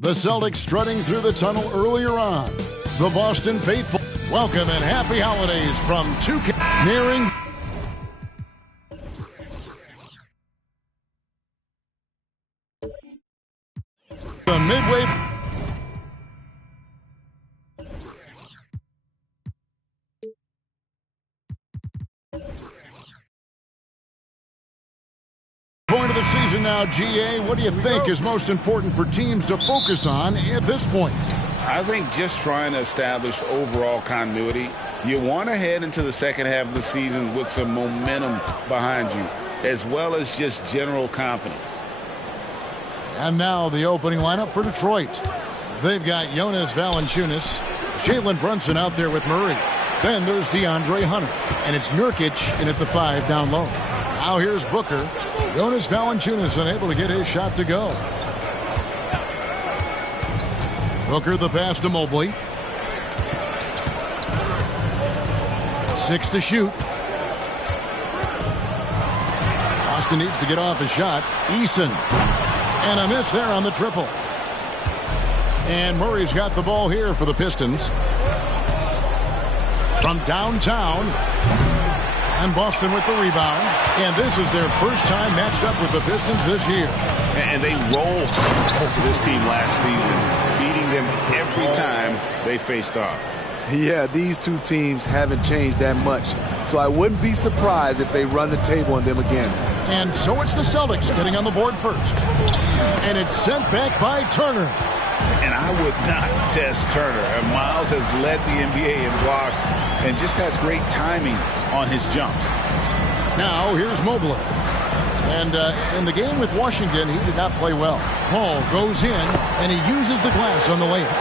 The Celtics strutting through the tunnel earlier on. The Boston faithful. Welcome and happy holidays from 2K. Nearing the midway. Point of the season now, GA. What do you think is most important for teams to focus on at this point? I think just trying to establish overall continuity. You want to head into the second half of the season with some momentum behind you, as well as just general confidence. And now the opening lineup for Detroit. They've got Jonas Valanciunas, Jalen Brunson out there with Murray. Then there's DeAndre Hunter, and it's Nurkic in at the 5 down low. Now here's Booker. Jonas Valanciunas unable to get his shot to go. Booker the pass to Mobley. 6 to shoot. Austin needs to get off his shot. Eason. And a miss there on the triple. And Murray's got the ball here for the Pistons. From downtown. And Boston with the rebound. And this is their first time matched up with the Pistons this year. And they rolled over this team last season, beating them every time they faced off. Yeah, these two teams haven't changed that much. So I wouldn't be surprised if they run the table on them again. And so it's the Celtics getting on the board first. And it's sent back by Turner. And I would not test Turner. And Miles has led the NBA in blocks and just has great timing on his jumps. Now here's Mobley. And in the game with Washington, he did not play well. Paul goes in, and he uses the glass on the layup.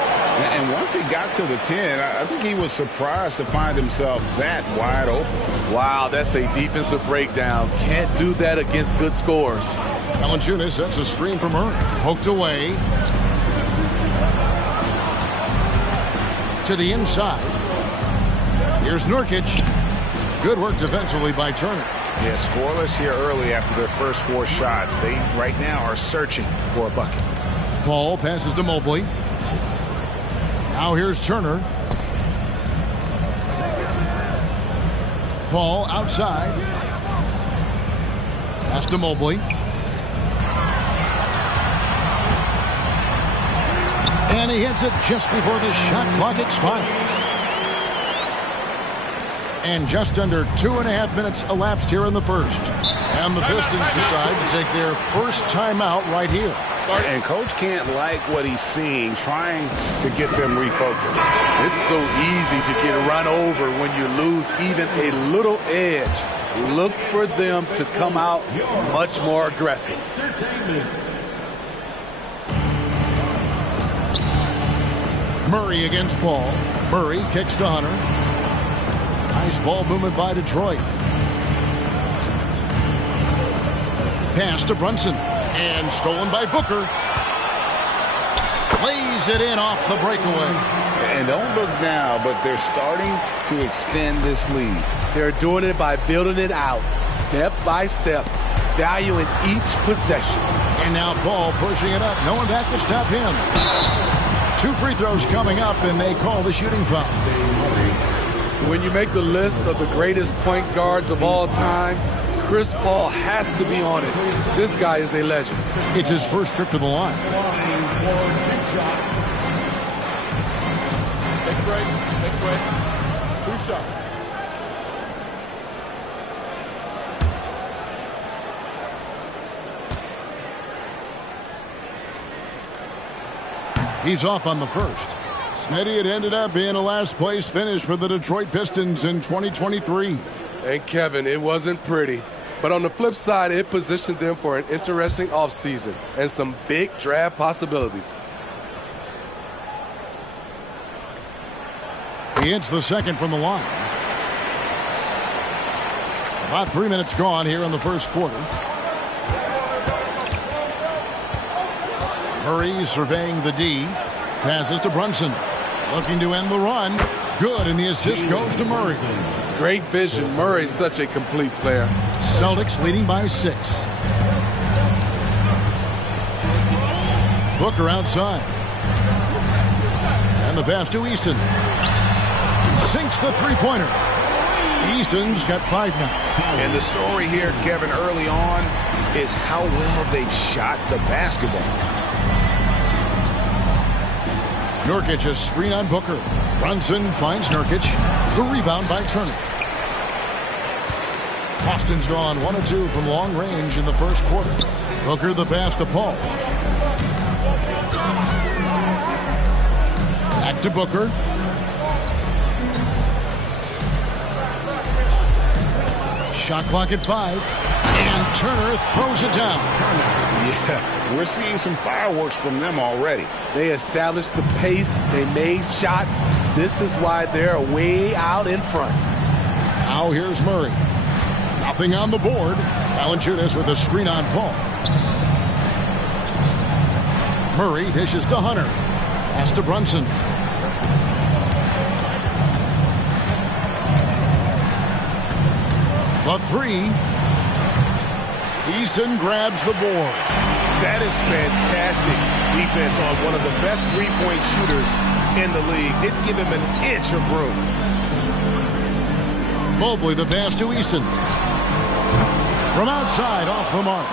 And once he got to the 10, I think he was surprised to find himself that wide open. Wow, that's a defensive breakdown. Can't do that against good scores. Valanciunas sets a screen from Murray. Poked away. To the inside. Here's Nurkic. Good work defensively by Turner. Yeah, scoreless here early after their first 4 shots. They, right now, are searching for a bucket. Paul passes to Mobley. Now here's Turner. Paul outside. Pass to Mobley. And he hits it just before the shot clock expires. And just under 2.5 minutes elapsed here in the first. And the Pistons decide to take their first timeout right here. And coach can't like what he's seeing, trying to get them refocused. It's so easy to get run over when you lose even a little edge. Look for them to come out much more aggressive. Murray against Paul. Murray kicks to Hunter. Nice ball movement by Detroit. Pass to Brunson. And stolen by Booker. Lays it in off the breakaway. And don't look now, but they're starting to extend this lead. They're doing it by building it out, step by step, valuing each possession. And now Paul pushing it up. No one back to stop him. 2 free throws coming up, and they call the shooting foul. When you make the list of the greatest point guards of all time, Chris Paul has to be on it. This guy is a legend. It's his first trip to the line. Take a break. Take a break. 2 shots. He's off on the first. Smitty, it ended up being a last-place finish for the Detroit Pistons in 2023. And Kevin, it wasn't pretty. But on the flip side, it positioned them for an interesting offseason and some big draft possibilities. He hits the second from the line. About 3 minutes gone here in the first quarter. Murray surveying the D. Passes to Brunson. Looking to end the run. Good, and the assist goes to Murray. Great vision. Murray's such a complete player. Celtics leading by 6. Booker outside. And the pass to Easton. Sinks the three-pointer. Easton's got 5 now. And the story here, Kevin, early on is how well they've shot the basketball. Nurkic a screen on Booker. Brunson finds Nurkic. The rebound by Turner. Boston's gone 1 of 2 from long range in the first quarter. Booker the pass to Paul. Back to Booker. Shot clock at 5. And Turner throws it down. Yeah, we're seeing some fireworks from them already. They established the pace. They made shots. This is why they're way out in front. Now here's Murray. Nothing on the board. Valanciunas with a screen on Paul. Murray dishes to Hunter. Pass to Brunson. The 3. Easton grabs the board. That is fantastic defense on one of the best three-point shooters in the league. Didn't give him an inch of room. Mobley the pass to Easton. From outside, off the mark.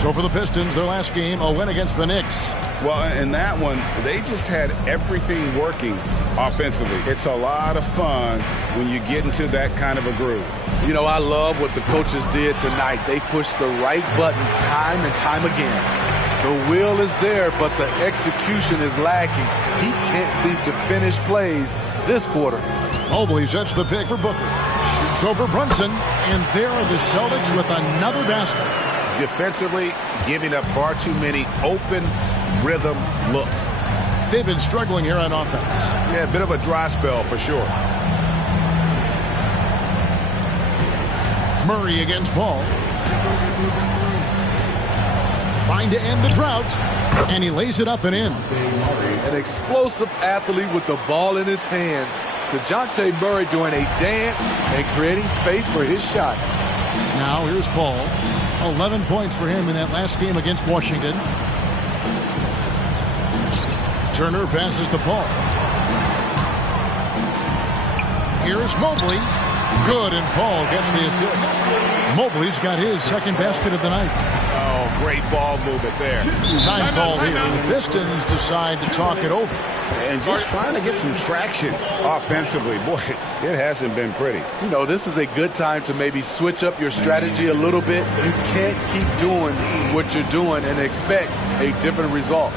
So for the Pistons, their last game, a win against the Knicks. Well, in that one, they just had everything working offensively. It's a lot of fun when you get into that kind of a groove. You know, I love what the coaches did tonight. They pushed the right buttons time and time again. The will is there, but the execution is lacking. He can't seem to finish plays this quarter. Mobley sets the pick for Booker. Shoots over Brunson, and there are the Celtics with another basket. Defensively, giving up far too many open rhythm looks. They've been struggling here on offense. Yeah, a bit of a dry spell for sure. Murray against Paul. Trying to end the drought, and he lays it up and in. An explosive athlete with the ball in his hands. DeJounte Murray doing a dance and creating space for his shot. Now here's Paul. 11 points for him in that last game against Washington. Turner passes to Paul. Here's Mobley. Good, and Paul gets the assist. Mobley's got his second basket of the night. Oh, Oh, great ball movement there. Time called here. The Pistons decide to talk it over. And just trying to get some traction offensively. Boy, it hasn't been pretty. You know, this is a good time to maybe switch up your strategy a little bit. You can't keep doing what you're doing and expect a different result.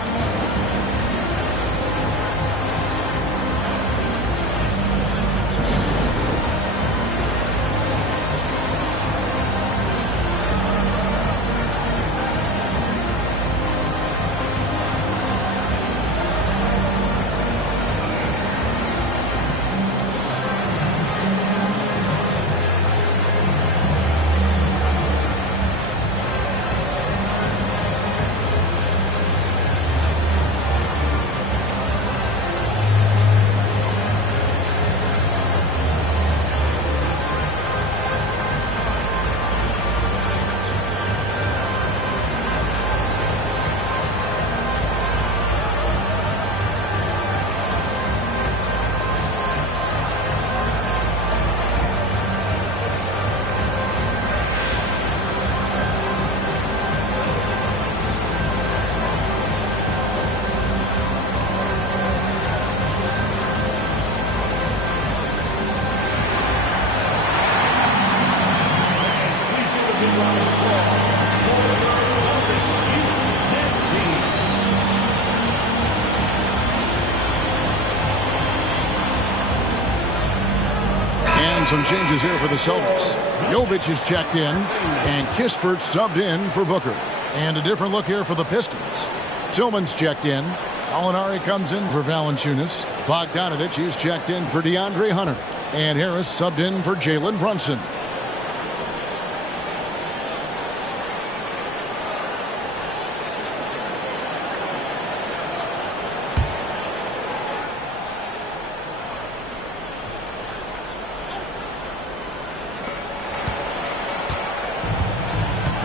Some changes here for the Celtics. Jovic is checked in, and Kispert subbed in for Booker. And a different look here for the Pistons. Tillman's checked in. Gallinari comes in for Valanciunas. Bogdanovic is checked in for DeAndre Hunter. And Harris subbed in for Jalen Brunson.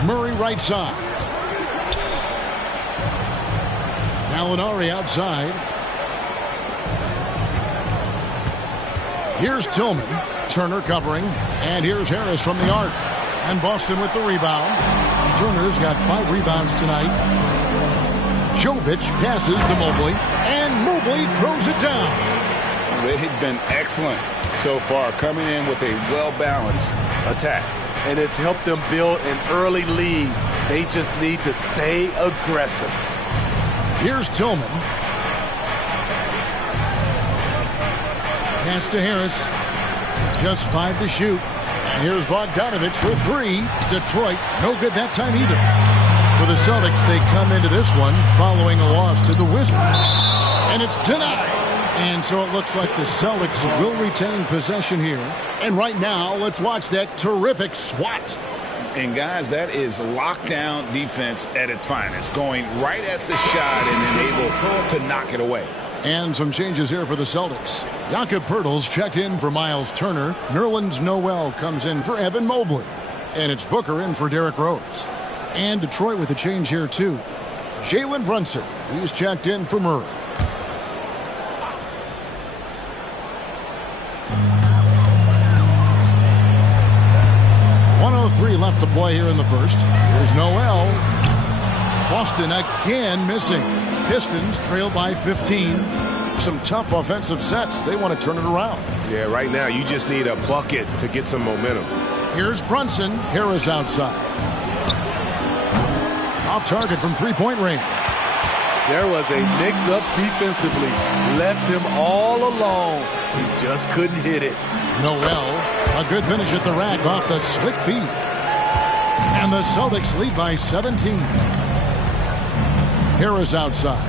Murray right side. Gallinari outside. Here's Tillman. Turner covering. And here's Harris from the arc. And Boston with the rebound. Turner's got 5 rebounds tonight. Jovic passes to Mobley. And Mobley throws it down. They've been excellent so far, coming in with a well-balanced attack. And it's helped them build an early lead. They just need to stay aggressive. Here's Tillman. Pass to Harris. Just 5 to shoot. And here's Bogdanovic for 3. Detroit, no good that time either. For the Celtics, they come into this one following a loss to the Wizards. And it's denied. And so it looks like the Celtics will retain possession here. And right now, let's watch that terrific swat. And guys, that is lockdown defense at its finest, going right at the shot and then able to knock it away. And some changes here for the Celtics. Jakob Poeltl's checked in for Miles Turner. Nerlens Noel comes in for Evan Mobley. And it's Booker in for Derrick Rose. And Detroit with a change here too. Jalen Brunson, he's checked in for Murray. Left to play here in the first. Here's Noel. Boston again missing. Pistons trail by 15. Some tough offensive sets. They want to turn it around. Yeah, right now you just need a bucket to get some momentum. Here's Brunson. Harris outside. Off target from three-point range. There was a mix-up defensively. Left him all alone. He just couldn't hit it. Noel, a good finish at the rack off the slick feed. And the Celtics lead by 17. Harris outside.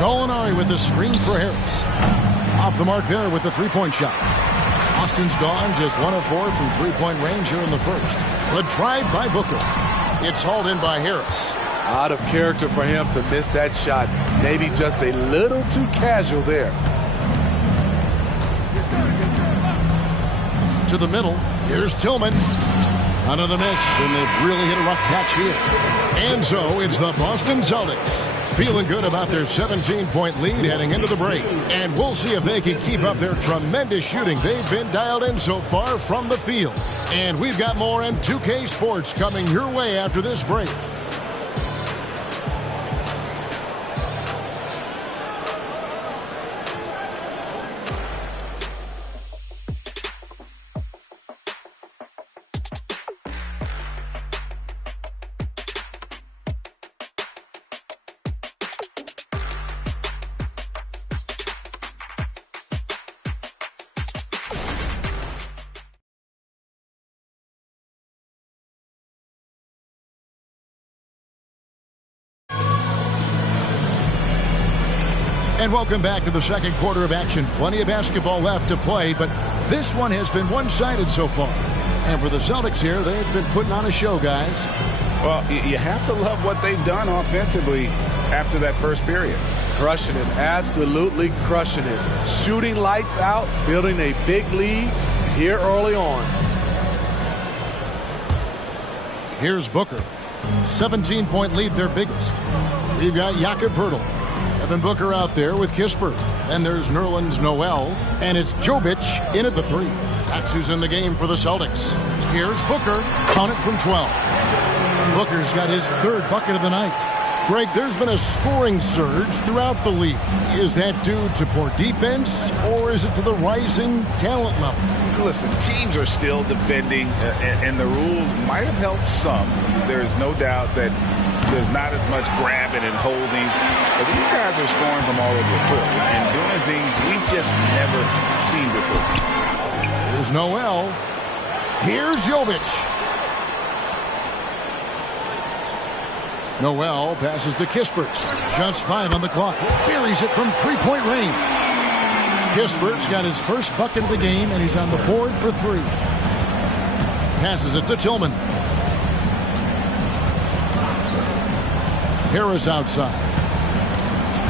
Gallinari with the screen for Harris. Off the mark there with the three-point shot. Austin's gone, just 1 of 4 from three-point range here in the first. The drive by Booker. It's hauled in by Harris. Out of character for him to miss that shot. Maybe just a little too casual there. To the middle. Here's Tillman. Another miss, and they've really hit a rough patch here. And so it's the Boston Celtics Feeling good about their 17-point lead heading into the break. And we'll see if they can keep up their tremendous shooting they've been dialed in so far from the field. And we've got more M2K Sports coming your way after this break. And welcome back to the second quarter of action. Plenty of basketball left to play, but this one has been one-sided so far. And for the Celtics here, they've been putting on a show, guys. Well, you have to love what they've done offensively after that first period. Crushing it, absolutely crushing it. Shooting lights out, building a big lead here early on. Here's Booker. 17-point lead, their biggest. We've got Jakob Poeltl. Devin Booker out there with Kispert. Then there's Nerlens Noel. And it's Jovic in at the 3. That's who's in the game for the Celtics. Here's Booker. Count it from 12. Booker's got his 3rd bucket of the night. Greg, there's been a scoring surge throughout the league. Is that due to poor defense, or is it to the rising talent level? Listen, teams are still defending, and the rules might have helped some. There's no doubt that there's not as much grabbing and holding. But these guys are scoring from all over the court and doing things we've just never seen before. Here's Noel. Here's Jovic. Noel passes to Kispert. Just 5 on the clock. Buries it from 3-point range. Kispert's got his first bucket of the game, and he's on the board for 3. Passes it to Tillman. Harris outside.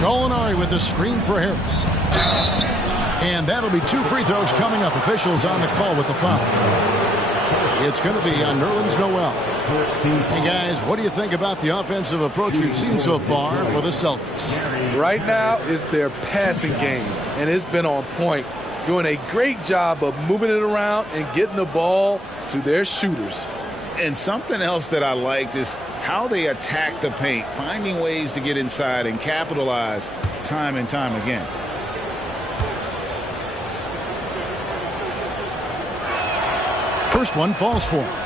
Gallinari with the screen for Harris. And that'll be 2 free throws coming up. Officials on the call with the foul. It's going to be on Nerlens Noel. Hey, guys, what do you think about the offensive approach we've seen so far for the Celtics? Right now, it's their passing game, and it's been on point. Doing a great job of moving it around and getting the ball to their shooters. And something else that I liked is how they attack the paint, finding ways to get inside and capitalize time and time again. First one falls for him.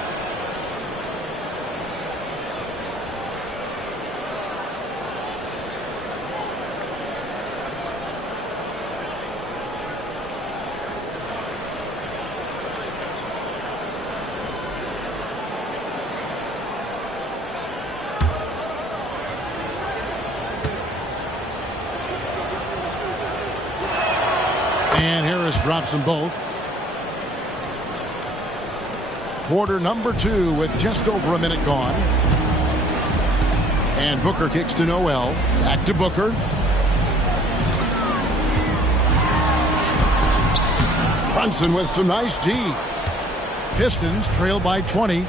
And Harris drops them both. Quarter number 2 with just over a minute gone. And Booker kicks to Noel. Back to Booker. Brunson with some nice D. Pistons trail by 20.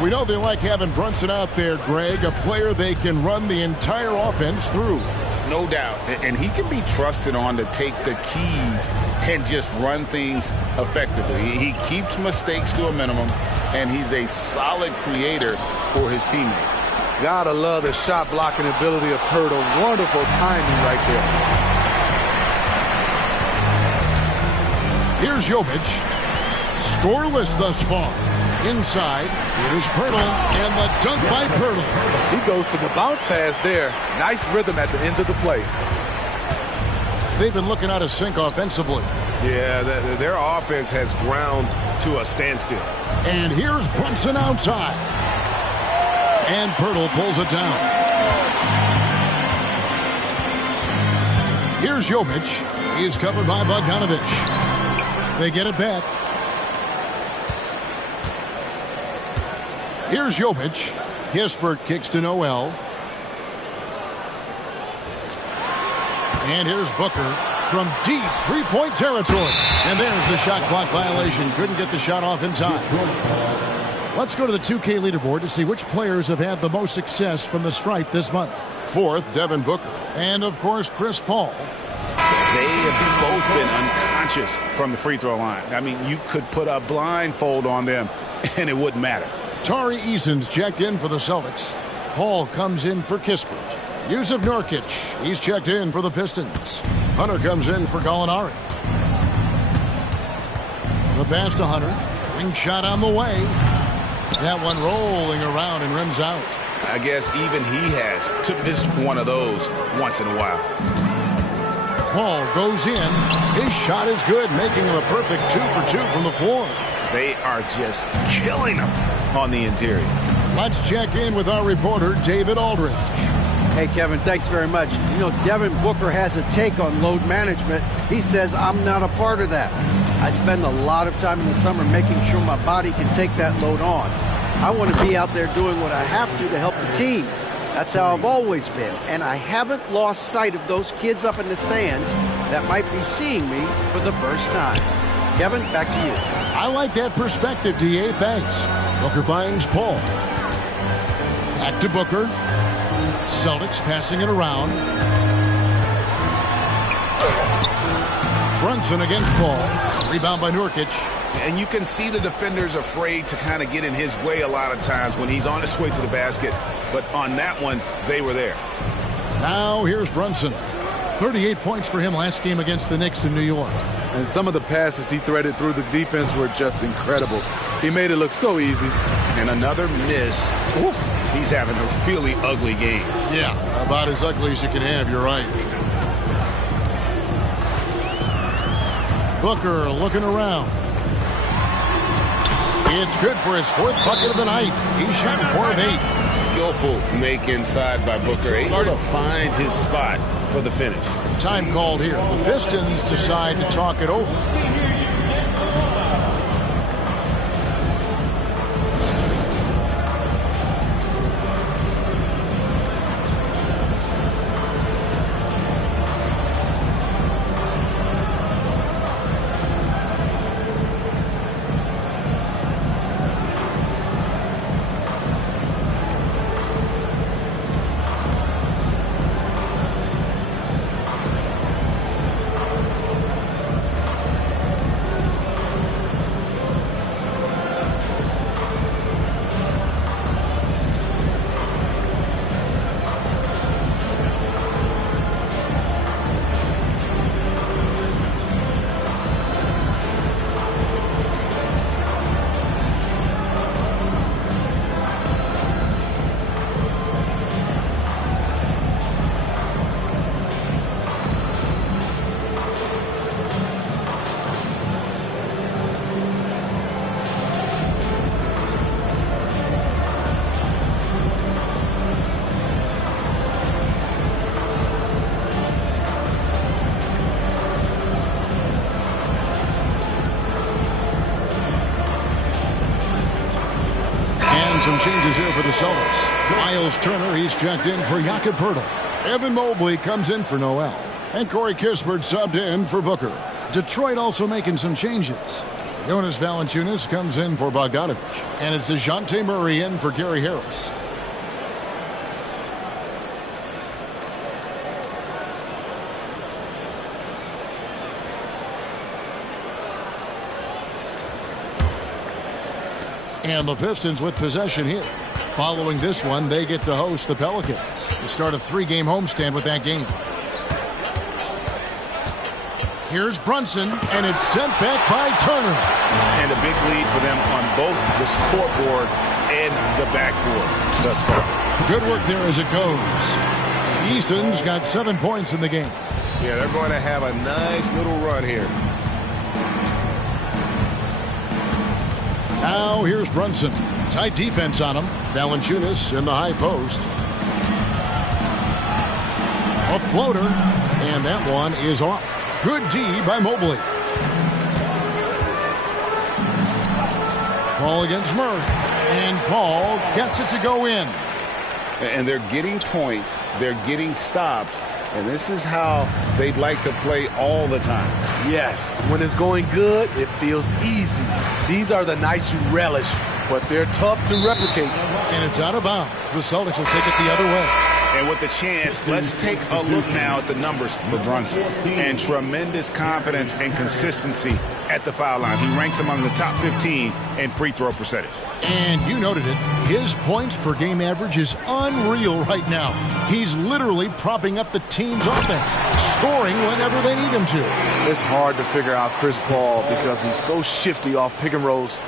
We know they like having Brunson out there, Greg, a player they can run the entire offense through. No doubt. And he can be trusted on to take the keys and just run things effectively. He keeps mistakes to a minimum, and he's a solid creator for his teammates. Gotta love the shot blocking ability of Poeltl. Wonderful timing right there. Here's Jovic. Scoreless thus far. Inside, here's Poeltl, and the dunk by Poeltl. He goes to the bounce pass there. Nice rhythm at the end of the play. They've been looking out of sync offensively. Yeah, their offense has ground to a standstill. And here's Brunson outside. And Poeltl pulls it down. Here's Jovic. He's covered by Bogdanovic. They get it back. Here's Jovic. Kispert kicks to Noel. And here's Booker from deep three-point territory. And there's the shot clock violation. Couldn't get the shot off in time. Let's go to the 2K leaderboard to see which players have had the most success from the stripe this month. Fourth, Devin Booker. And, of course, Chris Paul. They have both been unconscious from the free throw line. I mean, you could put a blindfold on them, and it wouldn't matter. Tari Eason's checked in for the Celtics. Paul comes in for Kispert. Yusuf Nurkic, he's checked in for the Pistons. Hunter comes in for Gallinari. The pass to Hunter. Ring shot on the way. That one rolling around and rims out. I guess even he has to miss one of those once in a while. Paul goes in. His shot is good, making him a perfect 2 for 2 from the floor. They are just killing him on the interior. Let's check in with our reporter, David Aldridge. Hey, Kevin, thanks very much. You know, Devin Booker has a take on load management. He says, I'm not a part of that. I spend a lot of time in the summer making sure my body can take that load on. I want to be out there doing what I have to help the team. That's how I've always been. And I haven't lost sight of those kids up in the stands that might be seeing me for the first time. Kevin, back to you. I like that perspective, D.A. Thanks. Booker finds Paul. Back to Booker. Celtics passing it around. Brunson against Paul. Rebound by Nurkic. And you can see the defenders afraid to kind of get in his way a lot of times when he's on his way to the basket. But on that one, they were there. Now here's Brunson. 38 points for him last game against the Knicks in New York. And some of the passes he threaded through the defense were just incredible. He made it look so easy. And another miss. Oof, he's having a really ugly game. Yeah, about as ugly as you can have, you're right. Booker looking around. It's good for his fourth bucket of the night. He's shooting 4 of 8. Skillful make inside by Booker. Able to find his spot for the finish. Time called here. The Pistons decide to talk it over. Some changes here for the Celtics. Miles Turner, he's checked in for Jakob Poeltl. Evan Mobley comes in for Noel. And Corey Kispert subbed in for Booker. Detroit also making some changes. Jonas Valanciunas comes in for Bogdanovich. And it's DeJounte Murray in for Gary Harris. And the Pistons with possession here. Following this one, they get to host the Pelicans. The start of 3-game homestand with that game. Here's Brunson, and it's sent back by Turner. And a big lead for them on both the scoreboard and the backboard thus far. Good work there as it goes. Eason's got 7 points in the game. Yeah, they're going to have a nice little run here. Now here's Brunson. Tight defense on him. Valanciunas in the high post. A floater. And that one is off. Good D by Mobley. Paul against Murray. And Paul gets it to go in. And they're getting points. They're getting stops. And this is how they'd like to play all the time. Yes, when it's going good, it feels easy. These are the nights you relish. but they're tough to replicate. And it's out of bounds. The Celtics will take it the other way. And with the chance, let's take a look now at the numbers for Brunson. And tremendous confidence and consistency at the foul line. He ranks among the top 15 in free throw percentage. And you noted it. His points per game average is unreal right now. He's literally propping up the team's offense, scoring whenever they need him to. It's hard to figure out Chris Paul because he's so shifty off pick and rolls.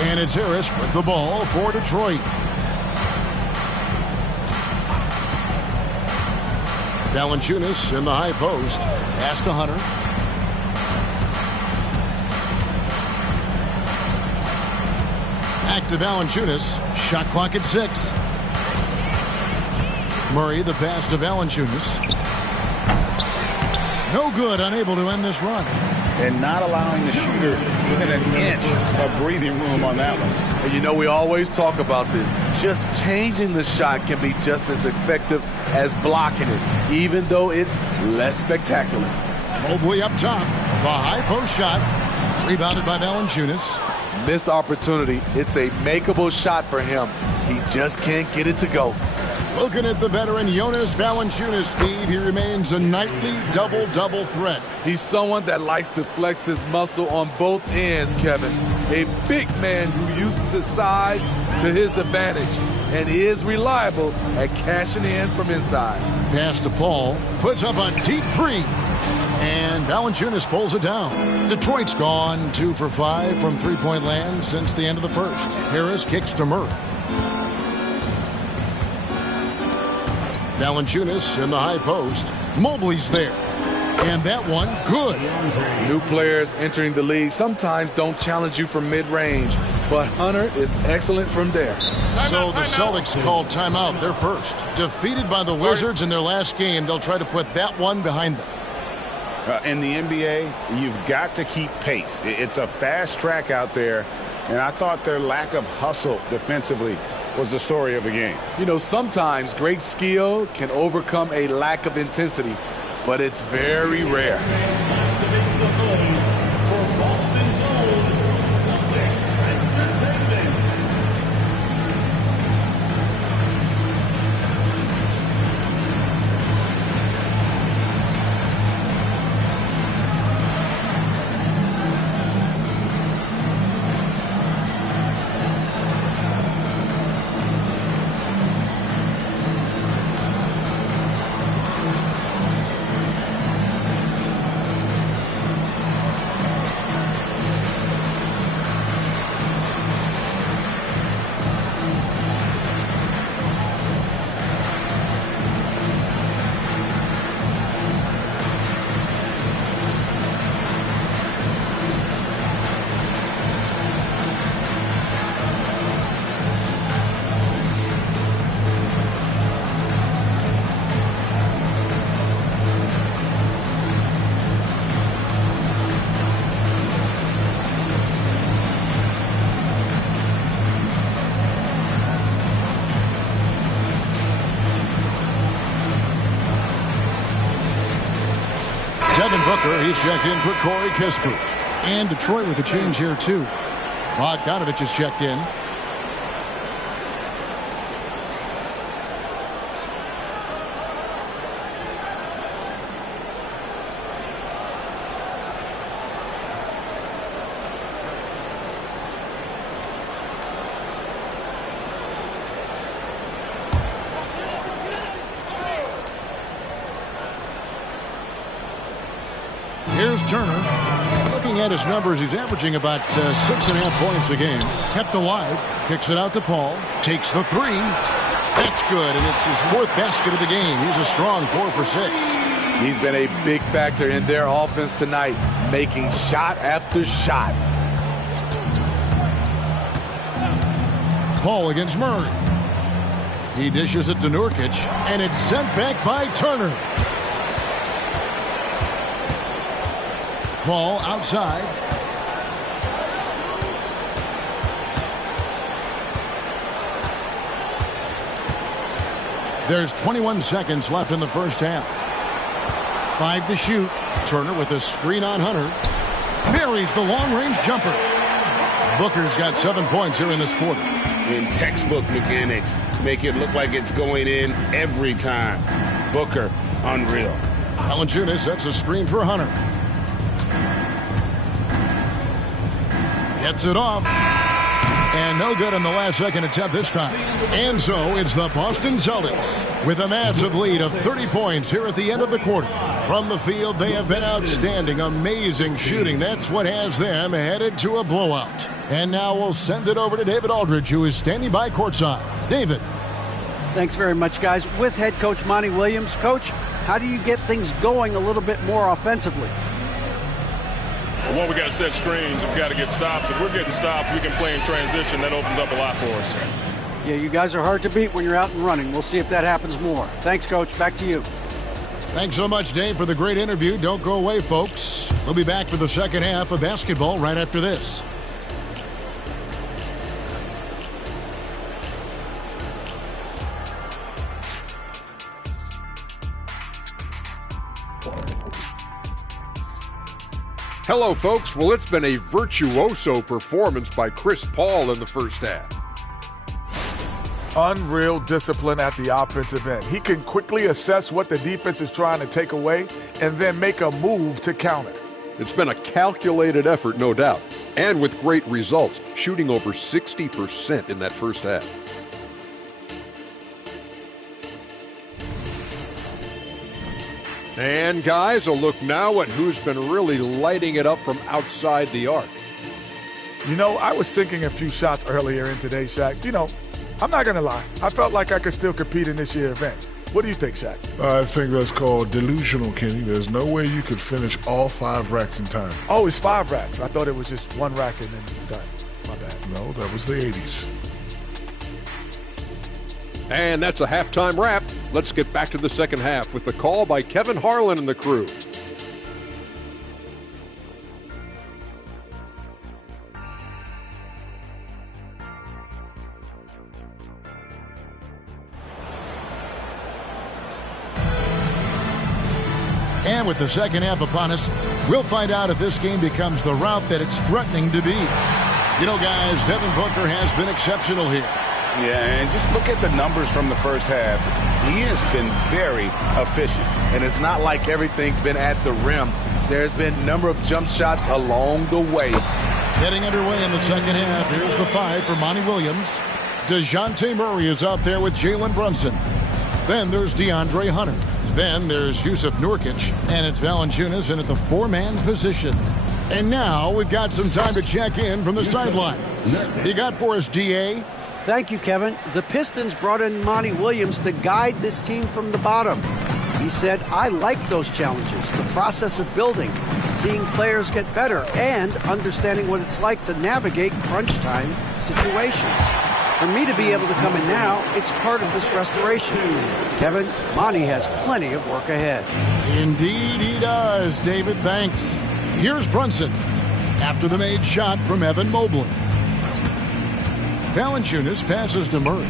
And it's Harris with the ball for Detroit. Valanciunas in the high post. Pass to Hunter. Back to Valanciunas. Shot clock at 6. Murray, the pass to Valanciunas. No good, unable to end this run. And not allowing the shooter even an inch of breathing room on that one. And you know, we always talk about this. Just changing the shot can be just as effective as blocking it, even though it's less spectacular. Mobley up top. The high post shot. Rebounded by Valanciunas. Missed opportunity. It's a makeable shot for him. He just can't get it to go. Looking at the veteran Jonas Valanciunas, Steve, he remains a nightly double-double threat. He's someone that likes to flex his muscle on both ends, Kevin. A big man who uses his size to his advantage and is reliable at cashing in from inside. Pass to Paul, puts up a deep three, and Valanciunas pulls it down. Detroit's gone 2 for 5 from three-point land since the end of the first. Harris kicks to Murray. Valanciunas in the high post. Mobley's there. And that one, good. New players entering the league sometimes don't challenge you from mid-range, but Hunter is excellent from there. So the Celtics called timeout. They're first. Defeated by the Wizards in their last game, they'll try to put that one behind them. In the NBA, you've got to keep pace. It's a fast track out there, and I thought their lack of hustle defensively was the story of the game. You know, sometimes great skill can overcome a lack of intensity, but it's very rare. Devin Booker, he's checked in for Corey Kispert. And Detroit with a change here, too. Bogdanovich is checked in. Here's Turner. Looking at his numbers, he's averaging about 6.5 points a game. Kept alive. Kicks it out to Paul. Takes the three. That's good, and it's his 4th basket of the game. He's a strong 4 for 6. He's been a big factor in their offense tonight, making shot after shot. Paul against Murray. He dishes it to Nurkic, and it's sent back by Turner. Paul outside. There's 21 seconds left in the first half. 5 to shoot. Turner with a screen on Hunter. Buries the long-range jumper. Booker's got 7 points here in this quarter. In textbook mechanics, make it look like it's going in every time. Booker, unreal. Valanciunas sets a screen for Hunter. Gets it off. And no good in the last second attempt this time. And so it's the Boston Celtics with a massive lead of 30 points here at the end of the quarter. From the field, they have been outstanding, amazing shooting. That's what has them headed to a blowout. And now we'll send it over to David Aldridge, who is standing by courtside. David. Thanks very much, guys. With head coach Monty Williams. Coach, how do you get things going a little bit more offensively? Well, we got to set screens. We've got to get stops. If we're getting stops, we can play in transition. That opens up a lot for us. Yeah, you guys are hard to beat when you're out and running. We'll see if that happens more. Thanks, Coach. Back to you. Thanks so much, Dave, for the great interview. Don't go away, folks. We'll be back for the second half of basketball right after this. Hello, folks. Well, it's been a virtuoso performance by Chris Paul in the first half. Unreal discipline at the offensive end. He can quickly assess what the defense is trying to take away and then make a move to counter. It's been a calculated effort, no doubt, and with great results, shooting over 60% in that first half. And guys, a look now at who's been really lighting it up from outside the arc. You know, I was sinking a few shots earlier in today's, Shaq. You know, I'm not going to lie. I felt like I could still compete in this year's event. What do you think, Shaq? I think that's called delusional, Kenny. There's no way you could finish all 5 racks in time. Oh, it's 5 racks. I thought it was just 1 rack and then done. My bad. No, that was the 80s. And that's a halftime wrap. Let's get back to the second half with the call by Kevin Harlan and the crew. And with the second half upon us, we'll find out if this game becomes the route that it's threatening to be. You know, guys, Devin Booker has been exceptional here. Yeah, and just look at the numbers from the first half. He has been very efficient. And it's not like everything's been at the rim. There's been a number of jump shots along the way. Getting underway in the second half. Here's the 5 for Monty Williams. DeJounte Murray is out there with Jalen Brunson. Then there's DeAndre Hunter. Then there's Jusuf Nurkic. And it's Valanciunas in at the 4-man position. And now we've got some time to check in from the sideline. You got for us, DA? Thank you, Kevin. The Pistons brought in Monty Williams to guide this team from the bottom. He said, I like those challenges, the process of building, seeing players get better, and understanding what it's like to navigate crunch time situations. For me to be able to come in now, it's part of this restoration. Kevin, Monty has plenty of work ahead. Indeed he does, David. Thanks. Here's Brunson after the made shot from Evan Mobley. Valanciunas passes to Murray.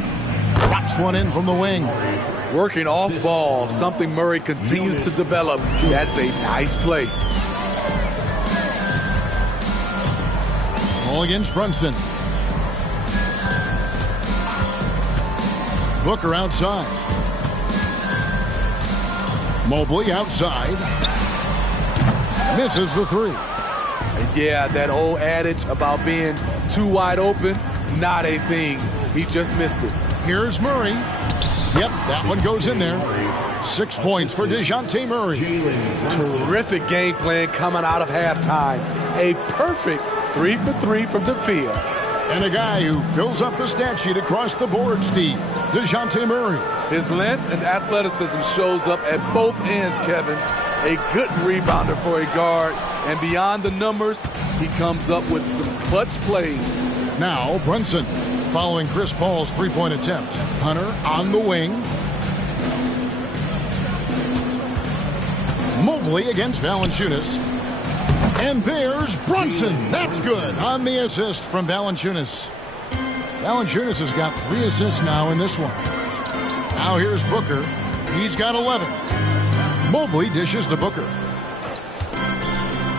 Drops one in from the wing. Working off ball, something Murray continues to develop. That's a nice play. Ball against Brunson. Booker outside. Mobley outside. Misses the 3. And yeah, that old adage about being too wide open, not a thing. He just missed it. Here's Murray. Yep, that one goes in there. 6 points for DeJounte Murray. Terrific game plan coming out of halftime. A perfect 3 for 3 from the field. And a guy who fills up the stat sheet across the board, Steve. DeJounte Murray. His length and athleticism shows up at both ends, Kevin. A good rebounder for a guard. And beyond the numbers, he comes up with some clutch plays. Now Brunson following Chris Paul's 3-point attempt. Hunter on the wing. Mobley against Valanciunas. And there's Brunson. That's good on the assist from Valanciunas. Valanciunas has got 3 assists now in this one. Now here's Booker. He's got 11. Mobley dishes to Booker.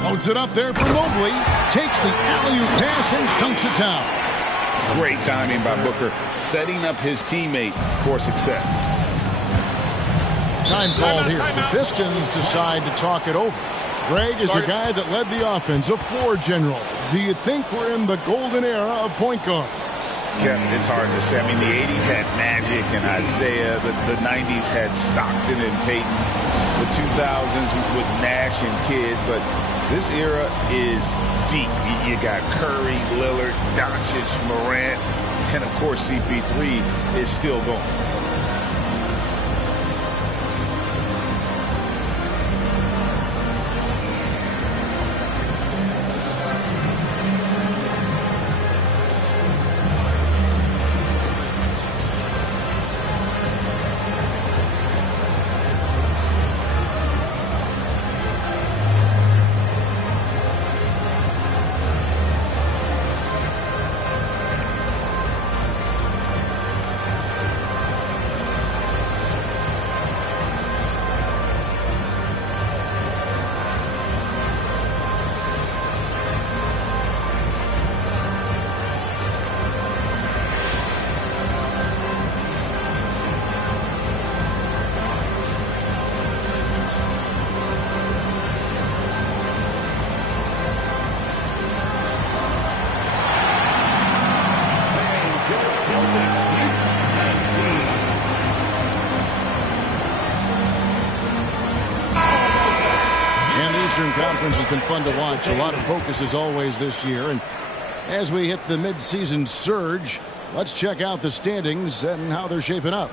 Loads it up there for Mobley. Takes the alley-oop pass and dunks it down. Great timing by Booker, setting up his teammate for success. Time called here. The Pistons decide to talk it over. Greg is a guy that led the offense, a floor general. Do you think we're in the golden era of point guard? Kevin, it's hard to say. I mean, the 80s had Magic and Isaiah. The 90s had Stockton and Peyton. The 2000s with Nash and Kidd. But this era is deep. You got Curry, Lillard, Doncic, Morant, and, of course, CP3 is still going. Conference has been fun to watch. A lot of focus as always this year. And as we hit the midseason surge, let's check out the standings and how they're shaping up.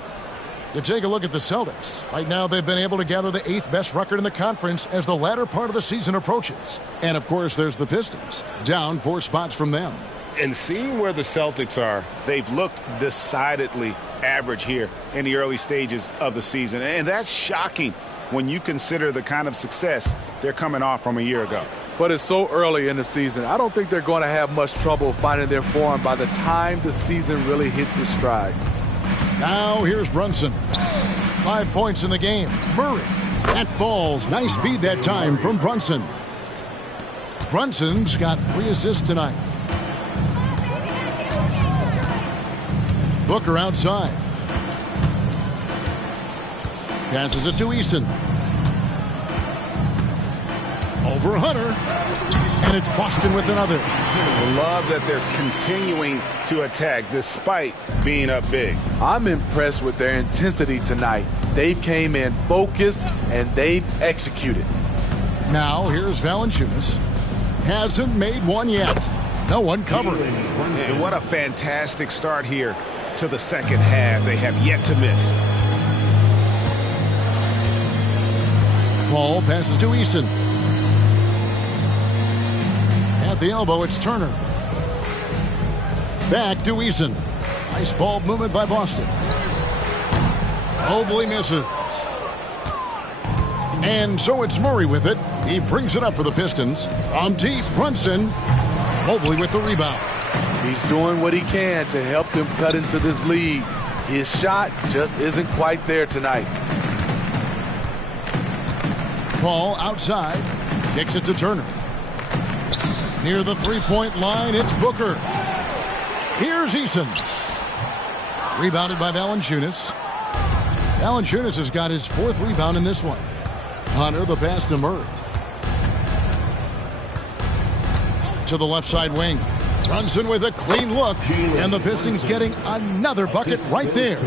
You take a look at the Celtics. Right now, they've been able to gather the 8th best record in the conference as the latter part of the season approaches. And, of course, there's the Pistons, down 4 spots from them. And seeing where the Celtics are, they've looked decidedly average here in the early stages of the season. And that's shocking when you consider the kind of success they're coming off from a year ago. But it's so early in the season. I don't think they're going to have much trouble finding their form by the time the season really hits its stride. Now here's Brunson. 5 points in the game. Murray. That falls. Nice feed that time from Brunson. Brunson's got 3 assists tonight. Booker outside. Passes it to Easton. Over Hunter. And it's Boston with another. Love that they're continuing to attack despite being up big. I'm impressed with their intensity tonight. They've came in focused and they've executed. Now here's Valanciunas. Hasn't made one yet. No one covering. And what a fantastic start here to the second half. They have yet to miss. Paul passes to Easton. At the elbow, it's Turner. Back to Easton. Nice ball movement by Boston. Mobley misses. And so it's Murray with it. He brings it up for the Pistons. From deep, Brunson. Mobley with the rebound. He's doing what he can to help them cut into this lead. His shot just isn't quite there tonight. Paul outside. Kicks it to Turner. Near the three-point line, it's Booker. Here's Eason. Rebounded by Valanciunas. Valanciunas has got his 4th rebound in this one. Hunter, the pass to Murray. To the left side wing. Brunson with a clean look. And the Pistons getting another bucket right there.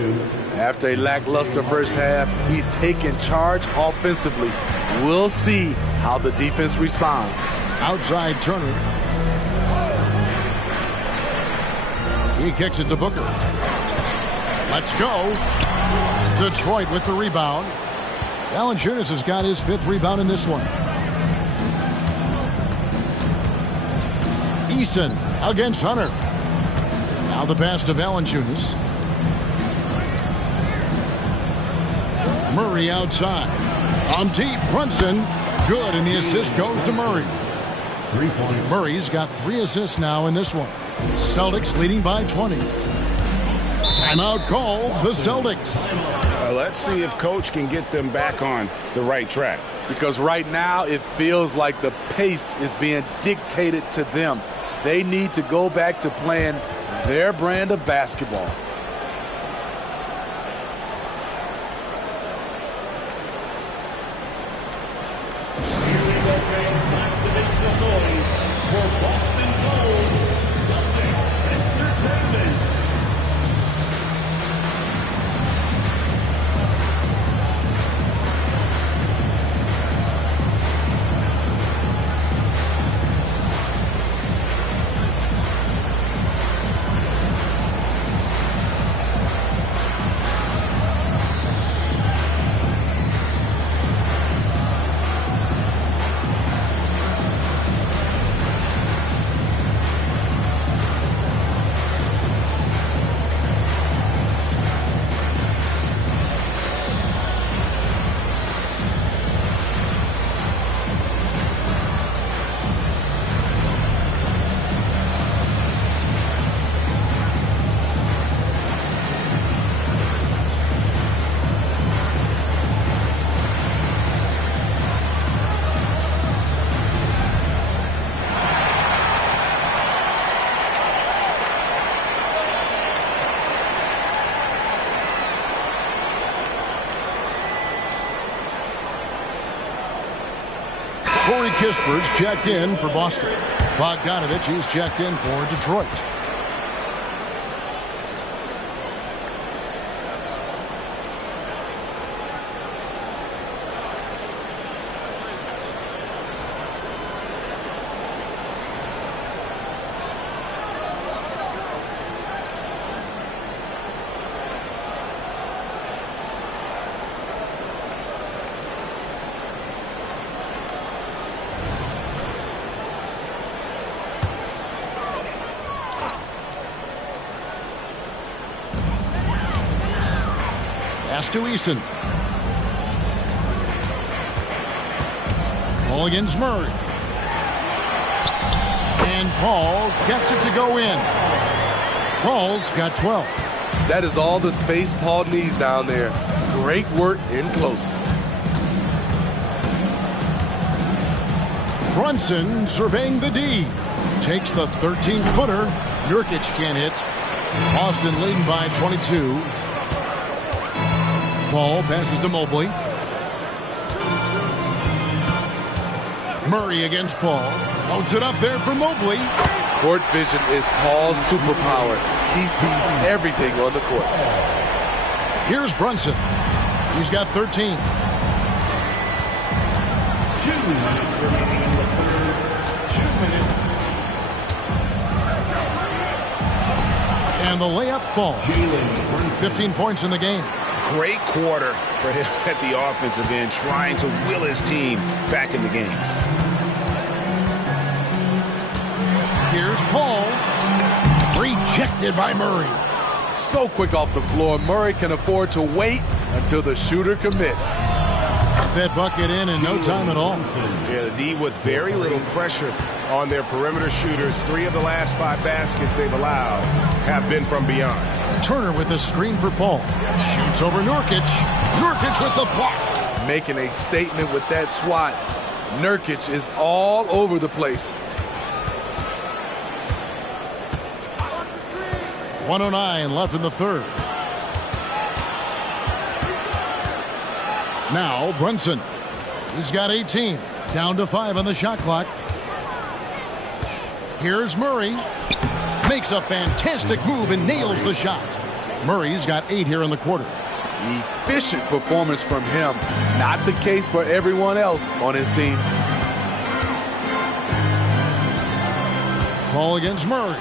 After a lackluster first half, he's taken charge offensively. We'll see how the defense responds. Outside Turner. He kicks it to Booker. Let's go. Detroit with the rebound. Valanciunas has got his 5th rebound in this one. Eason against Hunter. Now the pass to Valanciunas. Murray outside. Deep, Brunson. Good, and the assist goes to Murray. 3 points. Murray's got 3 assists now in this one. Celtics leading by 20. Timeout call, the Celtics. Let's see if Coach can get them back on the right track. because right now it feels like the pace is being dictated to them. They need to go back to playing their brand of basketball. Kisper's checked in for Boston. Bogdanovich is checked in for Detroit. To Eason. Ball against Murray. And Paul gets it to go in. Paul's got 12. That is all the space Paul needs down there. Great work in close. Brunson surveying the D. Takes the 13-footer. Nurkic can't hit. Boston leading by 22. Paul passes to Mobley. Murray against Paul. Floats it up there for Mobley. Court vision is Paul's superpower. He sees everything on the court. Here's Brunson. He's got 13. 2 minutes remaining in the third. 2 minutes. And the layup falls. 15 points in the game. Great quarter for him at the offensive end, trying to will his team back in the game. Here's Paul. Rejected by Murray. So quick off the floor, Murray can afford to wait until the shooter commits. That bucket in no time at all. Yeah, the D with very little pressure on their perimeter shooters. 3 of the last 5 baskets they've allowed have been from beyond. Turner with a screen for Paul. Shoots over Nurkic. Nurkic with the block. Making a statement with that swat. Nurkic is all over the place. 1:09 left in the third. Now Brunson. He's got 18. Down to 5 on the shot clock. Here's Murray. Makes a fantastic move and nails the shot. Murray's got 8 here in the quarter. Efficient performance from him. Not the case for everyone else on his team. Ball against Murray.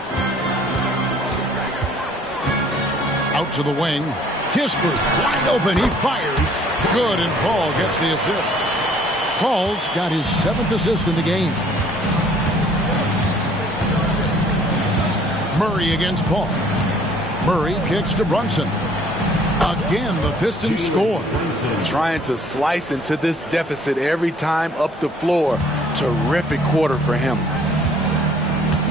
Out to the wing. Kispert wide open. He fires. Good, and Paul gets the assist. Paul's got his 7th assist in the game. Murray against Paul. Murray kicks to Brunson. Again, the Pistons score. Trying to slice into this deficit every time up the floor. Terrific quarter for him.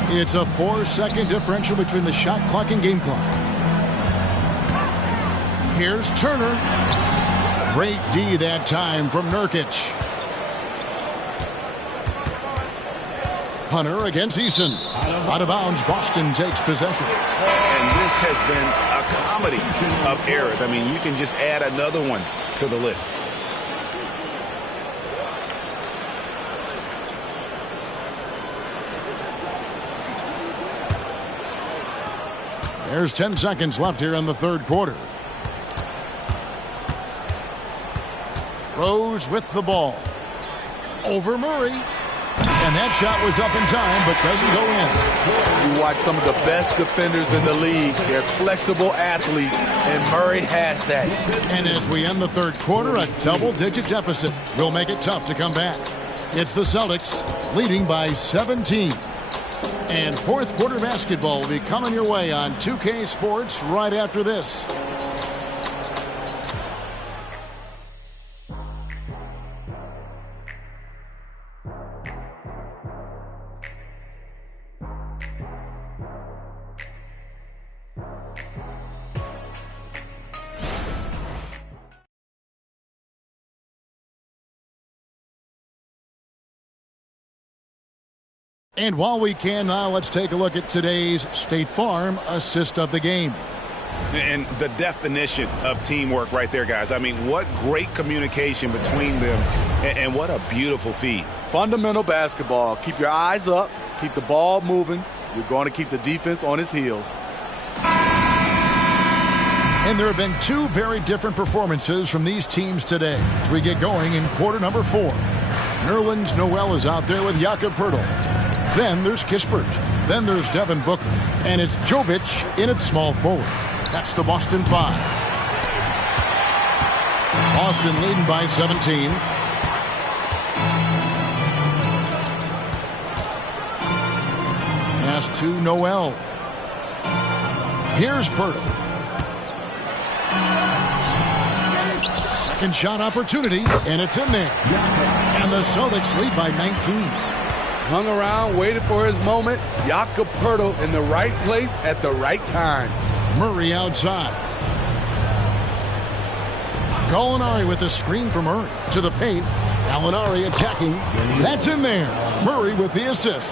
It's a 4-second differential between the shot clock and game clock. Here's Turner. Great D that time from Nurkic. Hunter against Eason. Out of bounds, Boston takes possession. And this has been a comedy of errors. I mean, you can just add another one to the list. There's 10 seconds left here in the third quarter. Rose with the ball. Over Murray. And that shot was up in time, but doesn't go in. You watch some of the best defenders in the league. They're flexible athletes, and Murray has that. And as we end the third quarter, a double-digit deficit will make it tough to come back. It's the Celtics leading by 17. And fourth quarter basketball will be coming your way on 2K Sports right after this. And while we can now, let's take a look at today's State Farm assist of the game. And the definition of teamwork right there, guys. I mean, what great communication between them, and what a beautiful feed. Fundamental basketball. Keep your eyes up. Keep the ball moving. You're going to keep the defense on its heels. And there have been two very different performances from these teams today as we get going in quarter number 4. Nerlens Noel is out there with Jakob Poeltl. Then there's Kispert. Then there's Devin Booker. And it's Jovic in at small forward. That's the Boston 5. Boston leading by 17. Pass to Noel. Here's Poeltl. Second shot opportunity, and it's in there. And the Celtics lead by 19. Hung around, waited for his moment. Jakob Poeltl in the right place at the right time. Murray outside. Gallinari with a screen from Murray to the paint. Gallinari attacking. That's in there. Murray with the assist.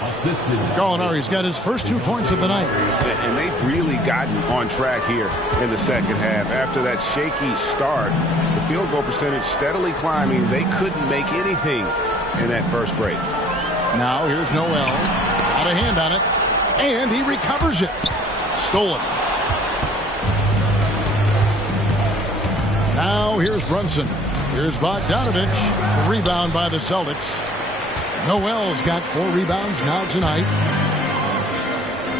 Gallinari's got his first 2 points of the night. And they've really gotten on track here in the second half. After that shaky start, the field goal percentage steadily climbing. They couldn't make anything in that first break. Now here's Noel. Got a hand on it. And he recovers it. Stolen. Now here's Brunson. Here's Bogdanovich. The rebound by the Celtics. Noel's got 4 rebounds now tonight.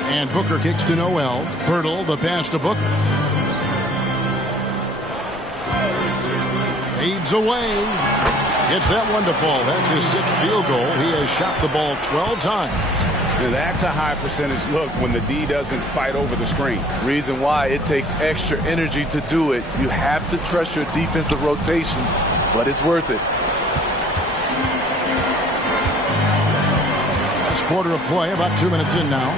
And Booker kicks to Noel. Poeltl, the pass to Booker. Fades away. Gets that one to fall. That's his 6th field goal. He has shot the ball 12 times. Now that's a high percentage look when the D doesn't fight over the screen. Reason why it takes extra energy to do it. You have to trust your defensive rotations, but it's worth it. Last quarter of play, about 2 minutes in now.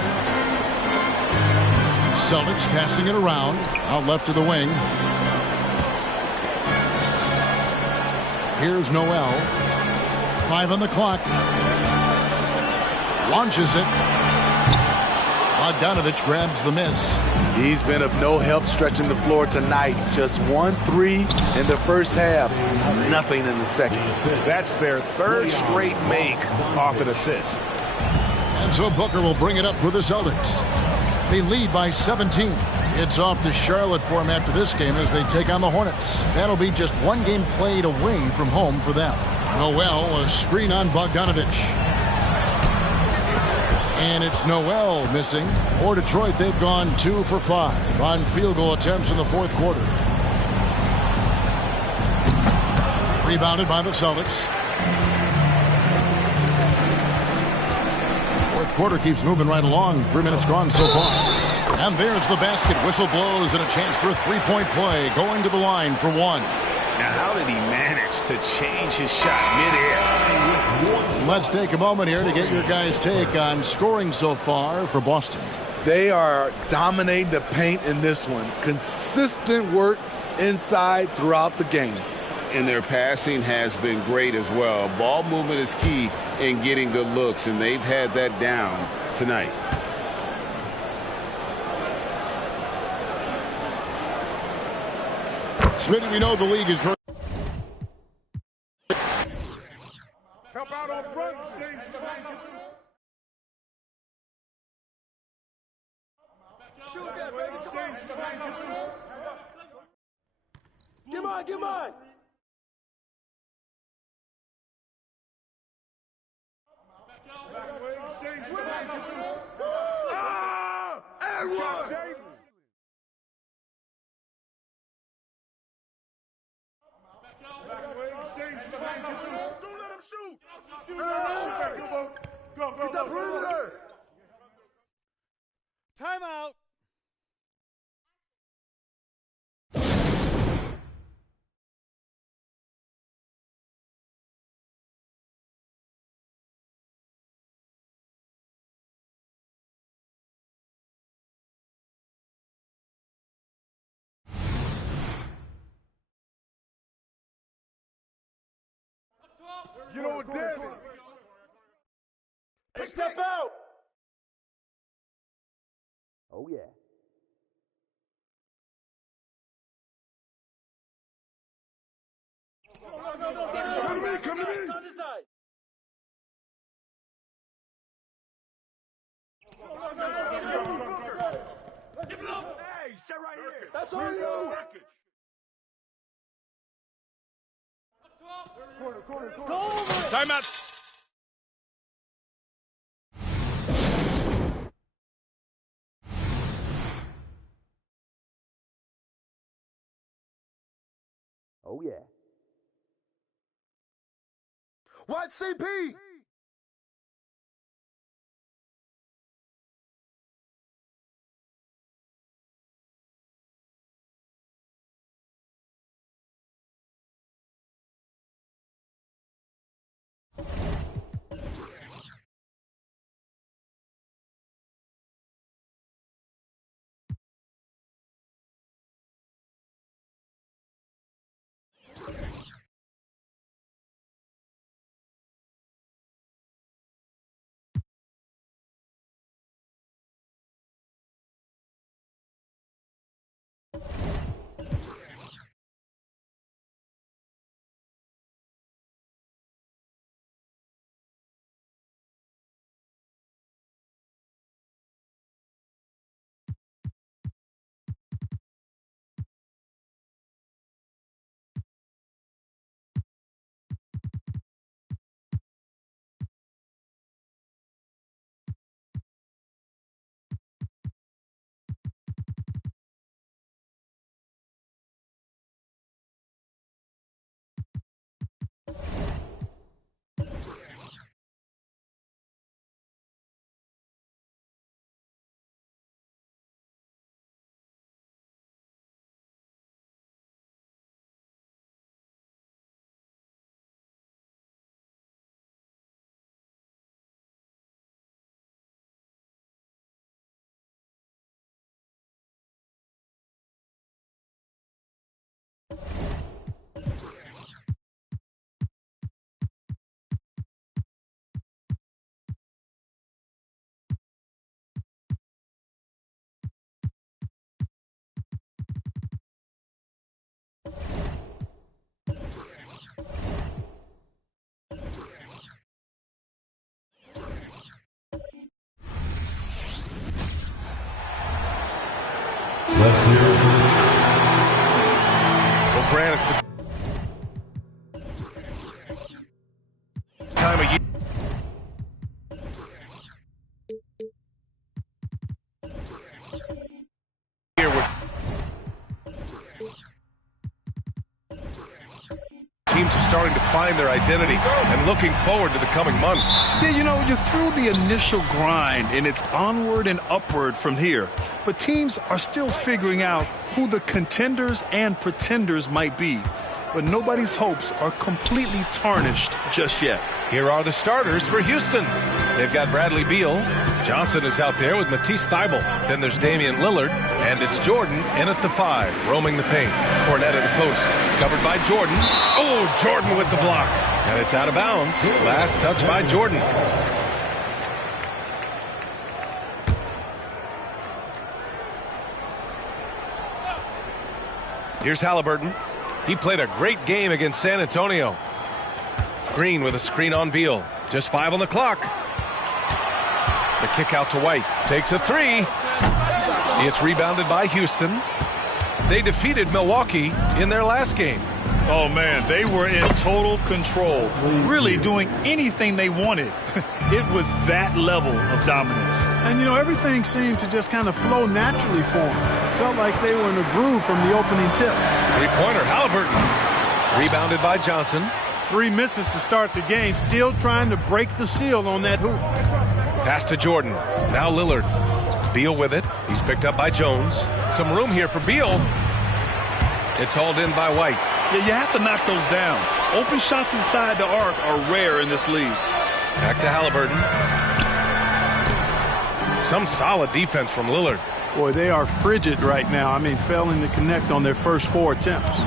Celtics passing it around. Out left to the wing. Here's Noel. 5 on the clock. Launches it. Bogdanovich grabs the miss. He's been of no help stretching the floor tonight. Just 1 3 in the first half. Nothing in the second. That's their 3rd straight make off an assist. And so Booker will bring it up for the Celtics. They lead by 17. It's off to Charlotte for them after this game as they take on the Hornets. That'll be just 1 game played away from home for them. Noel, a screen on Bogdanovich. And it's Noel missing. For Detroit, they've gone 2 for 5 on field goal attempts in the fourth quarter. Rebounded by the Celtics. Fourth quarter keeps moving right along. 3 minutes gone so far. And there's the basket. Whistle blows and a chance for a 3-point play. Going to the line for 1. Now, how did he manage to change his shot midair? Let's take a moment here to get your guys' take on scoring so far for Boston. They are dominating the paint in this one. Consistent work inside throughout the game. And their passing has been great as well. Ball movement is key in getting good looks, and they've had that down tonight. Smitty, we know the league is very... Help out on front. Shoot that, baby. Come on. Get mine. Don't let him shoot. Go. Get that perimeter. Timeout. You know what, damn it. Hey, step out. Oh, yeah. Come to me. Come this side. Hey, sit right here. That's on you. Corner. Timeout. Oh, yeah. Watch CP. Let's hear it for Well, Brad, it's the time of year. Teams are starting to find their identity and looking forward to the coming months. Yeah, you know, you're through the initial grind, and it's onward and upward from here. But teams are still figuring out who the contenders and pretenders might be. But nobody's hopes are completely tarnished just yet. Here are the starters for Houston. They've got Bradley Beal, Johnson is out there with Matisse Thybulle. Then there's Damian Lillard, and it's Jordan in at the 5, roaming the paint. Cornette at the post, covered by Jordan. Oh, Jordan with the block. And it's out of bounds. Last touch by Jordan. Here's Halliburton. He played a great game against San Antonio. Green with a screen on Beal. Just 5 on the clock. The kick out to White. Takes a 3. It's rebounded by Houston. They defeated Milwaukee in their last game. Oh, man, they were in total control, really doing anything they wanted. It was that level of dominance. And, you know, everything seemed to just kind of flow naturally for them. Felt like they were in a groove from the opening tip. Three-pointer, Halliburton. Rebounded by Johnson. 3 misses to start the game, still trying to break the seal on that hoop. Pass to Jordan. Now Lillard. Beal with it. He's picked up by Jones. Some room here for Beal. It's hauled in by White. Yeah, you have to knock those down. Open shots inside the arc are rare in this league. Back to Halliburton. Some solid defense from Lillard. Boy, they are frigid right now. I mean, failing to connect on their first 4 attempts.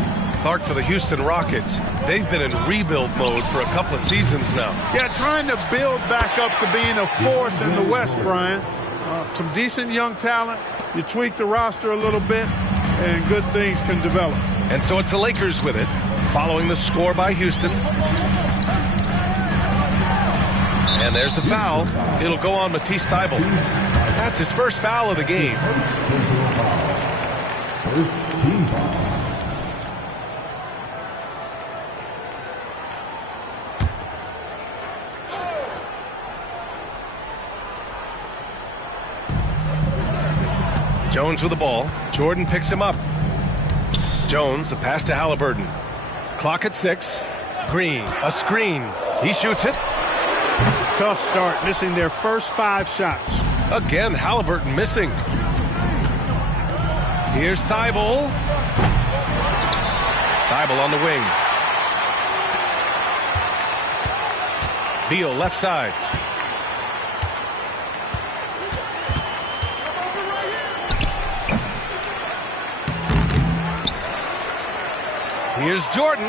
Clark for the Houston Rockets. They've been in rebuild mode for a couple of seasons now. Yeah, trying to build back up to being a force in the West, Brian. Some decent young talent. You tweak the roster a little bit, and good things can develop. And so it's the Lakers with it, following the score by Houston. And there's the foul. It'll go on Matisse Thybulle. That's his first foul of the game. First team foul. Jones with the ball. Jordan picks him up. Jones, the pass to Halliburton. Clock at 6. Green, a screen. He shoots it. Tough start, missing their first 5 shots. Again, Halliburton missing. Here's Thybulle. Thybulle on the wing. Beal left side. Here's Jordan.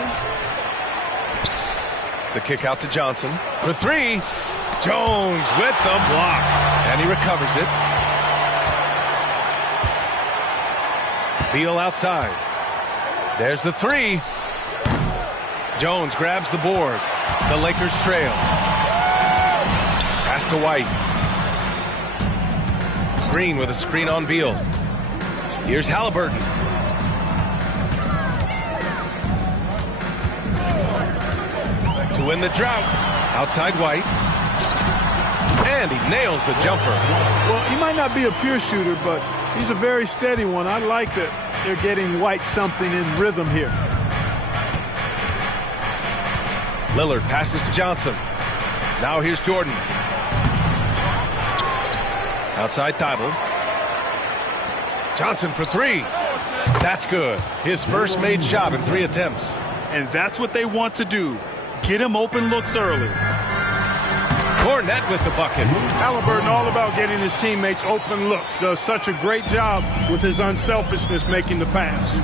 The kick out to Johnson for 3. Jones with the block. And he recovers it. Beal outside. There's the 3. Jones grabs the board. The Lakers trail. Pass to White. Green with a screen on Beal. Here's Halliburton. To win the drought. Outside White. And he nails the jumper. Well, he might not be a pure shooter, but he's a very steady one. I like that they're getting White something in rhythm here. Lillard passes to Johnson. Now here's Jordan. Outside Thybulle. Johnson for 3. That's good. His first made shot in 3 attempts. And that's what they want to do. Get him open looks early. Cornette with the bucket. Halliburton all about getting his teammates open looks. Does such a great job with his unselfishness making the pass.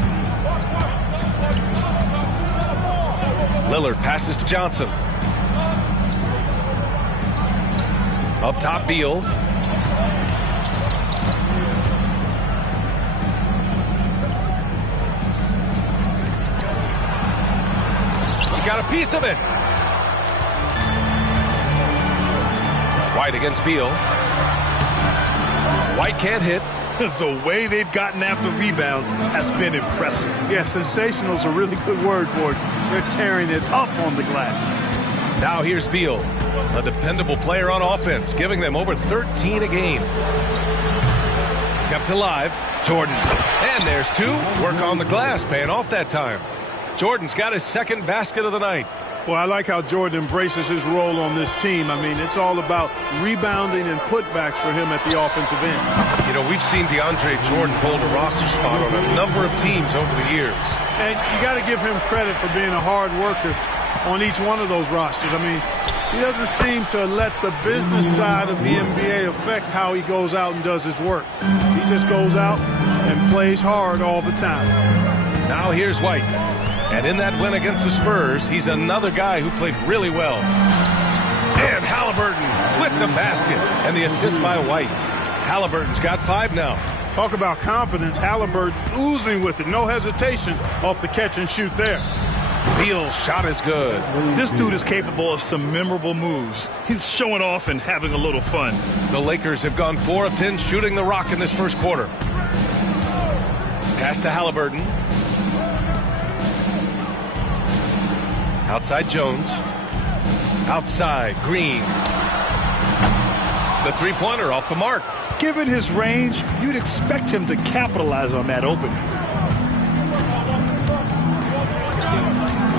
Lillard passes to Johnson. Up top, Beal. He got a piece of it. White against Beal. White can't hit. The way they've gotten after rebounds has been impressive. Yeah, sensational is a really good word for it. They're tearing it up on the glass. Now here's Beal, a dependable player on offense, giving them over 13 a game. Kept alive. Jordan. And there's 2. Work on the glass, paying off that time. Jordan's got his second basket of the night. Well, I like how Jordan embraces his role on this team. I mean, it's all about rebounding and putbacks for him at the offensive end. You know, we've seen DeAndre Jordan hold a roster spot on a number of teams over the years. And you got to give him credit for being a hard worker on each one of those rosters. I mean, He doesn't seem to let the business side of the NBA affect how he goes out and does his work. He just goes out and plays hard all the time. Now here's White. And in that win against the Spurs, he's another guy who played really well. And Halliburton with the basket and the assist by White. Halliburton's got 5 now. Talk about confidence. Halliburton oozing with it. No hesitation off the catch and shoot there. Beal's shot is good. This dude is capable of some memorable moves. He's showing off and having a little fun. The Lakers have gone 4 of 10 shooting the rock in this first quarter. Pass to Halliburton. Outside Jones. Outside Green. The three-pointer off the mark. Given his range, you'd expect him to capitalize on that opening.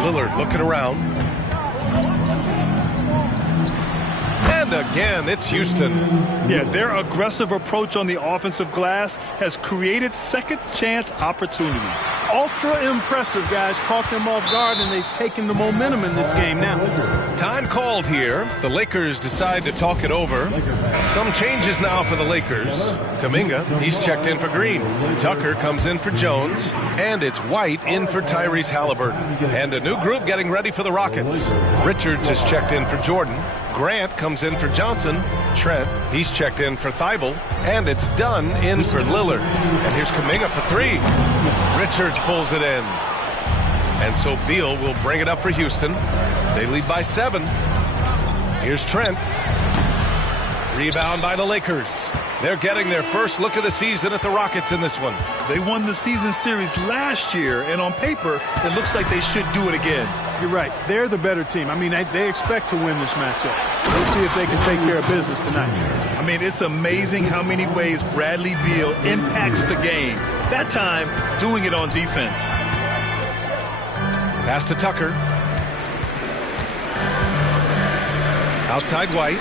Lillard looking around. And again, it's Houston. Yeah, their aggressive approach on the offensive glass has created second chance opportunities. Ultra impressive, guys. Caught them off guard, and they've taken the momentum in this game now. Time called here. The Lakers decide to talk it over. Some changes now for the Lakers. Kuminga, he's checked in for Green. Tucker comes in for Jones. And it's White in for Tyrese Halliburton. And a new group getting ready for the Rockets. Richards is checked in for Jordan. Grant comes in for Johnson. Trent, he's checked in for Thibault. And it's Dunn in for Lillard. And here's Kuminga for 3. Richards pulls it in. And so Beal will bring it up for Houston. They lead by 7. Here's Trent. Rebound by the Lakers. They're getting their first look of the season at the Rockets in this one. They won the season series last year, and on paper, it looks like they should do it again. You're right. They're the better team. I mean, they expect to win this matchup. Let's see if they can take care of business tonight. I mean, it's amazing how many ways Bradley Beal impacts the game. That time, doing it on defense. Pass to Tucker. Outside White.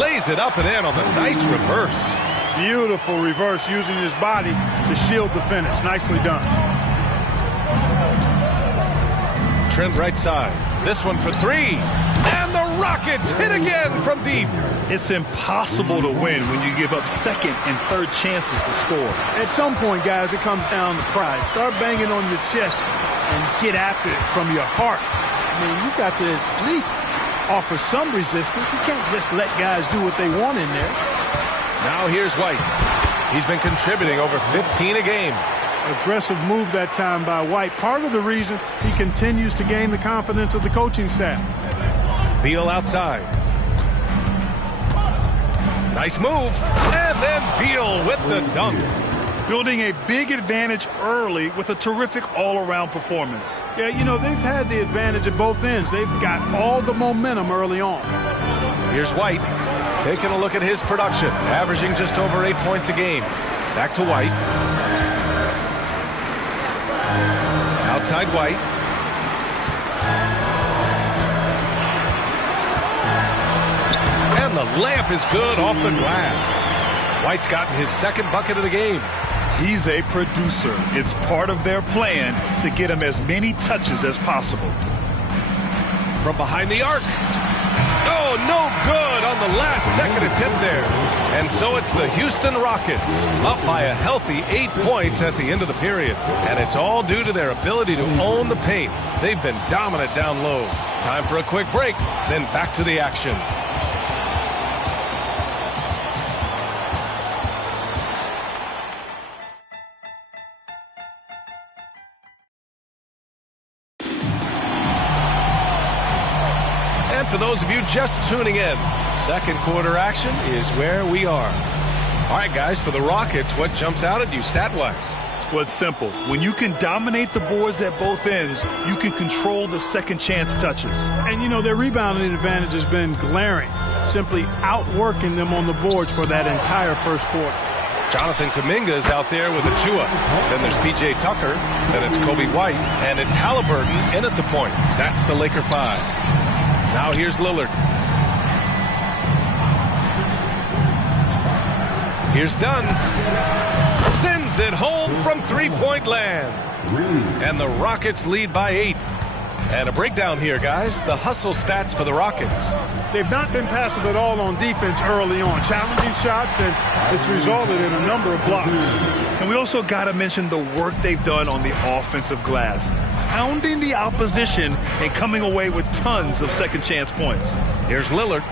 Lays it up and in on the nice reverse. Beautiful reverse, using his body to shield the finish. Nicely done. Trent right side. This one for 3. And the Rockets hit again from deep. It's impossible to win when you give up second and third chances to score. At some point, guys, it comes down to pride. Start banging on your chest and get after it from your heart. I mean, you've got to at least offer some resistance. You can't just let guys do what they want in there. Now here's White. He's been contributing over 15 a game. Aggressive move that time by White. Part of the reason he continues to gain the confidence of the coaching staff. Beal outside. Nice move. And then Beal with the dunk. Building a big advantage early with a terrific all-around performance. Yeah, you know, they've had the advantage at both ends. They've got all the momentum early on. Here's White. Taking a look at his production. Averaging just over 8 points a game. Back to White. Outside White. And the layup is good off the glass. White's gotten his second bucket of the game. He's a producer. It's part of their plan to get him as many touches as possible. From behind the arc. Oh, no good on the last second attempt there. And so it's the Houston Rockets up by a healthy 8 points at the end of the period. And it's all due to their ability to own the paint. They've been dominant down low. Time for a quick break, then back to the action. For those of you just tuning in, second quarter action is where we are. All right, guys, for the Rockets, what jumps out at you stat-wise? Well, it's simple. When you can dominate the boards at both ends, you can control the second chance touches. And, you know, their rebounding advantage has been glaring, simply outworking them on the boards for that entire first quarter. Jonathan Kuminga is out there with Achua. Then there's P.J. Tucker. Then it's Kobe White. And it's Halliburton in at the point. That's the Laker 5. Now here's Lillard. Here's Dunn. Sends it home from three-point land. And the Rockets lead by 8. And a breakdown here, guys. The hustle stats for the Rockets. They've not been passive at all on defense early on. Challenging shots, and it's resulted in a number of blocks. And we also got to mention the work they've done on the offensive glass. Pounding the opposition and coming away with tons of second chance points. Here's Lillard.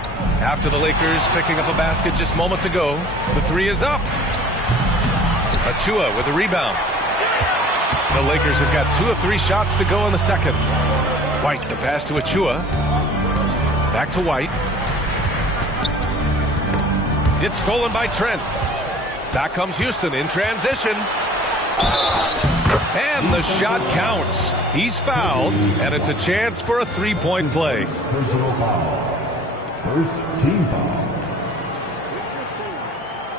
After the Lakers picking up a basket just moments ago, the three is up. Achua with the rebound. The Lakers have got 2 of 3 shots to go in the second. White, the pass to Achua. Back to White. It's stolen by Trent. Back comes Houston in transition. And the shot counts. He's fouled, and it's a chance for a three-point play. Personal foul. First team foul.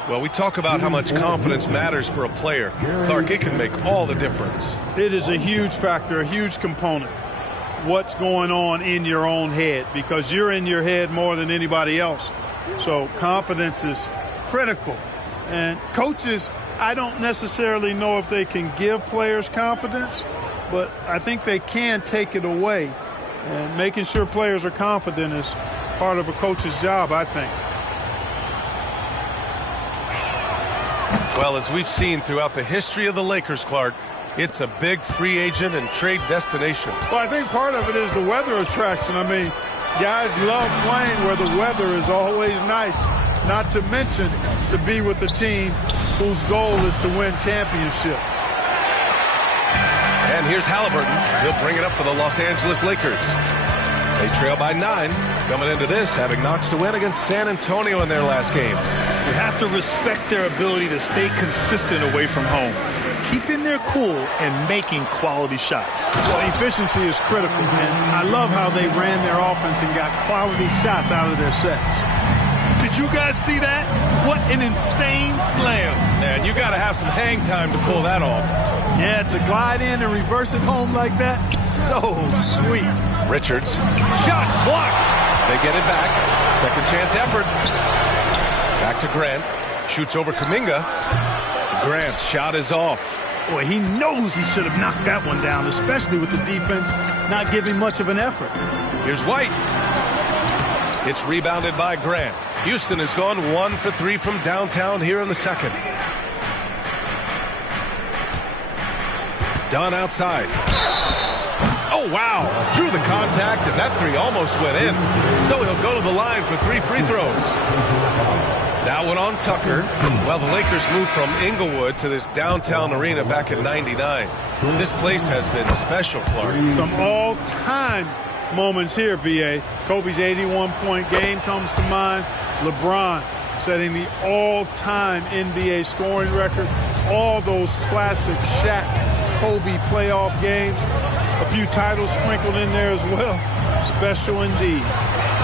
Well, we talk about how much confidence matters for a player. Clark, it can make all the difference. It is a huge factor, a huge component. What's going on in your own head, because you're in your head more than anybody else. So confidence is critical. And coaches, I don't necessarily know if they can give players confidence, but I think they can take it away. And making sure players are confident is part of a coach's job, I think. Well, as we've seen throughout the history of the Lakers, Clark, it's a big free agent and trade destination. Well, I think part of it is the weather attraction. I mean, guys love playing where the weather is always nice, not to mention to be with a team whose goal is to win championships. And here's Halliburton. He'll bring it up for the Los Angeles Lakers. They trail by 9, coming into this, having notched a win against San Antonio in their last game. You have to respect their ability to stay consistent away from home, keeping their cool and making quality shots. Well, efficiency is critical, and I love how they ran their offense and got quality shots out of their sets. Did you guys see that? What an insane slam. Man, you got to have some hang time to pull that off. Yeah, to glide in and reverse it home like that, so sweet. Richards, shots blocked. They get it back. Second chance effort. Back to Grant. Shoots over Kuminga. Grant's shot is off. Boy, he knows he should have knocked that one down, especially with the defense not giving much of an effort. Here's White. It's rebounded by Grant. Houston has gone 1 for 3 from downtown here in the second. Dunn outside. Oh, wow. Drew the contact, and that three almost went in. So he'll go to the line for 3 free throws. That one on Tucker. Well, the Lakers moved from Inglewood to this downtown arena back in '99. This place has been special, Clark. Some all-time moments here, B.A. Kobe's 81-point game comes to mind. LeBron setting the all-time NBA scoring record. All those classic Shaq, Kobe playoff games. A few titles sprinkled in there as well. Special indeed.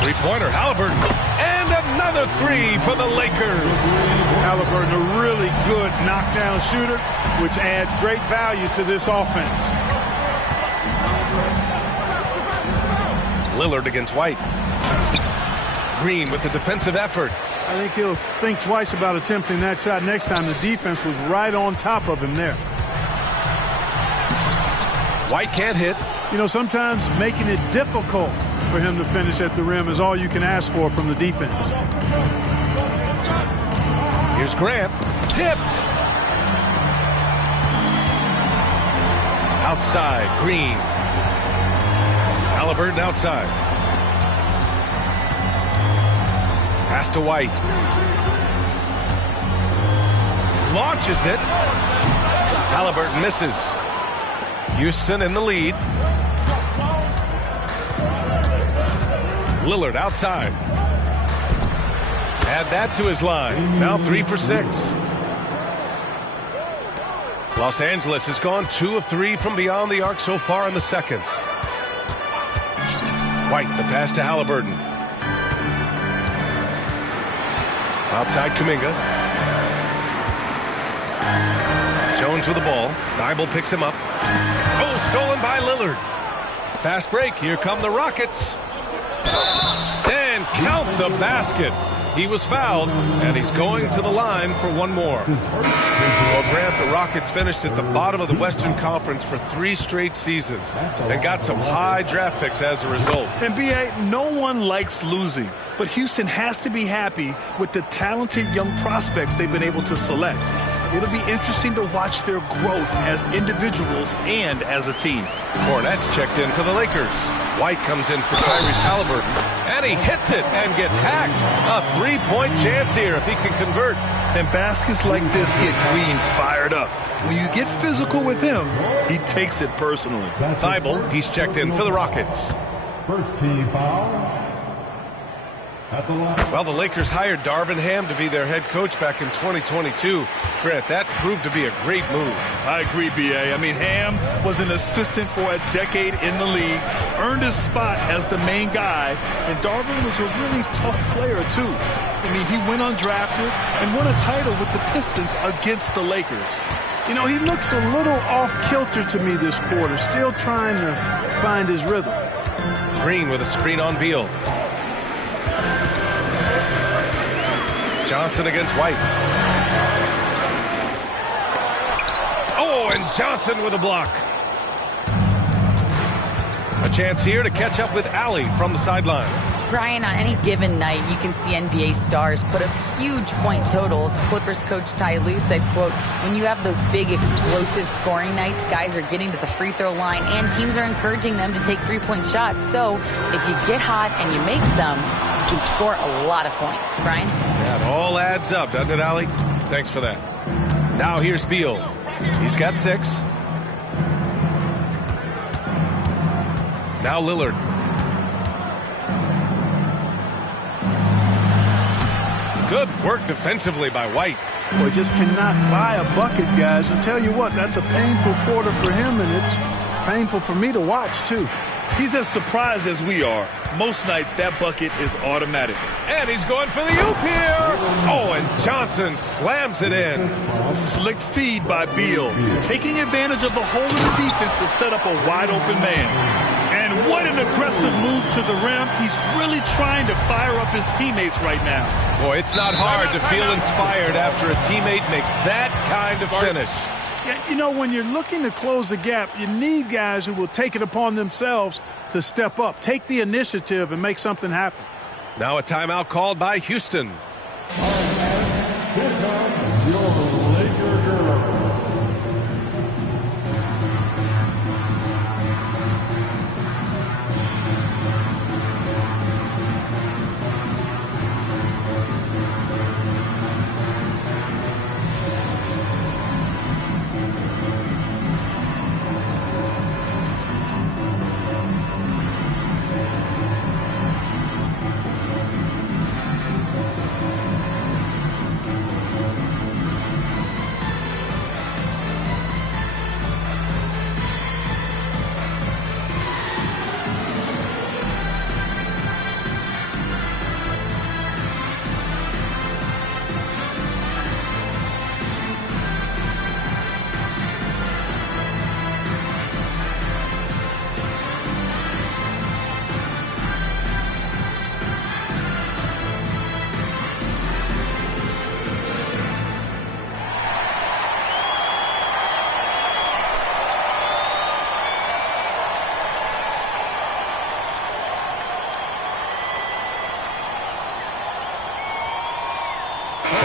Three-pointer, Halliburton. And another 3 for the Lakers. Halliburton, a really good knockdown shooter, which adds great value to this offense. Lillard against White. Green with the defensive effort. I think he'll think twice about attempting that shot next time. The defense was right on top of him there. White can't hit. You know, sometimes making it difficult for him to finish at the rim is all you can ask for from the defense. Here's Grant. Tipped. Outside, Green. Halliburton outside. Pass to White. Launches it. Halliburton misses. Houston in the lead. Lillard outside. Add that to his line. Now 3 for 6. Los Angeles has gone 2 of 3 from beyond the arc so far in the second. White, the pass to Halliburton. Outside Kuminga. Jones with the ball. Thibault picks him up. Oh, stolen by Lillard. Fast break. Here come the Rockets. And count the basket. He was fouled, and he's going to the line for one more. Well, Grant, the Rockets finished at the bottom of the Western Conference for 3 straight seasons and got some high draft picks as a result. And B.A., no one likes losing, but Houston has to be happy with the talented young prospects they've been able to select. It'll be interesting to watch their growth as individuals and as a team. Cornette's checked in for the Lakers. White comes in for Tyrese Halliburton, and he hits it and gets hacked. A 3-point chance here if he can convert. And baskets like this get Green fired up. When you get physical with him, he takes it personally. Thibault, he's checked in for the Rockets. First team foul. Well, the Lakers hired Darvin Ham to be their head coach back in 2022. Grant, that proved to be a great move. I agree, B.A. I mean, Ham was an assistant for a decade in the league, earned his spot as the main guy, and Darvin was a really tough player, too. I mean, he went undrafted and won a title with the Pistons against the Lakers. You know, he looks a little off-kilter to me this quarter, still trying to find his rhythm. Green with a screen on Beal. Johnson against White. Oh, and Johnson with a block. A chance here to catch up with Allie from the sideline. Brian, on any given night, you can see NBA stars put up huge point totals. Clippers coach Ty Lue said, quote, when you have those big explosive scoring nights, guys are getting to the free throw line and teams are encouraging them to take 3-point shots. So if you get hot and you make some, you can score a lot of points. Brian? That all adds up, doesn't it, Allie? Thanks for that. Now here's Beal. He's got 6. Now Lillard. Good work defensively by White. Boy, just cannot buy a bucket, guys. I'll tell you what, that's a painful quarter for him, and it's painful for me to watch, too. He's as surprised as we are. Most nights, that bucket is automatic. And he's going for the oop here. Oh, and Johnson slams it in. Slick feed by Beal, taking advantage of the hole in the defense to set up a wide-open man. And what an aggressive move to the rim. He's really trying to fire up his teammates right now. Boy, it's not hard to feel inspired after a teammate makes that kind of finish. Yeah, you know, when you're looking to close the gap, you need guys who will take it upon themselves to step up, take the initiative, and make something happen. Now a timeout called by Houston.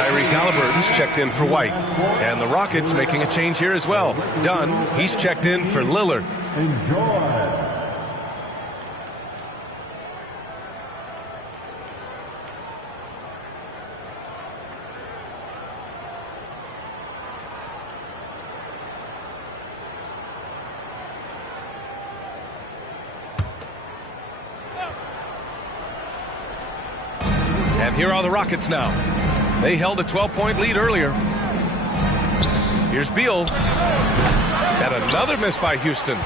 Tyrese Halliburton's checked in for White. And the Rockets making a change here as well. Dunn, he's checked in for Lillard. Enjoy. And here are the Rockets now. They held a 12-point lead earlier. Here's Beal. And another miss by Houston.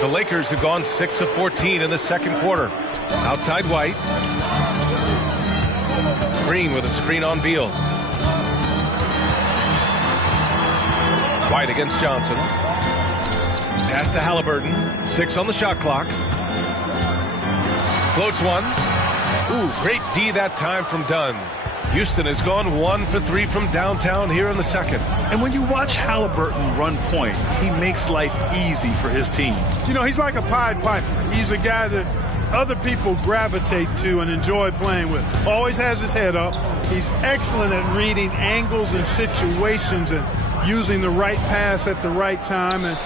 The Lakers have gone 6 of 14 in the second quarter. Outside White. Green with a screen on Beal. White against Johnson. Pass to Halliburton. 6 on the shot clock. Floats one. Ooh, great D that time from Dunn. Houston has gone 1 for 3 from downtown here in the second. And when you watch Halliburton run point, he makes life easy for his team. You know, he's like a Pied Piper. He's a guy that other people gravitate to and enjoy playing with. Always has his head up. He's excellent at reading angles and situations and using the right pass at the right time, and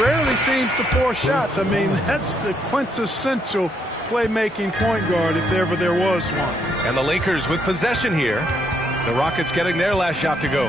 rarely seems to force shots. I mean, that's the quintessential playmaking point guard if ever there was one. And the Lakers with possession here. The Rockets getting their last shot to go.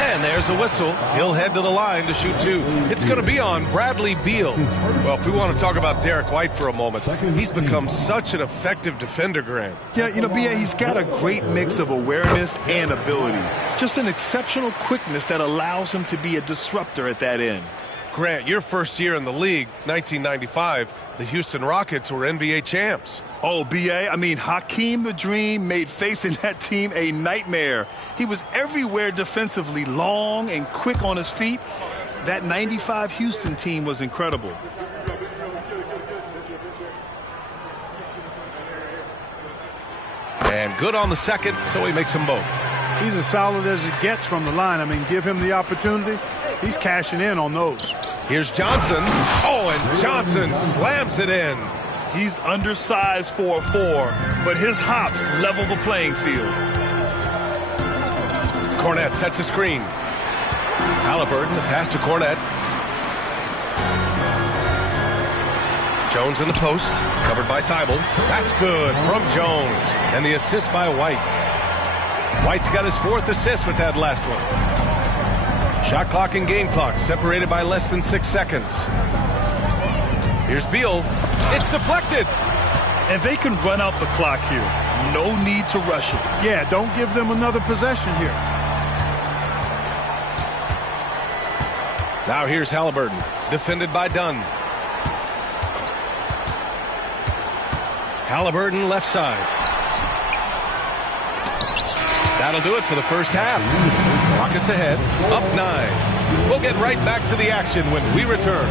And there's a whistle. He'll head to the line to shoot 2. It's going to be on Bradley Beal. Well, if we want to talk about Derek White for a moment, he's become such an effective defender, Grant. Yeah, you know, B.A., he's got a great mix of awareness and ability. Just an exceptional quickness that allows him to be a disruptor at that end. Grant, your first year in the league, 1995, the Houston Rockets were NBA champs. Oh, B.A., I mean, Hakeem the Dream made facing that team a nightmare. He was everywhere defensively, long and quick on his feet. That 95 Houston team was incredible. And good on the second, so he makes them both. He's as solid as it gets from the line. I mean, give him the opportunity. He's cashing in on those. Here's Johnson. Oh, and Johnson slams it in. He's undersized for a 4, but his hops level the playing field. Cornette sets a screen. Halliburton, the pass to Cornette. Jones in the post, covered by Thibault. That's good from Jones. And the assist by White. White's got his 4th assist with that last one. Shot clock and game clock separated by less than 6 seconds. Here's Beal. It's deflected. And they can run out the clock here. No need to rush it. Yeah, don't give them another possession here. Now here's Halliburton, defended by Dunn. Halliburton left side. That'll do it for the first half. Rockets ahead, up 9. We'll get right back to the action when we return.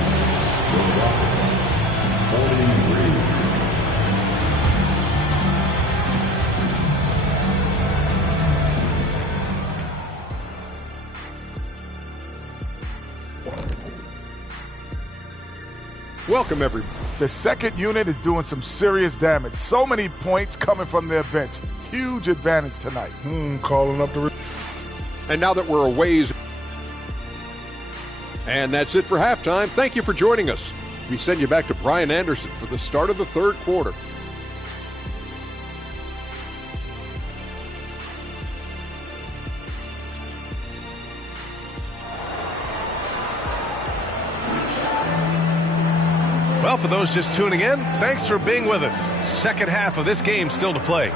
Welcome, everybody. The second unit is doing some serious damage. So many points coming from their bench. Huge advantage tonight. Calling up the... And now that we're a ways... And that's it for halftime. Thank you for joining us. We send you back to Brian Anderson for the start of the third quarter. Well, for those just tuning in, thanks for being with us. Second half of this game still to play.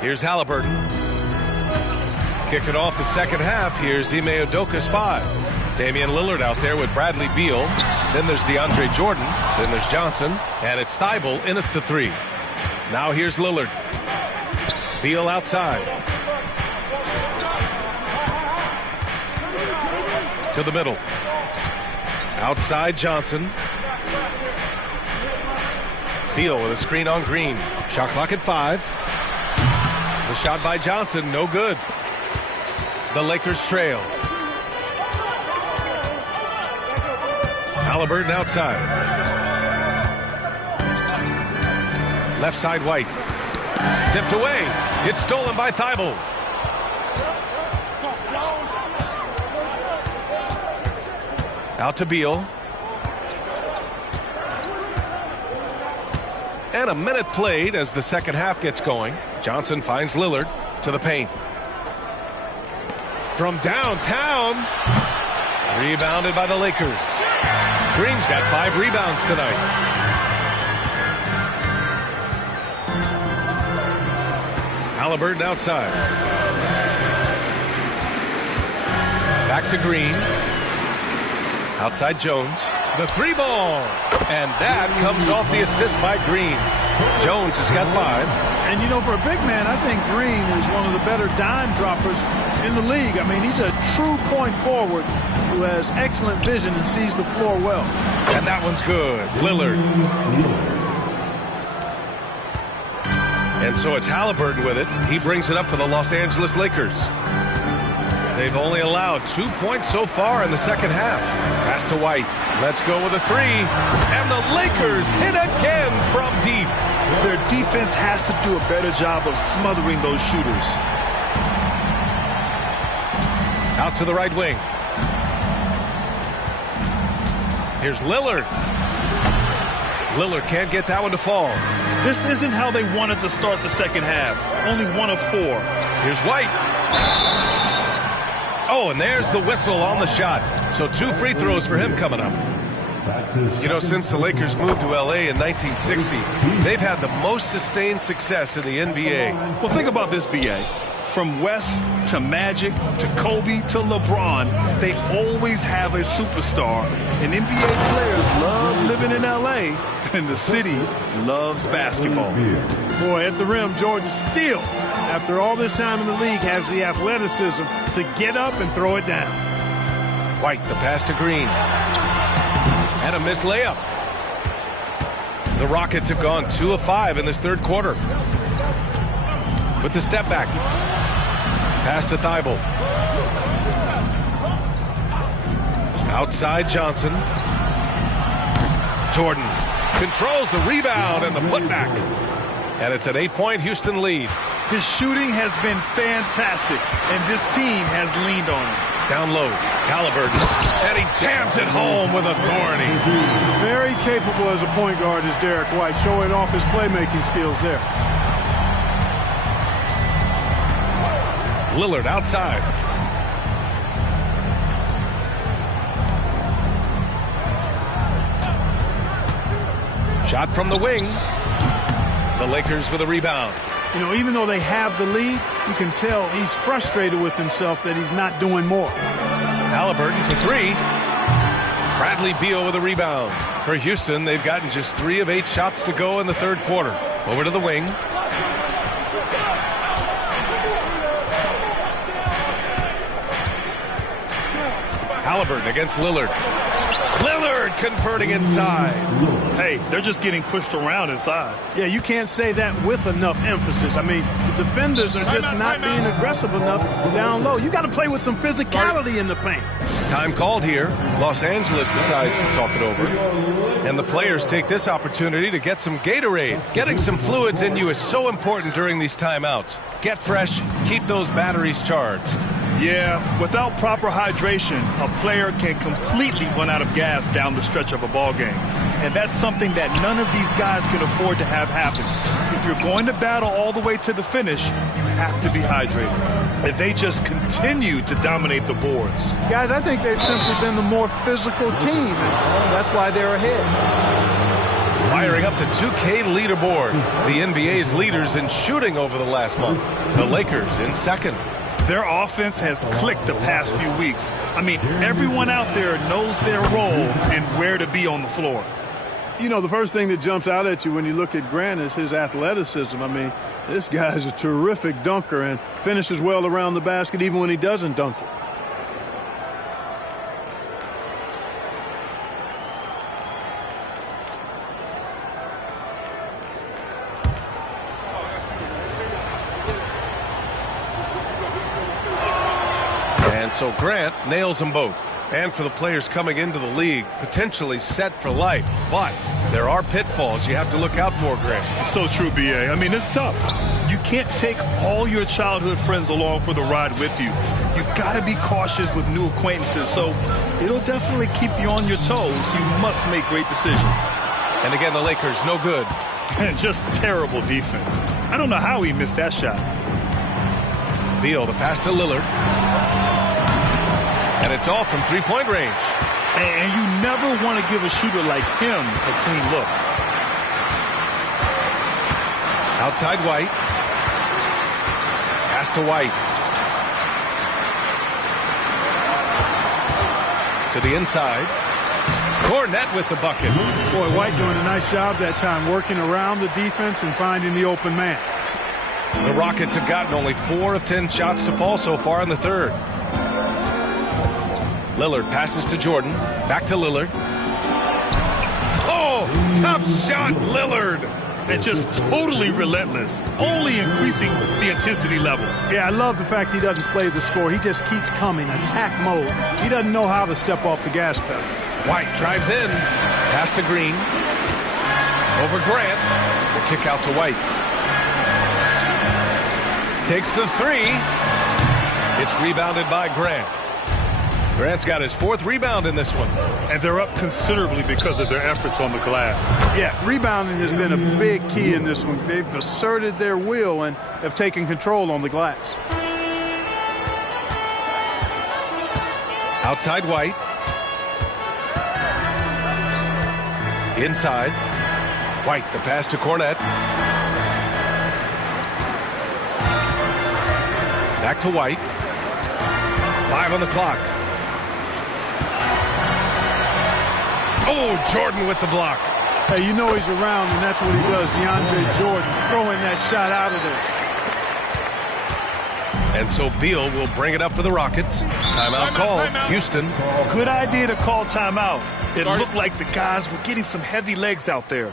Here's Halliburton. Kicking off the second half, here's Ime Udoka's 5. Damian Lillard out there with Bradley Beal. Then there's DeAndre Jordan. Then there's Johnson. And it's Thibault in at the 3. Now here's Lillard. Beal outside. To the middle. Outside Johnson. Beal with a screen on Green. Shot clock at 5. The shot by Johnson, no good. The Lakers trail. Halliburton outside. Left side White. Tipped away. It's stolen by Thibault. Out to Beal. And a minute played as the second half gets going. Johnson finds Lillard to the paint. From downtown. Rebounded by the Lakers. Green's got 5 rebounds tonight. Halliburton outside. Back to Green. Outside Jones. The 3 ball. And that comes off the assist by Green. Jones has got 5. And, you know, for a big man, I think Green is one of the better dime droppers in the league. I mean, he's a true point forward who has excellent vision and sees the floor well. And that one's good. Lillard. And so it's Halliburton with it. He brings it up for the Los Angeles Lakers. They've only allowed 2 points so far in the second half. Pass to White. Let's go with a three. And the Lakers hit again from deep. Their defense has to do a better job of smothering those shooters. Out to the right wing. Here's Lillard. Lillard can't get that one to fall. This isn't how they wanted to start the second half. Only 1 of 4. Here's White. Oh, and there's the whistle on the shot. So 2 free throws for him coming up. You know, since the Lakers moved to L.A. in 1960, they've had the most sustained success in the NBA. Well, think about this, B.A. From West to Magic to Kobe to LeBron, they always have a superstar. And NBA players love living in L.A., and the city loves basketball. Boy, at the rim, Jordan still, after all this time in the league, has the athleticism to get up and throw it down. White, the pass to Green. And a missed layup. The Rockets have gone 2 of 5 in this third quarter. With the step back. Pass to Thibault. Outside Johnson. Jordan controls the rebound and the putback. And it's an 8-point Houston lead. His shooting has been fantastic, and this team has leaned on him. Down low, Halliburton, and he jams it home with authority. Very capable as a point guard is Derek White, showing off his playmaking skills there. Lillard outside. Shot from the wing. The Lakers with a rebound. You know, even though they have the lead, you can tell he's frustrated with himself that he's not doing more. Halliburton for 3. Bradley Beal with a rebound. For Houston, they've gotten just 3 of 8 shots to go in the third quarter. Over to the wing. Halliburton against Lillard. Lillard converting inside. Hey, they're just getting pushed around inside. Yeah, you can't say that with enough emphasis. I mean, the defenders are just not being aggressive enough down low. You got to play with some physicality in the paint. Time called here. Los Angeles decides to talk it over. And the players take this opportunity to get some Gatorade. Getting some fluids in you is so important during these timeouts. Get fresh, keep those batteries charged. Yeah, without proper hydration, a player can completely run out of gas down the stretch of a ball game. And that's something that none of these guys can afford to have happen. If you're going to battle all the way to the finish, you have to be hydrated. If they just continue to dominate the boards. Guys, I think they've simply been the more physical team. That's why they're ahead. Firing up the 2K leaderboard. The NBA's leaders in shooting over the last month. The Lakers in second. Their offense has clicked the past few weeks. I mean, everyone out there knows their role and where to be on the floor. You know, the first thing that jumps out at you when you look at Grant is his athleticism. I mean, this guy is a terrific dunker and finishes well around the basket even when he doesn't dunk it. And so Grant nails them both. And for the players coming into the league, potentially set for life. But there are pitfalls you have to look out for, Grant. So true, B.A. I mean, it's tough. You can't take all your childhood friends along for the ride with you. You've got to be cautious with new acquaintances, so it'll definitely keep you on your toes. You must make great decisions. And again, the Lakers, no good. Just terrible defense. I don't know how he missed that shot. Beal, the pass to Lillard. And it's all from three-point range. And you never want to give a shooter like him a clean look. Outside White. Pass to White. To the inside. Cornette with the bucket. Boy, White doing a nice job that time, working around the defense and finding the open man. The Rockets have gotten only 4 of 10 shots to fall so far in the third. Lillard passes to Jordan. Back to Lillard. Oh, tough shot, Lillard. And just totally relentless, only increasing the intensity level. Yeah, I love the fact he doesn't play the score. He just keeps coming, attack mode. He doesn't know how to step off the gas pedal. White drives in. Pass to Green. Over Grant. The kick out to White. Takes the 3. It's rebounded by Grant. Grant's got his 4th rebound in this one. And they're up considerably because of their efforts on the glass. Yeah, rebounding has been a big key in this one. They've asserted their will and have taken control on the glass. Outside White. Inside. White, the pass to Cornette. Back to White. 5 on the clock. Oh, Jordan with the block. Hey, you know he's around, and that's what he does. DeAndre Jordan throwing that shot out of there. And so Beal will bring it up for the Rockets. Timeout call. Houston. Good idea to call timeout. It looked like the guys were getting some heavy legs out there.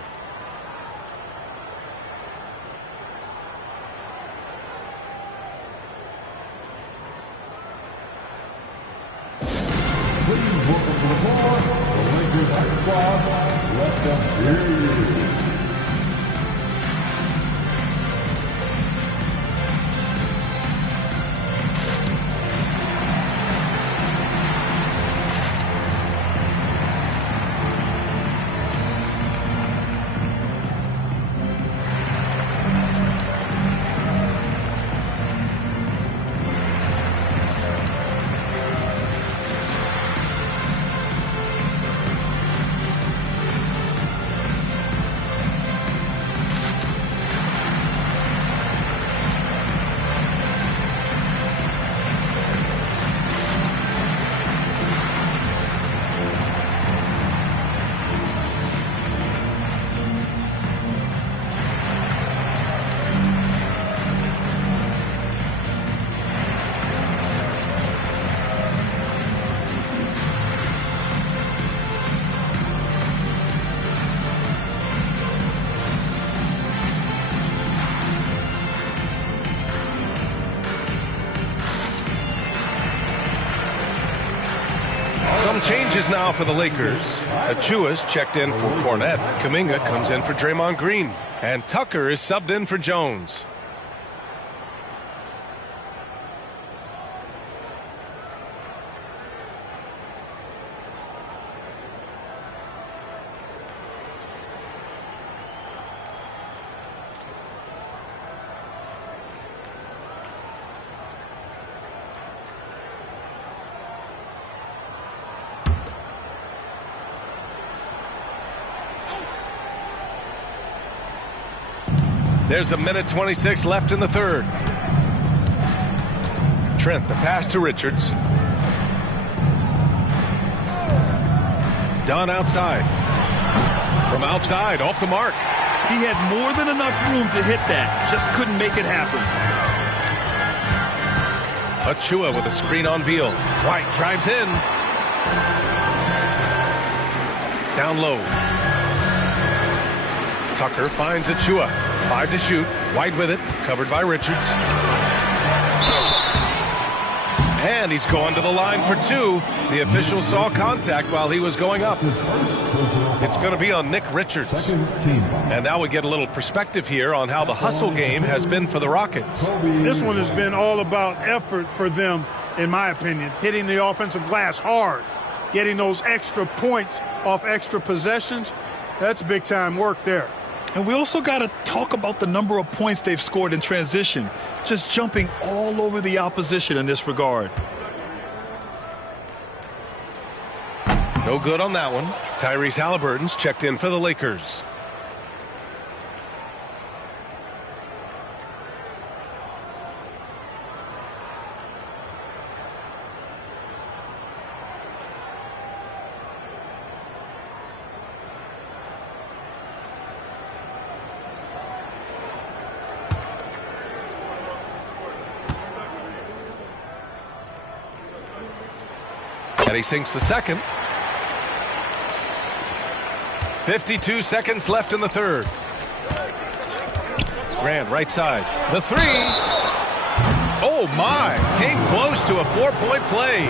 Changes now for the Lakers. Achua's checked in for Cornette. Kuminga comes in for Draymond Green. And Tucker is subbed in for Jones. There's a minute 26 left in the third. Trent, the pass to Richards. Dunn outside. From outside, off the mark. He had more than enough room to hit that. Just couldn't make it happen. Achua with a screen on Beal. White drives in. Down low. Tucker finds Achua. 5 to shoot. White with it. Covered by Richards. And he's going to the line for 2. The official saw contact while he was going up. It's going to be on Nick Richards. And now we get a little perspective here on how the hustle game has been for the Rockets. This one has been all about effort for them, in my opinion. Hitting the offensive glass hard. Getting those extra points off extra possessions. That's big-time work there. And we also got to talk about the number of points they've scored in transition. Just jumping all over the opposition in this regard. No good on that one. Tyrese Halliburton's checked in for the Lakers. And he sinks the second. 52 seconds left in the third. Grant, right side. The three. Oh, my. Came close to a 4-point play.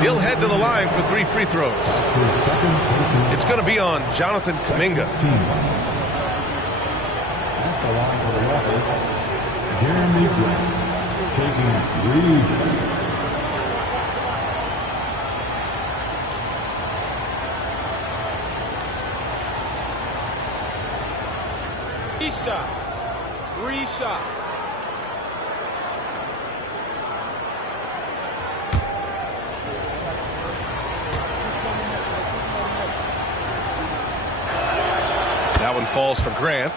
He'll head to the line for 3 free throws. It's going to be on Jonathan Kuminga. At the line for the Rockets, Jeremy Grant, taking 3 shots. Three shots. That one falls for Grant.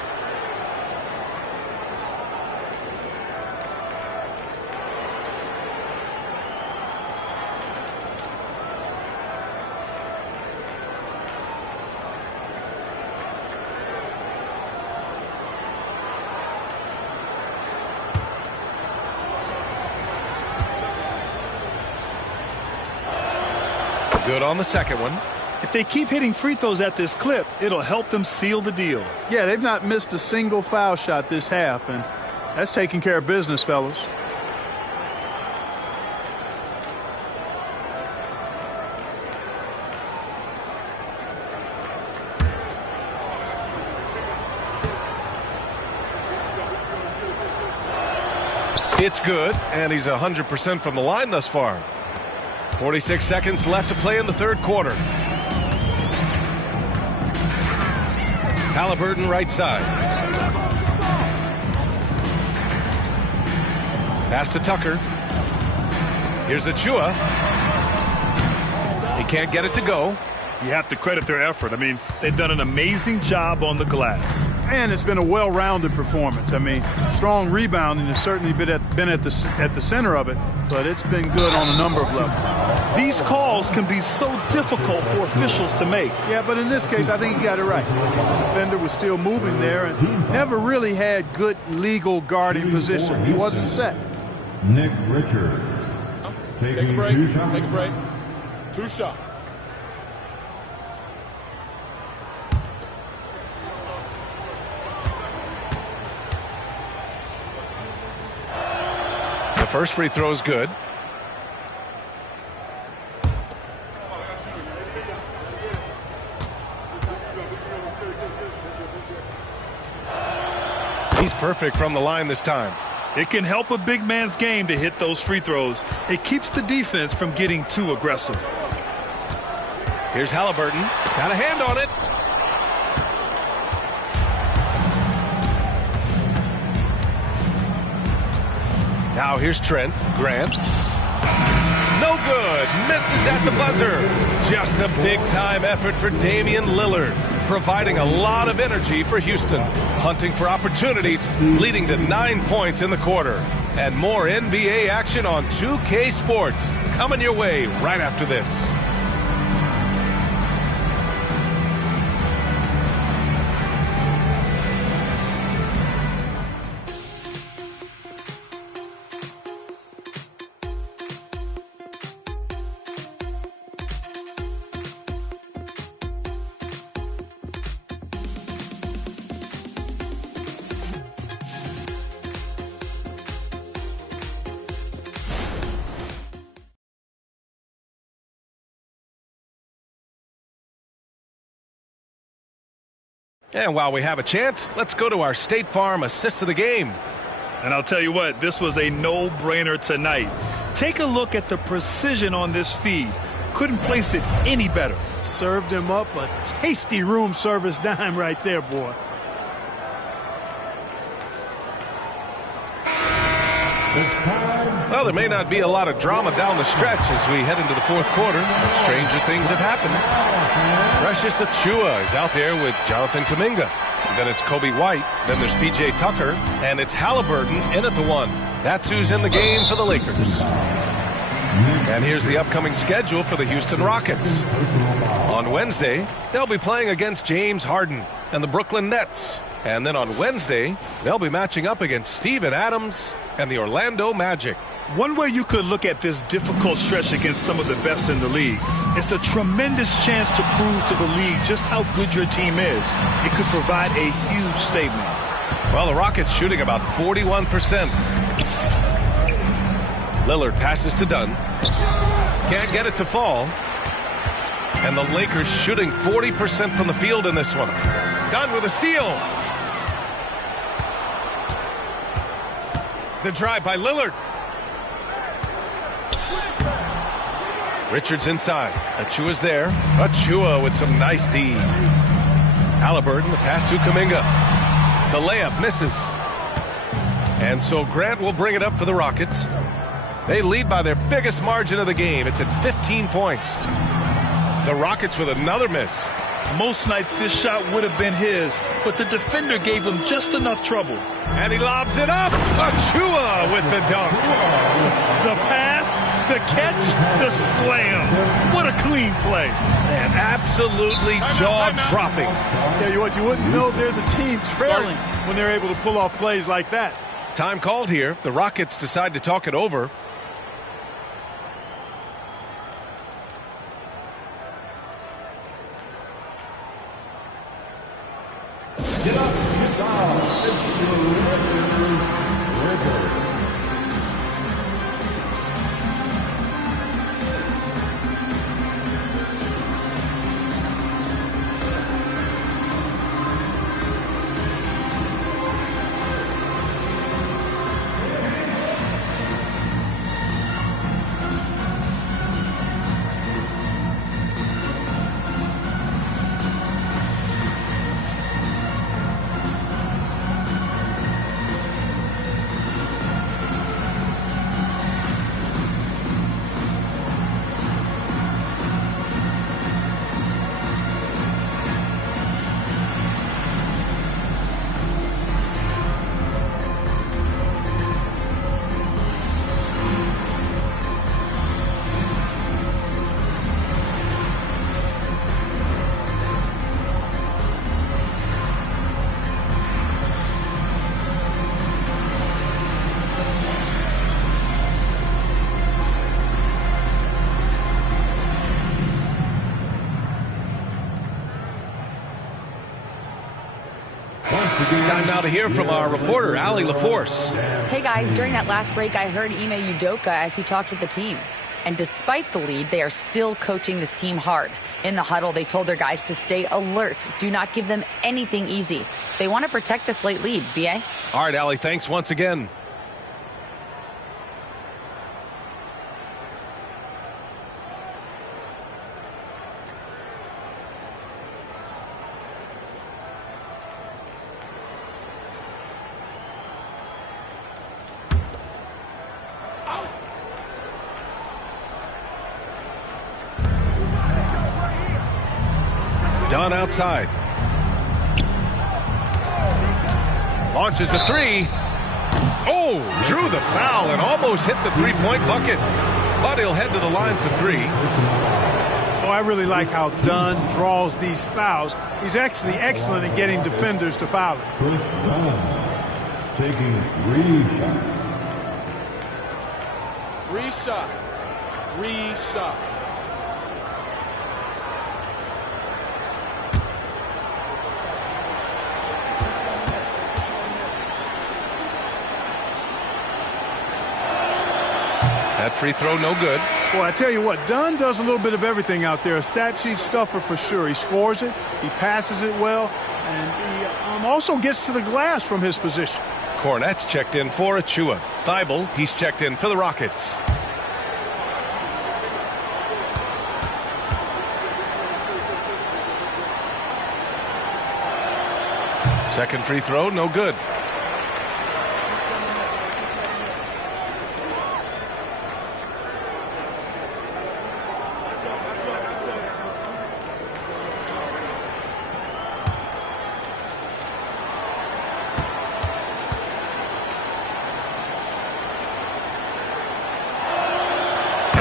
Good on the second one. If they keep hitting free throws at this clip, it'll help them seal the deal. Yeah, they've not missed a single foul shot this half, and that's taking care of business, fellas. It's good, and he's 100% from the line thus far. 46 seconds left to play in the third quarter. Halliburton right side. Pass to Tucker. Here's Achua. He can't get it to go. You have to credit their effort. I mean, they've done an amazing job on the glass. And it's been a well-rounded performance. I mean, strong rebounding has certainly been at the center of it, but it's been good on a number of levels. These calls can be so difficult for officials to make. Yeah, but in this case, I think you got it right. The defender was still moving there and never really had good legal guarding position. He wasn't set. Nick Richards. Take a break. Take a break. 2 shots. The first free throw is good. He's perfect from the line this time. It can help a big man's game to hit those free throws. It keeps the defense from getting too aggressive. Here's Halliburton. Got a hand on it. Now here's Trent. Grant. No good. Misses at the buzzer. Just a big-time effort for Damian Lillard, providing a lot of energy for Houston, hunting for opportunities, leading to 9 points in the quarter. And more NBA action on 2K Sports coming your way right after this. And while we have a chance, let's go to our State Farm assist of the game. And I'll tell you what, this was a no-brainer tonight. Take a look at the precision on this feed. Couldn't place it any better. Served him up a tasty room service dime right there, boy. Well, there may not be a lot of drama down the stretch as we head into the fourth quarter, but stranger things have happened. Precious Achua is out there with Jonathan Kuminga. And then it's Kobe White. Then there's P.J. Tucker. And it's Halliburton in at the 1. That's who's in the game for the Lakers. And here's the upcoming schedule for the Houston Rockets. On Wednesday, they'll be playing against James Harden and the Brooklyn Nets. And then on Wednesday, they'll be matching up against Steven Adams and the Orlando Magic. One way you could look at this difficult stretch against some of the best in the league, it's a tremendous chance to prove to the league just how good your team is. It could provide a huge statement. Well, the Rockets shooting about 41%. Lillard passes to Dunn. Can't get it to fall. And the Lakers shooting 40% from the field in this one. Dunn with a steal. The drive by Lillard. Richards inside. Achua's there. Achua with some nice D. Halliburton, the pass to Kuminga. The layup misses. And so Grant will bring it up for the Rockets. They lead by their biggest margin of the game. It's at 15 points. The Rockets with another miss. Most nights this shot would have been his, but the defender gave him just enough trouble. And he lobs it up. Achua with the dunk. The pass, the catch, the slam. What a clean play. Man, absolutely jaw-dropping. Tell you what, you wouldn't know they're the team trailing when they're able to pull off plays like that. Time called here. The Rockets decide to talk it over. Get up, get down, Time now to hear from our reporter, Allie LaForce. Hey guys, during that last break, I heard Ime Udoka as he talked with the team. And despite the lead, they are still coaching this team hard. In the huddle, they told their guys to stay alert. Do not give them anything easy. They want to protect this late lead. B.A.? All right, Allie, thanks once again. Dunn outside. Launches a three. Oh, drew the foul and almost hit the three-point bucket. But he'll head to the line for three. Oh, I really like how Dunn draws these fouls. He's actually excellent at getting defenders to foul him. Chris Dunn taking 3 shots. 3 shots. 3 shots. That free throw, no good. Boy, I tell you what, Dunn does a little bit of everything out there. A stat sheet stuffer for sure. He scores it, he passes it well, and he also gets to the glass from his position. Cornette's checked in for Achua. Thibault, he's checked in for the Rockets. Second free throw, no good.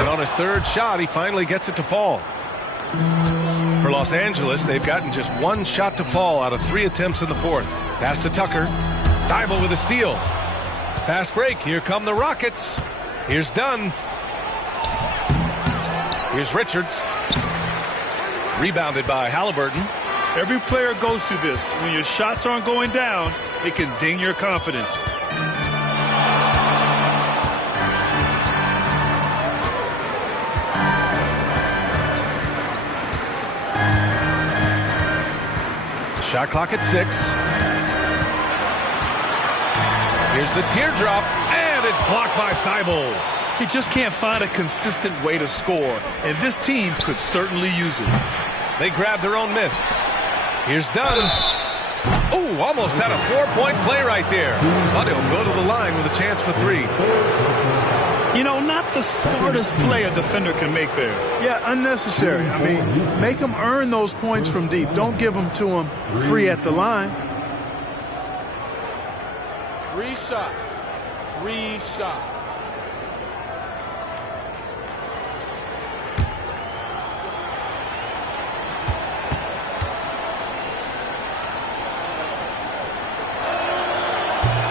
On his third shot, he finally gets it to fall. For Los Angeles, they've gotten just 1 shot to fall out of 3 attempts in the fourth. Pass to Tucker. Thibault with a steal. Fast break. Here come the Rockets. Here's Dunn. Here's Richards. Rebounded by Halliburton. Every player goes through this. When your shots aren't going down, it can ding your confidence. Shot clock at 6. Here's the teardrop, and it's blocked by Thibault. He just can't find a consistent way to score, and this team could certainly use it. They grab their own miss. Here's Dunn. Oh, almost had a 4-point play right there. But he'll go to the line with a chance for 3. You know, not the smartest play a defender can make there. Yeah, unnecessary. I mean, make them earn those points from deep. Don't give them to them free at the line. 3 shots. 3 shots.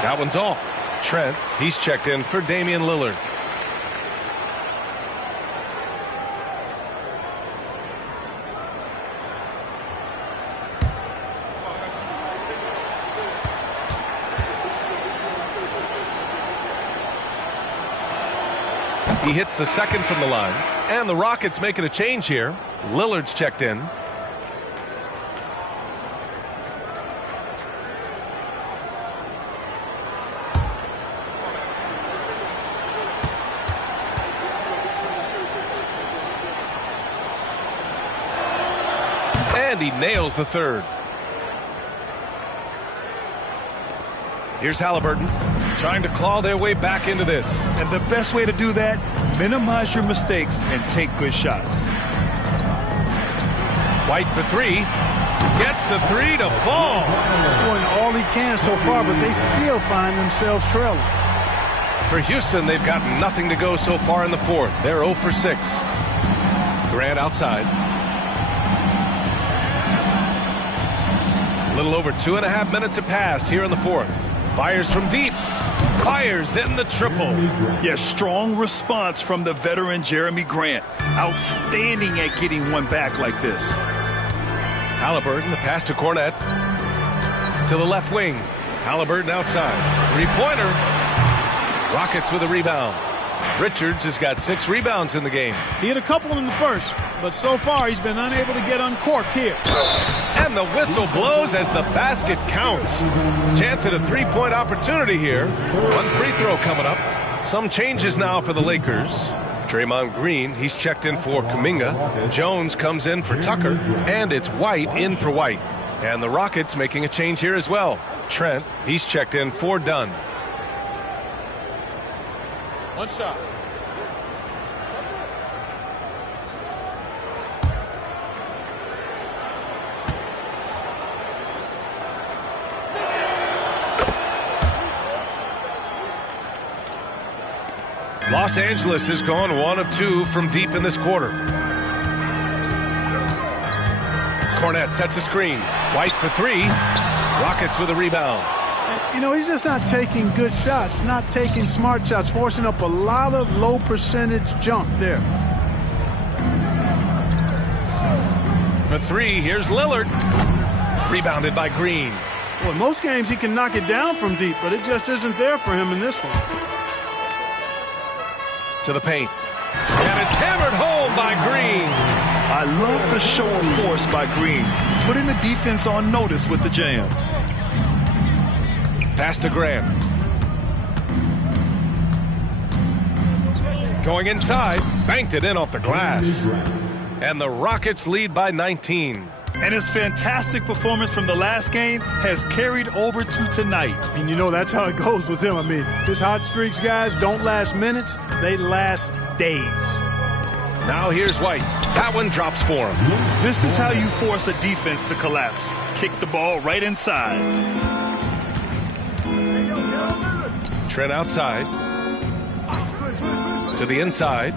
That one's off. Trent, he's checked in for Damian Lillard. He hits the second from the line, and the Rockets making a change here. Lillard's checked in. And he nails the third. Here's Halliburton trying to claw their way back into this. And the best way to do that, minimize your mistakes and take good shots. White for 3. Gets the 3 to fall. Doing all he can so far, but they still find themselves trailing. For Houston, they've got nothing to go so far in the fourth. They're 0 for 6. Grant outside. A little over 2.5 minutes have passed here in the fourth. Fires from deep. Fires in the triple. Yes, strong response from the veteran Jeremy Grant. Outstanding at getting one back like this. Halliburton, the pass to Cornette. To the left wing. Halliburton outside. 3-pointer. Rockets with a rebound. Richards has got 6 rebounds in the game. He hit a couple in the first, but so far he's been unable to get uncorked here. And the whistle blows as the basket counts. Chance at a 3-point opportunity here. One free throw coming up. Some changes now for the Lakers. Draymond Green, he's checked in for Kuminga. Jones comes in for Tucker. And it's White in for White. And the Rockets making a change here as well. Trent, he's checked in for Dunn. 1 shot. Los Angeles has gone 1 of 2 from deep in this quarter. Cornette sets a screen. White for 3. Rockets with a rebound. You know, he's just not taking good shots, not taking smart shots, forcing up a lot of low percentage jump there. For 3, here's Lillard. Rebounded by Green. Well, most games he can knock it down from deep, but it just isn't there for him in this one. To the paint. And it's hammered home by Green. I love the show of force by Green, putting the defense on notice with the jam. Pass to Grant. Going inside. Banked it in off the glass. And the Rockets lead by 19. And his fantastic performance from the last game has carried over to tonight. And you know, that's how it goes with him. I mean, his hot streaks, guys, don't last minutes. They last days. Now here's White. That one drops for him. This is how you force a defense to collapse. Kick the ball right inside. Trent outside. To the inside.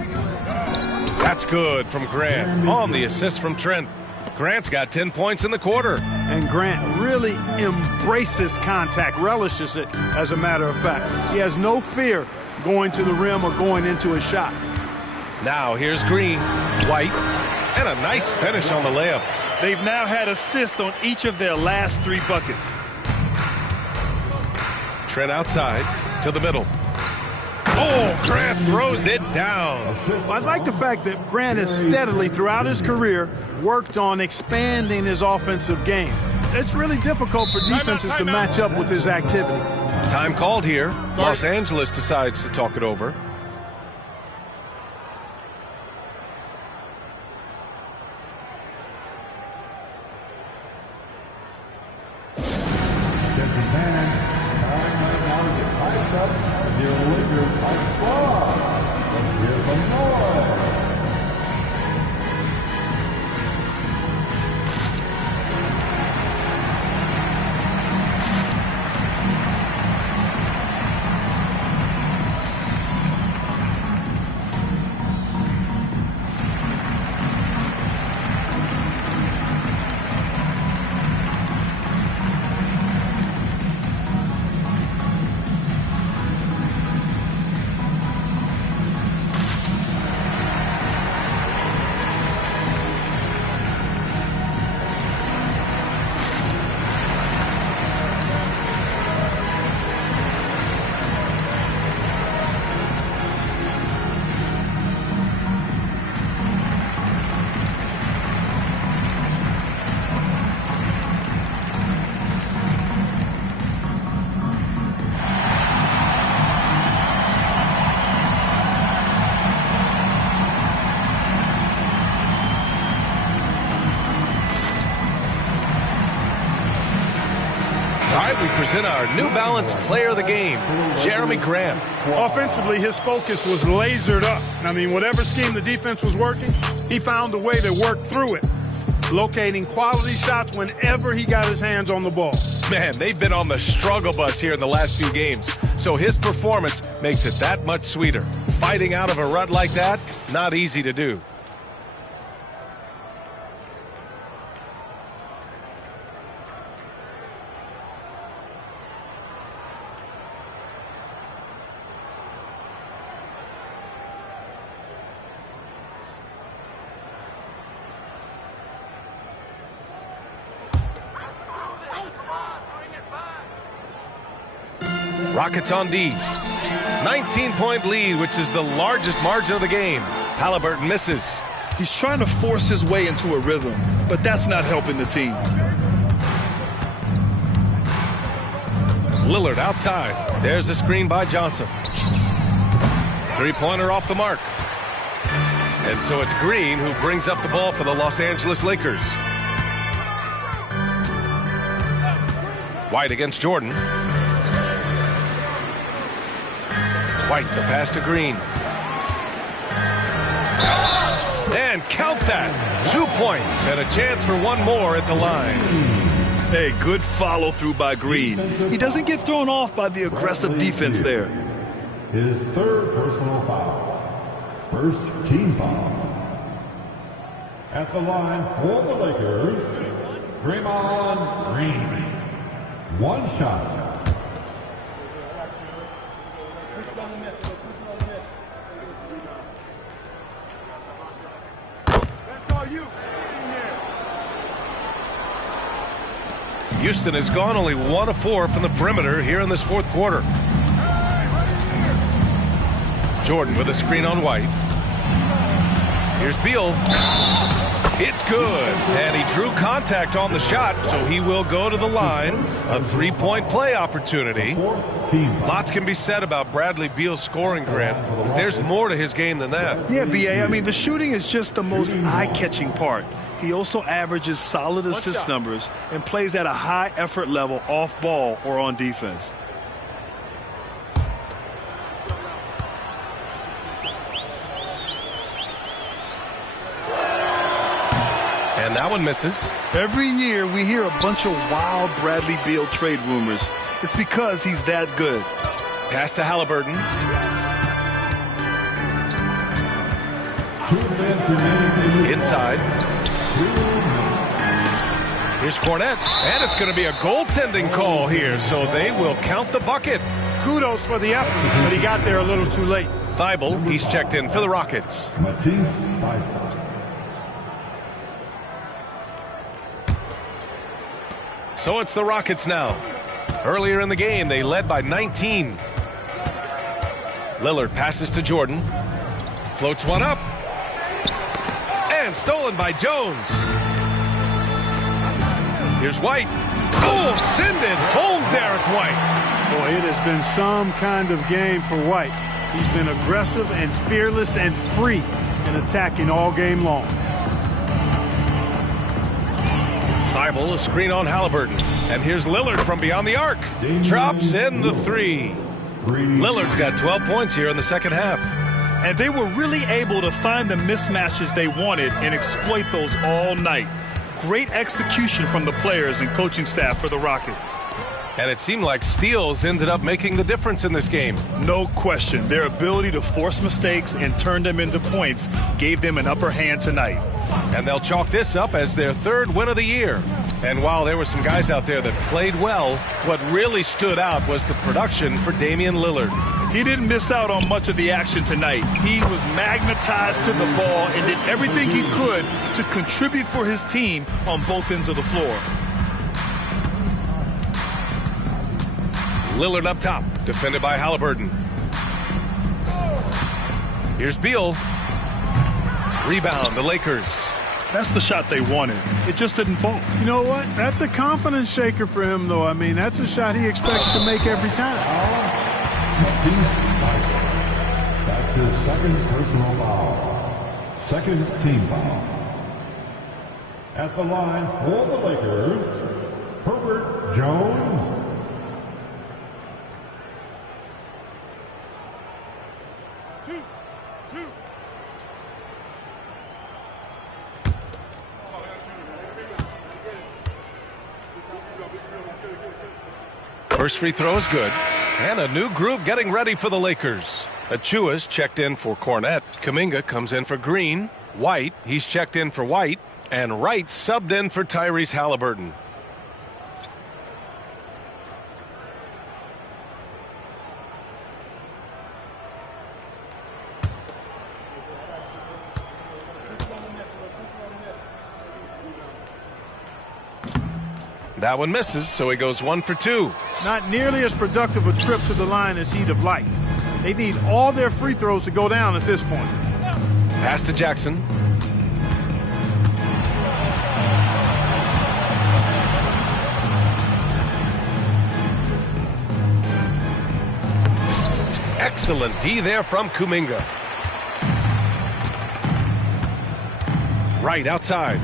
That's good from Grant. On the assist from Trent. Grant's got 10 points in the quarter. And Grant really embraces contact, relishes it, as a matter of fact. He has no fear, going to the rim or going into a shot. Now here's Green, White, and a nice finish on the layup. They've now had assists on each of their last 3 buckets. Trent outside to the middle. Oh, Grant throws it down. I like the fact that Grant has steadily, throughout his career, worked on expanding his offensive game. It's really difficult for defenses to match up with his activity. Time called here. Los Angeles decides to talk it over. We present our New Balance Player of the Game, Jeremy Grant. Offensively, his focus was lasered up. I mean, whatever scheme the defense was working, he found a way to work through it, locating quality shots whenever he got his hands on the ball. Man, they've been on the struggle bus here in the last few games, so his performance makes it that much sweeter. Fighting out of a rut like that, not easy to do. Rockets on D. 19-point lead, which is the largest margin of the game. Halliburton misses. He's trying to force his way into a rhythm, but that's not helping the team. Lillard outside. There's a screen by Johnson. Three-pointer off the mark. And so it's Green who brings up the ball for the Los Angeles Lakers. White against Jordan. White, the pass to Green. And count that. 2 points and a chance for one more at the line. Hey, good follow through by Green. He doesn't get thrown off by the aggressive defense there. His 3rd personal foul. 1st team foul. At the line for the Lakers, Draymond Green. 1 shot. Houston has gone only 1 of 4 from the perimeter here in this 4th quarter. Jordan with a screen on White. Here's Beal. It's good. And he drew contact on the shot, so he will go to the line. A 3-point play opportunity. Lots can be said about Bradley Beal's scoring, Grant, but there's more to his game than that. Yeah, B.A., I mean, the shooting is just the most eye-catching part. He also averages solid assist numbers and plays at a high effort level off ball or on defense. And that one misses. Every year we hear a bunch of wild Bradley Beal trade rumors. It's because he's that good. Pass to Halliburton. Inside. Here's Cornette, and it's going to be a goaltending call here, so they will count the bucket. kudos for the effort, but he got there a little too late. Thibault, he's checked in for the Rockets. Matisse Thybulle. So it's the Rockets now. Earlier in the game, they led by 19. Lillard passes to Jordan. Floats one up. And stolen by Jones. Here's White. Oh, send it home, Derek White. Boy, it has been some kind of game for White. He's been aggressive and fearless and free in attacking all game long. Thibault, a screen on Halliburton. And here's Lillard from beyond the arc. Drops in the three. Lillard's got 12 points here in the second half. And they were really able to find the mismatches they wanted and exploit those all night. Great execution from the players and coaching staff for the Rockets. And it seemed like steals ended up making the difference in this game. No question. Their ability to force mistakes and turn them into points gave them an upper hand tonight. And they'll chalk this up as their third win of the year. And while there were some guys out there that played well, what really stood out was the production for Damian Lillard. He didn't miss out on much of the action tonight. He was magnetized to the ball and did everything he could to contribute for his team on both ends of the floor. Lillard up top, defended by Halliburton. Here's Beal. Rebound, the Lakers. That's the shot they wanted. It just didn't fall. You know what? That's a confidence shaker for him, though. I mean, that's a shot he expects to make every time. Matisse Thybulle. That's his second personal foul. Second team foul. At the line for the Lakers, Herbert Jones. First free throw is good. And a new group getting ready for the Lakers. Achua's checked in for Cornette. Kuminga comes in for Green. White, he's checked in for White. And Wright subbed in for Tyrese Halliburton. That one misses, so he goes 1 for 2. Not nearly as productive a trip to the line as he'd have liked. They need all their free throws to go down at this point. Pass to Jackson. Excellent D there from Kuminga. Right outside.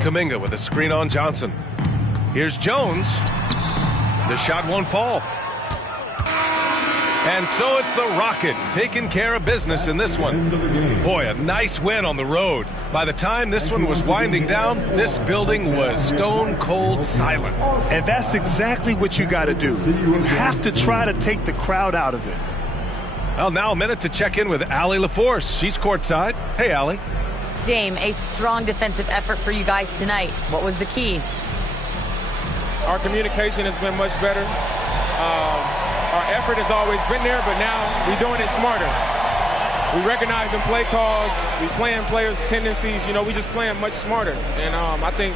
Kuminga with a screen on Johnson. Here's Jones. The shot won't fall. And so it's the Rockets taking care of business in this one. Boy, a nice win on the road. By the time this one was winding down, this building was stone cold silent. And that's exactly what you got to do. You have to try to take the crowd out of it. Well, now a minute to check in with Allie LaForce. She's courtside. Hey, Allie. Dame, a strong defensive effort for you guys tonight. What was the key? Our communication has been much better. Our effort has always been there, but now we're doing it smarter. We recognize in play calls, we playing players' tendencies. You know, we just playing much smarter. And I think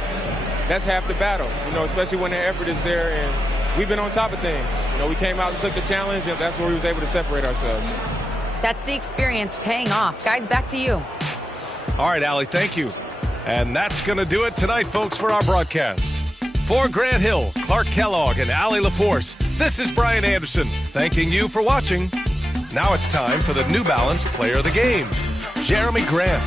that's half the battle, you know, especially when the effort is there. And we've been on top of things. You know, we came out and took the challenge, and that's where we was able to separate ourselves. That's the experience paying off. Guys, back to you. All right, Allie, thank you. And that's going to do it tonight, folks, for our broadcast. For Grant Hill, Clark Kellogg, and Allie LaForce, this is Brian Anderson, thanking you for watching. Now it's time for the New Balance Player of the Game, Jeremy Grant.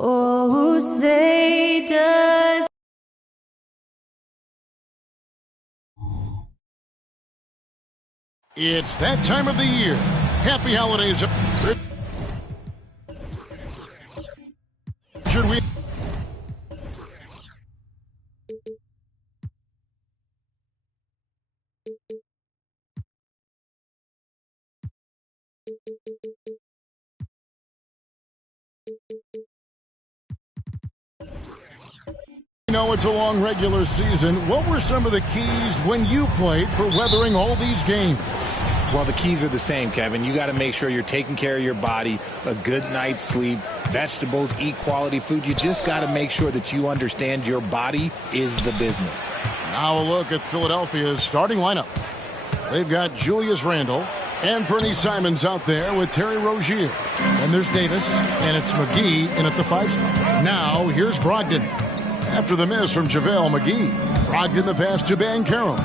Oh, say does It's that time of the year. Happy holidays. Should we? You know it's a long regular season. What were some of the keys when you played for weathering all these games? Well, the keys are the same, Kevin. You got to make sure you're taking care of your body, a good night's sleep, vegetables, eat quality food. You just got to make sure that you understand your body is the business. Now a look at Philadelphia's starting lineup. They've got Julius Randle and Fernie Simons out there with Terry Rozier. And there's Davis, and it's McGee in at the 5 spot. Now here's Brogdon. After the miss from JaVale McGee, Brogdon the pass to Banchero.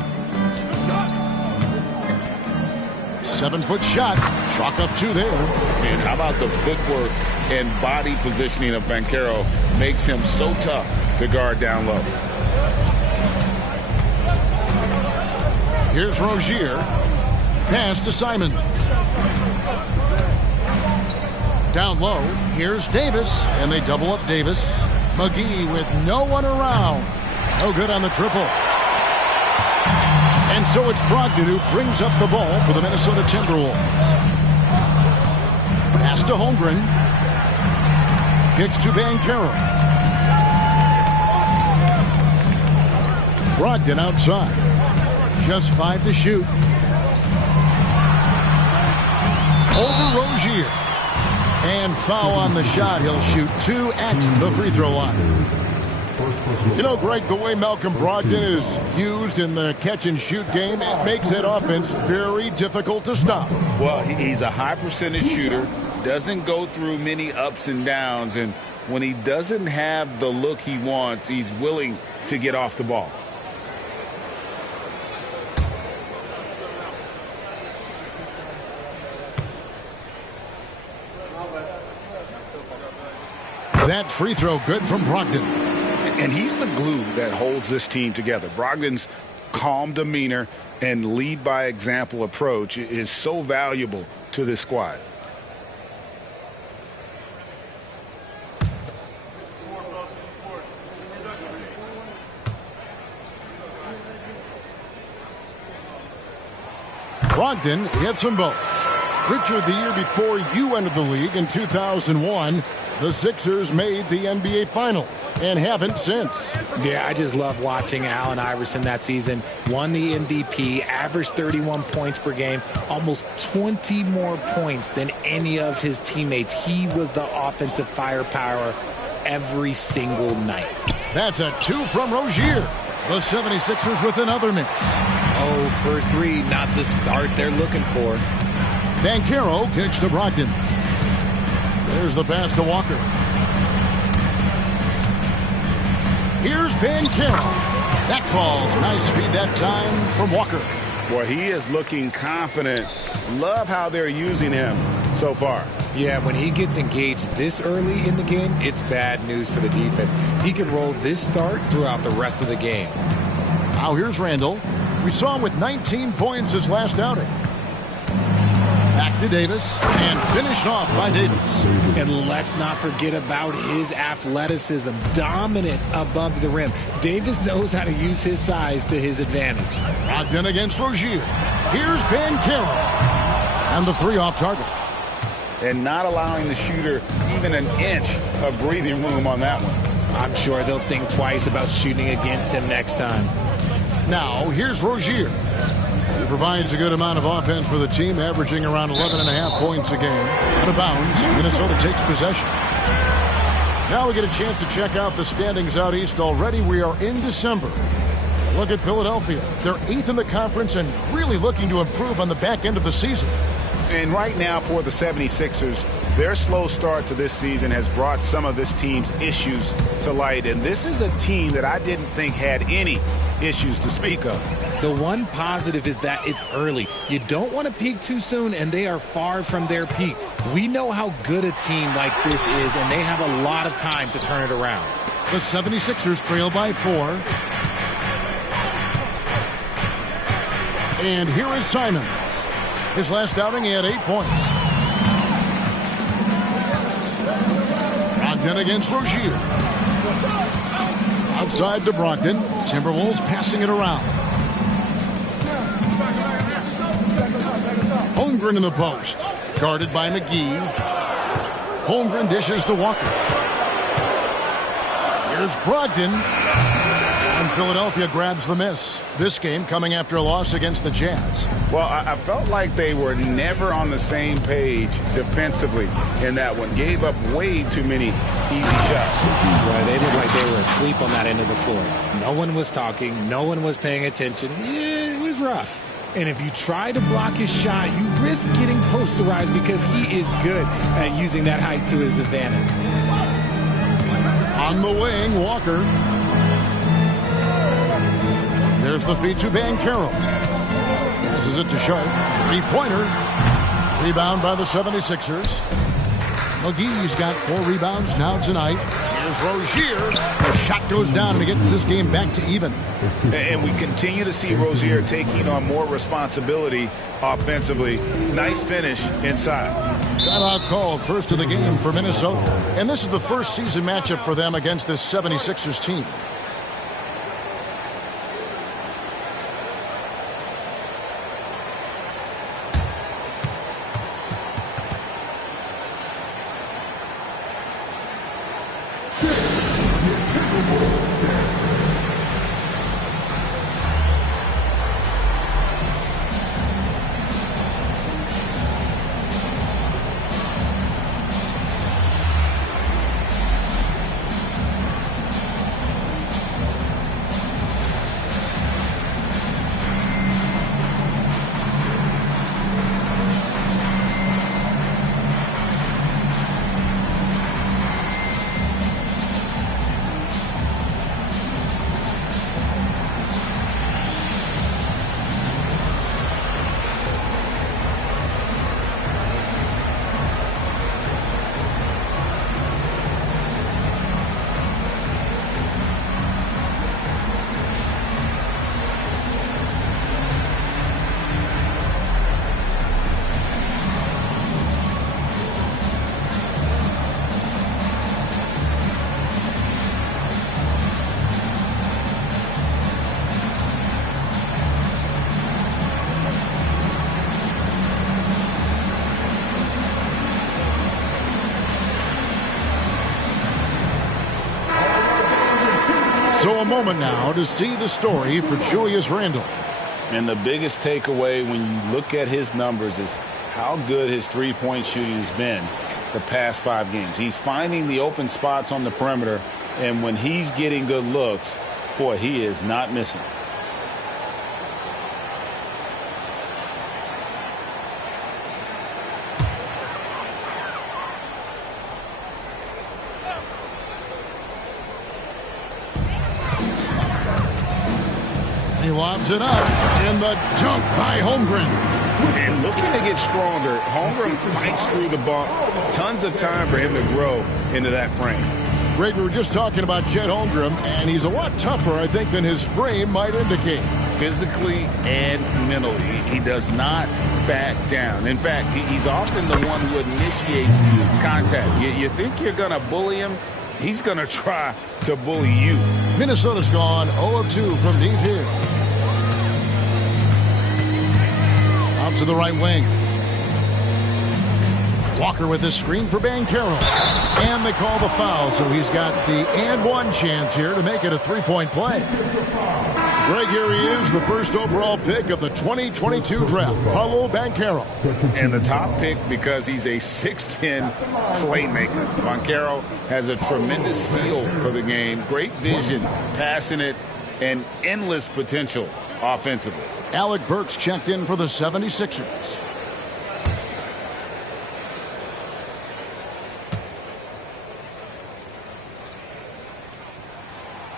7-foot shot. Chalk up 2 there. And how about the footwork and body positioning of Banchero makes him so tough to guard down low. Here's Rozier. Pass to Simons. Down low, here's Davis, and they double up Davis. McGee with no one around. No good on the triple. And so it's Brogdon who brings up the ball for the Minnesota Timberwolves. Pass to Holmgren. Kicks to Banchero. Brogdon outside. Just 5 to shoot. Over Rozier. And foul on the shot. He'll shoot 2 at the free throw line. You know, Greg, the way Malcolm Brogdon is used in the catch-and-shoot game, it makes that offense very difficult to stop. Well, he's a high-percentage shooter, doesn't go through many ups and downs, and when he doesn't have the look he wants, he's willing to get off the ball. That free throw good from Brogdon. And he's the glue that holds this team together. Brogdon's calm demeanor and lead by example approach is so valuable to this squad. Brogdon hits them both. Richard, the year before you entered the league in 2001, the Sixers made the NBA Finals and haven't since. Yeah, I just love watching Allen Iverson that season. Won the MVP, averaged 31 points per game, almost 20 more points than any of his teammates. He was the offensive firepower every single night. That's a 2 from Rozier. The 76ers with another miss. 0 for 3, not the start they're looking for. Banchero kicks to Brogdon. There's the pass to Walker. Here's Banchero. That falls. Nice feed that time from Walker. Boy, he is looking confident. Love how they're using him so far. Yeah, when he gets engaged this early in the game, it's bad news for the defense. He can roll this start throughout the rest of the game. Now here's Randall. We saw him with 19 points his last outing. Back to Davis, and finished off by Davis. And let's not forget about his athleticism, dominant above the rim. Davis knows how to use his size to his advantage. Brogdon against Rozier. Here's Banchero. And the three off target. And not allowing the shooter even an inch of breathing room on that one. I'm sure they'll think twice about shooting against him next time. Now, here's Rozier. He provides a good amount of offense for the team, averaging around 11.5 points a game. Out of bounds, Minnesota takes possession. Now we get a chance to check out the standings out east. Already we are in December. Look at Philadelphia. They're 8th in the conference and really looking to improve on the back end of the season. And right now for the 76ers, their slow start to this season has brought some of this team's issues to light. And this is a team that I didn't think had any issues to speak of. The one positive is that it's early. You don't want to peak too soon, and they are far from their peak. We know how good a team like this is, and they have a lot of time to turn it around. The 76ers trail by 4. And here is Simons. His last outing, he had 8 points. Brogdon against Rozier. Outside to Brogdon. Timberwolves passing it around. Holmgren in the post. Guarded by McGee. Holmgren dishes to Walker. Here's Brogdon. And Philadelphia grabs the miss. This game coming after a loss against the Jazz. Well, I felt like they were never on the same page defensively in that one. Gave up way too many easy shots. Boy, they looked like they were asleep on that end of the floor. No one was talking. No one was paying attention. Yeah, it was rough. And if you try to block his shot, you risk getting posterized because he is good at using that height to his advantage. On the wing, Walker. There's the feed to Banchero. Passes it to Sharp. Three-pointer. Rebound by the 76ers. McGee's got 4 rebounds now tonight. Here's Rozier. The shot goes down and it gets this game back to even. And we continue to see Rozier taking on more responsibility offensively. Nice finish inside. Timeout called, first of the game for Minnesota. And this is the first season matchup for them against this 76ers team. So a moment now to see the story for Julius Randle. And the biggest takeaway when you look at his numbers is how good his three-point shooting has been the past 5 games. He's finding the open spots on the perimeter, and when he's getting good looks, boy, he is not missing. He lobs it up, and the dunk by Holmgren. And looking to get stronger, Holmgren fights through the bump. Tons of time for him to grow into that frame. Greg, we were just talking about Chet Holmgren, and he's a lot tougher, I think, than his frame might indicate. Physically and mentally, he does not back down. In fact, he's often the one who initiates contact. You think you're going to bully him? He's going to try to bully you. Minnesota's gone 0 of 2 from deep here. Out to the right wing. Walker with his screen for Banchero. And they call the foul, so he's got the and one chance here to make it a three-point play. Greg, here he is, the first overall pick of the 2022 draft, Paolo Banchero. And the top pick because he's a 6'10 playmaker. Banchero has a tremendous feel for the game, great vision, passing it, and endless potential offensively. Alec Burks checked in for the 76ers.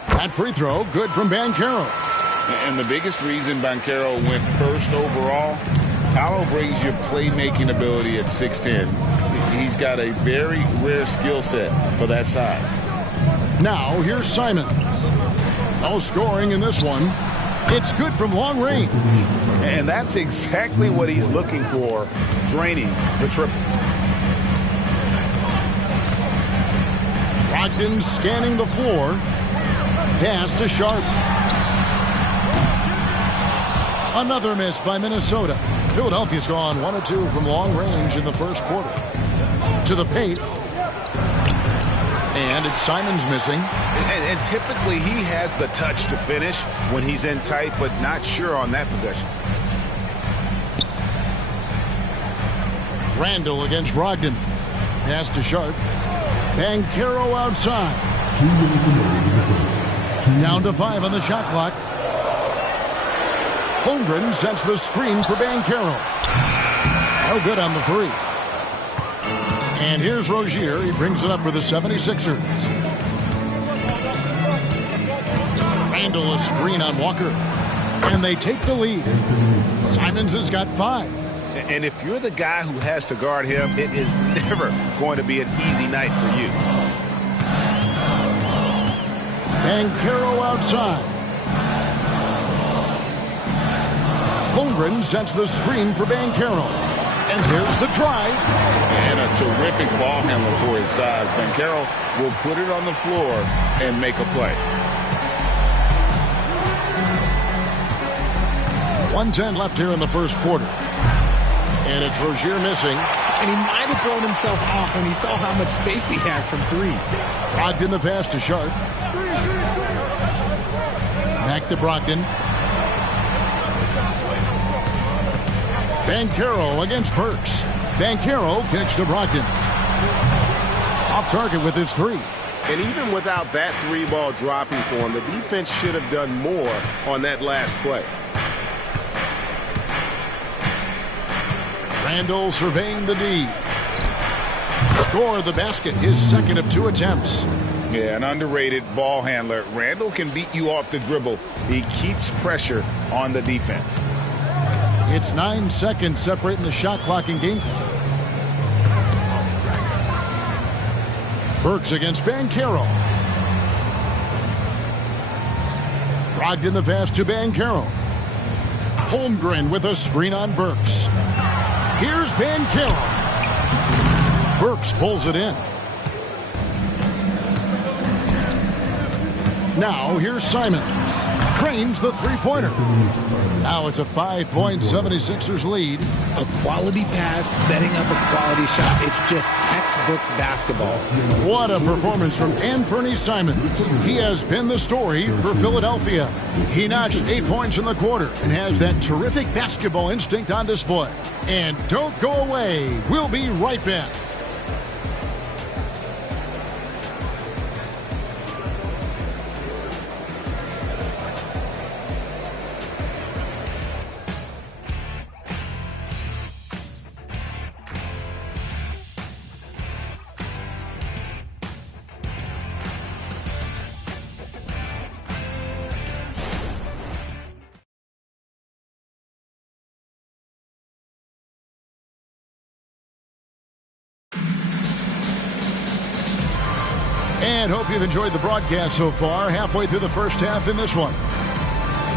That free throw, good from Banchero. And the biggest reason Banchero went first overall, Paolo brings you playmaking ability at 6'10". He's got a very rare skill set for that size. Now, here's Simons. No scoring in this one. It's good from long range. And that's exactly what he's looking for, draining the triple. Brogdon scanning the floor. Pass to Sharp. Another miss by Minnesota. Philadelphia's gone 1 of 2 from long range in the first quarter. To the paint. And it's Simons missing. And typically he has the touch to finish when he's in tight, but not sure on that possession. Randall against Brogdon. Pass to Sharp. Banchero outside. Down to 5 on the shot clock. Holmgren sets the screen for Banchero. No good on the three. And here's Rozier. He brings it up for the 76ers. Randall a screen on Walker. And they take the lead. Simons has got 5. And if you're the guy who has to guard him, it is never going to be an easy night for you. Banchero outside. Holmgren sets the screen for Banchero. And here's the drive. And a terrific ball handler for his size. Banchero will put it on the floor and make a play. 1:10 left here in the first quarter. And it's Rozier missing. And he might have thrown himself off when he saw how much space he had from 3. Brogdon the pass to Sharp. Back to Brogdon. Banchero against Burks. Banchero kicks to Brogdon. Off target with his 3. And even without that 3-ball dropping for him, the defense should have done more on that last play. Randall surveying the D. Score the basket, his second of 2 attempts. Yeah, an underrated ball handler. Randall can beat you off the dribble. He keeps pressure on the defense. It's 9 seconds separating the shot clock and game clock. Burks against Banchero. Brogdon the pass to Banchero. Holmgren with a screen on Burks. Here's Banchero. Burks pulls it in. Now here's Simons. Cranes the three-pointer. Now it's a 5-point 76ers lead. A quality pass, setting up a quality shot. It's just textbook basketball. What a performance from Anthony Simons. He has been the story for Philadelphia. He notched 8 points in the quarter and has that terrific basketball instinct on display. And don't go away. We'll be right back. And hope you've enjoyed the broadcast so far. Halfway through the first half in this one.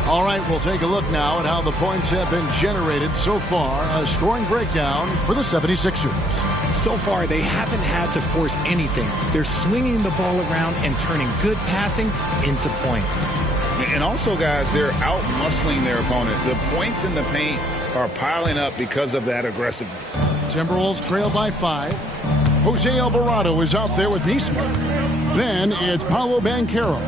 All right, we'll take a look now at how the points have been generated so far. A scoring breakdown for the 76ers. So far, they haven't had to force anything. They're swinging the ball around and turning good passing into points. And also, guys, they're out-muscling their opponent. The points in the paint are piling up because of that aggressiveness. Timberwolves trail by 5. Jose Alvarado is out there with Neesmith. Then it's Paolo Banchero.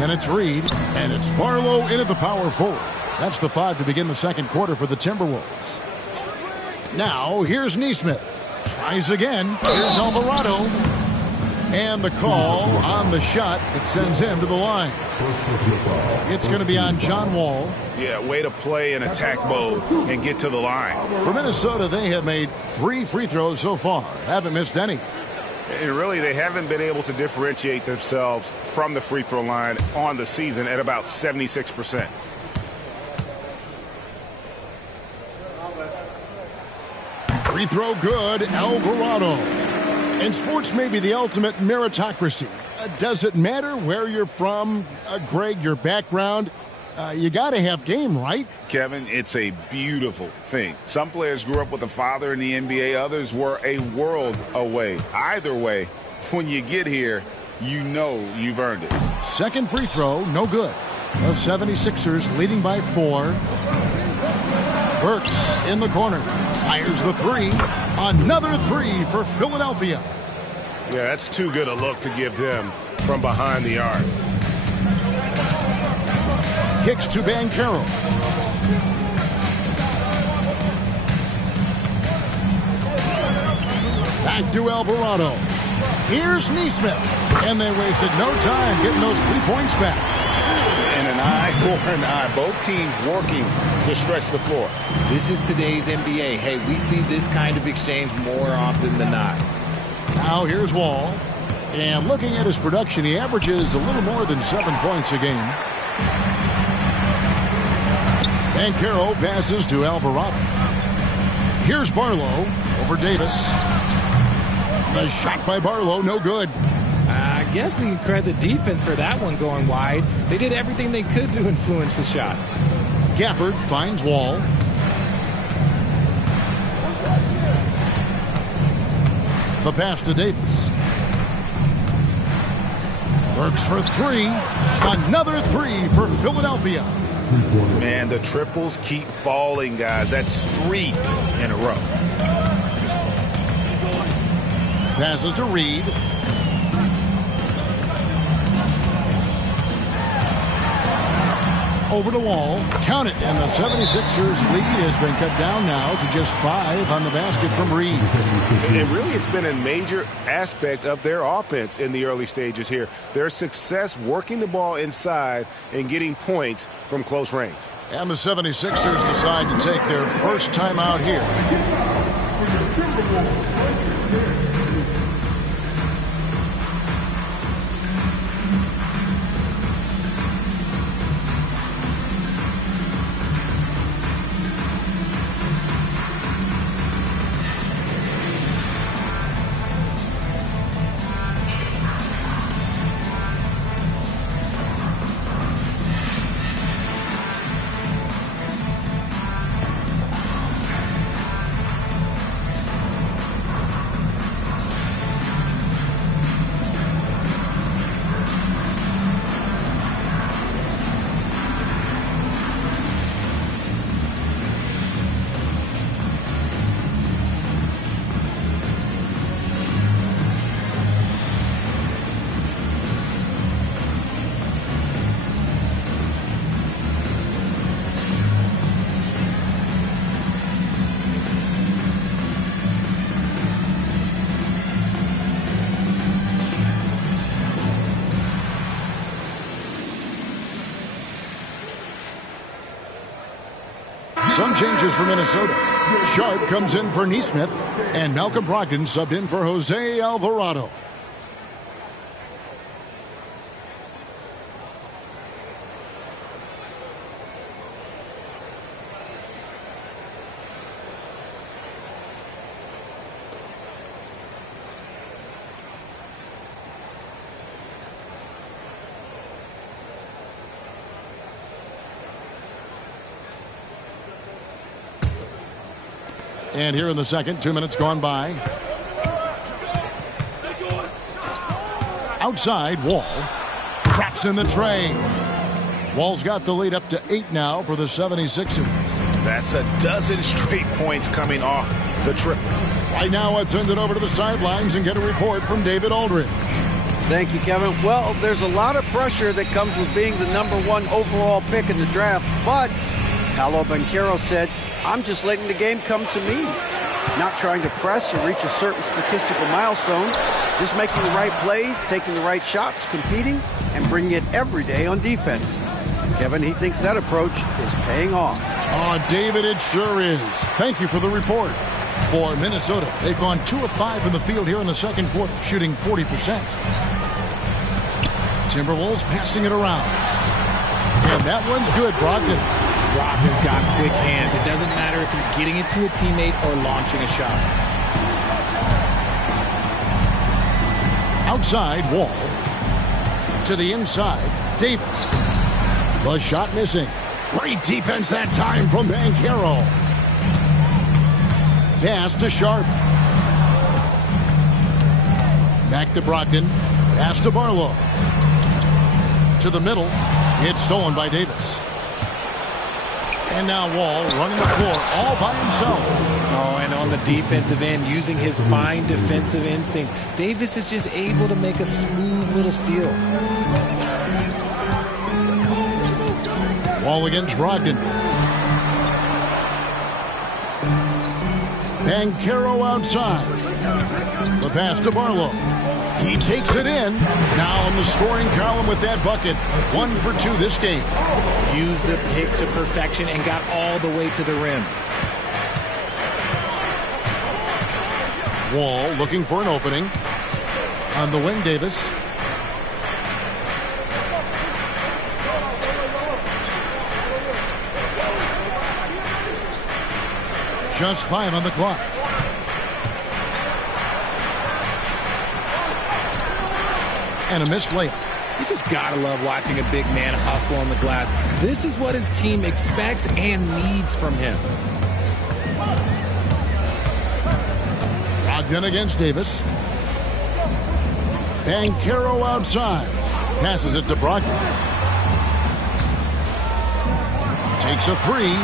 And it's Reed, and it's Barlow in at the power forward. That's the 5 to begin the second quarter for the Timberwolves. Now, here's Neesmith. Tries again. Here's Alvarado. And the call on the shot that sends him to the line. It's going to be on John Wall. Yeah, way to play in attack mode and get to the line. For Minnesota, they have made 3 free throws so far. Haven't missed any. And really, they haven't been able to differentiate themselves from the free throw line on the season at about 76%. Free throw good, Alvarado. And sports may be the ultimate meritocracy. Does it matter where you're from, Greg, your background? You got to have game, right? Kevin, it's a beautiful thing. Some players grew up with a father in the NBA. Others were a world away. Either way, when you get here, you know you've earned it. Second free throw, no good. The 76ers leading by 4. Burks in the corner. Fires the 3. Another 3 for Philadelphia. Yeah, that's too good a look to give them from behind the arc. Kicks to Banchero. Back to Alvarado. Here's Neesmith. And they wasted no time getting those 3 points back. And an eye for an eye. Both teams working to stretch the floor. This is today's NBA. Hey, we see this kind of exchange more often than not. Now here's Wall. And looking at his production, he averages a little more than 7 points a game. Banchero passes to Alvarado. Here's Barlow over Davis. The shot by Barlow, no good. I guess we can credit the defense for that one going wide. They did everything they could to influence the shot. Gafford finds Wall. The pass to Davis. Works for 3. Another 3 for Philadelphia. Man, the triples keep falling, guys. That's 3 in a row. Passes to Reed. Over to Wall. Count it. And the 76ers lead has been cut down now to just 5 on the basket from Reed. And really, it's been a major aspect of their offense in the early stages here. Their success working the ball inside and getting points from close range. And the 76ers decide to take their first time out here. Some changes for Minnesota. Sharp comes in for Neesmith, and Malcolm Brogdon subbed in for Jose Alvarado. And here in the second, 2 minutes gone by. Outside, Wall traps in the tray. Wall's got the lead up to 8 now for the 76ers. That's a dozen straight points coming off the triple. Right now, let's send it over to the sidelines and get a report from David Aldridge. Thank you, Kevin. Well, there's a lot of pressure that comes with being the #1 overall pick in the draft, but Paolo Banchero said, I'm just letting the game come to me. Not trying to press or reach a certain statistical milestone, just making the right plays, taking the right shots, competing, and bringing it every day on defense. Kevin, he thinks that approach is paying off. Oh, David, it sure is. Thank you for the report. For Minnesota, they've gone 2 of 5 from the field here in the second quarter, shooting 40%. Timberwolves passing it around. And that one's good, Brogdon. Brogdon's got quick hands. It doesn't matter if he's getting it to a teammate or launching a shot. Outside, Wall. To the inside, Davis. The shot missing. Great defense that time from Banchero. Pass to Sharp. Back to Brogdon. Pass to Barlow. To the middle. It's stolen by Davis. And now Wall running the floor all by himself. Oh, and on the defensive end, using his fine defensive instincts, Davis is just able to make a smooth little steal. Wall against Brogdon. Banchero outside. The pass to Barlow. He takes it in. Now on the scoring column with that bucket. 1 for 2 this game. Used the pick to perfection and got all the way to the rim. Wall looking for an opening. On the wing, Davis. Just 5 on the clock. And a missed layup. You just gotta love watching a big man hustle on the glass. This is what his team expects and needs from him. Brogdon against Davis. Banchero outside. Passes it to Brogdon. Takes a 3.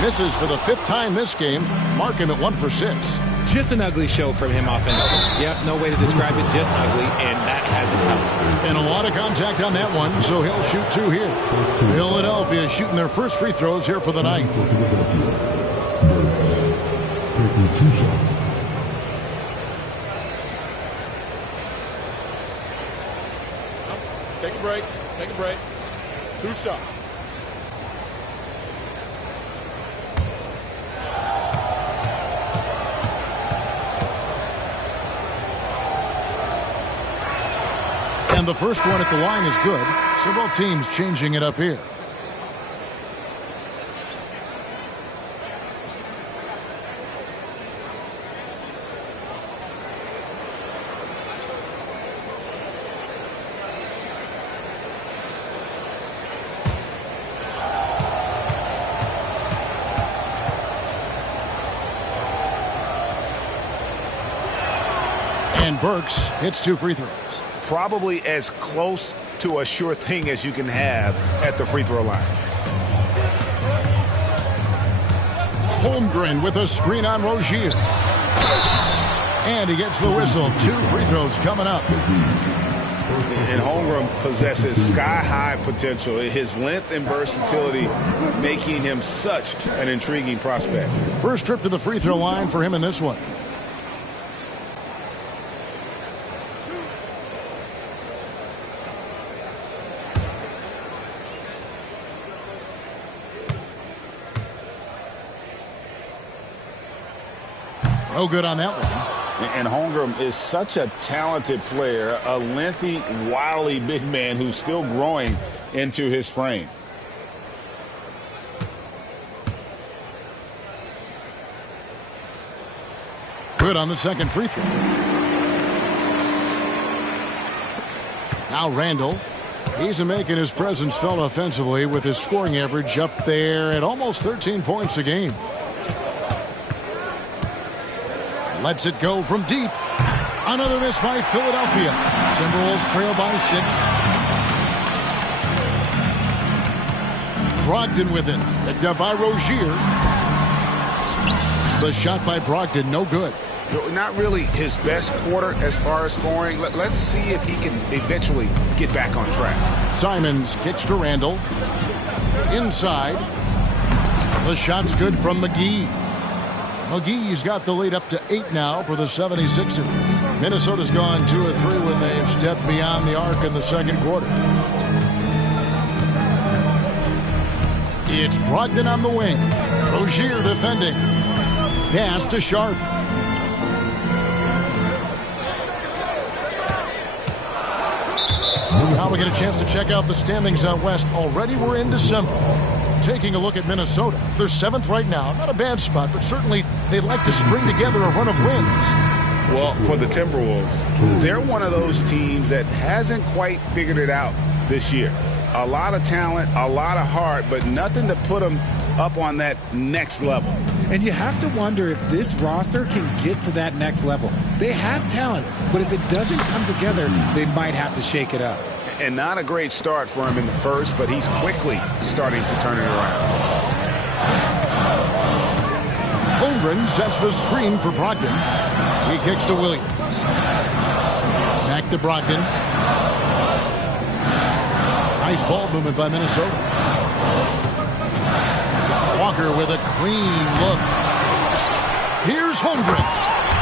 Misses for the 5th time this game. Mark him at 1 for 6. Just an ugly show from him offensively. Yep, no way to describe it, just ugly, and that hasn't helped. And a lot of contact on that one, so he'll shoot 2 here. Philadelphia shooting their first free throws here for the night. Taking 2 shots. Take a break. Take a break. 2 shots. And the first one at the line is good. Several teams changing it up here. And Burks hits 2 free throws. Probably as close to a sure thing as you can have at the free throw line. Holmgren with a screen on Rozier. And he gets the whistle. 2 free throws coming up. And Holmgren possesses sky-high potential. His length and versatility making him such an intriguing prospect. First trip to the free throw line for him in this one. No good on that one. And Holmgren is such a talented player, a lengthy, wily big man who's still growing into his frame. Good on the second free throw. Now Randall. He's making his presence felt offensively with his scoring average up there at almost 13 points a game. Lets it go from deep. Another miss by Philadelphia. Timberwolves trail by 6. Brogdon with it. Picked up by Rozier. The shot by Brogdon, no good. Not really his best quarter as far as scoring. Let's see if he can eventually get back on track. Simons kicks to Randall. Inside. The shot's good from McGee. McGee's got the lead up to 8 now for the 76ers. Minnesota's gone 2 of 3 when they've stepped beyond the arc in the second quarter. It's Brogdon on the wing. Rozier defending. Pass to Sharp. Now we get a chance to check out the standings out west. Already we're in December. Taking a look at Minnesota. They're 7th right now. Not a bad spot, but certainly they'd like to string together a run of wins. Well, for the Timberwolves, they're one of those teams that hasn't quite figured it out this year. A lot of talent, a lot of heart, but nothing to put them up on that next level. And you have to wonder if this roster can get to that next level. They have talent, but if it doesn't come together, they might have to shake it up. And not a great start for him in the first, but he's quickly starting to turn it around. Holmgren sets the screen for Brogdon. He kicks to Williams. Back to Brogdon. Nice ball movement by Minnesota. Walker with a clean look. Here's Holmgren.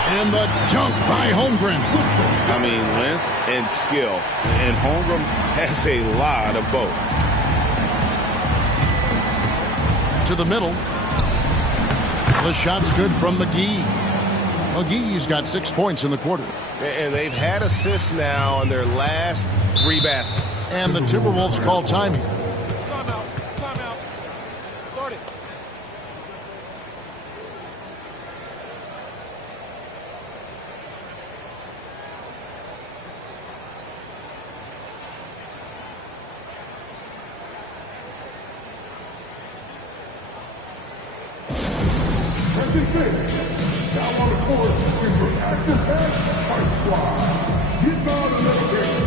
And the dunk by Holmgren. I mean, length and skill. And Holmgren has a lot of both. To the middle. The shot's good from McGee. McGee's got 6 points in the quarter. And they've had assists now on their last 3 baskets. And the Timberwolves call time here. Timeout. Start it. Now on the court is your action-packed fight squad. Get down to the table.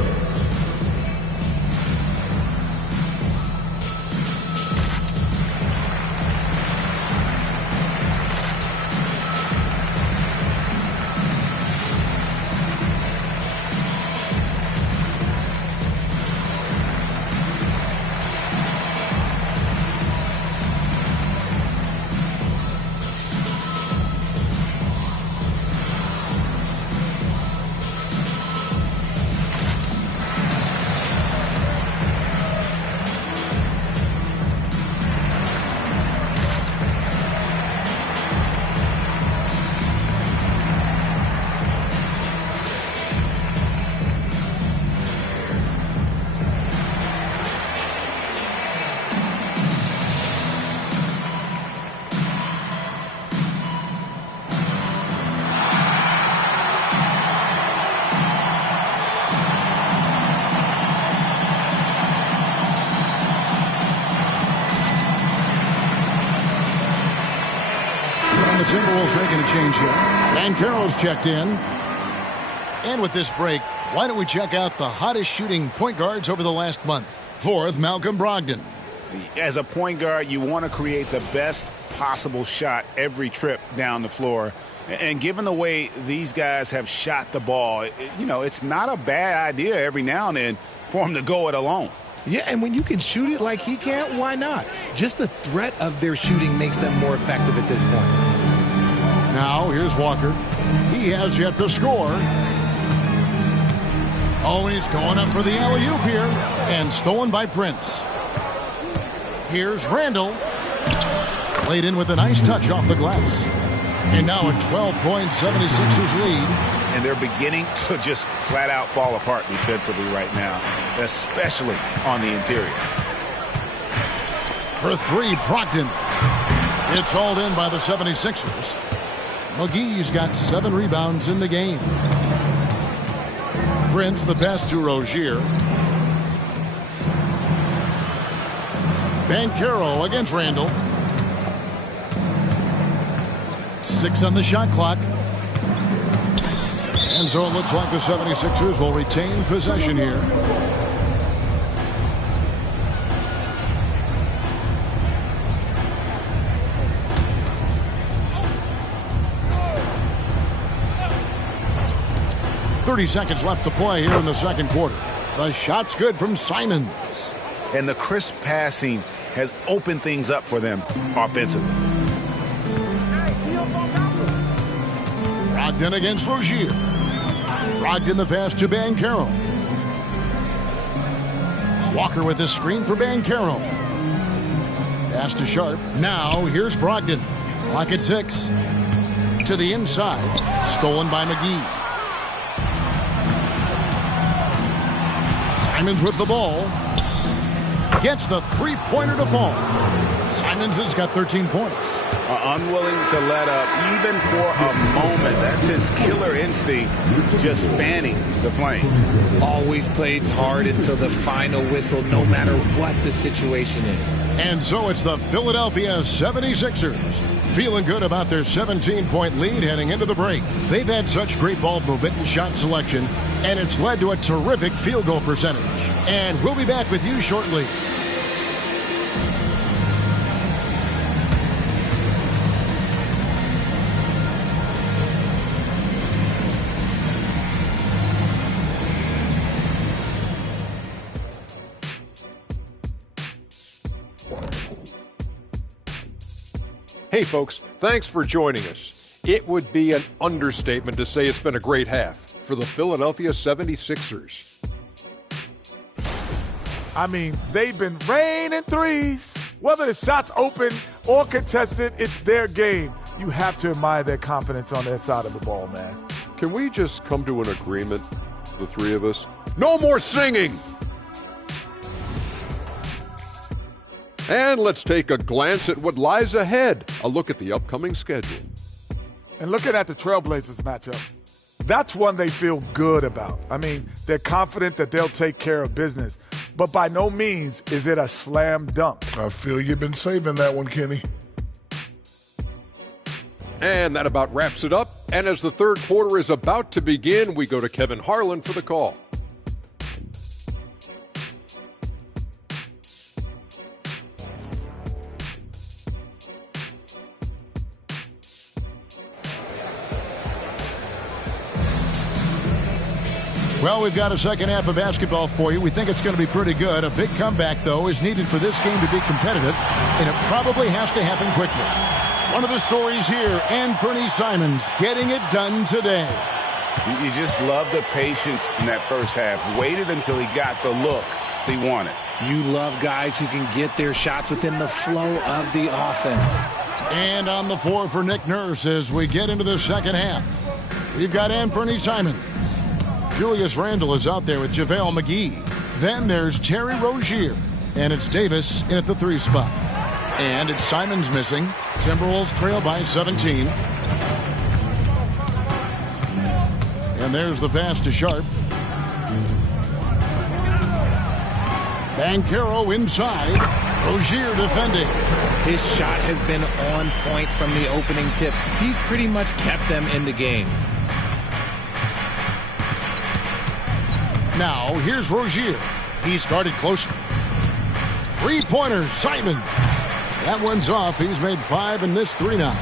The Timberwolves making a change here. Banchero's checked in. And with this break, why don't we check out the hottest shooting point guards over the last month? 4th, Malcolm Brogdon. As a point guard, you want to create the best possible shot every trip down the floor. And given the way these guys have shot the ball, it's not a bad idea every now and then for them to go it alone. Yeah, and when you can shoot it like he can, why not? Just the threat of their shooting makes them more effective at this point. Now, here's Walker. He has yet to score. Oh, he's going up for the alley-oop here. And stolen by Prince. Here's Randall. Played in with a nice touch off the glass. And now a 12-point 76ers lead. And they're beginning to just flat-out fall apart defensively right now, especially on the interior. For 3, Brogdon. It's hauled in by the 76ers. McGee's got 7 rebounds in the game. Prince, the pass to Rozier. Banchero against Randall. 6 on the shot clock. And so it looks like the 76ers will retain possession here. .30 seconds left to play here in the second quarter. The shot's good from Simons. And the crisp passing has opened things up for them offensively. Brogdon against Rozier. Brogdon the pass to Banchero. Walker with his screen for Banchero. Pass to Sharp. Now here's Brogdon. Clock at 6. To the inside. Stolen by McGee. Simons with the ball. Gets the three-pointer to fall. Simons has got 13 points. Unwilling to let up even for a moment. That's his killer instinct, just fanning the flame. Always plays hard until the final whistle, no matter what the situation is. And so it's the Philadelphia 76ers. Feeling good about their 17-point lead heading into the break. They've had such great ball movement and shot selection, and it's led to a terrific field goal percentage. And we'll be back with you shortly. Hey folks, thanks for joining us. It would be an understatement to say it's been a great half for the Philadelphia 76ers. I mean, they've been raining threes. Whether the shot's open or contested, it's their game. You have to admire their confidence on their side of the ball, man. Can we just come to an agreement, the three of us? No more singing! And let's take a glance at what lies ahead. A look at the upcoming schedule. And looking at the Trailblazers matchup, that's one they feel good about. I mean, they're confident that they'll take care of business. But by no means is it a slam dunk. I feel you've been saving that one, Kenny. And that about wraps it up. And as the third quarter is about to begin, we go to Kevin Harlan for the call. Well, we've got a second half of basketball for you. We think it's going to be pretty good. A big comeback, though, is needed for this game to be competitive, and it probably has to happen quickly. One of the stories here, Anthony Simons getting it done today. You just love the patience in that first half. Waited until he got the look he wanted. You love guys who can get their shots within the flow of the offense. And on the floor for Nick Nurse as we get into the second half. We've got Anthony Simons. Julius Randle is out there with JaVale McGee. Then there's Terry Rozier. And it's Davis in at the 3 spot. And it's Simons missing. Timberwolves trail by 17. And there's the pass to Sharp. Banchero inside. Rozier defending. His shot has been on point from the opening tip. He's pretty much kept them in the game. Now, here's Rozier. He's guarded closer. Three-pointer, Simons. That one's off. He's made 5 and missed 3 now.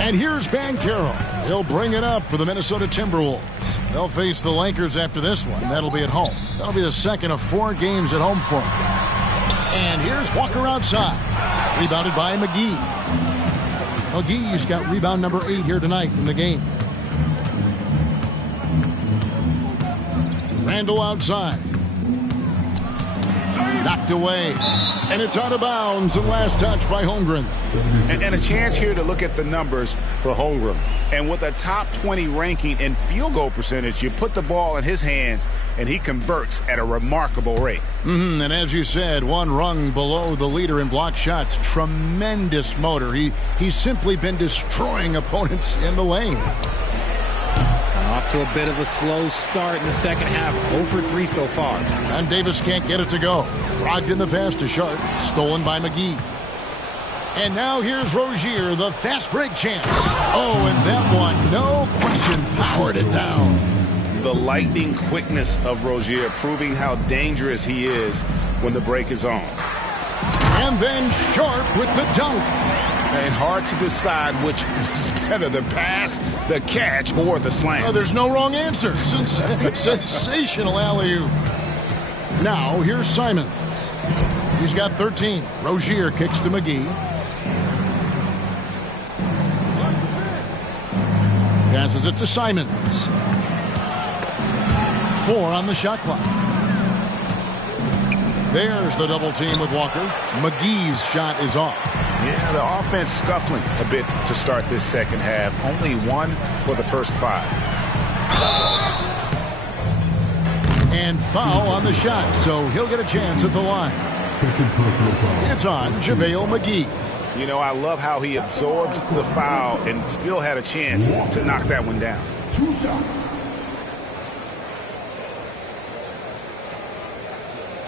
And here's Banchero. He'll bring it up for the Minnesota Timberwolves. They'll face the Lakers after this one. That'll be at home. That'll be the second of 4 games at home for him. And here's Walker outside. Rebounded by McGee. McGee's got rebound number 8 here tonight in the game. Randle outside. Knocked away. And it's out of bounds. And last touch by Holmgren. And a chance here to look at the numbers for Holmgren. And with a top 20 ranking in field goal percentage, you put the ball in his hands, and he converts at a remarkable rate. And as you said, one rung below the leader in block shots. Tremendous motor. He's simply been destroying opponents in the lane. Off to a bit of a slow start in the second half. 0 for 3 so far. And Davis can't get it to go. Brogdon the pass to Sharp. Stolen by McGee. And now here's Rozier, the fast break chance. Oh, and that one, no question, powered it down. The lightning quickness of Rozier proving how dangerous he is when the break is on. And then Sharp with the dunk. And hard to decide which was better, the pass, the catch, or the slam. Oh, there's no wrong answer. Sensational alley-oop. Now here's Simons. He's got 13. Rozier kicks to McGee. Passes it to Simons. 4 on the shot clock. There's the double team with Walker. McGee's shot is off. Yeah, the offense scuffling a bit to start this second half. Only 1 for the first 5. And foul on the shot, so he'll get a chance at the line. It's on JaVale McGee. You know, I love how he absorbs the foul and still had a chance to knock that one down.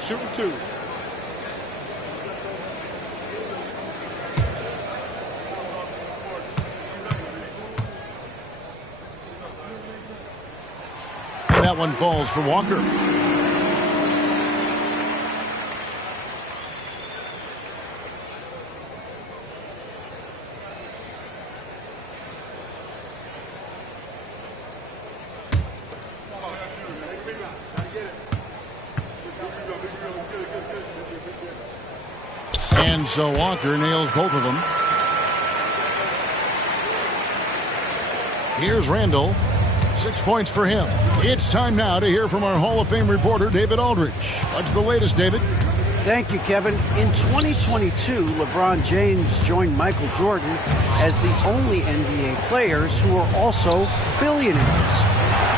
Shooting 2. That one falls for Walker. And so Walker nails both of them. Here's Randall. 6 points for him. It's time now to hear from our Hall of Fame reporter, David Aldridge. What's the latest, David? Thank you, Kevin. In 2022, LeBron James joined Michael Jordan as the only NBA players who are also billionaires.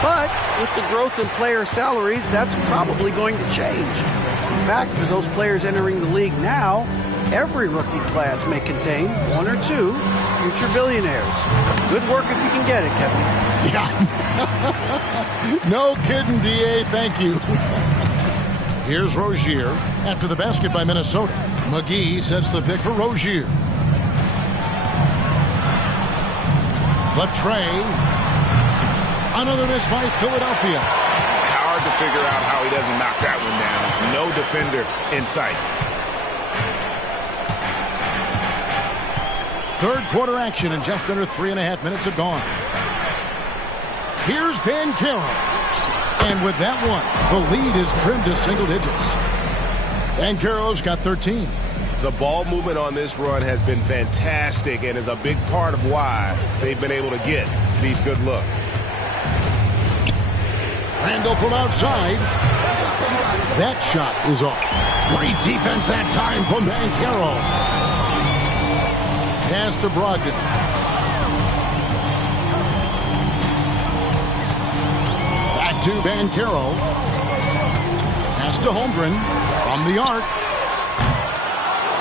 But with the growth in player salaries, that's probably going to change. In fact, for those players entering the league now, every rookie class may contain 1 or 2 future billionaires. Good work if you can get it, Kevin. Yeah. No kidding, D.A. Thank you. Here's Rozier after the basket by Minnesota. McGee sets the pick for Rozier. Latrey. Another miss by Philadelphia. Hard to figure out how he doesn't knock that one down. No defender in sight. Third quarter action and just under 3.5 minutes have gone. Here's Banchero. And with that one, the lead is trimmed to single digits. Banchero's got 13. The ball movement on this run has been fantastic and is a big part of why they've been able to get these good looks. Randall from outside. That shot is off. Great defense that time from Banchero. Pass to Brogdon. Back to Banchero. Pass to Holmgren from the arc.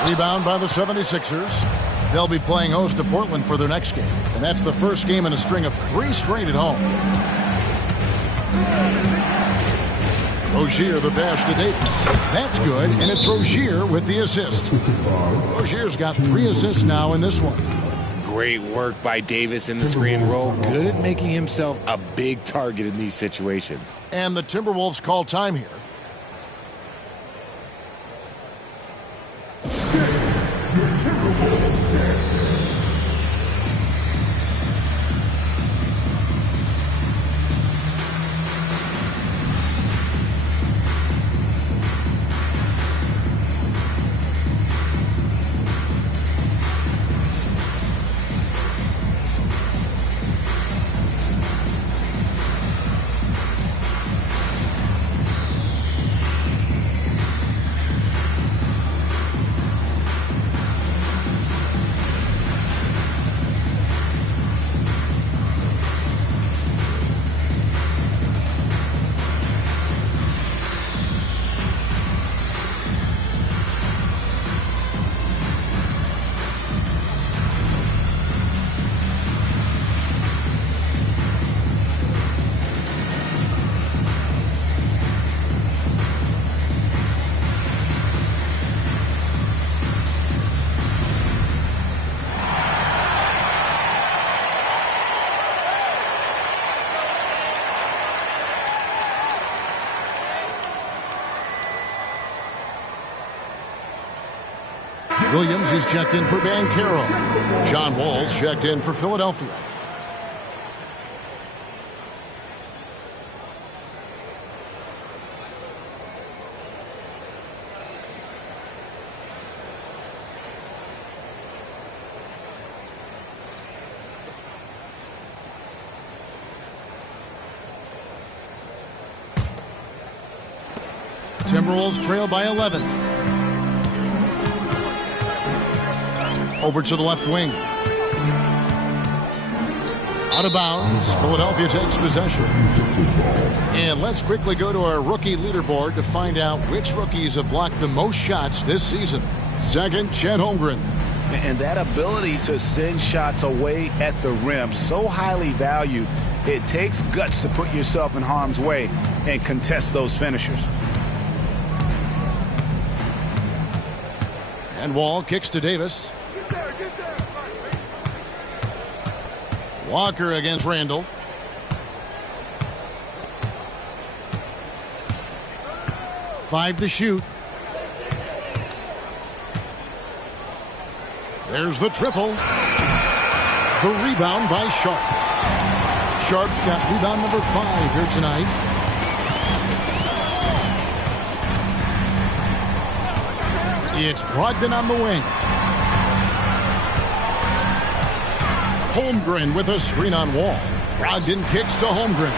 Rebound by the 76ers. They'll be playing host to Portland for their next game. And that's the first game in a string of 3 straight at home. Rozier the pass to Davis. That's good, and it's Rozier with the assist. Rozier's got 3 assists now in this one. Great work by Davis in the screen roll. Good at making himself a big target in these situations. And the Timberwolves call time here. Williams is checked in for Banchero. John Wall's checked in for Philadelphia. Timberwolves trail by 11. Over to the left wing. Out of bounds. Philadelphia takes possession. And let's quickly go to our rookie leaderboard to find out which rookies have blocked the most shots this season. Second, Chet Holmgren. And that ability to send shots away at the rim, so highly valued. It takes guts to put yourself in harm's way and contest those finishers. And Wall kicks to Davis. Walker against Randall. Five to shoot. There's the triple. The rebound by Sharp. Sharp's got rebound number 5 here tonight. It's Brogdon on the wing. Holmgren with a screen on Wall. Brogdon kicks to Holmgren.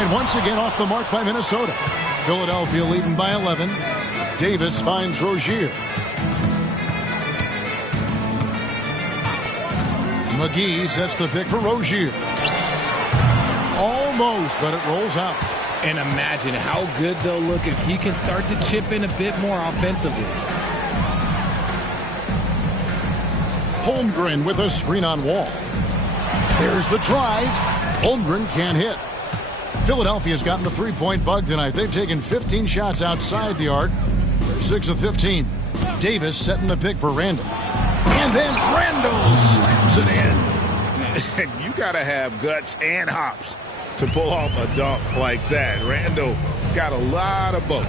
And once again off the mark by Minnesota. Philadelphia leading by 11. Davis finds Rozier. McGee sets the pick for Rozier. Almost, but it rolls out. And imagine how good they'll look if he can start to chip in a bit more offensively. Holmgren with a screen on Wall. There's the drive. Holmgren can't hit. Philadelphia's gotten the three-point bug tonight. They've taken 15 shots outside the arc. They're 6 of 15. Davis setting the pick for Randall. And then Randall slams it in. You got to have guts and hops to pull off a dunk like that. Randall got a lot of both.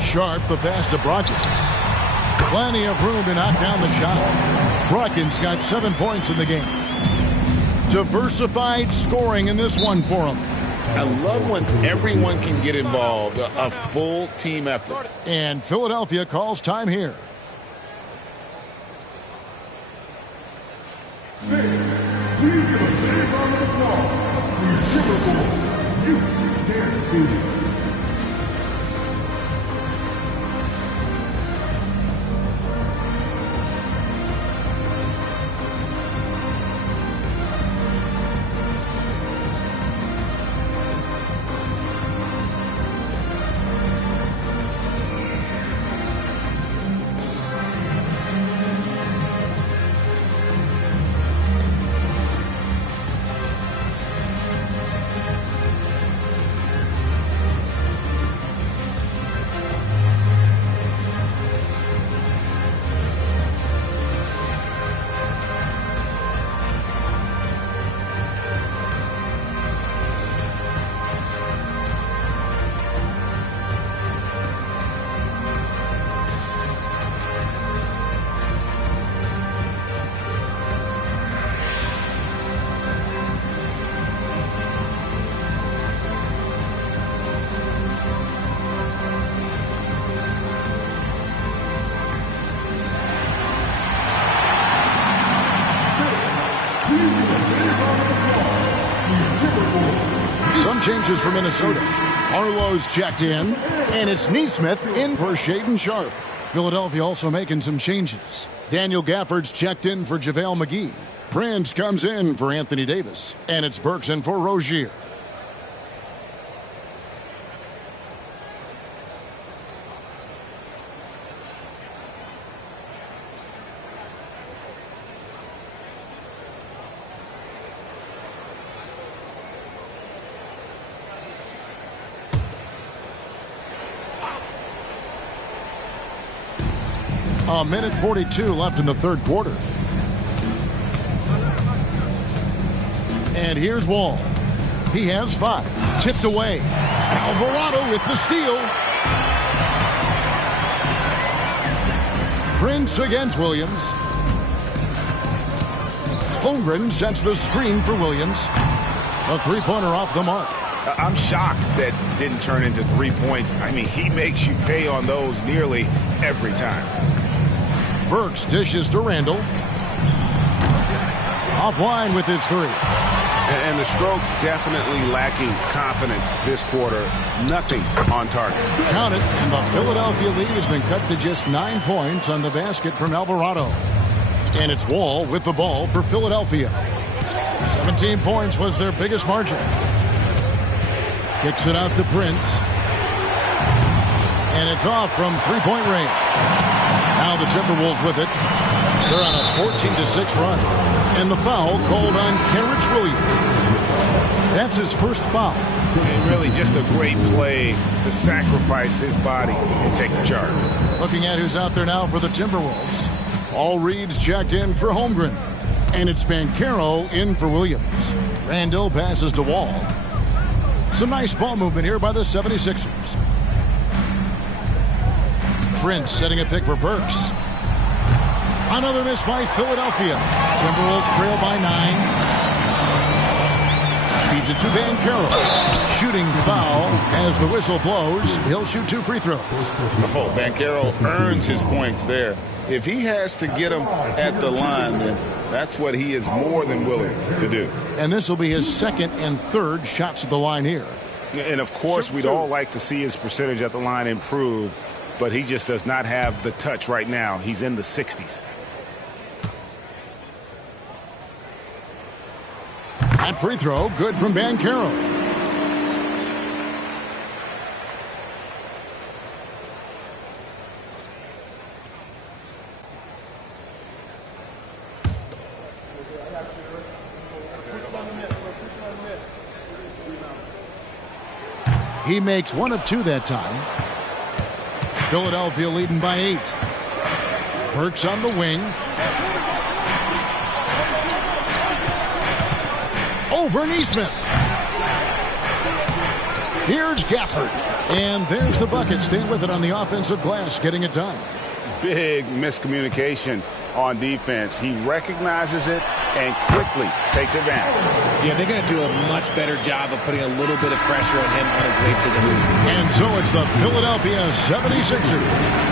Sharp, the pass to Brogdon. Plenty of room to knock down the shot. Brogdon's got 7 points in the game. Diversified scoring in this one for him. I love when everyone can get involved, a full team effort. And Philadelphia calls time here. Some changes for Minnesota. Arlo's checked in, and it's Neesmith in for Shaedon Sharp. Philadelphia also making some changes. Daniel Gafford's checked in for JaVale McGee. Prince comes in for Anthony Davis, and it's Burks in for Rozier. A minute 42 left in the third quarter. And here's Wall. He has 5. Tipped away. Alvarado with the steal. Prince against Williams. Holmgren sets the screen for Williams. A three-pointer off the mark. I'm shocked that didn't turn into 3 points. I mean, he makes you pay on those nearly every time. Burks dishes to Randall. Offline with his three. And the stroke definitely lacking confidence this quarter. Nothing on target. Count it, and the Philadelphia lead has been cut to just 9 points on the basket from Alvarado. And it's Wall with the ball for Philadelphia. 17 points was their biggest margin. Kicks it out to Prince. And it's off from three-point range. Now the Timberwolves with it. They're on a 14-6 run. And the foul called on Kenrich Williams. That's his first foul. And really just a great play to sacrifice his body and take the charge. Looking at who's out there now for the Timberwolves. All Reed's checked in for Holmgren. And it's Banchero in for Williams. Randall passes to Wall. Some nice ball movement here by the 76ers. Prince setting a pick for Burks. Another miss by Philadelphia. Timberwolves trail by 9. Feeds it to Banchero. Shooting foul as the whistle blows. He'll shoot 2 free throws. Oh, Banchero earns his points there. If he has to get them at the line, then that's what he is more than willing to do. And this will be his second and third shots at the line here. And, of course, we'd all like to see his percentage at the line improve, but he just does not have the touch right now. He's in the 60s. That free throw, good from Banchero. He makes 1 of 2 that time. Philadelphia leading by 8. Burks on the wing. Over Neesmith. Here's Gafford. And there's the bucket. Staying with it on the offensive glass, getting it done. Big miscommunication on defense. He recognizes it and quickly takes advantage. Yeah, they're going to do a much better job of putting a little bit of pressure on him on his way to the hoop. And so it's the Philadelphia 76ers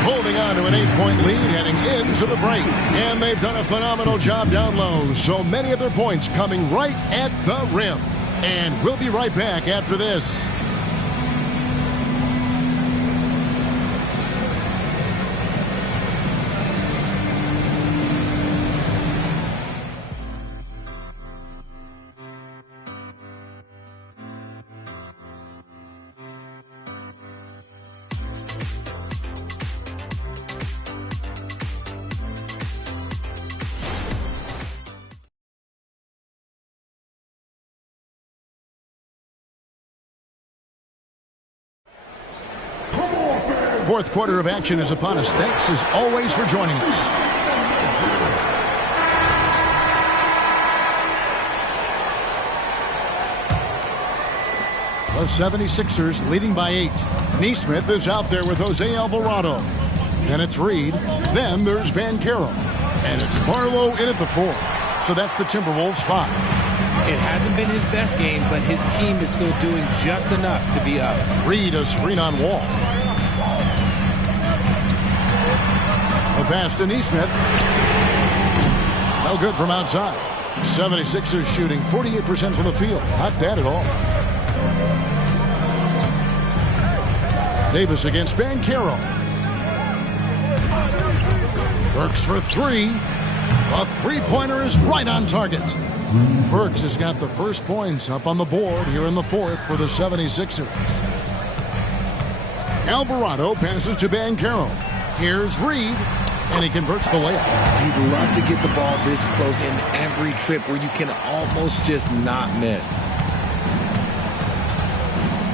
holding on to an 8-point lead heading into the break. And they've done a phenomenal job down low. So many of their points coming right at the rim. And we'll be right back after this. Fourth quarter of action is upon us. Thanks as always for joining us. The 76ers leading by 8. Neesmith is out there with Jose Alvarado. And it's Reed. Then there's Banchero. And it's Barlow in at the 4. So that's the Timberwolves 5. It hasn't been his best game, but his team is still doing just enough to be up. Reed a screen on Wall. A pass to Neesmith. No good from outside. 76ers shooting 48% from the field. Not bad at all. Davis against Banchero. Burks for 3. A three-pointer is right on target. Burks has got the first points up on the board here in the fourth for the 76ers. Alvarado passes to Banchero. Here's Reed, and he converts the layup. You'd love to get the ball this close in every trip where you can almost just not miss.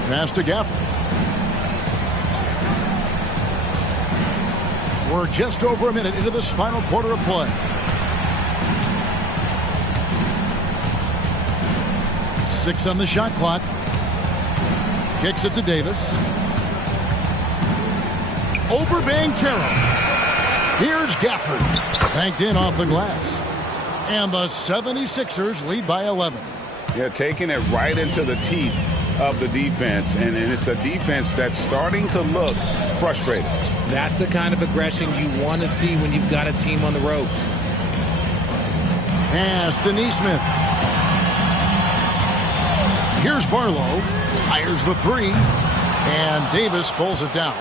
Pass to Gafford. We're just over a minute into this final quarter of play. 6 on the shot clock. Kicks it to Davis. Over Banchero. Here's Gafford. Banked in off the glass. And the 76ers lead by 11. Yeah, taking it right into the teeth of the defense. And it's a defense that's starting to look frustrated. That's the kind of aggression you want to see when you've got a team on the ropes. Pass to Neesmith. Here's Barlow. Fires the three. And Davis pulls it down.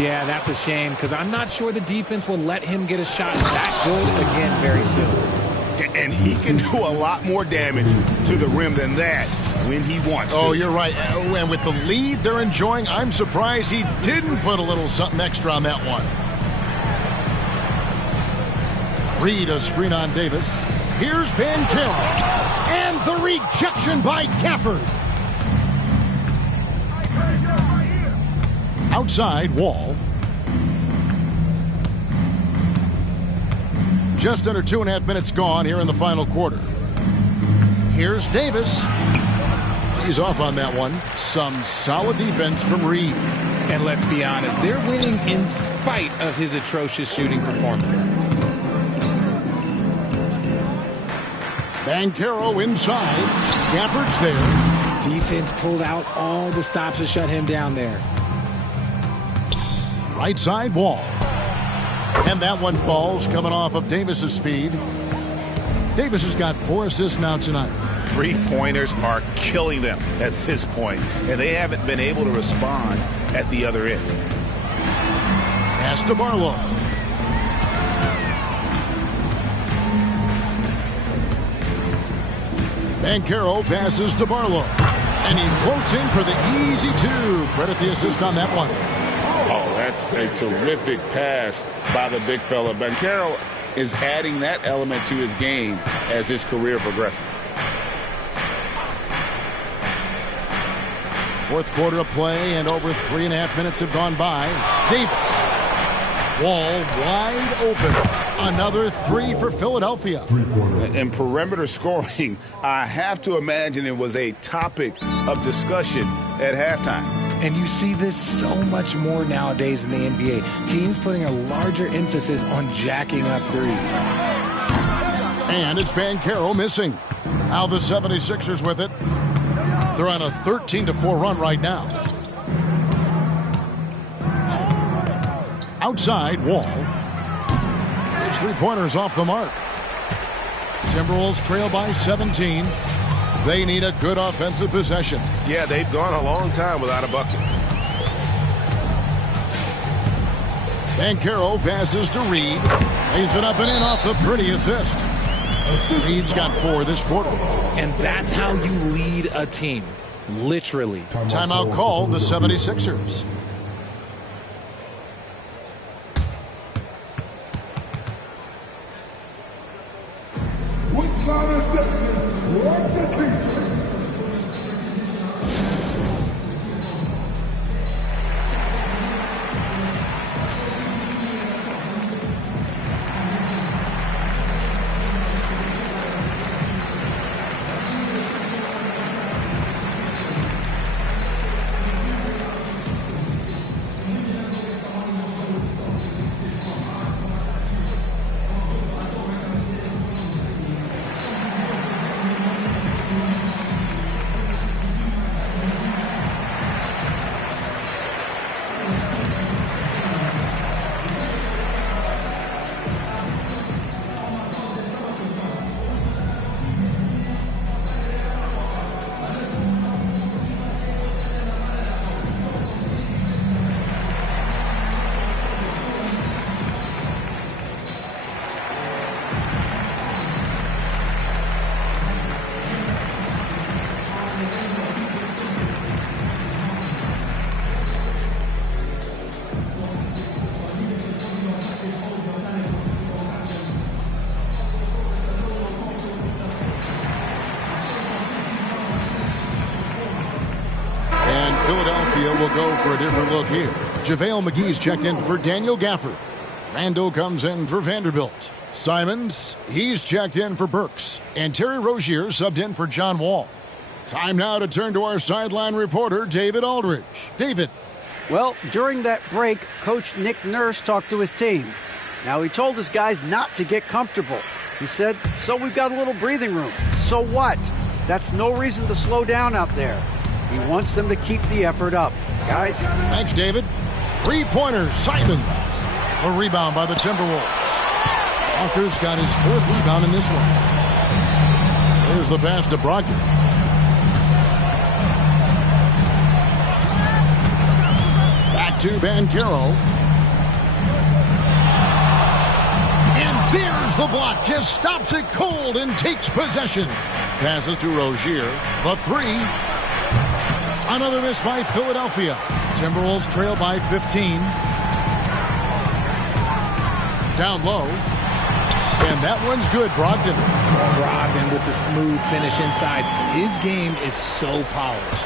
Yeah, that's a shame because I'm not sure the defense will let him get a shot that good again very soon. And he can do a lot more damage to the rim than that when he wants to. Oh, you're right. And with the lead they're enjoying, I'm surprised he didn't put a little something extra on that one. Reed a screen on Davis. Here's Banchero. And the rejection by Gafford. Outside, Wall. Just under 2.5 minutes gone here in the final quarter. Here's Davis. He's off on that one. Some solid defense from Reed. And let's be honest, they're winning in spite of his atrocious shooting performance. Banchero inside. Gafford's there. Defense pulled out all the stops to shut him down there. Right side, Wall. And that one falls coming off of Davis's feed. Davis has got 4 assists now tonight. 3-pointers are killing them at this point, and they haven't been able to respond at the other end. Pass to Barlow. Banchero passes to Barlow. And he floats in for the easy 2. Credit the assist on that one. Oh, that's a terrific pass by the big fella. Banchero is adding that element to his game as his career progresses. Fourth quarter of play, and over 3.5 minutes have gone by. Davis. Wall wide open. Another 3 for Philadelphia. In perimeter scoring, I have to imagine it was a topic of discussion at halftime. And you see this so much more nowadays in the NBA. Teams putting a larger emphasis on jacking up threes. And it's Banchero missing. Now the 76ers with it. They're on a 13-4 run right now. Outside, Wall. His 3-pointers off the mark. Timberwolves trail by 17. They need a good offensive possession. Yeah, they've gone a long time without a bucket. Banchero passes to Reed. Lays it up and in off the pretty assist. Reed's got 4 this quarter. And that's how you lead a team. Literally. Timeout called the 76ers. Philadelphia will go for a different look here. JaVale McGee's checked in for Daniel Gafford. Rando comes in for Vanderbilt. Simons, he's checked in for Burks. And Terry Rozier subbed in for John Wall. Time now to turn to our sideline reporter, David Aldridge. David. Well, during that break, Coach Nick Nurse talked to his team. Now, he told his guys not to get comfortable. He said, so we've got a little breathing room. So what? That's no reason to slow down out there. He wants them to keep the effort up. Guys. Thanks, David. 3-pointers, Simons. A rebound by the Timberwolves. Walker's got his 4th rebound in this one. There's the pass to Brogdon. Back to Banchero. And there's the block. Just stops it cold and takes possession. Passes to Rozier. The 3. Another miss by Philadelphia. Timberwolves trail by 15. Down low. And that one's good, Brogdon. Brogdon with the smooth finish inside. His game is so polished.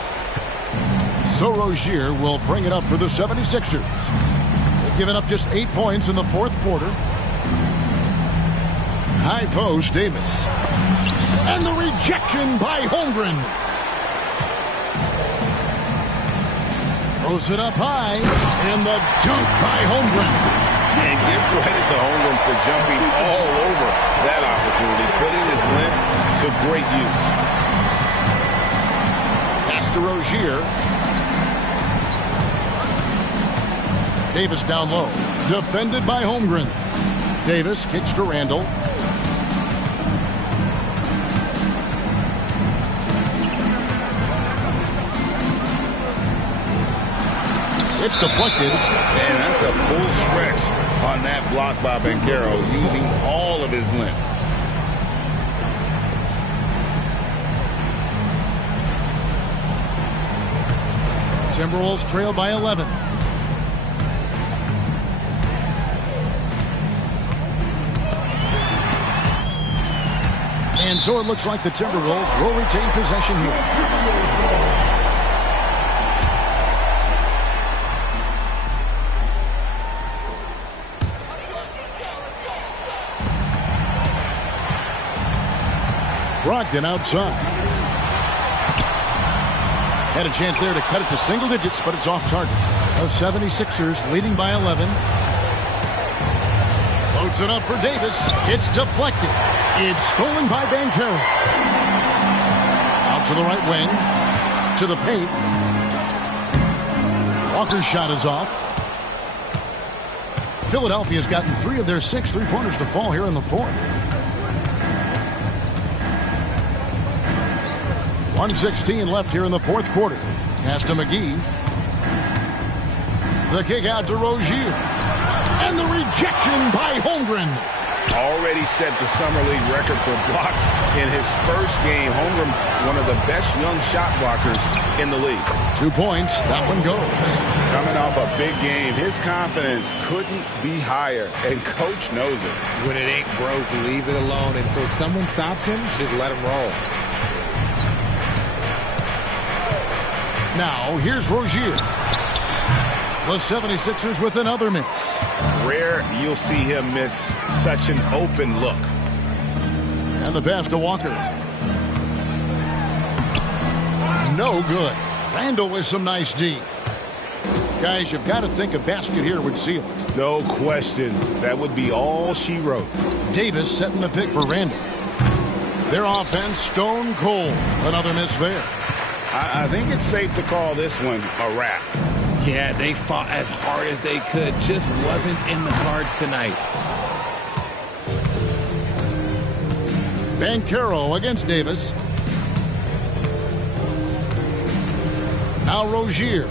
So Rozier will bring it up for the 76ers. They've given up just 8 points in the 4th quarter. High post, Davis. And the rejection by Holmgren. Throws it up high. And the dunk by Holmgren. And give credit to Holmgren for jumping all over that opportunity, putting his length to great use. Pass to Rozier. Davis down low. Defended by Holmgren. Davis kicks to Randall. It's deflected. And that's a full stretch on that block by Banchero, using all of his length. Timberwolves trail by 11. And so it looks like the Timberwolves will retain possession here. Brogdon outside. Had a chance there to cut it to single digits, but it's off target. The 76ers leading by 11. Loads it up for Davis. It's deflected. It's stolen by Banchero. Out to the right wing. To the paint. Walker's shot is off. Philadelphia's gotten 3 of their 6 3-pointers to fall here in the 4th. 1:16 left here in the 4th quarter. Pass to McGee. The kick out to Rozier. And the rejection by Holmgren. Already set the Summer League record for blocks in his first game. Holmgren, one of the best young shot blockers in the league. 2 points. That one goes. Coming off a big game, his confidence couldn't be higher, and coach knows it. When it ain't broke, leave it alone. Until someone stops him, just let him roll. Now, here's Rozier. The 76ers with another miss. Rare you'll see him miss such an open look. And the pass to Walker. No good. Randall with some nice D. Guys, you've got to think a basket here would seal it. No question. That would be all she wrote. Davis setting the pick for Randall. Their offense stone cold. Another miss there. I think it's safe to call this one a wrap. Yeah, they fought as hard as they could. Just wasn't in the cards tonight. Banchero against Davis. Now Rozier.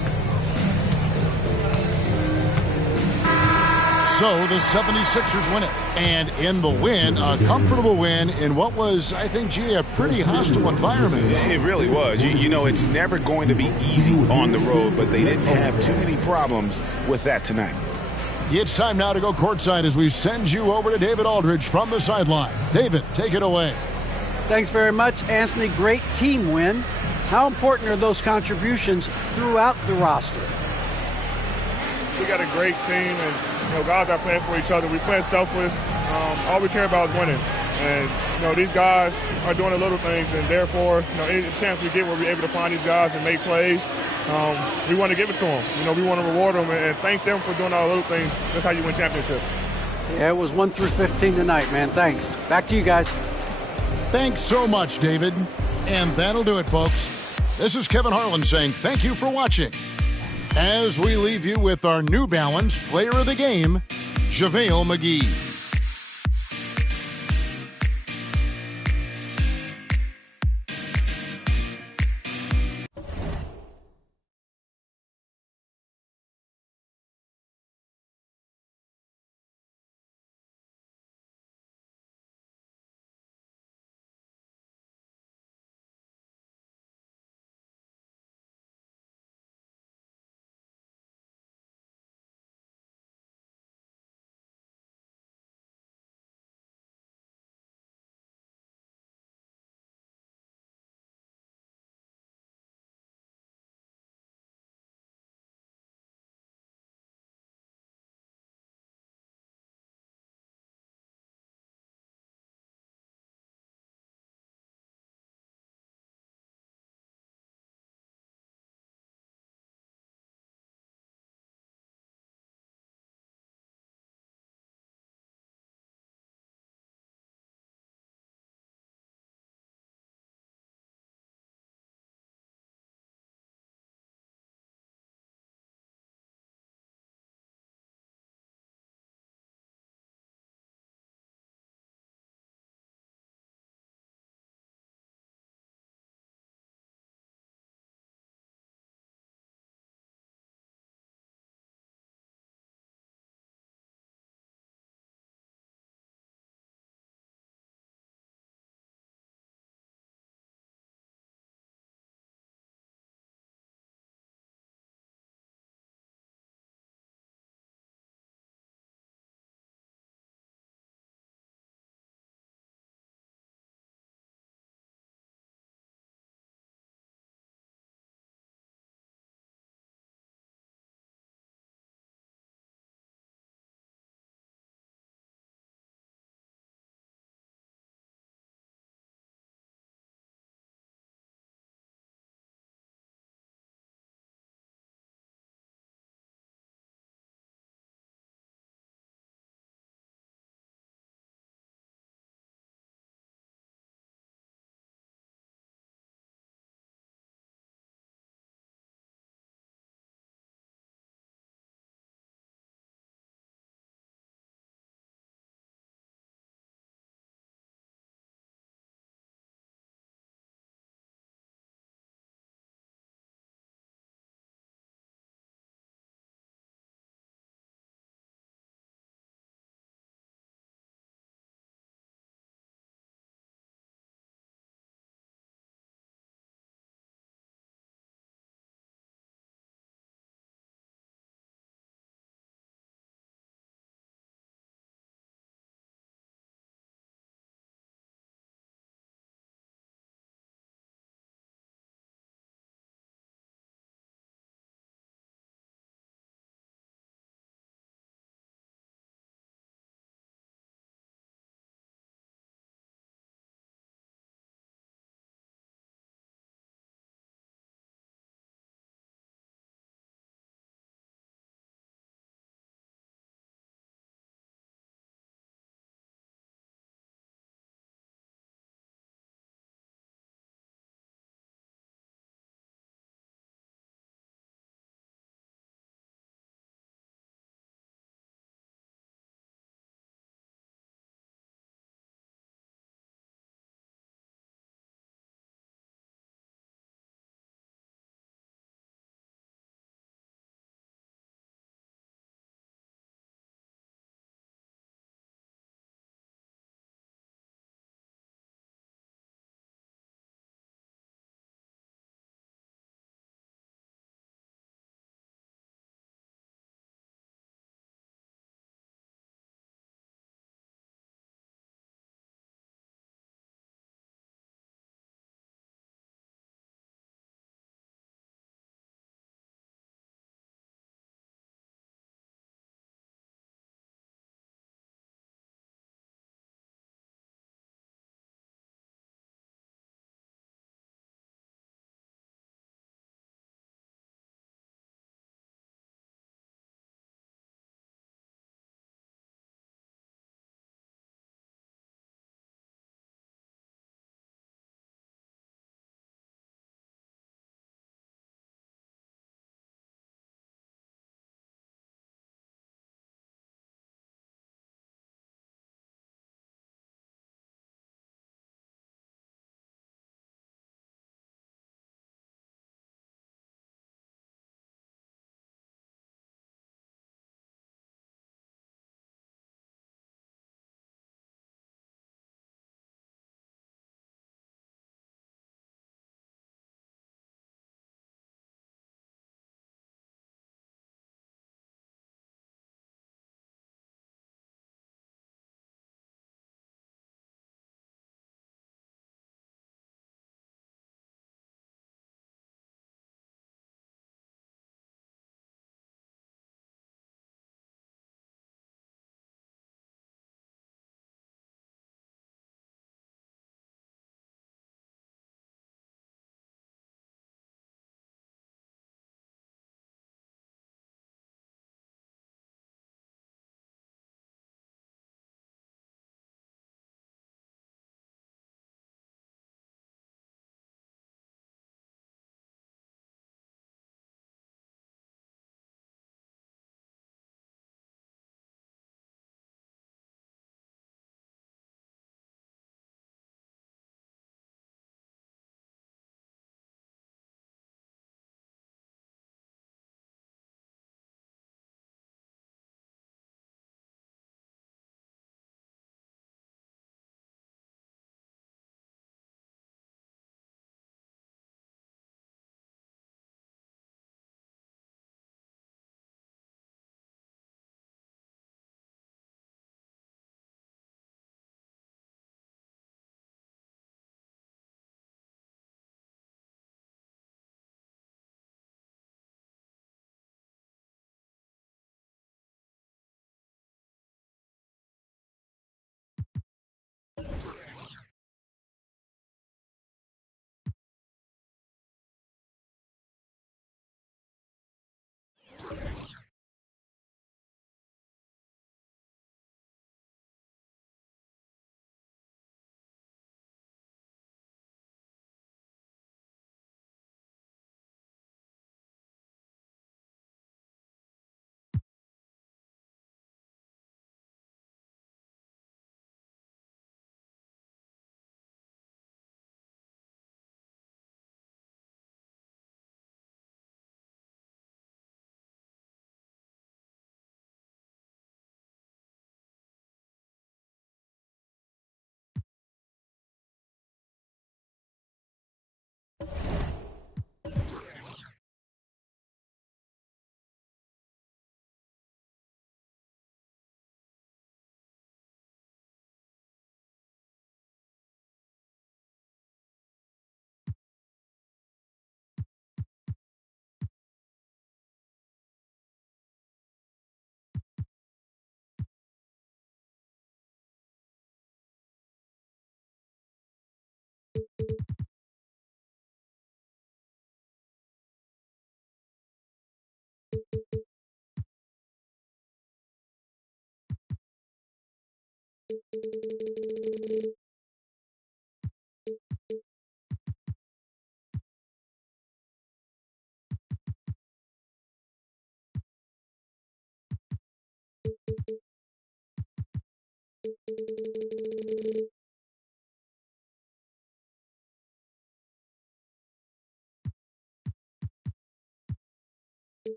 So the 76ers win it. And in the win, a comfortable win in what was, I think, G, a pretty hostile environment. It really was. You know, it's never going to be easy on the road, but they didn't have too many problems with that tonight. It's time now to go courtside as we send you over to David Aldridge from the sideline. David, take it away. Thanks very much, Anthony. Great team win. How important are those contributions throughout the roster? We got a great team, and guys are playing for each other. We play selfless. All we care about is winning. And these guys are doing the little things, and therefore, any chance we get where we're able to find these guys and make plays, we want to give it to them. We want to reward them and thank them for doing all the little things. That's how you win championships. Yeah, it was 1 through 15 tonight, man. Thanks. Back to you guys. Thanks so much, David. And that'll do it, folks. This is Kevin Harlan saying thank you for watching. As we leave you with our New Balance Player of the Game, JaVale McGee.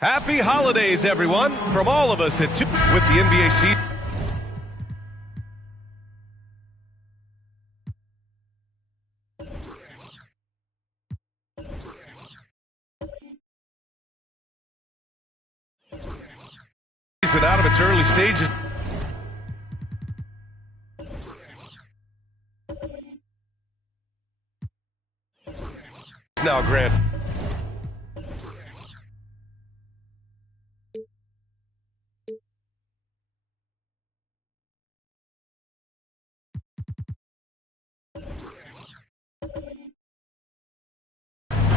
Happy holidays, everyone, from all of us at 2 with the NBA season. Out of its early stages. Now, Grant.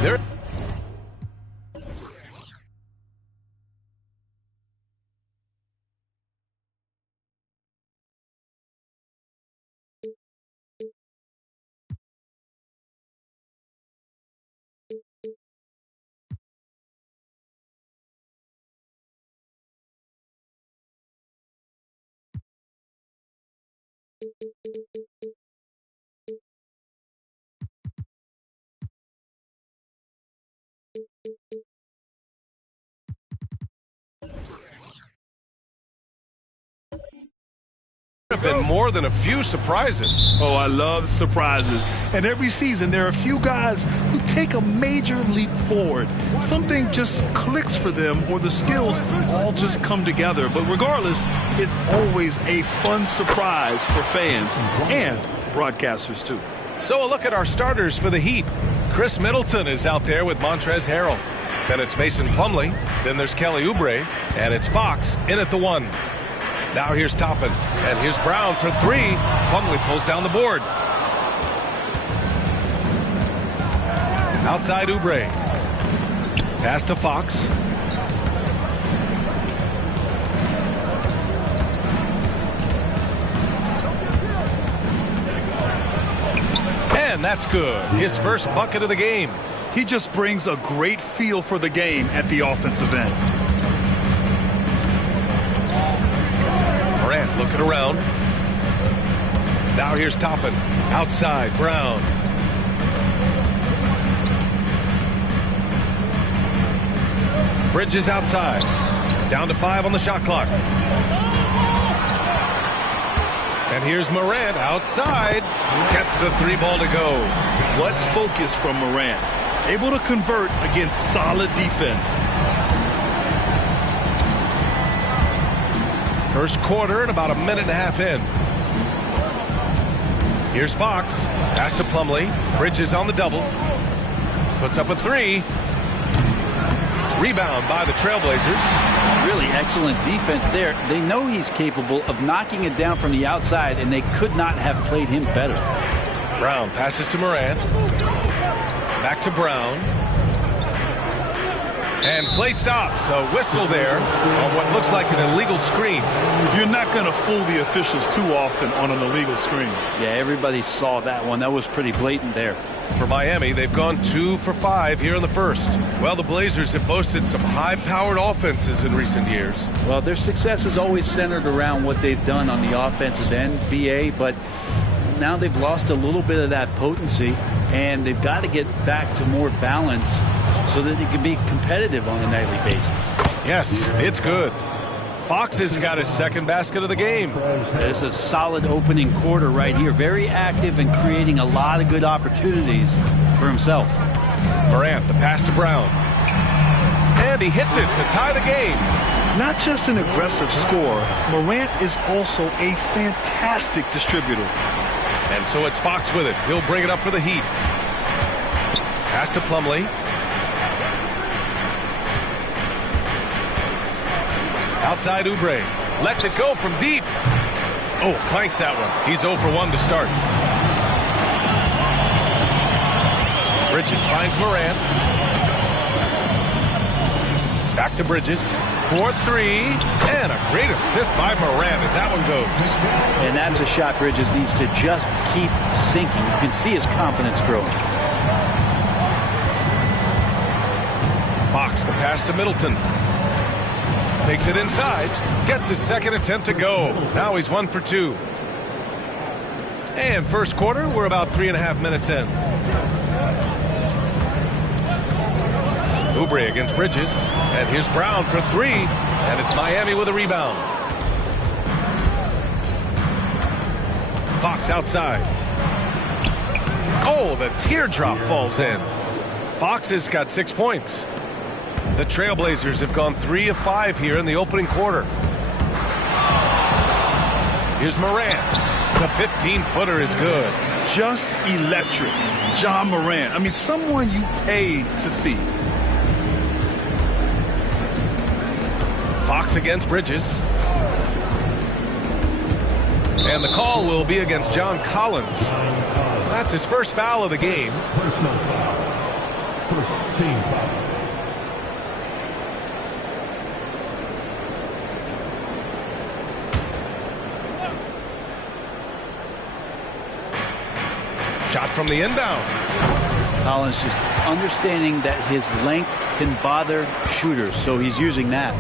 There. have been more than a few surprises. Oh, I love surprises. And every season, there are a few guys who take a major leap forward. Something just clicks for them, or the skills all just come together. But regardless, it's always a fun surprise for fans and broadcasters, too. So a look at our starters for the Heat. Chris Middleton is out there with Montrezl Harrell. Then it's Mason Plumlee. Then there's Kelly Oubre. And it's Fox in at the 1. Now here's Toppin, and here's Brown for 3. Plumlee pulls down the board. Outside Oubre. Pass to Fox. And that's good. His first bucket of the game. He just brings a great feel for the game at the offensive end. Morant looking around. Now here's Toppin. Outside, Brown. Bridges outside. Down to 5 on the shot clock. And here's Morant outside. Gets the 3 ball to go. What focus from Morant. Able to convert against solid defense. First quarter and about a minute and a half in. Here's Fox. Pass to Plumlee. Bridges on the double. Puts up a 3. Rebound by the Trailblazers. Really excellent defense there. They know he's capable of knocking it down from the outside, and they could not have played him better. Brown passes to Morant. Back to Brown. And play stops. A whistle there on what looks like an illegal screen. You're not going to fool the officials too often on an illegal screen. Yeah, everybody saw that one. That was pretty blatant there. For Miami, they've gone 2 for 5 here in the first. Well, the Blazers have boasted some high-powered offenses in recent years. Well, their success is always centered around what they've done on the offensive end, BA, but now they've lost a little bit of that potency, and they've got to get back to more balance so that they can be competitive on a nightly basis. Yes, it's good. Fox has got his second basket of the game. It's a solid opening quarter right here. Very active and creating a lot of good opportunities for himself. Morant, the pass to Brown. And he hits it to tie the game. Not just an aggressive scorer, Morant is also a fantastic distributor. And so it's Fox with it. He'll bring it up for the Heat. Pass to Plumlee. Outside Oubre. Lets it go from deep. Oh, clanks that one. He's 0 for 1 to start. Bridges finds Morant. Back to Bridges. 4-3. And a great assist by Morant as that one goes. And that's a shot Bridges needs to just keep sinking. You can see his confidence growing. Fox, the pass to Middleton. Takes it inside. Gets his second attempt to go. Now he's 1 for 2. And first quarter, we're about 3.5 minutes in. Oubre against Bridges. And here's Brown for 3. And it's Miami with a rebound. Fox outside. Oh, the teardrop falls in. Fox has got 6 points. The Trailblazers have gone 3 of 5 here in the opening quarter. Here's Morant. The 15-footer is good. Just electric. Ja Morant. I mean, someone you paid to see. Fox against Bridges. And the call will be against John Collins. That's his first foul of the game. Personal foul. First team foul. Shot from the inbound. Collins just understanding that his length can bother shooters, so he's using that.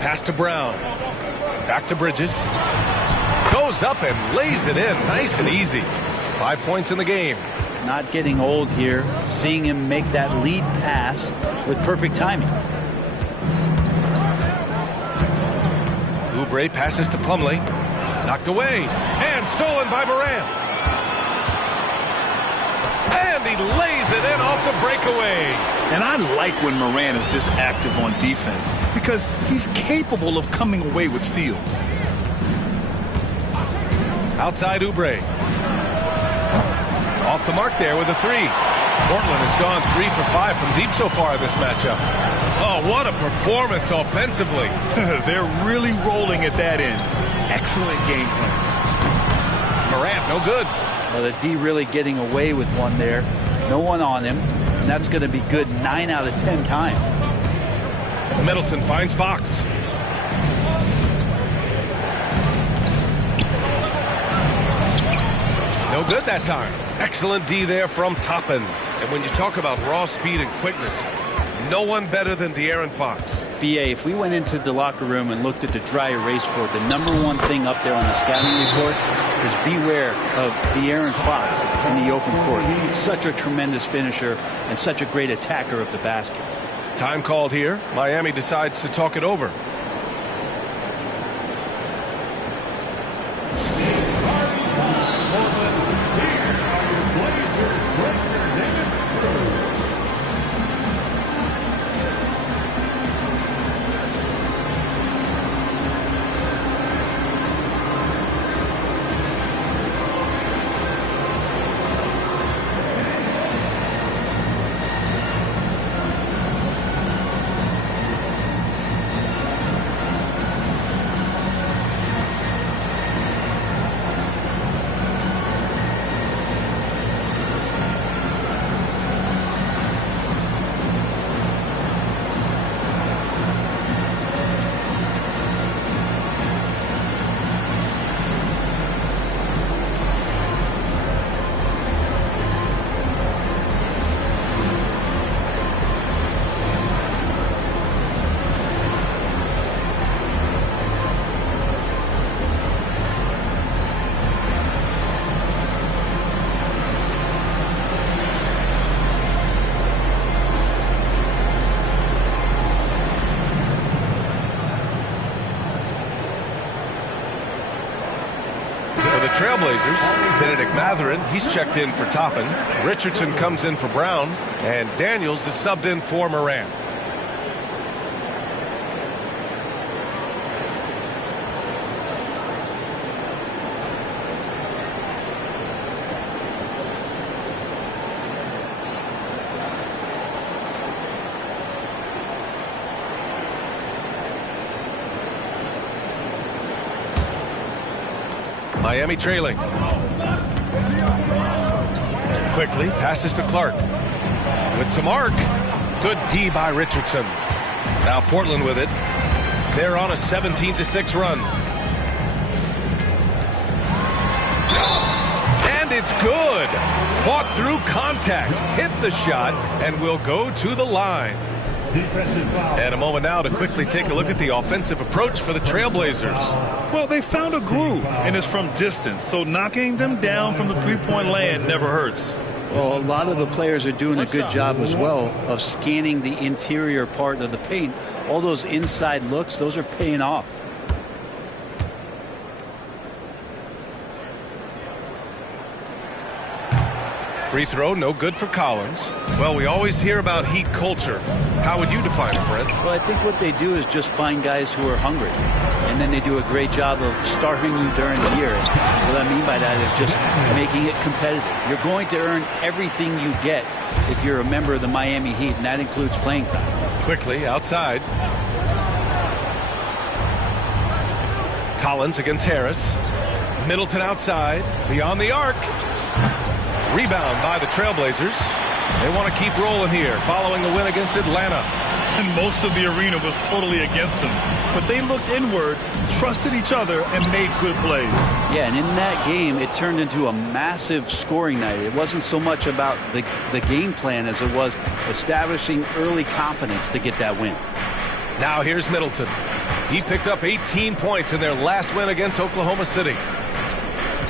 Pass to Brown. Back to Bridges. Goes up and lays it in. Nice and easy. 5 points in the game. Not getting old here. Seeing him make that lead pass with perfect timing. Oubre passes to Plumlee. Knocked away and stolen by Morant. And he lays it in off the breakaway. And I like when Morant is this active on defense because he's capable of coming away with steals. Outside Oubre. Off the mark there with a three. Portland has gone 3 for 5 from deep so far in this matchup. Oh, what a performance offensively. They're really rolling at that end. Excellent game plan. Morant, no good. Well, the D really getting away with one there. No one on him. And that's going to be good 9 out of 10 times. Middleton finds Fox. No good that time. Excellent D there from Toppin. And when you talk about raw speed and quickness, no one better than De'Aaron Fox. BA, if we went into the locker room and looked at the dry erase board, the #1 thing up there on the scouting report is beware of De'Aaron Fox in the open court. He's such a tremendous finisher and such a great attacker of the basket. Time called here. Miami decides to talk it over. Trailblazers, Benedict Mathurin, he's checked in for Toppin. Richardson comes in for Brown, and Daniels is subbed in for Morant. Miami trailing. Quickly passes to Clark. With some arc. Good D by Richardson. Now Portland with it. They're on a 17-6 run. And it's good. Fought through contact. Hit the shot and will go to the line. And a moment now to quickly take a look at the offensive approach for the Trailblazers. Well, they found a groove, and it's from distance, so knocking them down from the three-point land never hurts. Well, a lot of the players are doing a good job as well of scanning the interior part of the paint. All those inside looks, those are paying off. Free throw, no good for Collins. Well, we always hear about Heat culture. How would you define it, Brent? Well, I think what they do is just find guys who are hungry. And then they do a great job of starving you during the year. And what I mean by that is just making it competitive. You're going to earn everything you get if you're a member of the Miami Heat, and that includes playing time. Quickly, outside. Collins against Harris. Middleton outside, beyond the arc. Rebound by the Trailblazers. They want to keep rolling here following the win against Atlanta. And most of the arena was totally against them. But they looked inward, trusted each other, and made good plays. Yeah, and in that game, it turned into a massive scoring night. It wasn't so much about the game plan as it was establishing early confidence to get that win. Now here's Middleton. He picked up 18 points in their last win against Oklahoma City.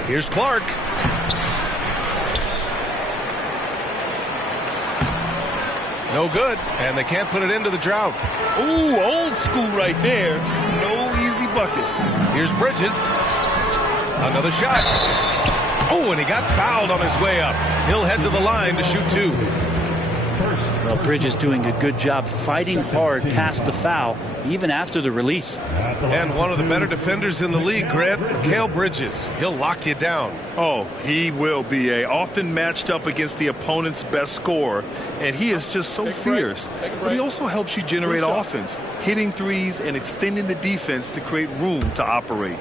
Here's Clark. No good, and they can't put it into the drought. Ooh, old school right there. No easy buckets. Here's Bridges. Another shot. Oh, and he got fouled on his way up. He'll head to the line to shoot 2. Well, Bridges doing a good job fighting hard past the foul, even after the release. And one of the better defenders in the league, Grant, Mikal Bridges. He'll lock you down. Oh, he will be often matched up against the opponent's best scorer, and he is just so fierce. But he also helps you generate offense, hitting threes and extending the defense to create room to operate.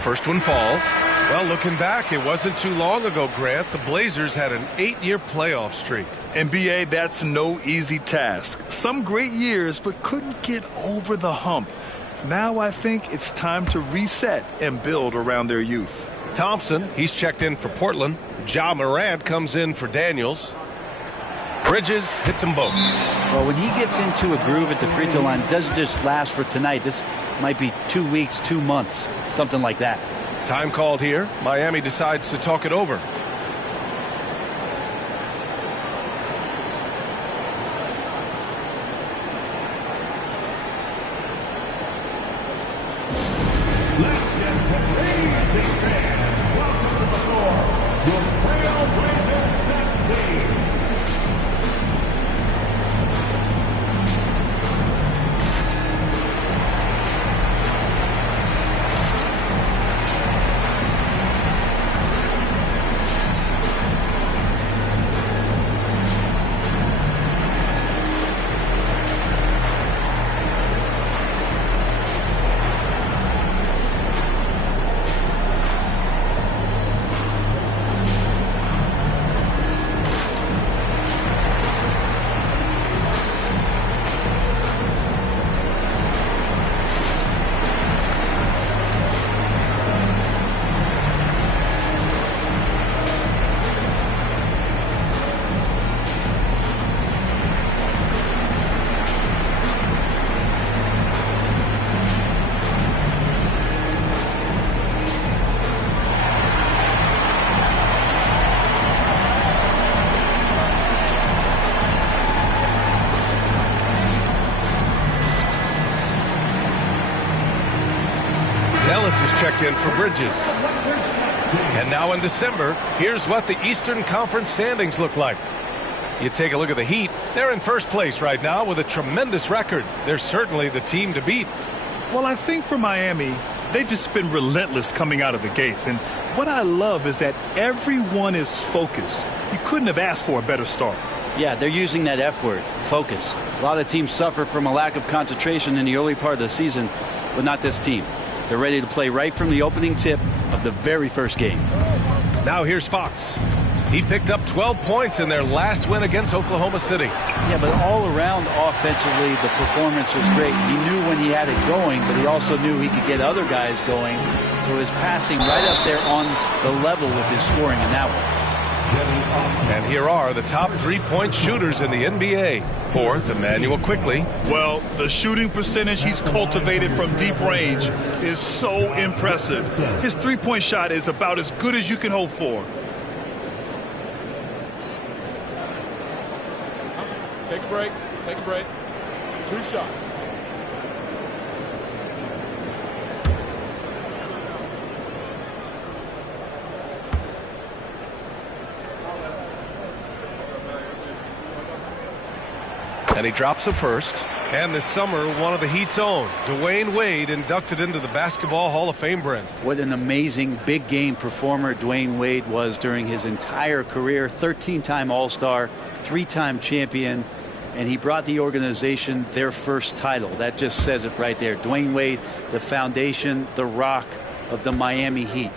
First one falls. Well, looking back, it wasn't too long ago, Grant. The Blazers had an 8-year playoff streak. NBA, that's no easy task. Some great years, but couldn't get over the hump. Now I think it's time to reset and build around their youth. Thompson, he's checked in for Portland. Ja Morant comes in for Daniels. Bridges hits them both. Well, when he gets into a groove at the free throw line, it doesn't just last for tonight. This might be 2 weeks, 2 months, something like that. Time called here. Miami decides to talk it over. Checked in for Bridges. And now in December, here's what the Eastern Conference standings look like. You take a look at the Heat. They're in first place right now with a tremendous record. They're certainly the team to beat. Well, I think for Miami, they've just been relentless coming out of the gates. And what I love is that everyone is focused. You couldn't have asked for a better start. Yeah, they're using that F word, focus. A lot of teams suffer from a lack of concentration in the early part of the season, but not this team. They're ready to play right from the opening tip of the very first game. Now here's Fox. He picked up 12 points in their last win against Oklahoma City. Yeah, but all around offensively, the performance was great. He knew when he had it going, but he also knew he could get other guys going. So his passing right up there on the level with his scoring in that one. And here are the top three-point shooters in the NBA. Fourth, Emmanuel Quickley. Well, the shooting percentage he's cultivated from deep range is so impressive. His three-point shot is about as good as you can hope for. Take a break. Take a break. 2 shots. And he drops a first. And this summer, one of the Heat's own, Dwayne Wade, inducted into the Basketball Hall of Fame, Brent. What an amazing big game performer Dwayne Wade was during his entire career. 13-time All-Star, 3-time champion, and he brought the organization their first title. That just says it right there. Dwayne Wade, the foundation, the rock of the Miami Heat.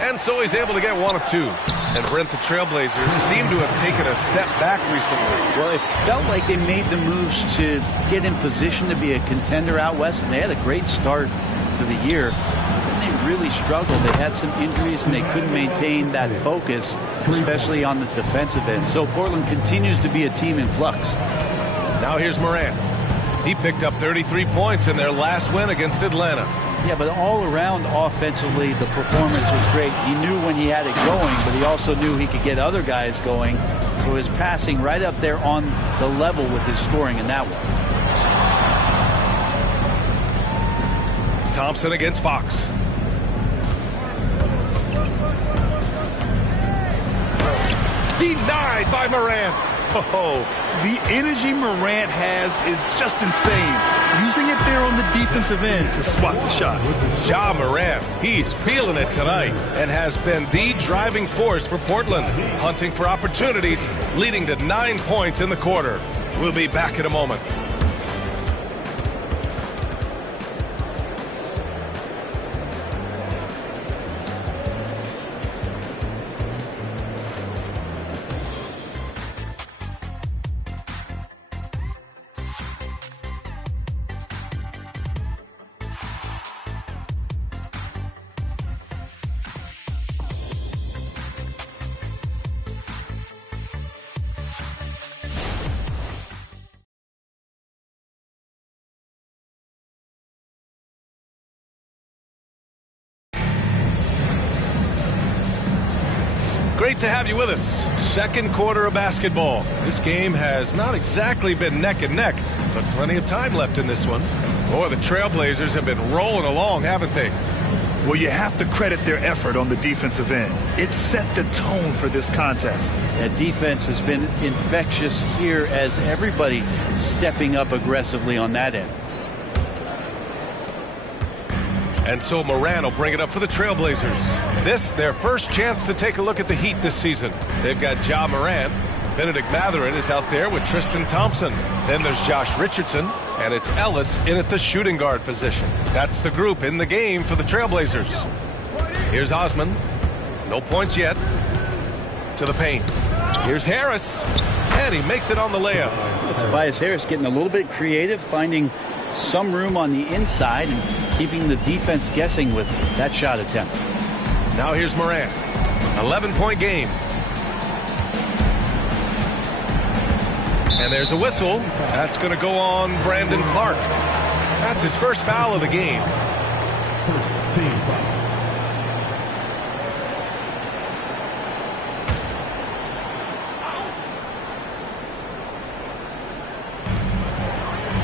And so he's able to get one of two. And Brent, the Trailblazers seem to have taken a step back recently. Well, it felt like they made the moves to get in position to be a contender out west, and they had a great start to the year. Then they really struggled. They had some injuries, and they couldn't maintain that focus, especially on the defensive end. So Portland continues to be a team in flux. Now here's Morant. He picked up 33 points in their last win against Atlanta. Yeah, but all around offensively, the performance was great. He knew when he had it going, but he also knew he could get other guys going. So his passing right up there on the level with his scoring in that one. Thompson against Fox. Denied by Morant. Oh, the energy Morant has is just insane. Using it there on the defensive end to swat the shot. Ja Morant, he's feeling it tonight and has been the driving force for Portland, hunting for opportunities, leading to 9 points in the quarter. We'll be back in a moment. Great to have you with us. Second quarter of basketball. This game has not exactly been neck and neck, but plenty of time left in this one. Boy, the Trailblazers have been rolling along, haven't they? Well, you have to credit their effort on the defensive end. It set the tone for this contest. That defense has been infectious here as everybody stepping up aggressively on that end. And so Morant will bring it up for the Trailblazers. This, their first chance to take a look at the Heat this season. They've got Ja Morant. Benedict Mathurin is out there with Tristan Thompson. Then there's Josh Richardson, and it's Ellis in at the shooting guard position. That's the group in the game for the Trailblazers. Here's Osman. No points yet. To the paint. Here's Harris. And he makes it on the layup. Tobias Harris getting a little bit creative, finding some room on the inside and keeping the defense guessing with that shot attempt. Now here's Morant. 11-point game. And there's a whistle. That's going to go on Brandon Clark. That's his first foul of the game. First team foul.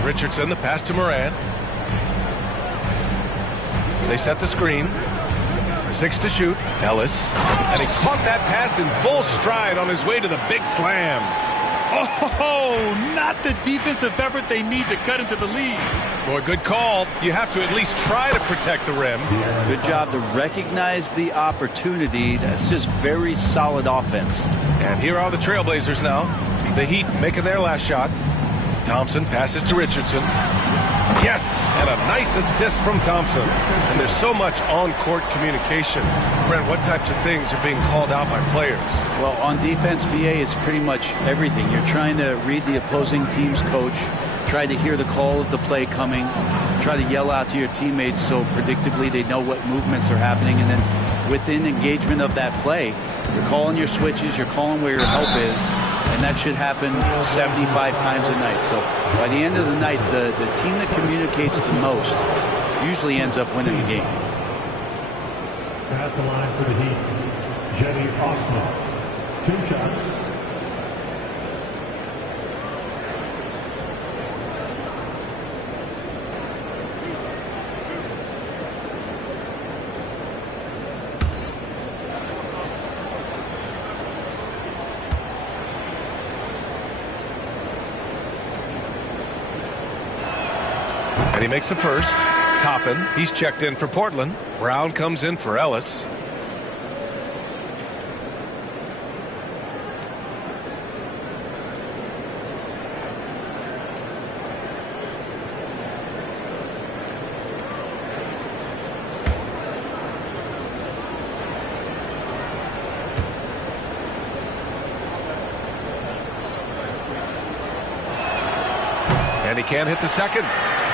Richardson, the pass to Morant. They set the screen. 6 to shoot. Ellis. And he caught that pass in full stride on his way to the big slam. Oh, not the defensive effort they need to cut into the lead. Boy, good call. You have to at least try to protect the rim. Good job to recognize the opportunity. That's just very solid offense. And here are the Trailblazers now. The Heat making their last shot. Thompson passes to Richardson. Yes, and a nice assist from Thompson. And there's so much on-court communication. Brent, what types of things are being called out by players? Well, on defense, BA, it's pretty much everything. You're trying to read the opposing team's coach, try to hear the call of the play coming, try to yell out to your teammates so predictably they know what movements are happening, and then within engagement of that play, you're calling your switches, you're calling where your help is, and that should happen 75 times a night. So by the end of the night, the team that communicates the most usually ends up winning the game. At the line for the Heat, Jetty Osman. 2 shots. And he makes the first. Toppin, he's checked in for Portland. Brown comes in for Ellis. And he can't hit the second.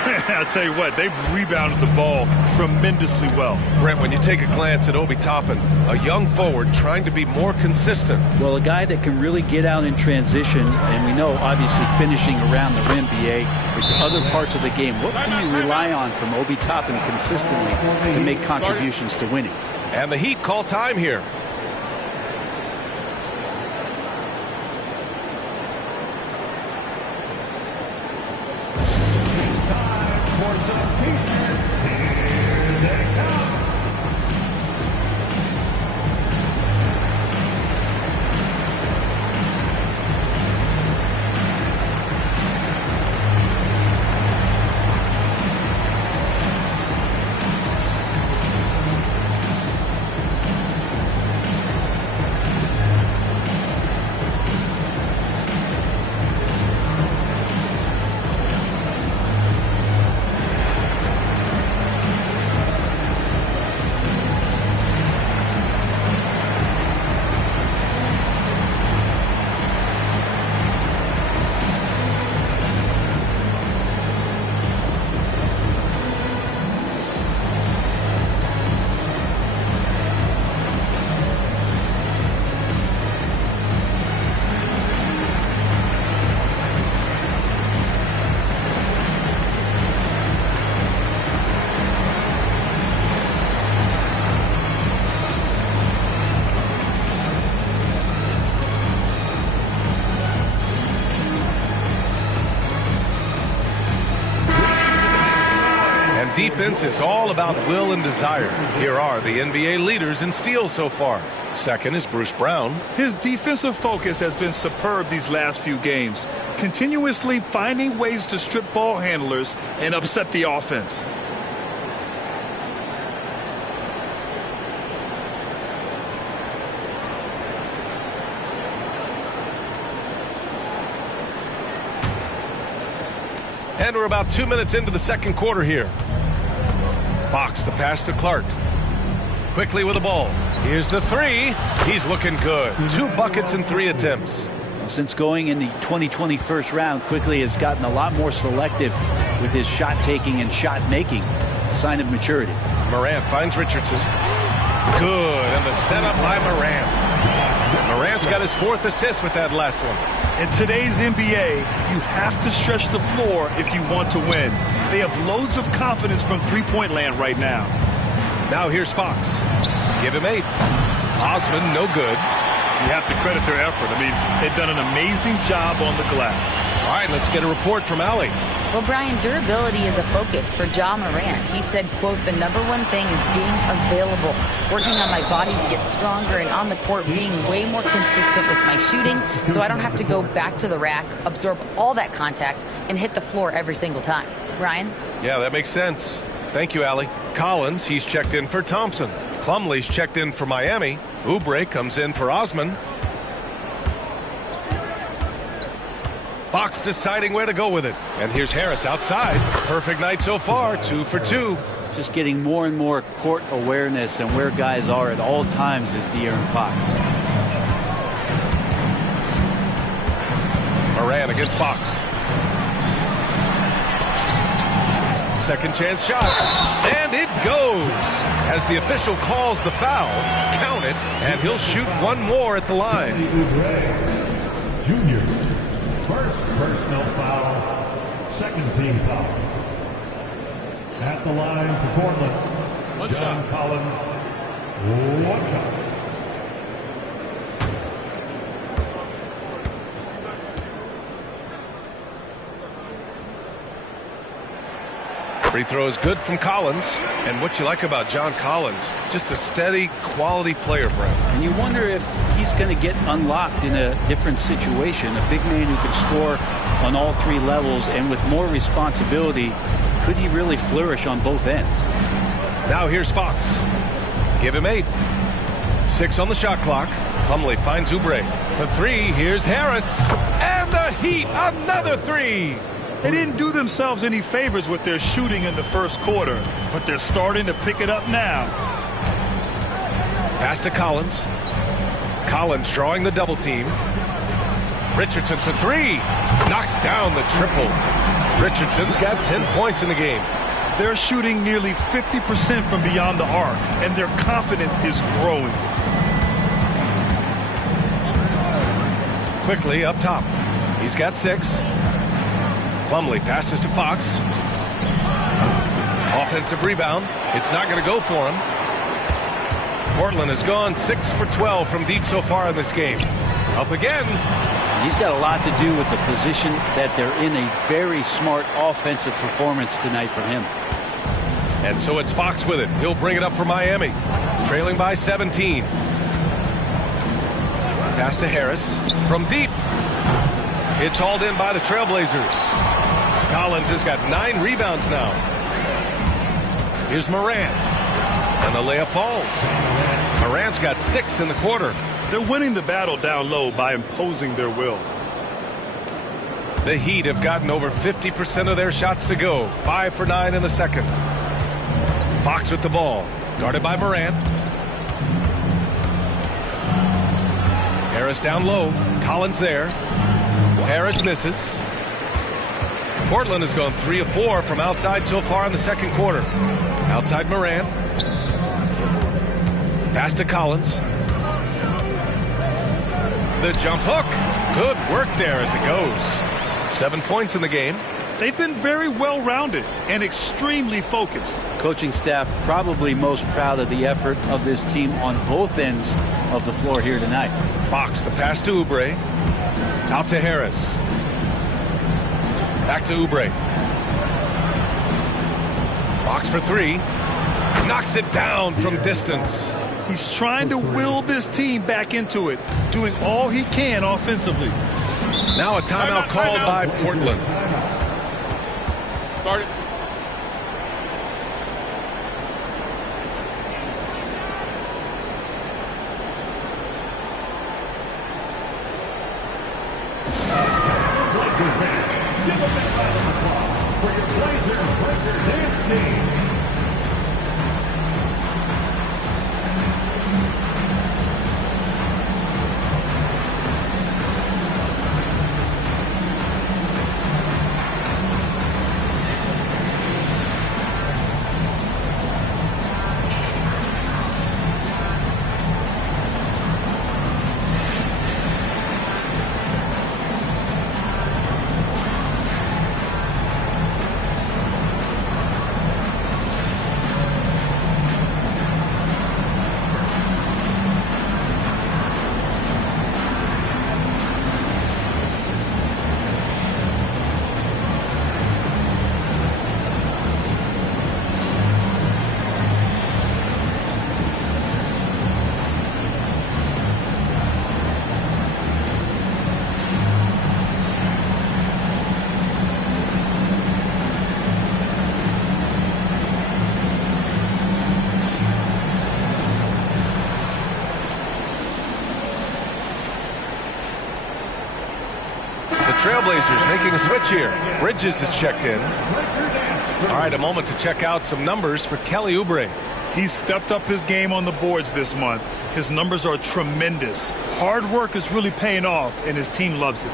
I'll tell you what, they've rebounded the ball tremendously well. Brent, when you take a glance at Obi Toppin, a young forward trying to be more consistent. Well, a guy that can really get out in transition, and we know, obviously, finishing around the rim, BA, it's other parts of the game. What can you rely on from Obi Toppin consistently to make contributions to winning? And the Heat call time here. Defense is all about will and desire. Here are the NBA leaders in steals so far. Second is Bruce Brown. His defensive focus has been superb these last few games, continuously finding ways to strip ball handlers and upset the offense. And we're about 2 minutes into the second quarter here. Fox, the pass to Clark. Quickly with the ball. Here's the three. He's looking good. 2 buckets in 3 attempts. Since going in the 2020 first round, Quickly has gotten a lot more selective with his shot taking and shot making. A sign of maturity. Morant finds Richardson. Good. And the setup by Morant. Morant's got his 4th assist with that last one. In today's NBA, you have to stretch the floor if you want to win. They have loads of confidence from three-point land right now. Now here's Fox. Give him 8. Osman, no good. You have to credit their effort. I mean, they've done an amazing job on the glass. All right, let's get a report from Allie. Well, Brian, durability is a focus for Ja Morant. He said, quote, the #1 thing is being available, working on my body to get stronger, and on the court being way more consistent with my shooting so I don't have to go back to the rack, absorb all that contact, and hit the floor every single time. Ryan? Yeah, that makes sense. Thank you, Allie. Collins, he's checked in for Thompson. Plumlee's checked in for Miami. Oubre comes in for Osman. Fox deciding where to go with it. And here's Harris outside. Perfect night so far, 2 for 2. Just getting more and more court awareness and where guys are at all times is De'Aaron Fox. Morant against Fox. Second chance shot. And it goes. As the official calls the foul, count it, and he'll shoot one more at the line. Junior. First personal foul, second team foul. At the line for Portland, John Collins, 1 shot. Free throw is good from Collins. And what you like about John Collins, just a steady, quality player, Brent. And you wonder if he's going to get unlocked in a different situation. A big man who can score on all 3 levels and with more responsibility. Could he really flourish on both ends? Now here's Fox. Give him 8. 6 on the shot clock. Plumlee finds Oubre. For 3, here's Harris. And the Heat, another 3. They didn't do themselves any favors with their shooting in the first quarter, but they're starting to pick it up now. Pass to Collins. Collins drawing the double team. Richardson for three. Knocks down the triple. Richardson's got 10 points in the game. They're shooting nearly 50% from beyond the arc, and their confidence is growing. Quickly up top. He's got 6. Plumlee passes to Fox. Offensive rebound. It's not going to go for him. Portland has gone 6 for 12 from deep so far in this game. Up again. He's got a lot to do with the position that they're in. A very smart offensive performance tonight from him. And so it's Fox with it. He'll bring it up for Miami. Trailing by 17. Pass to Harris. From deep. It's hauled in by the Trailblazers. Collins has got 9 rebounds now. Here's Morant. And the layup falls. Morant's got 6 in the quarter. They're winning the battle down low by imposing their will. The Heat have gotten over 50% of their shots to go. 5 for 9 in the second. Fox with the ball. Guarded by Morant. Harris down low. Collins there. Harris misses. Portland has gone 3 of 4 from outside so far in the second quarter. Outside Morant. Pass to Collins. The jump hook. Good work there as it goes. 7 points in the game. They've been very well-rounded and extremely focused. Coaching staff probably most proud of the effort of this team on both ends of the floor here tonight. Fox, the pass to Oubre. Out to Harris. Back to Oubre. Fox for 3. Knocks it down from distance. He's trying to will this team back into it, doing all he can offensively. Now a timeout called by Portland. Guard it. For your Blazers record dance team. Trailblazers making a switch here. Bridges is checked in. All right, a moment to check out some numbers for Kelly Oubre. He's stepped up his game on the boards this month. His numbers are tremendous. Hard work is really paying off, and his team loves it.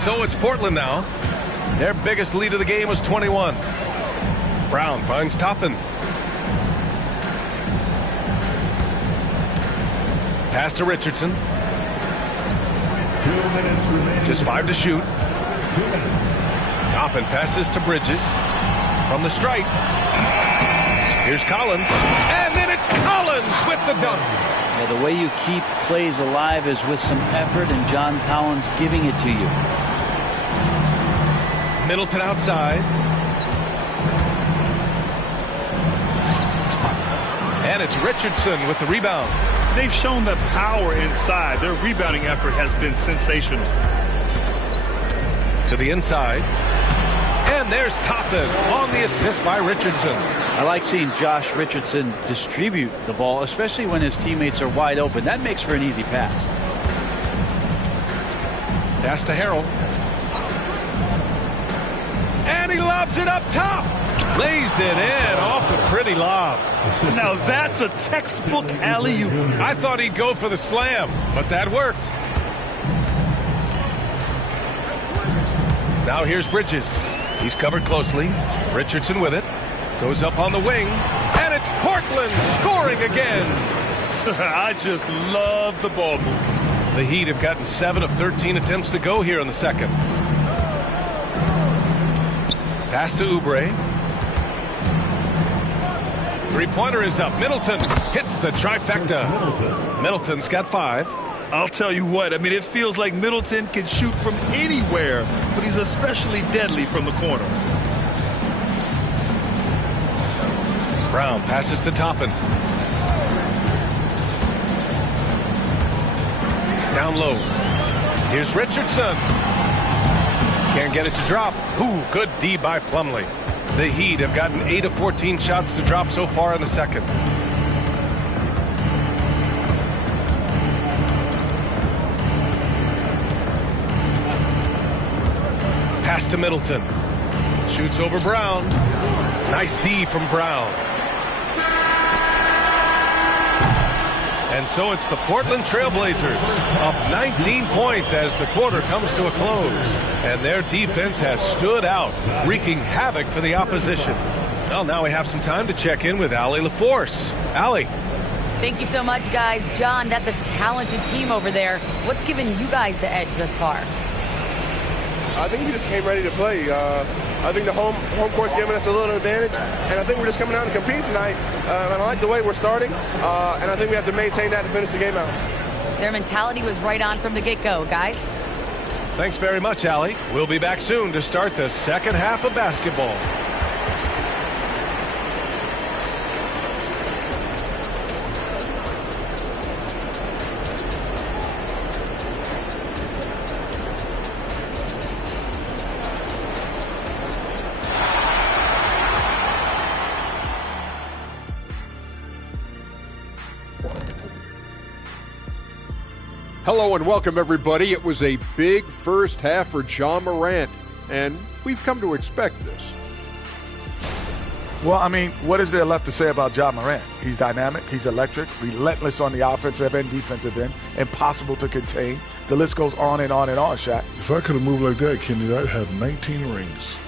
So it's Portland now. Their biggest lead of the game was 21. Brown finds Toppin. Pass to Richardson. 2 minutes remaining. Just 5 to shoot. Toppin passes to Bridges. From the stripe. Here's Collins. And then it's Collins with the dunk. Yeah, the way you keep plays alive is with some effort, and John Collins giving it to you. Middleton outside. And it's Richardson with the rebound. They've shown the power inside. Their rebounding effort has been sensational. To the inside. And there's Toppin on the assist by Richardson. I like seeing Josh Richardson distribute the ball, especially when his teammates are wide open. That makes for an easy pass. Pass to Harrell. And he lobs it up top. Lays it in off the pretty lob. Now that's a textbook alley-oop. I thought he'd go for the slam, but that worked. Now here's Bridges. He's covered closely. Richardson with it. Goes up on the wing. And it's Portland scoring again. I just love the ball move. The Heat have gotten 7 of 13 attempts to go here in the second. Pass to Oubre. Three-pointer is up. Middleton hits the trifecta. Middleton's got 5. I'll tell you what, I mean, it feels like Middleton can shoot from anywhere, but he's especially deadly from the corner. Brown passes to Toppin. Down low. Here's Richardson. Can't get it to drop. Ooh, good D by Plumlee. The Heat have gotten 8 of 14 shots to drop so far in the second. Pass to Middleton. Shoots over Brown. Nice D from Brown. And so it's the Portland Trailblazers up 19 points as the quarter comes to a close. And their defense has stood out, wreaking havoc for the opposition. Well, now we have some time to check in with Allie LaForce. Allie. Thank you so much, guys. John, that's a talented team over there. What's given you guys the edge thus far? I think we just came ready to play. I think the home court's giving us a little advantage, and I think we're just coming out and compete tonight. And I like the way we're starting, and I think we have to maintain that to finish the game out. Their mentality was right on from the get-go, guys. Thanks very much, Allie. We'll be back soon to start the second half of basketball. Hello and welcome, everybody. It was a big first half for Ja Morant, and we've come to expect this. Well, I mean, what is there left to say about Ja Morant? He's dynamic, he's electric, relentless on the offensive and defensive end, impossible to contain. The list goes on and on and on, Shaq. If I could have moved like that, Kenny, I'd have 19 rings.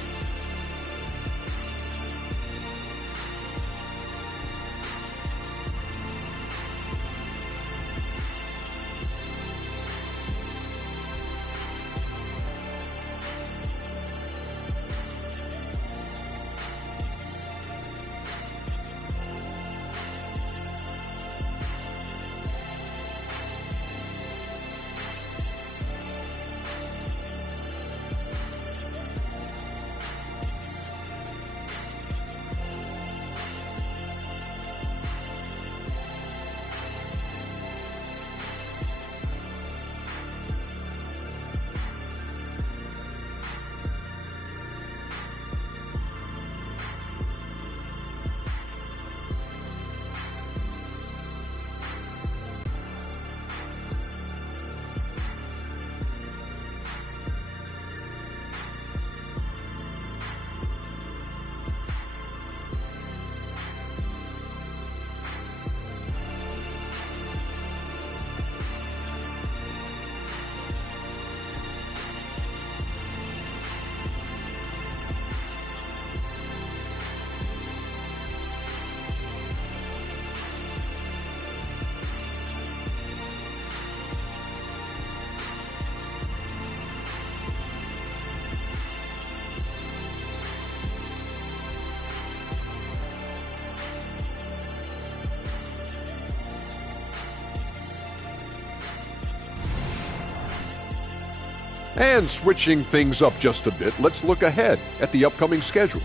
And switching things up just a bit, let's look ahead at the upcoming schedule.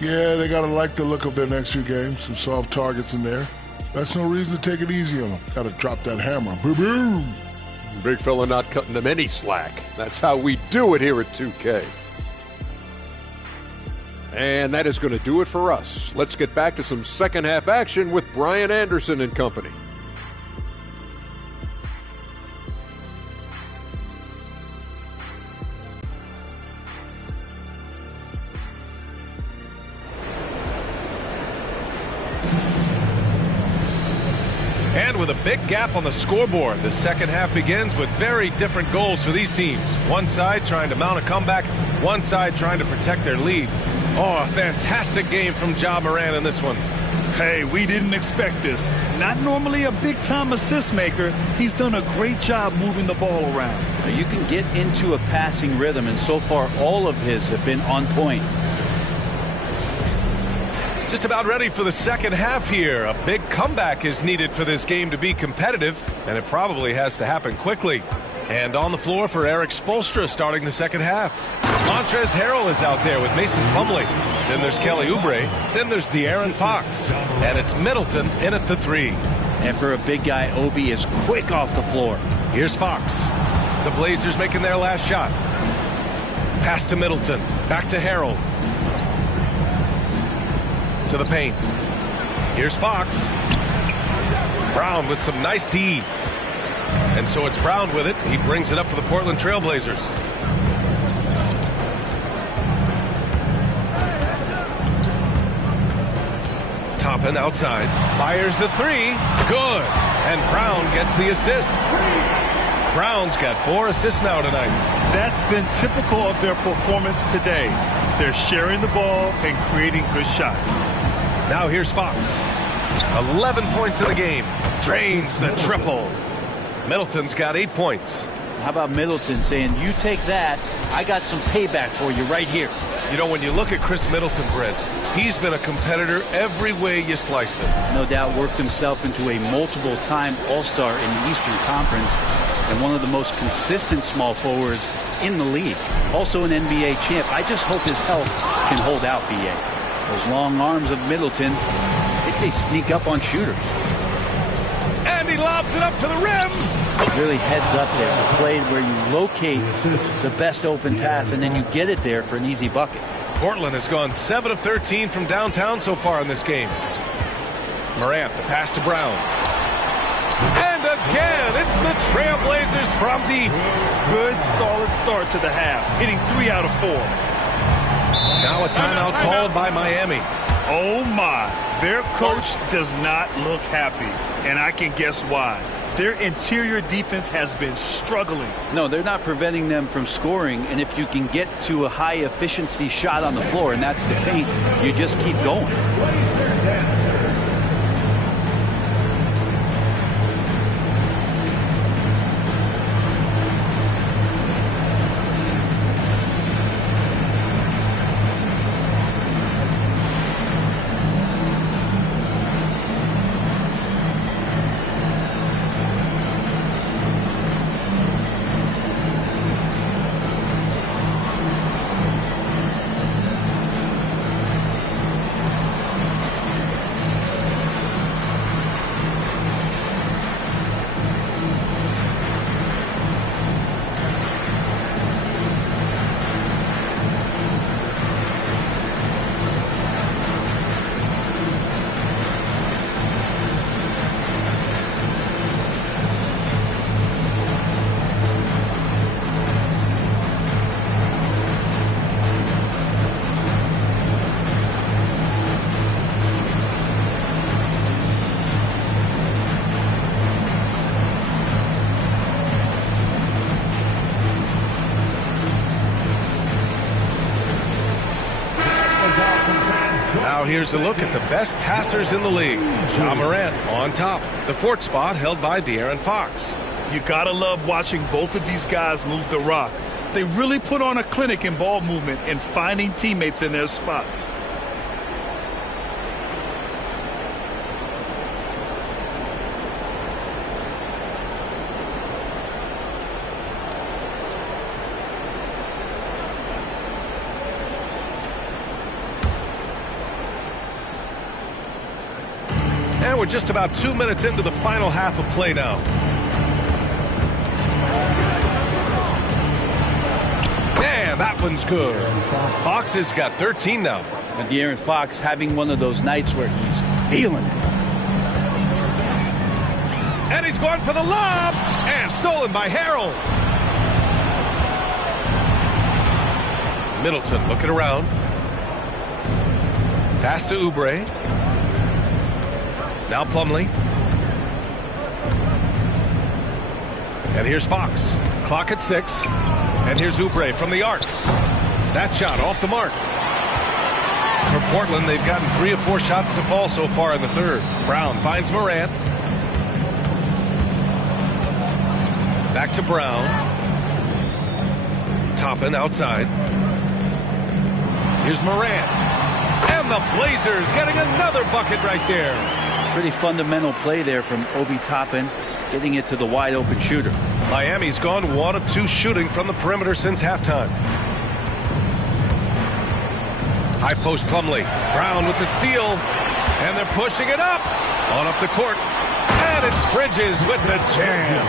Yeah, they got to like the look of their next few games. Some soft targets in there. That's no reason to take it easy on them. Got to drop that hammer. Boom! Big fella not cutting them any slack. That's how we do it here at 2K. And that is going to do it for us. Let's get back to some second half action with Brian Anderson and company. with a big gap on the scoreboard. The second half begins with very different goals for these teams. One side trying to mount a comeback, one side trying to protect their lead. Oh, a fantastic game from Ja Morant in this one. Hey, we didn't expect this. Not normally a big-time assist maker. He's done a great job moving the ball around. You can get into a passing rhythm, and so far all of his have been on point. Just about ready for the second half here. A big comeback is needed for this game to be competitive, and it probably has to happen quickly. And on the floor for Eric Spoelstra starting the second half. Montrezl Harrell is out there with Mason Plumlee. Then there's Kelly Oubre. Then there's De'Aaron Fox. And it's Middleton in at the 3. And for a big guy, Obi is quick off the floor. Here's Fox. The Blazers making their last shot. Pass to Middleton. Back to Harrell. To the paint. Here's Fox. Brown with some nice D. And so it's Brown with it. He brings it up for the Portland Trailblazers. Toppin outside. Fires the 3. Good. And Brown gets the assist. Brown's got 4 assists now tonight. That's been typical of their performance today. They're sharing the ball and creating good shots. Now here's Fox. 11 points in the game. Drains the triple. Middleton's got 8 points. How about Middleton saying, you take that, I got some payback for you right here. You know, when you look at Chris Middleton, Brent, he's been a competitor every way you slice it. No doubt worked himself into a multiple-time All-Star in the Eastern Conference and one of the most consistent small forwards in the league. Also an NBA champ. I just hope his health can hold out, B.A. Those long arms of Middleton, they sneak up on shooters. And he lobs it up to the rim. Really heads up there. A play where you locate the best open pass and then you get it there for an easy bucket. Portland has gone 7 of 13 from downtown so far in this game. Morant, the pass to Brown. And again, it's the Trailblazers from deep. Good, solid start to the half, hitting 3 out of 4. Now a timeout called by Miami. Oh my, their coach does not look happy, and I can guess why. Their interior defense has been struggling. No, they're not preventing them from scoring, and if you can get to a high-efficiency shot on the floor, and that's the paint, you just keep going. Now here's a look at the best passers in the league. Ja Morant on top. The 4th spot held by De'Aaron Fox. You gotta love watching both of these guys move the rock. They really put on a clinic in ball movement and finding teammates in their spots. And we're just about 2 minutes into the final half of play now. And that one's good. Fox has got 13 now. And De'Aaron Fox having one of those nights where he's feeling it. And he's going for the lob. And stolen by Harrell. Middleton looking around. Pass to Oubre. Now Plumlee. And here's Fox. Clock at 6. And here's Oubre from the arc. That shot off the mark. For Portland, they've gotten 3 of 4 shots to fall so far in the third. Brown finds Morant. Back to Brown. Toppin outside. Here's Morant. And the Blazers getting another bucket right there. Pretty fundamental play there from Obi Toppin, getting it to the wide open shooter. Miami's gone 1 of 2 shooting from the perimeter since halftime. High post Plumlee. Brown with the steal. And they're pushing it up. On up the court. And it's Bridges with the jam.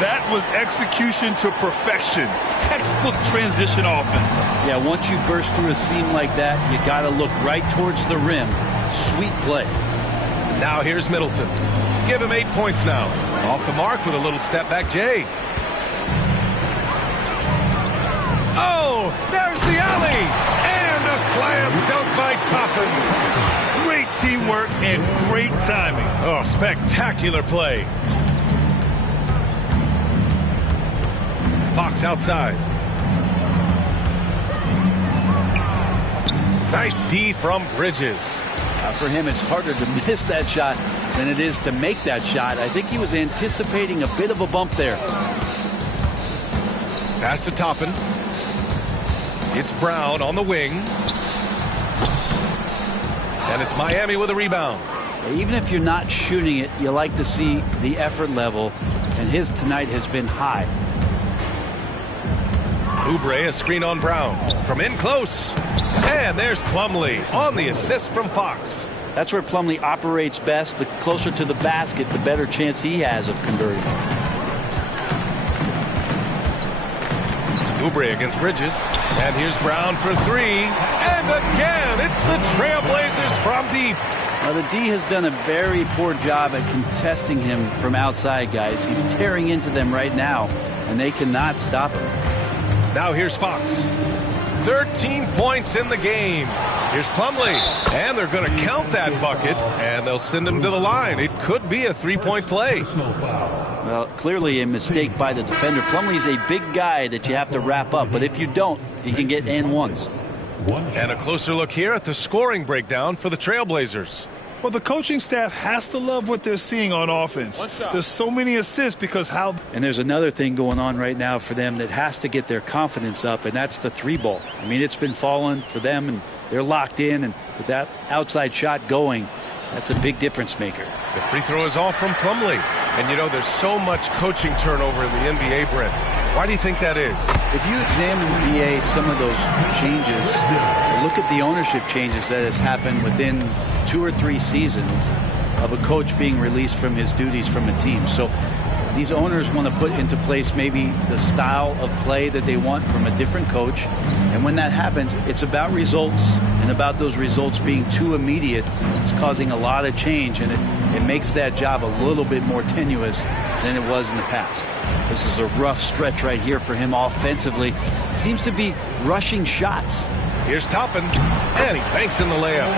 That was execution to perfection. Textbook transition offense. Yeah, once you burst through a seam like that, you got to look right towards the rim. Sweet play. Now here's Middleton. Give him 8 points now. Off the mark with a little step back Jay. Oh, there's the alley. And a slam dunk by Toppin. Great teamwork and great timing. Oh, spectacular play. Fox outside. Nice D from Bridges. For him, it's harder to miss that shot than it is to make that shot. I think he was anticipating a bit of a bump there. Pass to Toppin. It's Brown on the wing. And it's Miami with a rebound. Even if you're not shooting it, you like to see the effort level, and his tonight has been high. Oubre, a screen on Brown. From in close. And there's Plumlee on the assist from Fox. That's where Plumlee operates best. The closer to the basket, the better chance he has of converting. Oubre against Bridges. And here's Brown for 3. And again, it's the Trailblazers from deep. Now, the D has done a very poor job at contesting him from outside, guys. He's tearing into them right now, and they cannot stop him. Now here's Fox. 13 points in the game. Here's Plumlee. And they're going to count that bucket, and they'll send him to the line. It could be a 3-point play. Well, clearly a mistake by the defender. Plumlee's a big guy that you have to wrap up, but if you don't, he can get and ones. And a closer look here at the scoring breakdown for the Trailblazers. Well, the coaching staff has to love what they're seeing on offense. There's so many assists because how... And there's another thing going on right now for them that has to get their confidence up, and that's the 3-ball. I mean, it's been falling for them, and they're locked in, and with that outside shot going, that's a big difference maker. The free throw is all from Plumlee. And, you know, there's so much coaching turnover in the NBA, Brent. Why do you think that is? If you examine BA some of those changes, look at the ownership changes that has happened within 2 or 3 seasons of a coach being released from his duties from a team. So these owners want to put into place maybe the style of play that they want from a different coach. And when that happens, it's about results, and about those results being too immediate. It's causing a lot of change, and it makes that job a little bit more tenuous than it was in the past. This is a rough stretch right here for him offensively. Seems to be rushing shots. Here's Toppin, and he banks in the layup.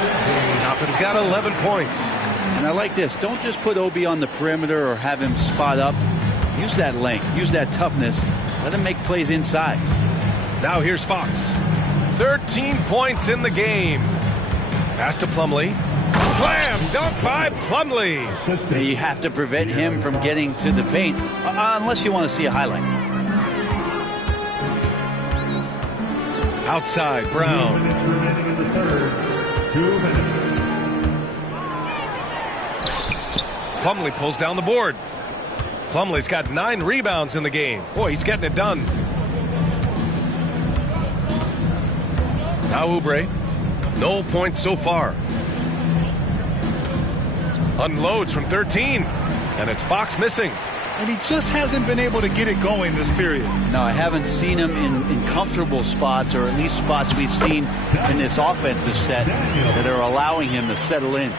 Toppin's got 11 points. And I like this. Don't just put Obi on the perimeter or have him spot up. Use that length. Use that toughness. Let him make plays inside. Now here's Fox. 13 points in the game. Pass to Plumlee. Slam dunk by Plumlee. You have to prevent him from getting to the paint unless you want to see a highlight. Outside, Brown. 2 minutes remaining in the third. 2 minutes. Plumlee pulls down the board. Plumlee's got 9 rebounds in the game. Boy, he's getting it done. Now Oubre. No points so far. Unloads from 13. And it's Fox missing. And he just hasn't been able to get it going this period. No, I haven't seen him in comfortable spots, or at least spots we've seen in this offensive set that are allowing him to settle in.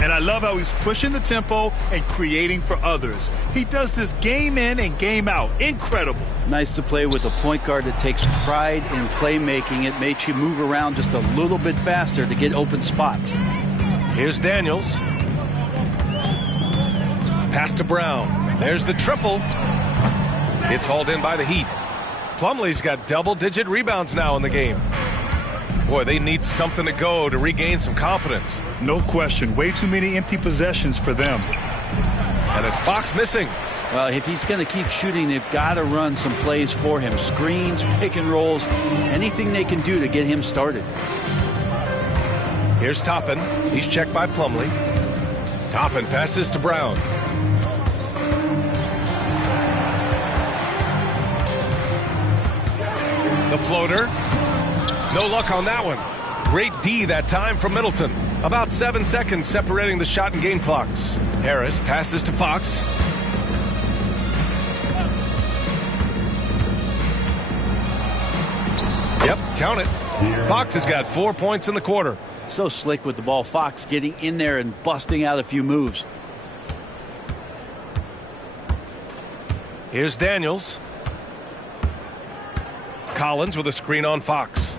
And I love how he's pushing the tempo and creating for others. He does this game in and game out. Incredible. Nice to play with a point guard that takes pride in playmaking. It makes you move around just a little bit faster to get open spots. Here's Daniels. Pass to Brown. There's the triple. It's hauled in by the Heat. Plumlee's got double-digit rebounds now in the game. Boy, they need something to go to regain some confidence. No question. Way too many empty possessions for them. And it's Fox missing. Well, if he's going to keep shooting, they've got to run some plays for him. Screens, pick and rolls, anything they can do to get him started. Here's Toppin. He's checked by Plumlee. Toppin passes to Brown. The floater. No luck on that one. Great D that time from Middleton. About 7 seconds separating the shot and game clocks. Harris passes to Fox. Yep, count it. Fox has got 4 points in the quarter. So slick with the ball. Fox getting in there and busting out a few moves. Here's Daniels. Collins with a screen on Fox.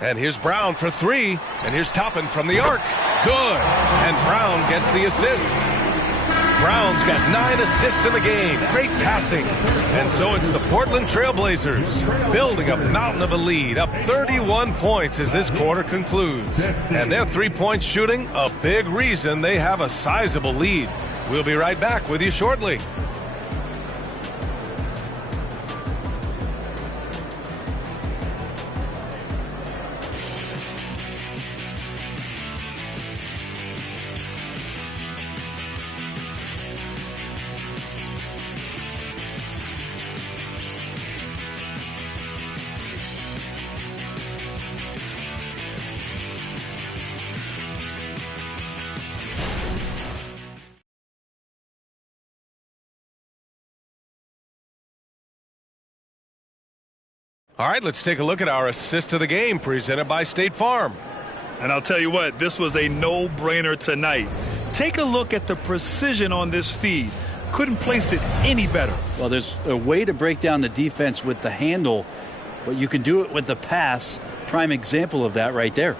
And here's Brown for three. And here's Toppin from the arc. Good. And Brown gets the assist. Brown's got 9 assists in the game. Great passing. And so it's the Portland Trailblazers building a mountain of a lead, up 31 points as this quarter concludes. And their three-point shooting, a big reason they have a sizable lead. We'll be right back with you shortly. All right, let's take a look at our assist of the game presented by State Farm. And I'll tell you what, this was a no-brainer tonight. Take a look at the precision on this feed. Couldn't place it any better. Well, there's a way to break down the defense with the handle, but you can do it with the pass. Prime example of that right there.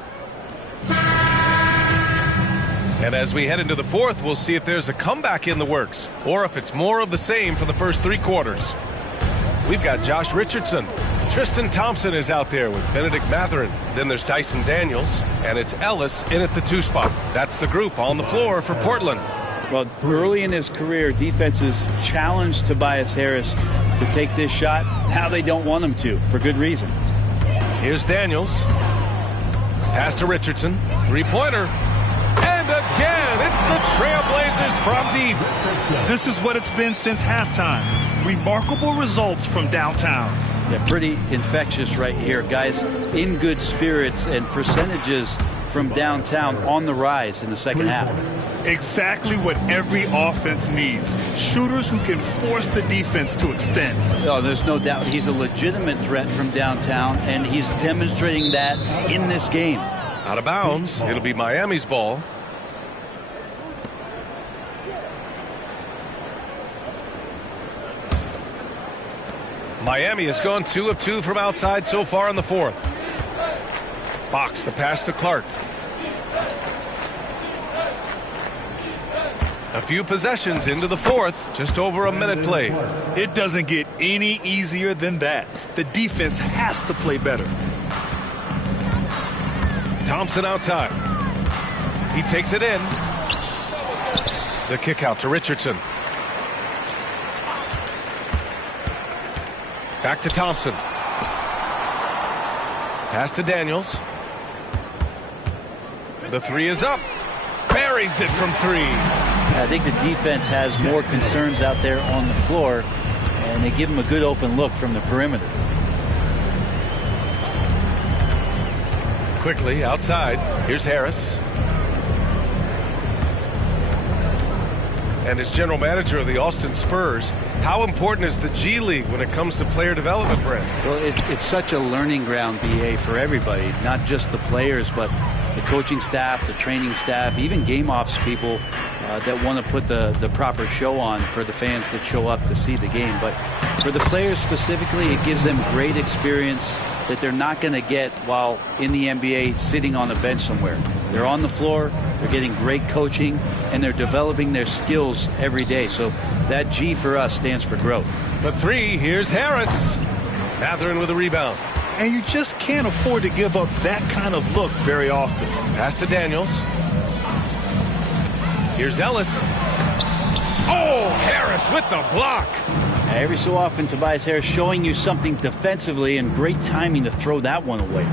And as we head into the fourth, we'll see if there's a comeback in the works or if it's more of the same for the first three quarters. We've got Josh Richardson. Tristan Thompson is out there with Benedict Mathurin. Then there's Dyson Daniels, and it's Ellis in at the 2 spot. That's the group on the floor for Portland. Well, early in his career, defenses challenged Tobias Harris to take this shot. Now they don't want him to, for good reason. Here's Daniels. Pass to Richardson. Three-pointer. And again, it's the Trailblazers from deep. This is what it's been since halftime. Remarkable results from downtown. Yeah, pretty infectious right here. Guys in good spirits and percentages from downtown on the rise in the second half. Exactly what every offense needs. Shooters who can force the defense to extend. Oh, there's no doubt he's a legitimate threat from downtown, and he's demonstrating that in this game. Out of bounds. It'll be Miami's ball. Miami has gone 2 of 2 from outside so far in the fourth. Fox, the pass to Clark. A few possessions into the fourth, just over a minute played. It doesn't get any easier than that. The defense has to play better. Thompson outside. He takes it in. The kick out to Richardson. Back to Thompson. Pass to Daniels. The three is up. Buries it from three. I think the defense has more concerns out there on the floor, and they give him a good open look from the perimeter. Quickly outside. Here's Harris. And as general manager of the Austin Spurs, how important is the G League when it comes to player development, Brent? Well, it's such a learning ground, BA, for everybody, not just the players, but the coaching staff, the training staff, even game ops people that want to put the proper show on for the fans that show up to see the game. But for the players specifically, it gives them great experience that they're not going to get while in the NBA sitting on a bench somewhere. They're on the floor, they're getting great coaching, and they're developing their skills every day. So that G for us stands for growth. For three, here's Harris. Mathurin with a rebound. And you just can't afford to give up that kind of look very often. Pass to Daniels. Here's Ellis. Oh, Harris with the block. Every so often, Tobias Harris showing you something defensively, and great timing to throw that one away.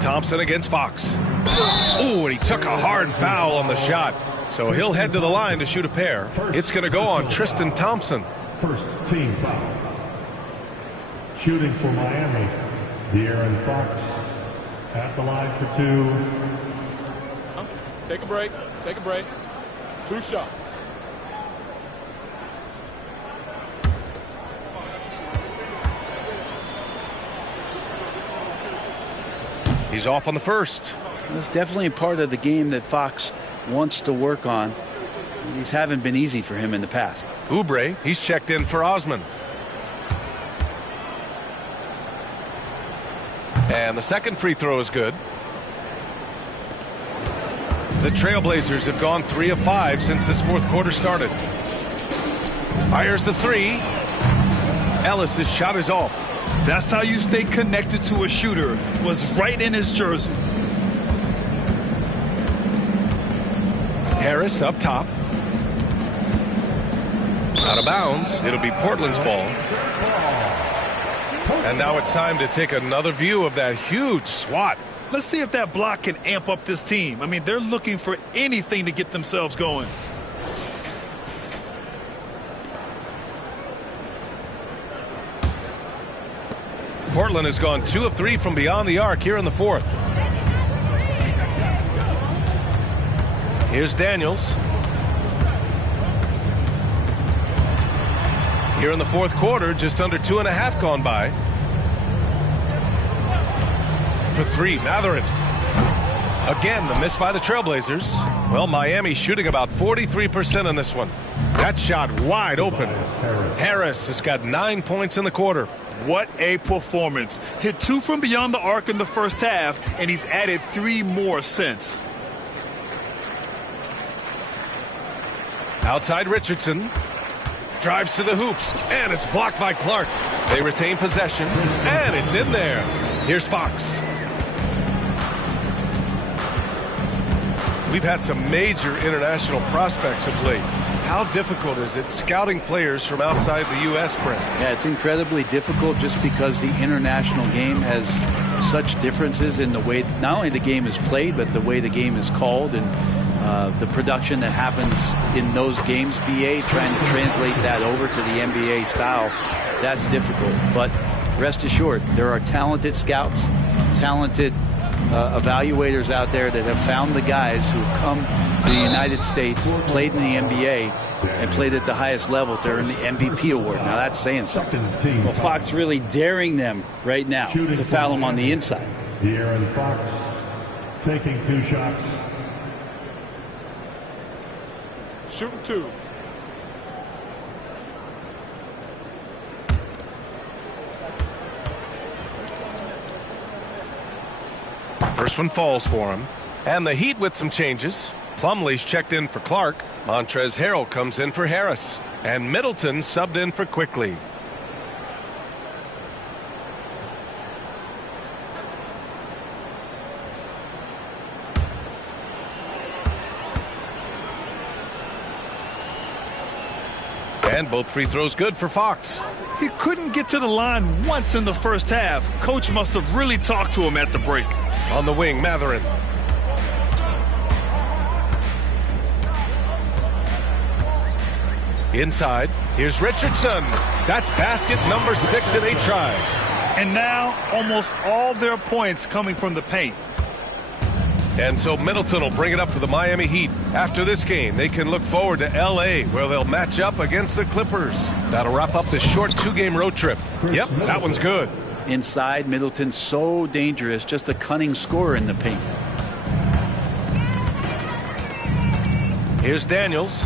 Thompson against Fox. Oh, and he took a hard foul on the shot. So he'll head to the line to shoot a pair. It's going to go on Tristan Thompson. First team foul. Shooting for Miami, De'Aaron Fox at the line for two. Take a break. Take a break. 2 shots. He's off on the first. That's definitely a part of the game that Fox wants to work on. These haven't been easy for him in the past. Oubre, he's checked in for Osman. And the second free throw is good. The Trailblazers have gone 3 of 5 since this fourth quarter started. Fires the three. Ellis's shot is off. That's how you stay connected to a shooter. Was right in his jersey. Harris up top. Out of bounds. It'll be Portland's ball. And now it's time to take another view of that huge swat. Let's see if that block can amp up this team. I mean, they're looking for anything to get themselves going. Portland has gone 2 of 3 from beyond the arc here in the fourth. Here's Daniels. Here in the fourth quarter, just under 2.5 gone by. For three, Mathurin. Again, the miss by the Trailblazers. Well, Miami shooting about 43% in this one. That shot wide open. Harris has got 9 points in the quarter. What a performance. Hit 2 from beyond the arc in the first half, and he's added 3 more since. Outside Richardson. Drives to the hoop, and it's blocked by Clark. They retain possession, and it's in there. Here's Fox. We've had some major international prospects of late. How difficult is it scouting players from outside the U.S., Brent? Yeah, it's incredibly difficult just because the international game has such differences in the way not only the game is played, but the way the game is called, and the production that happens in those games. BA trying to translate that over to the NBA style, that's difficult. But rest assured, there are talented scouts, talented evaluators out there that have found the guys who have come to the United States, played in the NBA, and played at the highest level to earn the MVP award. Now that's saying something. Well, Fox really daring them right now to foul him on the inside. De'Aaron Fox taking 2 shots. Shooting 2. First one falls for him. And the Heat with some changes. Plumlee's checked in for Clark. Montrezl Harrell comes in for Harris. And Middleton subbed in for Quickly. And both free throws good for Fox. He couldn't get to the line once in the first half. Coach must have really talked to him at the break. On the wing, Mathurin. Inside, here's Richardson. That's basket number 6 in 8 tries. And now almost all their points coming from the paint. And so Middleton will bring it up for the Miami Heat. After this game, they can look forward to L.A., where they'll match up against the Clippers. That'll wrap up this short 2-game road trip. Yep, that one's good. Inside, Middleton's so dangerous, just a cunning scorer in the paint. Here's Daniels.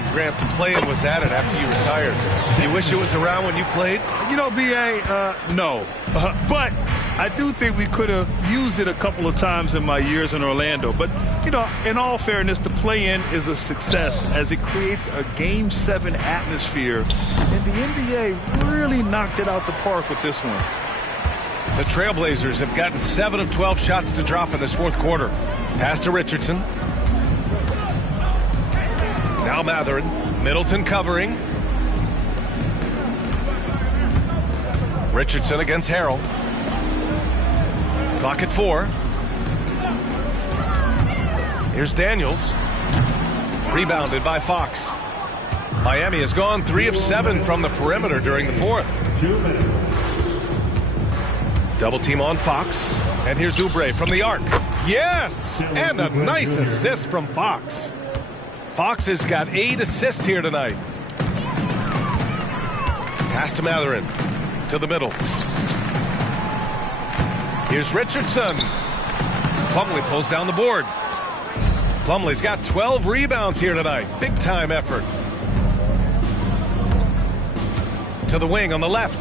And Grant, the play-in was added after you retired. You wish it was around when you played? You know, B.A., no. But I do think we could have used it a couple of times in my years in Orlando. But, you know, in all fairness, the play-in is a success as it creates a Game 7 atmosphere. And the NBA really knocked it out the park with this one. The Trailblazers have gotten 7 of 12 shots to drop in this fourth quarter. Pass to Richardson. Now Matherin. Middleton covering. Richardson against Harrell. Clock at 4. Here's Daniels. Rebounded by Fox. Miami has gone 3 of 7 from the perimeter during the fourth. 2 minutes. Double team on Fox. And here's Oubre from the arc. Yes! And a nice assist from Fox. Fox has got 8 assists here tonight. Pass to Matherin. To the middle. Here's Richardson. Plumlee pulls down the board. Plumlee's got 12 rebounds here tonight. Big time effort. To the wing on the left.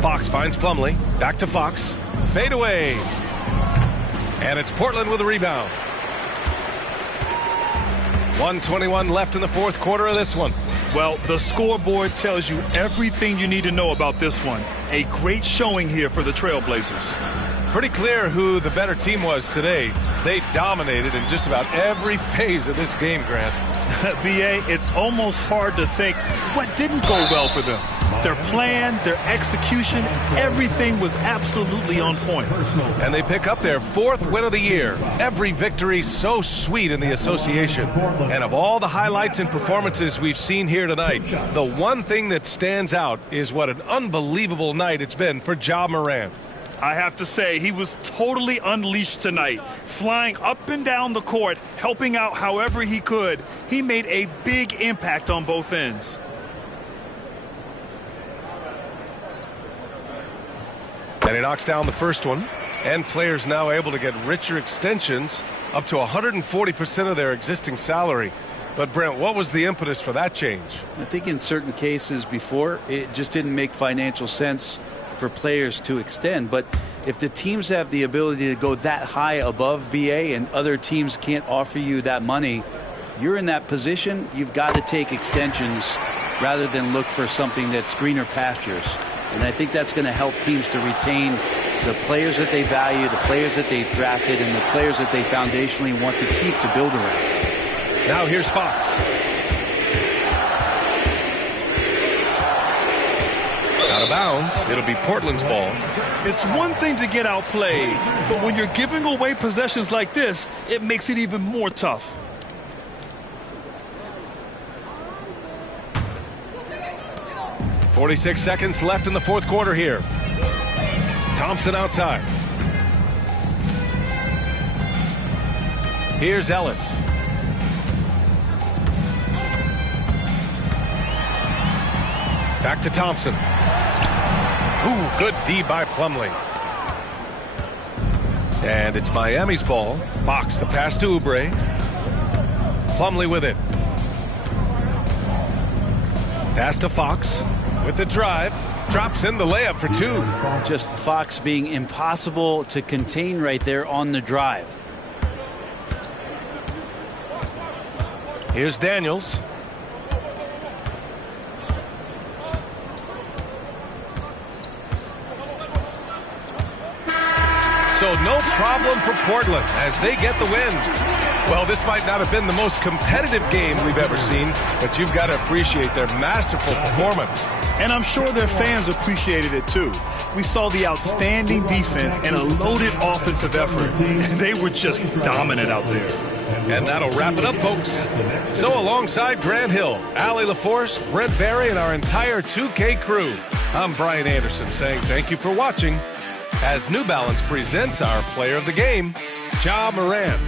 Fox finds Plumlee. Back to Fox. Fade away. And it's Portland with a rebound. 1:21 left in the fourth quarter of this one. Well, the scoreboard tells you everything you need to know about this one. A great showing here for the Trailblazers. Pretty clear who the better team was today. They dominated in just about every phase of this game, Grant. B.A., it's almost hard to think what didn't go well for them. Their plan, their execution, everything was absolutely on point. And they pick up their 4th win of the year. Every victory so sweet in the association. And of all the highlights and performances we've seen here tonight, the one thing that stands out is what an unbelievable night it's been for Ja Morant. I have to say, he was totally unleashed tonight, flying up and down the court, helping out however he could. He made a big impact on both ends. And he knocks down the first one. And players now able to get richer extensions, up to 140% of their existing salary. But, Brent, what was the impetus for that change? I think in certain cases before, it just didn't make financial sense for players to extend. But if the teams have the ability to go that high above BA and other teams can't offer you that money, you're in that position, you've got to take extensions rather than look for something that's greener pastures. And I think that's going to help teams to retain the players that they value, the players that they've drafted, and the players that they foundationally want to keep to build around. Now here's Fox. Out of bounds. It'll be Portland's ball. It's one thing to get outplayed, but when you're giving away possessions like this, it makes it even more tough. .46 seconds left in the fourth quarter here. Thompson outside. Here's Ellis. Back to Thompson. Ooh, good D by Plumlee. And it's Miami's ball. Fox, the pass to Oubre. Plumlee with it. Pass to Fox with the drive. Drops in the layup for 2. Just Fox being impossible to contain right there on the drive. Here's Daniels. So no problem for Portland as they get the win. Well, this might not have been the most competitive game we've ever seen, but you've got to appreciate their masterful performance. And I'm sure their fans appreciated it too. We saw the outstanding defense and a loaded offensive effort. They were just dominant out there. And that'll wrap it up, folks. So alongside Grant Hill, Allie LaForce, Brent Barry, and our entire 2K crew, I'm Brian Anderson saying thank you for watching as New Balance presents our player of the game, Ja Morant.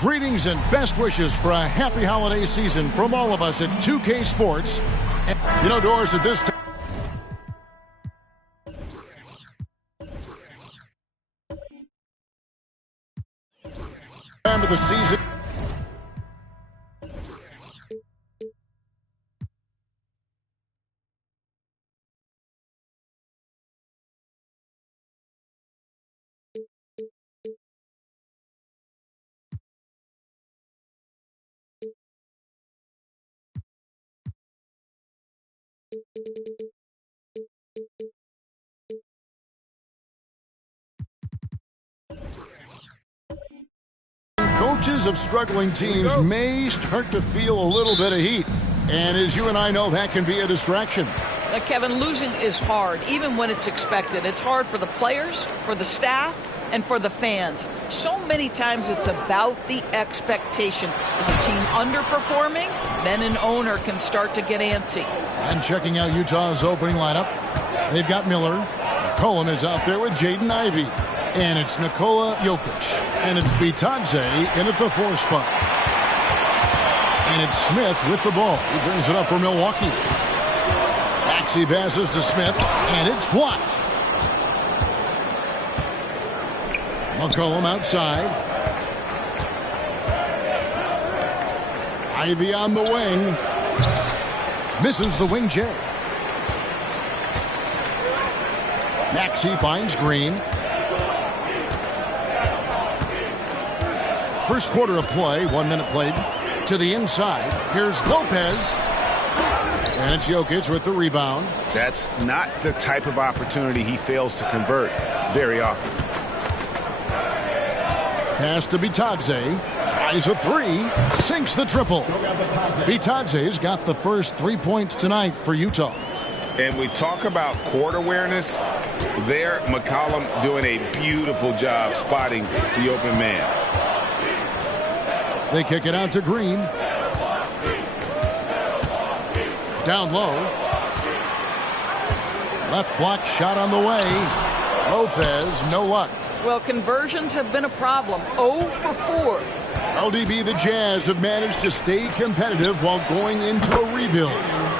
Greetings and best wishes for a happy holiday season from all of us at 2K Sports. And, you know, Doris, at this time of the season, coaches of struggling teams may start to feel a little bit of heat. And as you and I know, that can be a distraction. Kevin, losing is hard, even when it's expected. It's hard for the players, for the staff, and for the fans. So many times it's about the expectation. Is a team underperforming? Then an owner can start to get antsy. And checking out Utah's opening lineup, they've got Miller. Cohen is out there with Jaden Ivey. And it's Nikola Jokic. And it's Bitadze in at the 4 spot. And it's Smith with the ball. He brings it up for Milwaukee. Maxey passes to Smith, and it's blocked. McCollum outside. Ivy on the wing. Misses the wing J. Maxey finds Green. First quarter of play, 1 minute played. To the inside. Here's Lopez. And it's Jokic with the rebound. That's not the type of opportunity he fails to convert very often. Pass to Bitadze. Tries a 3. Sinks the triple. Bitadze's got the first 3 points tonight for Utah. And we talk about court awareness. There, McCollum doing a beautiful job spotting the open man. They kick it out to Green. Down low. Left block shot on the way. Lopez, no luck. Well, conversions have been a problem. 0 for 4. LDB, the Jazz have managed to stay competitive while going into a rebuild.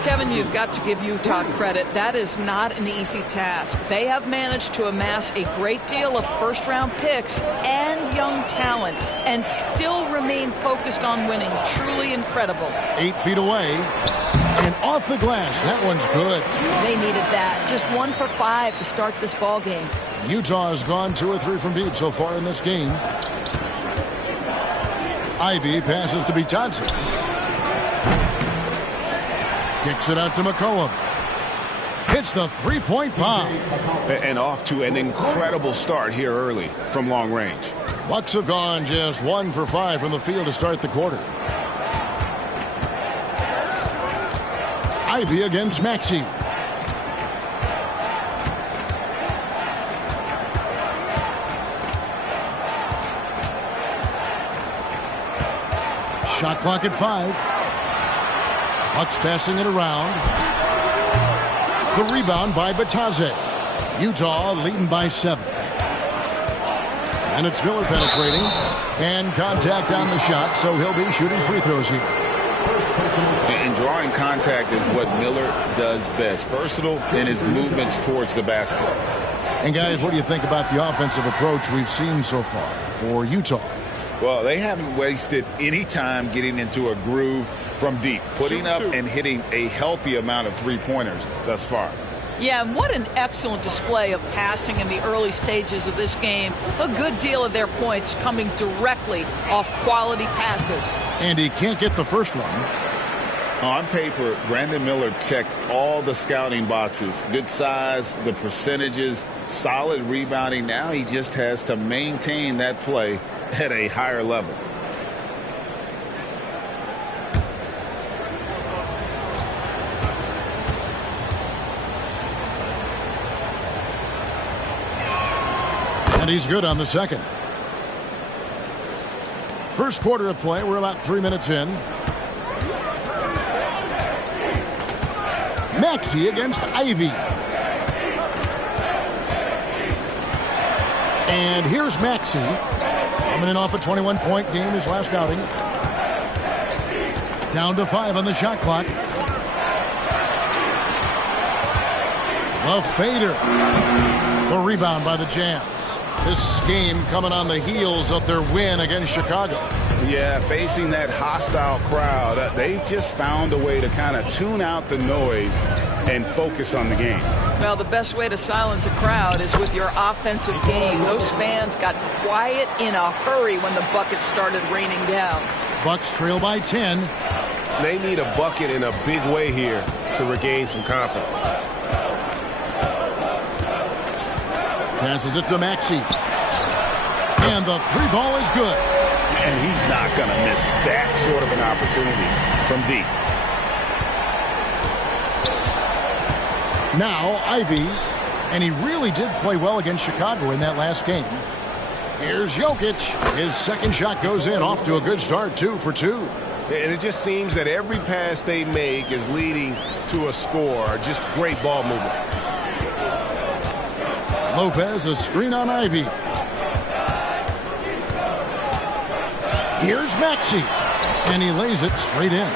Kevin, you've got to give Utah credit. That is not an easy task. They have managed to amass a great deal of first-round picks and young talent and still remain focused on winning. Truly incredible. 8 feet away and off the glass. That one's good. They needed that. Just 1 for 5 to start this ball game. Utah has gone 2 or 3 from deep so far in this game. Ivy passes to Bitadze. Kicks it out to McCollum. Hits the three-point bomb. And off to an incredible start here early from long range. Bucks have gone just 1 for 5 from the field to start the quarter. Ivy against Maxey. Shot clock at 5. Bucks passing it around. The rebound by Bitadze. Utah leading by 7. And it's Miller penetrating. And contact on the shot, so he'll be shooting free throws here. And drawing contact is what Miller does best. Versatile in his movements towards the basket. And guys, what do you think about the offensive approach we've seen so far for Utah? Well, they haven't wasted any time getting into a groove from deep, putting up and hitting a healthy amount of three-pointers thus far. Yeah, and what an excellent display of passing in the early stages of this game. A good deal of their points coming directly off quality passes. And he can't get the first one. On paper, Brandon Miller checked all the scouting boxes. Good size, the percentages, solid rebounding. Now he just has to maintain that play at a higher level. And he's good on the second. First quarter of play. We're about 3 minutes in. Maxey against Ivy. And here's Maxey. Coming in off a 21-point game his last outing. Down to 5 on the shot clock. The fader. The rebound by the Jazz. This game coming on the heels of their win against Chicago. Yeah, facing that hostile crowd, they've just found a way to kind of tune out the noise and focus on the game. Well, the best way to silence a crowd is with your offensive game. Those fans got quiet in a hurry when the buckets started raining down. Bucks trail by 10. They need a bucket in a big way here to regain some confidence. Passes it to Maxey. And the 3 ball is good. And he's not going to miss that sort of an opportunity from deep. Now Ivy, and he really did play well against Chicago in that last game. Here's Jokic. His second shot goes in, off to a good start, 2 for 2. And it just seems that every pass they make is leading to a score. Just great ball movement. Lopez, a screen on Ivy. Here's Maxey, and he lays it straight in.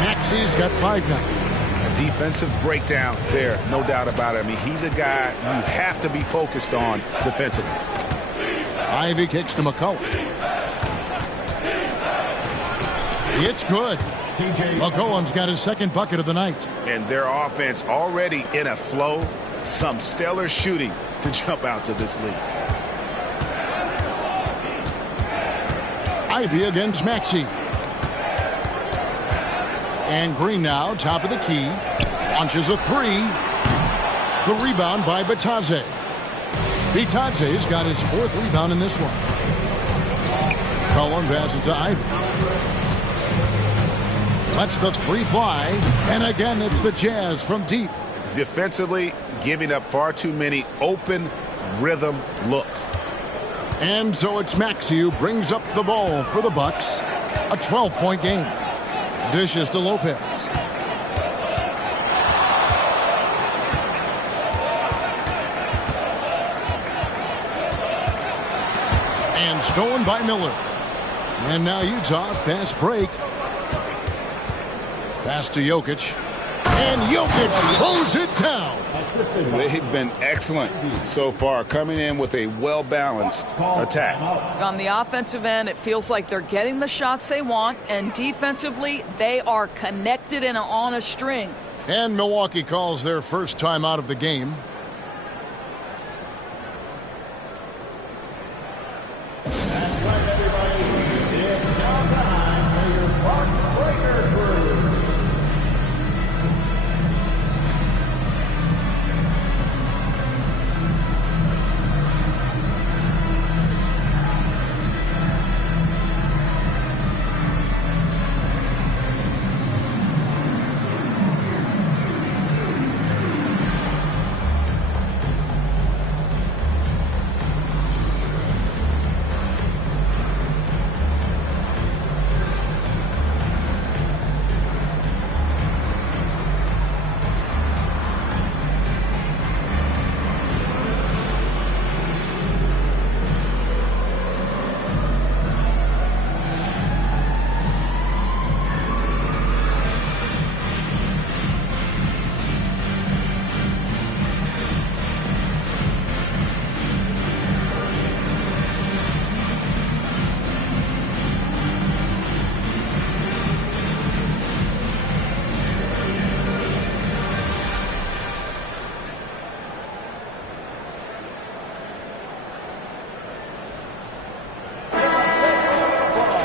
Maxey's got 5 now. A defensive breakdown there, no doubt about it. I mean, he's a guy you have to be focused on defensively. Ivy kicks to McCollum. It's good. McCollum's got his second bucket of the night. And their offense already in a flow. Some stellar shooting to jump out to this lead. Ivy against Maxey. And Green now, top of the key. Launches a 3. The rebound by Bitadze. Bitadze's got his 4th rebound in this one. Cullen passes to Ivy. Lets the 3 fly. And again, it's the Jazz from deep. Defensively, giving up far too many open rhythm looks. And so it's Maxey who brings up the ball for the Bucks. A 12-point game. Dishes to Lopez. And stolen by Miller. And now Utah, fast break. Pass to Jokic. And Jokic throws it down. They've been excellent so far, coming in with a well-balanced attack. On the offensive end, it feels like they're getting the shots they want, and defensively, they are connected and on a string. And Milwaukee calls their first time out of the game.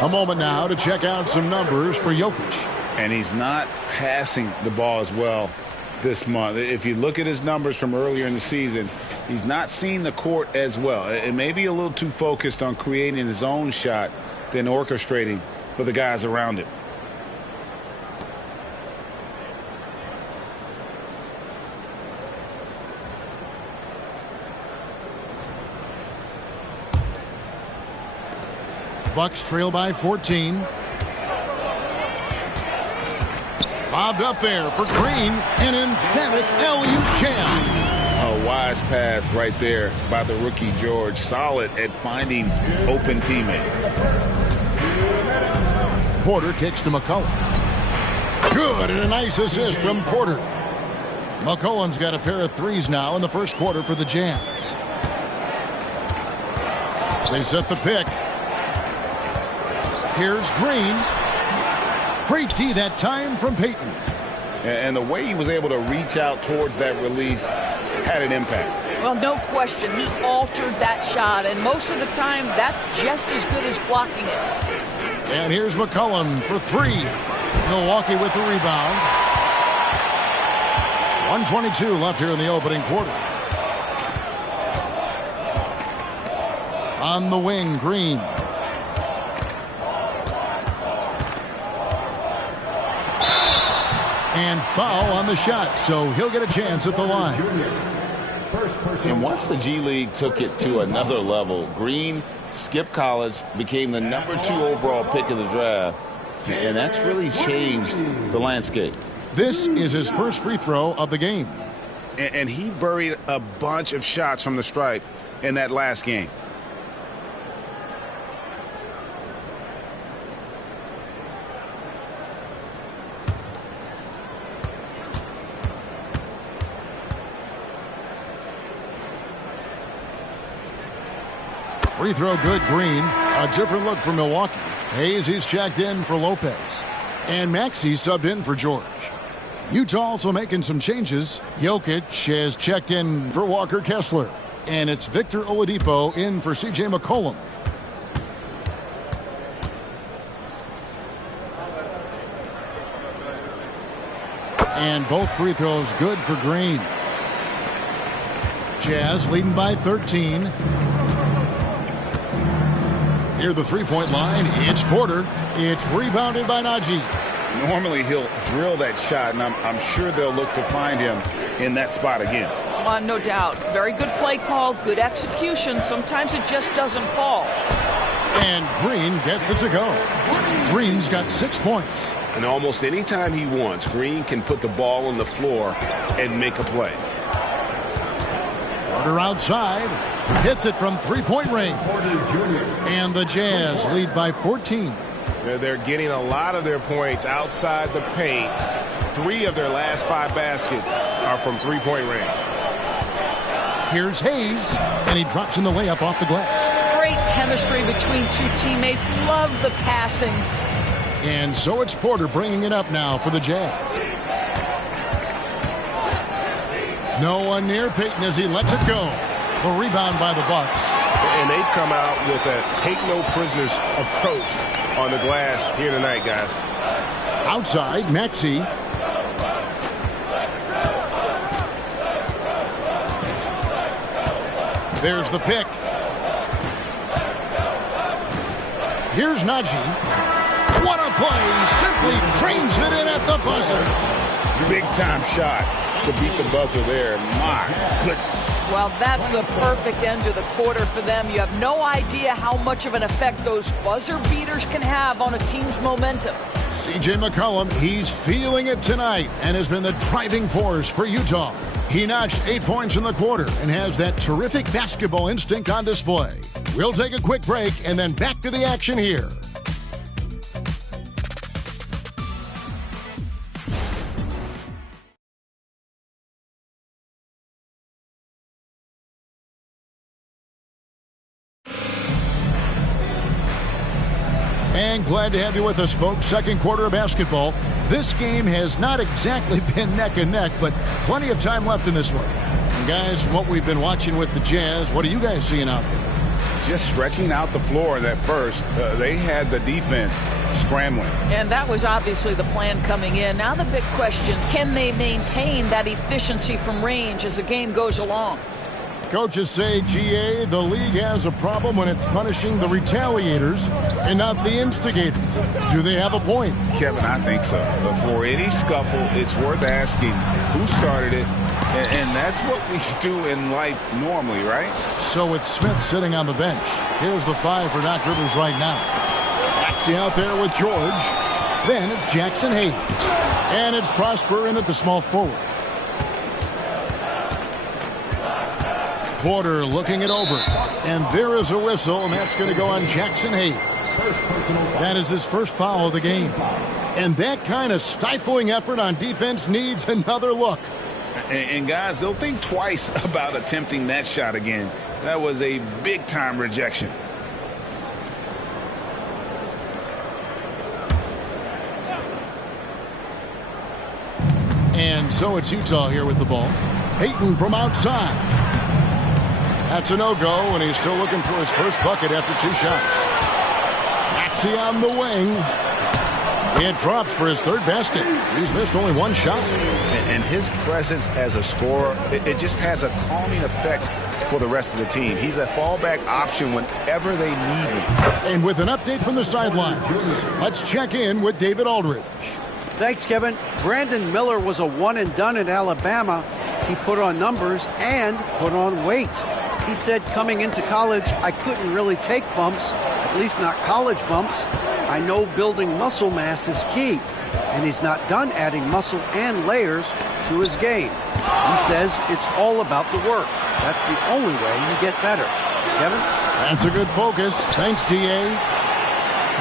A moment now to check out some numbers for Jokic. And he's not passing the ball as well this month. If you look at his numbers from earlier in the season, he's not seeing the court as well. It may be a little too focused on creating his own shot than orchestrating for the guys around him. Bucks trail by 14. Lobbed up there for Green. An emphatic LU jam. A wise pass right there by the rookie George. Solid at finding open teammates. Porter kicks to McCollum. Good, and a nice assist from Porter. McCollum's got a pair of threes now in the first quarter for the Jazz. They set the pick. Here's Green. Great D that time from Payton. And the way he was able to reach out towards that release had an impact. Well, no question. He altered that shot, and most of the time, that's just as good as blocking it. And here's McCollum for three. Milwaukee with the rebound. 1:22 left here in the opening quarter. On the wing, Green. And foul on the shot, so he'll get a chance at the line. And once the G League took it to another level, Green skipped college, became the #2 overall pick of the draft, and that's really changed the landscape. This is his first free throw of the game. And he buried a bunch of shots from the stripe in that last game. Free throw good, Green. A different look for Milwaukee. Hayes, he's checked in for Lopez. And Maxey subbed in for George. Utah also making some changes. Jokic has checked in for Walker Kessler. And it's Victor Oladipo in for C.J. McCollum. And both free throws good for Green. Jazz leading by 13. Near the three-point line, it's Porter. It's rebounded by Najee. Normally he'll drill that shot, and I'm sure they'll look to find him in that spot again. No doubt. Very good play call, good execution. Sometimes it just doesn't fall. And Green gets it to go. Green's got 6 points. And almost any time he wants, Green can put the ball on the floor and make a play. Porter outside. Hits it from three-point range. And the Jazz lead by 14. They're getting a lot of their points outside the paint. 3 of their last 5 baskets are from three-point range. Here's Hayes, and he drops in the layup off the glass. Great chemistry between two teammates. Love the passing. And so it's Porter bringing it up now for the Jazz. No one near Payton as he lets it go. The rebound by the Bucks. And they've come out with a take-no-prisoners approach on the glass here tonight, guys. Outside, Maxey. There's the pick. Here's Najee. What a play. Simply drains it in at the buzzer. Big-time shot to beat the buzzer there. My goodness. Well, that's the perfect end to the quarter for them. You have no idea how much of an effect those buzzer beaters can have on a team's momentum. C.J. McCollum, he's feeling it tonight and has been the driving force for Utah. He notched 8 points in the quarter and has that terrific basketball instinct on display. We'll take a quick break and then back to the action here. And glad to have you with us, folks. Second quarter of basketball. This game has not exactly been neck and neck, but plenty of time left in this one. And guys, from what we've been watching with the Jazz, what are you guys seeing out there? Just stretching out the floor in that first. They had the defense scrambling. And that was obviously the plan coming in. Now the big question, can they maintain that efficiency from range as the game goes along? Coaches say, GA, the league has a problem when it's punishing the retaliators and not the instigators. Do they have a point? Kevin, I think so. But for any scuffle, it's worth asking who started it. And that's what we do in life normally, right? So with Smith sitting on the bench, here's the 5 for Doc Rivers right now. Maxey out there with George. Then it's Jackson Hayes. And it's Prosper in at the small forward. Porter looking it over. And there is a whistle, and that's going to go on Jackson Hayes. That is his first foul of the game. And that kind of stifling effort on defense needs another look. And guys, they'll think twice about attempting that shot again. That was a big-time rejection. And so it's Utah here with the ball. Payton from outside. That's a no-go, and he's still looking for his first bucket after 2 shots. Maxey on the wing. It drops for his 3rd basket. He's missed only 1 shot. And his presence as a scorer, it just has a calming effect for the rest of the team. He's a fallback option whenever they need him. And with an update from the sidelines, let's check in with David Aldridge. Thanks, Kevin. Brandon Miller was a one-and-done at Alabama. He put on numbers and put on weight. He said coming into college, I couldn't really take bumps, at least not college bumps. I know building muscle mass is key, and he's not done adding muscle and layers to his game. He says it's all about the work. That's the only way you get better. Kevin? That's a good focus. Thanks, D.A.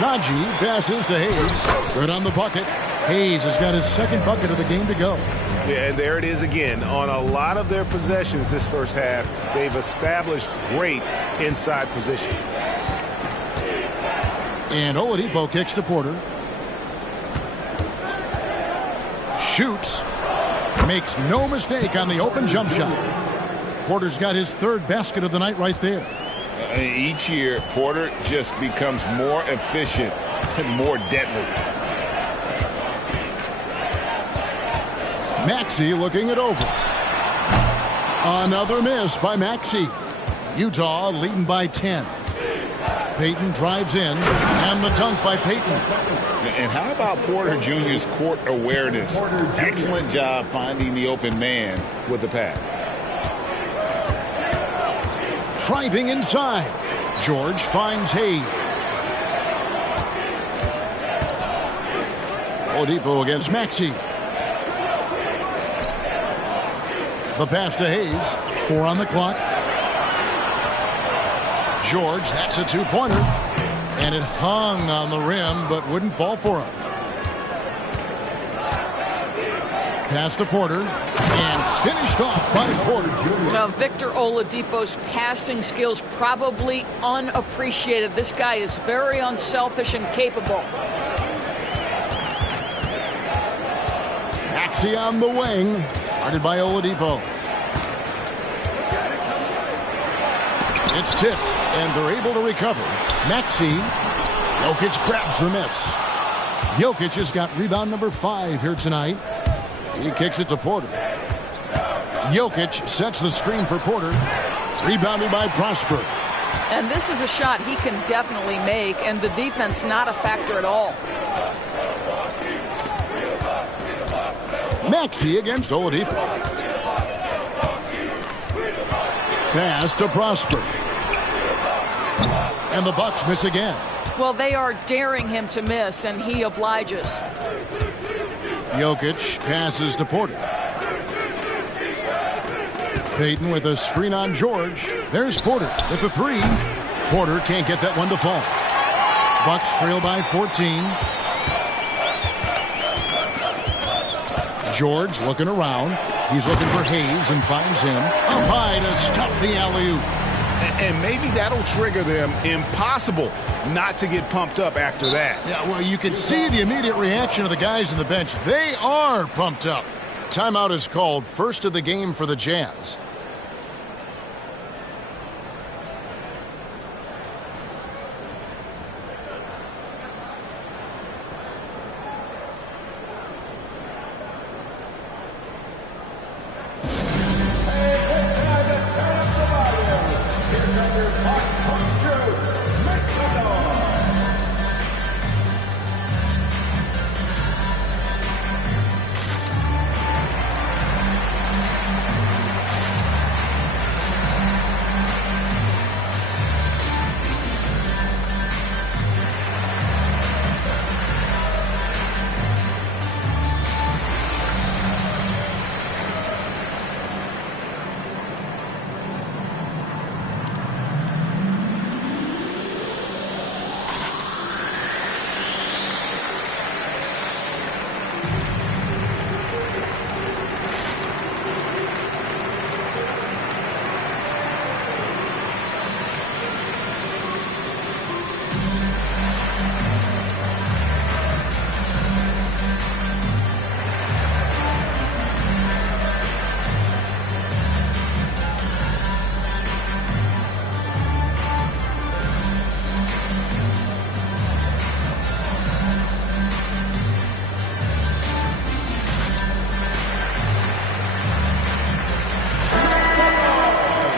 Najee passes to Hayes. Good on the bucket. Hayes has got his 2nd bucket of the game to go. Yeah, and there it is again. On a lot of their possessions this first half, they've established great inside position. And Oladipo kicks to Porter. Shoots. Makes no mistake on the open jump shot. Porter's got his 3rd basket of the night right there. Each year, Porter just becomes more efficient and more deadly. Maxey looking it over. Another miss by Maxey. Utah leading by 10. Payton drives in, and the dunk by Payton. And how about Porter Jr.'s court awareness? Excellent job finding the open man with the pass. Driving inside. George finds Hayes. Oladipo against Maxey. The pass to Hayes. 4 on the clock. George, that's a two-pointer. And it hung on the rim, but wouldn't fall for him. Pass to Porter. And finished off by Porter. Now, Victor Oladipo's passing skills probably unappreciated. This guy is very unselfish and capable. Maxey on the wing. Guarded by Oladipo. It's tipped, and they're able to recover. Maxey. Jokic grabs the miss. Jokic has got rebound number 5 here tonight. He kicks it to Porter. Jokic sets the screen for Porter. Rebounded by Prosper. And this is a shot he can definitely make, and the defense not a factor at all. Maxey against Oladipo. Pass to Prosper. And the Bucks miss again. Well, they are daring him to miss, and he obliges. Jokic passes to Porter. Payton with a screen on George. There's Porter with the 3. Porter can't get that one to fall. Bucks trail by 14. George looking around. He's looking for Hayes and finds him. Up high to stuff the alley-oop. And maybe that'll trigger them. Impossible not to get pumped up after that. Yeah, well, you can see the immediate reaction of the guys on the bench. They are pumped up. Timeout is called. First of the game for the Jazz.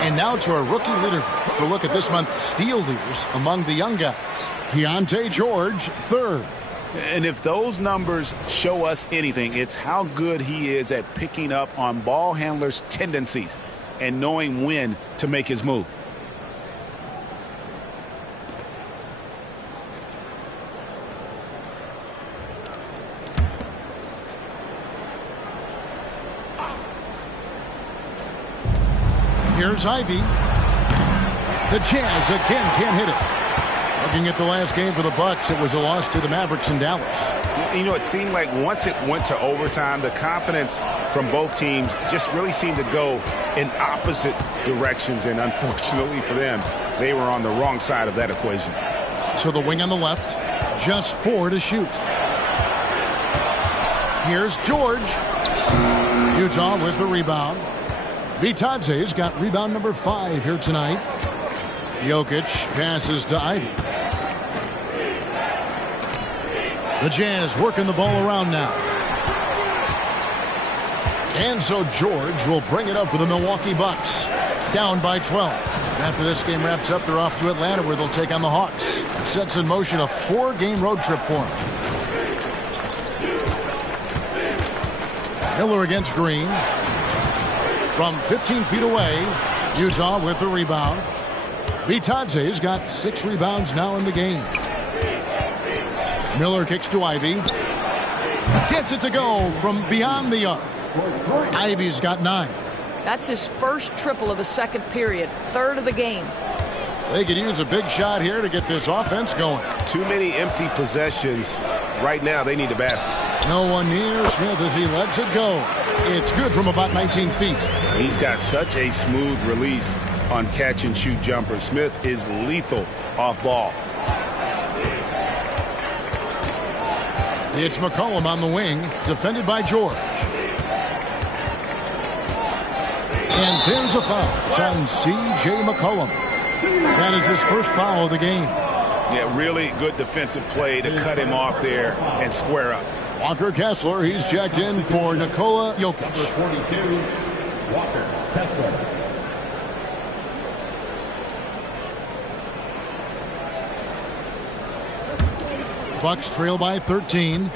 And now to our rookie leader for a look at this month's steal leaders among the young guys. Keontae George, 3rd. And if those numbers show us anything, it's how good he is at picking up on ball handlers' tendencies and knowing when to make his move. Here's Ivy. The Jazz again can't hit it. Looking at the last game for the Bucks, it was a loss to the Mavericks in Dallas. You know, it seemed like once it went to overtime, the confidence from both teams just really seemed to go in opposite directions. And unfortunately for them, they were on the wrong side of that equation. So the wing on the left, just 4 to shoot. Here's George. Utah with the rebound. Vitadze's got rebound number 5 here tonight. Jokic passes to Ivy. The Jazz working the ball around now. And so George will bring it up for the Milwaukee Bucks. Down by 12. After this game wraps up, they're off to Atlanta where they'll take on the Hawks. It sets in motion a 4-game road trip for them. Miller against Green. From 15 feet away, Utah with the rebound. Bitadze's got 6 rebounds now in the game. Miller kicks to Ivy. Gets it to go from beyond the arc. Ivy's got 9. That's his first triple of a second period, 3rd of the game. They could use a big shot here to get this offense going. Too many empty possessions. Right now, they need a basket. No one near Smith as he lets it go. It's good from about 19 feet. He's got such a smooth release on catch-and-shoot jumpers. Smith is lethal off ball. It's McCollum on the wing, defended by George. And there's a foul. It's on C.J. McCollum. That is his first foul of the game. Yeah, really good defensive play to cut him off there and square up. Walker Kessler, he's checked in for Nikola Jokic. Number 42, Walker Kessler. Bucks trail by 13.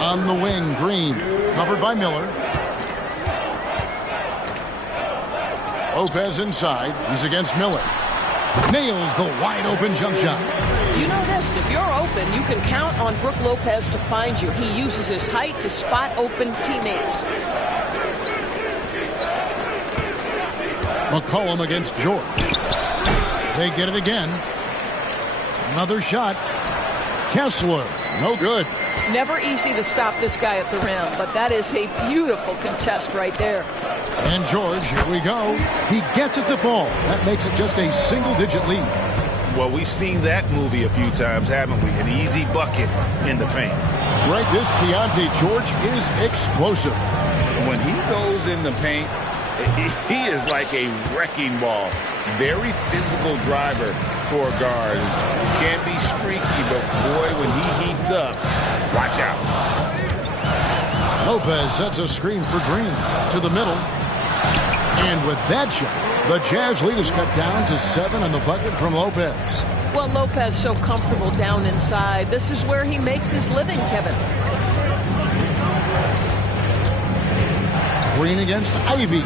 On the wing, Green, covered by Miller. Lopez inside. He's against Miller. Nails the wide-open jump shot. You know this, if you're open, you can count on Brook Lopez to find you. He uses his height to spot open teammates. McCollum against George. They get it again. Another shot. Kessler, no good. Never easy to stop this guy at the rim, but that is a beautiful contest right there. And George, here we go. He gets it to fall. That makes it just a single-digit lead. Well, we've seen that movie a few times, haven't we? An easy bucket in the paint. Right, this Keontae George is explosive. When he goes in the paint, he is like a wrecking ball. Very physical driver for a guard. Can be streaky, but boy, when he heats up, watch out. Lopez sets a screen for Green to the middle. And with that shot, the Jazz lead is cut down to 7 on the bucket from Lopez. Well, Lopez so comfortable down inside. This is where he makes his living, Kevin. Green against Ivy.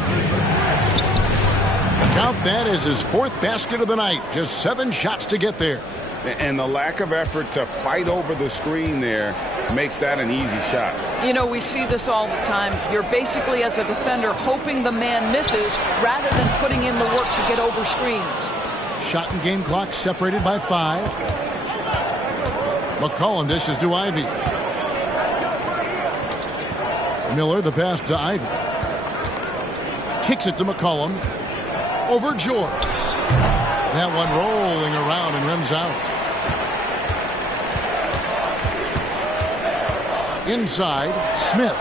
Count that as his 4th basket of the night. Just 7 shots to get there. And the lack of effort to fight over the screen there makes that an easy shot. You know, we see this all the time. You're basically, as a defender, hoping the man misses rather than putting in the work to get over screens. Shot and game clock separated by 5. McCollum dishes to Ivy. Miller, the pass to Ivy. Kicks it to McCollum. Over George. That one rolling around and rims out. Inside, Smith.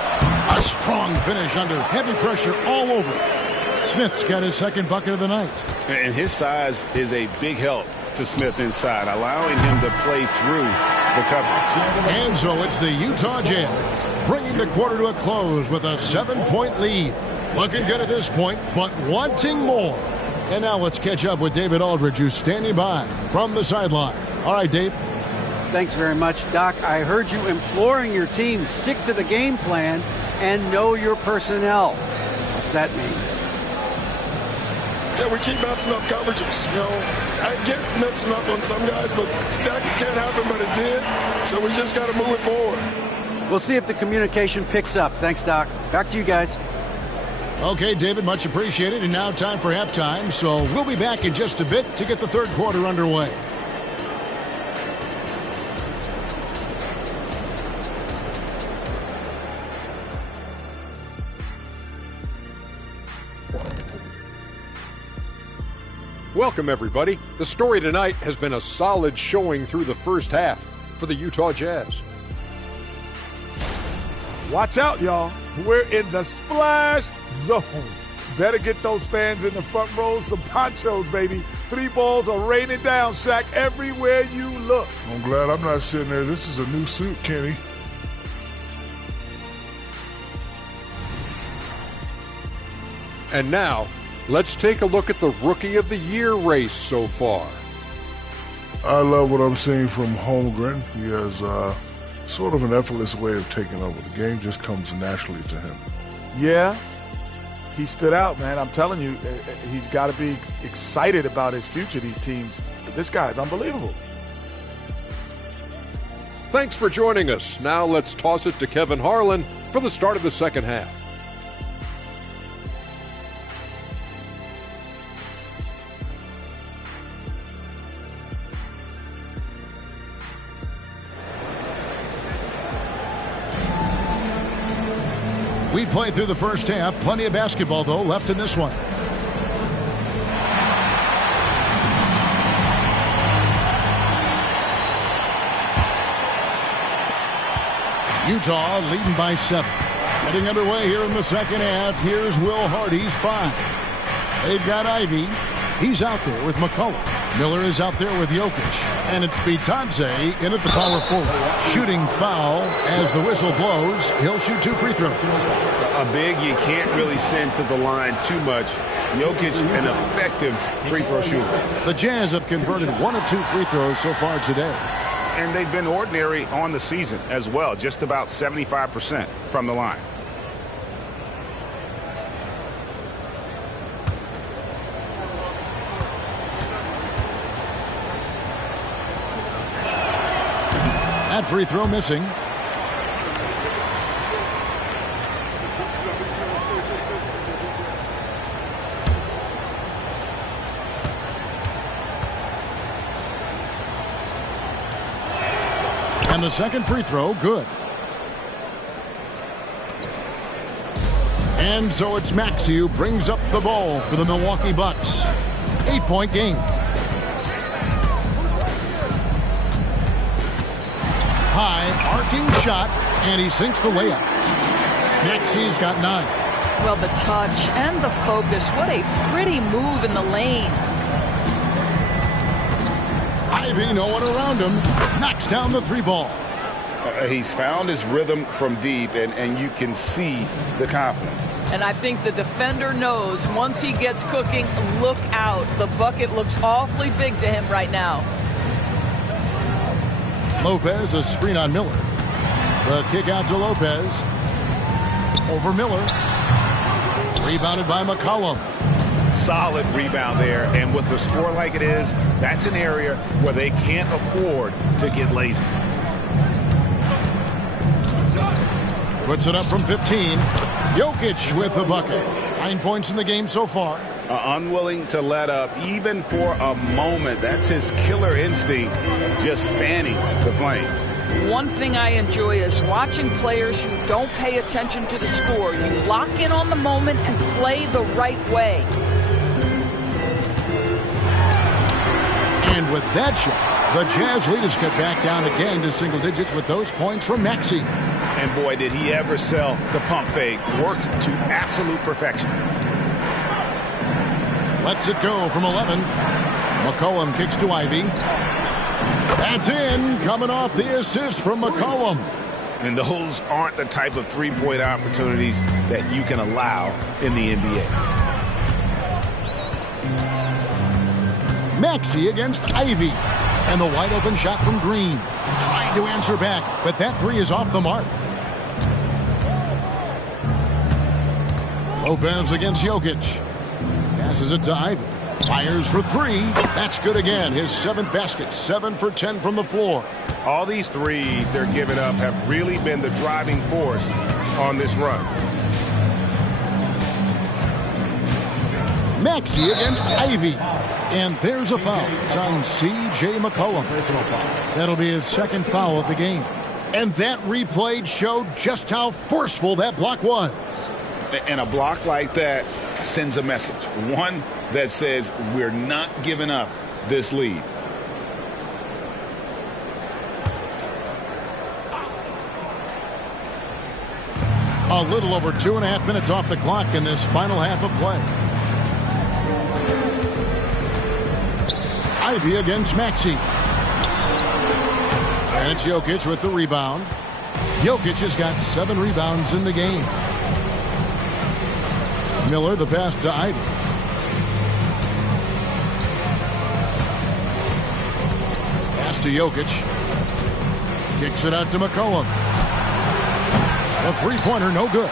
A strong finish under heavy pressure all over. Smith's got his 2nd bucket of the night. And his size is a big help to Smith inside, allowing him to play through the coverage. And so it's the Utah Jazz bringing the quarter to a close with a 7-point lead. Looking good at this point, but wanting more. And now let's catch up with David Aldridge, who's standing by from the sideline. All right, Dave. Thanks very much, Doc. I heard you imploring your team, stick to the game plan and know your personnel. What's that mean? Yeah, we keep messing up coverages. You know, I get messing up on some guys, but that can't happen, but it did. So we just got to move it forward. We'll see if the communication picks up. Thanks, Doc. Back to you guys. Okay, David, much appreciated. And now time for halftime. So we'll be back in just a bit to get the 3rd quarter underway. Welcome, everybody. The story tonight has been a solid showing through the first half for the Utah Jazz. Watch out, y'all. We're in the splash zone. Better get those fans in the front row some ponchos, baby. 3 balls are raining down, Shaq, everywhere you look. I'm glad I'm not sitting there. This is a new suit, Kenny. And now, let's take a look at the Rookie of the Year race so far. I love what I'm seeing from Holmgren. He has sort of an effortless way of taking over. The game just comes naturally to him. Yeah, he stood out, man. I'm telling you, he's got to be excited about his future, these teams. This guy is unbelievable. Thanks for joining us. Now let's toss it to Kevin Harlan for the start of the second half. We played through the first half. Plenty of basketball, though, left in this one. Utah leading by 7. Getting underway here in the second half. Here's Will Hardy's 5. They've got Ivy. He's out there with McCullough. Miller is out there with Jokic. And it's Bitadze in at the power forward. Shooting foul as the whistle blows. He'll shoot 2 free throws. A big you can't really send to the line too much. Jokic, an effective free throw shooter. The Jazz have converted 1 of 2 free throws so far today. And they've been ordinary on the season as well, just about 75% from the line. That free throw missing. And the second free throw, good. And so it's Maxey who brings up the ball for the Milwaukee Bucks. 8-point game. High, arcing shot, and he sinks the layup. Maxey's got 9. Well, the touch and the focus. What a pretty move in the lane. Ivy, no one around him, knocks down the 3 ball. He's found his rhythm from deep, and you can see the confidence. And I think the defender knows once he gets cooking, look out. The bucket looks awfully big to him right now. Lopez, a screen on Miller. The kick out to Lopez. Over Miller. Rebounded by McCollum. Solid rebound there, and with the score like it is, that's an area where they can't afford to get lazy. Puts it up from 15. Jokic with the bucket. 9 points in the game so far. Unwilling to let up even for a moment. That's his killer instinct, just fanning the flames. One thing I enjoy is watching players who don't pay attention to the score. You lock in on the moment and play the right way. And with that shot, the Jazz lead is cut back down again to single digits with those points from Maxey. And boy, did he ever sell the pump fake. Worked to absolute perfection. Lets it go from 11. McCollum kicks to Ivy. That's in, coming off the assist from McCollum. And those aren't the type of three-point opportunities that you can allow in the NBA. Maxey against Ivy. And the wide open shot from Green. Trying to answer back, but that 3 is off the mark. Lopez against Jokic. Passes it to Ivy. Fires for 3. That's good again. His 7th basket. 7 for 10 from the floor. All these threes they're giving up have really been the driving force on this run. Maxey against Ivy. And there's a foul. It's on C.J. McCollum. That'll be his 2nd foul of the game. And that replay showed just how forceful that block was. And a block like that sends a message. One that says we're not giving up this lead. A little over 2.5 minutes off the clock in this final half of play. Ivy against Maxey. And it's Jokic with the rebound. Jokic has got 7 rebounds in the game. Miller, the pass to Ivy. Pass to Jokic. Kicks it out to McCollum. A three-pointer, no good.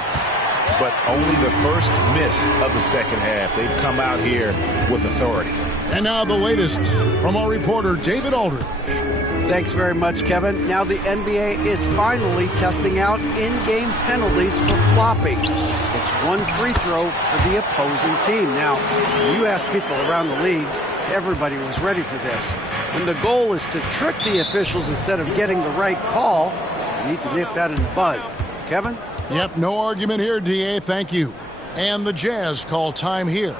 But only the first miss of the second half. They've come out here with authority. And now the latest from our reporter, David Aldridge. Thanks very much, Kevin. Now the NBA is finally testing out in-game penalties for flopping. It's one free throw for the opposing team. Now, when you ask people around the league, everybody was ready for this. When the goal is to trick the officials instead of getting the right call, you need to nip that in the bud. Kevin? Yep, no argument here, DA. Thank you. And the Jazz call time here.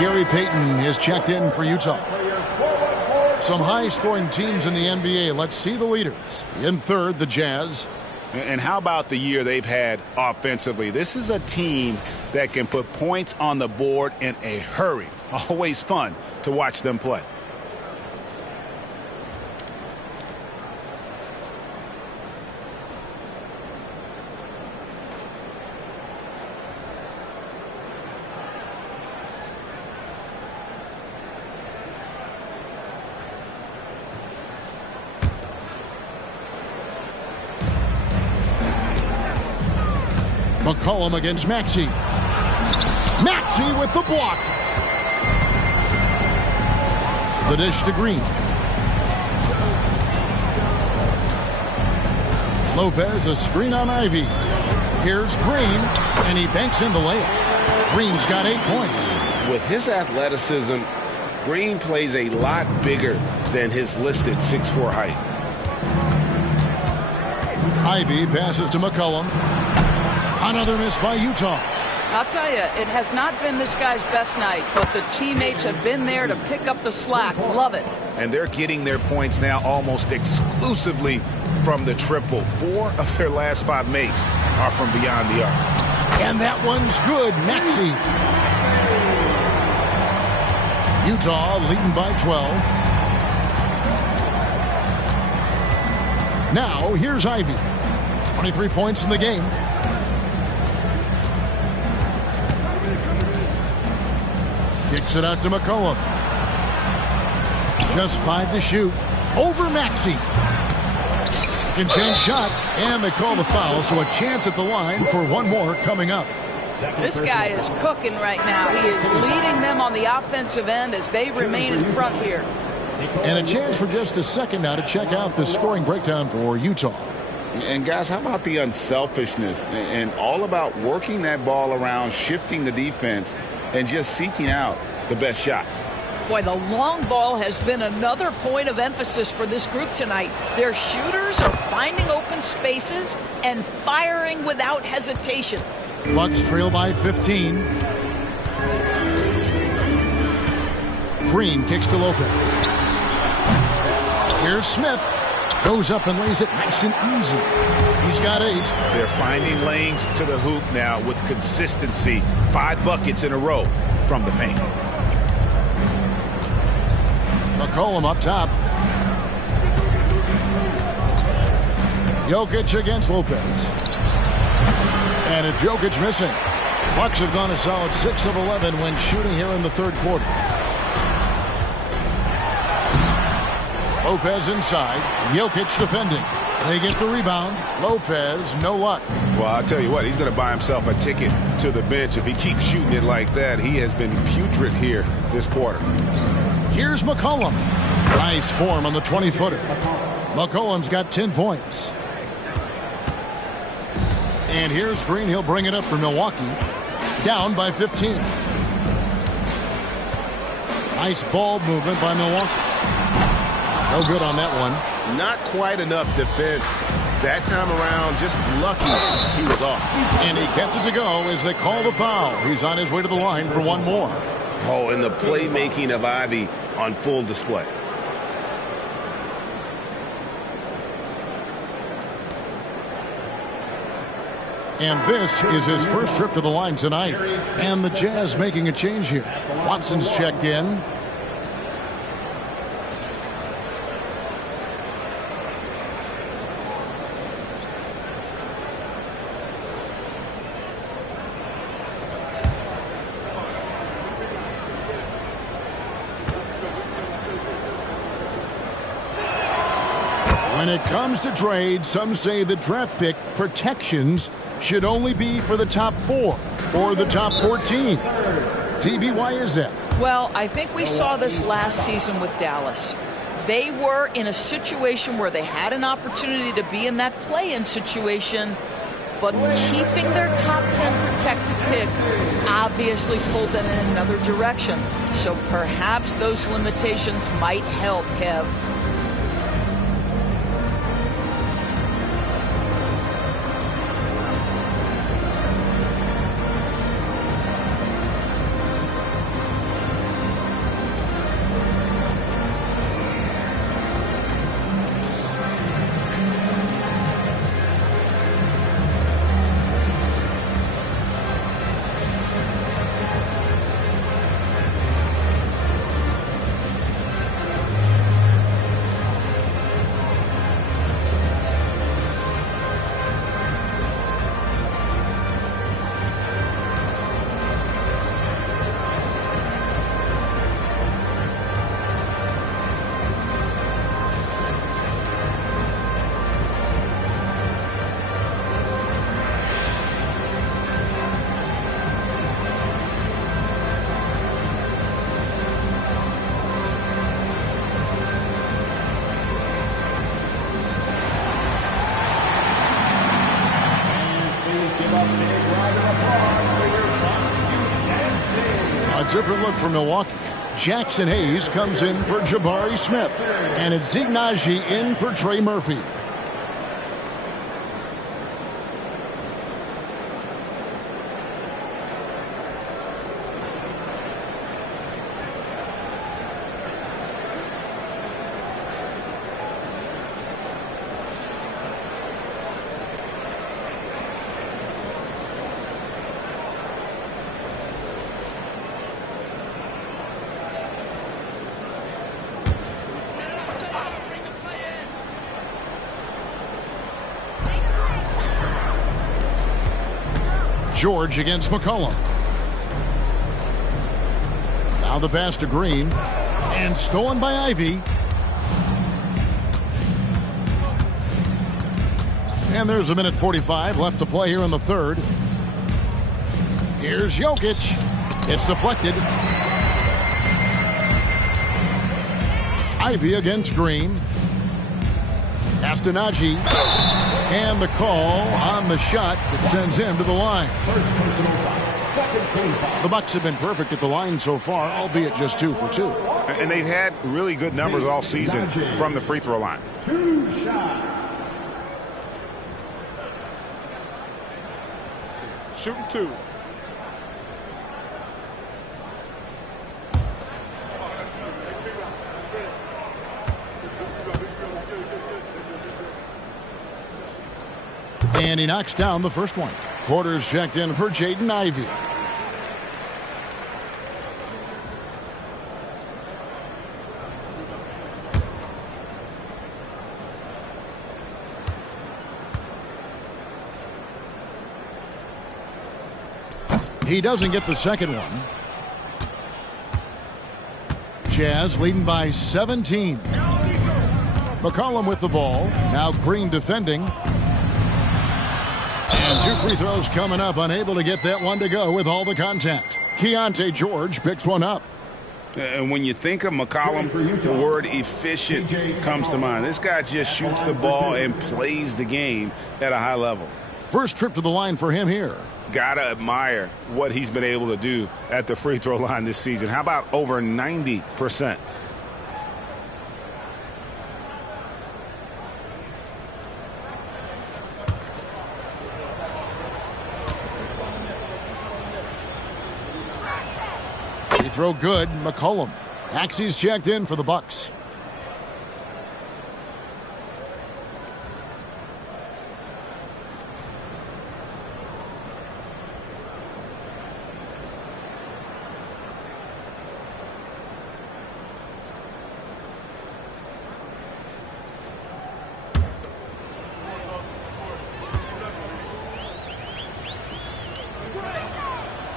Gary Payton is checked in for Utah. Some high-scoring teams in the NBA. Let's see the leaders. In third, the Jazz. And how about the year they've had offensively? This is a team that can put points on the board in a hurry. Always fun to watch them play. McCollum against Maxey. Maxey with the block. The dish to Green. Lopez, a screen on Ivy. Here's Green, and he banks in the layup. Green's got 8 points. With his athleticism, Green plays a lot bigger than his listed 6'4" height. Ivy passes to McCollum. Another miss by Utah. I'll tell you, it has not been this guy's best night, but the teammates have been there to pick up the slack. Love it. And they're getting their points now almost exclusively from the triple. 4 of their last 5 makes are from beyond the arc. And that one's good. Maxey. Utah leading by 12. Now, here's Ivy. 23 points in the game. Kicks it out to McCollum. Just 5 to shoot. Over Maxey. Second chance shot. And they call the foul, so a chance at the line for one more coming up. This guy is cooking right now. He is leading them on the offensive end as they remain in front here. And a chance for just a second now to check out the scoring breakdown for Utah. And guys, how about the unselfishness and all about working that ball around, shifting the defense, and just seeking out the best shot. Boy, the long ball has been another point of emphasis for this group tonight. Their shooters are finding open spaces and firing without hesitation. Bucks trail by 15. Green kicks to Lopez. Here's Smith. Goes up and lays it nice and easy. He's got 8. They're finding lanes to the hoop now with consistency. 5 buckets in a row from the paint. McCollum up top. Jokic against Lopez. And it's Jokic missing. Bucks have gone a solid 6 of 11 when shooting here in the third quarter. Lopez inside. Jokic defending. They get the rebound. Lopez, no luck. Well, I'll tell you what, he's going to buy himself a ticket to the bench if he keeps shooting it like that. He has been putrid here this quarter. Here's McCollum. Nice form on the 20-footer. McCollum's got 10 points. And here's Green. He'll bring it up for Milwaukee. Down by 15. Nice ball movement by Milwaukee. No good on that one. Not quite enough defense that time around. Just lucky he was off. And he gets it to go as they call the foul. He's on his way to the line for one more. Oh, and the playmaking of Ivy on full display. And this is his first trip to the line tonight. And the Jazz making a change here. Watson's checked in. When it comes to trades, some say the draft pick protections should only be for the top 4 or the top 14. TB, why is that? Well, I think we saw this last season with Dallas. They were in a situation where they had an opportunity to be in that play-in situation, but keeping their top 10 protected pick obviously pulled them in another direction. So perhaps those limitations might help, Kev. A different look for Milwaukee. Jackson Hayes comes in for Jabari Smith. And it's Ignaji in for Trey Murphy. George against McCollum. Now the pass to Green. And stolen by Ivy. And there's a minute 45 left to play here in the third. Here's Jokic. It's deflected. Ivy against Green. Castanaggi. And the call on the shot that sends him to the line. The Bucks have been perfect at the line so far, albeit just 2 for 2. And they've had really good numbers all season from the free throw line. 2 shots. Shooting 2. And he knocks down the first one. Porter's checked in for Jaden Ivey. He doesn't get the second one. Jazz leading by 17. McCollum with the ball. Now Green defending. And 2 free throws coming up. Unable to get that one to go with all the contact. Keontae George picks one up. And when you think of McCollum, the word efficient comes to mind. This guy just shoots the ball and plays the game at a high level. First trip to the line for him here. Gotta admire what he's been able to do at the free throw line this season. How about over 90%? Free throw good. McCollum. Maxey's checked in for the Bucks.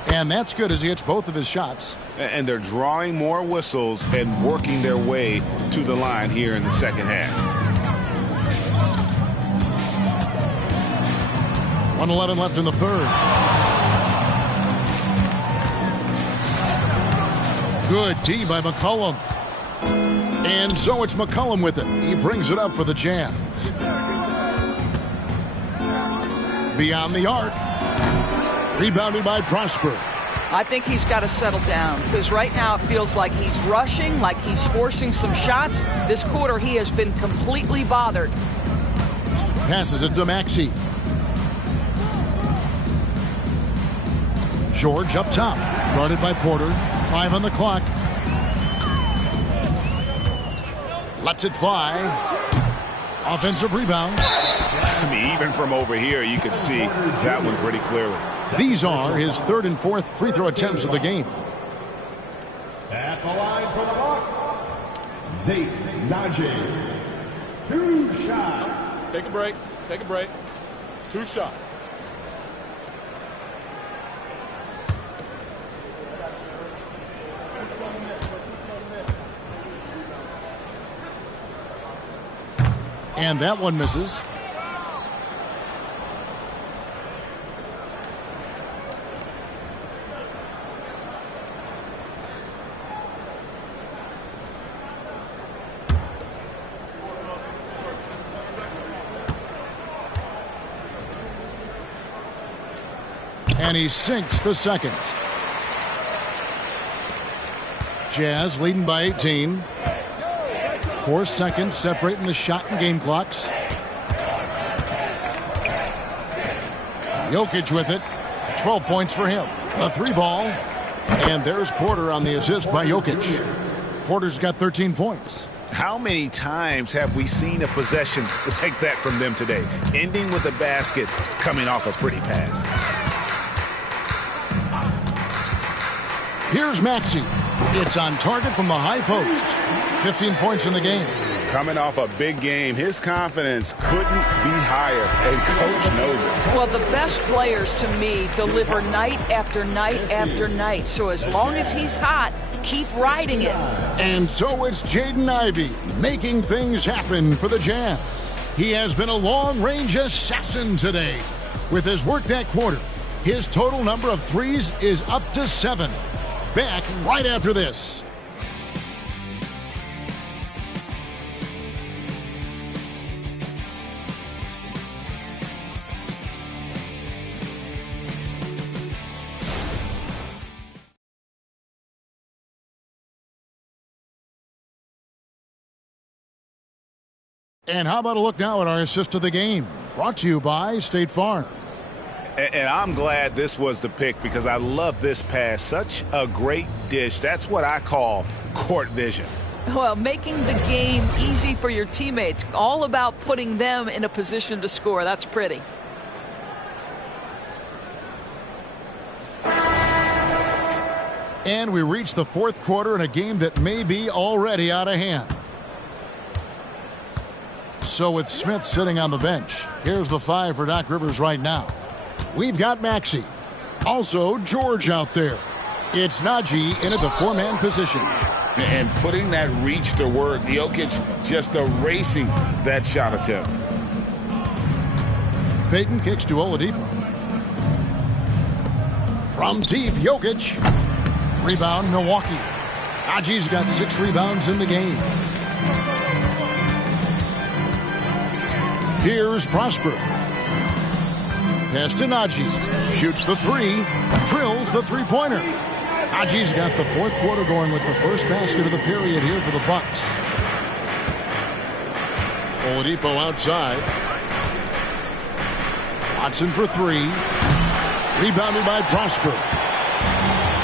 And that's good as he hits both of his shots. And they're drawing more whistles and working their way to the line here in the second half. 1:11 left in the third. Good D by McCollum. And so it's McCollum with it. He brings it up for the Jazz. Beyond the arc. Rebounded by Prosper. I think he's got to settle down because right now it feels like he's rushing, like he's forcing some shots. This quarter he has been completely bothered. Passes it to Maxey. George up top. Guarded by Porter. 5 on the clock. Lets it fly. Offensive rebound. I mean, even from over here, you could see that one pretty clearly. These are his 3rd and 4th free throw attempts of the game. At the line for the Bucks, Zeke Nnaji. 2 shots. Take a break. Take a break. 2 shots. And that one misses. And he sinks the second. Jazz leading by 18. 4 seconds separating the shot and game clocks. Jokic with it. 12 points for him. A 3-ball. And there's Porter on the assist by Jokic. Porter's got 13 points. How many times have we seen a possession like that from them today? Ending with a basket, coming off a pretty pass. Here's Maxey. It's on target from the high post. 15 points in the game. Coming off a big game, his confidence couldn't be higher, and Coach knows it. Well, the best players to me deliver night after night after night. So as long as he's hot, keep riding it. And so it's Jaden Ivey making things happen for the Jazz. He has been a long-range assassin today. With his work that quarter, his total number of threes is up to 7. Back right after this. And how about a look now at our assist of the game? Brought to you by State Farm. And I'm glad this was the pick because I love this pass. Such a great dish. That's what I call court vision. Well, making the game easy for your teammates. All about putting them in a position to score. That's pretty. And we reach the 4th quarter in a game that may be already out of hand. So with Smith sitting on the bench, here's the 5 for Doc Rivers right now. We've got Maxey. Also, George out there. It's Najee in at the four-man position. And putting that reach to work, Jokic just erasing that shot attempt. Payton kicks to Oladipo. From deep, Jokic. Rebound, Milwaukee. Najee's got 6 rebounds in the game. Here's Prosper. Pass to Najee. Shoots the 3. Drills the three-pointer. Najee's got the fourth quarter going with the first basket of the period here for the Bucks. Oladipo outside. Watson for 3. Rebounded by Prosper.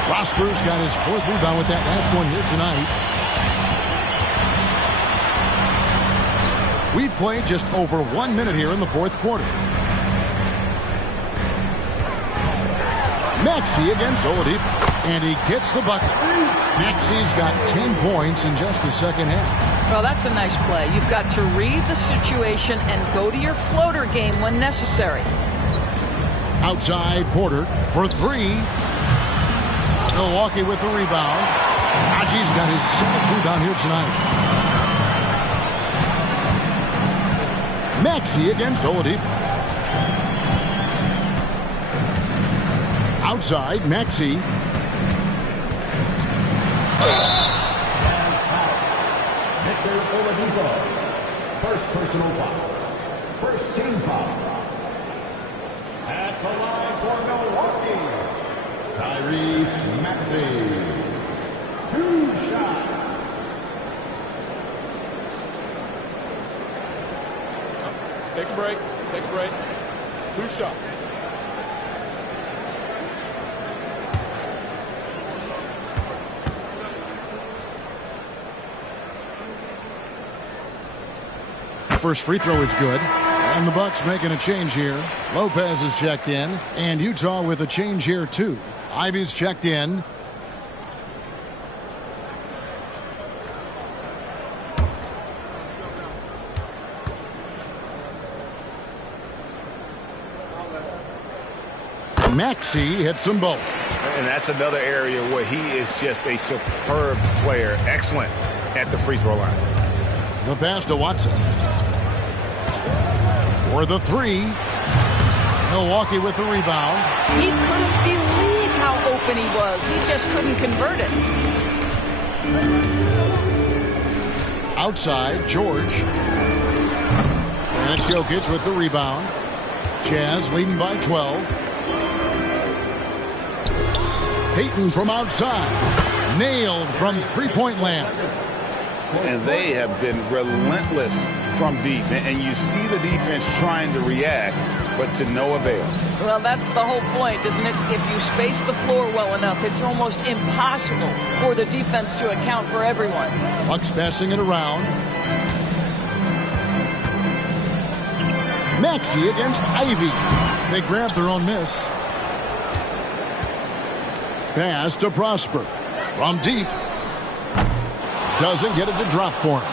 Prosper's got his 4th rebound with that last one here tonight. We've played just over 1 minute here in the fourth quarter. Maxey against Oladipo. And he gets the bucket. Maxey's got 10 points in just the second half. Well, that's a nice play. You've got to read the situation and go to your floater game when necessary. Outside, Porter for 3. Milwaukee with the rebound. Najee's got his 7th rebound here tonight. Maxey against Oladipo. Outside, Maxey. Victor Oladipo. First personal foul. First team foul. At the line for Milwaukee, Tyrese Maxey. 2 shots. Take a break. Take a break. 2 shots. First free throw is good. And the Bucks making a change here. Lopez is checked in. And Utah with a change here, too. Ivy's checked in. Maxey hits them both. And that's another area where he is just a superb player. Excellent at the free throw line. The pass to Watson. For the 3. Milwaukee with the rebound. He couldn't believe how open he was. He just couldn't convert it. Outside, George. And it's Jokic with the rebound. Jazz leading by 12. Payton from outside. Nailed from three-point land. And they have been relentless from deep. And you see the defense trying to react, but to no avail. Well, that's the whole point, isn't it? If you space the floor well enough, it's almost impossible for the defense to account for everyone. Bucks passing it around. Maxey against Ivy. They grab their own miss. Pass to Prosper. From deep. Doesn't get it to drop for him.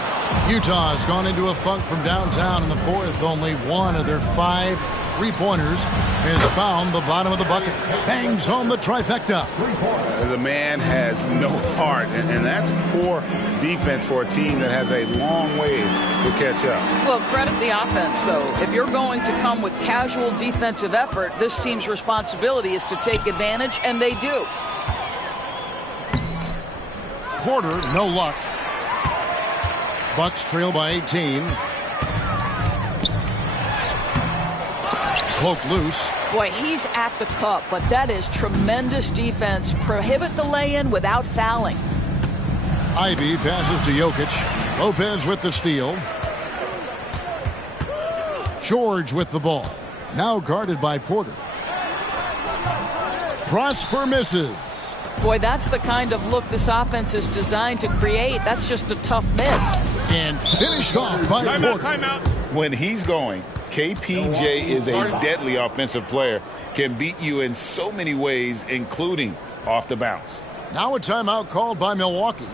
Utah has gone into a funk from downtown in the fourth. Only one of their 5 three-pointers has found the bottom of the bucket. Bangs home the trifecta. The man has no heart, and that's poor defense for a team that has a long way to catch up. Well, credit the offense, though. If you're going to come with casual defensive effort, this team's responsibility is to take advantage, and they do. Porter, no luck. Bucks trail by 18. Poke loose. Boy, he's at the cup, but that is tremendous defense. Prohibit the lay-in without fouling. Ivy passes to Jokic. Lopez with the steal. George with the ball. Now guarded by Porter. Prosper misses. Boy, that's the kind of look this offense is designed to create. That's just a tough miss. And finished off by Porter. Timeout. When he's going, KPJ is a deadly offensive player. Can beat you in so many ways, including off the bounce. Now a timeout called by Milwaukee.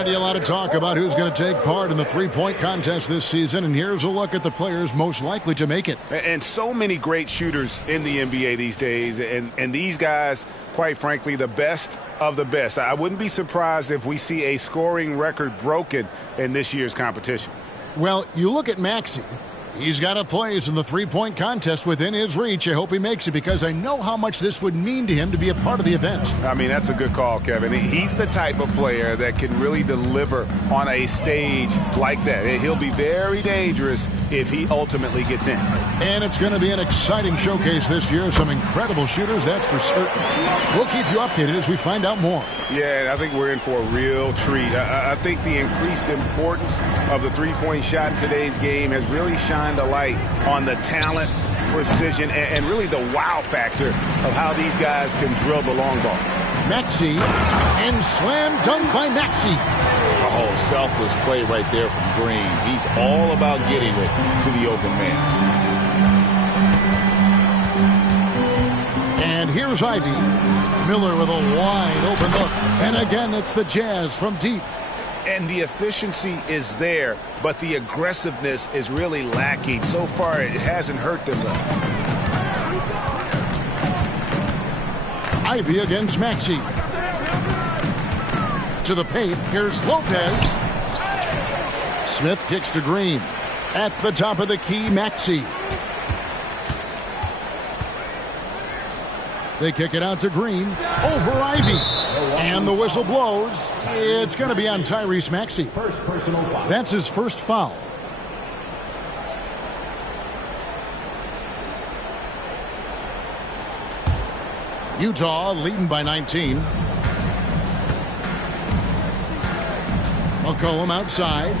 Already a lot of talk about who's going to take part in the three-point contest this season, and here's a look at the players most likely to make it. And so many great shooters in the NBA these days, and these guys, quite frankly, the best of the best. I wouldn't be surprised if we see a scoring record broken in this year's competition. Well, you look at Maxey. He's got a place in the three-point contest within his reach. I hope he makes it because I know how much this would mean to him to be a part of the event. I mean, that's a good call, Kevin. He's the type of player that can really deliver on a stage like that. He'll be very dangerous if he ultimately gets in. And it's going to be an exciting showcase this year. Some incredible shooters, that's for certain. We'll keep you updated as we find out more. Yeah, I think we're in for a real treat. I think the increased importance of the three-point shot in today's game has really shined a light on the talent, precision, and really the wow factor of how these guys can drill the long ball. Maxey, and slam dunk by Maxey. A whole selfless play right there from Green. He's all about getting it to the open man. And here's Ivy. Miller with a wide open look. And again, it's the Jazz from deep. And the efficiency is there, but the aggressiveness is really lacking. So far, it hasn't hurt them, though. Ivy against Maxey. To the paint, here's Lopez. Smith kicks to Green. At the top of the key, Maxey. They kick it out to Green. Over Ivy. And the whistle blows. It's going to be on Tyrese Maxey. That's his first foul. Utah leading by 19. McCollum outside.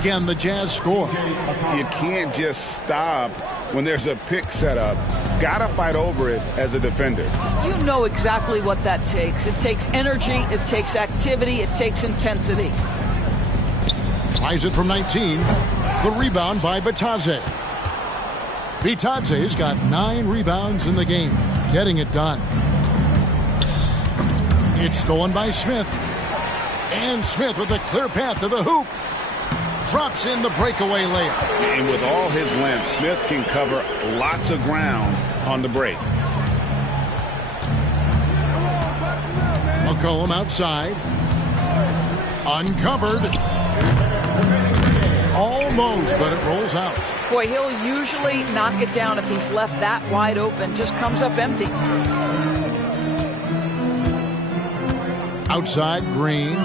Again, the Jazz score. You can't just stop when there's a pick set up. Gotta fight over it as a defender. You know exactly what that takes. It takes energy, it takes activity, it takes intensity. Tries it from 19. The rebound by Bitadze. Bitadze's got 9 rebounds in the game. Getting it done. It's stolen by Smith. And Smith with a clear path to the hoop. Drops in the breakaway layup. And with all his length, Smith can cover lots of ground on the break. McCollum outside. Uncovered. Almost, but it rolls out. Boy, he'll usually knock it down if he's left that wide open. Just comes up empty. Outside, Green.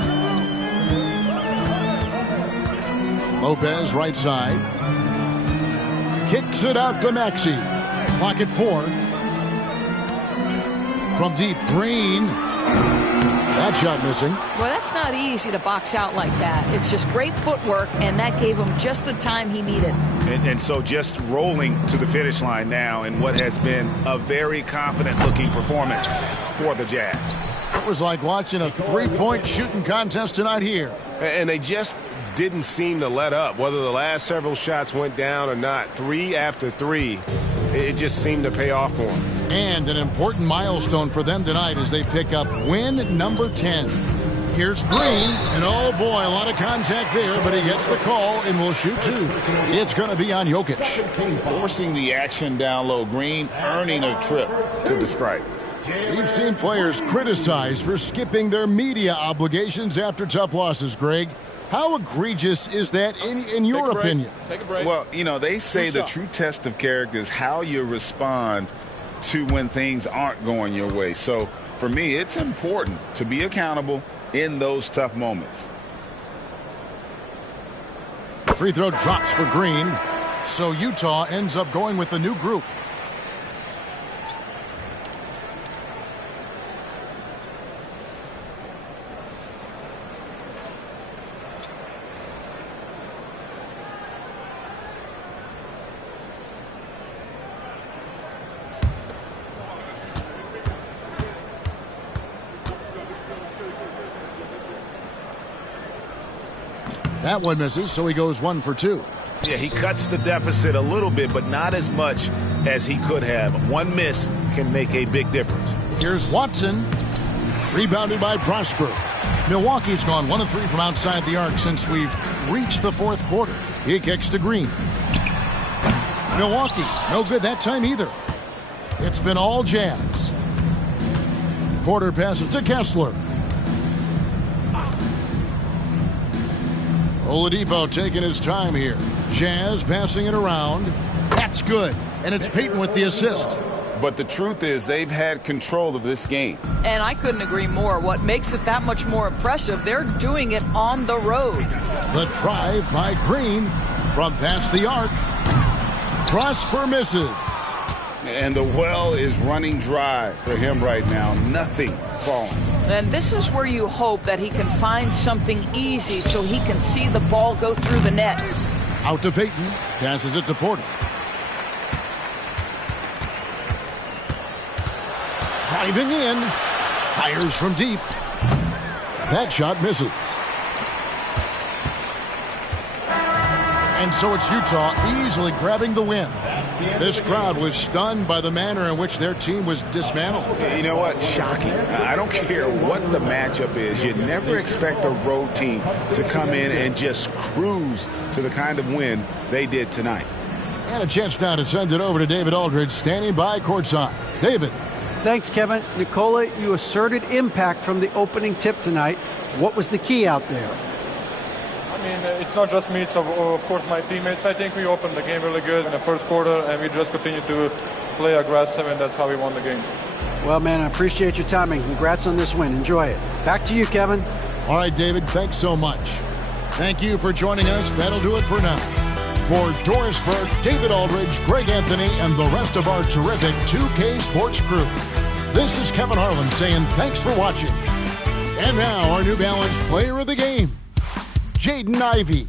Lopez right side. Kicks it out to Maxey. Clock at 4. From deep, Green. That shot missing. Well, that's not easy to box out like that. It's just great footwork, and that gave him just the time he needed. And so just rolling to the finish line now in what has been a very confident-looking performance for the Jazz. It was like watching a three-point shooting contest tonight here. And they just didn't seem to let up, whether the last several shots went down or not. 3 after 3, it just seemed to pay off for them. And an important milestone for them tonight as they pick up win number 10. Here's Green, and oh boy, a lot of contact there, but he gets the call and will shoot 2. It's going to be on Jokic. Forcing the action down low. Green earning a trip to the stripe. We've seen players criticized for skipping their media obligations after tough losses, Greg. How egregious is that in your opinion? Take a break. Well, you know, they say the true test of character is how you respond to when things aren't going your way. So, for me, it's important to be accountable in those tough moments. Free throw drops for Green. So Utah ends up going with the new group. That one misses, so he goes 1 for 2. Yeah, he cuts the deficit a little bit, but not as much as he could have. One miss can make a big difference. Here's Watson. Rebounded by Prosper. Milwaukee's gone 1 of 3 from outside the arc since we've reached the fourth quarter. He kicks to Green. Milwaukee, no good that time either. It's been all Jazz. Porter passes to Kessler. Oladipo taking his time here. Jazz passing it around. That's good. And it's Peyton with the assist. But the truth is they've had control of this game. And I couldn't agree more. What makes it that much more impressive, they're doing it on the road. The drive by Green from past the arc. Prosper misses. And the well is running dry for him right now. Nothing falling. And this is where you hope that he can find something easy so he can see the ball go through the net. Out to Peyton. Passes it to Porter. Driving in. Fires from deep. That shot misses. And so it's Utah easily grabbing the win. This crowd was stunned by the manner in which their team was dismantled. You know what? Shocking. I don't care what the matchup is. You never expect a road team to come in and just cruise to the kind of win they did tonight. And a chance now to send it over to David Aldridge, standing by courtside. David. Thanks, Kevin. Nicola, you asserted impact from the opening tip tonight. What was the key out there? I mean, it's not just me, it's of course my teammates. I think we opened the game really good in the first quarter, and we just continued to play aggressive, and that's how we won the game. Well, man, I appreciate your time, and congrats on this win. Enjoy it. Back to you, Kevin. All right, David, thanks so much. Thank you for joining us. That'll do it for now. For Doris Burke, David Aldridge, Greg Anthony, and the rest of our terrific 2K Sports crew, this is Kevin Harlan saying thanks for watching. And now, our New Balance Player of the Game, Jaden Ivey.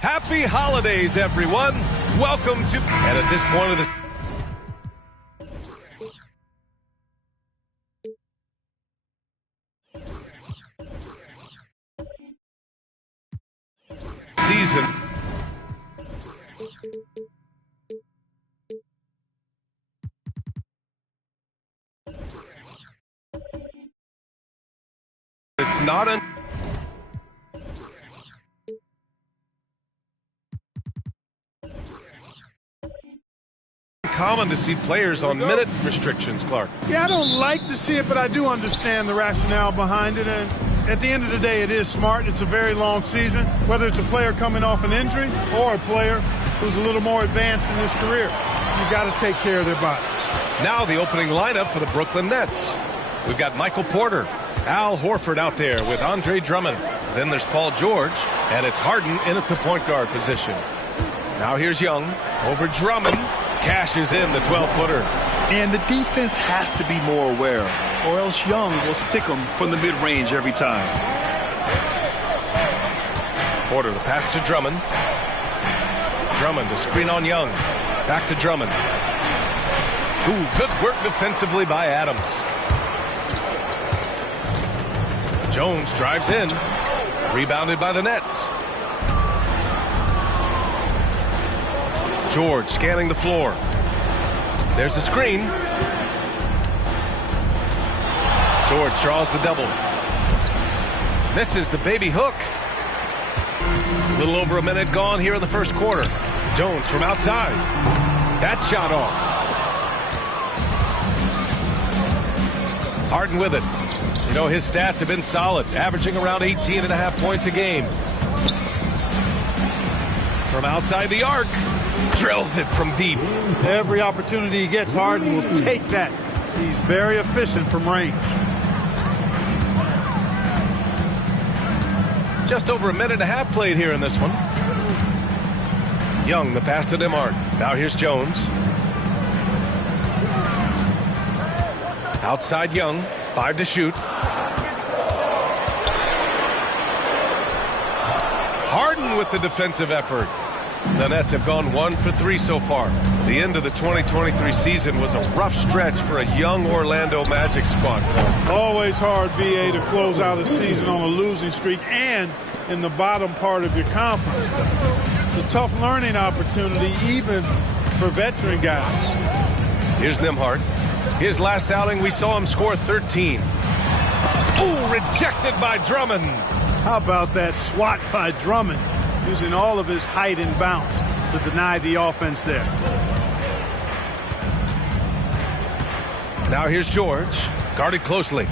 Happy holidays, everyone. Welcome to... And at this point of the... season. It's not an... common to see players on minute restrictions, Clark. Yeah, I don't like to see it, but I do understand the rationale behind it. And at the end of the day, it is smart. It's a very long season. Whether it's a player coming off an injury or a player who's a little more advanced in his career, you got to take care of their body. Now the opening lineup for the Brooklyn Nets. We've got Michael Porter, Al Horford out there with Andre Drummond. Then there's Paul George, and it's Harden in at the point guard position. Now here's Young over Drummond. Cashes in the 12-footer. And the defense has to be more aware, or else Young will stick them from the mid-range every time. Porter, the pass to Drummond. Drummond, the screen on Young. Back to Drummond. Ooh, good work defensively by Adams. Jones drives in. Rebounded by the Nets. George scanning the floor. There's a screen. George draws the double. Misses the baby hook. A little over a minute gone here in the first quarter. Jones from outside. That shot off. Harden with it. You know, his stats have been solid, averaging around 18.5 points a game. From outside the arc. Drills it from deep. Every opportunity he gets, Harden will take that. He's very efficient from range. Just over a minute and a half played here in this one. Young, the pass to DeMar. Now here's Jones. Outside Young, 5 to shoot. Harden with the defensive effort. The Nets have gone 1 for 3 so far. The end of the 2023 season was a rough stretch for a young Orlando Magic squad. Always hard, VA, to close out a season on a losing streak and in the bottom part of your conference. It's a tough learning opportunity, even for veteran guys. Here's Nembhard. His last outing, we saw him score 13. Ooh, rejected by Drummond. How about that swat by Drummond? Using all of his height and bounce to deny the offense there. Now here's George, guarded closely.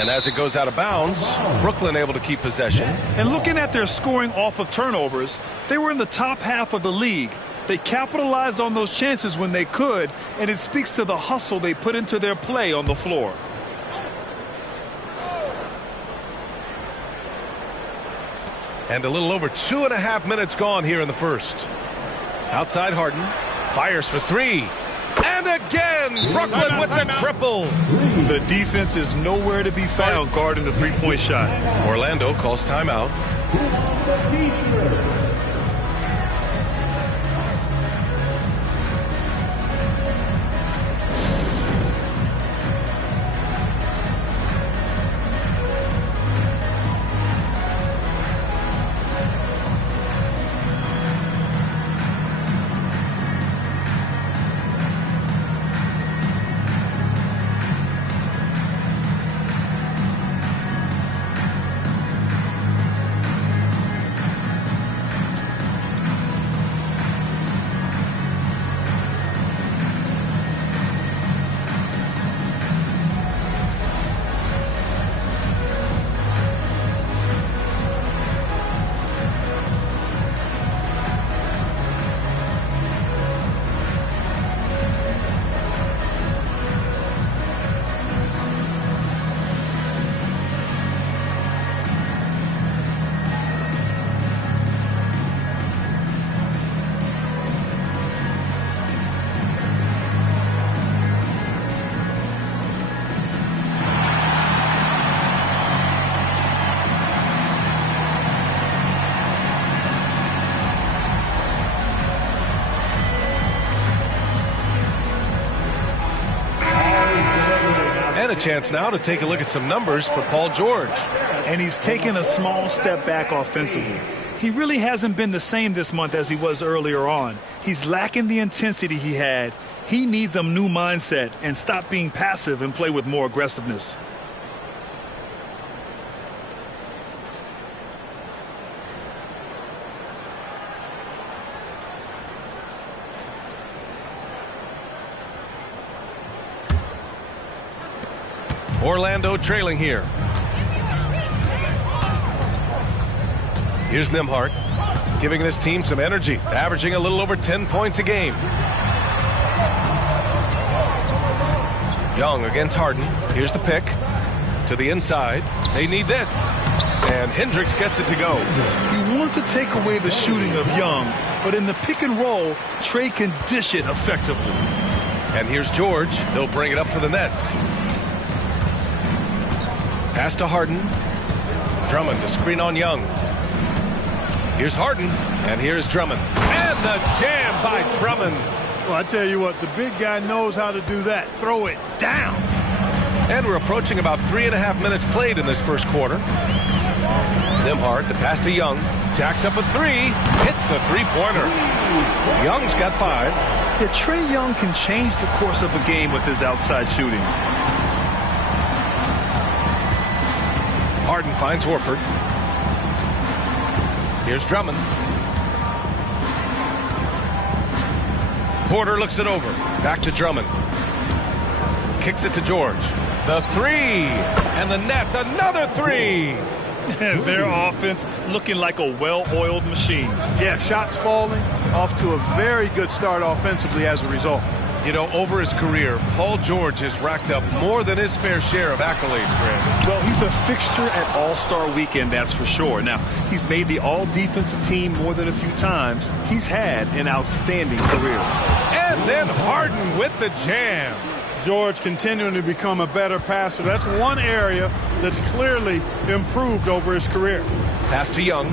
And as it goes out of bounds, Brooklyn able to keep possession. And looking at their scoring off of turnovers, they were in the top half of the league. They capitalized on those chances when they could, and it speaks to the hustle they put into their play on the floor. And a little over 2.5 minutes gone here in the first. Outside Harden. Fires for 3. And again, Brooklyn with the triple. The defense is nowhere to be found guarding the three-point shot. Orlando calls timeout. And a chance now to take a look at some numbers for Paul George. And he's taken a small step back offensively. He really hasn't been the same this month as he was earlier on. He's lacking the intensity he had. He needs a new mindset and stop being passive and play with more aggressiveness. Orlando trailing here. Here's Nembhard, giving this team some energy, averaging a little over 10 points a game. Young against Harden. Here's the pick to the inside. They need this. And Hendricks gets it to go. You want to take away the shooting of Young, but in the pick and roll, Trey can dish it effectively. And here's George. They'll bring it up for the Nets. Pass to Harden. Drummond to screen on Young. Here's Harden, and here's Drummond. And the jam by Drummond. Well, I tell you what, the big guy knows how to do that. Throw it down. And we're approaching about 3.5 minutes played in this first quarter. Nembhard, the pass to Young. Jacks up a three. Hits the three-pointer. Young's got 5. Yeah, Trey Young can change the course of a game with his outside shooting. Harden finds Horford. Here's Drummond. Porter looks it over. Back to Drummond. Kicks it to George. The three. And the Nets, another three. Their offense looking like a well-oiled machine. Yeah, shots falling, off to a very good start offensively as a result. You know, over his career, Paul George has racked up more than his fair share of accolades, Grant. Well, he's a fixture at All-Star Weekend, that's for sure. Now, he's made the All-Defensive team more than a few times. He's had an outstanding career. And then Harden with the jam. George continuing to become a better passer. That's one area that's clearly improved over his career. Pass to Young.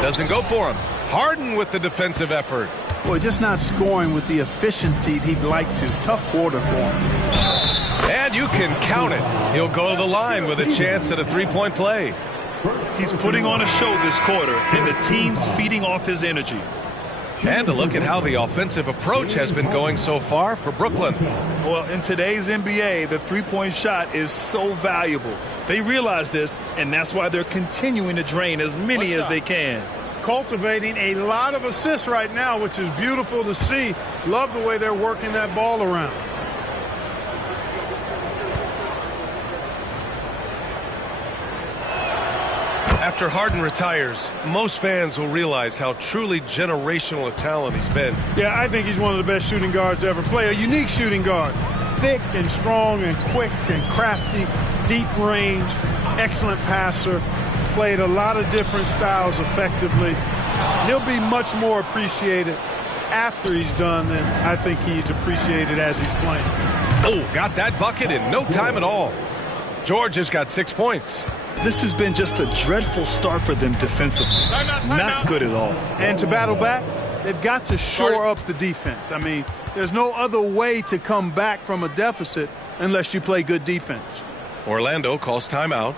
Doesn't go for him. Harden with the defensive effort. Boy, just not scoring with the efficiency he'd like to. Tough quarter for him. And you can count it. He'll go to the line with a chance at a three-point play. He's putting on a show this quarter, and the team's feeding off his energy. And a look at how the offensive approach has been going so far for Brooklyn. Well, in today's NBA, the three-point shot is so valuable. They realize this, and that's why they're continuing to drain as many as they can. Cultivating a lot of assists right now, which is beautiful to see. Love the way they're working that ball around. After Harden retires, most fans will realize how truly generational a talent he's been. Yeah, I think he's one of the best shooting guards to ever play. A unique shooting guard. Thick and strong and quick and crafty, deep range, excellent passer. Played a lot of different styles effectively. He'll be much more appreciated after he's done than I think he's appreciated as he's playing. Oh, got that bucket in no time at all. George has got 6 points. This has been just a dreadful start for them defensively. Not good at all. And to battle back, they've got to shore up the defense. I mean, there's no other way to come back from a deficit unless you play good defense. Orlando calls timeout.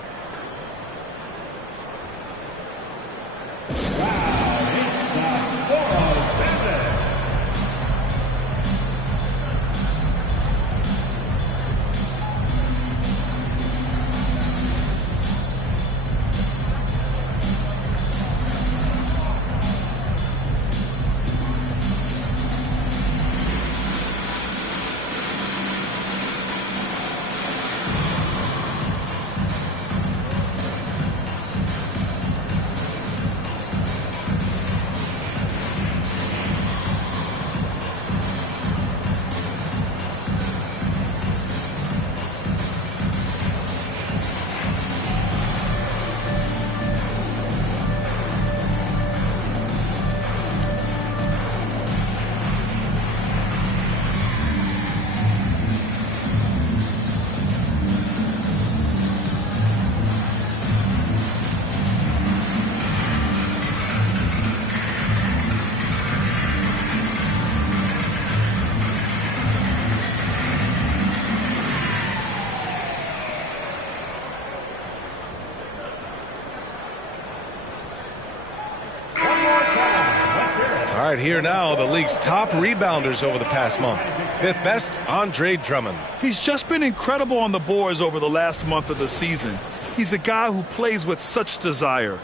All right, here now, the league's top rebounders over the past month. Fifth best, Andre Drummond. He's just been incredible on the boards over the last month of the season. He's a guy who plays with such desire.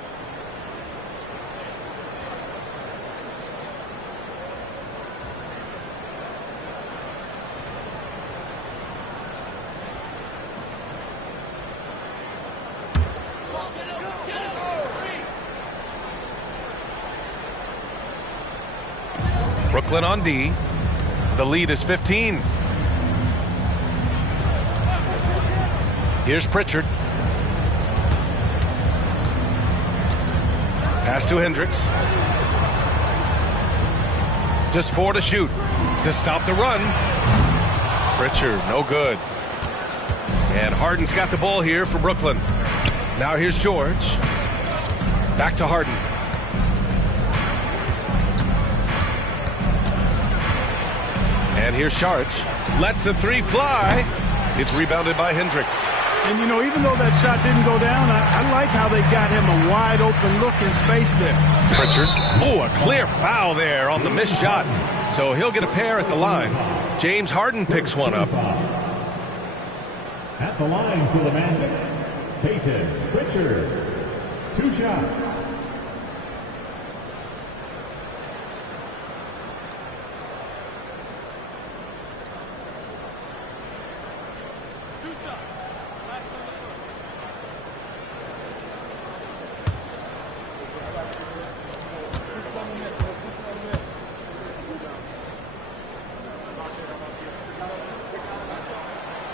Brooklyn on D. The lead is 15. Here's Pritchard. Pass to Hendricks. Just 4 to shoot. To stop the run. Pritchard, no good. And Harden's got the ball here for Brooklyn. Now here's George. Back to Harden. And here's Saric. Lets the three fly. It's rebounded by Hendricks. And, you know, even though that shot didn't go down, I like how they got him a wide open look in space there. Pritchard. Oh, a clear foul there on the missed shot. So he'll get a pair at the line. James Harden picks one up. At the line for the Magic, Peyton Pritchard. 2 shots.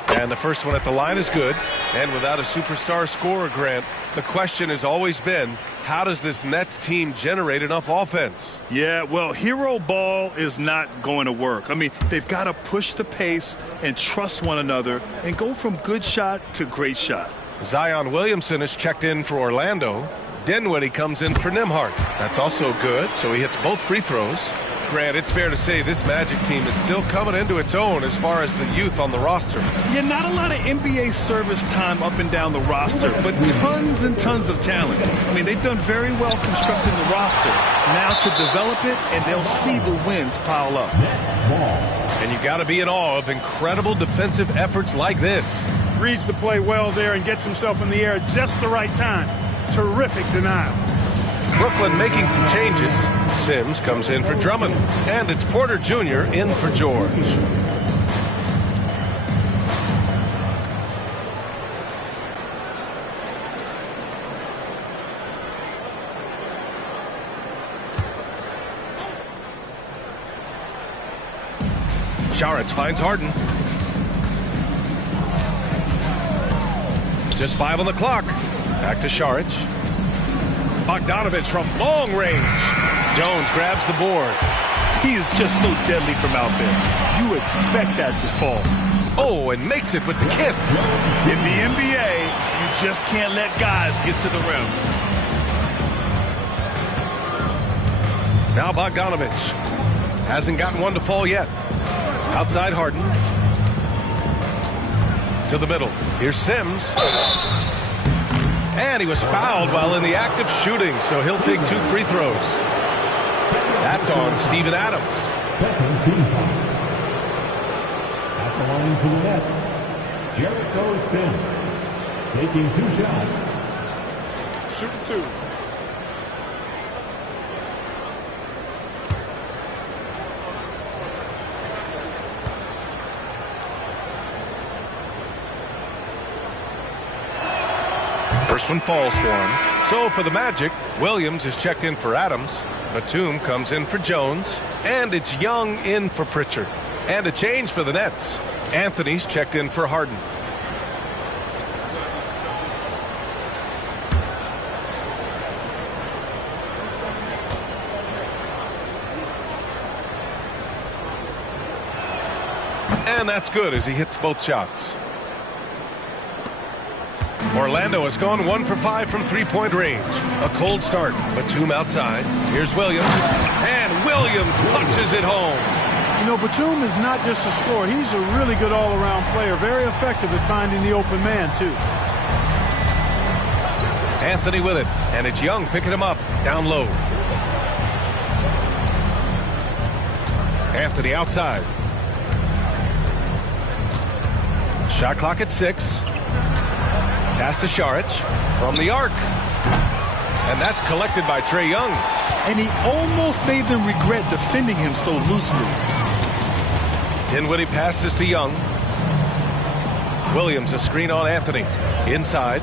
And the first one at the line is good. And without a superstar scorer, Grant, the question has always been, how does this Nets team generate enough offense? Yeah, well, hero ball is not going to work. I mean, they've got to push the pace and trust one another and go from good shot to great shot. Zion Williamson is checked in for Orlando. Dinwiddie comes in for Nembhard. That's also good, so he hits both free throws. Grant, it's fair to say this Magic team is still coming into its own as far as the youth on the roster. Yeah, not a lot of NBA service time up and down the roster, but tons and tons of talent. I mean, they've done very well constructing the roster. Now to develop it, and they'll see the wins pile up. And you got to be in awe of incredible defensive efforts like this. Reads the play well there and gets himself in the air at just the right time. Terrific denial. Brooklyn making some changes. Sims comes in for Drummond. And it's Porter Jr. in for George. Saric finds Harden. Just 5 on the clock. Back to Saric. Bogdanovich from long range. Jones grabs the board. He is just so deadly from out there. You expect that to fall. Oh, and makes it with the kiss. In the NBA, you just can't let guys get to the rim. Now Bogdanovich. Hasn't gotten one to fall yet. Outside Harden. To the middle. Here's Sims. And he was fouled while in the act of shooting, so he'll take 2 free throws. That's on Steven Adams. Second team foul. At the line for the Nets, Jericho Sims. Taking 2 shots. Shooting 2. First one falls for him. So for the Magic, Williams is checked in for Adams. Batum comes in for Jones. And it's Young in for Pritchard. And a change for the Nets. Anthony's checked in for Harden. And that's good as he hits both shots. Orlando has gone 1 for 5 from 3-point range. A cold start. Batum outside. Here's Williams. And Williams punches it home. You know, Batum is not just a scorer. He's a really good all-around player. Very effective at finding the open man, too. Anthony with it. And it's Young picking him up. Down low. Anthony outside. Shot clock at 6. Pass to Šarić from the arc. And that's collected by Trae Young. And he almost made them regret defending him so loosely. Dinwiddie passes to Young. Williams a screen on Anthony. Inside.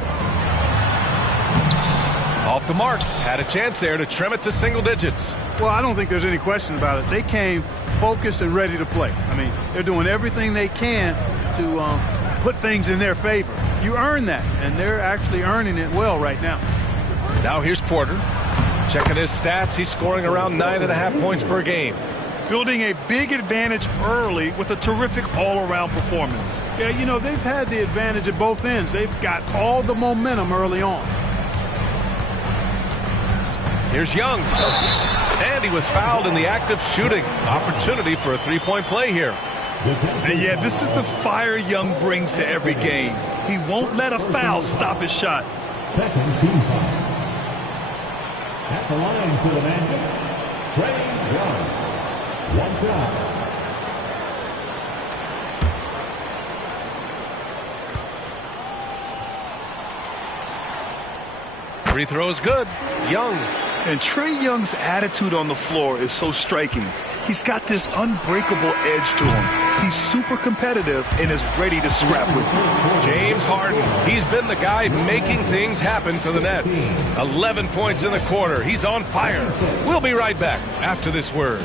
Off the mark. Had a chance there to trim it to single digits. Well, I don't think there's any question about it. They came focused and ready to play. I mean, they're doing everything they can to put things in their favor. You earn that, and they're actually earning it well right now. Now here's Porter. Checking his stats, he's scoring around 9.5 points per game. Building a big advantage early with a terrific all-around performance. Yeah, you know, they've had the advantage at both ends. They've got all the momentum early on. Here's Young. And he was fouled in the act of shooting. Opportunity for a three-point play here. And yeah, this is the fire Young brings to every game. He won't let a foul stop his shot. Second team foul. At the line for the Magic, Trae Young. One shot. Free throw is good. Young. And Trae Young's attitude on the floor is so striking. He's got this unbreakable edge to him. He's super competitive and is ready to scrap with you. James Harden. He's been the guy making things happen for the Nets. 11 points in the quarter. He's on fire. We'll be right back after this word.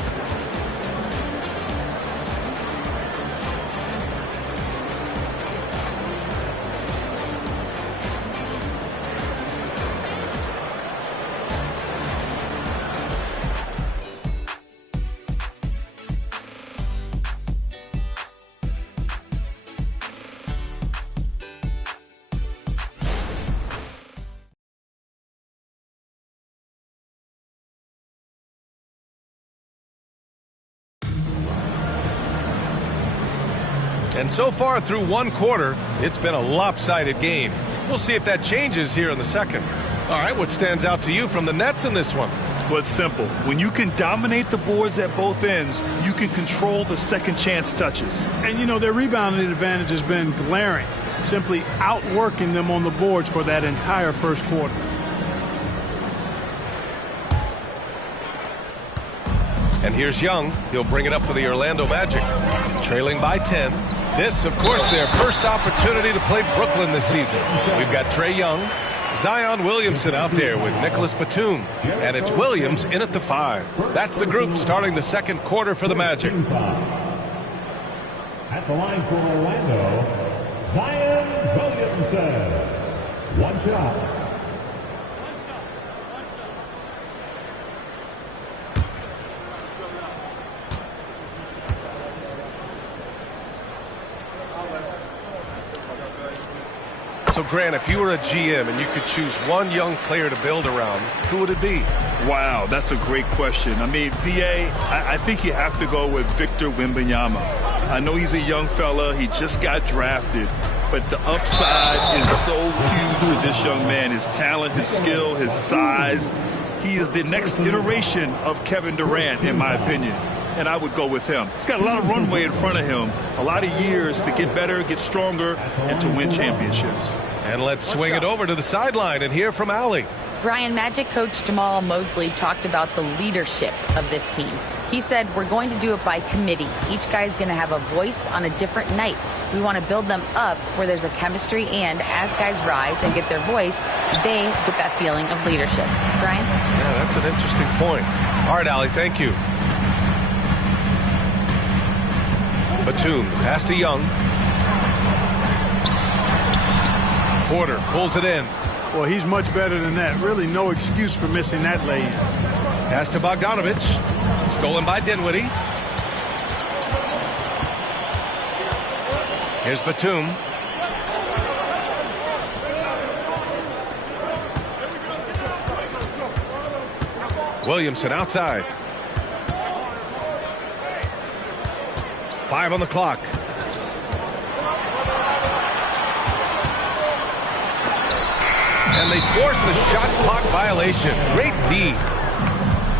And so far through one quarter, it's been a lopsided game. We'll see if that changes here in the second. All right, what stands out to you from the Nets in this one? Well, it's simple. When you can dominate the boards at both ends, you can control the second chance touches. And, you know, their rebounding advantage has been glaring, simply outworking them on the boards for that entire first quarter. And here's Young. He'll bring it up for the Orlando Magic. Trailing by 10. This, of course, their first opportunity to play Brooklyn this season. We've got Trae Young, Zion Williamson out there with Nicholas Batum. And it's Williams in at the 5. That's the group starting the second quarter for the Magic. At the line for Orlando, Zion Williamson. One shot. So, Grant, if you were a GM and you could choose one young player to build around, who would it be? Wow, that's a great question. I mean, BA, I think you have to go with Victor Wembanyama. I know he's a young fella. He just got drafted. But the upside is so huge for this young man. His talent, his skill, his size. He is the next iteration of Kevin Durant, in my opinion. And I would go with him. He's got a lot of runway in front of him, a lot of years to get better, get stronger, and to win championships. And let's swing it over to the sideline and hear from Allie. Brian, Magic coach Jamal Mosley talked about the leadership of this team. He said, we're going to do it by committee. Each guy's going to have a voice on a different night. We want to build them up where there's a chemistry, and as guys rise and get their voice, they get that feeling of leadership. Brian? Yeah, that's an interesting point. All right, Allie, thank you. Batum, pass to Young. Porter pulls it in. Well, he's much better than that. Really no excuse for missing that lay-in. Pass to Bogdanovich. Stolen by Dinwiddie. Here's Batum. Williamson outside. 5 on the clock. And they forced the shot clock violation. Great D.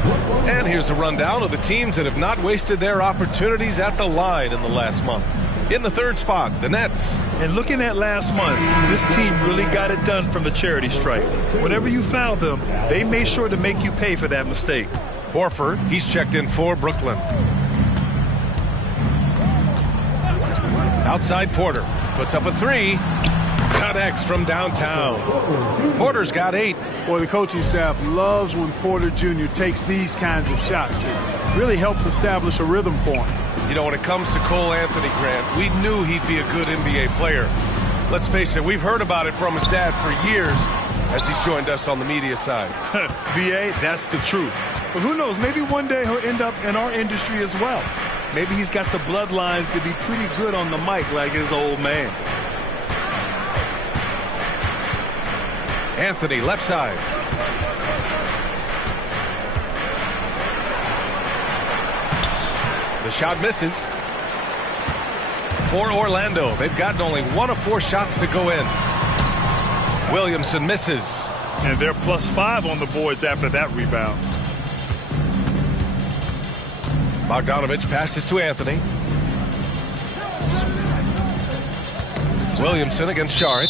And here's a rundown of the teams that have not wasted their opportunities at the line in the last month. In the third spot, the Nets. And looking at last month, this team really got it done from the charity stripe. Whenever you fouled them, they made sure to make you pay for that mistake. Horford, he's checked in for Brooklyn. Outside Porter, puts up a three. Connects from downtown. Porter's got 8. Boy, the coaching staff loves when Porter Jr. takes these kinds of shots. It really helps establish a rhythm for him. You know, when it comes to Cole Anthony, Grant, we knew he'd be a good NBA player. Let's face it, we've heard about it from his dad for years as he's joined us on the media side. VA, that's the truth. But who knows, maybe one day he'll end up in our industry as well. Maybe he's got the bloodlines to be pretty good on the mic like his old man. Anthony, left side. The shot misses. For Orlando, they've gotten only 1 of 4 shots to go in. Williamson misses. And they're +5 on the boards after that rebound. Bogdanovich passes to Anthony. Williamson against Saric,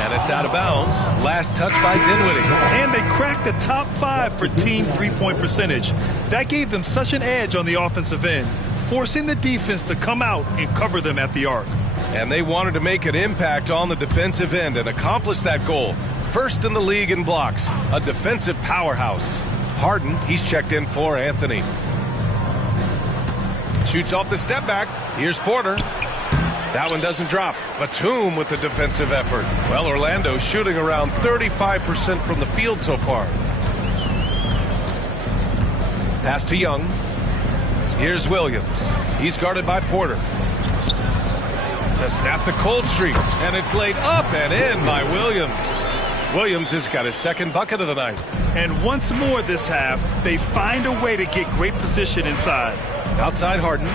and it's out of bounds. Last touch by Dinwiddie. And they cracked the top 5 for team three-point percentage. That gave them such an edge on the offensive end, forcing the defense to come out and cover them at the arc. And they wanted to make an impact on the defensive end and accomplish that goal. First in the league in blocks, a defensive powerhouse. Harden, he's checked in for Anthony. Shoots off the step back. Here's Porter. That one doesn't drop. Batum with the defensive effort. Well, Orlando shooting around 35% from the field so far. Pass to Young. Here's Williams. He's guarded by Porter. To snap the cold streak. And it's laid up and in by Williams. Williams has got his second bucket of the night. And once more this half, they find a way to get great position inside. Outside Harden.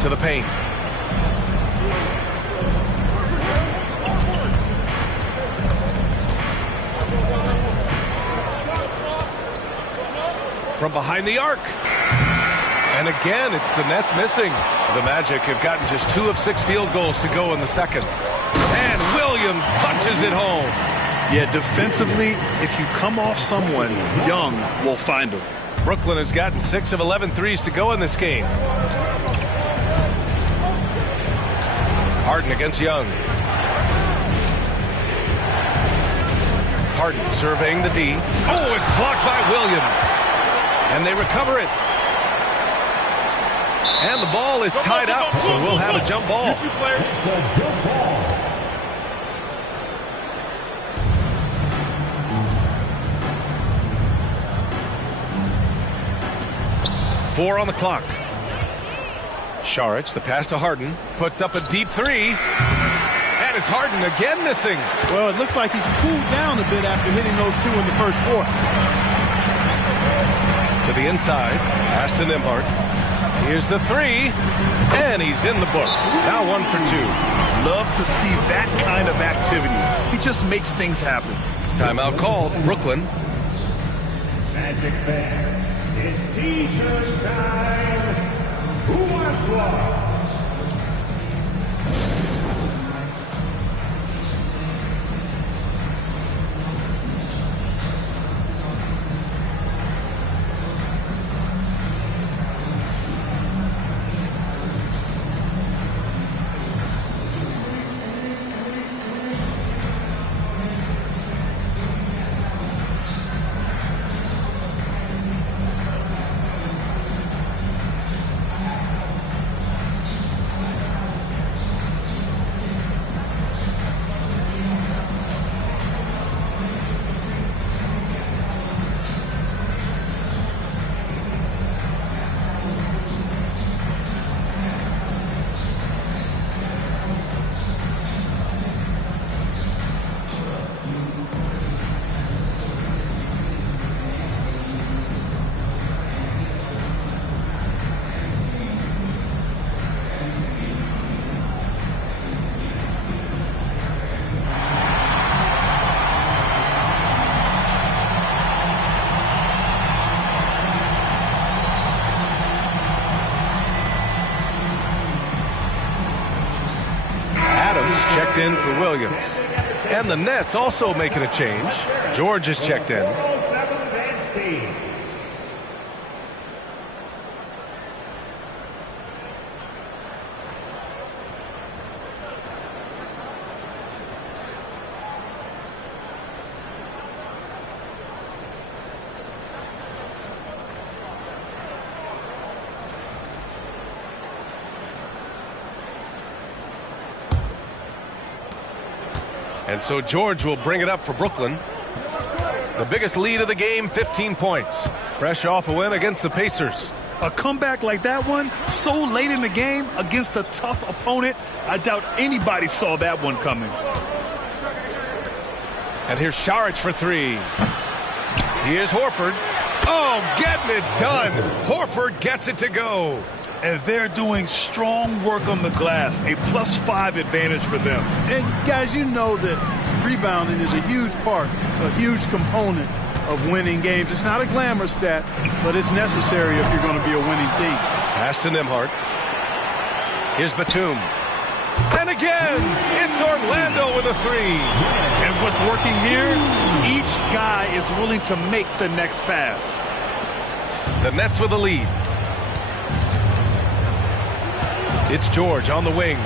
To the paint. From behind the arc. And again, it's the Nets missing. The Magic have gotten just 2 of 6 field goals to go in the second. And Williams punches it home. Yeah, defensively, if you come off someone, Young will find him. Brooklyn has gotten 6 of 11 threes to go in this game. Harden against Young. Harden surveying the D. Oh, it's blocked by Williams. And they recover it. And the ball is tied up, so we'll have a jump ball. Four on the clock. Saric, the pass to Harden, puts up a deep 3. And it's Harden again missing. Well, it looks like he's cooled down a bit after hitting those 2 in the first quarter. To the inside, pass to Nembhard. Here's the 3. And he's in the books. Now 1 for 2. Love to see that kind of activity. He just makes things happen. Timeout called. Brooklyn. Magic Man, it's T-shirt time. Who wants one? in for Williams. And the Nets also making a change. George is checked in. And so George will bring it up for Brooklyn. The biggest lead of the game, 15 points. Fresh off a win against the Pacers. A comeback like that one, so late in the game against a tough opponent, I doubt anybody saw that one coming. And here's Saric for three. Here's Horford. Oh, getting it done. Horford gets it to go. And they're doing strong work on the glass, a +5 advantage for them. And guys, you know that rebounding is a huge part, a huge component of winning games. It's not a glamour stat, but it's necessary if you're going to be a winning team. Pass to Nembhard. Here's Batum. And again, it's Orlando with a three. And what's working here, each guy is willing to make the next pass. The Nets with the lead. It's George on the wing.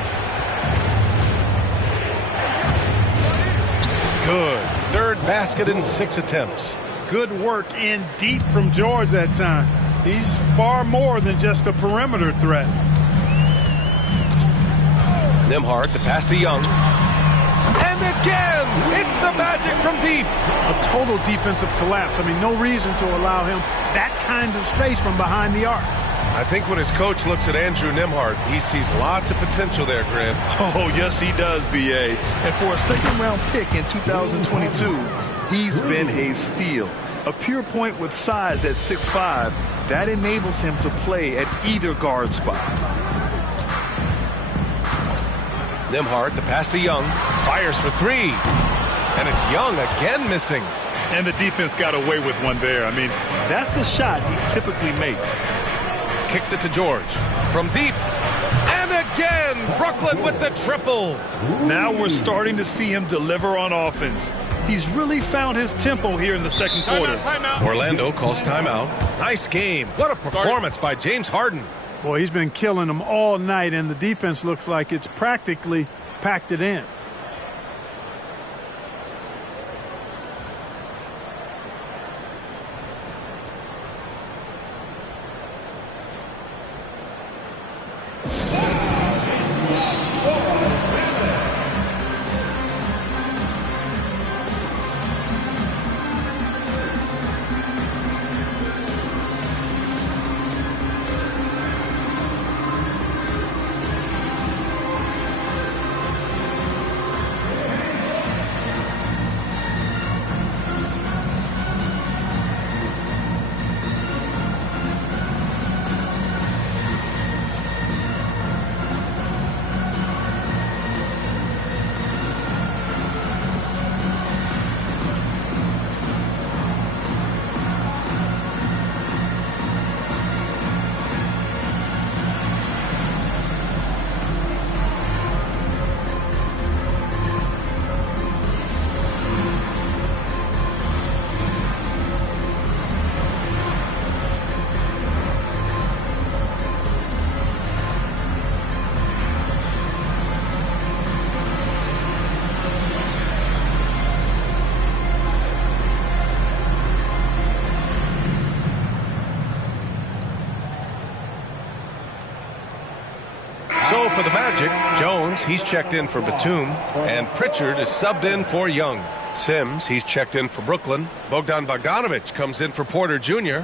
Good. Third basket in 6 attempts. Good work in deep from George that time. He's far more than just a perimeter threat. Nembhard, the pass to Young. And again, it's the Magic from deep. A total defensive collapse. I mean, no reason to allow him that kind of space from behind the arc. I think when his coach looks at Andrew Nembhard, he sees lots of potential there, Grim. Oh, yes, he does, B.A. And for a second-round pick in 2022, he's been a steal. A pure point with size at 6'5", that enables him to play at either guard spot. Nembhard, the pass to Young, fires for three. And it's Young again missing. And the defense got away with one there. I mean, that's a shot he typically makes. Kicks it to George from deep. And again, Brooklyn with the triple. Now we're starting to see him deliver on offense. He's really found his tempo here in the second quarter. Timeout. Orlando calls timeout. Nice game. What a performance by James Harden. Boy, he's been killing them all night, and the defense looks like it's practically packed it in. So for the Magic, Jones, he's checked in for Batum, and Pritchard is subbed in for Young. Sims, he's checked in for Brooklyn. Bogdan Bogdanović comes in for Porter Jr.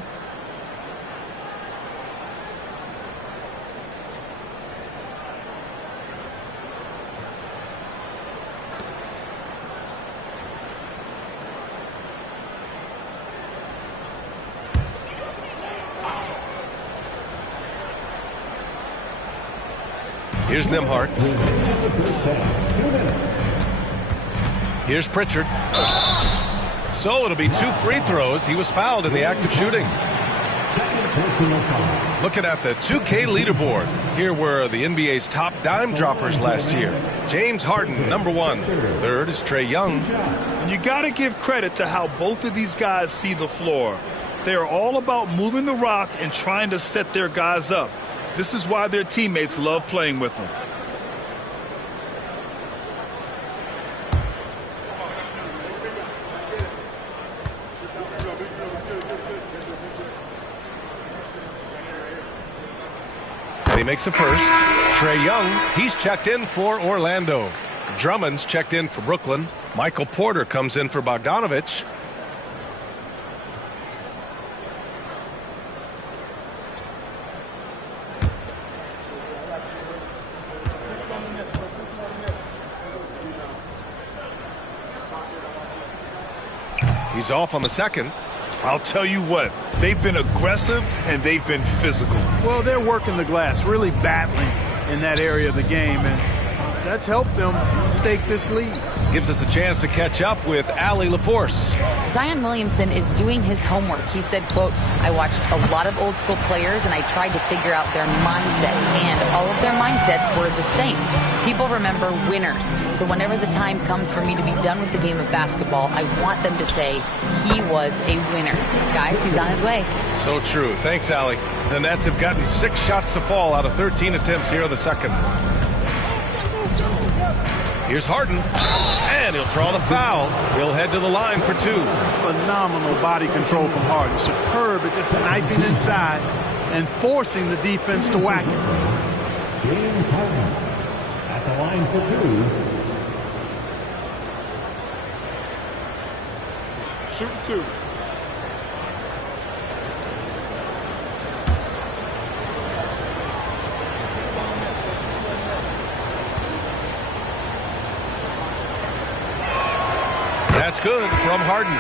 Here's Nembhard. Here's Pritchard. So it'll be 2 free throws. He was fouled in the act of shooting. Looking at the 2K leaderboard, here were the NBA's top dime droppers last year. James Harden, number 1. Third is Trae Young. And you got to give credit to how both of these guys see the floor. They are all about moving the rock and trying to set their guys up. This is why their teammates love playing with them. And he makes the first. Trae Young, he's checked in for Orlando. Drummond's checked in for Brooklyn. Michael Porter comes in for Bogdanovich. He's off on the second. I'll tell you what, they've been aggressive and they've been physical. Well, they're working the glass, really battling in that area of the game, and that's helped them stake this lead. Gives us a chance to catch up with Allie LaForce. Zion Williamson is doing his homework. He said, quote, I watched a lot of old school players and I tried to figure out their mindsets, and all of their mindsets were the same. People remember winners. So whenever the time comes for me to be done with the game of basketball, I want them to say he was a winner. Guys, he's on his way. So true. Thanks, Allie. The Nets have gotten 6 shots to fall out of 13 attempts here in the second. Here's Harden, and he'll draw the foul. He'll head to the line for 2. Phenomenal body control from Harden. Superb at just knifing inside and forcing the defense to whack it. James Harden at the line for 2. Shoot 2. That's good from Harden.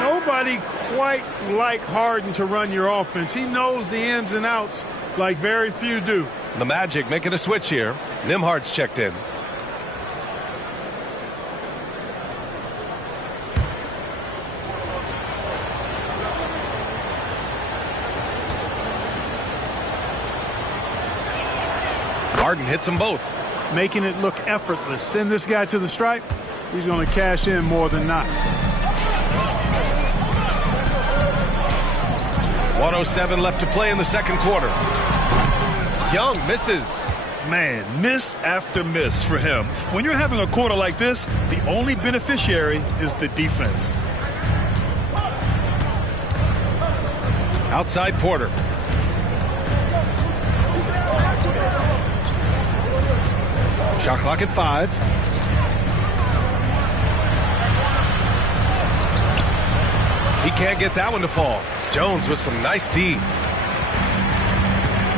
Nobody quite like Harden to run your offense. He knows the ins and outs like very few do. The Magic making a switch here. Nimhard's checked in. Harden hits them both. Making it look effortless. Send this guy to the stripe. He's going to cash in more than not. 1:07 left to play in the second quarter. Young misses. Man, miss after miss for him. When you're having a quarter like this, the only beneficiary is the defense. Outside Porter. Shot clock at 5. He can't get that one to fall. Jones with some nice D.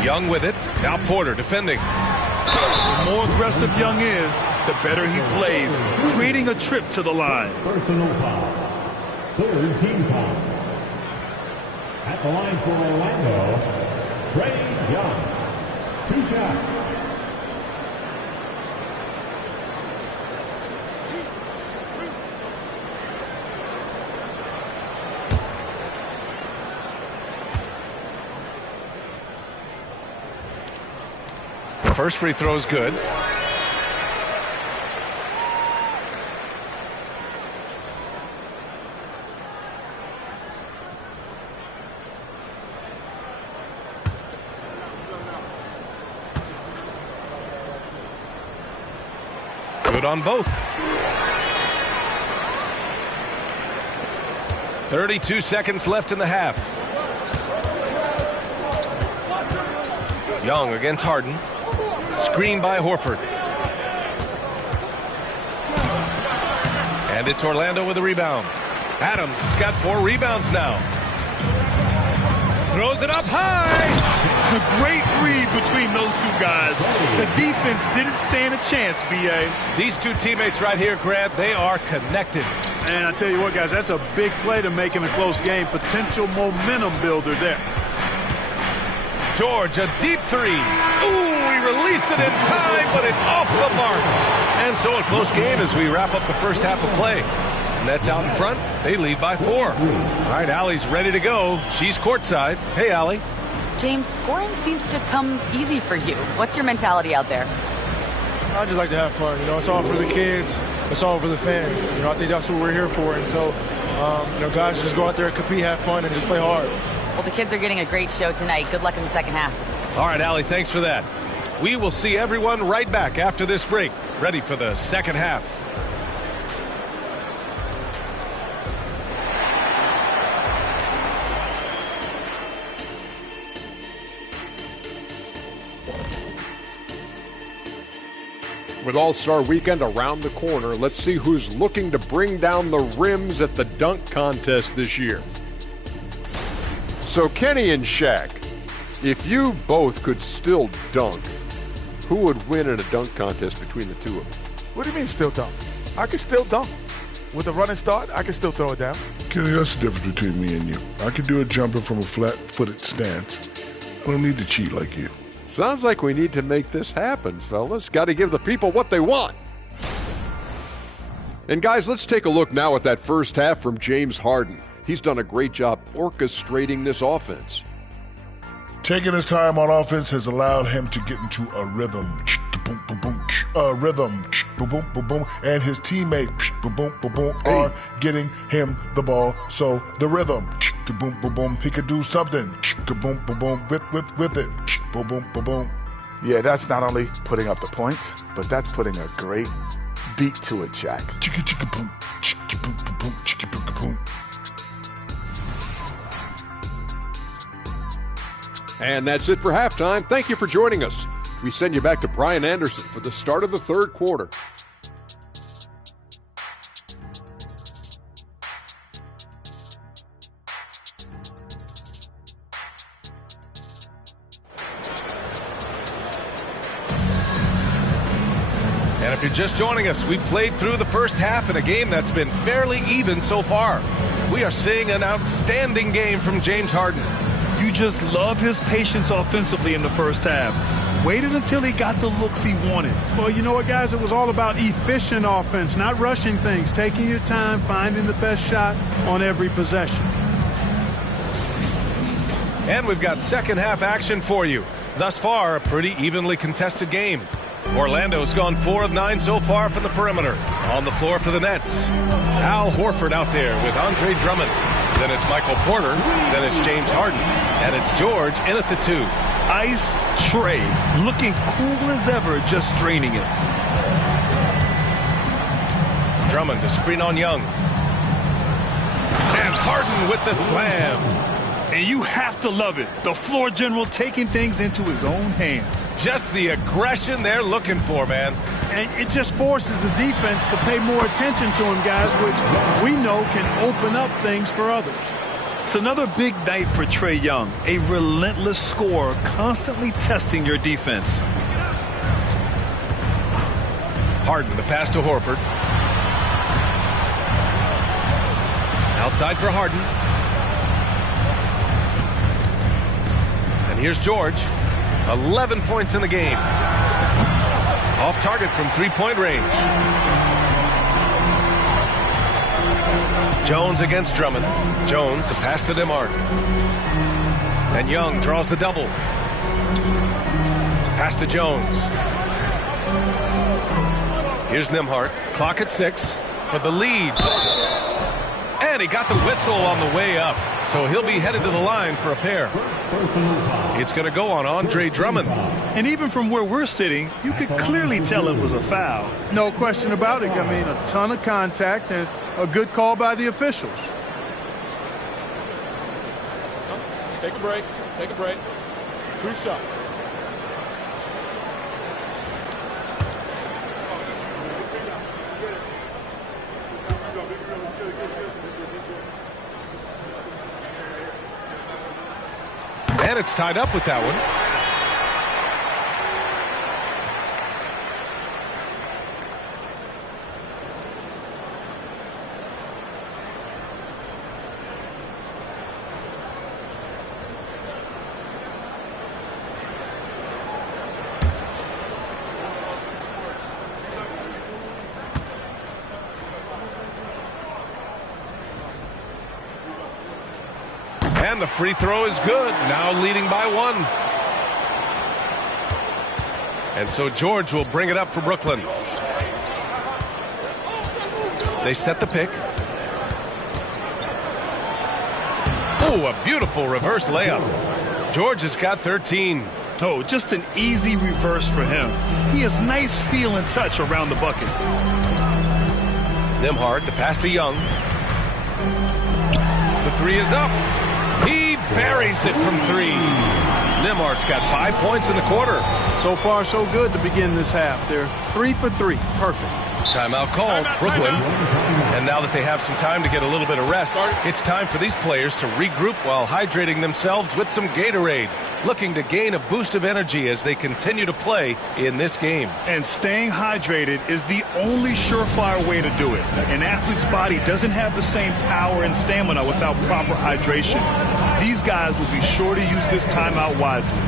Young with it. Now Porter defending. The more aggressive Young is, the better he plays, creating a trip to the line. Personal foul. 3rd team foul. At the line for Orlando, Trae Young. 2 shots. First free throw is good. Good on both. 32 seconds left in the half. Young against Harden. Screen by Horford. And it's Orlando with a rebound. Adams has got 4 rebounds now. Throws it up high. A great read between those 2 guys. The defense didn't stand a chance, B.A. These 2 teammates right here, Grant, they are connected. And I tell you what, guys, that's a big play to make in a close game. Potential momentum builder there. George, a deep 3. Ooh, he released it in time, but it's off the mark. And so a close game as we wrap up the first half of play. Nets out in front. They lead by 4. All right, Allie's ready to go. She's courtside. Hey, Allie. James, scoring seems to come easy for you. What's your mentality out there? I just like to have fun. You know, it's all for the kids. It's all for the fans. You know, I think that's what we're here for. And so, you know, guys, just go out there, compete, have fun, and just play hard. Well, the kids are getting a great show tonight. Good luck in the second half. All right, Allie, thanks for that. We will see everyone right back after this break, ready for the second half. With All-Star Weekend around the corner, let's see who's looking to bring down the rims at the dunk contest this year. So Kenny and Shaq, if you both could still dunk, who would win in a dunk contest between the two of them? What do you mean still dunk? I can still dunk. With a running start, I can still throw it down. Kenny, that's the difference between me and you. I can do a jumper from a flat-footed stance. I don't need to cheat like you. Sounds like we need to make this happen, fellas. Got to give the people what they want. And guys, let's take a look now at that first half from James Harden. He's done a great job orchestrating this offense. Taking his time on offense has allowed him to get into a rhythm. A rhythm. And his teammate are getting him the ball. So the rhythm. He could do something with it. Yeah, that's not only putting up the points, but that's putting a great beat to it, Shaq. And that's it for halftime. Thank you for joining us. We send you back to Brian Anderson for the start of the third quarter. And if you're just joining us, we played through the first half in a game that's been fairly even so far. We are seeing an outstanding game from James Harden. You just love his patience offensively in the first half. Waited until he got the looks he wanted. Well, you know what, guys? It was all about efficient offense, not rushing things, taking your time, finding the best shot on every possession. And we've got second half action for you. Thus far, a pretty evenly contested game. Orlando's gone 4 of 9 so far from the perimeter. On the floor for the Nets, Al Horford out there with Andre Drummond. Then it's Michael Porter. Then it's James Harden. And it's George in at the 2. Ice Trey looking cool as ever, just draining it. Drummond to screen on Young. And Harden with the slam. And you have to love it. The floor general taking things into his own hands. Just the aggression they're looking for, man. And it just forces the defense to pay more attention to him, guys, which we know can open up things for others. It's another big night for Trae Young, a relentless scorer, constantly testing your defense. Harden, the pass to Horford. Outside for Harden. And here's George. 11 points in the game. Off target from three-point range. Jones against Drummond. Jones, the pass to DeMar. And Young draws the double. Pass to Jones. Here's Nembhard. Clock at 6 for the lead. And he got the whistle on the way up. So he'll be headed to the line for a pair. It's going to go on Andre Drummond. And even from where we're sitting, you could clearly tell it was a foul. No question about it. I mean, a ton of contact and a good call by the officials. Take a break. Take a break. 2 shots. And it's tied up with that one. And the free throw is good. Now leading by 1. And so George will bring it up for Brooklyn. They set the pick. Oh, a beautiful reverse layup. George has got 13. Oh, just an easy reverse for him. He has nice feel and touch around the bucket. Nembhard, the pass to Young. The three is up. He buries it from three. Nembhard's got 5 points in the quarter. So far, so good to begin this half. They're 3 for 3. Perfect. Timeout called, Brooklyn. And now that they have some time to get a little bit of rest, it's time for these players to regroup while hydrating themselves with some Gatorade, looking to gain a boost of energy as they continue to play in this game. And staying hydrated is the only surefire way to do it. An athlete's body doesn't have the same power and stamina without proper hydration. These guys will be sure to use this timeout wisely.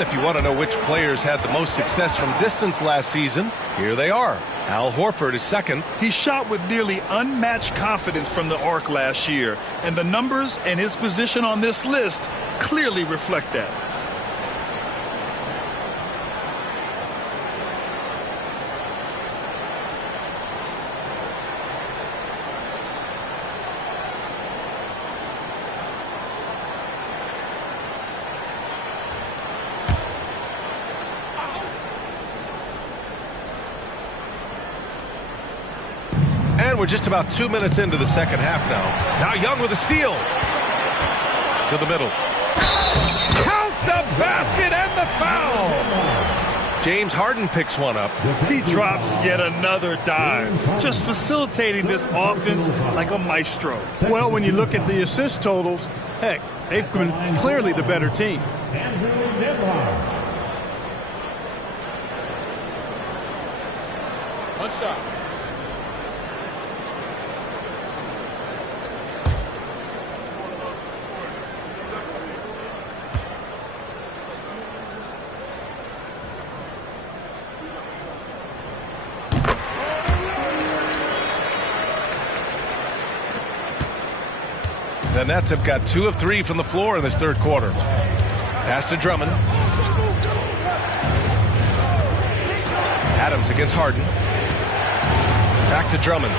If you want to know which players had the most success from distance last season, here they are. Al Horford is second. He shot with nearly unmatched confidence from the arc last year, and the numbers and his position on this list clearly reflect that. We're just about 2 minutes into the second half now. Now Young with a steal. To the middle. Count the basket and the foul. James Harden picks one up. He drops yet another dime. Just facilitating this offense like a maestro. Well, when you look at the assist totals, heck, they've been clearly the better team. One shot. The Nets have got 2 of 3 from the floor in this third quarter. Pass to Drummond. Adams against Harden. Back to Drummond.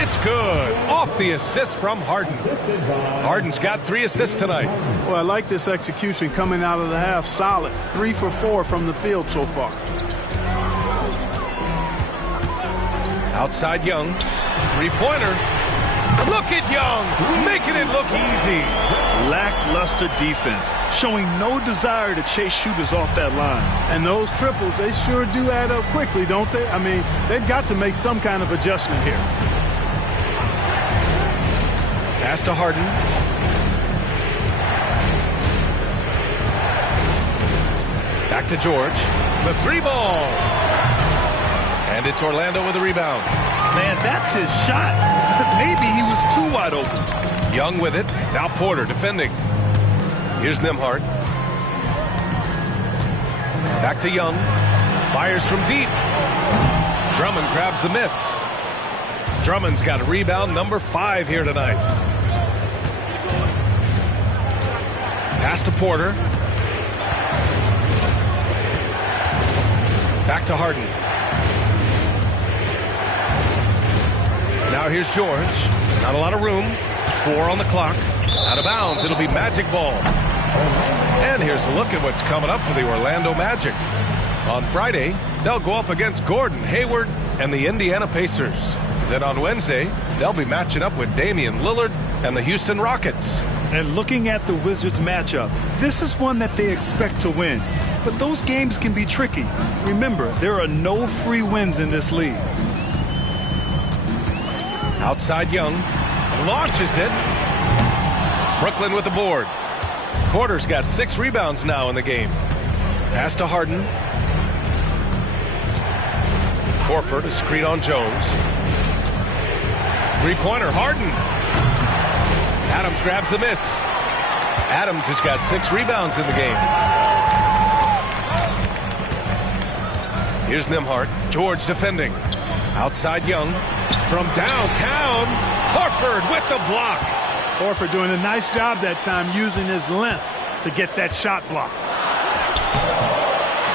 It's good. Off the assist from Harden. Harden's got 3 assists tonight. Well, I like this execution coming out of the half. Solid. 3 for 4 from the field so far. Outside Young. Three-pointer. Look at Young, making it look easy. Lackluster defense, showing no desire to chase shooters off that line. And those triples, they sure do add up quickly, don't they? I mean, they've got to make some kind of adjustment here. Pass to Harden. Back to George. The 3-ball. And it's Orlando with a rebound. Man, that's his shot. Maybe he was too wide open. Young with it. Now Porter defending. Here's Nembhard. Back to Young. Fires from deep. Drummond grabs the miss. Drummond's got a rebound number 5 here tonight. Pass to Porter. Back to Harden. Now here's George. Not a lot of room. 4 on the clock. Out of bounds. It'll be Magic ball. And here's a look at what's coming up for the Orlando Magic. On Friday, they'll go up against Gordon Hayward and the Indiana Pacers. Then on Wednesday, they'll be matching up with Damian Lillard and the Houston Rockets. And looking at the Wizards matchup, this is one that they expect to win. But those games can be tricky. Remember, there are no free wins in this league. Outside Young. Launches it. Brooklyn with the board. Porter's got 6 rebounds now in the game. Pass to Harden. Horford, a screen on Jones. Three-pointer, Harden. Adams grabs the miss. Adams has got 6 rebounds in the game. Here's Nembhard. George defending. Outside Young. From downtown, Horford with the block. Horford doing a nice job that time using his length to get that shot block.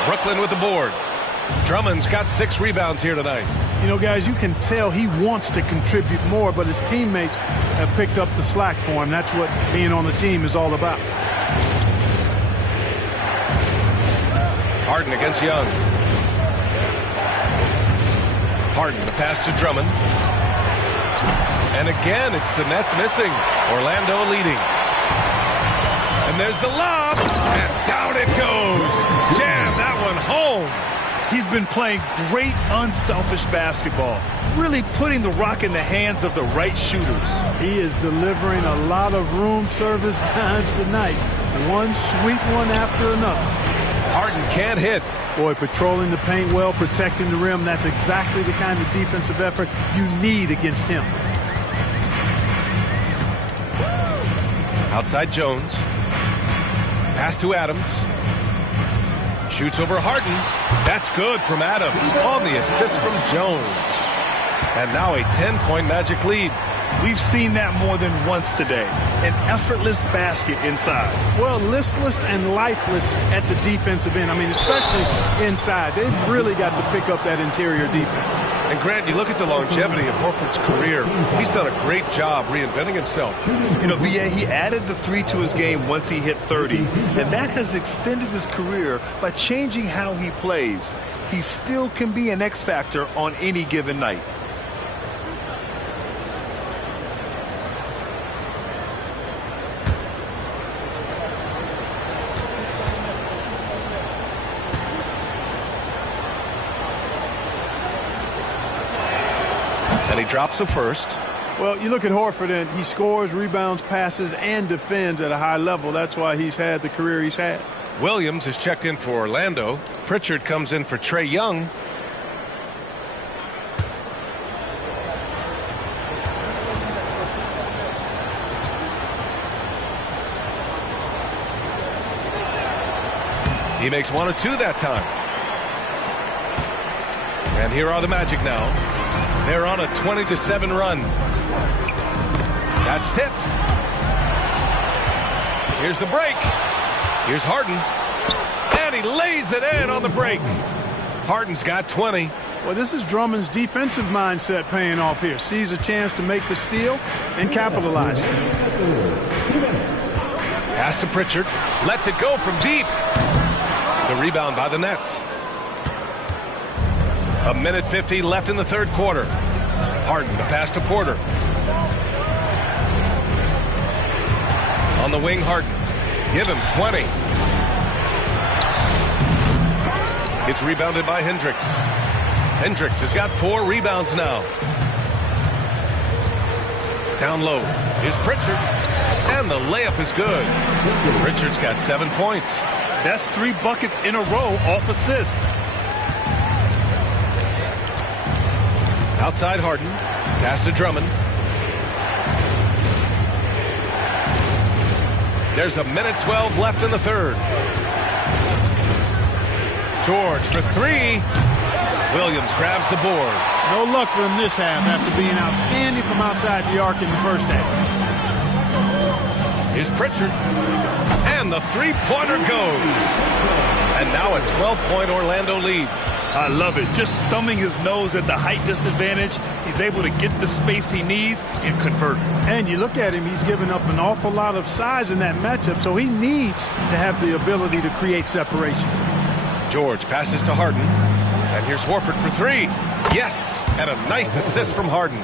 Brooklyn with the board. Drummond's got 6 rebounds here tonight. You know, guys, you can tell he wants to contribute more, but his teammates have picked up the slack for him. That's what being on the team is all about. Harden against Young. Harden, the pass to Drummond. And again, it's the Nets missing. Orlando leading. And there's the lob. And down it goes. Jam that one home. He's been playing great unselfish basketball, really putting the rock in the hands of the right shooters. He is delivering a lot of room service times tonight. One sweet one after another. Harden can't hit. Boy, patrolling the paint well, protecting the rim. That's exactly the kind of defensive effort you need against him. Outside Jones. Pass to Adams. Shoots over Harden. That's good from Adams on the assist from Jones. And now a 10-point Magic lead. We've seen that more than once today. An effortless basket inside. Well, listless and lifeless at the defensive end. I mean, especially inside. They've really got to pick up that interior defense. And Grant, you look at the longevity of Horford's career. He's done a great job reinventing himself. You know, B.A., he added the 3 to his game once he hit 30. And that has extended his career by changing how he plays. He still can be an X factor on any given night. And he drops the first. Well, you look at Horford, and he scores, rebounds, passes, and defends at a high level. That's why he's had the career he's had. Williams is checked in for Orlando. Pritchard comes in for Trae Young. He makes 1 of 2 that time. And here are the Magic now. They're on a 20-7 run. That's tipped. Here's the break. Here's Harden. And he lays it in on the break. Harden's got 20. Well, this is Drummond's defensive mindset paying off here. Sees a chance to make the steal and capitalize. Pass to Pritchard. Lets it go from deep. The rebound by the Nets. 1:50 left in the third quarter. Harden, the pass to Porter. On the wing, Harden. Give him 20. It's rebounded by Hendricks. Hendricks has got 4 rebounds now. Down low. Here's Pritchard. And the layup is good. Pritchard's got 7 points. That's 3 buckets in a row off assist. Outside Harden. Pass to Drummond. There's 1:12 left in the third. George for 3. Williams grabs the board. No luck for him this half after being outstanding from outside the arc in the first half. Here's Pritchard. And the 3-pointer goes. And now a 12-point Orlando lead. I love it. Just thumbing his nose at the height disadvantage. He's able to get the space he needs and convert. And you look at him, he's given up an awful lot of size in that matchup, so he needs to have the ability to create separation. George passes to Harden. And here's Horford for three. Yes, and a nice assist from Harden.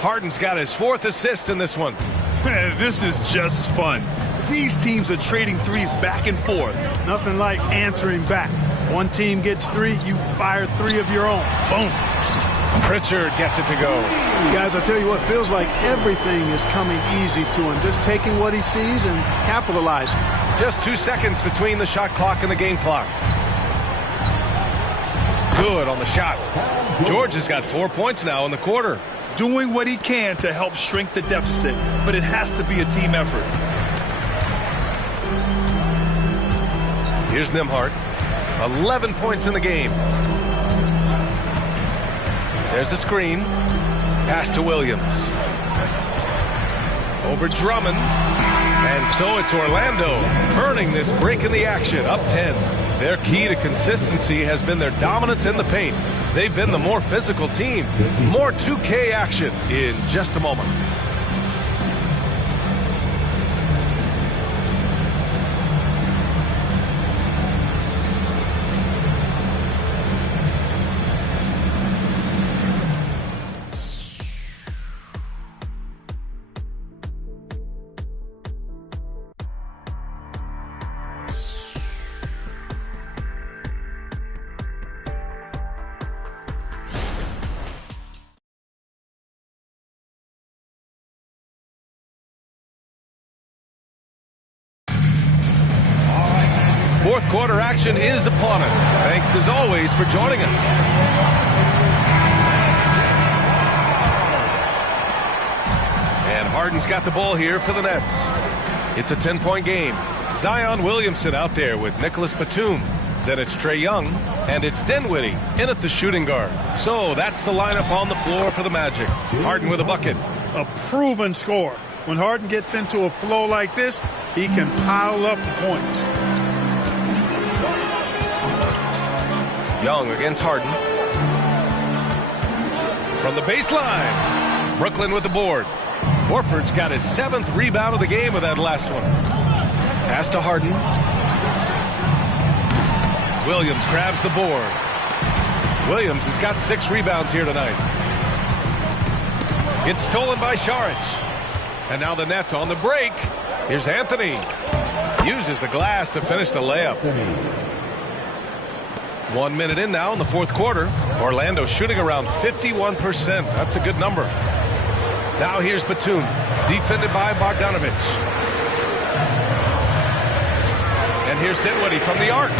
Harden's got his 4th assist in this one. This is just fun. These teams are trading threes back and forth. Nothing like answering back. One team gets 3, you fire 3 of your own. Boom. Pritchard gets it to go. Guys, I tell you what, feels like everything is coming easy to him. Just taking what he sees and capitalizing. Just 2 seconds between the shot clock and the game clock. Good on the shot. George has got 4 points now in the quarter. Doing what he can to help shrink the deficit, but it has to be a team effort. Here's Nembhard. 11 points in the game. There's a screen. Pass to Williams. Over Drummond. And so it's Orlando earning this break in the action, up 10. Their key to consistency has been their dominance in the paint. They've been the more physical team. More 2K action in just a moment. Fourth quarter action is upon us. Thanks as always for joining us. And Harden's got the ball here for the Nets. It's a 10-point game. Zion Williamson out there with Nicholas Batum. Then it's Trae Young, and it's Dinwiddie in at the shooting guard. So that's the lineup on the floor for the Magic. Harden with a bucket. A proven scorer. When Harden gets into a flow like this, he can pile up the points. Young against Harden. From the baseline. Brooklyn with the board. Horford's got his 7th rebound of the game with that last one. Pass to Harden. Williams grabs the board. Williams has got 6 rebounds here tonight. It's stolen by Saric. And now the Nets on the break. Here's Anthony. Uses the glass to finish the layup. 1 minute in now in the fourth quarter. Orlando shooting around 51%. That's a good number. Now here's Batum, defended by Bogdanovic. And here's Dinwiddie from the arc.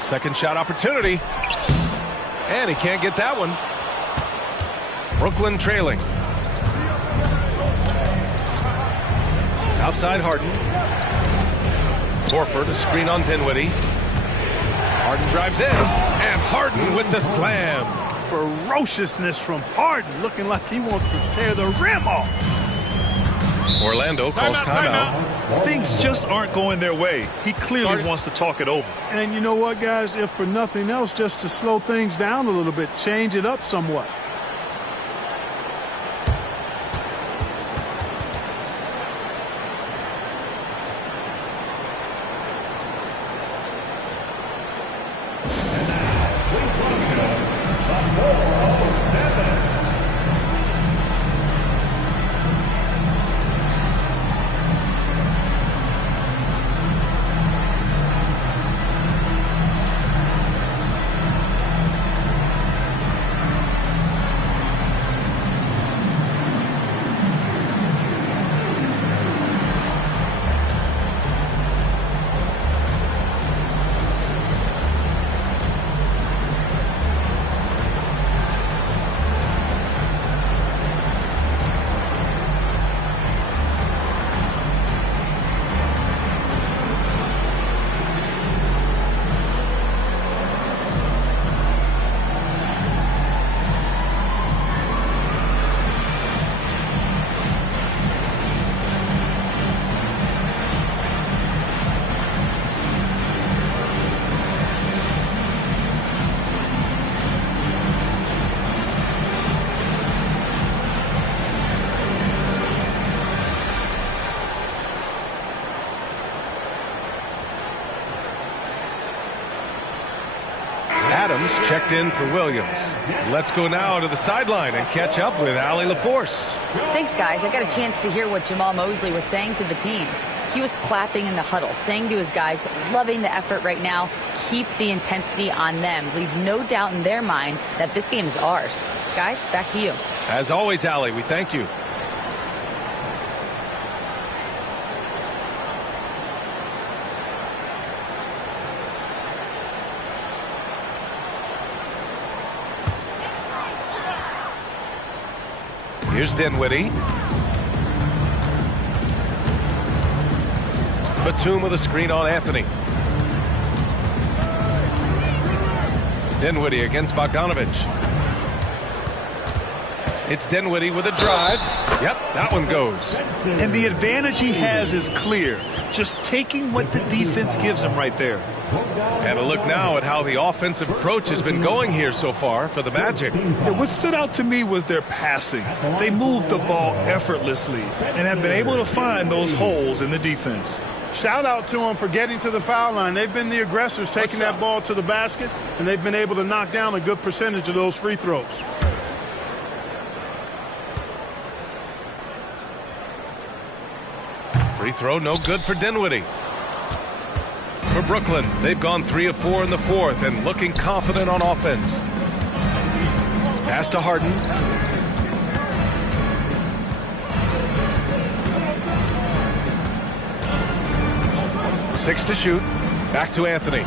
Second shot opportunity. And he can't get that one. Brooklyn trailing. Outside Harden. Horford, a screen on Dinwiddie. Harden drives in, and Harden with the slam. Ferociousness from Harden, looking like he wants to tear the rim off. Orlando calls timeout. Things just aren't going their way. He clearly wants to talk it over. And you know what, guys? If for nothing else, just to slow things down a little bit, change it up somewhat. Adams checked in for Williams. Let's go now to the sideline and catch up with Allie LaForce. Thanks, guys. I got a chance to hear what Jamal Mosley was saying to the team. He was clapping in the huddle, saying to his guys, loving the effort right now, keep the intensity on them. Leave no doubt in their mind that this game is ours. Guys, back to you. As always, Allie, we thank you. Here's Dinwiddie. Batum with a screen on Anthony. Dinwiddie against Bogdanovich. It's Dinwiddie with a drive. Yep, that one goes. And the advantage he has is clear. Just taking what the defense gives him right there. And a look now at how the offensive approach has been going here so far for the Magic. Yeah, what stood out to me was their passing. They moved the ball effortlessly and have been able to find those holes in the defense. Shout out to them for getting to the foul line. They've been the aggressors, taking that ball to the basket, and they've been able to knock down a good percentage of those free throws. Free throw no good for Dinwiddie. For Brooklyn, they've gone 3 of 4 in the fourth and looking confident on offense. Pass to Harden. Six to shoot. Back to Anthony.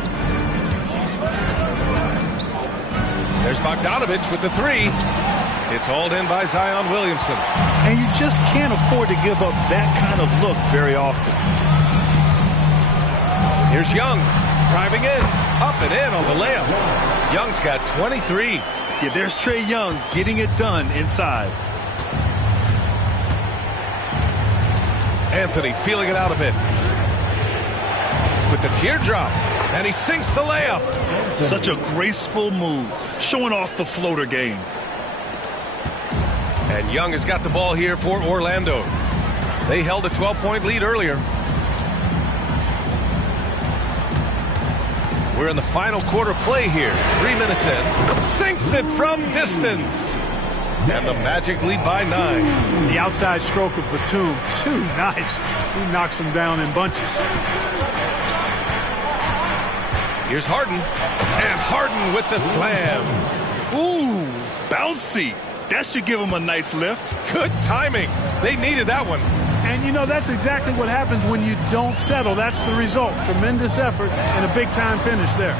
There's Bogdanovich with the three. It's hauled in by Zion Williamson. And you just can't afford to give up that kind of look very often. Here's Young, driving in, up and in on the layup. Young's got 23. Yeah, there's Trae Young getting it done inside. Anthony feeling it out a bit. With the teardrop, and he sinks the layup. Such a graceful move, showing off the floater game. And Young has got the ball here for Orlando. They held a 12-point lead earlier. We're in the final quarter play here. 3 minutes in. Sinks it from distance. And the Magic lead by 9. The outside stroke of Batum, too nice. He knocks him down in bunches. Here's Harden. And Harden with the slam. Ooh, bouncy. That should give him a nice lift. Good timing. They needed that one. And, you know, that's exactly what happens when you don't settle. That's the result. Tremendous effort and a big-time finish there.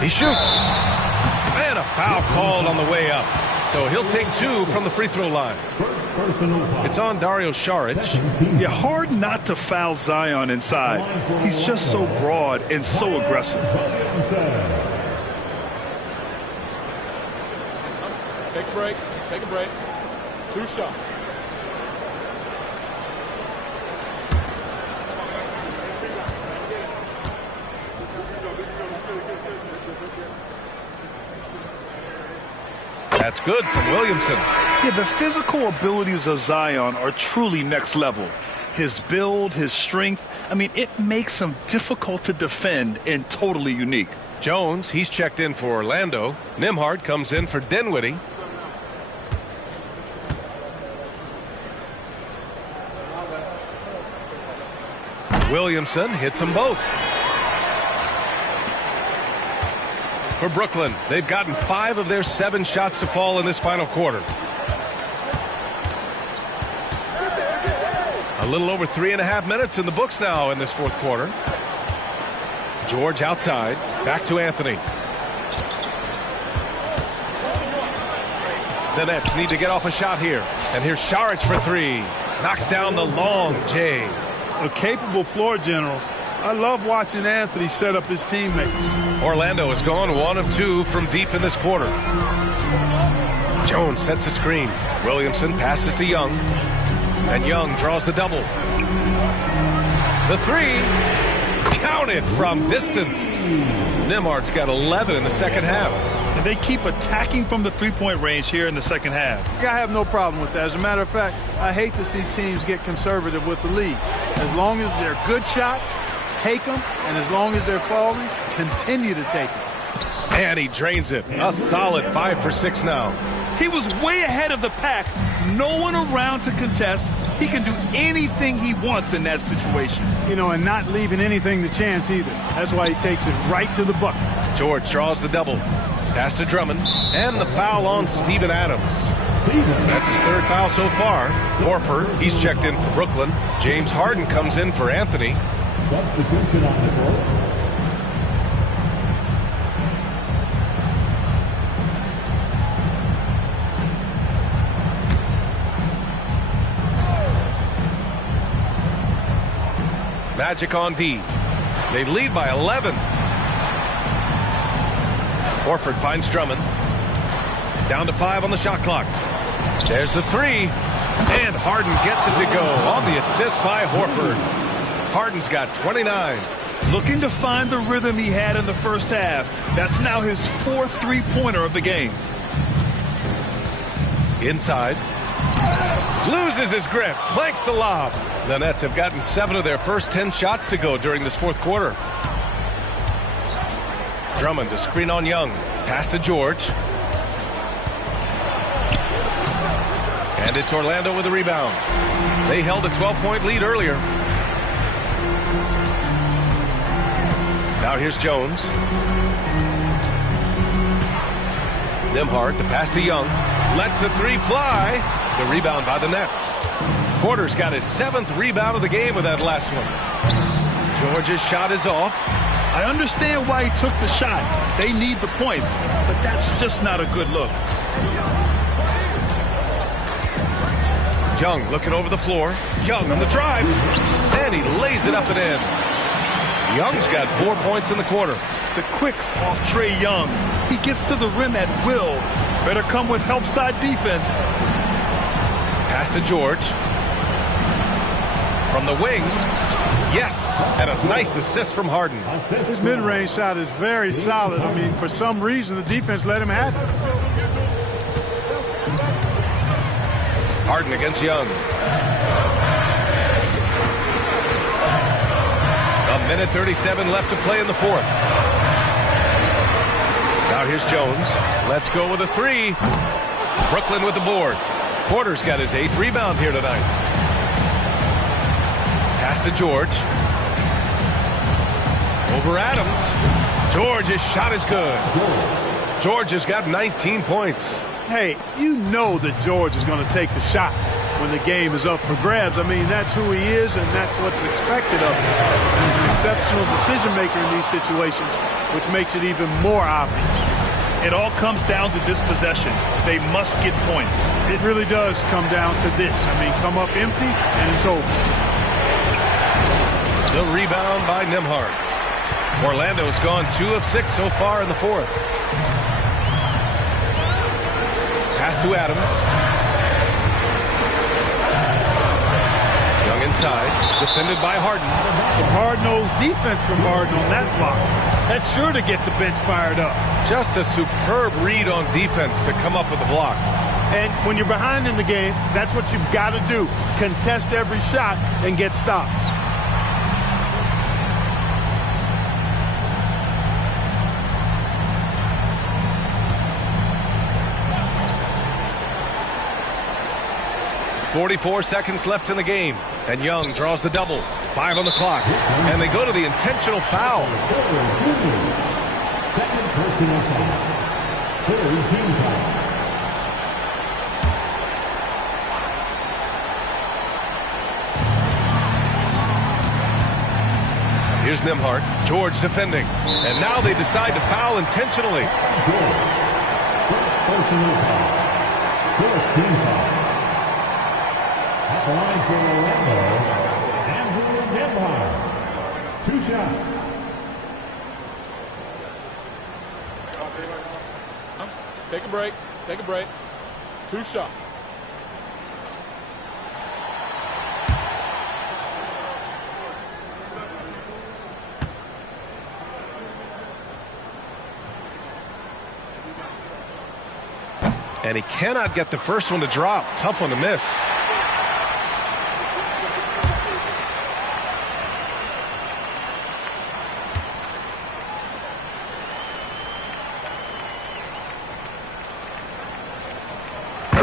He shoots. And a foul called on the way up. So he'll take 2 from the free throw line. It's on Dario Saric. Yeah, hard not to foul Zion inside. He's just so broad and so aggressive. Take a break. Take a break. 2 shots. That's good from Williamson. Yeah, the physical abilities of Zion are truly next level. His build, his strength, I mean, it makes him difficult to defend and totally unique. Jones, he's checked in for Orlando. Nembhard comes in for Dinwiddie. Williamson hits them both. For Brooklyn, they've gotten 5 of their 7 shots to fall in this final quarter. A little over 3.5 minutes in the books now in this fourth quarter. George outside, back to Anthony. The Nets need to get off a shot here. And here's Saric for 3. Knocks down the long J. A capable floor general. I love watching Anthony set up his teammates. Orlando has gone 1 of 2 from deep in this quarter. Jones sets a screen. Williamson passes to Young. And Young draws the double. The 3. Counted from distance. Nembhard's got 11 in the second half. And they keep attacking from the three-point range here in the second half. I have no problem with that. As a matter of fact, I hate to see teams get conservative with the lead. As long as they're good shots, take them, and as long as they're falling, continue to take them. And he drains it. A solid 5 for 6 now. He was way ahead of the pack. No one around to contest. He can do anything he wants in that situation. You know, and not leaving anything to chance either. That's why he takes it right to the bucket. George draws the double. Pass to Drummond. And the foul on Steven Adams. That's his 3rd foul so far. Horford, he's checked in for Brooklyn. James Harden comes in for Anthony. Substitution on the court. Magic on D. They lead by 11. Horford finds Drummond. Down to 5 on the shot clock. There's the 3. And Harden gets it to go on the assist by Horford. Harden's got 29. Looking to find the rhythm he had in the first half. That's now his 4th three-pointer of the game. Inside. Loses his grip. Clanks the lob. The Nets have gotten 7 of their first 10 shots to go during this 4th quarter. Drummond to screen on Young. Pass to George. And it's Orlando with a rebound. They held a 12-point lead earlier. Now here's Jones. Nembhard, the pass to Young. Lets the 3 fly. The rebound by the Nets. Porter's got his 7th rebound of the game with that last one. George's shot is off. I understand why he took the shot. They need the points, but that's just not a good look. Young looking over the floor. Young on the drive. And he lays it up and in. Young's got 4 points in the quarter. The quicks off Trae Young. He gets to the rim at will. Better come with help side defense. Pass to George. From the wing. Yes. And a nice assist from Harden. His mid-range shot is very solid. I mean, for some reason, the defense let him have it. Harden against Young. A minute 37 left to play in the 4th. Now here's Jones. Let's go with a 3. Brooklyn with the board. Porter's got his 8th rebound here tonight. Pass to George. Over Adams. George's shot is good. George has got 19 points. Hey, you know that George is going to take the shot when the game is up for grabs. I mean, that's who he is, and that's what's expected of him. He's an exceptional decision maker in these situations, which makes it even more obvious. It all comes down to this possession. They must get points. It really does come down to this. I mean, come up empty, and it's over. The rebound by Nembhard. Orlando's gone 2 of 6 so far in the 4th. Pass to Adams. Young inside. Defended by Harden. Some hard-nosed defense from Harden on that block. That's sure to get the bench fired up. Just a superb read on defense to come up with the block. And when you're behind in the game, that's what you've got to do. Contest every shot and get stops. .44 seconds left in the game, and Young draws the double. 5 on the clock, and they go to the intentional foul. Second personal foul. 3rd team foul. Here's Nembhard. George defending, and now they decide to foul intentionally. Personal foul. 4th team foul. At the line for Orlando, Andrew Nembhard. 2 shots. Take a break. Take a break. 2 shots. And he cannot get the first one to drop. Tough one to miss.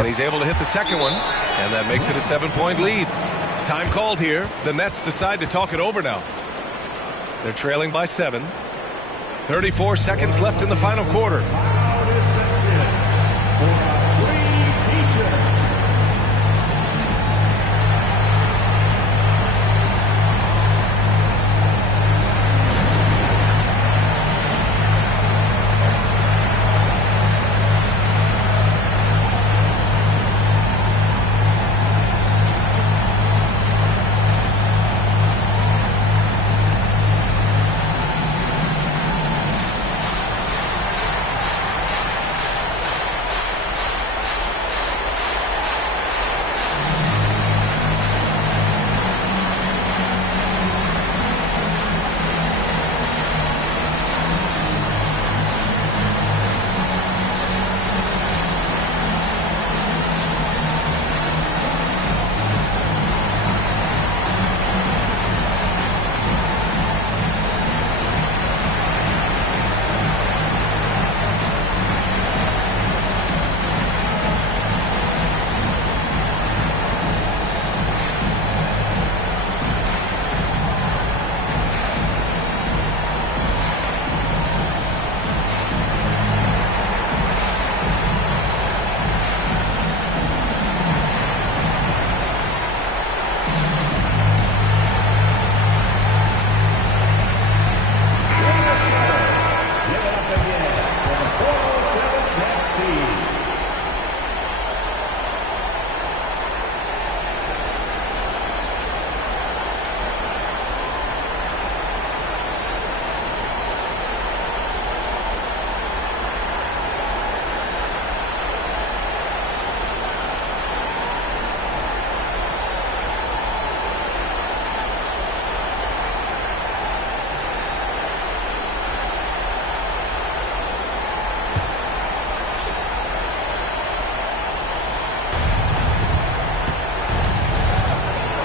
And he's able to hit the second one, and that makes it a 7-point lead. Time called here. The Nets decide to talk it over now. They're trailing by 7. 34 seconds left in the final quarter.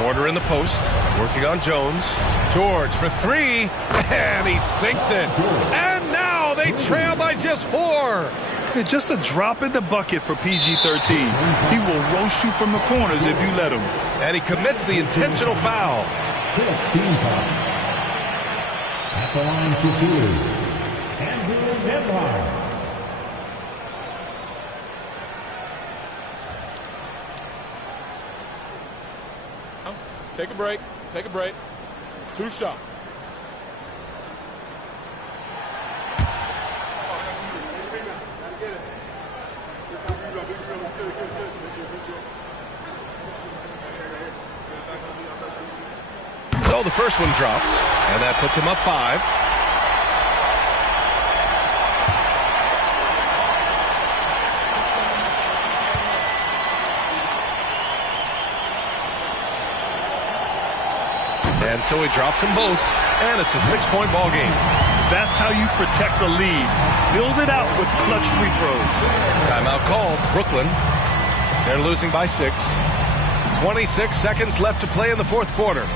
Porter in the post, working on Jones. George for 3, and he sinks it. And now they trail by just 4. Just a drop in the bucket for PG-13. He will roast you from the corners if you let him. And he commits the intentional foul. At the line for 2, Andrew Nembhard. Take a break. Take a break. 2 shots. So the first one drops, and that puts him up 5. And so he drops them both, and it's a 6-point ball game. That's how you protect a lead. Build it out with clutch free throws. Timeout called. Brooklyn. They're losing by 6. 26 seconds left to play in the fourth quarter.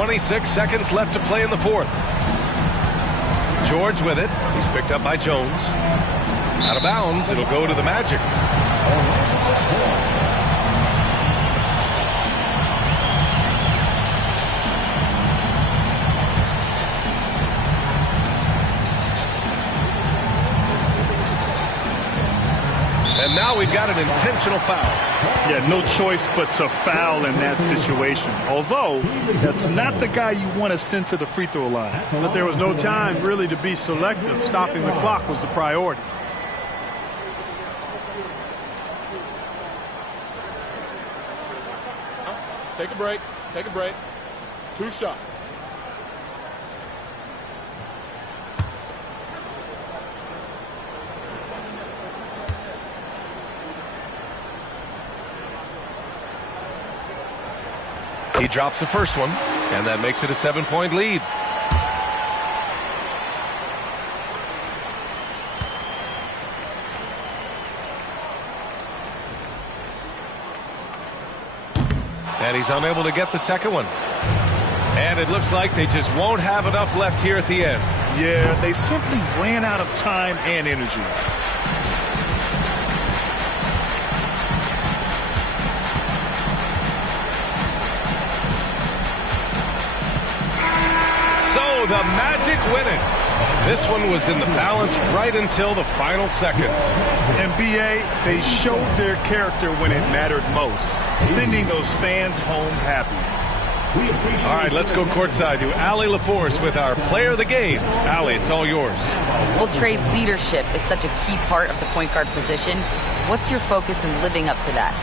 26 seconds left to play in the fourth. George with it. He's picked up by Jones. Out of bounds. It'll go to the Magic. And now we've got an intentional foul. Yeah, no choice but to foul in that situation. Although, that's not the guy you want to send to the free throw line. But there was no time really to be selective. Stopping the clock was the priority. Take a break. Take a break. 2 shots. He drops the first one, and that makes it a 7-point lead. And he's unable to get the second one. And it looks like they just won't have enough left here at the end. Yeah, they simply ran out of time and energy. So the Magic win it. This one was in the balance right until the final seconds. And BA, they showed their character when it mattered most, sending those fans home happy. All right, let's go courtside to Allie LaForce with our player of the game. Allie, it's all yours. Well, Trey, leadership is such a key part of the point guard position. What's your focus in living up to that?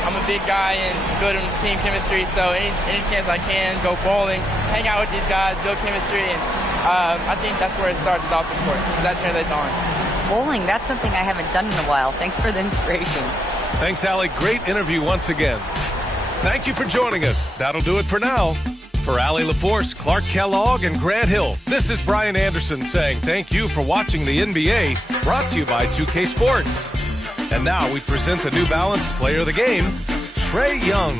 I'm a big guy and building team chemistry, so any chance I can, go bowling, hang out with these guys, build chemistry, and I think that's where it starts is off the court. That translates on. Bowling, that's something I haven't done in a while. Thanks for the inspiration. Thanks, Allie. Great interview once again. Thank you for joining us. That'll do it for now. For Allie LaForce, Clark Kellogg, and Grant Hill, this is Brian Anderson saying thank you for watching the NBA, brought to you by 2K Sports. And now we present the New Balance Player of the Game, Trae Young.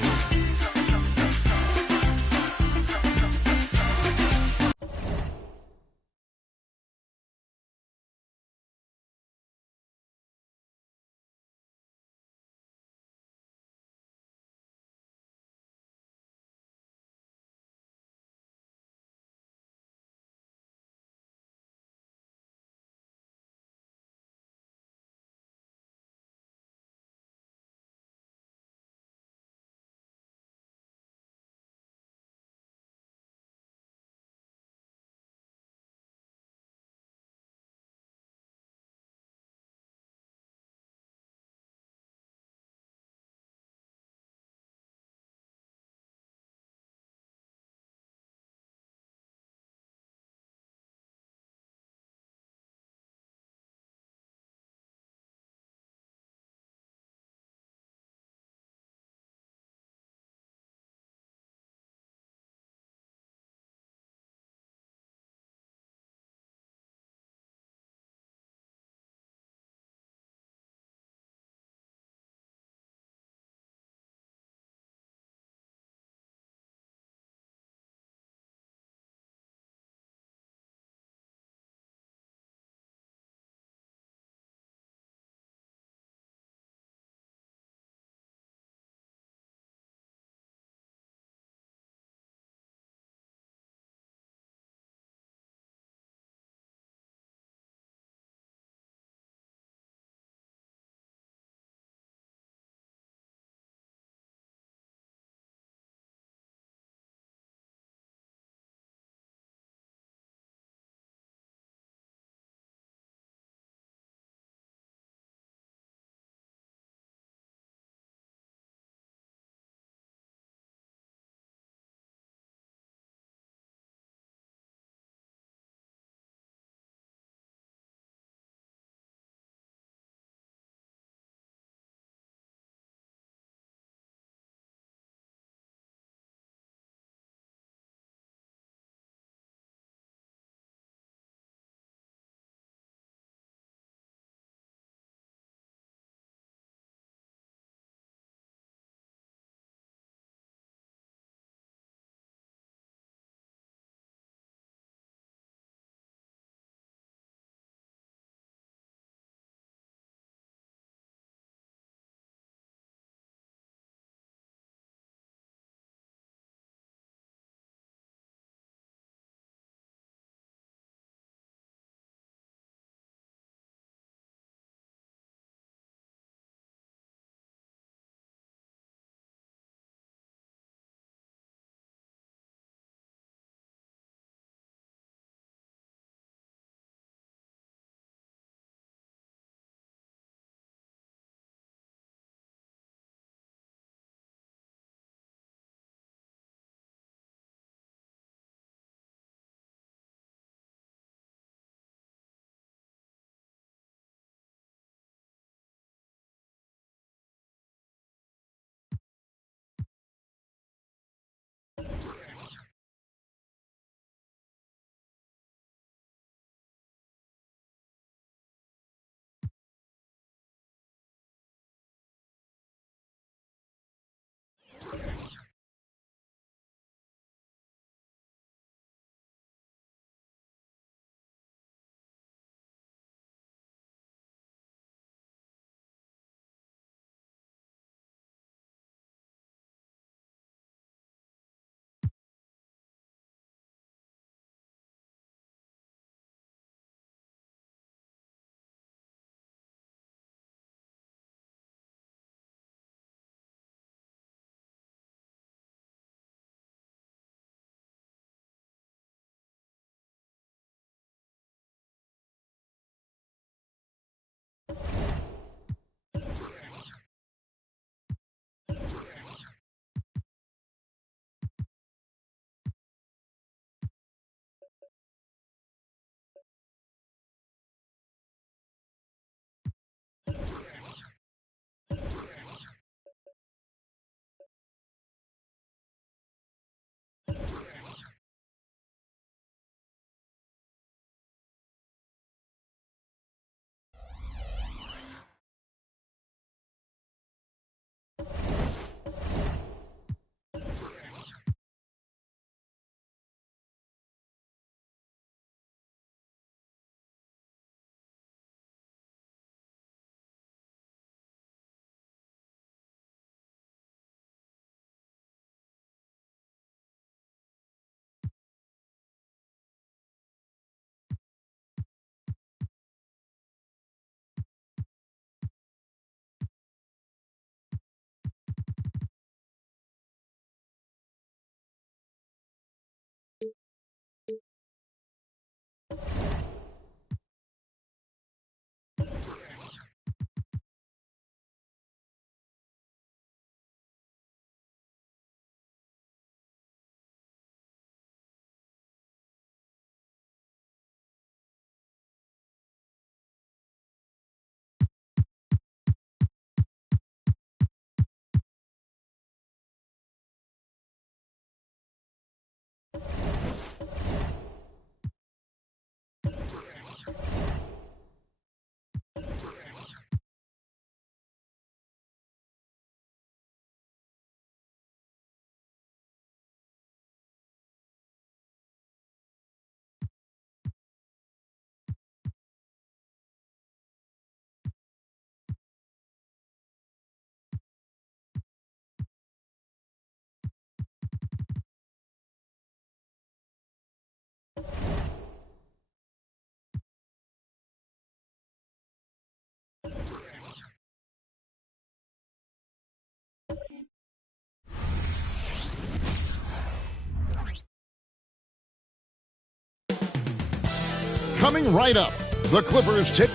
Coming right up, the Clippers take.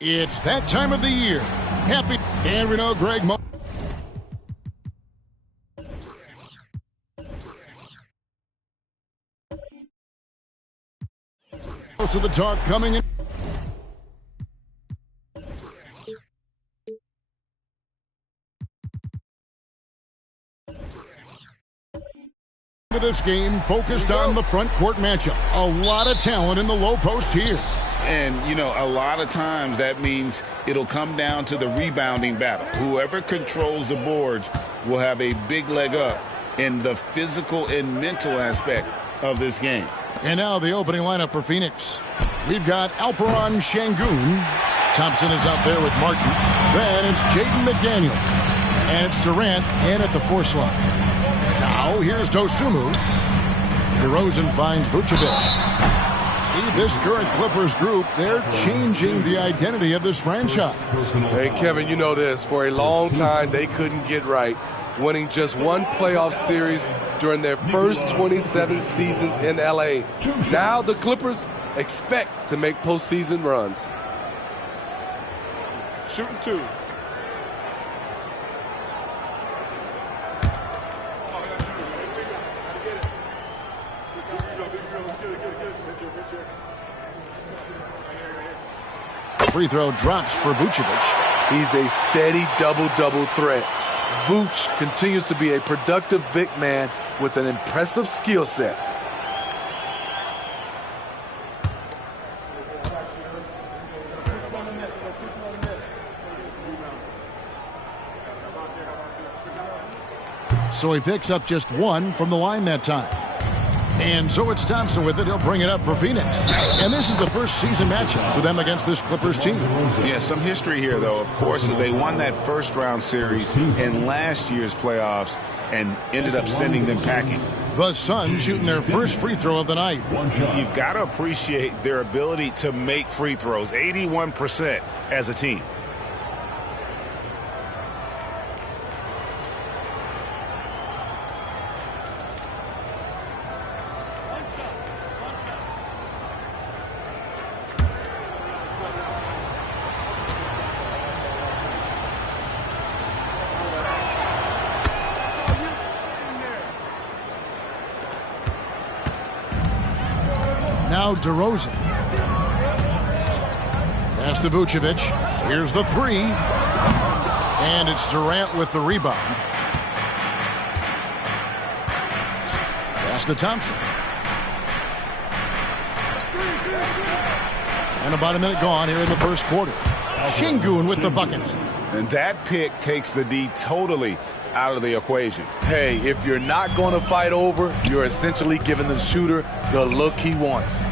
It's that time of the year. Happy and we know Greg Mo. Most of the talk coming in. This game focused on the front court matchup. A lot of talent in the low post here. And, you know, a lot of times that means it'll come down to the rebounding battle. Whoever controls the boards will have a big leg up in the physical and mental aspect of this game. And now the opening lineup for Phoenix. We've got Alperon Şengün. Thompson is out there with Martin. Then it's Jaden McDaniels. And it's Durant in at the 4 slot. Now here's Dosunmu. DeRozan finds Vucevic. Steve, this current Clippers group, they're changing the identity of this franchise. Hey, Kevin, you know this. For a long time, they couldn't get right, winning just one playoff series during their first 27 seasons in L.A. Now the Clippers expect to make postseason runs. Shooting 2. Free throw drops for Vucevic. He's a steady double-double threat. Vuce continues to be a productive big man with an impressive skill set. So he picks up just 1 from the line that time. And so it's Thompson with it. He'll bring it up for Phoenix. And this is the first season matchup for them against this Clippers team. Yeah, some history here, though. Of course, they won that first-round series in last year's playoffs and ended up sending them packing. The Suns shooting their first free throw of the night. You've got to appreciate their ability to make free throws, 81% as a team. Now DeRozan. Pass to Vucevic. Here's the 3. And it's Durant with the rebound. Pass to Thompson. And about a minute gone here in the first quarter. Şengün with the bucket. And that pick takes the D totally out of the equation. Hey, if you're not going to fight over, you're essentially giving the shooter the look he wants.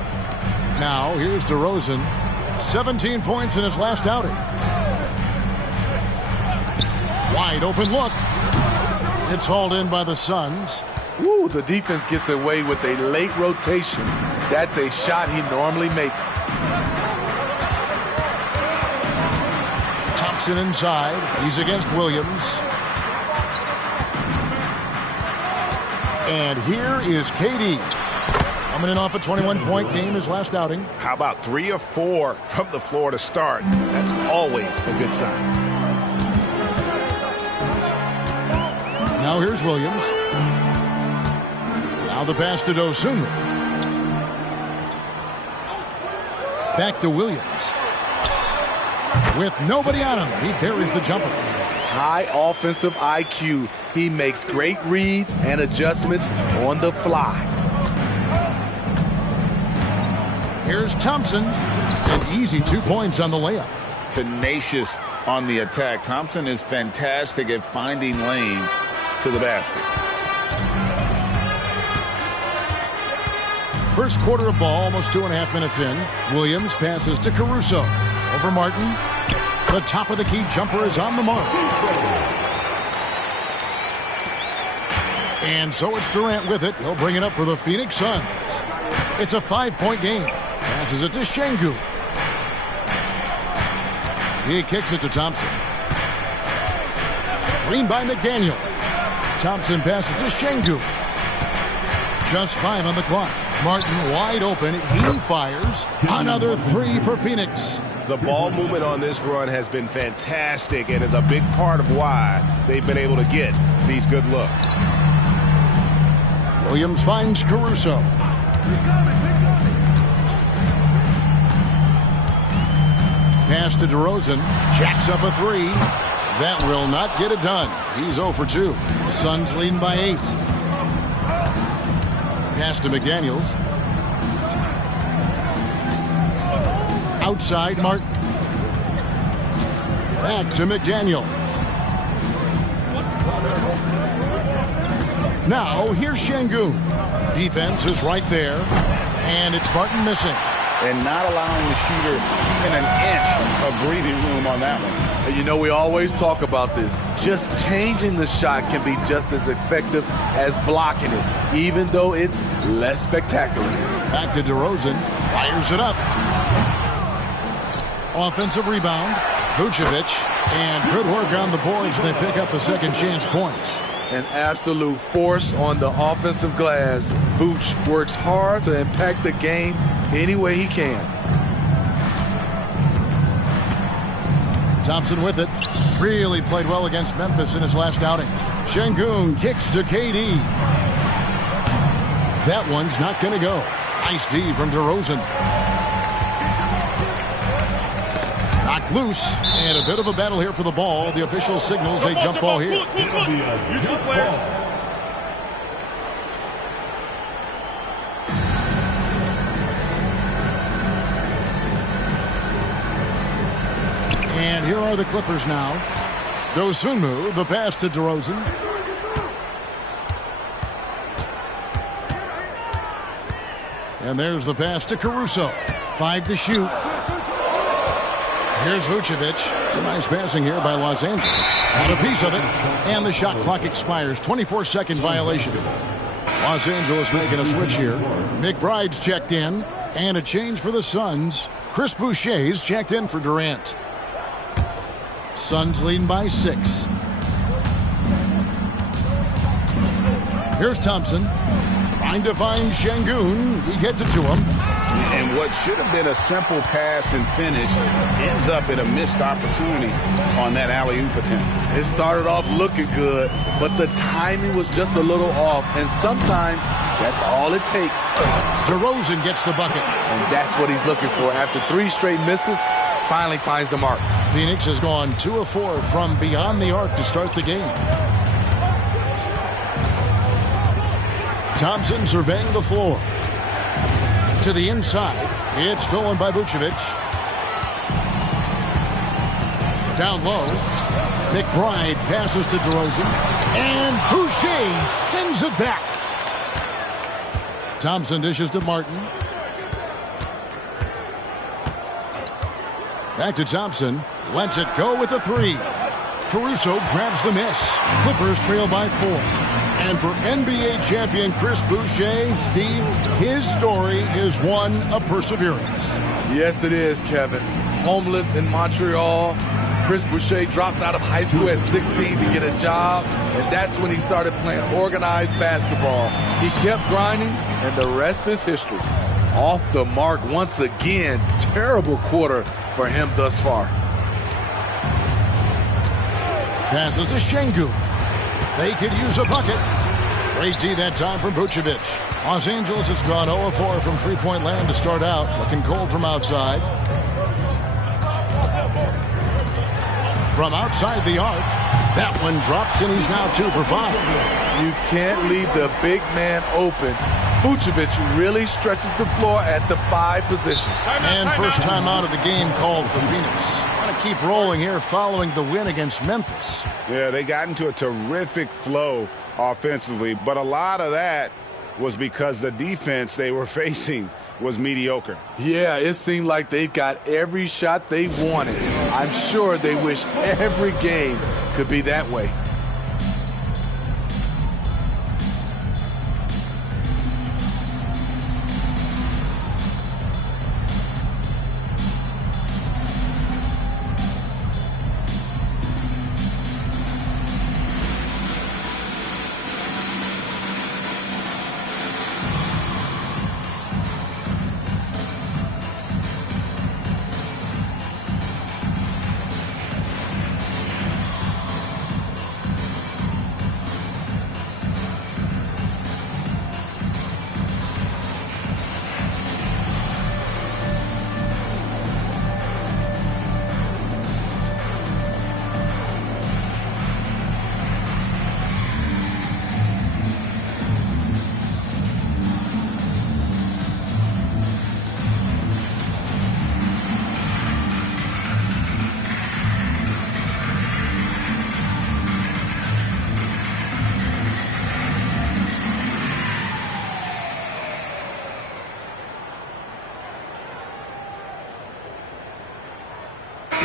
Now, here's DeRozan. 17 points in his last outing. Wide open look. It's hauled in by the Suns. Woo, the defense gets away with a late rotation. That's a shot he normally makes. Thompson inside. He's against Williams. And here is KD. Coming in off a 21-point game his last outing. How about 3 of 4 from the floor to start? That's always a good sign. Now here's Williams. Now the pass to Dosunmu. Back to Williams. With nobody on him, he buries the jumper. High offensive IQ. He makes great reads and adjustments on the fly. Here's Thompson. An easy 2 points on the layup. Tenacious on the attack. Thompson is fantastic at finding lanes to the basket. First quarter of ball, almost 2.5 minutes in. Williams passes to Caruso. Over Martin. The top of the key jumper is on the mark. And so it's Durant with it. He'll bring it up for the Phoenix Suns. It's a 5-point game. Passes it to Şengün. He kicks it to Thompson. Screen by McDaniel. Thompson passes to Şengün. Just 5 on the clock. Martin wide open. He fires. Another 3 for Phoenix. The ball movement on this run has been fantastic and is a big part of why they've been able to get these good looks. Williams finds Caruso. Pass to DeRozan. Jacks up a 3. That will not get it done. He's 0 for 2. Suns leading by 8. Pass to McDaniels. Outside Martin. Back to McDaniels. Now here's Şengün. Defense is right there. And it's Martin missing. And not allowing the shooter even an inch of breathing room on that one. And you know, we always talk about this. Just changing the shot can be just as effective as blocking it, even though it's less spectacular. Back to DeRozan. Fires it up. Offensive rebound. Vucevic. And good work on the boards. They pick up the second chance points. An absolute force on the offensive glass. Vooch works hard to impact the game any way he can. Thompson with it. Really played well against Memphis in his last outing. Şengün kicks to KD. That one's not going to go. Nice D from DeRozan. Knocked loose. And a bit of a battle here for the ball. The official signals a jump ball here. You two players. And here are the Clippers now. Dosunmu, the pass to DeRozan. And there's the pass to Caruso. 5 to shoot. Here's Vucevic. Some nice passing here by Los Angeles. Had a piece of it. And the shot clock expires. 24-second violation. Los Angeles making a switch here. McBride's checked in. And a change for the Suns. Chris Boucher's checked in for Durant. Suns leading by 6. Here's Thompson. Trying to find Şengün. He gets it to him. And what should have been a simple pass and finish ends up in a missed opportunity on that alley-oop attempt. It started off looking good, but the timing was just a little off, and sometimes that's all it takes. DeRozan gets the bucket. And that's what he's looking for. After 3 straight misses, finally finds the mark. Phoenix has gone 2 of 4 from beyond the arc to start the game. Thompson surveying the floor. To the inside. It's stolen by Vucevic. Down low. McBride passes to DeRozan. And Boucher sends it back. Thompson dishes to Martin. Back to Thompson. Lets it go with a 3. Caruso grabs the miss. Clippers trail by 4. And for NBA champion Chris Boucher, Steve, his story is one of perseverance. Yes, it is, Kevin. Homeless in Montreal. Chris Boucher dropped out of high school at 16 to get a job, and that's when he started playing organized basketball. He kept grinding, and the rest is history. Off the mark once again. Terrible quarter for him thus far. Passes to Şengün. They could use a bucket. Great D that time from Vucevic. Los Angeles has gone 0-4 from three-point land to start out. Looking cold from outside. From outside the arc. That one drops, and he's now 2 for 5. You can't leave the big man open. Vucevic really stretches the floor at the 5 position. And first time out of the game called for Phoenix. Want to keep rolling here following the win against Memphis. Yeah, they got into a terrific flow offensively, but a lot of that was because the defense they were facing was mediocre. Yeah, it seemed like they got every shot they wanted. I'm sure they wish every game could be that way.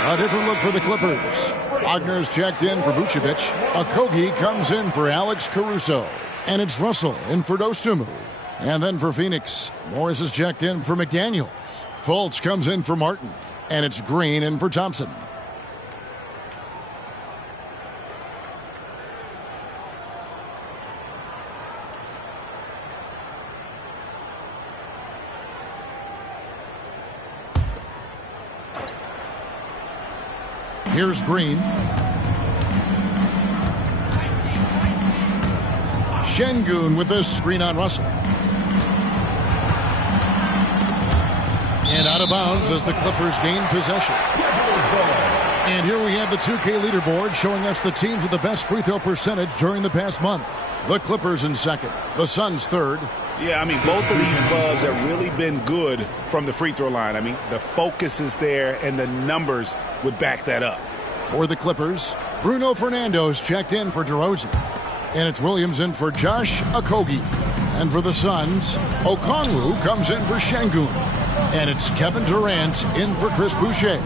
A different look for the Clippers. Wagner's checked in for Vucevic. Okogie comes in for Alex Caruso. And it's Russell in for Dosunmu. And then for Phoenix, Morris is checked in for McDaniels. Fultz comes in for Martin. And it's Green in for Thompson. Here's Green. Şengün with a screen on Russell. And out of bounds as the Clippers gain possession. And here we have the 2K leaderboard showing us the teams with the best free throw percentage during the past month. The Clippers in second. The Suns third. Yeah, I mean, both of these clubs have really been good from the free throw line. I mean, the focus is there, and the numbers would back that up. For the Clippers, Bruno Fernando's checked in for DeRozan. And it's Williams in for Josh Okogie. And for the Suns, Okongwu comes in for Şengün. And it's Kevin Durant in for Chris Boucher.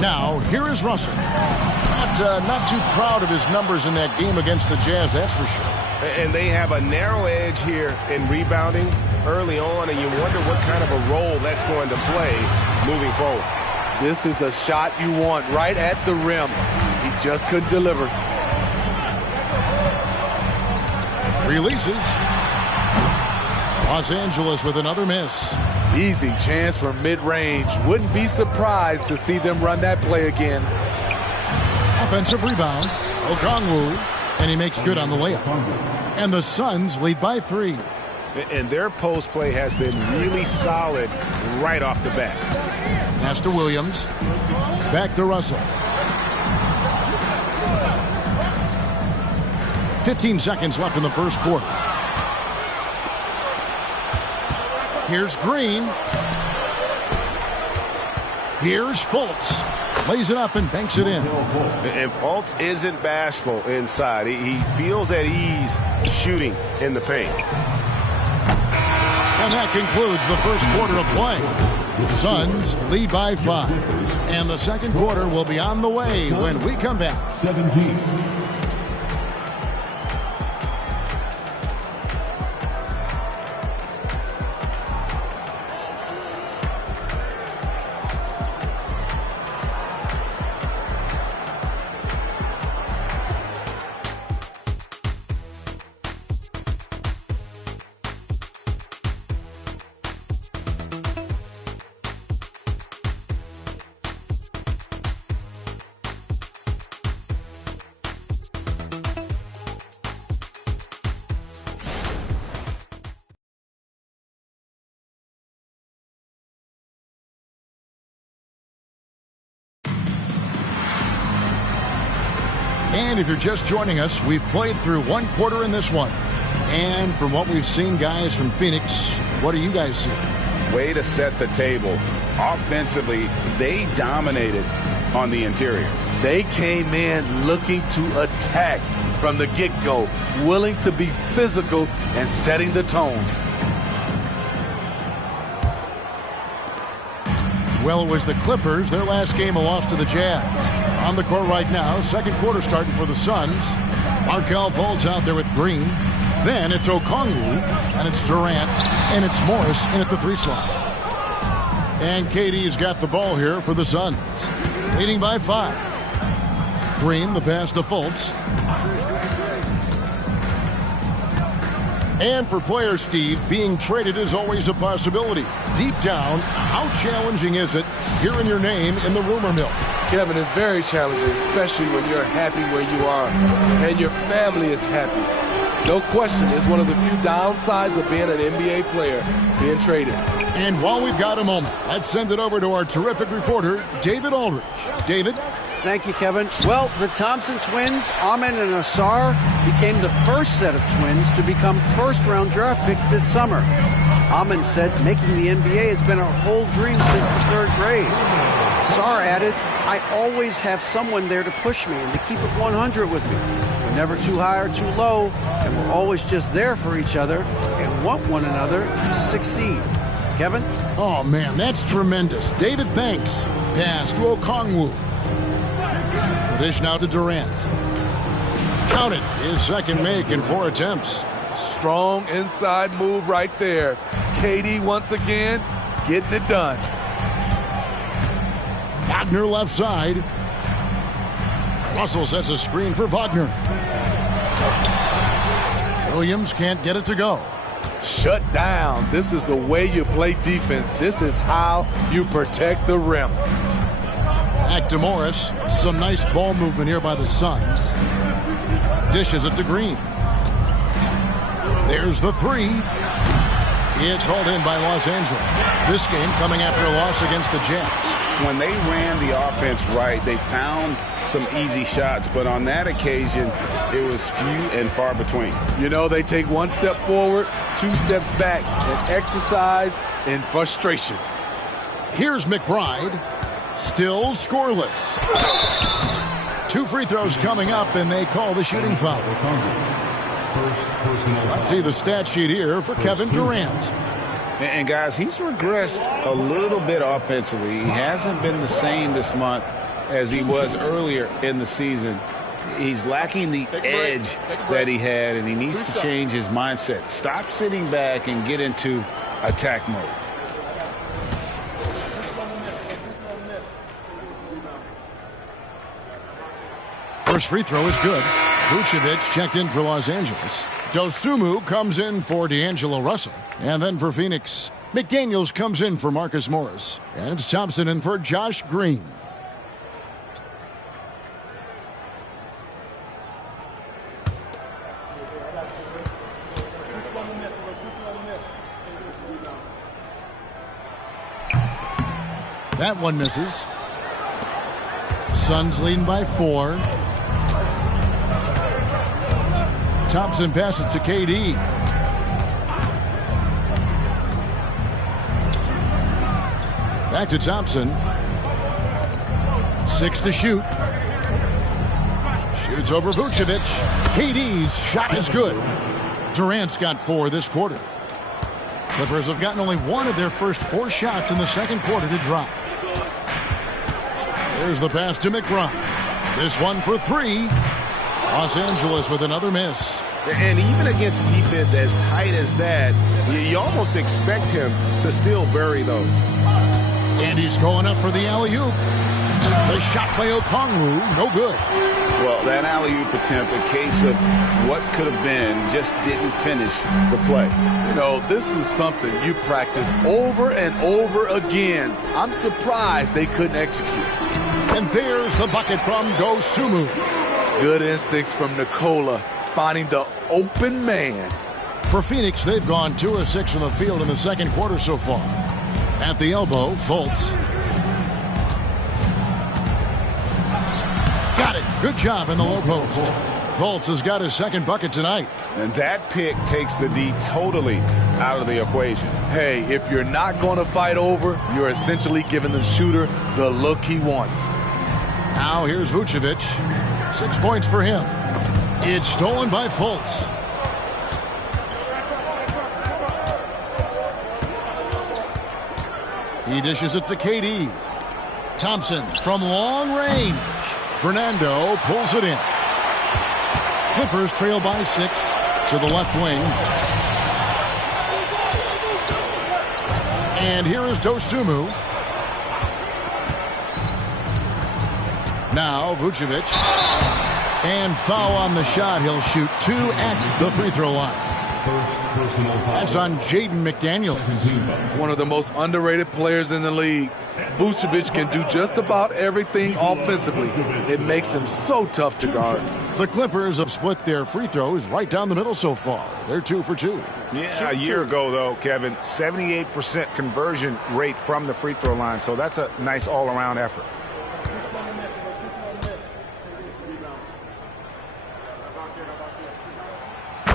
Now, here is Russell. Not too proud of his numbers in that game against the Jazz, that's for sure. And they have a narrow edge here in rebounding early on, and you wonder what kind of a role that's going to play moving forward. This is the shot you want right at the rim. He just couldn't deliver. Releases. Los Angeles with another miss. Easy chance for mid-range. Wouldn't be surprised to see them run that play again. Offensive rebound. Okongwu. And he makes good on the layup. And the Suns lead by 3. And their post play has been really solid right off the bat. Pass to Williams. Back to Russell. 15 seconds left in the first quarter. Here's Green. Here's Fultz. Lays it up and banks it in. And Fultz isn't bashful inside. He feels at ease shooting in the paint. And that concludes the first quarter of play. The Suns lead by 5. And the second quarter will be on the way when we come back. 17. And if you're just joining us, we've played through one quarter in this one. And from what we've seen, guys, from Phoenix, what do you guys see? Way to set the table. Offensively, they dominated on the interior. They came in looking to attack from the get-go, willing to be physical and setting the tone. Well, it was the Clippers. Their last game, a loss to the Jazz. On the court right now, second quarter starting for the Suns. Markelle Fultz out there with Green. Then it's Okongwu, and it's Durant, and it's Morris in at the 3 slot. And KD's got the ball here for the Suns, leading by 5. Green, the pass to Fultz. And for players, Steve, being traded is always a possibility. Deep down, how challenging is it hearing your name in the rumor mill? Kevin, it's very challenging, especially when you're happy where you are and your family is happy. No question, it's one of the few downsides of being an NBA player, being traded. And while we've got a moment, let's send it over to our terrific reporter, David Aldridge. David? Thank you, Kevin. Well, the Thompson twins, Amen and Asar, became the first set of twins to become first-round draft picks this summer. Amen said making the NBA has been a whole dream since the 3rd grade. Asar added, I always have someone there to push me and to keep it 100 with me. We're never too high or too low, and we're always just there for each other and want one another to succeed. Kevin? Oh, man, that's tremendous. David, thanks. pass to Okongwu. The dish now to Durant. Counted. His second make in 4 attempts. Strong inside move right there. KD once again getting it done. Wagner left side. Russell sets a screen for Wagner. Williams can't get it to go. Shut down. This is the way you play defense. This is how you protect the rim. Back to Morris. Some nice ball movement here by the Suns. Dishes it to Green. There's the three. It's hauled in by Los Angeles. This game coming after a loss against the Jazz. When they ran the offense right, they found some easy shots, but on that occasion, it was few and far between. You know, they take 1 step forward, 2 steps back, and exercise in frustration. Here's McBride. Still scoreless. 2 free throws coming up, and they call the shooting foul. Let's see the stat sheet here for Kevin Durant. And guys, he's regressed a little bit offensively. He hasn't been the same this month as he was earlier in the season. He's lacking the edge that he had, and he needs to change his mindset. Stop sitting back and get into attack mode. First free throw is good. Vucevic checked in for Los Angeles. Dosunmu comes in for D'Angelo Russell. And then for Phoenix, McDaniels comes in for Marcus Morris. And it's Thompson in for Josh Green. That one misses. Suns leading by 4. Thompson passes to KD. Back to Thompson. 6 to shoot. Shoots over Vucevic. KD's shot is good. Durant's got 4 this quarter. Clippers have gotten only 1 of their first 4 shots in the second quarter to drop. There's the pass to McBride. This one for 3. Los Angeles with another miss. And even against defense as tight as that, you almost expect him to still bury those. And he's going up for the alley-oop. The shot by Okongwu, no good. Well, that alley-oop attempt, a case of what could have been, just didn't finish the play. You know, this is something you practice over and over again. I'm surprised they couldn't execute. And there's the bucket from Dosunmu. Good instincts from Nikola, finding the open man. For Phoenix, they've gone 2 of 6 from the field in the second quarter so far. At the elbow, Fultz. Got it. Good job in the low post. Fultz has got his second bucket tonight. And that pick takes the D totally out of the equation. Hey, if you're not going to fight over, you're essentially giving the shooter the look he wants. Now here's Vucevic. 6 points for him. It's stolen by Fultz. He dishes it to KD. Thompson from long range. Fernando pulls it in. Clippers trail by 6 to the left wing. And here is Dosunmu. Now Vucevic. And foul on the shot. He'll shoot 2 at the free throw line. That's on Jaden McDaniels. One of the most underrated players in the league. Vucevic can do just about everything offensively. It makes him so tough to guard. The Clippers have split their free throws right down the middle so far. They're 2 for 2. Yeah, a year ago, though, Kevin, 78% conversion rate from the free throw line. So that's a nice all-around effort.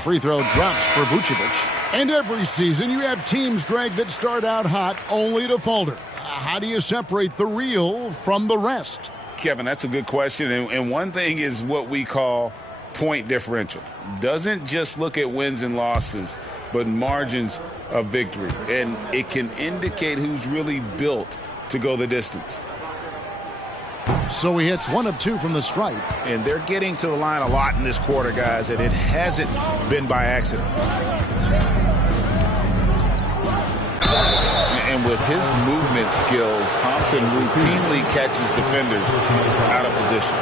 Free throw drops for Vucevic. And every season you have teams, Greg, that start out hot only to falter. How do you separate the real from the rest? Kevin, that's a good question. And one thing is what we call point differential. Doesn't just look at wins and losses, but margins of victory. And it can indicate who's really built to go the distance. So he hits 1 of 2 from the stripe. And they're getting to the line a lot in this quarter, guys, and it hasn't been by accident. And with his movement skills, Thompson routinely catches defenders out of position.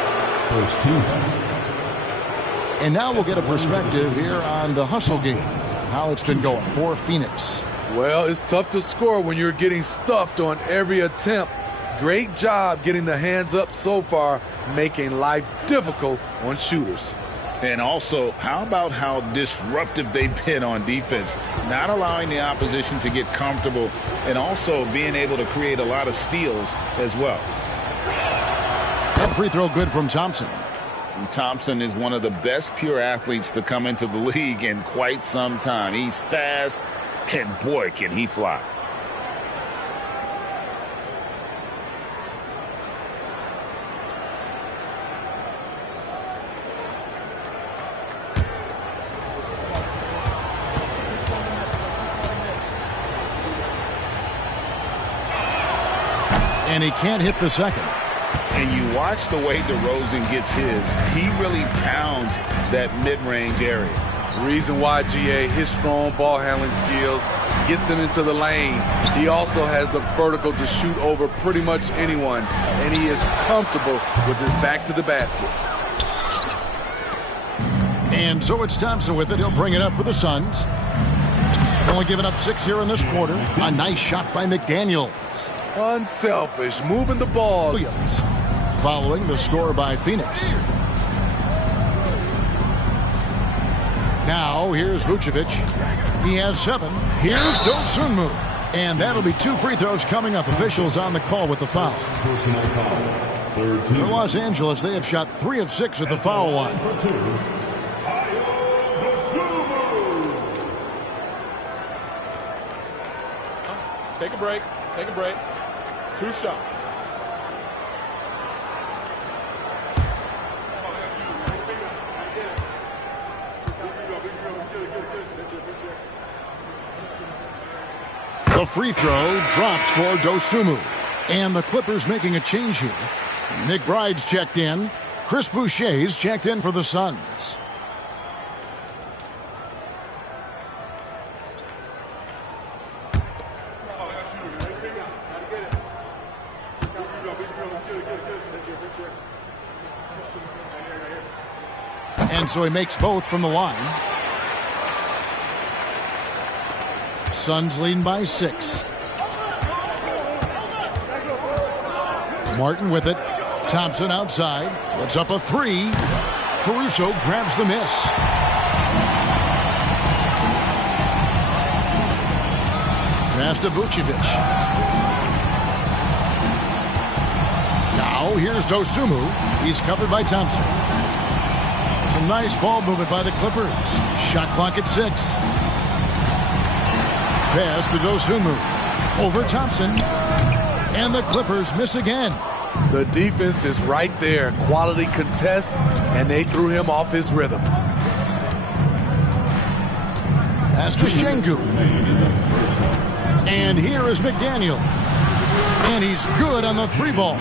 And now we'll get a perspective here on the hustle game, how it's been going for Phoenix. Well, it's tough to score when you're getting stuffed on every attempt. Great job getting the hands up so far, making life difficult on shooters. And also, how about how disruptive they've been on defense, not allowing the opposition to get comfortable and also being able to create a lot of steals as well. That free throw good from Thompson. And Thompson is one of the best pure athletes to come into the league in quite some time. He's fast, and boy, can he fly. And he can't hit the second. And you watch the way DeRozan gets his. He really pounds that mid-range area. Reason why, GA, his strong ball handling skills gets him into the lane. He also has the vertical to shoot over pretty much anyone, and he is comfortable with his back to the basket. And so it's Thompson with it. He'll bring it up for the Suns. Only giving up 6 here in this quarter. A nice shot by McDaniels. Unselfish, moving the ball. Williams following the score by Phoenix. Now here's Vucevic. He has 7. Here's Dosunmu. And that'll be 2 free throws coming up. Officials on the call with the foul. For Los Angeles, they have shot 3 of 6 at the foul line. Take a break. Take a break. 2 shots. The free throw drops for Dosunmu. And the Clippers making a change here. McBride's checked in. Chris Boucher's checked in for the Suns. And so he makes both from the line. Suns leading by 6. Martin with it. Thompson outside. Puts up a 3. Caruso grabs the miss. Pass to Vucevic. Now here's Dosunmu. He's covered by Thompson. Some nice ball movement by the Clippers. Shot clock at 6. Pass to Dosunmu. Over Thompson. And the Clippers miss again. The defense is right there. Quality contest, and they threw him off his rhythm. Pass to Şengün. And here is McDaniels. And he's good on the 3 ball.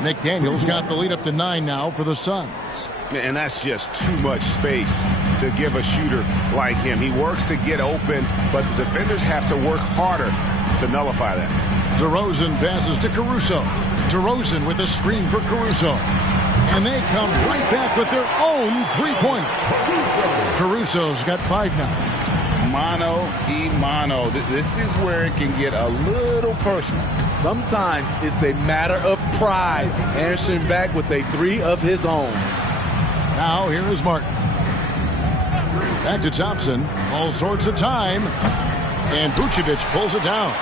McDaniels got the lead up to 9 now for the Suns. And that's just too much space to give a shooter like him. He works to get open, but the defenders have to work harder to nullify that. DeRozan passes to Caruso. DeRozan with a screen for Caruso. And they come right back with their own 3-pointer. Caruso's got 5 now. Mano y mano. This is where it can get a little personal. Sometimes it's a matter of pride. Answering back with a 3 of his own. Now here is Martin. Back to Thompson. All sorts of time. And Vucevic pulls it down.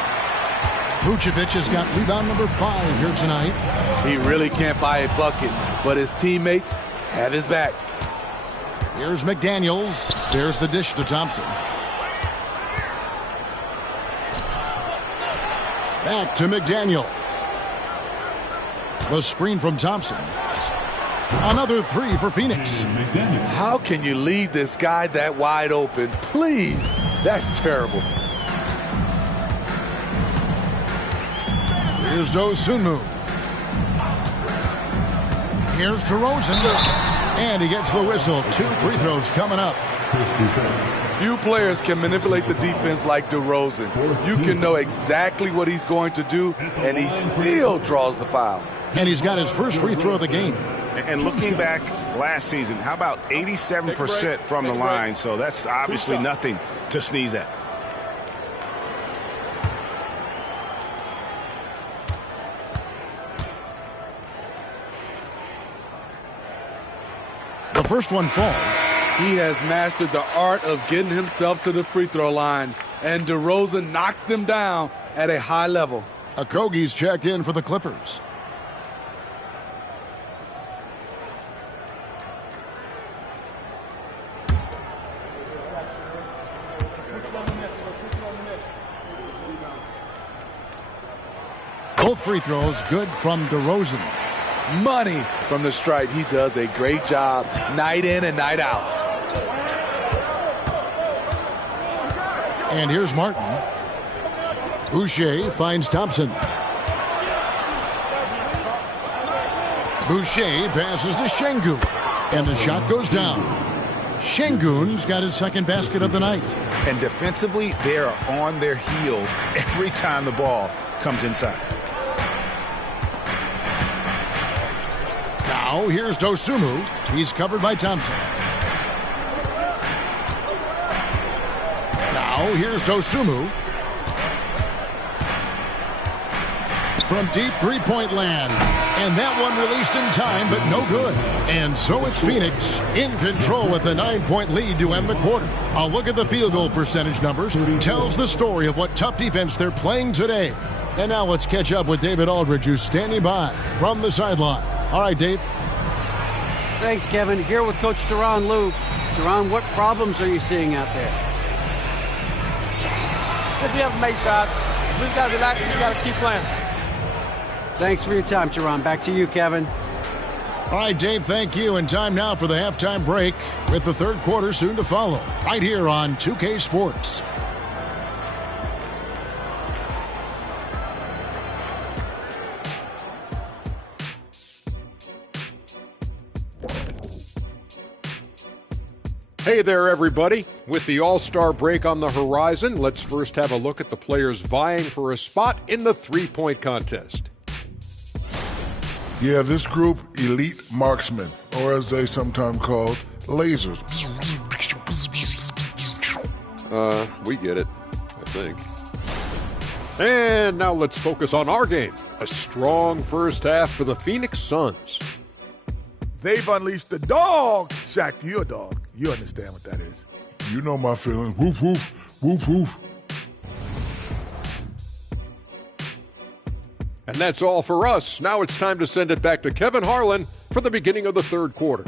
Vucevic has got rebound number 5 here tonight. He really can't buy a bucket, but his teammates have his back. Here's McDaniels. There's the dish to Thompson. Back to McDaniels. The screen from Thompson. Another 3 for Phoenix. How can you leave this guy that wide open? Please. That's terrible. Here's Dosunmu. Here's DeRozan. And he gets the whistle. 2 free throws coming up. Few players can manipulate the defense like DeRozan. You can know exactly what he's going to do, and he still draws the foul. And he's got his first free throw of the game. And looking back last season, how about 87% from the line? So that's obviously nothing to sneeze at. The first one falls. He has mastered the art of getting himself to the free throw line, and DeRozan knocks them down at a high level. Okogie's checked in for the Clippers. Both free throws good from DeRozan. Money from the stripe. He does a great job night in and night out. And here's Martin. Boucher finds Thompson. Boucher passes to Şengün. And the shot goes down. Şengün's got his second basket of the night. And defensively, they are on their heels every time the ball comes inside. Now here's Dosunmu. He's covered by Thompson. Now here's Dosunmu. From deep three-point land. And that one released in time, but no good. And so it's Phoenix in control with a 9-point lead to end the quarter. A look at the field goal percentage numbers tells the story of what tough defense they're playing today. And now let's catch up with David Aldridge, who's standing by from the sideline. All right, Dave. Thanks, Kevin. Here with Coach Tyronn Lue. Tyronn, what problems are you seeing out there? Just be able to make shots. We just got to relax. We just got to keep playing. Thanks for your time, Tyronn. Back to you, Kevin. All right, Dave, thank you. And time now for the halftime break with the third quarter soon to follow right here on 2K Sports. Hey there, everybody. With the All-Star break on the horizon, let's first have a look at the players vying for a spot in the three-point contest. Yeah, this group, elite marksmen, or as they sometimes call, lasers. We get it, I think. And now let's focus on our game. A strong first half for the Phoenix Suns. They've unleashed the dog. Shaq, you're a dog. You understand what that is. You know my feelings. Woof, woof, woof, woof. And that's all for us. Now it's time to send it back to Kevin Harlan for the beginning of the third quarter.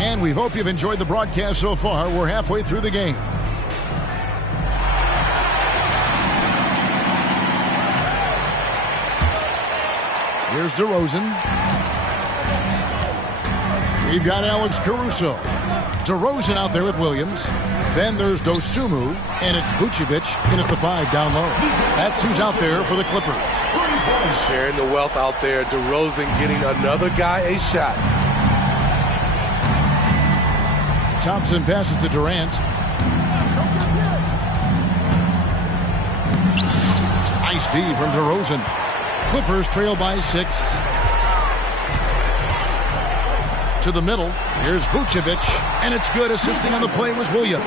And we hope you've enjoyed the broadcast so far. We're halfway through the game. Here's DeRozan. We've got Alex Caruso. DeRozan out there with Williams. Then there's Dosunmu, and it's Vucevic in at the 5 down low. That's who's out there for the Clippers. Sharing the wealth out there. DeRozan getting another guy a shot. Thompson passes to Durant. Nice D from DeRozan. Clippers trail by 6. To the middle. Here's Vucevic, and it's good. Assisting on the play was Williams.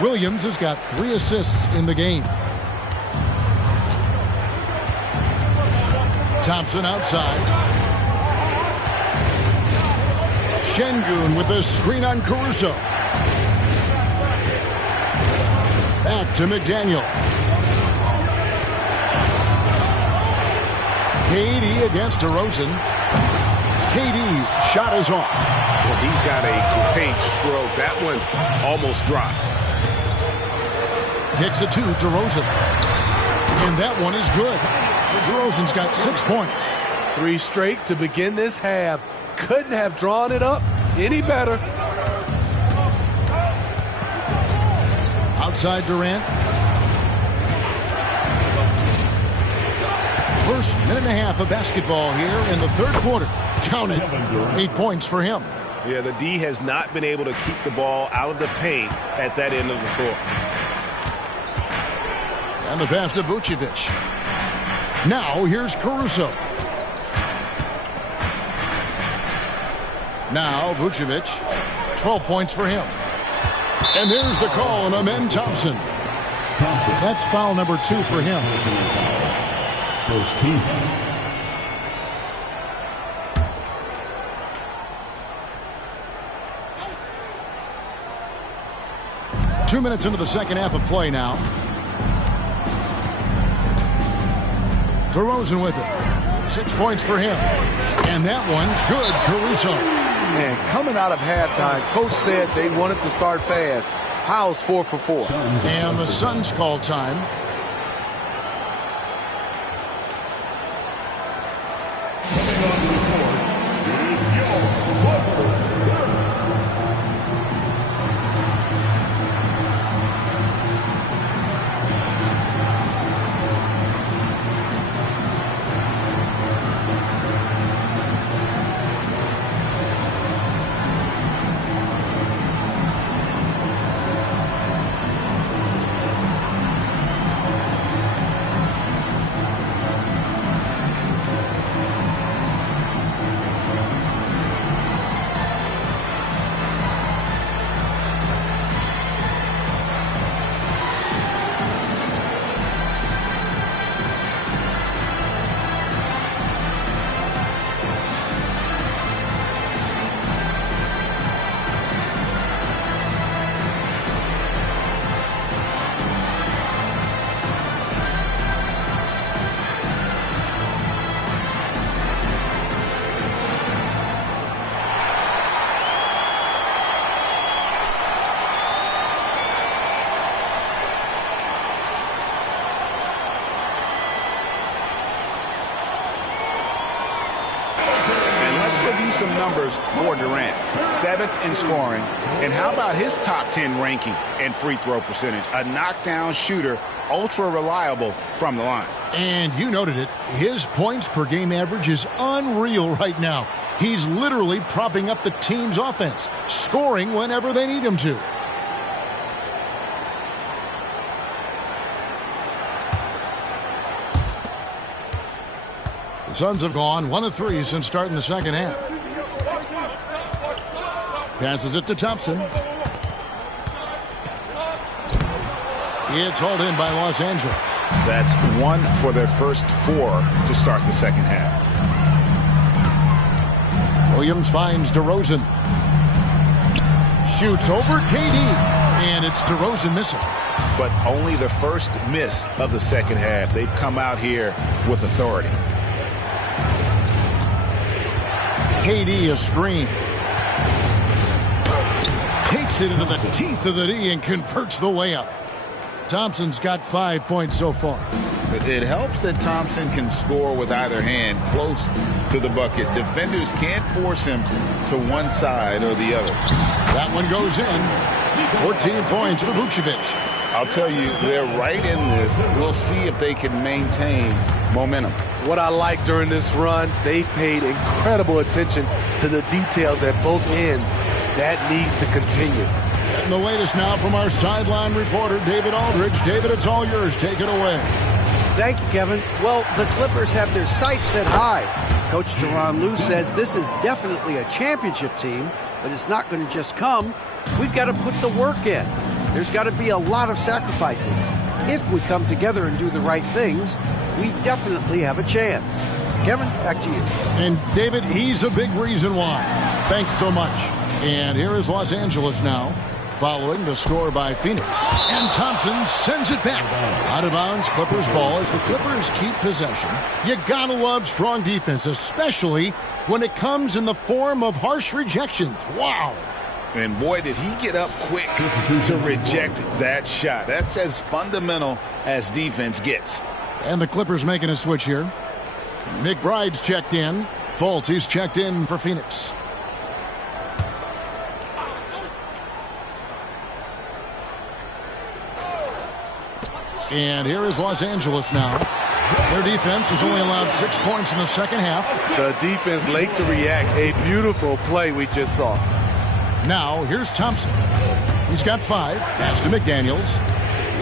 Williams has got 3 assists in the game. Thompson outside. Şengün with a screen on Caruso. Back to McDaniel. KD against DeRozan. KD's shot is off. Well, he's got a great stroke. That one almost dropped. Kicks it to DeRozan. And that one is good. DeRozan's got 6 points. 3 straight to begin this half. couldn't have drawn it up any better. Outside Durant. First minute and a half of basketball here in the third quarter. Count it. 8 points for him. Yeah, the D has not been able to keep the ball out of the paint at that end of the court. And the pass to Vucevic. Now here's Caruso. Now Vucevic. 12 points for him. And there's the call on Amen Thompson. That's foul number 2 for him. First team. 2 minutes into the second half of play now. DeRozan with it. 6 points for him. And that one's good. Caruso. And coming out of halftime, Coach said they wanted to start fast. How's 4 for 4? And the Suns call time. Some numbers for Durant. 7th in scoring. And how about his top 10 ranking and free throw percentage? A knockdown shooter, ultra reliable from the line. And you noted it. His points per game average is unreal right now. He's literally propping up the team's offense, scoring whenever they need him to. The Suns have gone 1 of 3 since starting the second half. Passes it to Thompson. It's hauled in by Los Angeles. That's 1 for their first 4 to start the second half. Williams finds DeRozan. Shoots over KD. And it's DeRozan missing. But only the first miss of the second half. They've come out here with authority. KD a screen. Takes it into the teeth of the D and converts the layup. Thompson's got 5 points so far. It helps that Thompson can score with either hand close to the bucket. Defenders can't force him to one side or the other. That one goes in. 14 points for Vucevic. I'll tell you, they're right in this. We'll see if they can maintain momentum. What I like during this run, they paid incredible attention to the details at both ends. That needs to continue. And the latest now from our sideline reporter, David Aldridge. David, it's all yours. Take it away. Thank you, Kevin. Well, the Clippers have their sights set high. Coach Tyronn Lue says this is definitely a championship team, but it's not going to just come. We've got to put the work in. There's got to be a lot of sacrifices. If we come together and do the right things, we definitely have a chance. Kevin, back to you. And David, he's a big reason why. Thanks so much. And here is Los Angeles now, following the score by Phoenix. And Thompson sends it back. Out of bounds, Clippers ball as the Clippers keep possession. You gotta love strong defense, especially when it comes in the form of harsh rejections. Wow. And boy, did he get up quick to reject that shot. That's as fundamental as defense gets. And the Clippers making a switch here. McBride's checked in. Fultz, he's checked in for Phoenix. And here is Los Angeles now. Their defense has only allowed 6 points in the second half. The defense late to react. A beautiful play we just saw. Now, here's Thompson. He's got 5. Pass to McDaniels.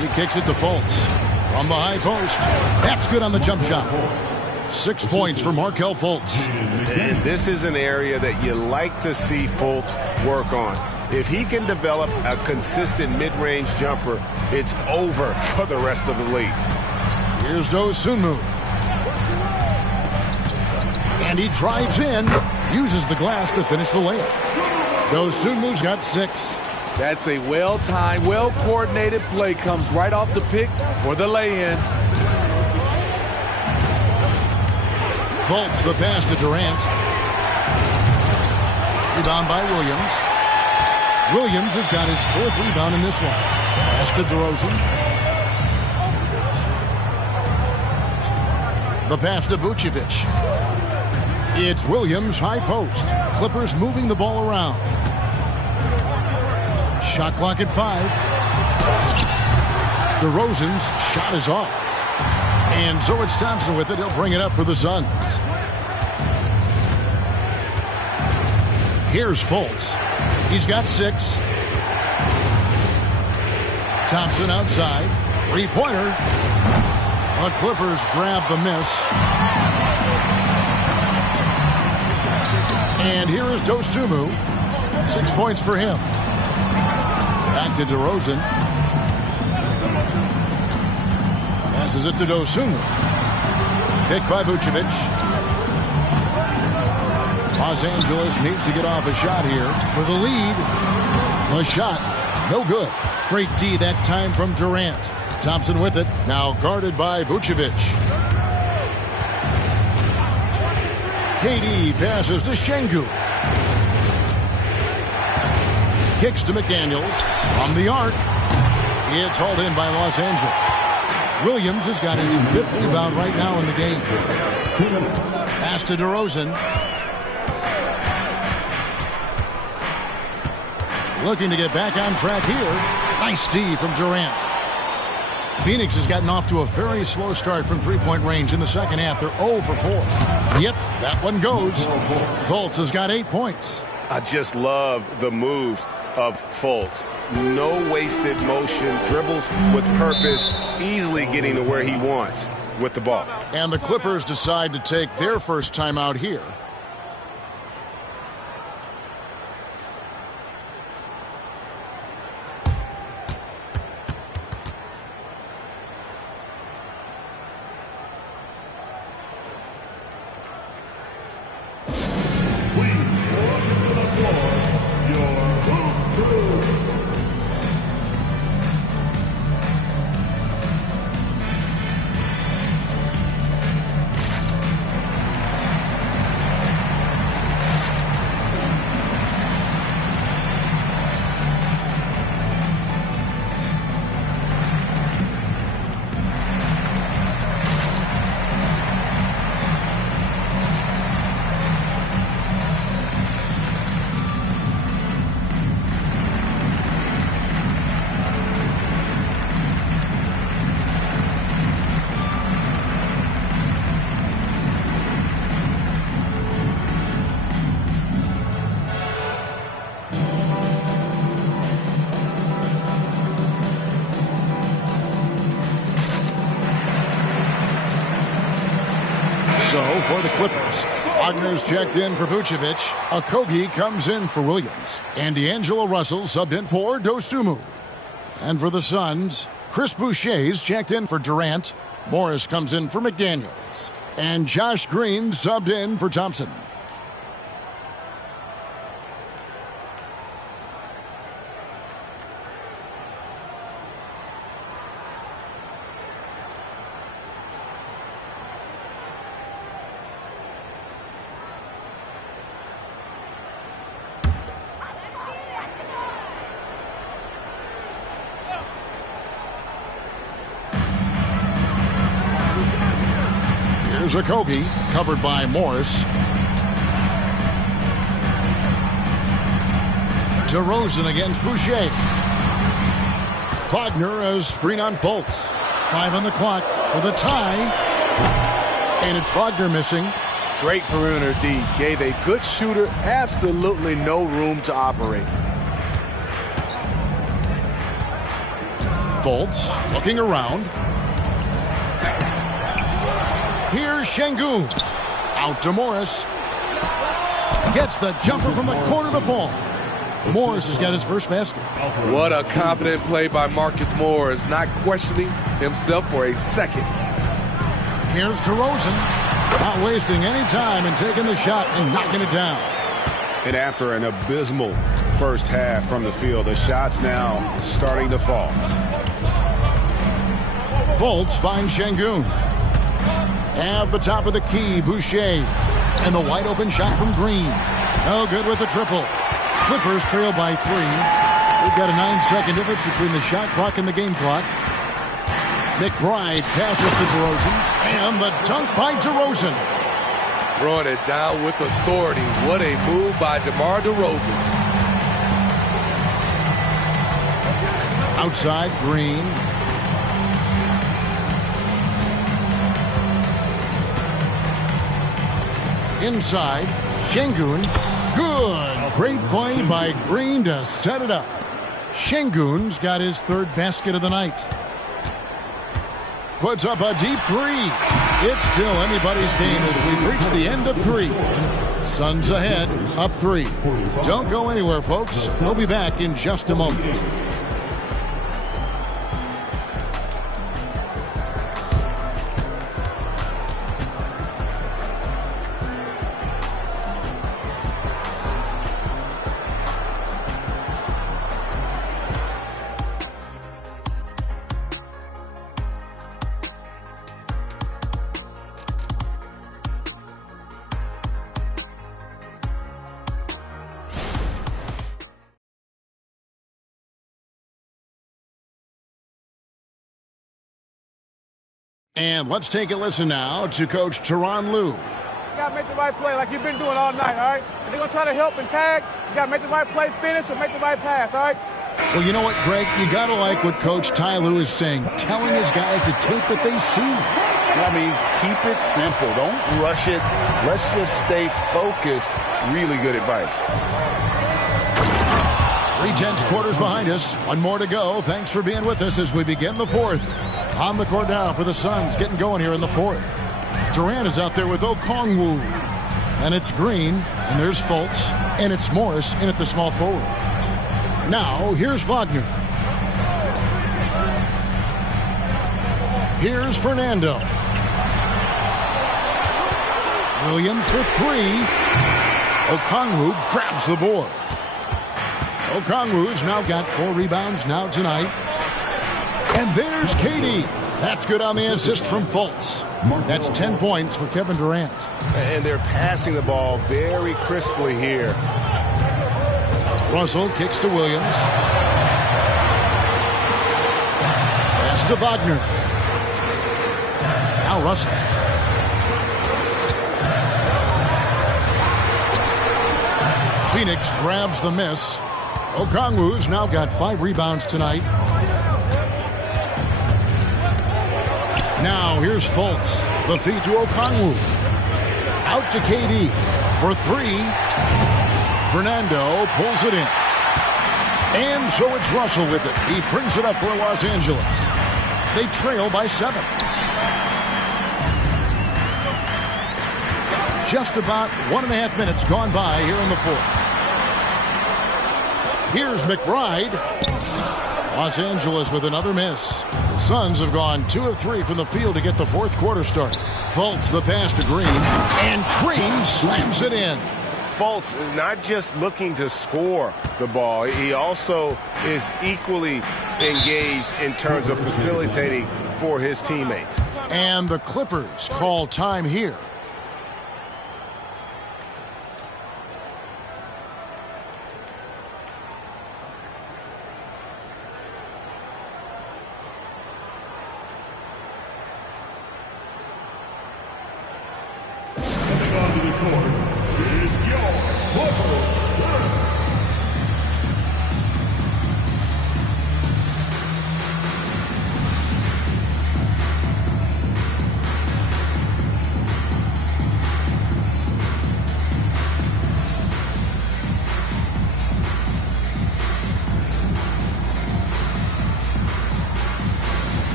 He kicks it to Fultz. From the high post. That's good on the jump shot. 6 points for Markelle Fultz. And this is an area that you like to see Fultz work on. If he can develop a consistent mid-range jumper, it's over for the rest of the league. Here's Dosunmu. And he drives in, uses the glass to finish the layup. Dosunmu's got 6. That's a well-timed, well-coordinated play. Comes right off the pick for the lay-in. Fultz, the pass to Durant. Rebound by Williams. Williams has got his 4th rebound in this one. Pass to DeRozan. The pass to Vucevic. It's Williams, high post. Clippers moving the ball around. Shot clock at 5. DeRozan's shot is off. And so it's Thompson with it. He'll bring it up for the Suns. Here's Fultz. He's got 6. Thompson outside. 3-pointer. The Clippers grab the miss. And here is Dosunmu. 6 points for him. Back to DeRozan. Passes it to Dosunmu. Picked by Vucevic. Los Angeles needs to get off a shot here for the lead. The shot, no good. Great D that time from Durant. Thompson with it, now guarded by Vucevic. KD passes to Şengün. Kicks to McDaniels from the arc. It's hauled in by Los Angeles. Williams has got his 5th rebound right now in the game. Pass to DeRozan. Looking to get back on track here. Nice D from Durant. Phoenix has gotten off to a very slow start from 3-point range in the second half. They're 0 for 4. Yep, that one goes. Fultz has got 8 points. I just love the moves of Fultz. No wasted motion, dribbles with purpose, easily getting to where he wants with the ball. And the Clippers decide to take their first timeout here. So for the Clippers, Wagner's checked in for Vucevic. Okogie comes in for Williams. And D'Angelo Russell subbed in for Dosunmu. And for the Suns, Chris Boucher's checked in for Durant. Morris comes in for McDaniels. And Josh Green subbed in for Thompson. Here's Okogie, covered by Morris. DeRozan against Boucher. Wagner has screen on Fultz. 5 on the clock for the tie. And it's Wagner missing. Great perimeter D. Gave a good shooter absolutely no room to operate. Fultz looking around. Here's Şengün. Out to Morris. Gets the jumper from the corner to fall. Morris has got his first basket. What a confident play by Marcus Morris, not questioning himself for a second. Here's DeRozan. Not wasting any time and taking the shot and knocking it down. And after an abysmal first half from the field, the shot's now starting to fall. Fultz finds Şengün. At the top of the key, Boucher. And the wide open shot from Green. No good with the triple. Clippers trail by 3. We've got a 9-second difference between the shot clock and the game clock. McBride passes to DeRozan. And the dunk by DeRozan. Throwing it down with authority. What a move by DeMar DeRozan. Outside, Green. Inside, Şengün. Good. Great play by Green to set it up. Şengün's got his third basket of the night. Puts up a deep 3. It's still anybody's game as we've reached the end of 3. Suns ahead, up 3. Don't go anywhere, folks. We'll be back in just a moment. And let's take a listen now to Coach Tyronn Lue. You got to make the right play like you've been doing all night, all right? If they're going to try to help and tag, you got to make the right play, finish, or make the right pass, all right? Well, you know what, Greg? You got to like what Coach Ty Lue is saying, telling his guys to take what they see. I mean, keep it simple. Don't rush it. Let's just stay focused. Really good advice. 3/10 quarters behind us. One more to go. Thanks for being with us as we begin the fourth. On the court now for the Suns, getting going here in the fourth. Durant is out there with Okongwu. And it's Green, and there's Fultz, and it's Morris in at the small forward. Now, here's Wagner. Here's Fernando. Williams for 3. Okongwu grabs the board. Okongwu's now got 4 rebounds now tonight. And there's KD. That's good on the assist from Fultz. That's 10 points for Kevin Durant. And they're passing the ball very crisply here. Russell kicks to Williams. Pass to Wagner. Now Russell. Phoenix grabs the miss. Okongwu's now got 5 rebounds tonight. Now here's Fultz. The feed to Okongwu. Out to KD for 3. Fernando pulls it in. And so it's Russell with it. He brings it up for Los Angeles. They trail by 7. Just about 1.5 minutes gone by here in the fourth. Here's McBride. Los Angeles with another miss. The Suns have gone 2 of 3 from the field to get the fourth quarter started. Fultz the pass to Green, and Green slams it in. Fultz is not just looking to score the ball, he also is equally engaged in terms of facilitating for his teammates. And the Clippers call time here.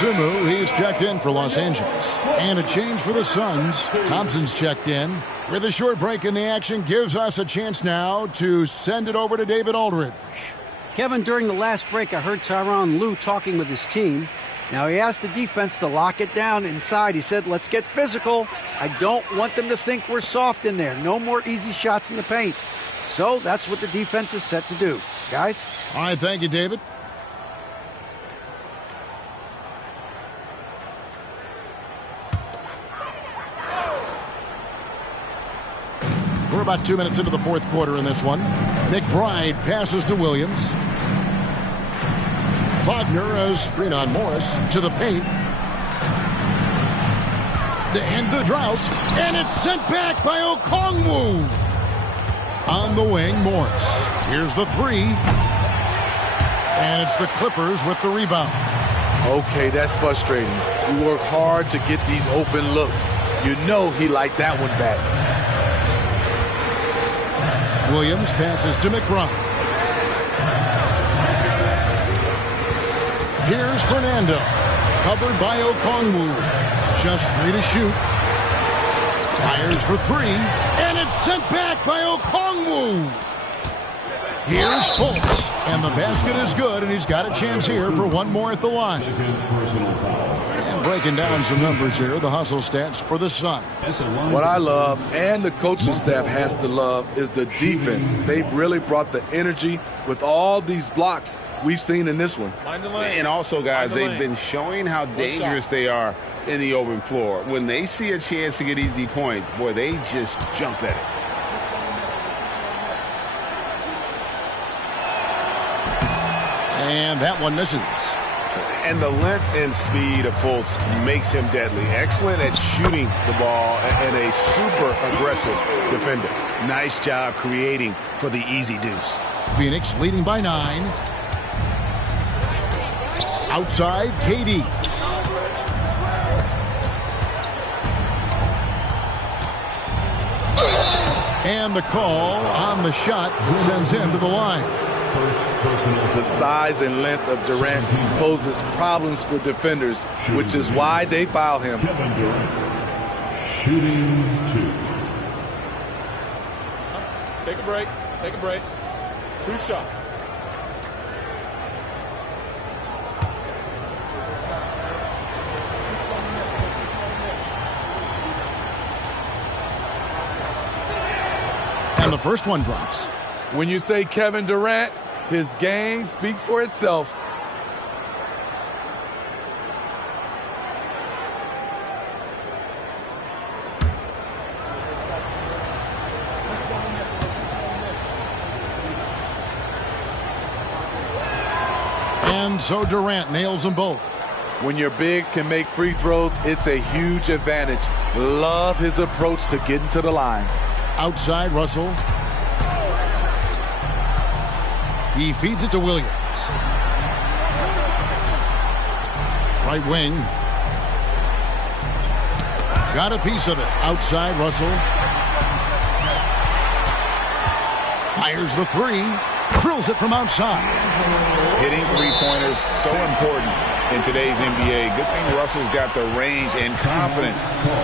Dosunmu, he's checked in for Los Angeles. And a change for the Suns. Thompson's checked in. With a short break in the action, gives us a chance now to send it over to David Aldridge. Kevin, during the last break, I heard Tyronn Lue talking with his team. Now, he asked the defense to lock it down inside. He said, let's get physical. I don't want them to think we're soft in there. No more easy shots in the paint. So that's what the defense is set to do. Guys? All right, thank you, David. We're about 2 minutes into the fourth quarter in this one. McBride passes to Williams. Wagner has screen on Morris to the paint. To end the drought. And it's sent back by Okongwu. On the wing, Morris. Here's the three. And it's the Clippers with the rebound. Okay, that's frustrating. We work hard to get these open looks. You know he liked that one back. Williams passes to McBride. Here's Fernando. Covered by Okongwu. Just 3 to shoot. Fires for 3. And it's sent back by Okongwu. Here's Fultz. And the basket is good, and he's got a chance here for one more at the line. And breaking down some numbers here, the hustle stats for the Suns. What I love, and the coaching staff has to love, is the defense. They've really brought the energy with all these blocks we've seen in this one. And also, guys, they've been showing how dangerous they are in the open floor. When they see a chance to get easy points, boy, they just jump at it. And that one misses. And the length and speed of Fultz makes him deadly. Excellent at shooting the ball and a super aggressive defender. Nice job creating for the easy deuce. Phoenix leading by 9. Outside, KD. And the call on the shot sends him to the line. The size and length of Durant poses problems for defenders, which is why they foul him. Kevin Durant, shooting 2. Take a break. Take a break. 2 shots. And the first one drops. When you say Kevin Durant, his game speaks for itself. And so Durant nails them both. When your bigs can make free throws, it's a huge advantage. Love his approach to getting to the line. Outside, Russell. He feeds it to Williams. Right wing. Got a piece of it. Outside, Russell. Fires the 3. Drills it from outside. Hitting three-pointers, so important in today's NBA. Good thing Russell's got the range and confidence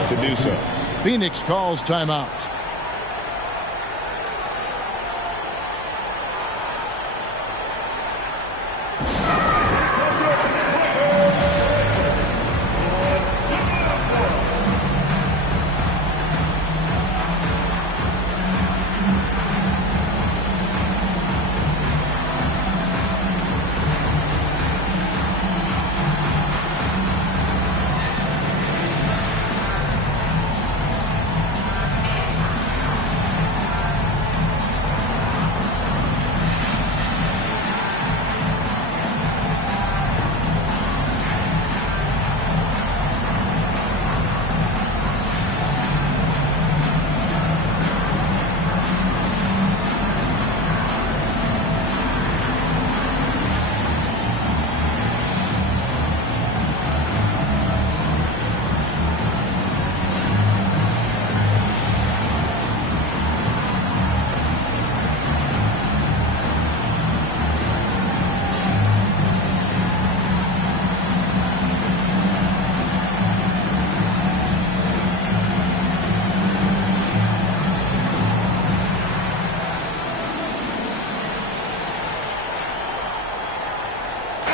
to do so. Phoenix calls timeout.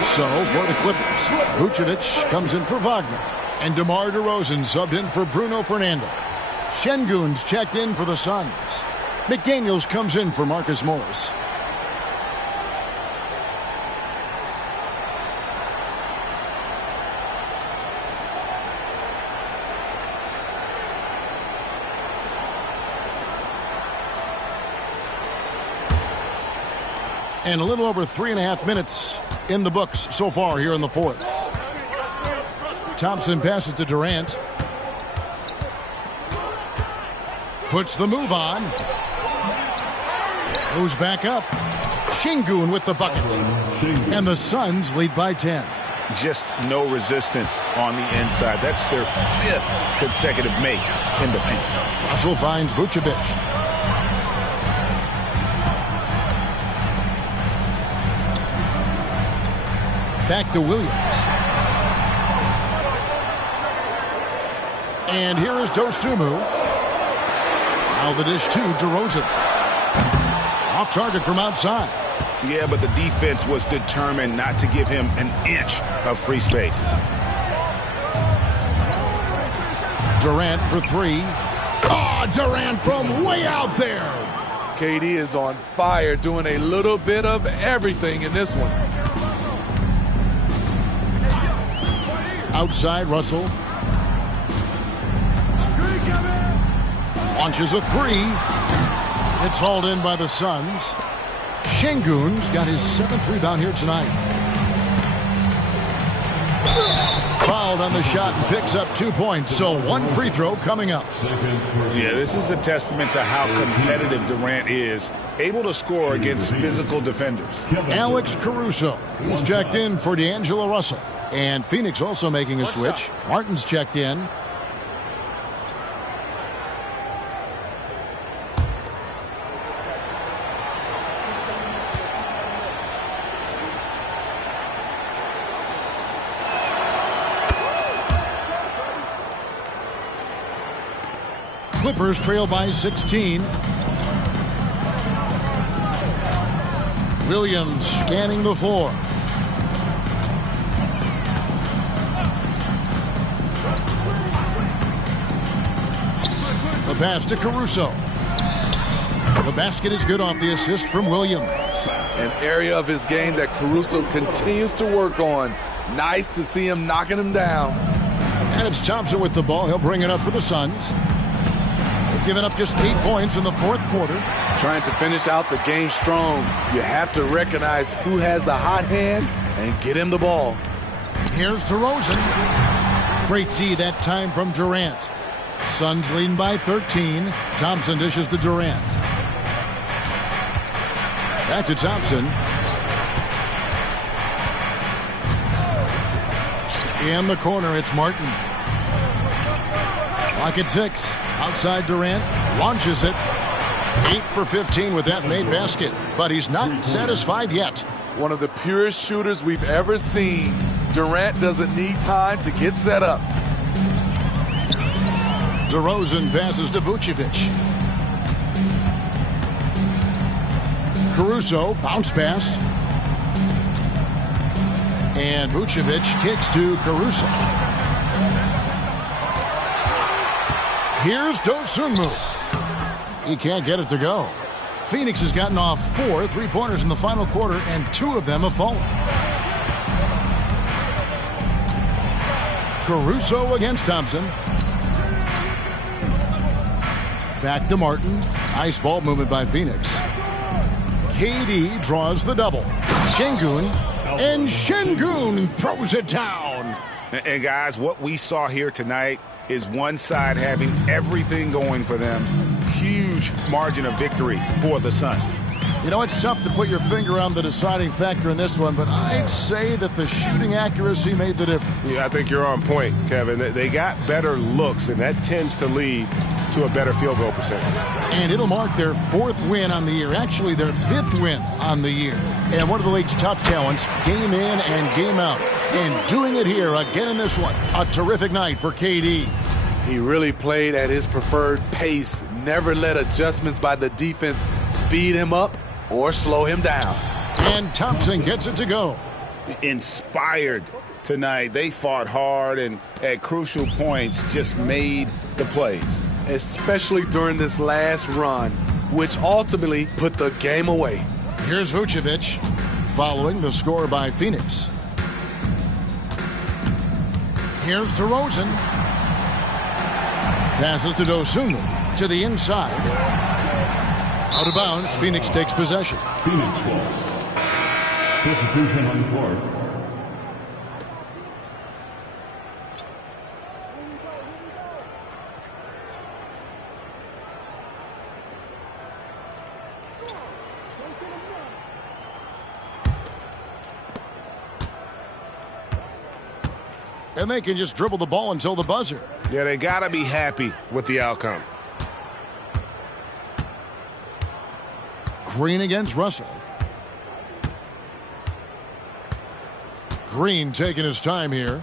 So for the Clippers, Vucevic comes in for Wagner. And DeMar DeRozan subbed in for Bruno Fernando. Şengün's checked in for the Suns. McDaniels comes in for Marcus Morris. And a little over 3.5 minutes in the books so far here in the fourth. Thompson passes to Durant. Puts the move on. Goes back up. Şengün with the bucket. And the Suns lead by 10. Just no resistance on the inside. That's their 5th consecutive make in the paint. Russell finds Vucevic. Back to Williams. And here is Dosunmu. Now the dish to DeRozan. Off target from outside. Yeah, but the defense was determined not to give him an inch of free space. Durant for 3. Oh, Durant from way out there. KD is on fire, doing a little bit of everything in this one. Outside, Russell. Launches a 3. It's hauled in by the Suns. Şengün's got his 7th rebound here tonight. Fouled on the shot and picks up 2 points. So 1 free throw coming up. Yeah, this is a testament to how competitive Durant is. Able to score against physical defenders. Alex Caruso. He's checked in for D'Angelo Russell. And Phoenix also making a switch. Martin's checked in. Clippers trail by 16. Williams scanning the floor. The pass to Caruso. The basket is good off the assist from Williams. An area of his game that Caruso continues to work on. Nice to see him knocking him down. And it's Thompson with the ball. He'll bring it up for the Suns. They've given up just 8 points in the fourth quarter. Trying to finish out the game strong. You have to recognize who has the hot hand and get him the ball. Here's DeRozan. Great D that time from Durant. Suns leading by 13. Thompson dishes to Durant. Back to Thompson. In the corner, it's Martin. Clock at 6. Outside Durant. Launches it. 8 for 15 with that made basket. But he's not satisfied yet. One of the purest shooters we've ever seen. Durant doesn't need time to get set up. DeRozan passes to Vucevic. Caruso, bounce pass. And Vucevic kicks to Caruso. Here's Dosunmu. He can't get it to go. Phoenix has gotten off 4 3-pointers in the final quarter, and 2 of them have fallen. Caruso against Thompson. Back to Martin. Nice ball movement by Phoenix. KD draws the double. Şengün. And Şengün throws it down. And guys, what we saw here tonight is one side having everything going for them. Huge margin of victory for the Suns. You know, it's tough to put your finger on the deciding factor in this one, but I'd say that the shooting accuracy made the difference. Yeah, I think you're on point, Kevin. They got better looks, and that tends to lead to a better field goal percentage. And it'll mark their 4th win on the year, actually their 5th win on the year. And one of the league's top talents, game in and game out. And doing it here again in this one. A terrific night for KD. He really played at his preferred pace, never let adjustments by the defense speed him up or slow him down. And Thompson gets it to go. inspired tonight. They fought hard and at crucial points just made the plays. Especially during this last run, which ultimately put the game away. Here's Vucevic following the score by Phoenix. Here's DeRozan. Passes to Dosunmu to the inside. Out of bounds, Phoenix takes possession. Phoenix ball. Substitution on the court. And they can just dribble the ball until the buzzer. Yeah, they got to be happy with the outcome. Green against Russell. Green taking his time here.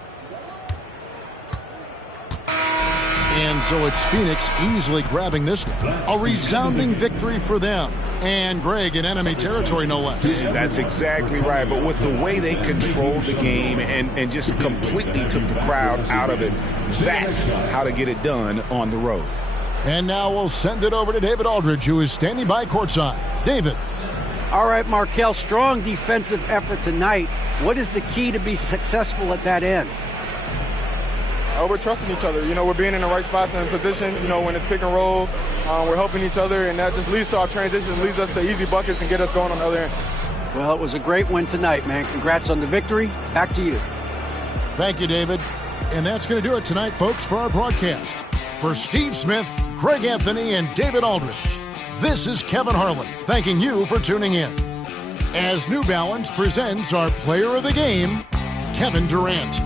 And so it's Phoenix easily grabbing this one. A resounding victory for them. And Greg in enemy territory, no less. That's exactly right. But with the way they controlled the game and just completely took the crowd out of it, that's how to get it done on the road. And now we'll send it over to David Aldridge, who is standing by courtside. David. All right, Markel, strong defensive effort tonight. What is the key to be successful at that end? We're trusting each other. You know, we're being in the right spots and position. You know, when it's pick and roll, we're helping each other, and that just leads to our transition, leads us to easy buckets and get us going on the other end. Well, it was a great win tonight, man. Congrats on the victory. Back to you. Thank you, David. And that's going to do it tonight, folks, for our broadcast. For Steve Smith, Greg Anthony, and David Aldridge, this is Kevin Harlan thanking you for tuning in. As New Balance presents our player of the game, Kevin Durant.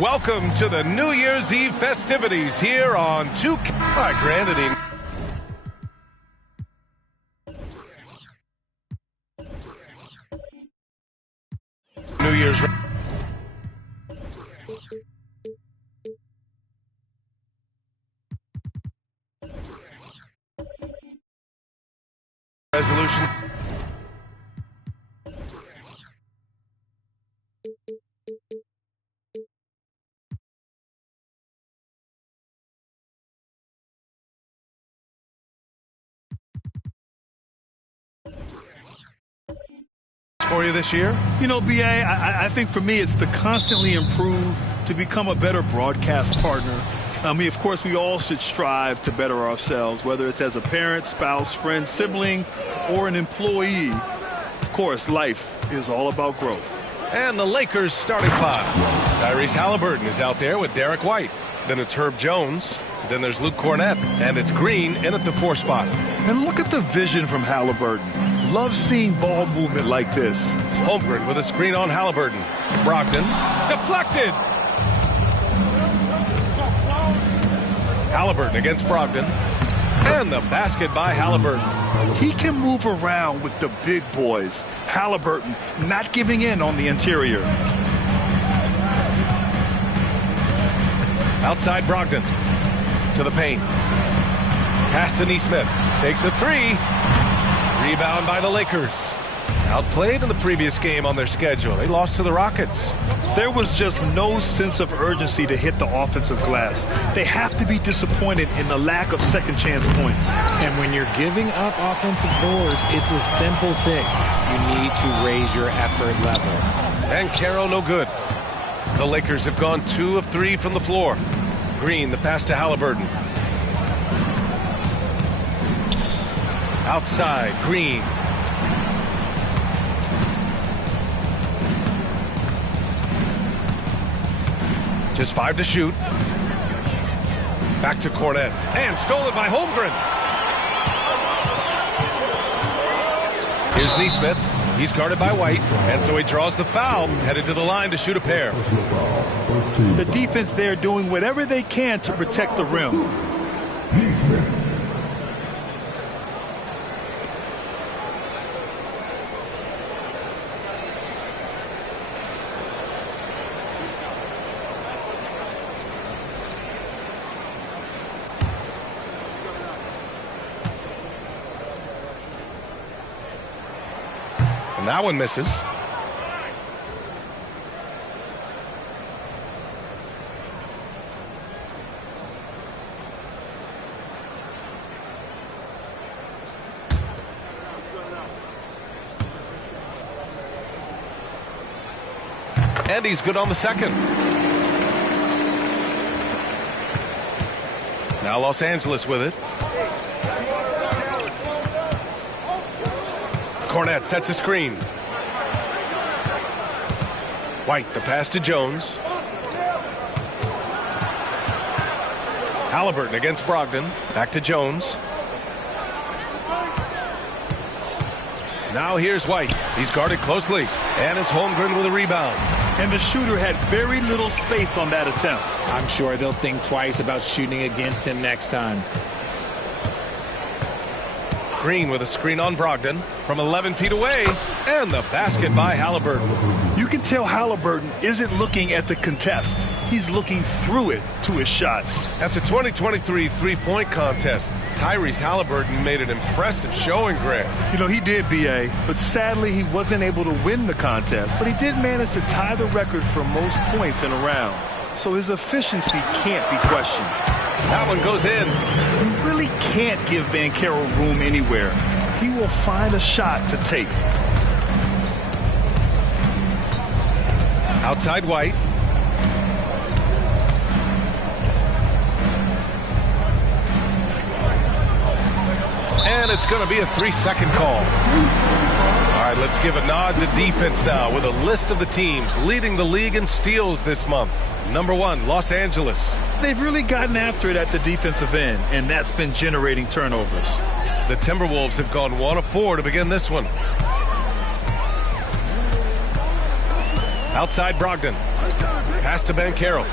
Welcome to the New Year's Eve festivities here on 2K. Hi, granted. New Year's resolution. For you this year? You know, BA, I think for me it's to constantly improve, to become a better broadcast partner. I mean, of course, we all should strive to better ourselves, whether it's as a parent, spouse, friend, sibling, or an employee. Of course, life is all about growth. And the Lakers starting five. Tyrese Halliburton is out there with Derek White. Then it's Herb Jones. Then there's Luke Cornett. And it's Green in at the 4 spot. And look at the vision from Halliburton. Love seeing ball movement like this. Holmgren with a screen on Halliburton. Brogdon. Deflected! Halliburton against Brogdon. And the basket by Halliburton. He can move around with the big boys. Halliburton not giving in on the interior. Outside Brogdon. To the paint. Pass to Nesmith. Takes a 3. Rebound by the Lakers. Outplayed in the previous game on their schedule. They lost to the Rockets. There was just no sense of urgency to hit the offensive glass. They have to be disappointed in the lack of second chance points. And when you're giving up offensive boards, it's a simple fix. You need to raise your effort level. And Caro no good. The Lakers have gone 2 of 3 from the floor. Green, the pass to Halliburton. Outside, Green. Just 5 to shoot. Back to Cornett. And stolen by Holmgren. Here's Nesmith. He's guarded by White. And so he draws the foul. Headed to the line to shoot a pair. The defense there doing whatever they can to protect the rim. And that one misses. And he's good on the second. Now Los Angeles with it. Cornett sets a screen. White, the pass to Jones. Halliburton against Brogdon. Back to Jones. Now here's White. He's guarded closely. And it's Holmgren with a rebound. And the shooter had very little space on that attempt. I'm sure they'll think twice about shooting against him next time. Green with a screen on Brogdon from 11 feet away. And the basket by Halliburton. You You can tell Halliburton isn't looking at the contest. He's looking through it to his shot. At the 2023 three-point contest, Tyrese Halliburton made an impressive showing, Grant. You know, he did, B.A., but sadly he wasn't able to win the contest, but he did manage to tie the record for most points in a round. So his efficiency can't be questioned. That one goes in. You really can't give Banchero room anywhere. He will find a shot to take. Outside White. And it's going to be a 3-second call. All right, let's give a nod to defense now with a list of the teams leading the league in steals this month. Number 1, Los Angeles. They've really gotten after it at the defensive end, and that's been generating turnovers. The Timberwolves have gone 1 of 4 to begin this one. Outside Brogdon. Pass to Banchero.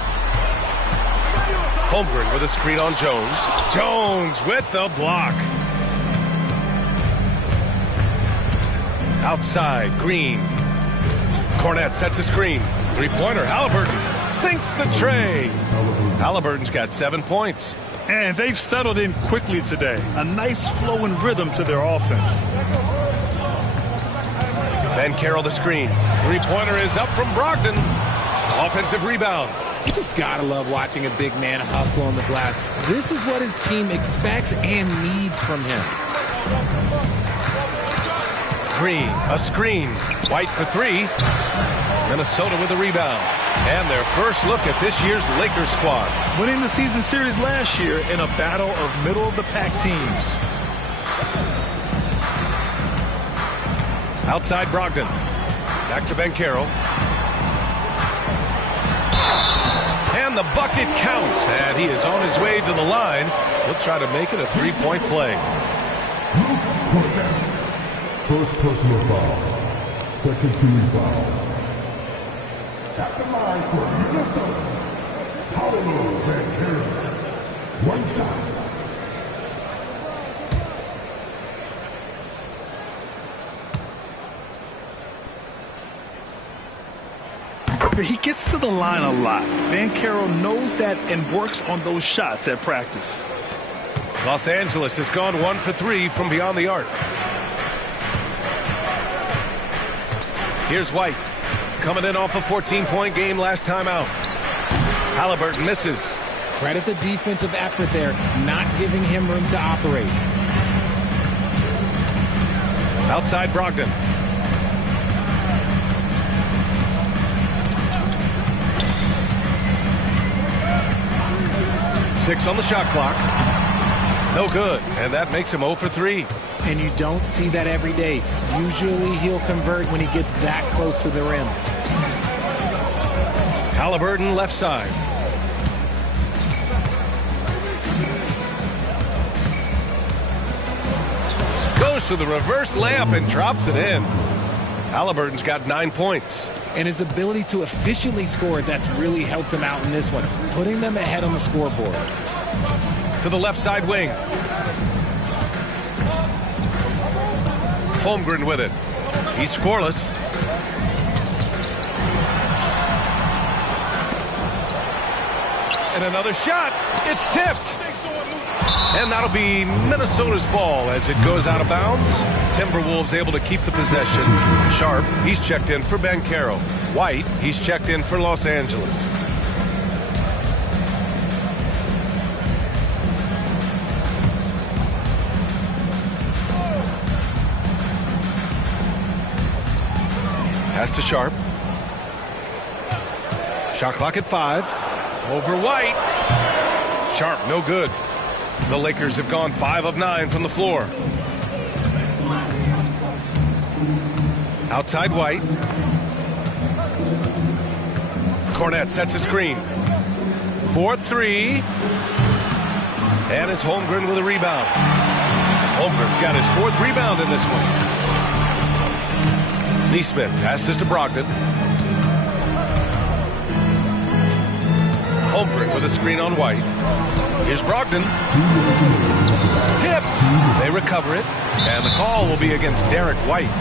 Holmgren with a screen on Jones. Jones with the block. Outside, Green. Cornette sets a screen. Three-pointer, Halliburton sinks the tray. Halliburton's got 7 points. And they've settled in quickly today. A nice flow and rhythm to their offense. Banchero the screen. Three-pointer is up from Brogdon. Offensive rebound. You just gotta love watching a big man hustle on the glass. This is what his team expects and needs from him. Green, a screen. White for 3. Minnesota with a rebound. And their first look at this year's Lakers squad. Winning the season series last year in a battle of middle-of-the-pack teams. Outside Brogdon. Back to Banchero. And the bucket counts. And he is on his way to the line. He'll try to make it a 3-point play. First personal foul. Second team foul. At the line for Minnesota, Paolo Banchero. 1 shot. He gets to the line a lot. Banchero knows that and works on those shots at practice. Los Angeles has gone 1 for 3 from beyond the arc. Here's White. Coming in off a 14-point game last time out. Halliburton misses. Credit the defensive effort there, not giving him room to operate. Outside Brogdon. Six on the shot clock. No good, and that makes him 0 for 3. And you don't see that every day. Usually he'll convert when he gets that close to the rim. Halliburton left side. Goes to the reverse layup and drops it in. Halliburton's got 9 points. And his ability to efficiently score, that's really helped him out in this one, putting them ahead on the scoreboard. To the left side wing. Holmgren with it. He's scoreless. And another shot. It's tipped. And that'll be Minnesota's ball as it goes out of bounds. Timberwolves able to keep the possession. Sharp, he's checked in for Banchero. White, he's checked in for Los Angeles. Pass to Sharp. Shot clock at 5. Over White. Sharp, no good. The Lakers have gone 5 of 9 from the floor. Outside White. Cornette sets a screen. 4-3. And it's Holmgren with a rebound. Holmgren's got his 4th rebound in this one. Neesmith passes to Brogdon. Holmgren with a screen on White. Here's Brogdon. Tipped. They recover it. And the call will be against Derek White.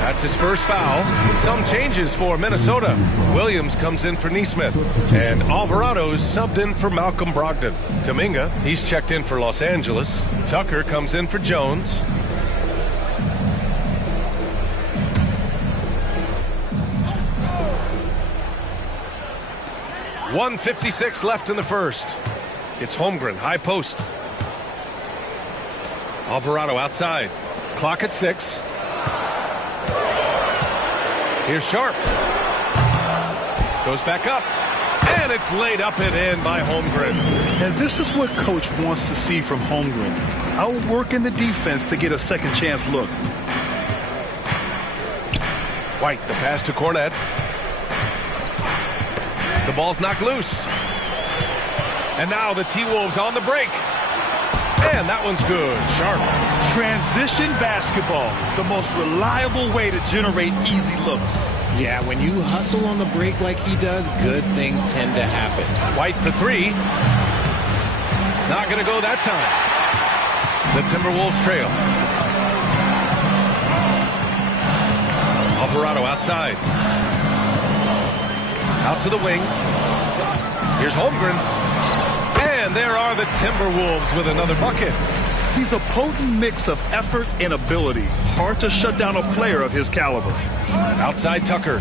That's his first foul. Some changes for Minnesota. Williams comes in for Neesmith. And Alvarado's subbed in for Malcolm Brogdon. Kuminga, he's checked in for Los Angeles. Tucker comes in for Jones. .156 left in the first. It's Holmgren, high post. Alvarado outside. Clock at 6. Here's Sharp. Goes back up. And it's laid up and in by Holmgren. And this is what Coach wants to see from Holmgren. Outworking the defense to get a second chance look. White, the pass to Cornette. The ball's knocked loose. And now the T-Wolves on the break. And that one's good. Sharp. Transition basketball, the most reliable way to generate easy looks. Yeah, when you hustle on the break like he does, good things tend to happen. White for 3. Not going to go that time. The Timberwolves trail. Alvarado outside. Out to the wing. Here's Holmgren. And there are the Timberwolves with another bucket. He's a potent mix of effort and ability. Hard to shut down a player of his caliber. Outside Tucker.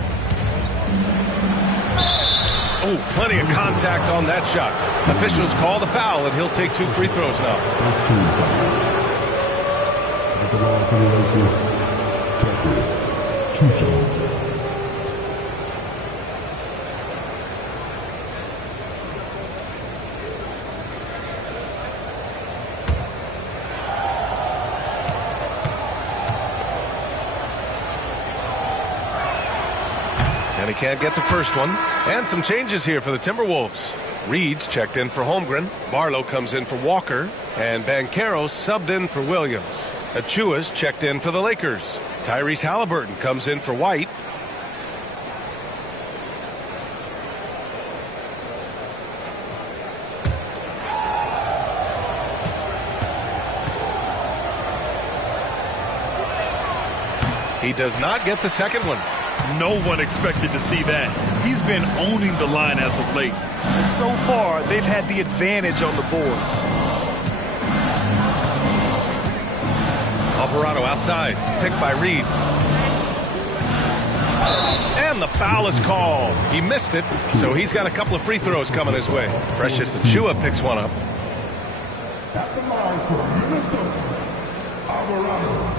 Oh, plenty of contact on that shot. Officials call the foul, and he'll take 2 free throws now. Two shots. And he can't get the first one. And some changes here for the Timberwolves. Reed's checked in for Holmgren. Barlow comes in for Walker. And Banchero subbed in for Williams. Achua's checked in for the Lakers. Tyrese Halliburton comes in for White. He does not get the second one. No one expected to see that. He's been owning the line as of late. And so far, they've had the advantage on the boards. Alvarado outside. Picked by Reed. And the foul is called. He missed it, so he's got a couple of free throws coming his way. Precious Achiuwa picks one up. At the line for Minnesota, Alvarado.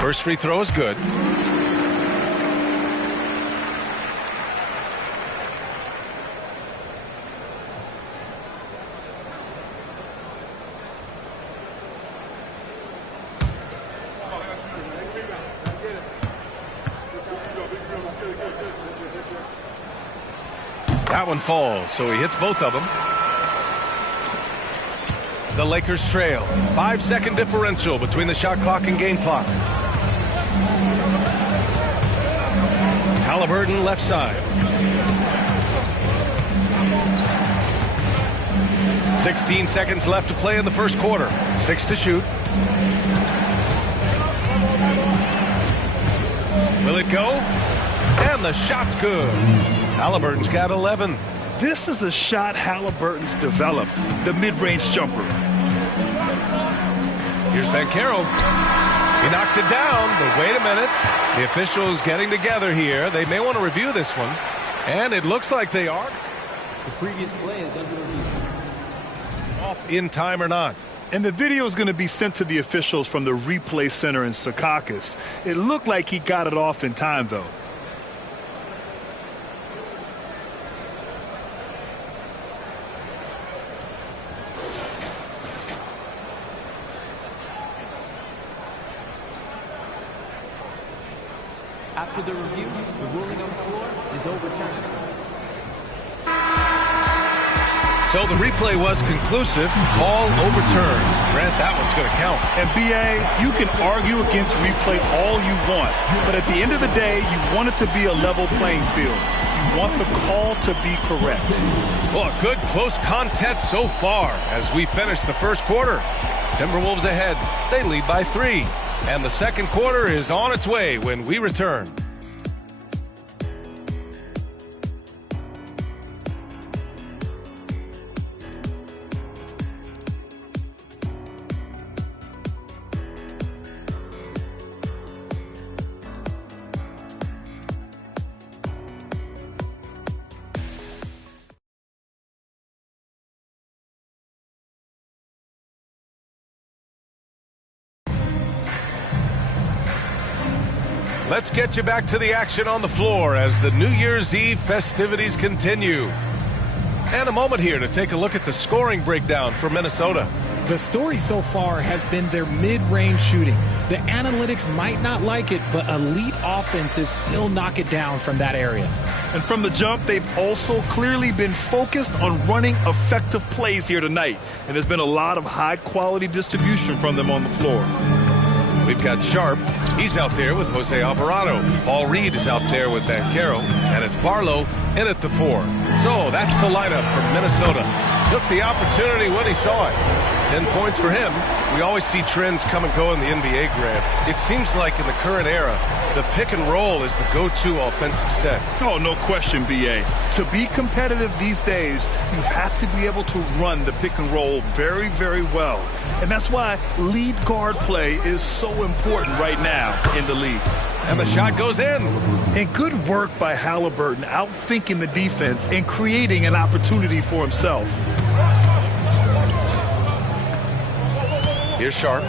First free throw is good. That one falls, so he hits both of them. The Lakers trail. 5-second differential between the shot clock and game clock. Halliburton left side. 16 seconds left to play in the first quarter. 6 to shoot. Will it go? And the shot's good. Halliburton's got 11. This is a shot Halliburton's developed, the mid-range jumper. Here's Banchero. He knocks it down, but wait a minute. The officials getting together here. They may want to review this one. And it looks like they are. The previous play is under review. Off in time or not. And the video is going to be sent to the officials from the replay center in Secaucus. It looked like he got it off in time, though. After the review, the ruling on the floor is overturned. So the replay was conclusive. Call overturned. Grant, that one's going to count. And BA, you can argue against replay all you want, but at the end of the day, you want it to be a level playing field. You want the call to be correct. Well, a good close contest so far as we finish the first quarter. Timberwolves ahead. They lead by 3. And the second quarter is on its way when we return. Let's get you back to the action on the floor as the New Year's Eve festivities continue. And a moment here to take a look at the scoring breakdown for Minnesota. The story so far has been their mid-range shooting. The analytics might not like it, but elite offenses still knock it down from that area. And from the jump, they've also clearly been focused on running effective plays here tonight. And there's been a lot of high-quality distribution from them on the floor. We've got Sharp. He's out there with Jose Alvarado. Paul Reed is out there with Banchero. And it's Barlow in at the 4. So that's the lineup from Minnesota. Took the opportunity when he saw it. 10 points for him. We always see trends come and go in the NBA, Grant. It seems like in the current era, the pick and roll is the go-to offensive set. Oh, no question, BA. To be competitive these days, you have to be able to run the pick and roll very, very well. And that's why lead guard play is so important right now in the league. And the shot goes in. And good work by Halliburton, outthinking the defense and creating an opportunity for himself. Here's Sharp.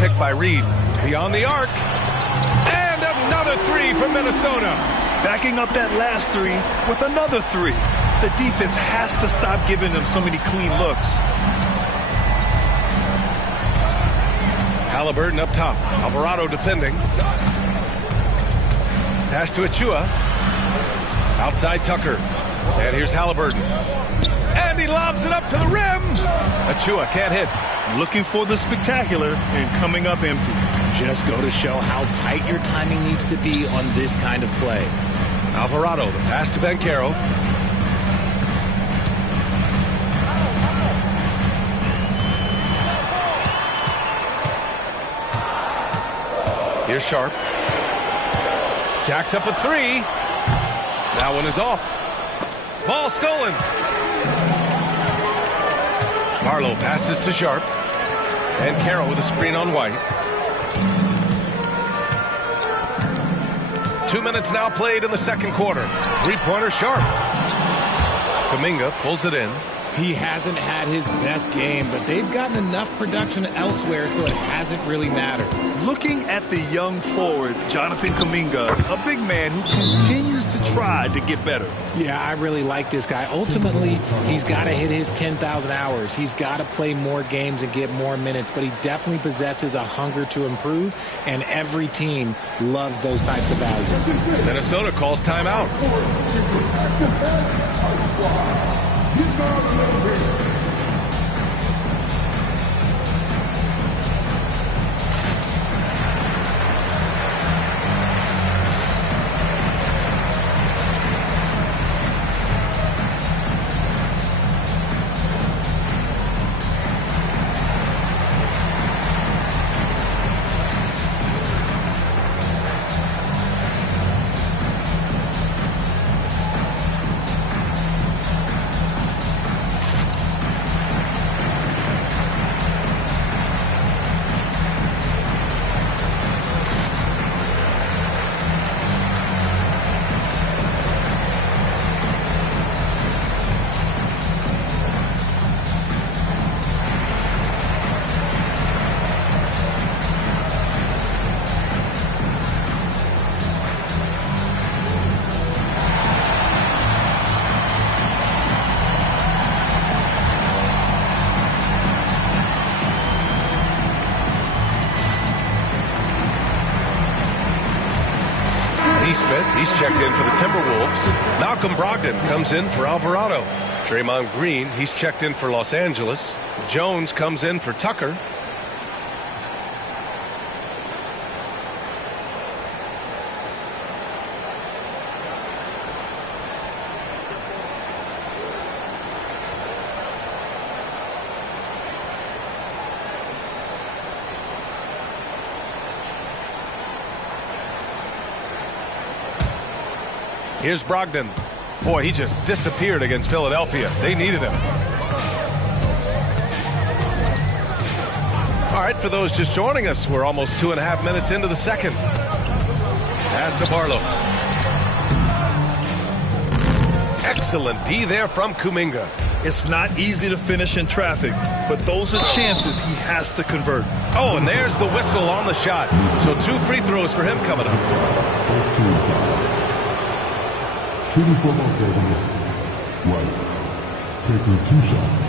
Picked by Reed. Beyond the arc. And another 3 from Minnesota. Backing up that last 3 with another 3. The defense has to stop giving them so many clean looks. Halliburton up top. Alvarado defending. Pass to Achua. Outside Tucker. And here's Halliburton. And he lobs it up to the rim. Achua can't hit. Looking for the spectacular and coming up empty. Just go to show how tight your timing needs to be on this kind of play. Alvarado, the pass to Banchero. Here's Sharp. Jacks up a 3. That one is off. Ball stolen. Barlow passes to Sharp. And Carroll with a screen on White. 2 minutes now played in the second quarter. Three-pointer Sharp. Kuminga pulls it in. He hasn't had his best game, but they've gotten enough production elsewhere, so it hasn't really mattered. Looking at the young forward, Jonathan Kuminga, a big man who continues to try to get better. Yeah, I really like this guy. Ultimately, he's got to hit his 10,000 hours. He's got to play more games and get more minutes, but he definitely possesses a hunger to improve, and every team loves those types of values. Minnesota calls timeout. Neesmith, he's checked in for the Timberwolves. Malcolm Brogdon comes in for Alvarado. Draymond Green, he's checked in for Los Angeles. Jones comes in for Tucker. Here's Brogdon. Boy, he just disappeared against Philadelphia. They needed him. All right, for those just joining us, we're almost 2.5 minutes into the second. Pass to Barlow. Excellent D there from Kuminga. It's not easy to finish in traffic, but those are chances he has to convert. Oh, and there's the whistle on the shot. So 2 free throws for him coming up. Shooting for Los Angeles, White, taking 2 shots.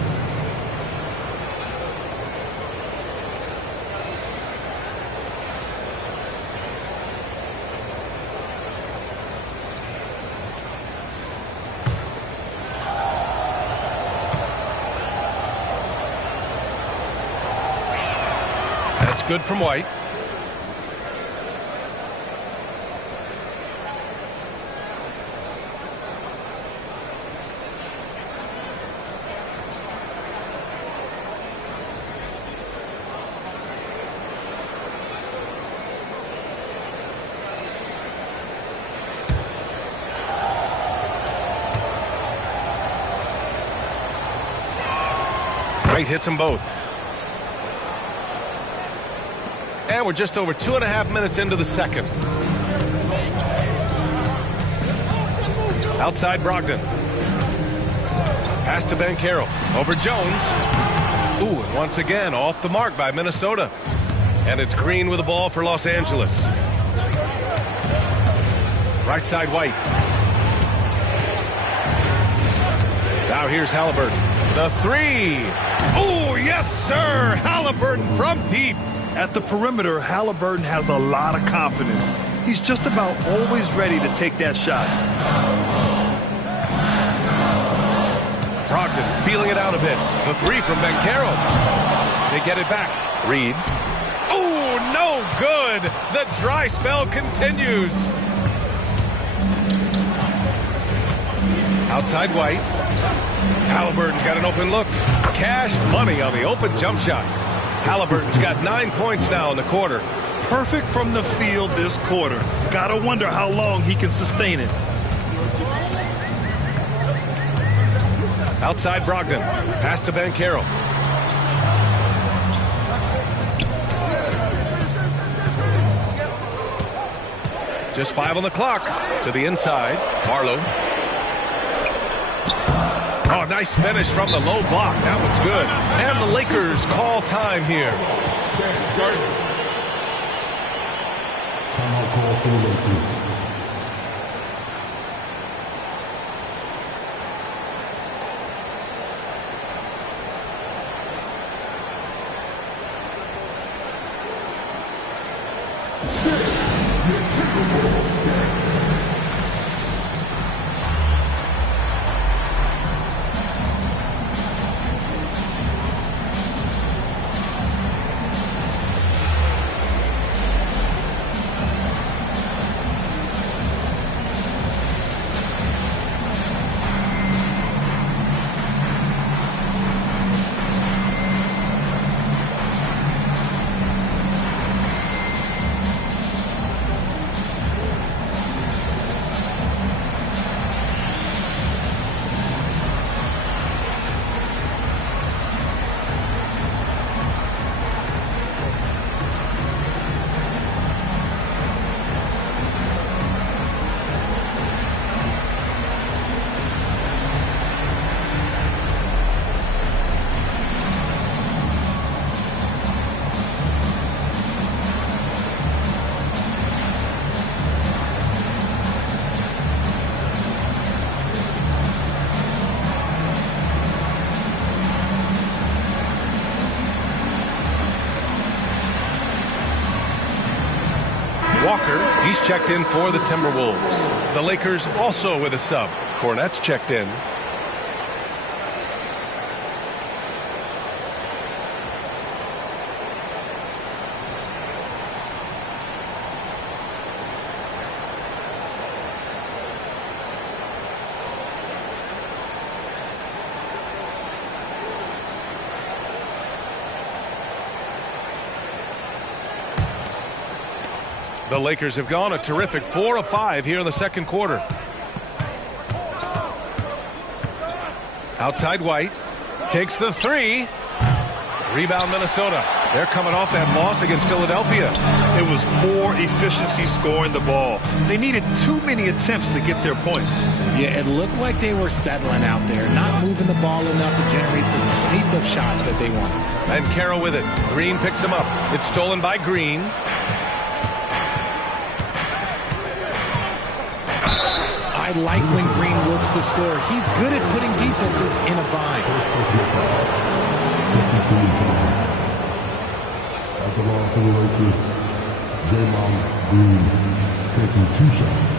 That's good from White. White hits them both. And we're just over 2.5 minutes into the second. Outside Brogdon. Pass to Banchero. Over Jones. Ooh, and once again off the mark by Minnesota. And it's Green with the ball for Los Angeles. Right side White. Now here's Halliburton. The 3. Oh, yes, sir. Halliburton from deep. At the perimeter, Halliburton has a lot of confidence. He's just about always ready to take that shot. Brogdon feeling it out a bit. The 3 from Banchero. They get it back. Reed. Oh, no good. The dry spell continues. Outside White. Halliburton's got an open look. Cash money on the open jump shot. Halliburton's got 9 points now in the quarter. Perfect from the field this quarter. Gotta wonder how long he can sustain it. Outside Brogdon. Pass to Banchero. Just 5 on the clock. To the inside. Barlow. Oh, nice finish from the low block. That one's good. And the Lakers call time here. Timeout call for the Lakers. Walker, he's checked in for the Timberwolves. The Lakers also with a sub. Cornette's checked in. The Lakers have gone a terrific 4 of 5 here in the second quarter. Outside White. Takes the three. Rebound Minnesota. They're coming off that loss against Philadelphia. It was poor efficiency scoring the ball. They needed too many attempts to get their points. Yeah, it looked like they were settling out there, not moving the ball enough to generate the type of shots that they want. And Carroll with it. Green picks him up. It's stolen by Green. I like when Green looks to score. He's good at putting defenses in a bind. At the line for the Lakers, Draymond Green taking 2 shots.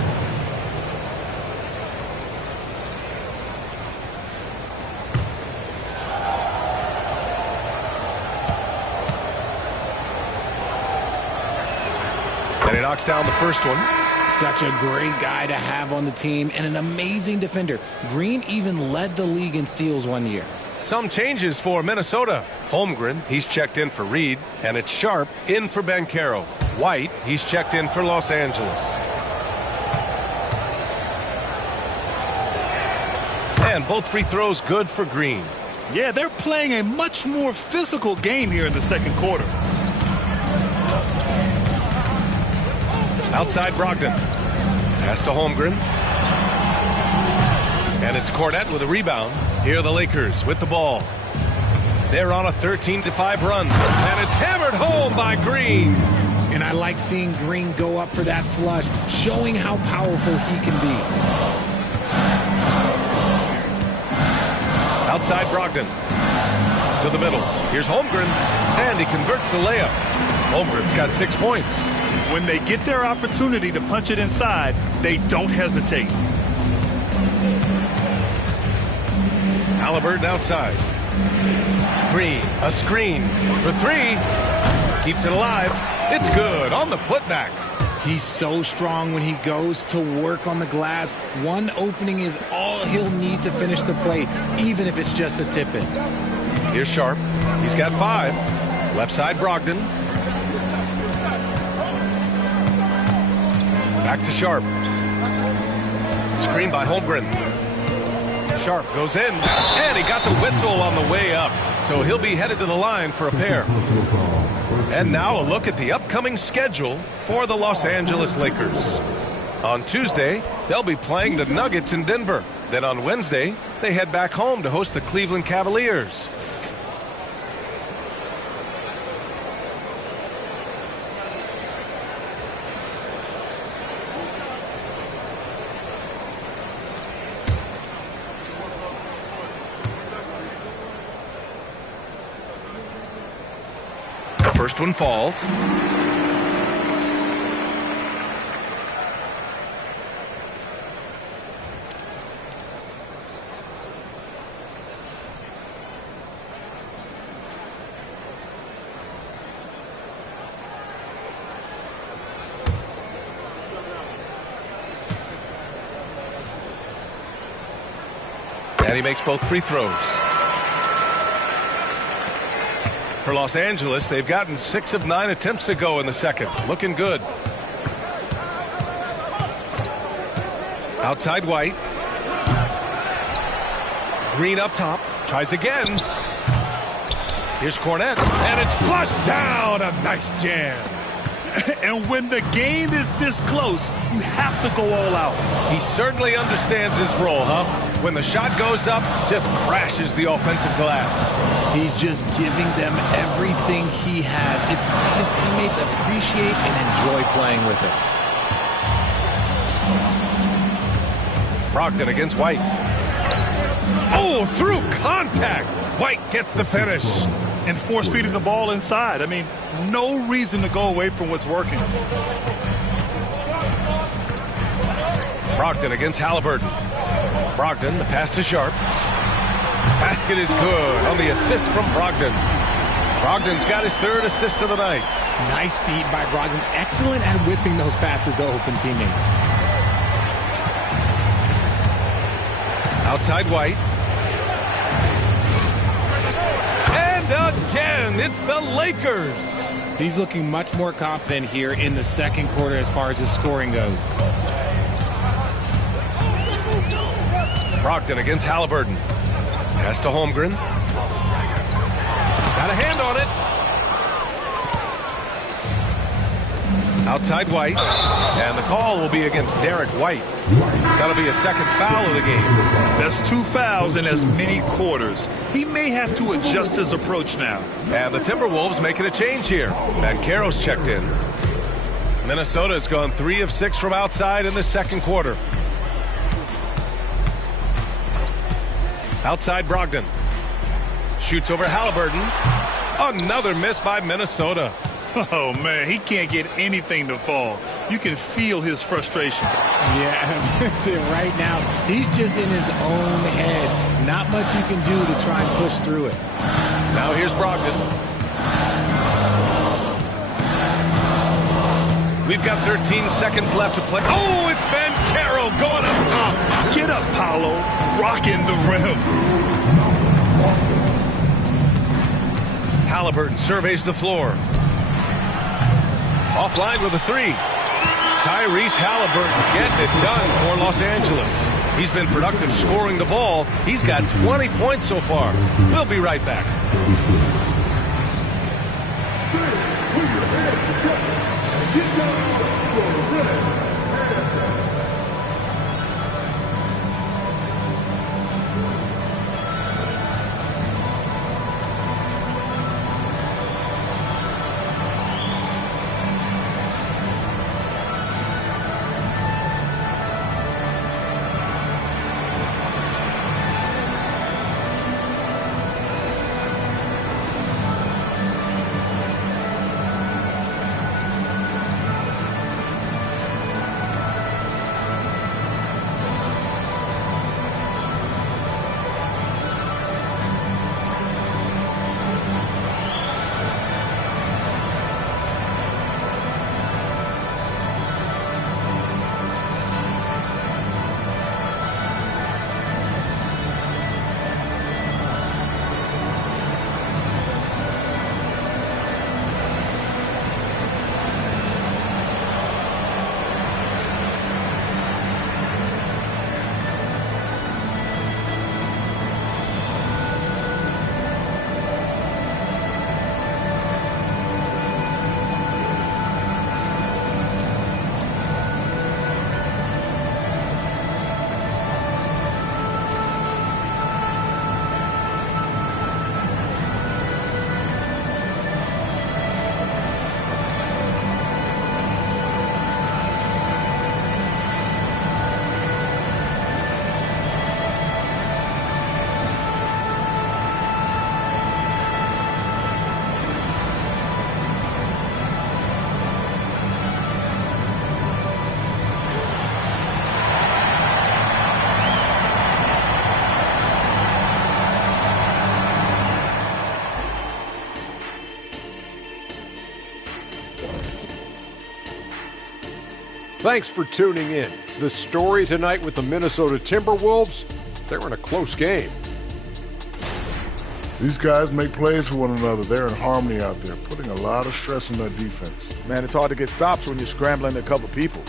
And he knocks down the first one. Such a great guy to have on the team and an amazing defender. Green even led the league in steals one year. Some changes for Minnesota. Holmgren, he's checked in for Reed. And it's Sharp in for Banchero. White, he's checked in for Los Angeles. And both free throws good for Green. Yeah, they're playing a much more physical game here in the second quarter. Outside Brogdon. Pass to Holmgren. And it's Cornette with a rebound. Here are the Lakers with the ball. They're on a 13-5 run. And it's hammered home by Green. And I like seeing Green go up for that flush, showing how powerful he can be. Outside Brogdon. To the middle. Here's Holmgren. And he converts the layup. Holmgren's got 6 points. When they get their opportunity to punch it inside, they don't hesitate. Halliburton outside. Green, a screen for three. Keeps it alive. It's good on the putback. He's so strong when he goes to work on the glass. One opening is all he'll need to finish the play, even if it's just a tip-in. Here's Sharp. He's got 5. Left side Brogdon. Back to Sharp. Screen by Holmgren. Sharp goes in, and he got the whistle on the way up. So he'll be headed to the line for a pair. And now a look at the upcoming schedule for the Los Angeles Lakers. On Tuesday, they'll be playing the Nuggets in Denver. Then on Wednesday, they head back home to host the Cleveland Cavaliers. First one falls. And he makes both free throws. For Los Angeles, they've gotten 6 of 9 attempts to go in the second. Looking good. Outside White. Green up top. Tries again. Here's Cornette. And it's flushed down. A nice jam. And when the game is this close, you have to go all out. He certainly understands his role, huh? When the shot goes up, just crashes the offensive glass. He's just giving them everything he has. It's why his teammates appreciate and enjoy playing with him. Brogdon against White. Oh, through contact. White gets the finish. And force feeding the ball inside. I mean, no reason to go away from what's working. Brogdon against Halliburton. Brogdon, the pass to Sharp. Basket is good on the assist from Brogdon. Brogdon's got his third assist of the night. Nice feed by Brogdon. Excellent at whipping those passes to open teammates. Outside White. And again, it's the Lakers. He's looking much more confident here in the second quarter as far as his scoring goes. Brogdon against Halliburton. Pass to Holmgren. Got a hand on it. Outside White. And the call will be against Derek White. That'll be a second foul of the game. That's 2 fouls in as many quarters. He may have to adjust his approach now. And the Timberwolves making a change here. Banchero's checked in. Minnesota's gone 3 of 6 from outside in the second quarter. Outside Brogdon. Shoots over Halliburton. Another miss by Minnesota. Oh, man, he can't get anything to fall. You can feel his frustration. Yeah, right now, he's just in his own head. Not much you can do to try and push through it. Now here's Brogdon. We've got 13 seconds left to play. Oh, it's Banchero going up top. Get up, Paolo. Rocking the rim. Halliburton surveys the floor. Offline with a 3. Tyrese Halliburton getting it done for Los Angeles. He's been productive scoring the ball. He's got 20 points so far. We'll be right back. Thanks for tuning in. The story tonight with the Minnesota Timberwolves, they were in a close game. These guys make plays for one another. They're in harmony out there, putting a lot of stress on their defense. Man, it's hard to get stops when you're scrambling to cover people.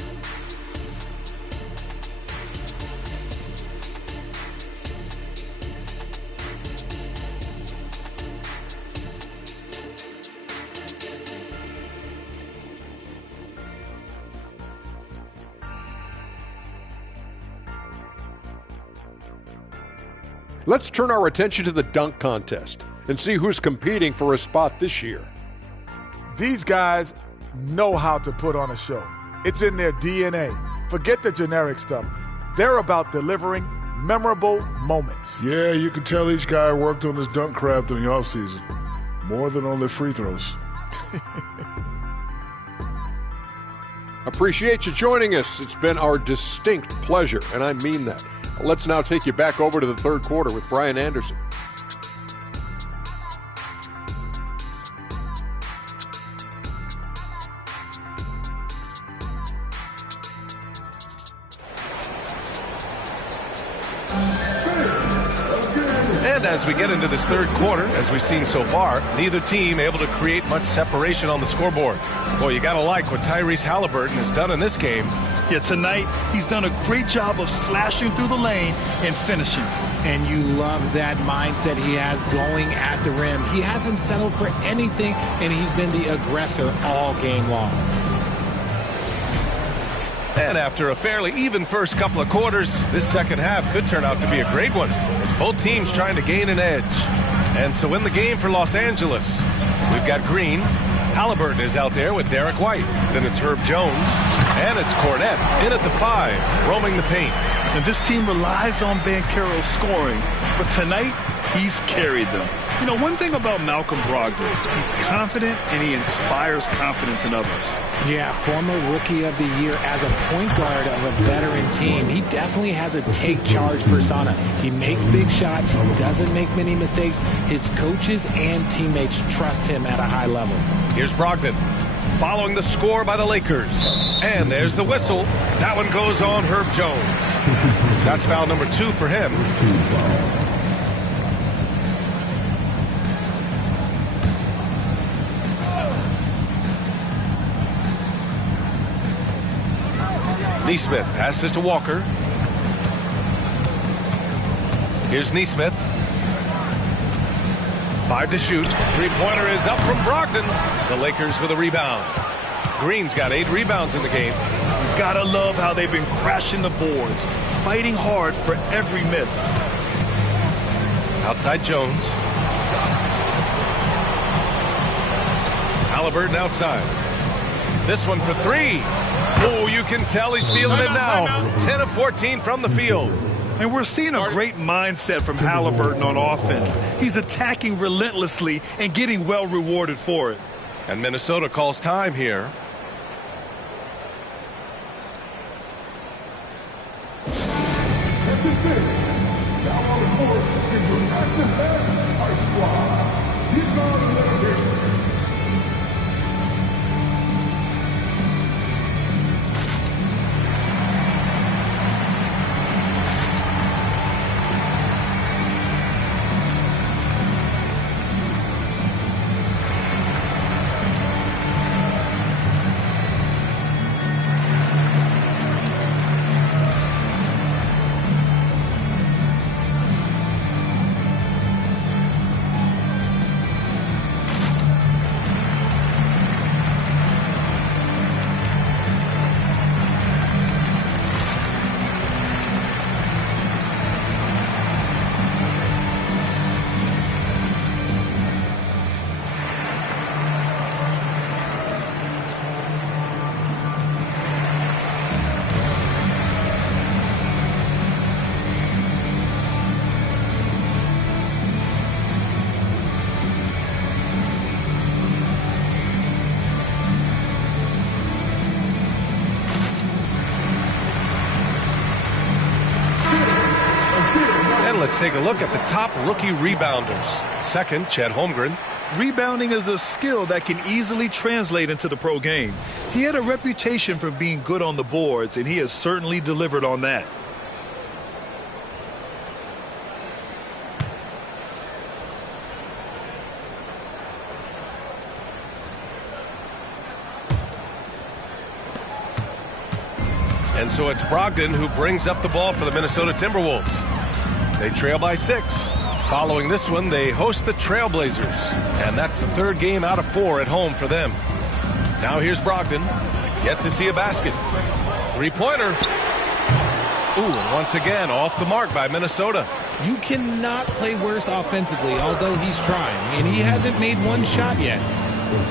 Let's turn our attention to the dunk contest and see who's competing for a spot this year. These guys know how to put on a show. It's in their DNA. Forget the generic stuff. They're about delivering memorable moments. Yeah, you can tell each guy worked on his dunk craft in the offseason. More than on their free throws. Appreciate you joining us. It's been our distinct pleasure, and I mean that. Let's now take you back over to the third quarter with Brian Anderson. And as we get into this third quarter, as we've seen so far, neither team able to create much separation on the scoreboard. Boy, you got to like what Tyrese Halliburton has done in this game. Yeah, tonight he's done a great job of slashing through the lane and finishing. And you love that mindset he has going at the rim. He hasn't settled for anything, and he's been the aggressor all game long. And after a fairly even first couple of quarters, this second half could turn out to be a great one, as both teams trying to gain an edge. And so in the game for Los Angeles, we've got Green. Halliburton is out there with Derek White. Then it's Herb Jones. And it's Cornette in at the 5, roaming the paint. And this team relies on Banchero's scoring, but tonight he's carried them. You know, one thing about Malcolm Brogdon, he's confident and he inspires confidence in others. Yeah, former Rookie of the Year as a point guard of a veteran team. He definitely has a take-charge persona. He makes big shots. He doesn't make many mistakes. His coaches and teammates trust him at a high level. Here's Brogdon following the score by the Lakers. And there's the whistle. That one goes on Herb Jones. That's foul number 2 for him. Nesmith passes to Walker. Here's Nesmith. 5 to shoot. Three-pointer is up from Brogdon. The Lakers with a rebound. Green's got 8 rebounds in the game. You gotta love how they've been crashing the boards, fighting hard for every miss. Outside Jones. Halliburton outside. This one for 3. Oh, you can tell he's feeling it now. 10 of 14 from the field. And we're seeing a great mindset from Halliburton on offense. He's attacking relentlessly and getting well rewarded for it. And Minnesota calls time here. Let's take a look at the top rookie rebounders. Second, Chet Holmgren. Rebounding is a skill that can easily translate into the pro game. He had a reputation for being good on the boards, and he has certainly delivered on that. And so it's Brogdon who brings up the ball for the Minnesota Timberwolves. They trail by 6. Following this one, they host the Trailblazers. And that's the 3rd game out of 4 at home for them. Now here's Brogdon. Yet to see a basket. Three-pointer. Ooh, and once again, off the mark by Minnesota. You cannot play worse offensively, although he's trying. And he hasn't made one shot yet.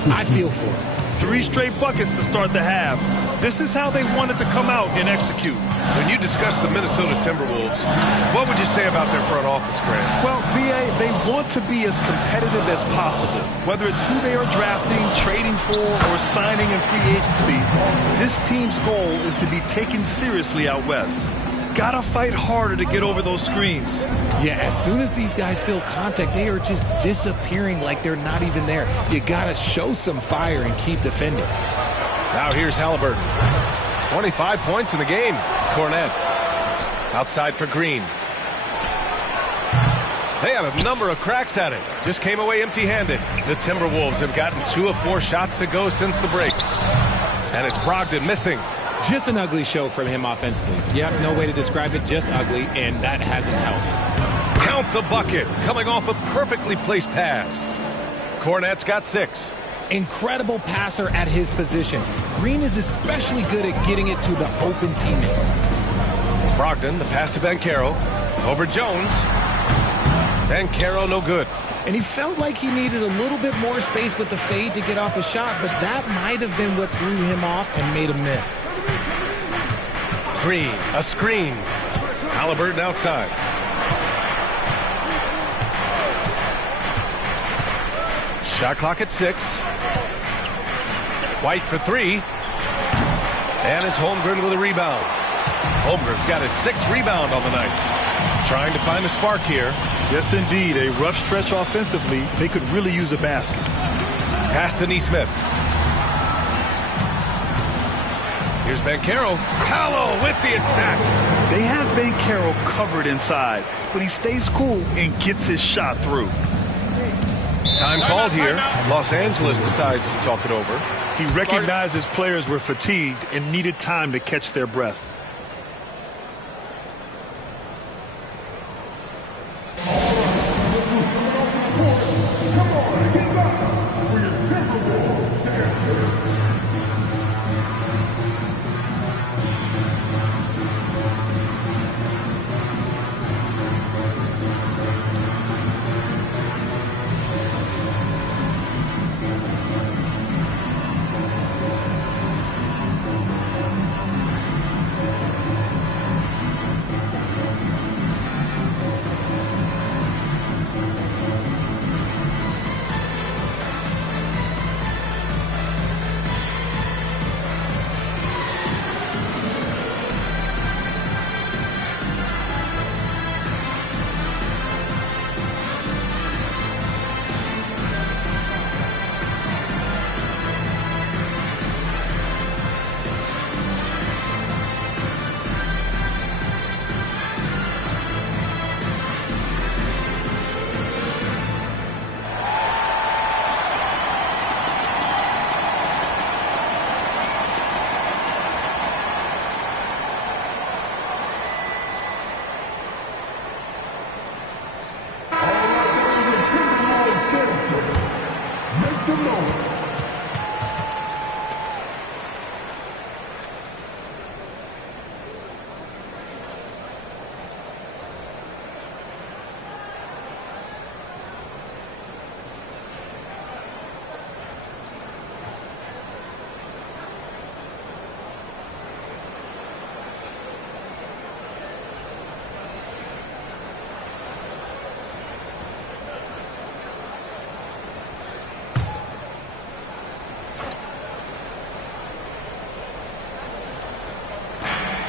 I feel for him. 3 straight buckets to start the half. This is how they wanted to come out and execute. When you discuss the Minnesota Timberwolves, what would you say about their front office, Grant? Well, B.A., they want to be as competitive as possible, whether it's who they are drafting, trading for or signing in free agency, this team's goal is to be taken seriously out west. Gotta fight harder to get over those screens. Yeah, as soon as these guys feel contact, they are just disappearing like they're not even there. You gotta show some fire and keep defending. Now here's Halliburton. 25 points in the game. Cornette. Outside for Green. They had a number of cracks at it. Just came away empty-handed. The Timberwolves have gotten 2 of 4 shots to go since the break. And it's Brogdon missing. Just an ugly show from him offensively. Yep, no way to describe it, just ugly, and that hasn't helped. Count the bucket, coming off a perfectly placed pass. Cornette's got 6. Incredible passer at his position. Green is especially good at getting it to the open teammate. Brogdon, the pass to Banchero. Over Jones. Banchero, no good. And he felt like he needed a little bit more space with the fade to get off a shot, but that might have been what threw him off and made him miss. Green, a screen. Halliburton outside. Shot clock at 6. White for 3. And it's Holmgren with a rebound. Holmgren's got his 6th rebound on the night. Trying to find a spark here. Yes, indeed. A rough stretch offensively. They could really use a basket. Pass to Nesmith. Here's Banchero. Hallow with the attack. They have Banchero covered inside, but he stays cool and gets his shot through. Time called here. Los Angeles decides to talk it over. He recognized his players were fatigued and needed time to catch their breath.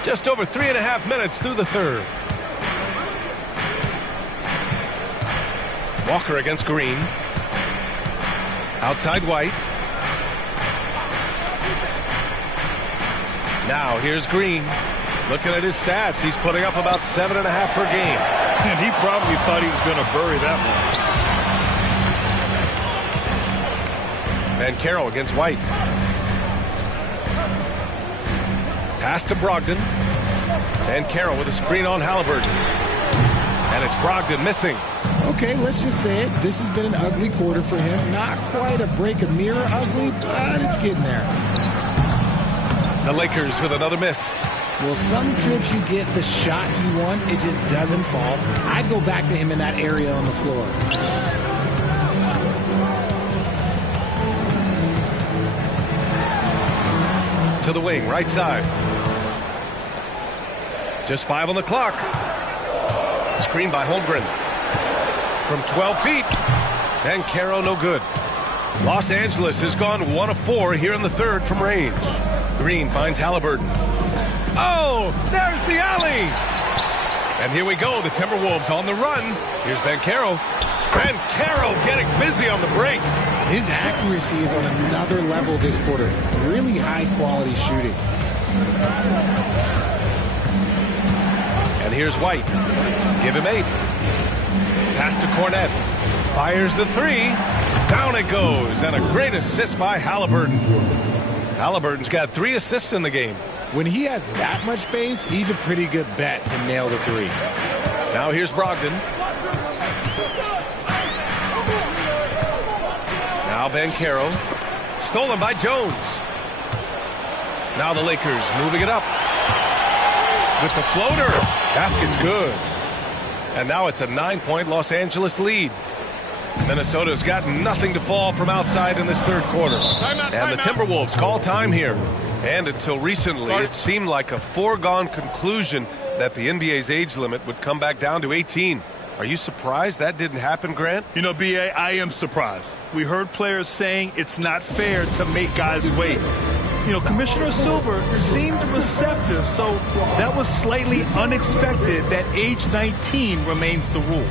Just over 3.5 minutes through the third. Walker against Green. Outside White. Now here's Green. Looking at his stats, he's putting up about 7.5 per game. And he probably thought he was going to bury that one. Banchero against White. Pass to Brogdon. Banchero with a screen on Halliburton. And it's Brogdon missing. Okay, let's just say it. This has been an ugly quarter for him. Not quite a break a mirror ugly, but it's getting there. The Lakers with another miss. Well, some trips you get the shot you want, it just doesn't fall. I'd go back to him in that area on the floor. To the wing, right side. Just 5 on the clock. Screen by Holmgren. From 12 feet. Banchero, no good. Los Angeles has gone 1 of 4 here in the third from range. Green finds Halliburton. Oh, there's the alley. And here we go, the Timberwolves on the run. Here's Banchero. Banchero getting busy on the break. His accuracy is on another level this quarter. Really high-quality shooting. And here's White. Give him 8. Pass to Cornette. Fires the 3. Down it goes. And a great assist by Halliburton. Halliburton's got 3 assists in the game. When he has that much space, he's a pretty good bet to nail the 3. Now here's Brogdon. Now Banchero. Stolen by Jones. Now the Lakers moving it up. With the floater. Basket's good. And now it's a 9-point Los Angeles lead. Minnesota's got nothing to fall from outside in this third quarter. And the Timberwolves call time here. And until recently, it seemed like a foregone conclusion that the NBA's age limit would come back down to 18. Are you surprised that didn't happen, Grant? You know, B.A., I am surprised. We heard players saying it's not fair to make guys wait. You know, Commissioner Silver seemed receptive, so that was slightly unexpected that age 19 remains the rule.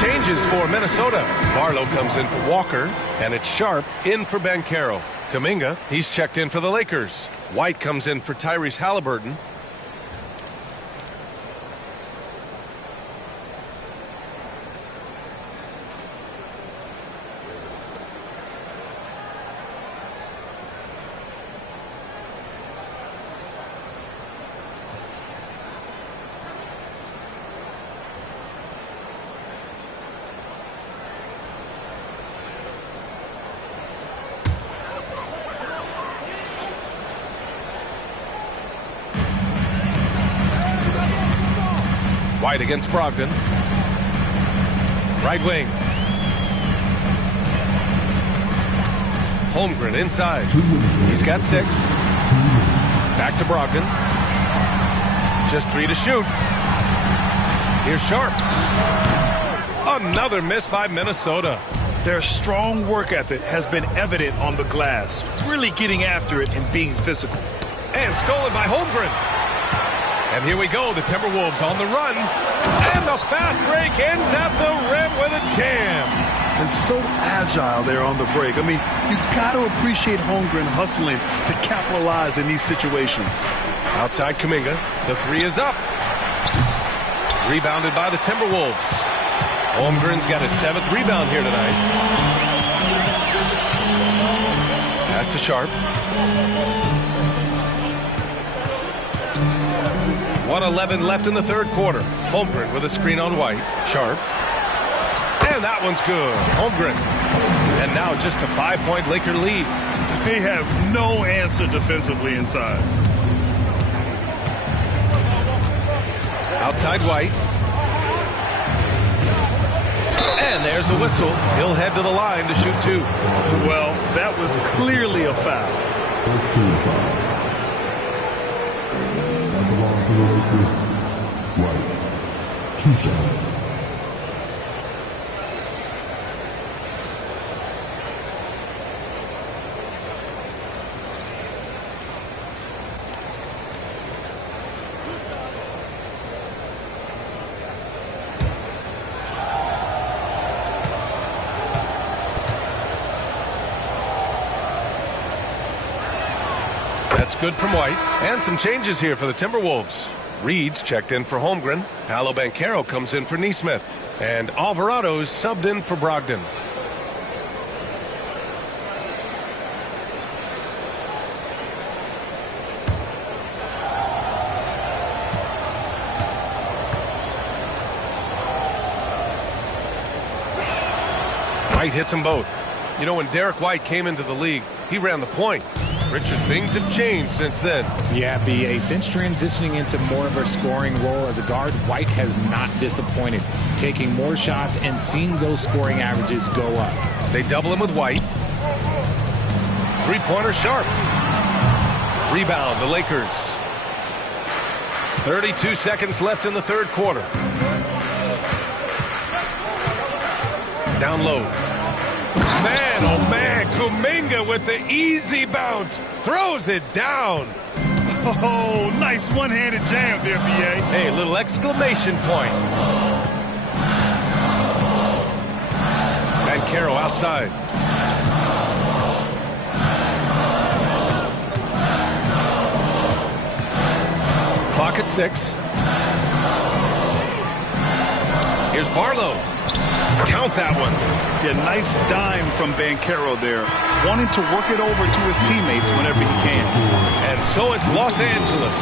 Changes for Minnesota. Barlow comes in for Walker, and it's Sharp in for Banchero. Kuminga, he's checked in for the Lakers. White comes in for Tyrese Halliburton. White against Brogdon. Right wing. Holmgren inside. He's got 6. Back to Brogdon. Just 3 to shoot. Here's Sharp. Another miss by Minnesota. Their strong work ethic has been evident on the glass, really getting after it and being physical. And stolen by Holmgren. And here we go, the Timberwolves on the run. And the fast break ends at the rim with a jam. And so agile there on the break. I mean, you got to appreciate Holmgren hustling to capitalize in these situations. Outside Kuminga, the 3 is up. Rebounded by the Timberwolves. Holmgren's got his 7th rebound here tonight. Pass to Sharp. 1:11 left in the third quarter. Holmgren with a screen on White. Sharp. And that one's good. Holmgren. And now just a 5-point Laker lead. They have no answer defensively inside. Outside White. And there's a whistle. He'll head to the line to shoot 2. Well, that was clearly a foul. First team foul. That belongs to the Lakers. White. 2 shots. That's good from White. And some changes here for the Timberwolves. Reed's checked in for Holmgren. Paolo Banchero comes in for Nesmith. And Alvarado's subbed in for Brogdon. White hits them both. You know, when Derek White came into the league, he ran the point. Richard, things have changed since then. Yeah, B.A. Since transitioning into more of a scoring role as a guard, White has not disappointed, taking more shots and seeing those scoring averages go up. They double him with White. Three-pointer Sharp. Rebound, the Lakers. 32 seconds left in the third quarter. Down low. Man, oh man, Kuminga with the easy bounce. Throws it down. Oh, nice one-handed jam there, B.A. Hey, a little exclamation point. Banchero outside. Clock at 6. Here's Barlow. Count that one. Yeah, nice dime from Banchero there. Wanting to work it over to his teammates whenever he can. And so it's Los Angeles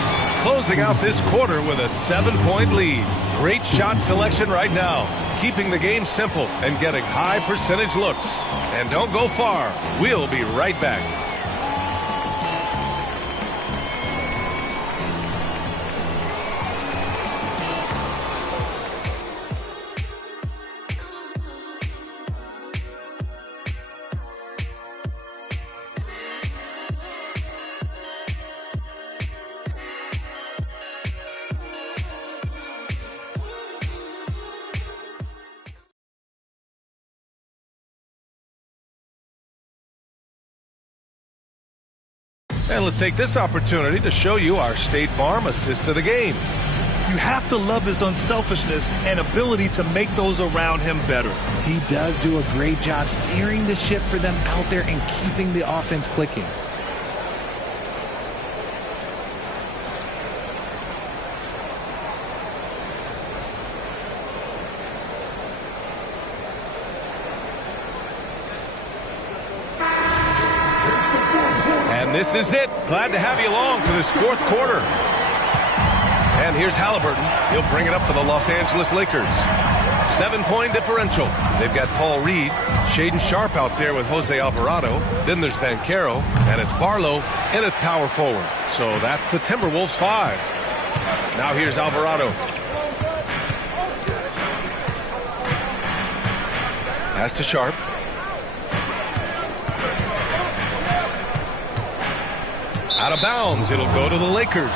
closing out this quarter with a 7-point lead. Great shot selection right now. Keeping the game simple and getting high percentage looks. And don't go far. We'll be right back. And let's take this opportunity to show you our State Farm assist to the game. You have to love his unselfishness and ability to make those around him better. He does do a great job steering the ship for them out there and keeping the offense clicking. This is it. Glad to have you along for this fourth quarter. And here's Halliburton. He'll bring it up for the Los Angeles Lakers. 7-point differential. They've got Paul Reed, Shaedon Sharp out there with Jose Alvarado. Then there's Banchero, and it's Barlow in at power forward. So that's the Timberwolves 5. Now here's Alvarado. Pass to Sharp. Out of bounds. It'll go to the Lakers.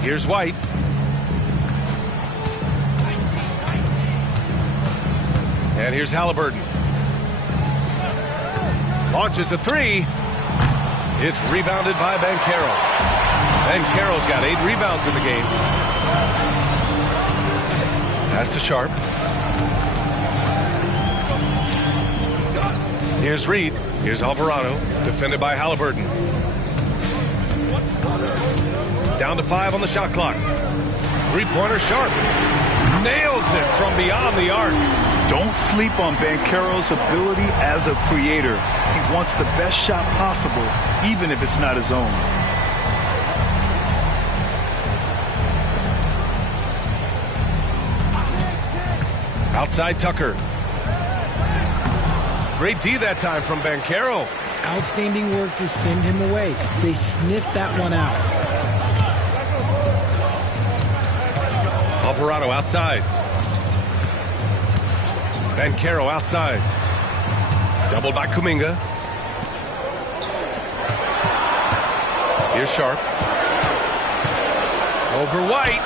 Here's White. And here's Halliburton. Launches a three. It's rebounded by Banchero. Banchero's got 8 rebounds in the game. Pass to Sharp. Here's Reed. Here's Alvarado. Defended by Halliburton. Down to 5 on the shot clock. Three-pointer Sharp. Nails it from beyond the arc. Don't sleep on Banchero's ability as a creator. He wants the best shot possible, even if it's not his own. Outside Tucker. Great D that time from Banchero. Outstanding work to send him away. They sniffed that one out. Alvarado outside. Banchero outside. Doubled by Kuminga. Here's Sharp. Over White.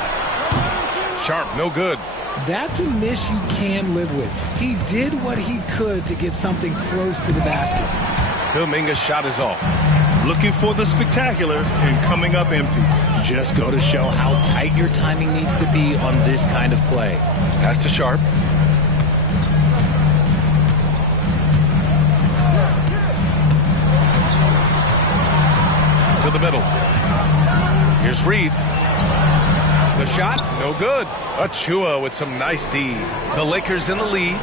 Sharp, no good. That's a miss you can live with. He did what he could to get something close to the basket. Kuminga's shot is off. Looking for the spectacular and coming up empty. Just go to show how tight your timing needs to be on this kind of play. Pass to Sharp. to the middle. Here's Reed. The shot, no good. Achua with some nice D. The Lakers in the lead.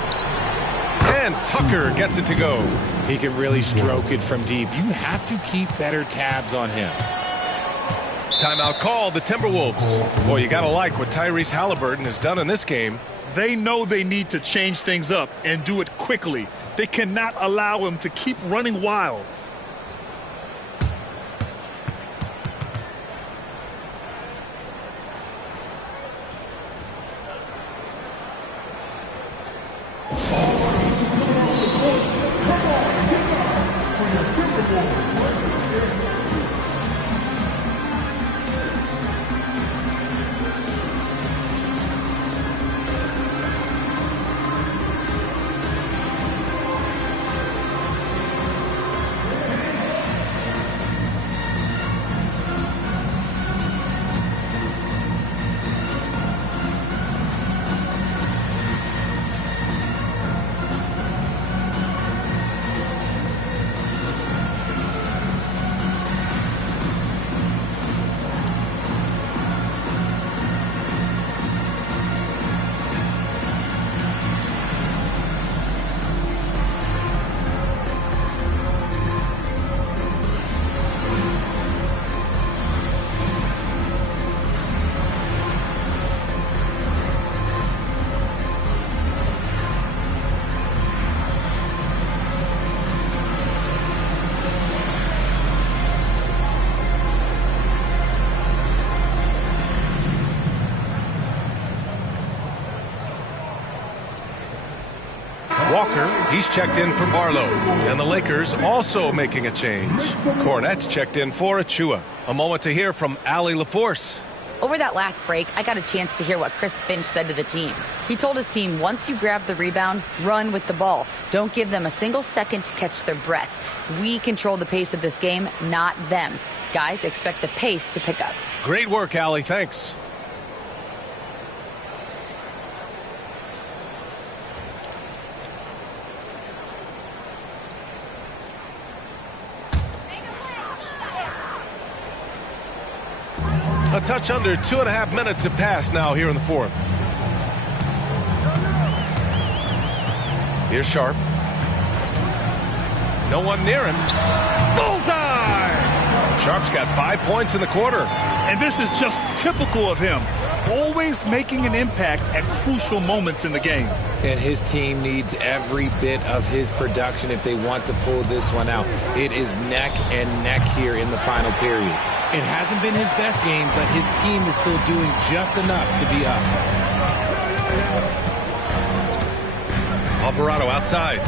And Tucker gets it to go. He can really stroke it from deep. You have to keep better tabs on him. Timeout called, the Timberwolves. Boy, you got to like what Tyrese Halliburton has done in this game. They know they need to change things up and do it quickly. They cannot allow him to keep running wild. Walker, he's checked in for Barlow. And the Lakers also making a change. Cornette's checked in for Achua. A moment to hear from Allie LaForce. Over that last break, I got a chance to hear what Chris Finch said to the team. He told his team, once you grab the rebound, run with the ball. Don't give them a single second to catch their breath. We control the pace of this game, not them. Guys, expect the pace to pick up. Great work, Allie. Thanks. A touch under 2.5 minutes have passed now here in the fourth. Here's Sharp. No one near him. Bullseye! Sharp's got 5 points in the quarter. And this is just typical of him. Always making an impact at crucial moments in the game. And his team needs every bit of his production if they want to pull this one out. It is neck and neck here in the final period. It hasn't been his best game, but his team is still doing just enough to be up. Alvarado outside.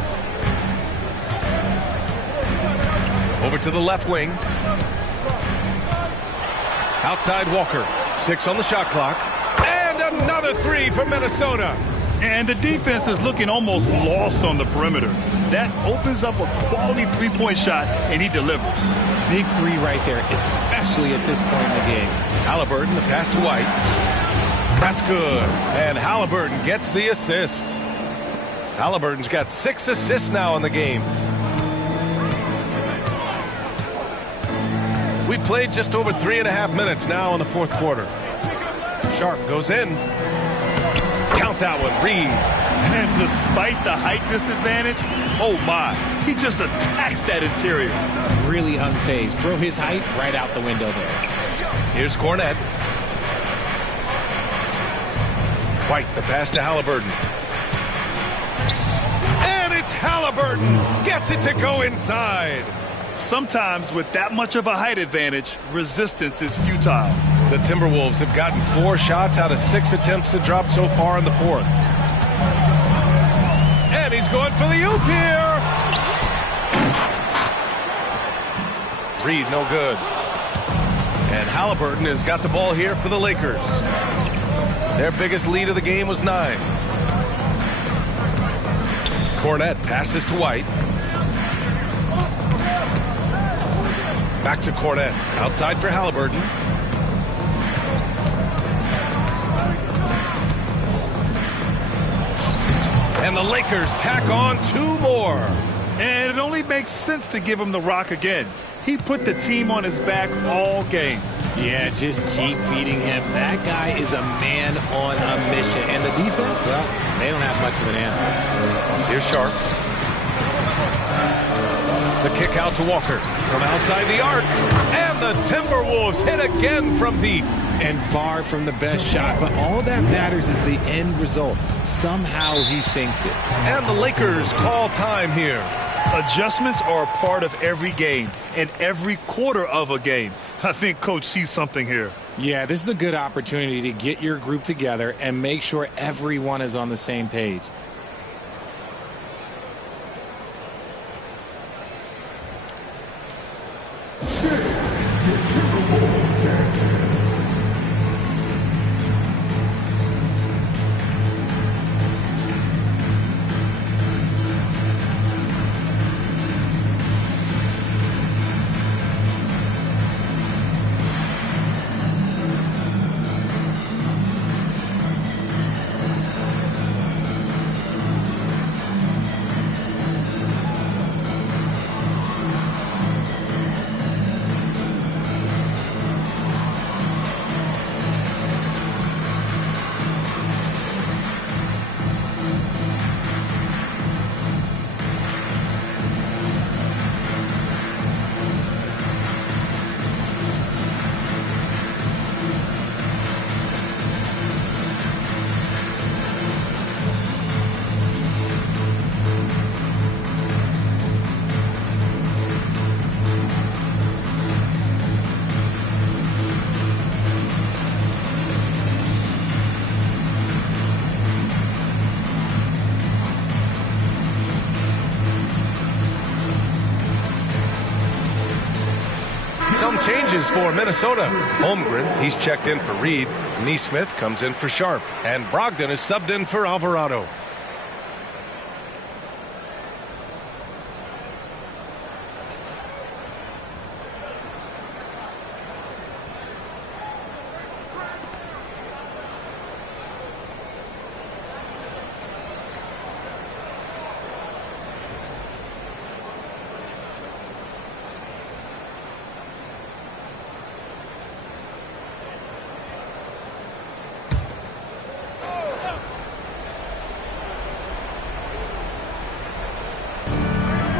Over to the left wing. Outside Walker. 6 on the shot clock. And another 3 for Minnesota. And the defense is looking almost lost on the perimeter. That opens up a quality three-point shot, and he delivers. Big 3 right there, especially at this point in the game. Halliburton, the pass to White. That's good. And Halliburton gets the assist. Halliburton's got 6 assists now in the game. We played just over 3.5 minutes now in the fourth quarter. Sharp goes in. Count that one, Reed. And despite the height disadvantage, oh my, he just attacks that interior. Really unfazed. Throw his height right out the window there. Here's Cornette. White, the pass to Halliburton. And it's Halliburton. Gets it to go inside. Sometimes with that much of a height advantage, resistance is futile. The Timberwolves have gotten 4 shots out of 6 attempts to drop so far in the fourth. And he's going for the oop here. Reed, no good. And Halliburton has got the ball here for the Lakers. Their biggest lead of the game was 9. Cornette passes to White. Back to Cornette. Outside for Halliburton. And the Lakers tack on 2 more. And it only makes sense to give him the rock again. He put the team on his back all game. Yeah, just keep feeding him. That guy is a man on a mission. And the defense, well, they don't have much of an answer. Here's Sharp. The kick out to Walker from outside the arc. And the Timberwolves hit again from deep. And far from the best shot, but all that matters is the end result. Somehow he sinks it. And the Lakers call time here. Adjustments are a part of every game and every quarter of a game. I think Coach sees something here. Yeah, this is a good opportunity to get your group together and make sure everyone is on the same page. Some changes for Minnesota. Holmgren, he's checked in for Reed. Neesmith comes in for Sharp. And Brogdon is subbed in for Alvarado.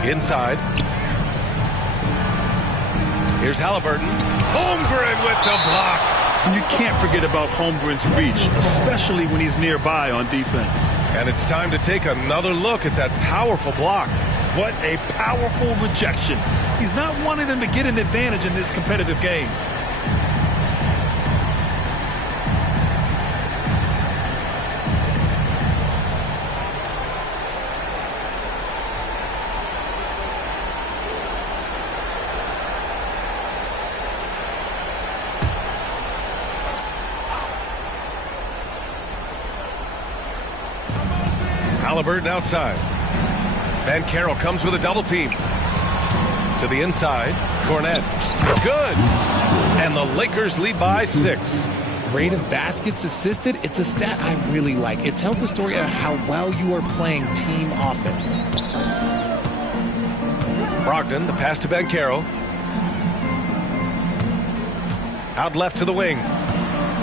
Inside. Here's Halliburton. Holmgren with the block. And you can't forget about Holmgren's reach, especially when he's nearby on defense. And it's time to take another look at that powerful block. What a powerful rejection. He's not wanting them to get an advantage in this competitive game. Halliburton outside. Van Carroll comes with a double team. To the inside. Cornet. It's good. And the Lakers lead by 6. Rate of baskets assisted, it's a stat I really like. It tells the story of how well you are playing team offense. Brogdon, the pass to Van Carroll. Out left to the wing.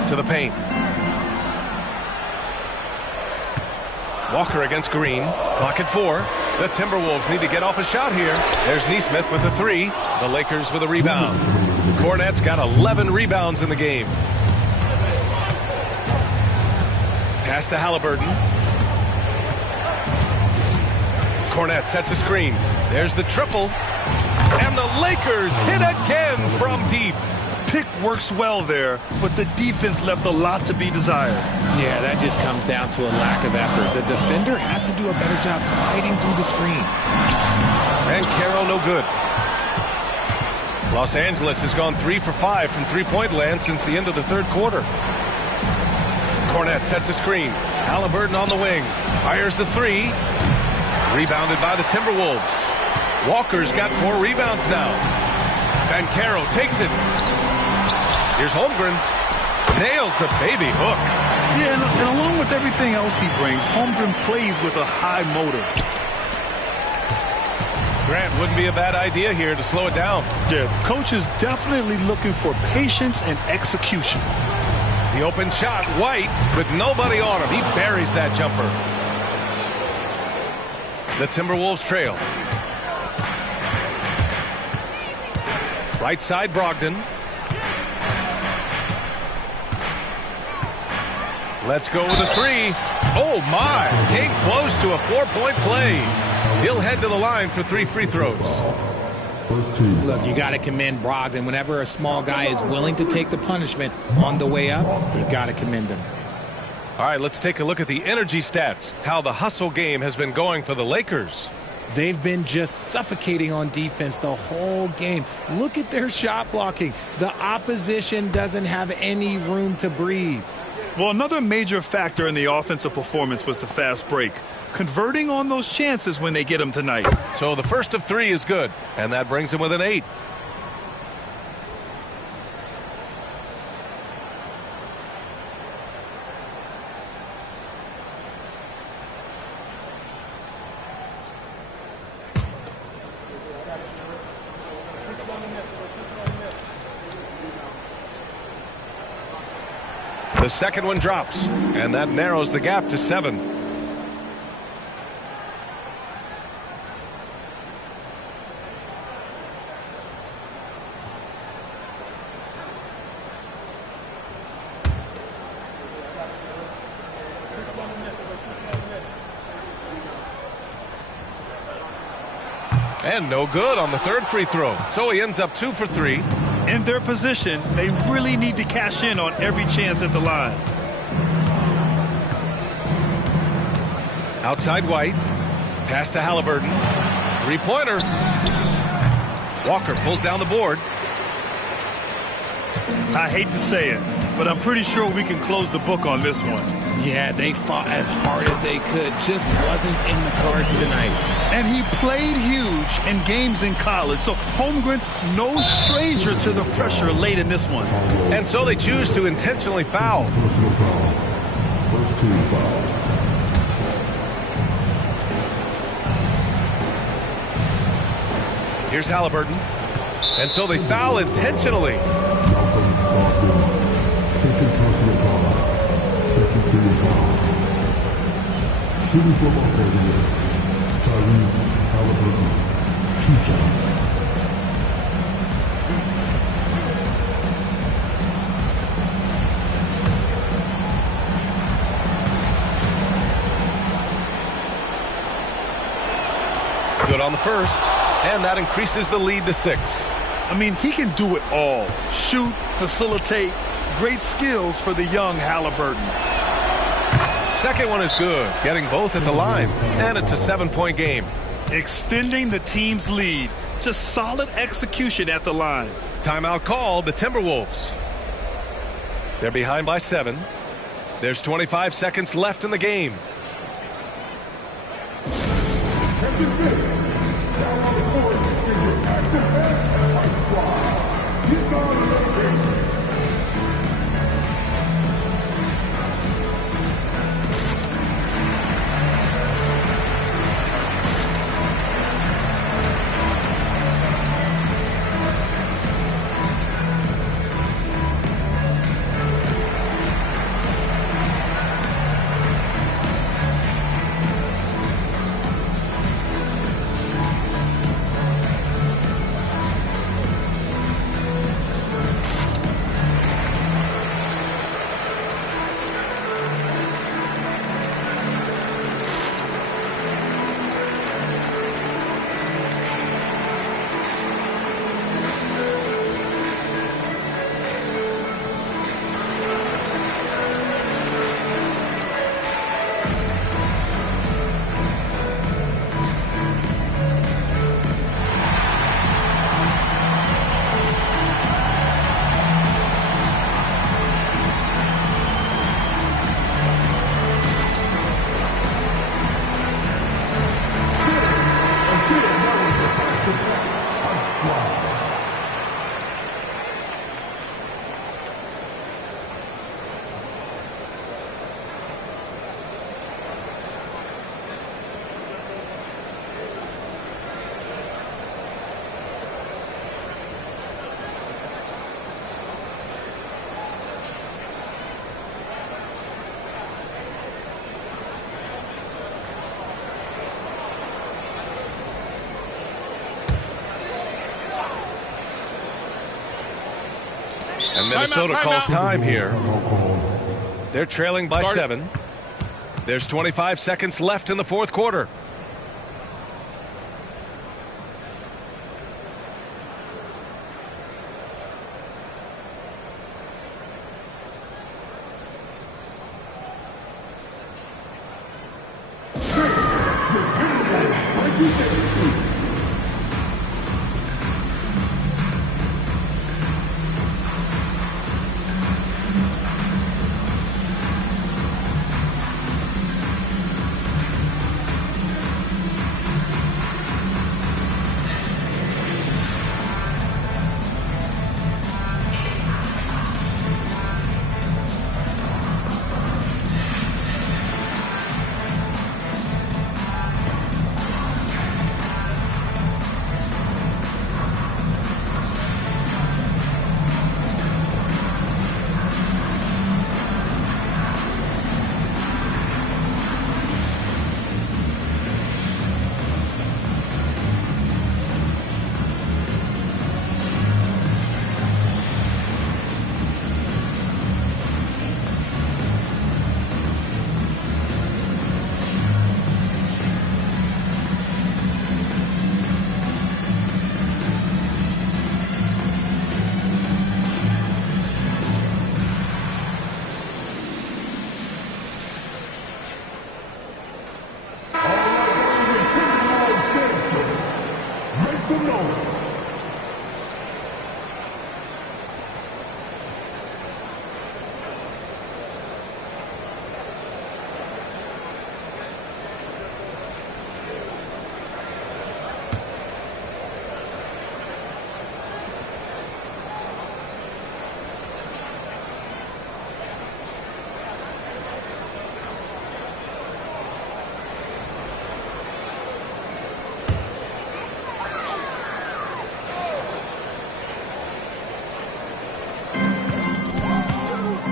To the paint. Walker against Green. Clock at 4. The Timberwolves need to get off a shot here. There's Neesmith with the 3. The Lakers with a rebound. Cornet's got 11 rebounds in the game. Pass to Halliburton. Cornet sets a screen. There's the triple. And the Lakers hit again from deep. Pick works well there, but the defense left a lot to be desired. Yeah, that just comes down to a lack of effort. The defender has to do a better job fighting through the screen. And Carroll no good. Los Angeles has gone 3 for 5 from three-point land since the end of the third quarter. Cornet sets a screen. Halliburton on the wing. Fires the 3. Rebounded by the Timberwolves. Walker's got 4 rebounds now. Van Carroll takes it. Here's Holmgren. Nails the baby hook. Yeah, and along with everything else he brings, Holmgren plays with a high motor. Grant, wouldn't be a bad idea here to slow it down. Yeah, coach is definitely looking for patience and execution. The open shot, White, with nobody on him. He buries that jumper. The Timberwolves trail. Right side, Brogdon. Let's go with a three. Oh, my. Came close to a 4-point play. He'll head to the line for 3 free throws. Look, you got to commend Brogdon. Whenever a small guy is willing to take the punishment on the way up, you got to commend him. All right, let's take a look at the energy stats, how the hustle game has been going for the Lakers. They've been just suffocating on defense the whole game. Look at their shot blocking. The opposition doesn't have any room to breathe. Well, another major factor in the offensive performance was the fast break. Converting on those chances when they get them tonight. So the first of 3 is good, and that brings him with an 8. The second one drops, and that narrows the gap to 7. And no good on the third free throw. So he ends up 2 for 3. In their position, they really need to cash in on every chance at the line. Outside White. Pass to Halliburton. 3-pointer. Walker pulls down the board. I hate to say it, but I'm pretty sure we can close the book on this one. Yeah, they fought as hard as they could. Just wasn't in the cards tonight. And he played huge in games in college. So Holmgren, no stranger to the pressure late in this one. And so they choose to intentionally foul. Here's Halliburton. And so they foul intentionally. Second personal foul. Second team foul. Shooting for Los Angeles. Tyrese Halliburton. 2 shots. Good on the first. And that increases the lead to 6. I mean, he can do it all. Shoot, facilitate. Great skills for the young Halliburton. Second one is good, getting both at the line. And it's a 7-point game. Extending the team's lead. Just solid execution at the line. Timeout called, the Timberwolves. They're behind by 7. There's 25 seconds left in the game. And Minnesota calls time here. They're trailing by 7. There's 25 seconds left in the fourth quarter.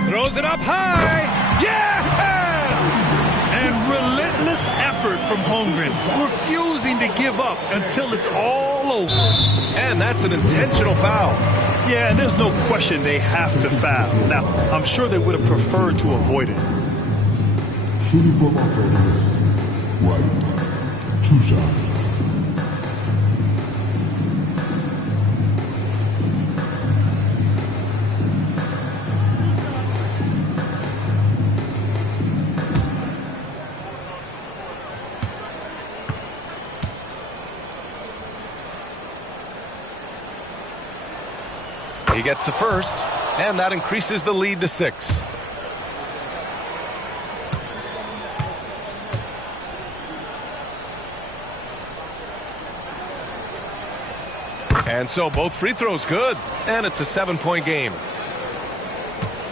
Throws it up high. Yes! And relentless effort from Holmgren, refusing to give up until it's all over. And that's an intentional foul. Yeah, and there's no question they have to foul. Now, I'm sure they would have preferred to avoid it. Shooting for Los Angeles. White. 2 shots. He gets the first, and that increases the lead to 6. And so both free throws good, and it's a 7-point game.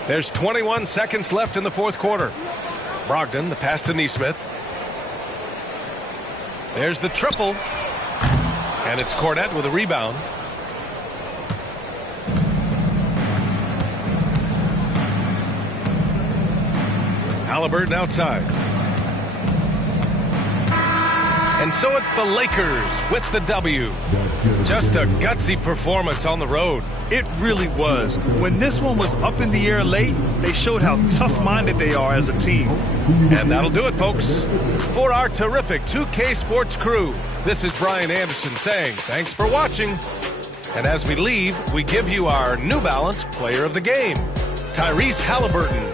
There's 21 seconds left in the fourth quarter. Brogdon, the pass to Nesmith. There's the triple, and it's Cornette with a rebound. Halliburton outside. And so it's the Lakers with the W. Just a gutsy performance on the road. It really was. When this one was up in the air late, they showed how tough-minded they are as a team. And that'll do it, folks. For our terrific 2K Sports crew, this is Brian Anderson saying thanks for watching. And as we leave, we give you our New Balance Player of the Game, Tyrese Halliburton.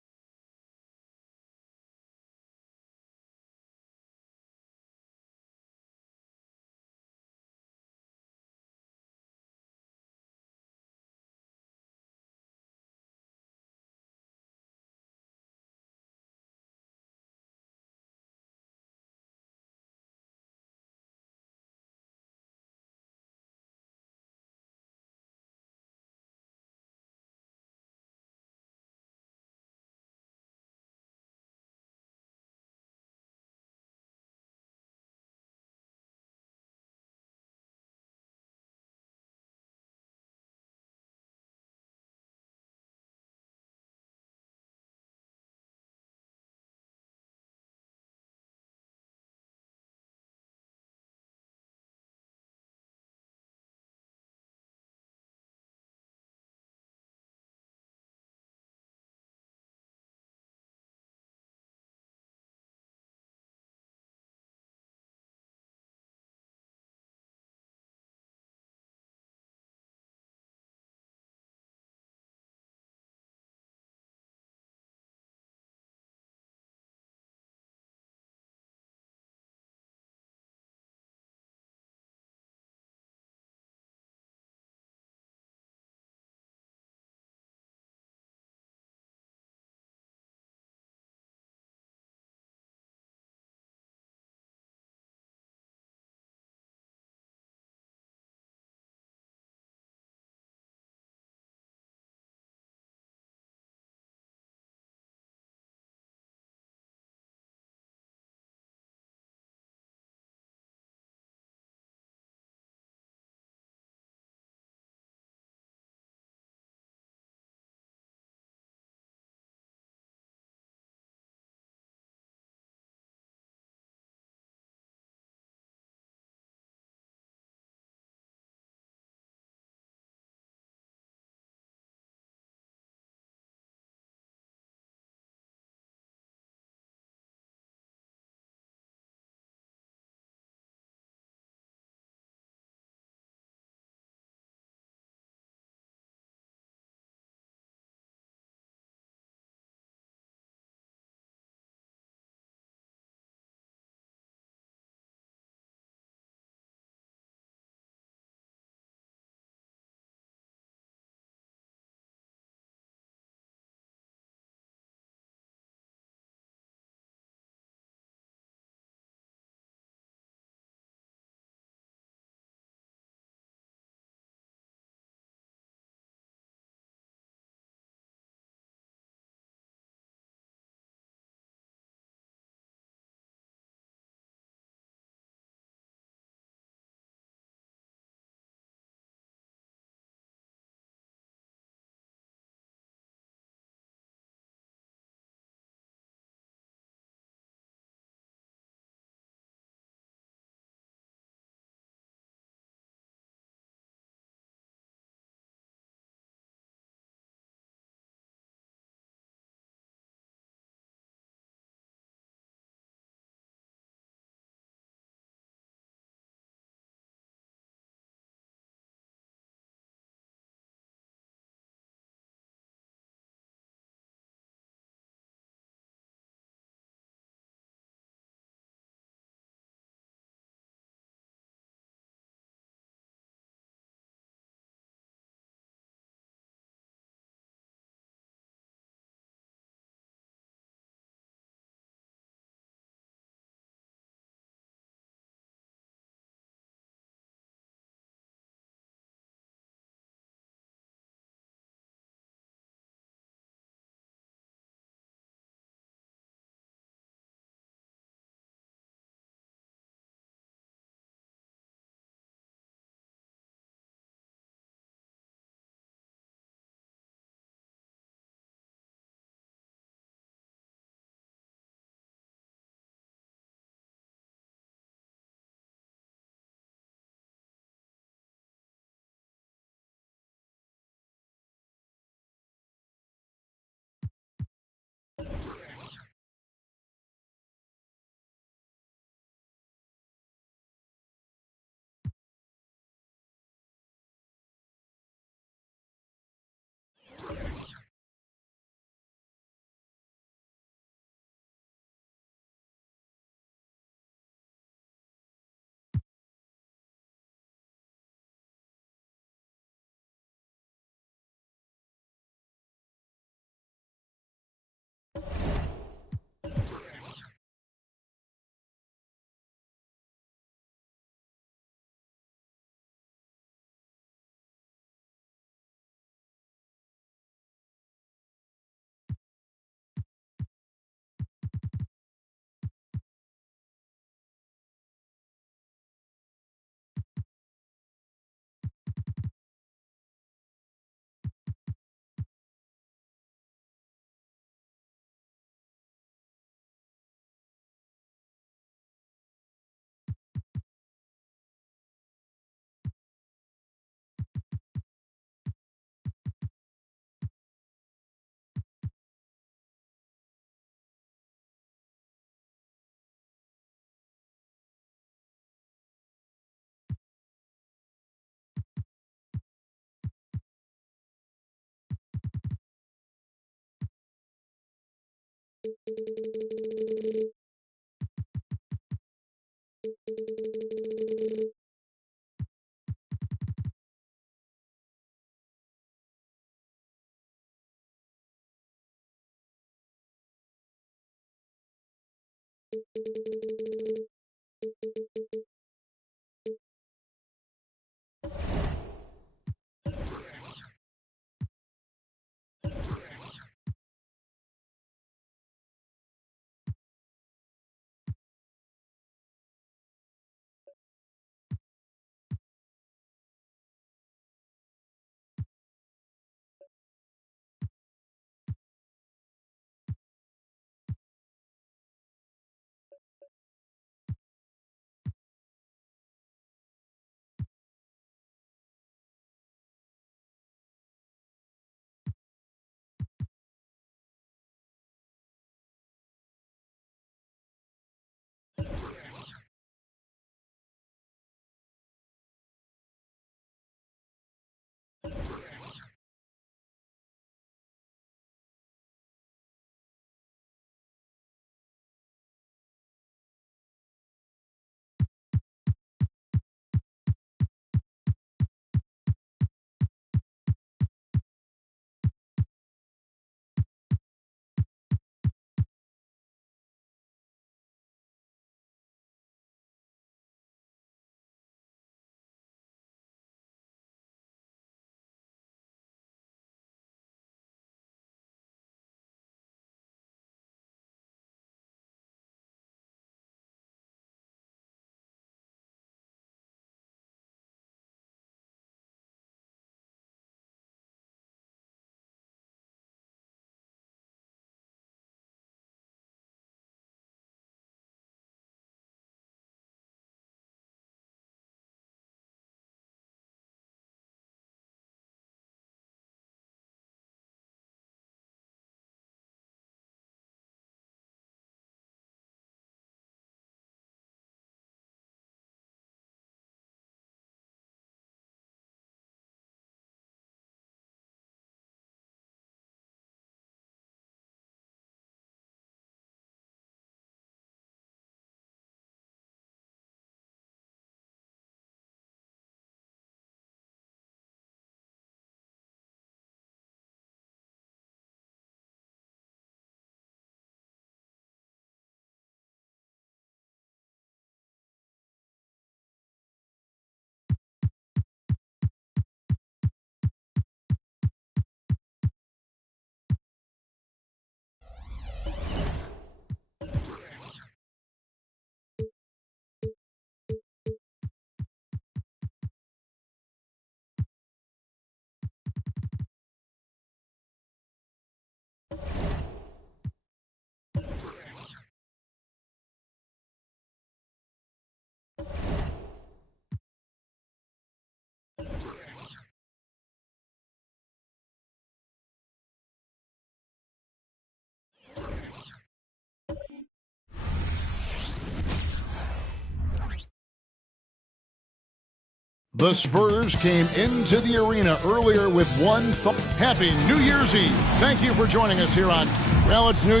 The Spurs came into the arena earlier with one thought. Happy New Year's Eve. Thank you for joining us here on, well, it's New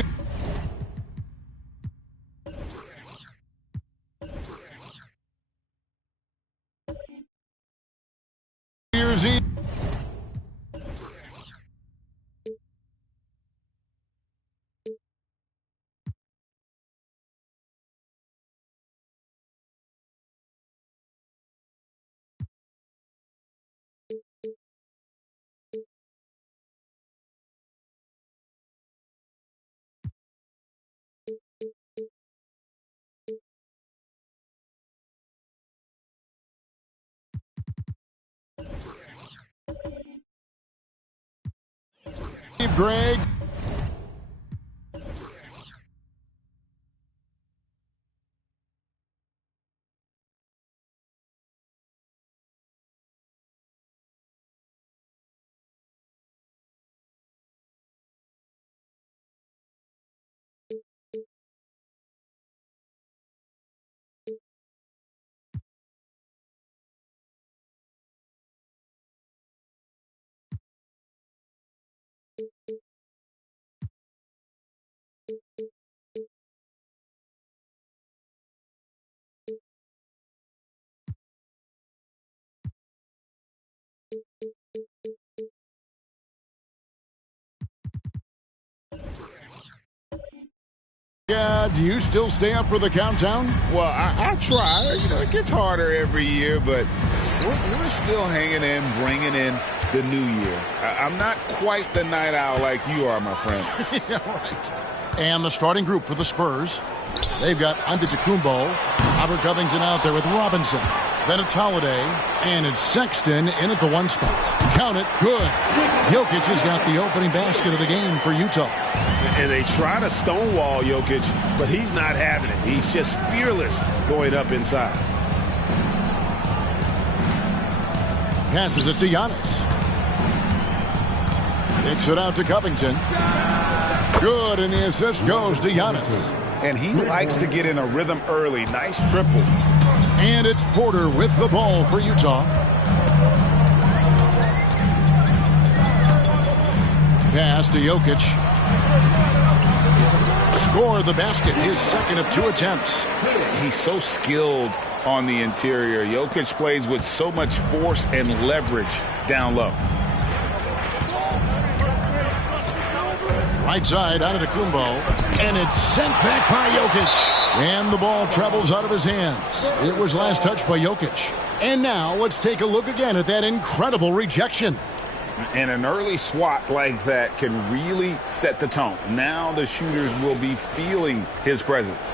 Year's Eve. Greg. Yeah, do you still stay up for the countdown? Well, I try. You know, it gets harder every year, but we're still hanging in, bringing in the new year. I'm not quite the night owl like you are, my friend. Yeah, right. And the starting group for the Spurs. They've got Antetokounmpo, Robert Covington out there with Robinson. Then it's Holiday, and it's Sexton in at the 1 spot. Count it, good. Jokic has got the opening basket of the game for Utah. And they try to stonewall Jokic, but he's not having it. He's just fearless going up inside. Passes it to Giannis. Kicks it out to Covington. Good, and the assist goes to Giannis. And he likes to get in a rhythm early. Nice triple. And it's Porter with the ball for Utah. Pass to Jokic. Score the basket, his second of 2 attempts. He's so skilled on the interior. Jokic plays with so much force and leverage down low. Right side, Antetokounmpo, and it's sent back by Jokic. And the ball travels out of his hands. It was last touched by Jokic. And now let's take a look again at that incredible rejection. And an early swat like that can really set the tone. Now the shooters will be feeling his presence.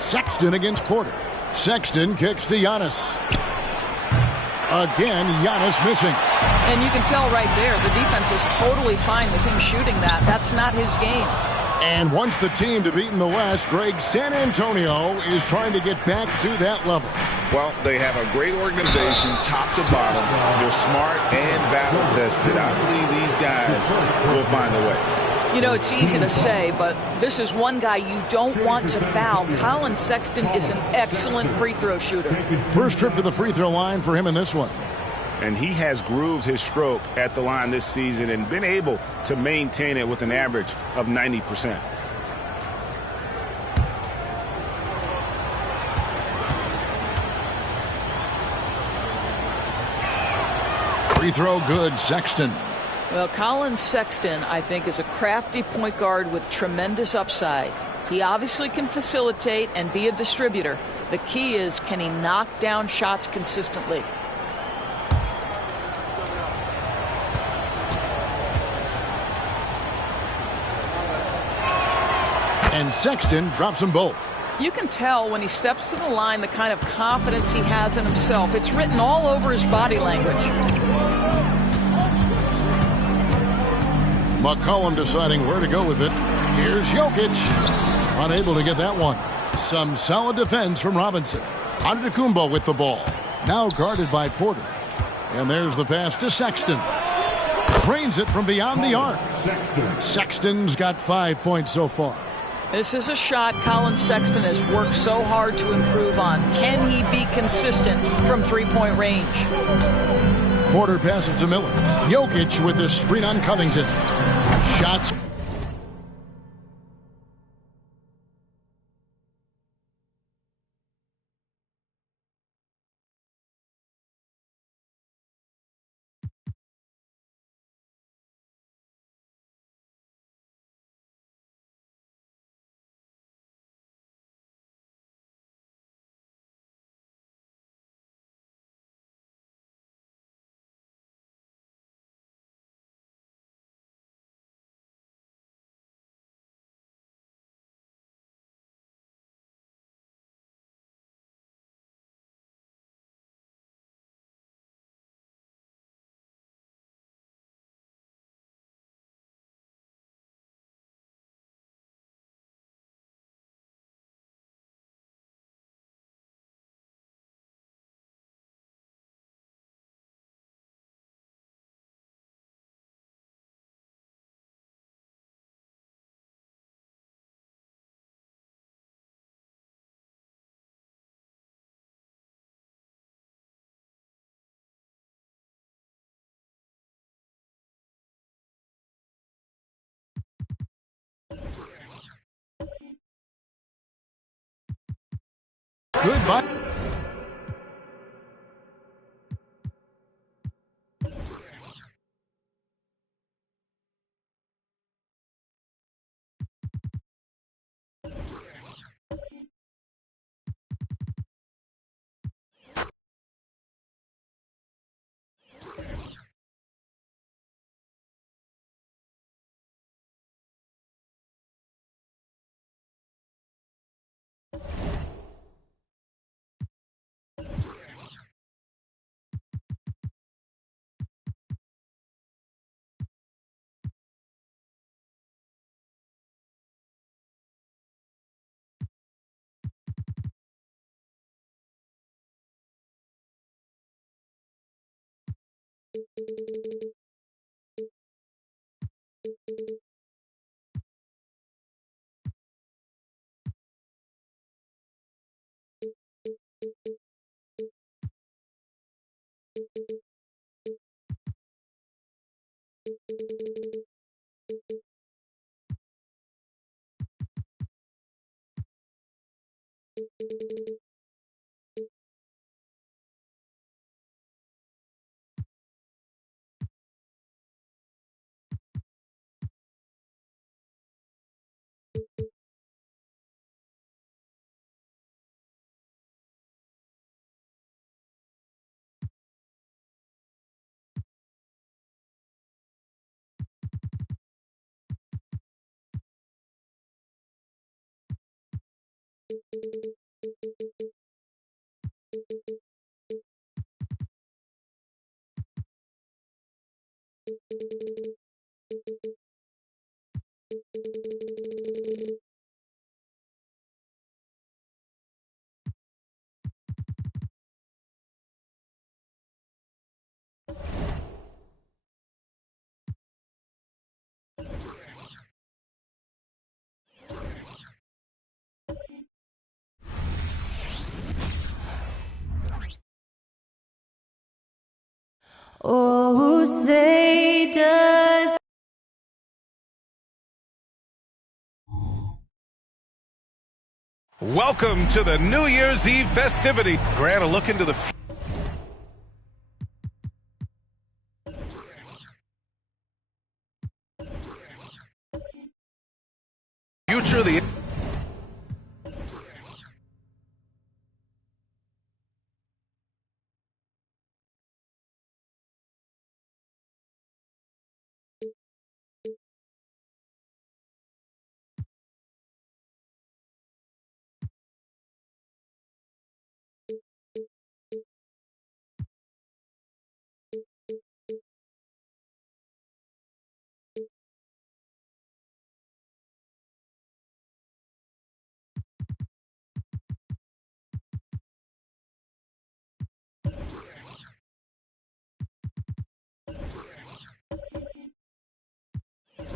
Sexton against Porter. Sexton kicks to Giannis. Again, Giannis missing. And you can tell right there, the defense is totally fine with him shooting that. That's not his game. And once the team to beat in the West, Greg, San Antonio is trying to get back to that level. Well, they have a great organization, top to bottom. They're smart and battle-tested. I believe these guys will find a way. You know, it's easy to say, but this is one guy you don't want to foul. Colin Sexton is an excellent free throw shooter. First trip to the free throw line for him in this one. And he has grooved his stroke at the line this season and been able to maintain it with an average of 90%. Free throw good, Sexton. Well, Colin Sexton, I think, is a crafty point guard with tremendous upside. He obviously can facilitate and be a distributor. The key is, can he knock down shots consistently? And Sexton drops them both. You can tell when he steps to the line the kind of confidence he has in himself. It's written all over his body language. McCollum deciding where to go with it. Here's Jokic. Unable to get that one. Some solid defense from Robinson. Antetokounmpo with the ball. Now guarded by Porter. And there's the pass to Sexton. Trains it from beyond the arc. Sexton's got 5 points so far. This is a shot Colin Sexton has worked so hard to improve on. Can he be consistent from three-point range? Porter passes to Miller. Jokic with this screen on Covington. Shots. Goodbye. Oh, say does Welcome to the New Year's Eve festivity. Grant, a look into the future of the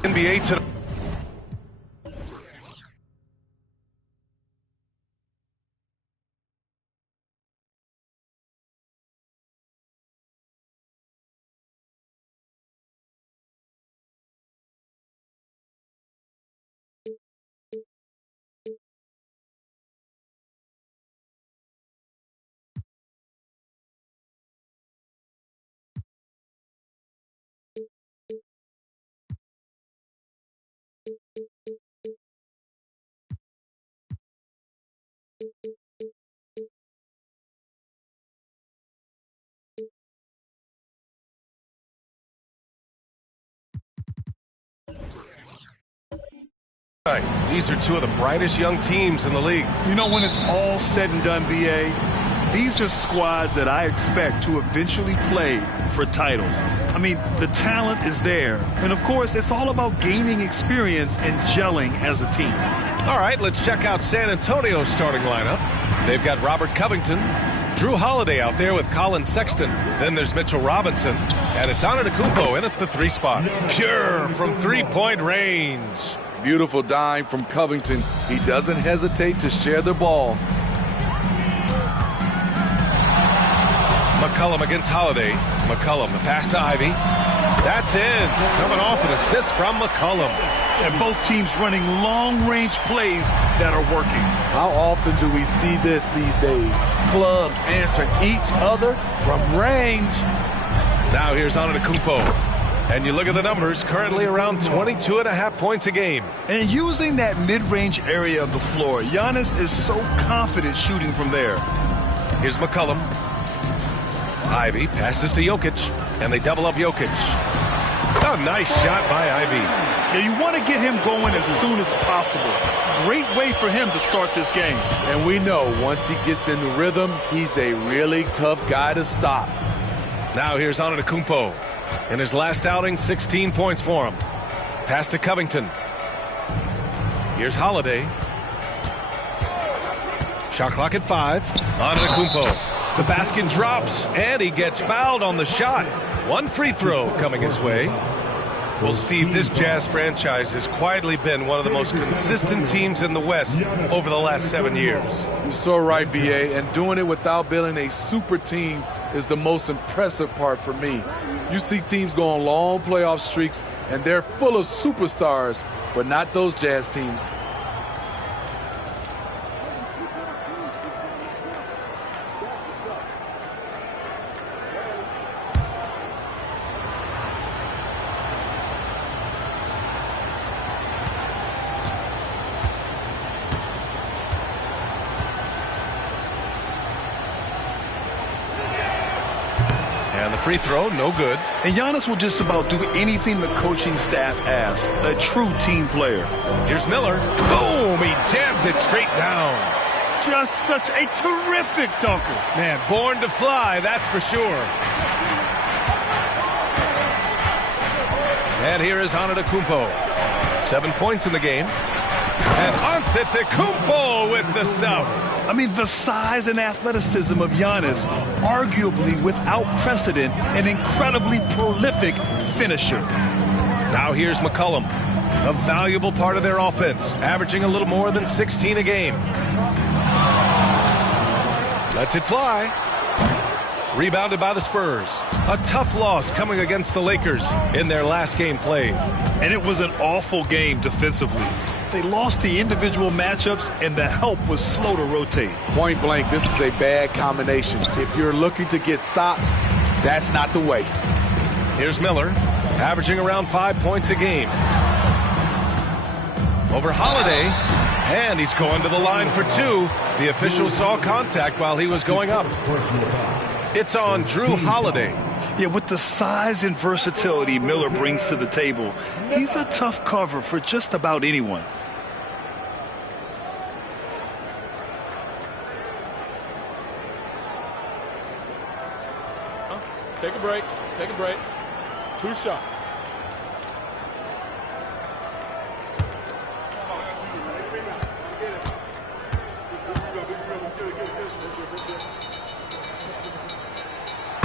NBA tonight. These are two of the brightest young teams in the league. You know, when it's all said and done, BA, these are squads that I expect to eventually play for titles. I mean, the talent is there. And, of course, it's all about gaining experience and gelling as a team. All right, let's check out San Antonio's starting lineup. They've got Robert Covington, Drew Holiday out there with Colin Sexton. Then there's Mitchell Robinson. And it's Antetokounmpo in at the 3 spot. Pure from three-point range. Beautiful dime from Covington. He doesn't hesitate to share the ball. McCollum against Holiday. McCollum, the pass to Ivy. That's in. Coming off an assist from McCollum. And both teams running long-range plays that are working. How often do we see this these days? Clubs answering each other from range. Now here's Antetokounmpo. And you look at the numbers, currently around 22.5 points a game. And using that mid-range area of the floor, Giannis is so confident shooting from there. Here's McCollum. Ivy passes to Jokic, and they double up Jokic. A nice shot by Ivy. Yeah, you want to get him going as soon as possible. Great way for him to start this game. And we know once he gets in the rhythm, he's a really tough guy to stop. Now here's Antetokounmpo. In his last outing, 16 points for him. Pass to Covington. Here's Holiday. Shot clock at 5. Antetokounmpo. The basket drops, and he gets fouled on the shot. One free throw coming his way. Well, Steve, this Jazz franchise has quietly been one of the most consistent teams in the West over the last 7 years. You're so right, B.A., and doing it without building a super team is the most impressive part for me. You see teams go on long playoff streaks, and they're full of superstars, but not those Jazz teams. Free throw, no good. And Giannis will just about do anything the coaching staff asks. A true team player. Here's Miller. Boom! He jams it straight down. Just such a terrific dunker. Man, born to fly, that's for sure. And here is Antetokounmpo. 7 points in the game. And Antetokounmpo with the stuff. I mean, the size and athleticism of Giannis, arguably without precedent, an incredibly prolific finisher. Now here's McCollum, a valuable part of their offense, averaging a little more than 16 a game. Lets it fly. Rebounded by the Spurs. A tough loss coming against the Lakers in their last game played. And it was an awful game defensively. They lost the individual matchups, and the help was slow to rotate. Point blank, this is a bad combination. If you're looking to get stops, that's not the way. Here's Miller, averaging around 5 points a game. Over Holiday, and he's going to the line for 2. The official saw contact while he was going up. It's on Drew Holiday. Yeah, with the size and versatility Miller brings to the table, he's a tough cover for just about anyone. Take a break. Take a break. 2 shots.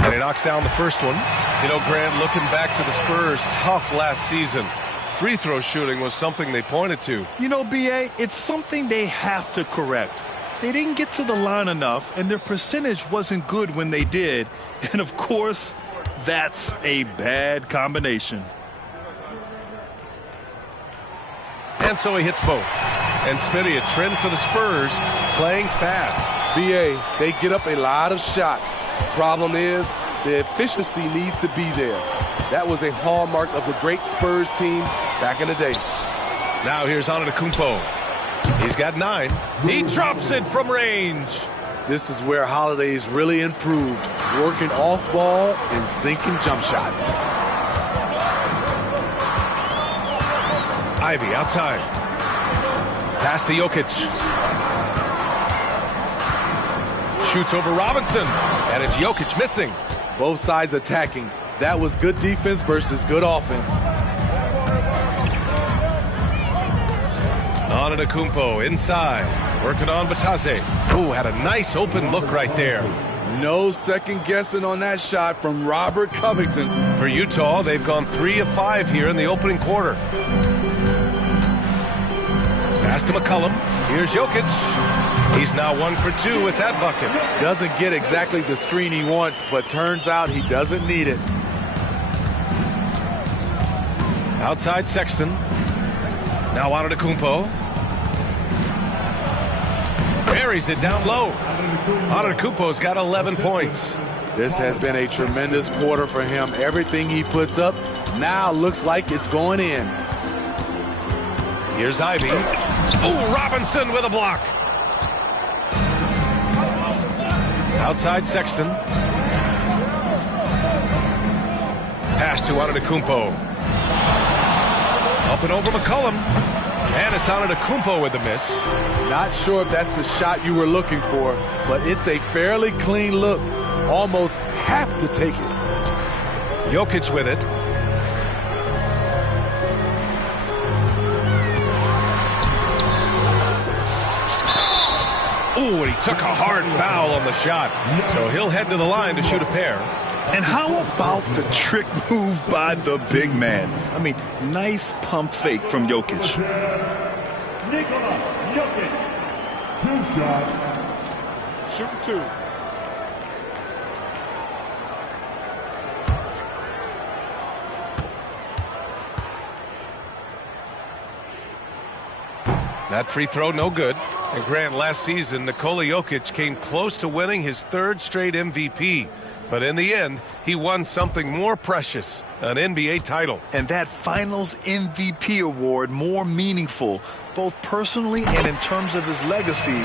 And he knocks down the first one. You know, Grant, looking back to the Spurs' tough last season, free throw shooting was something they pointed to. You know, B.A., it's something they have to correct. They didn't get to the line enough, and their percentage wasn't good when they did. And, of course, that's a bad combination. And so he hits both. And Smitty, a trend for the Spurs, playing fast. B.A., they get up a lot of shots. Problem is, the efficiency needs to be there. That was a hallmark of the great Spurs teams back in the day. Now here's Antetokounmpo. He's got 9. He drops it from range. This is where Holiday's really improved, working off ball and sinking jump shots. Ivy outside. Pass to Jokic. Shoots over Robinson, and it's Jokic missing. Both sides attacking. That was good defense versus good offense. Antetokounmpo inside, working on Batase. Ooh, had a nice open look right there. No second guessing on that shot from Robert Covington. For Utah, they've gone 3 of 5 here in the opening quarter. Pass to McCollum. Here's Jokic. He's now 1 for 2 with that bucket. Doesn't get exactly the screen he wants, but turns out he doesn't need it. Outside Sexton. Now Antetokounmpo. Buries it down low. Antetokounmpo's got 11 points. This has been a tremendous quarter for him. Everything he puts up now looks like it's going in. Here's Ivy. Oh, Robinson with a block. Outside Sexton. Pass to Antetokounmpo. Up and over McCollum. And it's Antetokounmpo with the miss. Not sure if that's the shot you were looking for, but it's a fairly clean look. Almost have to take it. Jokic with it. Ooh, and he took a hard foul on the shot. So he'll head to the line to shoot a pair. And how about the trick move by the big man? I mean, nice pump fake from Jokic. Nikola Jokic. 2 shots. Shooting 2. That free throw, no good. And Grant, last season, Nikola Jokic came close to winning his 3rd straight MVP. But in the end, he won something more precious, an NBA title. And that Finals MVP award more meaningful, both personally and in terms of his legacy.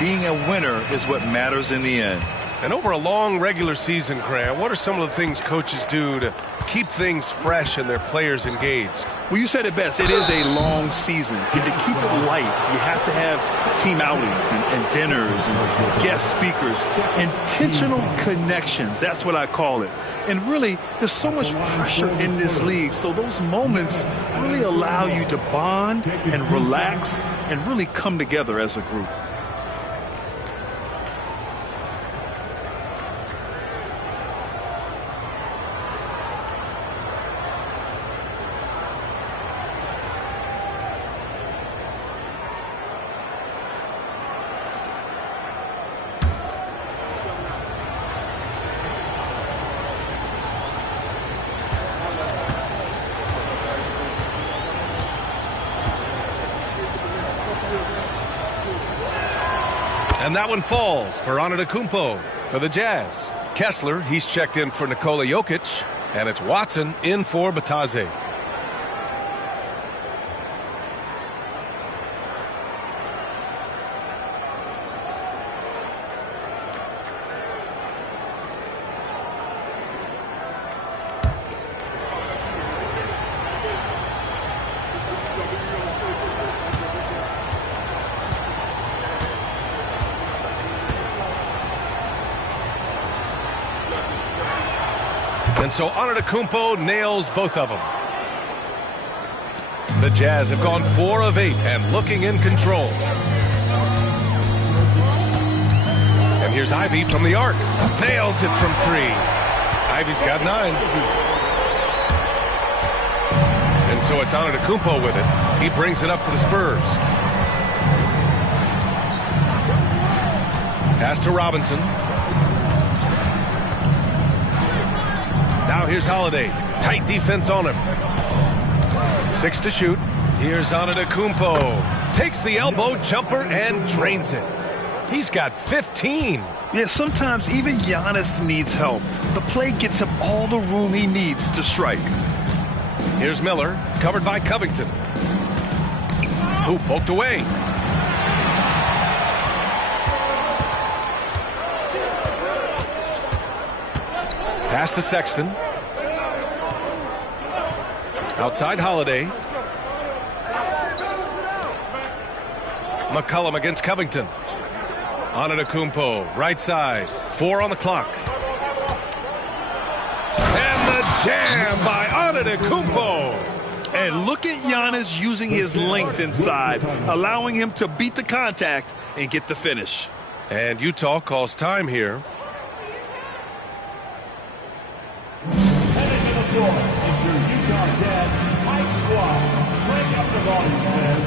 Being a winner is what matters in the end. And over a long regular season, Grant, what are some of the things coaches do to keep things fresh and their players engaged? Well, you said it best. It is a long season. And to keep it light, you have to have team outings and dinners and guest speakers. Intentional connections. That's what I call it. And really, there's so much pressure in this league. So those moments really allow you to bond and relax and really come together as a group. And that one falls for Antetokounmpo for the Jazz. Kessler, he's checked in for Nikola Jokic. And it's Watson in for Batadze. And so Antetokounmpo nails both of them. The Jazz have gone 4 of 8 and looking in control. And here's Ivy from the arc. Nails it from 3. Ivy's got 9. And so it's Antetokounmpo with it. He brings it up for the Spurs. Pass to Robinson. Now here's Holiday. Tight defense on him. 6 to shoot. Here's Antetokounmpo. Takes the elbow jumper and drains it. He's got 15. Yeah, sometimes even Giannis needs help. The play gets him all the room he needs to strike. Here's Miller, covered by Covington. Who poked away. Pass to Sexton. Outside Holiday. McCollum against Covington. Antetokounmpo, right side. 4 on the clock. And the jam by Antetokounmpo. And look at Giannis using his length inside, allowing him to beat the contact and get the finish. And Utah calls time here. Heading to the floor is your Utah Jazz, Mike Watt. Bring up the volume, man.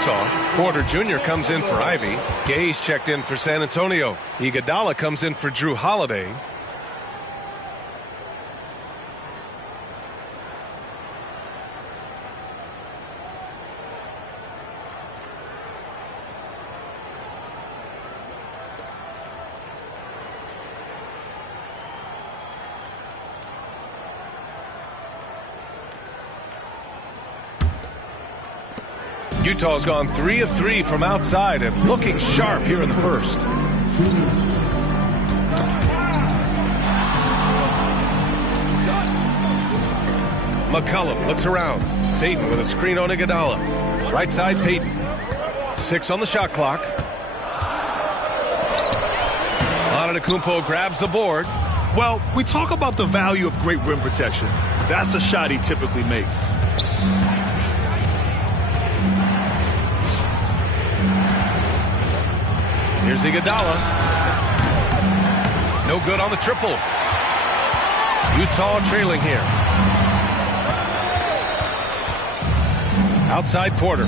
Utah. Porter Jr. comes in for Ivy. Gay's checked in for San Antonio. Iguodala comes in for Drew Holiday. Utah's gone 3 of 3 from outside and looking sharp here in the first. McCollum looks around. Payton with a screen on Iguodala. Right side, Payton. 6 on the shot clock. Antetokounmpo grabs the board. Well, we talk about the value of great rim protection. That's a shot he typically makes. Here's Iguodala. No good on the triple. Utah trailing here. Outside Porter.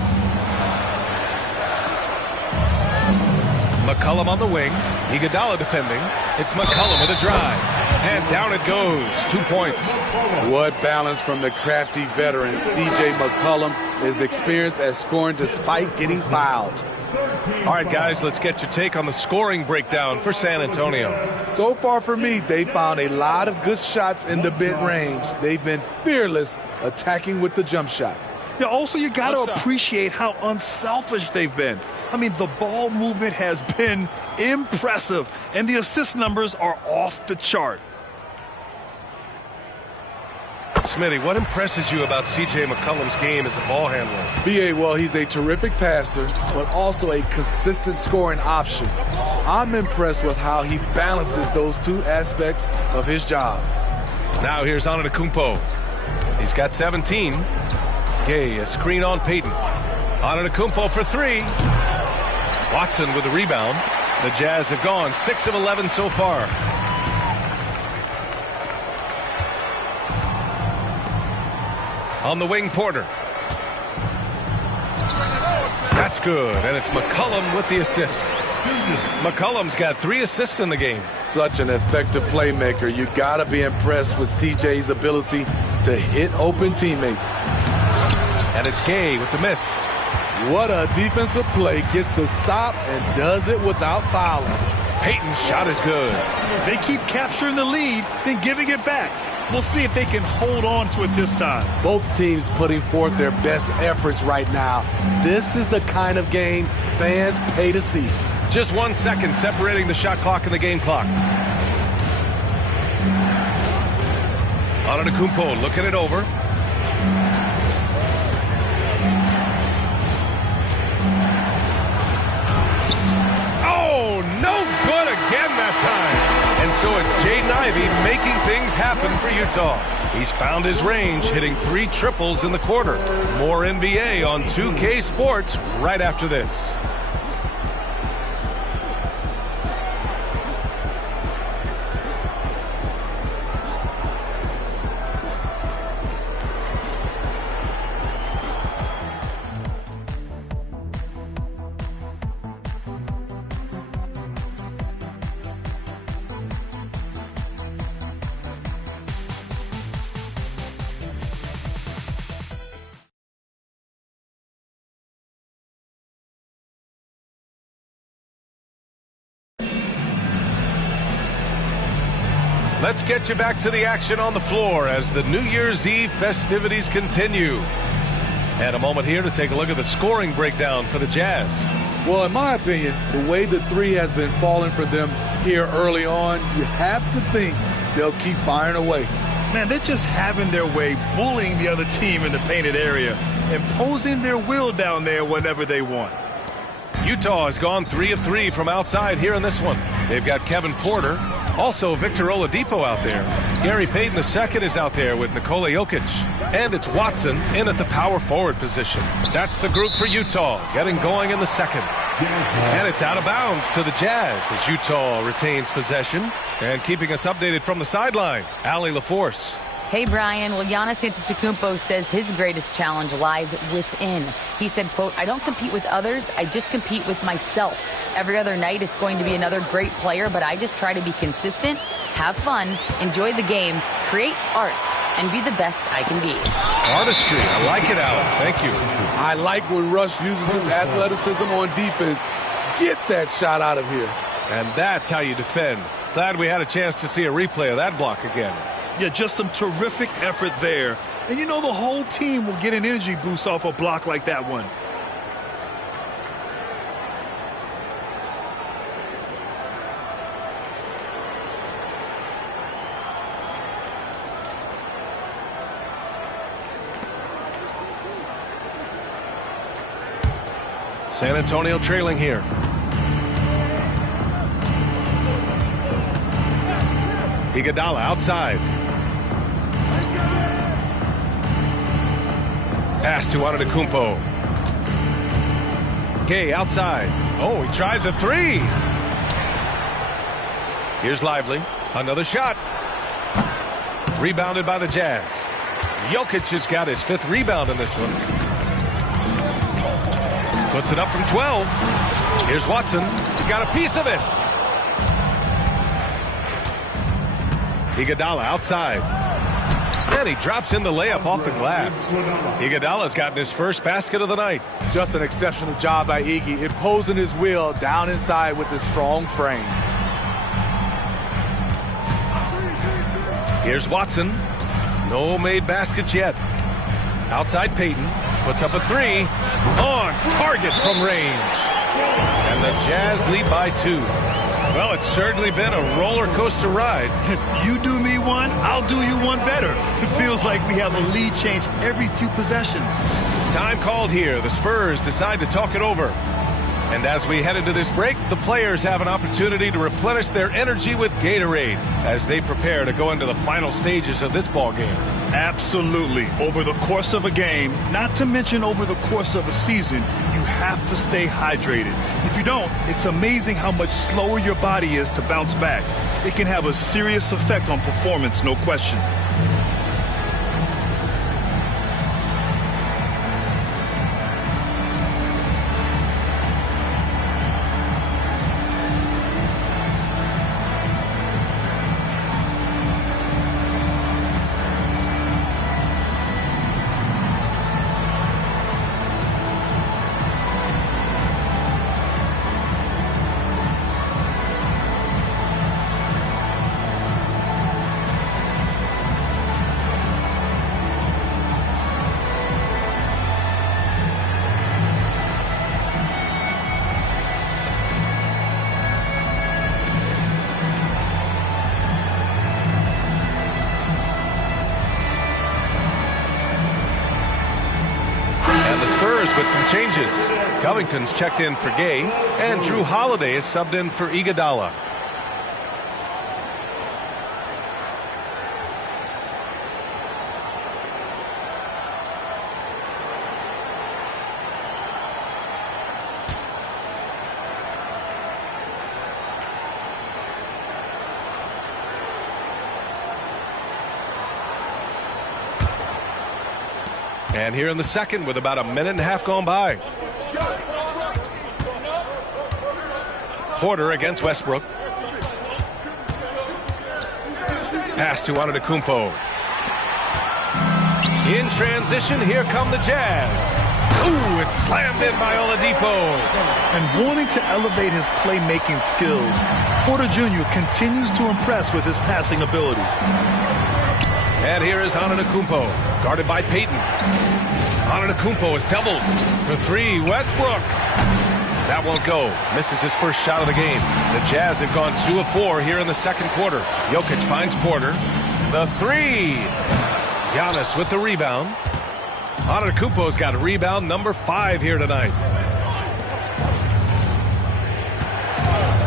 McCollum on the wing. Iguodala defending. It's McCollum with a drive. And down it goes. 2 points. What balance from the crafty veteran. C.J. McCollum is experienced at scoring despite getting fouled. All right, guys, let's get your take on the scoring breakdown for San Antonio. So far for me, they found a lot of good shots in the mid-range. They've been fearless attacking with the jump shot. Yeah, also, you got to appreciate how unselfish they've been. I mean, the ball movement has been impressive, and the assist numbers are off the chart. Smitty, what impresses you about C.J. McCollum's game as a ball handler? B.A., well, he's a terrific passer, but also a consistent scoring option. I'm impressed with how he balances those two aspects of his job. Now here's Antetokounmpo. He's got 17. Gay, a screen on Payton. Antetokounmpo for 3. Watson with the rebound. The Jazz have gone 6 of 11 so far. On the wing, Porter. That's good, and it's McCollum with the assist. McCollum's got 3 assists in the game. Such an effective playmaker. You got to be impressed with CJ's ability to hit open teammates. And it's Gay with the miss. What a defensive play. Gets the stop and does it without fouling. Payton's shot is good. They keep capturing the lead, then giving it back. We'll see if they can hold on to it this time. Both teams putting forth their best efforts right now. This is the kind of game fans pay to see. Just 1 second separating the shot clock and the game clock. Antetokounmpo looking it over. Oh, no good again that time. And so it's Jaden Ivey making things happen for Utah. He's found his range, hitting 3 triples in the quarter. More NBA on 2K Sports right after this. Let's get you back to the action on the floor as the New Year's Eve festivities continue. And a moment here to take a look at the scoring breakdown for the Jazz. Well, in my opinion, the way the 3 has been falling for them here early on, you have to think they'll keep firing away. Man, they're just having their way, bullying the other team in the painted area, imposing their will down there whenever they want. Utah has gone 3 of 3 from outside here in this one. They've got Kevin Porter. Also, Victor Oladipo out there. Gary Payton II is out there with Nikola Jokic. And it's Watson in at the power forward position. That's the group for Utah, getting going in the second. And it's out of bounds to the Jazz as Utah retains possession. And keeping us updated from the sideline, Allie LaForce. Hey, Brian. Well, Giannis Antetokounmpo says his greatest challenge lies within. He said, quote, I don't compete with others. I just compete with myself. Every other night, it's going to be another great player, but I just try to be consistent, have fun, enjoy the game, create art, and be the best I can be. Artistry. I like it, Alan. Thank you. I like when Russ uses his athleticism on defense. Get that shot out of here. And that's how you defend. Glad we had a chance to see a replay of that block again. Yeah, just some terrific effort there. And you know the whole team will get an energy boost off a block like that one. San Antonio trailing here. Iguodala outside. Pass to Antetokounmpo. Gay outside. Oh, he tries a three. Here's Lively. Another shot. Rebounded by the Jazz. Jokic has got his 5th rebound in this one. Puts it up from 12. Here's Watson. He's got a piece of it. Iguodala outside. And he drops in the layup off the glass. Iguodala's gotten his first basket of the night. Just an exceptional job by Iggy, imposing his will down inside with his strong frame. Here's Watson. No made baskets yet. Outside Payton. Puts up a three. On target from range. And the Jazz lead by 2. Well, it's certainly been a roller coaster ride. You do me one, I'll do you one better. It feels like we have a lead change every few possessions. Time called here. The Spurs decide to talk it over. And as we head into this break, the players have an opportunity to replenish their energy with Gatorade as they prepare to go into the final stages of this ball game. Absolutely. Over the course of a game, not to mention over the course of a season, you have to stay hydrated. If you don't, it's amazing how much slower your body is to bounce back. It can have a serious effect on performance, no question. With some changes. Covington's checked in for Gay, and Drew Holiday is subbed in for Iguodala. And here in the second with about a minute and a half gone by. Porter against Westbrook. Pass to Antetokounmpo. In transition, here come the Jazz. Ooh, it's slammed in by Oladipo. And wanting to elevate his playmaking skills, Porter Jr. continues to impress with his passing ability. And here is Antetokounmpo, guarded by Payton. Antetokounmpo is doubled for 3. Westbrook. That won't go. Misses his first shot of the game. The Jazz have gone 2 of 4 here in the second quarter. Jokic finds Porter. The 3. Giannis with the rebound. Antetokounmpo's got rebound number 5 here tonight.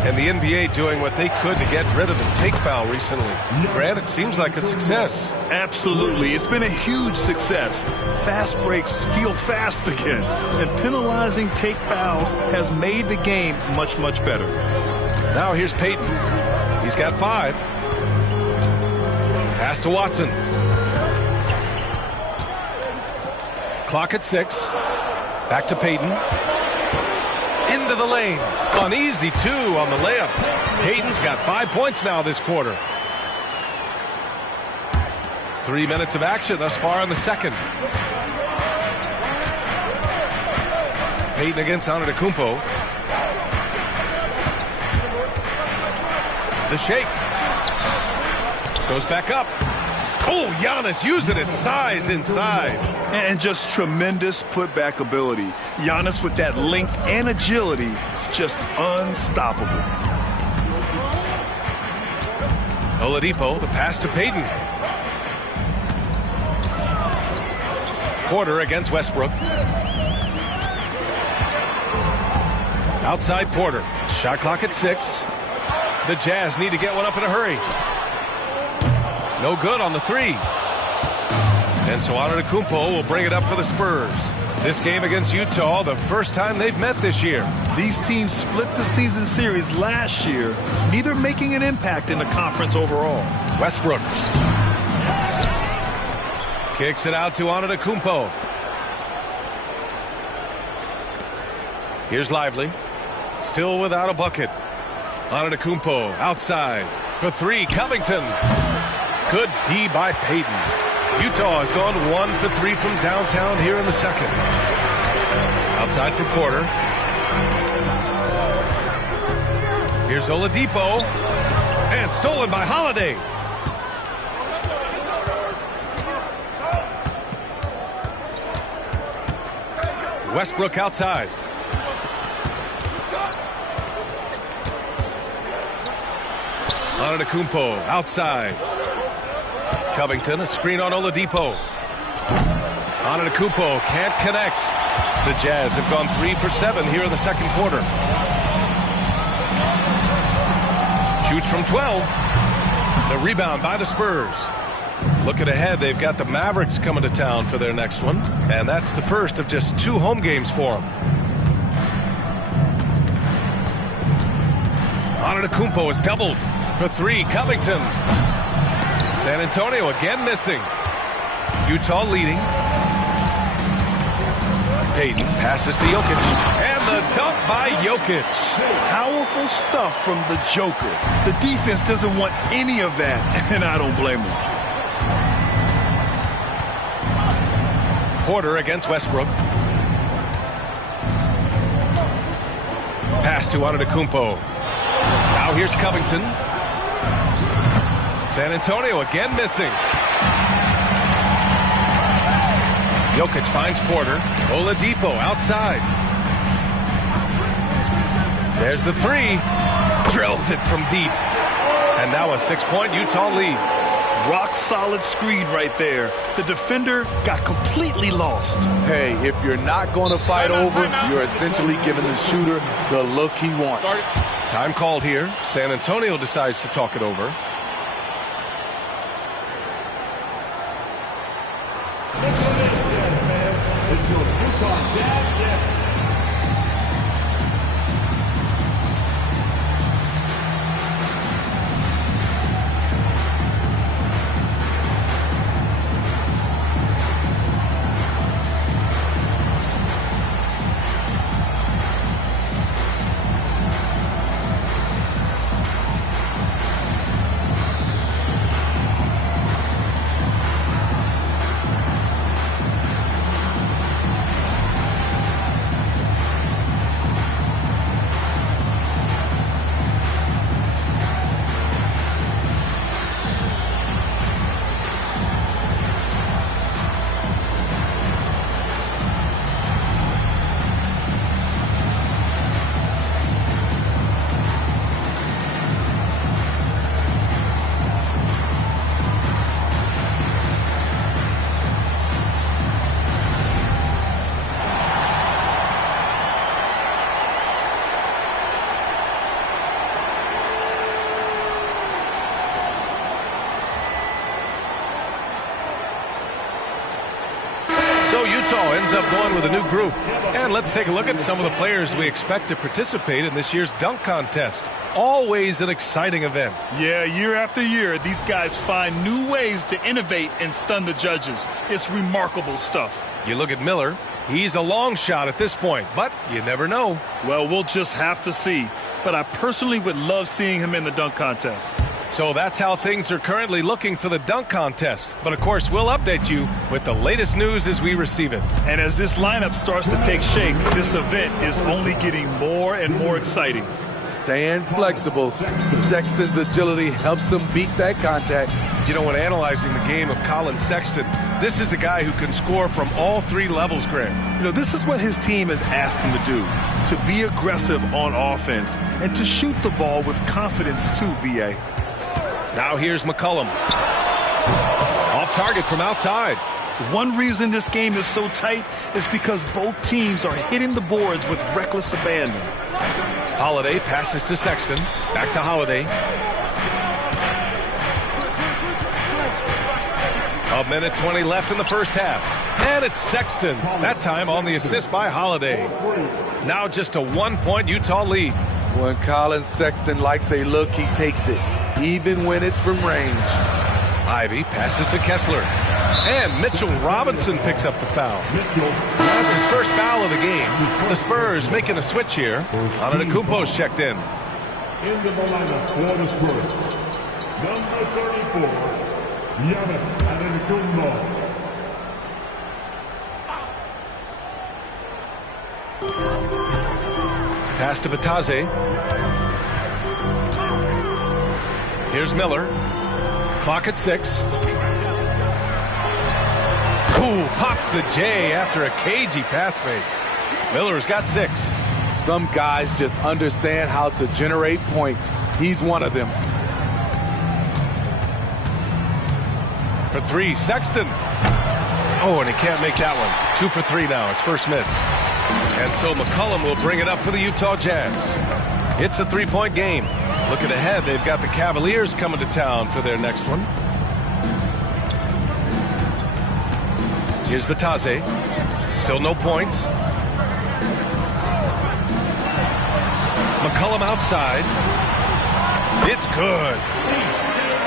And the NBA doing what they could to get rid of the take foul recently. Grant, it seems like a success. Absolutely. It's been a huge success. Fast breaks feel fast again. And penalizing take fouls has made the game much, much better. Now here's Payton. He's got 5. Pass to Watson. Clock at 6. Back to Payton. Into the lane. An easy 2 on the layup. Payton's got 5 points now this quarter. 3 minutes of action thus far in the second. Payton against Antetokounmpo. The shake. Goes back up. Oh, Giannis using his size inside. And just tremendous putback ability. Giannis with that length and agility, just unstoppable. Oladipo, the pass to Payton. Porter against Westbrook. Outside Porter. Shot clock at 6. The Jazz need to get one up in a hurry. No good on the 3. And so Antetokounmpo will bring it up for the Spurs. This game against Utah, the first time they've met this year. These teams split the season series last year, neither making an impact in the conference overall. Westbrook kicks it out to Antetokounmpo. Here's Lively. Still without a bucket. Antetokounmpo outside for 3. Covington. Good D by Payton. Utah has gone 1 for 3 from downtown here in the second. Outside for Porter. Here's Oladipo. And stolen by Holiday. Westbrook outside. Antetokounmpo outside. Covington, a screen on Oladipo. Antetokounmpo can't connect. The Jazz have gone 3 for 7 here in the second quarter. Shoots from 12. The rebound by the Spurs. Looking ahead, they've got the Mavericks coming to town for their next one. And that's the first of just 2 home games for them. Antetokounmpo is doubled for 3. Covington. San Antonio again missing. Utah leading. Payton passes to Jokic. And the dunk by Jokic. Powerful stuff from the Joker. The defense doesn't want any of that, and I don't blame them. Porter against Westbrook. Pass to Antetokounmpo. Now here's Covington. San Antonio again missing. Jokic finds Porter. Oladipo outside. There's the 3. Drills it from deep. And now a 6-point Utah lead. Rock solid screen right there. The defender got completely lost. Hey, if you're not going to fight over, you're essentially giving the shooter the look he wants. Time called here. San Antonio decides to talk it over. It's your Utah Jazz. Utah ends up going with a new group. And let's take a look at some of the players we expect to participate in this year's dunk contest. Always an exciting event. Yeah, year after year, these guys find new ways to innovate and stun the judges. It's remarkable stuff. You look at Miller. He's a long shot at this point, but you never know. Well, we'll just have to see. But I personally would love seeing him in the dunk contest. So that's how things are currently looking for the dunk contest. But, of course, we'll update you with the latest news as we receive it. And as this lineup starts to take shape, this event is only getting more and more exciting. Staying flexible. Sexton's agility helps him beat that contact. You know, when analyzing the game of Colin Sexton, this is a guy who can score from all three levels, Graham. You know, this is what his team has asked him to do, to be aggressive on offense and to shoot the ball with confidence too, B.A. Now here's McCollum. Off target from outside. One reason this game is so tight is because both teams are hitting the boards with reckless abandon. Holiday passes to Sexton. Back to Holiday. A minute 20 left in the first half. And it's Sexton. That time on the assist by Holiday. Now just a 1-point Utah lead. When Colin Sexton likes a look, he takes it, even when it's from range. Ivy passes to Kessler. And Mitchell Robinson picks up the foul. That's his first foul of the game. The Spurs making a switch here. Antetokounmpo's checked in. Into the lineup for the Spurs, number 34, Giannis Antetokounmpo. Pass to Batase. Here's Miller. Clock at 6. Ooh, pops the J after a cagey pass fake. Miller's got 6. Some guys just understand how to generate points. He's one of them. For 3, Sexton. Oh, and he can't make that one. 2 for 3 now, his first miss. And so McCollum will bring it up for the Utah Jazz. It's a 3-point game. Looking ahead, they've got the Cavaliers coming to town for their next one. Here's Batase. Still no points. McCollum outside. It's good.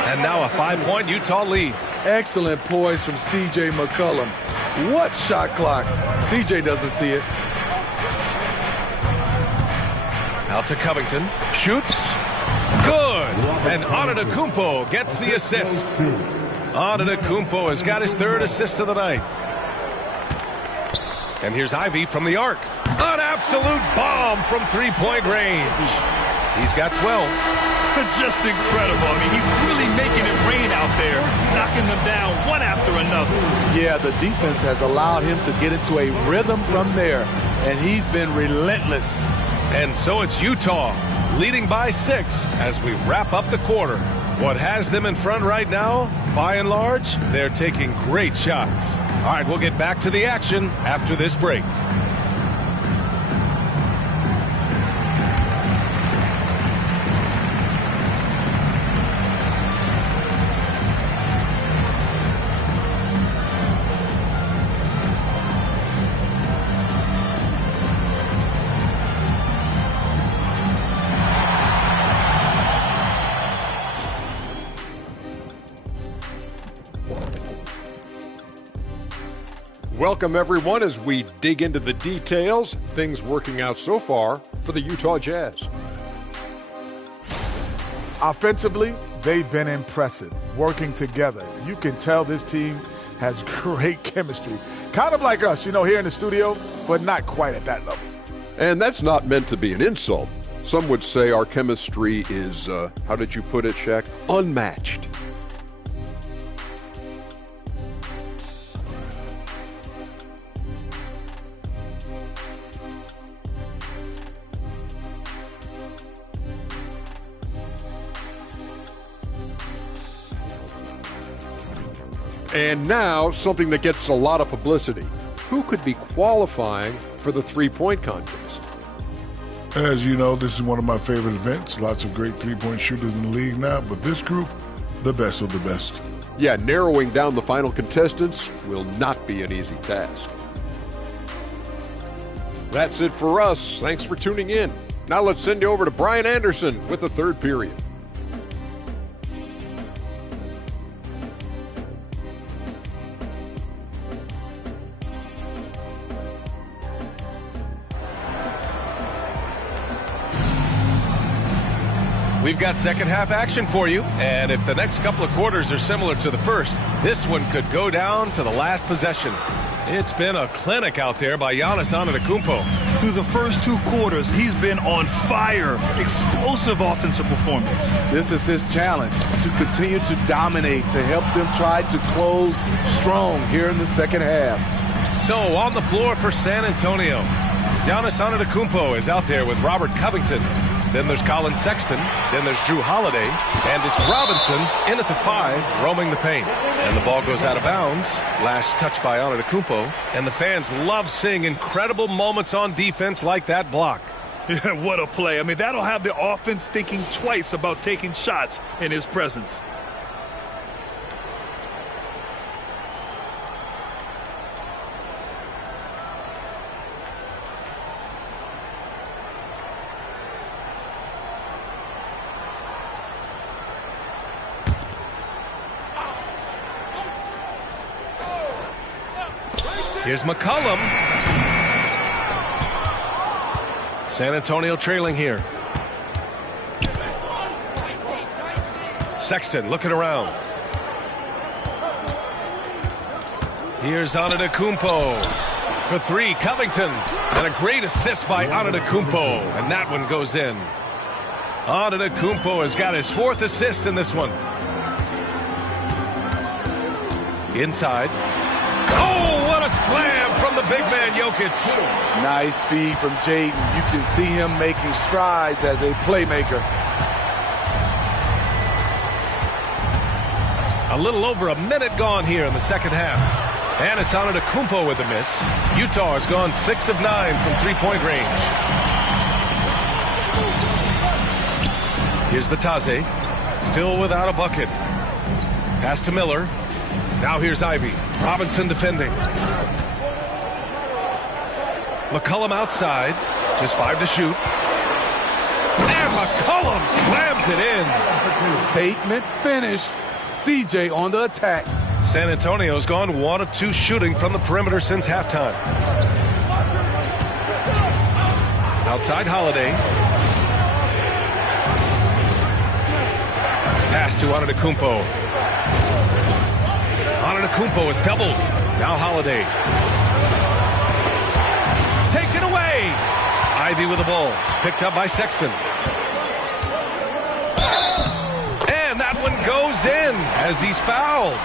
And now a 5-point Utah lead. Excellent poise from C.J. McCollum. What shot clock? C.J. doesn't see it. Out to Covington. Shoots. Good. And Antetokounmpo gets the assist. Antetokounmpo has got his 3rd assist of the night. And here's Ivy from the arc. An absolute bomb from 3-point range. He's got 12. Just incredible. I mean, he's really making it rain out there, knocking them down one after another. Yeah, the defense has allowed him to get into a rhythm from there, and he's been relentless. And so it's Utah leading by 6 as we wrap up the quarter. What has them in front right now, by and large, they're taking great shots. All right, we'll get back to the action after this break. Welcome, everyone, as we dig into the details. Things working out so far for the Utah Jazz. Offensively, they've been impressive, working together. You can tell this team has great chemistry. Kind of like us, you know, here in the studio, but not quite at that level. And that's not meant to be an insult. Some would say our chemistry is, how did you put it, Shaq? Unmatched. And now, something that gets a lot of publicity. Who could be qualifying for the three-point contest? As you know, this is one of my favorite events. Lots of great three-point shooters in the league now, but this group, the best of the best. Yeah, narrowing down the final contestants will not be an easy task. That's it for us. Thanks for tuning in. Now let's send you over to Brian Anderson with the third period. We've got second half action for you, and if the next couple of quarters are similar to the first, this one could go down to the last possession. It's been a clinic out there by Giannis Antetokounmpo. Through the first 2 quarters, he's been on fire. Explosive offensive performance. This is his challenge, to continue to dominate, to help them try to close strong here in the second half. So on the floor for San Antonio, Giannis Antetokounmpo is out there with Robert Covington. Then there's Colin Sexton. Then there's Drew Holiday. And it's Robinson in at the 5, roaming the paint. And the ball goes out of bounds. Last touch by Antetokounmpo. And the fans love seeing incredible moments on defense like that block. Yeah, what a play. I mean, that'll have the offense thinking twice about taking shots in his presence. Here's McCollum. San Antonio trailing here. Sexton looking around. Here's Antetokounmpo for 3. Covington. And a great assist by Antetokounmpo. And that one goes in. Antetokounmpo has got his 4th assist in this one. Inside. Oh, what a slam from the big man, Jokic. Nice speed from Jaden. You can see him making strides as a playmaker. A little over a minute gone here in the second half. And it's Antetokounmpo with a miss. Utah has gone 6 of 9 from three-point range. Here's Batase. Still without a bucket. Pass to Miller. Now here's Ivy. Robinson defending. McCollum outside. Just 5 to shoot. And McCollum slams it in. Statement finish. CJ on the attack. San Antonio's gone 1 of 2 shooting from the perimeter since halftime. Outside Holiday. Pass to Antetokounmpo. Antetokounmpo is doubled. Now Holiday. Taken away. Ivy with the ball. Picked up by Sexton. And that one goes in as he's fouled.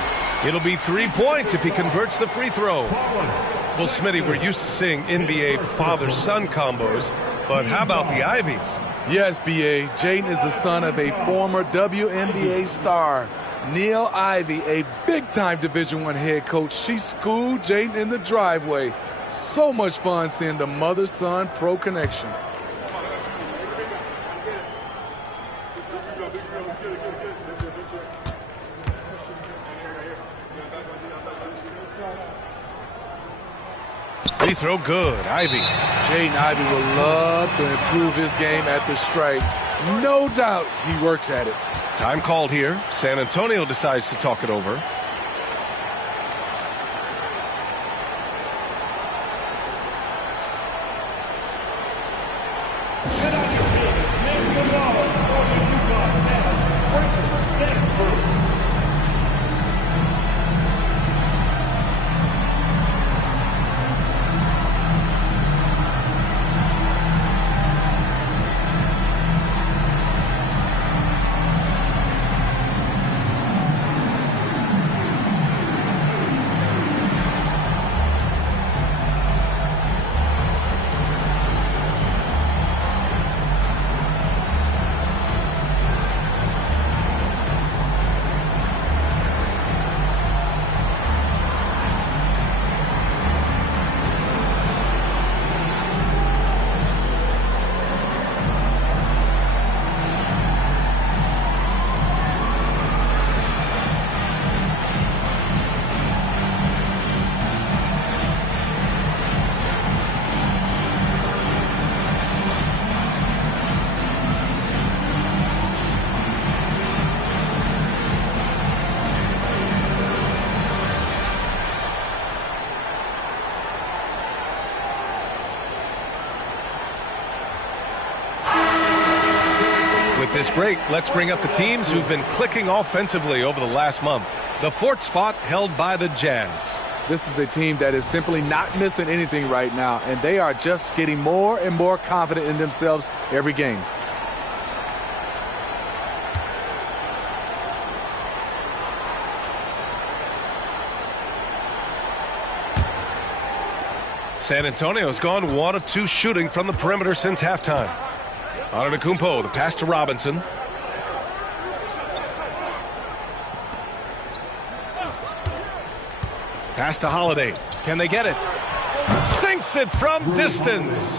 It'll be 3 points if he converts the free throw. Well, Smitty, we're used to seeing NBA father-son combos, but how about the Ivies? Yes, B.A. Jaden is the son of a former WNBA star, Neil Ivy, a big-time Division I head coach. She schooled Jaden in the driveway. So much fun seeing the mother-son pro connection. Free throw good. Ivy. Jaden Ivy will love to improve his game at the stripe. No doubt he works at it. Time called here. San Antonio decides to talk it over. take this break, let's bring up the teams who've been clicking offensively over the last month. The 4th spot held by the Jazz. This is a team that is simply not missing anything right now, and they are just getting more and more confident in themselves every game. San Antonio's gone 1 of 2 shooting from the perimeter since halftime. Antetokounmpo, the pass to Robinson. Pass to Holiday. Can they get it? Sinks it from distance.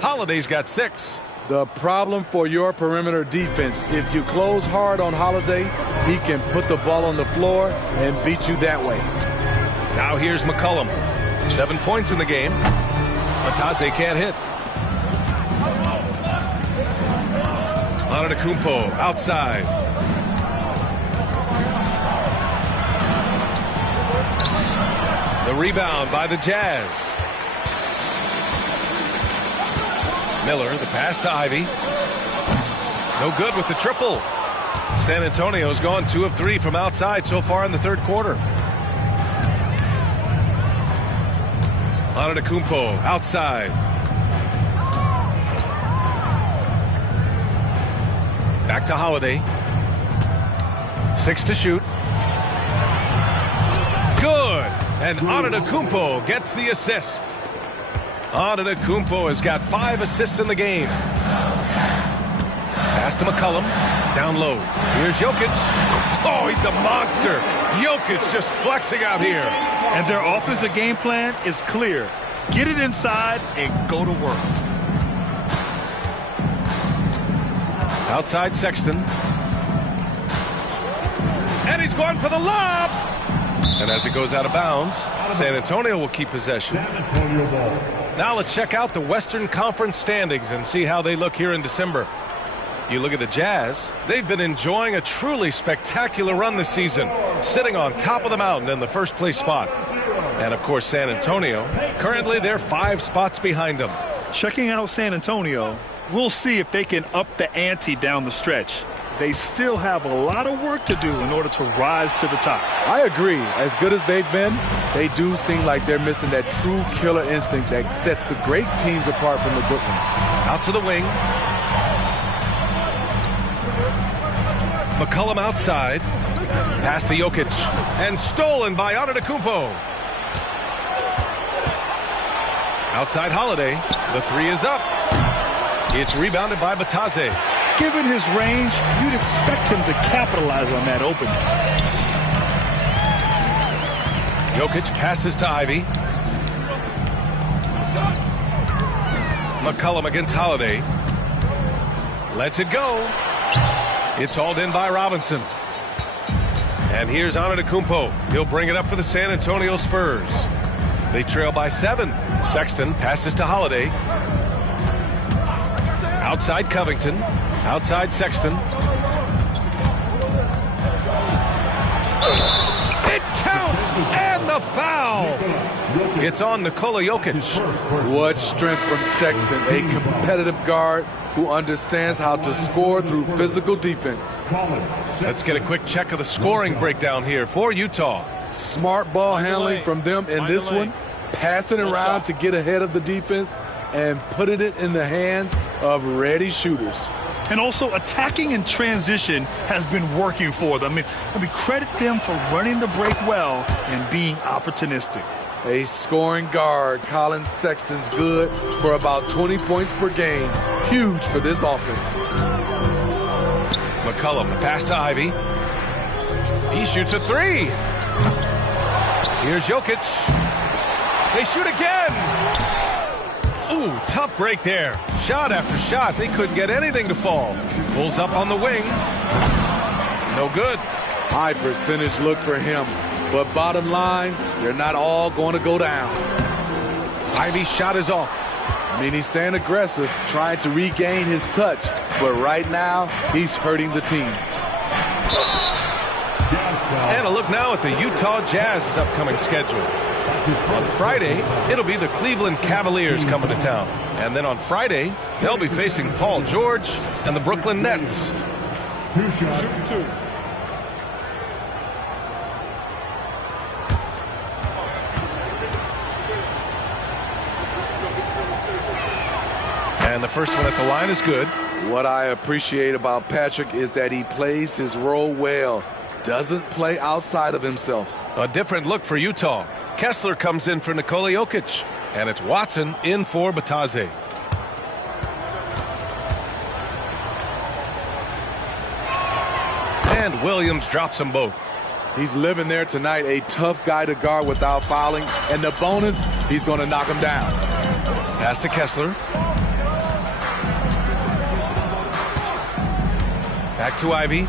Holiday's got 6. The problem for your perimeter defense, if you close hard on Holiday, he can put the ball on the floor and beat you that way. Now here's McCollum. 7 points in the game. Matase can't hit. Antetokounmpo outside. The rebound by the Jazz. Miller, the pass to Ivy. No good with the triple. San Antonio's gone 2 of 3 from outside so far in the 3rd quarter. Antetokounmpo outside. Back to Holiday. 6 to shoot. Good. And Antetokounmpo gets the assist. Antetokounmpo has got 5 assists in the game. Pass to McCollum. Down low. Here's Jokic. Oh, he's a monster. Jokic just flexing out here. And their offensive game plan is clear. Get it inside and go to work. Outside Sexton. And he's going for the lob. And as it goes out of bounds, San Antonio will keep possession. Now let's check out the Western Conference standings and see how they look here in December. You look at the Jazz, they've been enjoying a truly spectacular run this season, sitting on top of the mountain in the 1st place spot. And of course San Antonio, currently they're 5 spots behind them. Checking out San Antonio, we'll see if they can up the ante down the stretch. They still have a lot of work to do in order to rise to the top. I agree. As good as they've been, they do seem like they're missing that true killer instinct that sets the great teams apart from the good ones. Out to the wing. McCollum outside. Pass to Jokic. And stolen by Antetokounmpo. Outside Holiday. The 3 is up. It's rebounded by Matase. Given his range, you'd expect him to capitalize on that opening. Jokic passes to Ivy. McCollum against Holiday. Lets it go. It's hauled in by Robinson. And here's Antetokounmpo. He'll bring it up for the San Antonio Spurs. They trail by 7. Sexton passes to Holiday. Outside Covington. Outside Sexton. It counts! And the foul! It's on Nikola Jokic. What strength from Sexton, a competitive guard who understands how to score through physical defense. Let's get a quick check of the scoring breakdown here for Utah. Smart ball handling from them in this one, passing around to get ahead of the defense and putting it in the hands of ready shooters. And also attacking in transition has been working for them. I mean, credit them for running the break well and being opportunistic. A scoring guard, Colin Sexton's good for about 20 points per game. Huge for this offense. McCollum, the pass to Ivy. He shoots a 3. Here's Jokic. They shoot again. Ooh, tough break there. Shot after shot. They couldn't get anything to fall. Pulls up on the wing. No good. High percentage look for him. But bottom line, they're not all going to go down. Ivy's shot is off. I mean, he's staying aggressive, trying to regain his touch. But right now, he's hurting the team. And a look now at the Utah Jazz's upcoming schedule. On Friday, it'll be the Cleveland Cavaliers coming to town. And then on Friday, they'll be facing Paul George and the Brooklyn Nets. Shoot two. And the first one at the line is good. What I appreciate about Patrick is that he plays his role well. Doesn't play outside of himself. A different look for Utah. Kessler comes in for Nikola Jokic. And it's Watson in for Batadze. And Williams drops them both. He's living there tonight, a tough guy to guard without fouling. And the bonus, he's going to knock him down. Pass to Kessler. Back to Ivy.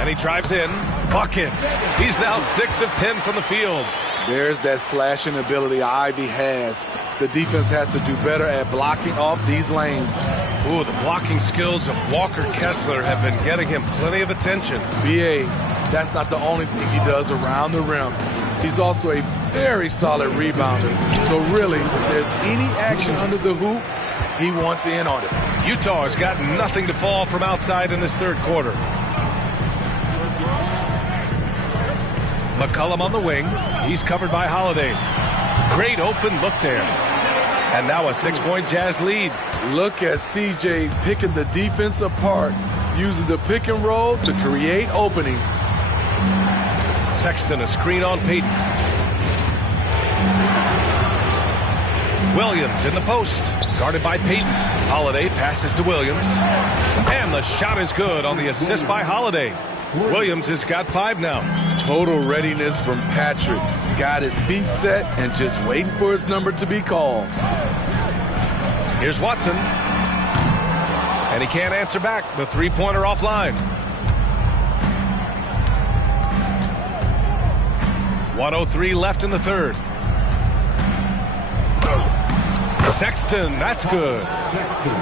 And he drives in. Buckets. He's now 6 of 10 from the field. There's that slashing ability Ivy has. The defense has to do better at blocking off these lanes. Ooh, the blocking skills of Walker Kessler have been getting him plenty of attention. B.A., that's not the only thing he does around the rim. He's also a very solid rebounder. So really, if there's any action under the hoop, he wants in on it. Utah has got nothing to fall from outside in this third quarter. McCollum on the wing. He's covered by Holiday. Great open look there. And now a 6-point Jazz lead. Look at CJ picking the defense apart, using the pick and roll to create openings. Sexton a screen on Payton. Williams in the post, guarded by Payton. Holiday passes to Williams. And the shot is good on the assist by Holiday. Williams has got 5 now. Total readiness from Patrick. Got his feet set and just waiting for his number to be called. Here's Watson. And he can't answer back. The three-pointer offline. 1:03 left in the third. Sexton, that's good.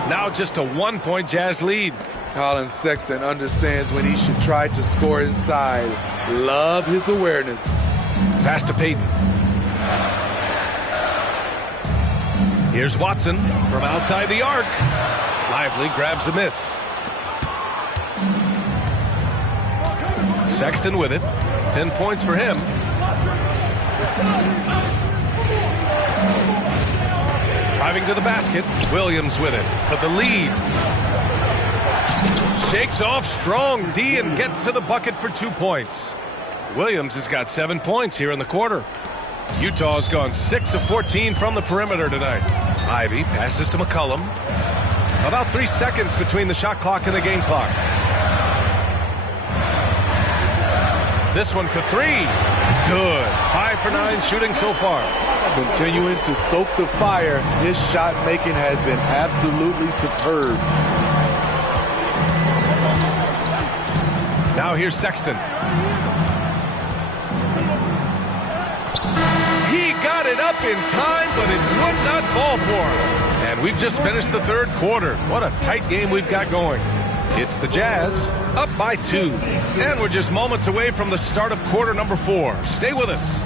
Now just a 1-point Jazz lead. Colin Sexton understands when he should try to score inside. Love his awareness. Pass to Payton. Here's Watson from outside the arc. Lively grabs a miss. Sexton with it. 10 points for him. Driving to the basket. Williams with it for the lead. Shakes off strong D and gets to the bucket for 2 points. Williams has got 7 points here in the quarter. Utah's gone 6 of 14 from the perimeter tonight. Ivy passes to McCollum. About 3 seconds between the shot clock and the game clock. This one for 3. Good. 5 for 9 shooting so far. Continuing to stoke the fire, his shot making has been absolutely superb. Now here's Sexton. He got it up in time, but it would not fall for him. And we've just finished the third quarter. What a tight game we've got going. It's the Jazz up by 2. And we're just moments away from the start of quarter number 4. Stay with us.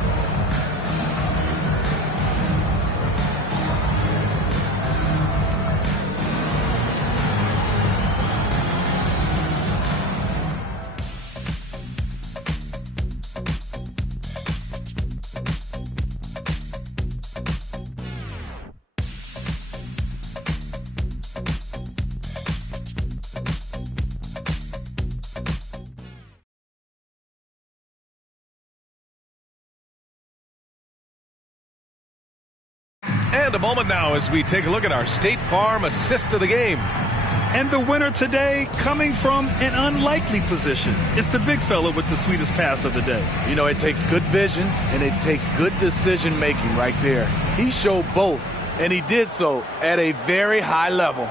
And a moment now as we take a look at our State Farm assist of the game. And the winner today coming from an unlikely position. It's the big fella with the sweetest pass of the day. You know, it takes good vision and it takes good decision making right there. He showed both, and he did so at a very high level.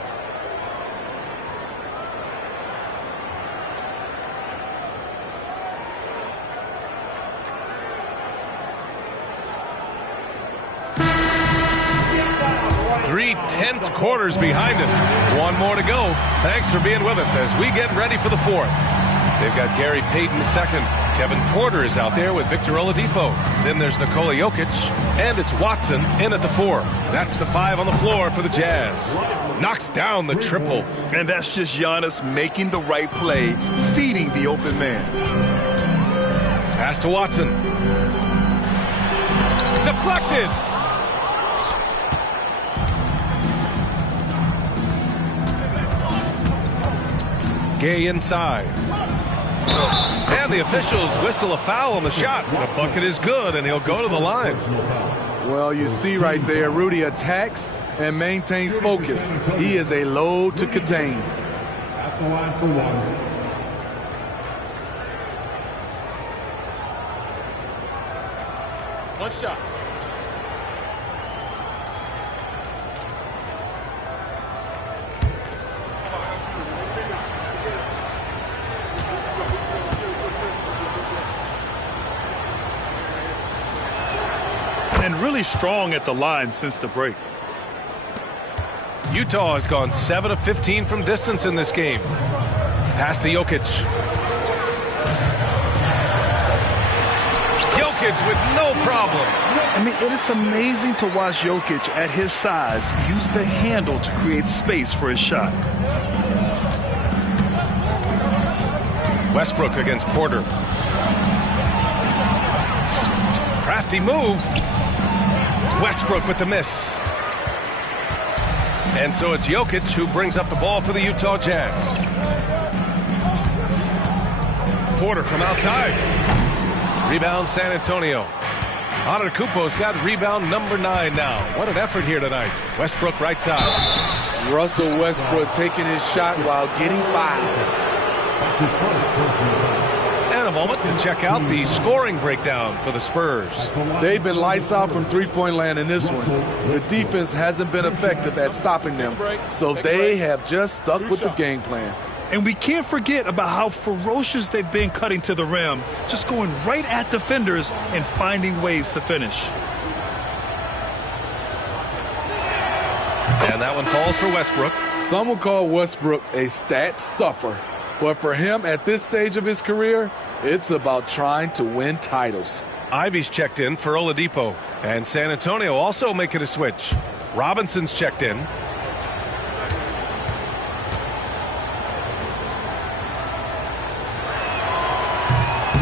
Three tense quarters behind us. One more to go. Thanks for being with us as we get ready for the fourth. They've got Gary Payton second. Kevin Porter is out there with Victor Oladipo. Then there's Nikola Jokic, and it's Watson in at the 4. That's the 5 on the floor for the Jazz. Knocks down the triple. And that's just Giannis making the right play, feeding the open man. Pass to Watson. Deflected. Gay inside. And the officials whistle a foul on the shot. The bucket is good, and he'll go to the line. Well, you see right there, Rudy attacks and maintains focus. He is a load to contain. At the line for one. One shot. And really strong at the line since the break. Utah has gone 7 of 15 from distance in this game. Pass to Jokic. Jokic with no problem. I mean, it is amazing to watch Jokic at his size use the handle to create space for his shot. Westbrook against Porter. Crafty move. Westbrook with the miss. And so it's Jokic who brings up the ball for the Utah Jazz. Porter from outside. Rebound San Antonio. Antetokounmpo's got rebound number 9 now. What an effort here tonight. Westbrook right side. Russell Westbrook taking his shot while getting fouled. And a moment to check out the scoring breakdown for the Spurs. They've been lights out from three-point land in this one. The defense hasn't been effective at stopping them, so they have just stuck with the game plan. And we can't forget about how ferocious they've been cutting to the rim, just going right at defenders and finding ways to finish. And that one falls for Westbrook. Some will call Westbrook a stat stuffer. But for him at this stage of his career, it's about trying to win titles. Ivy's checked in for Oladipo. And San Antonio also making a switch. Robinson's checked in.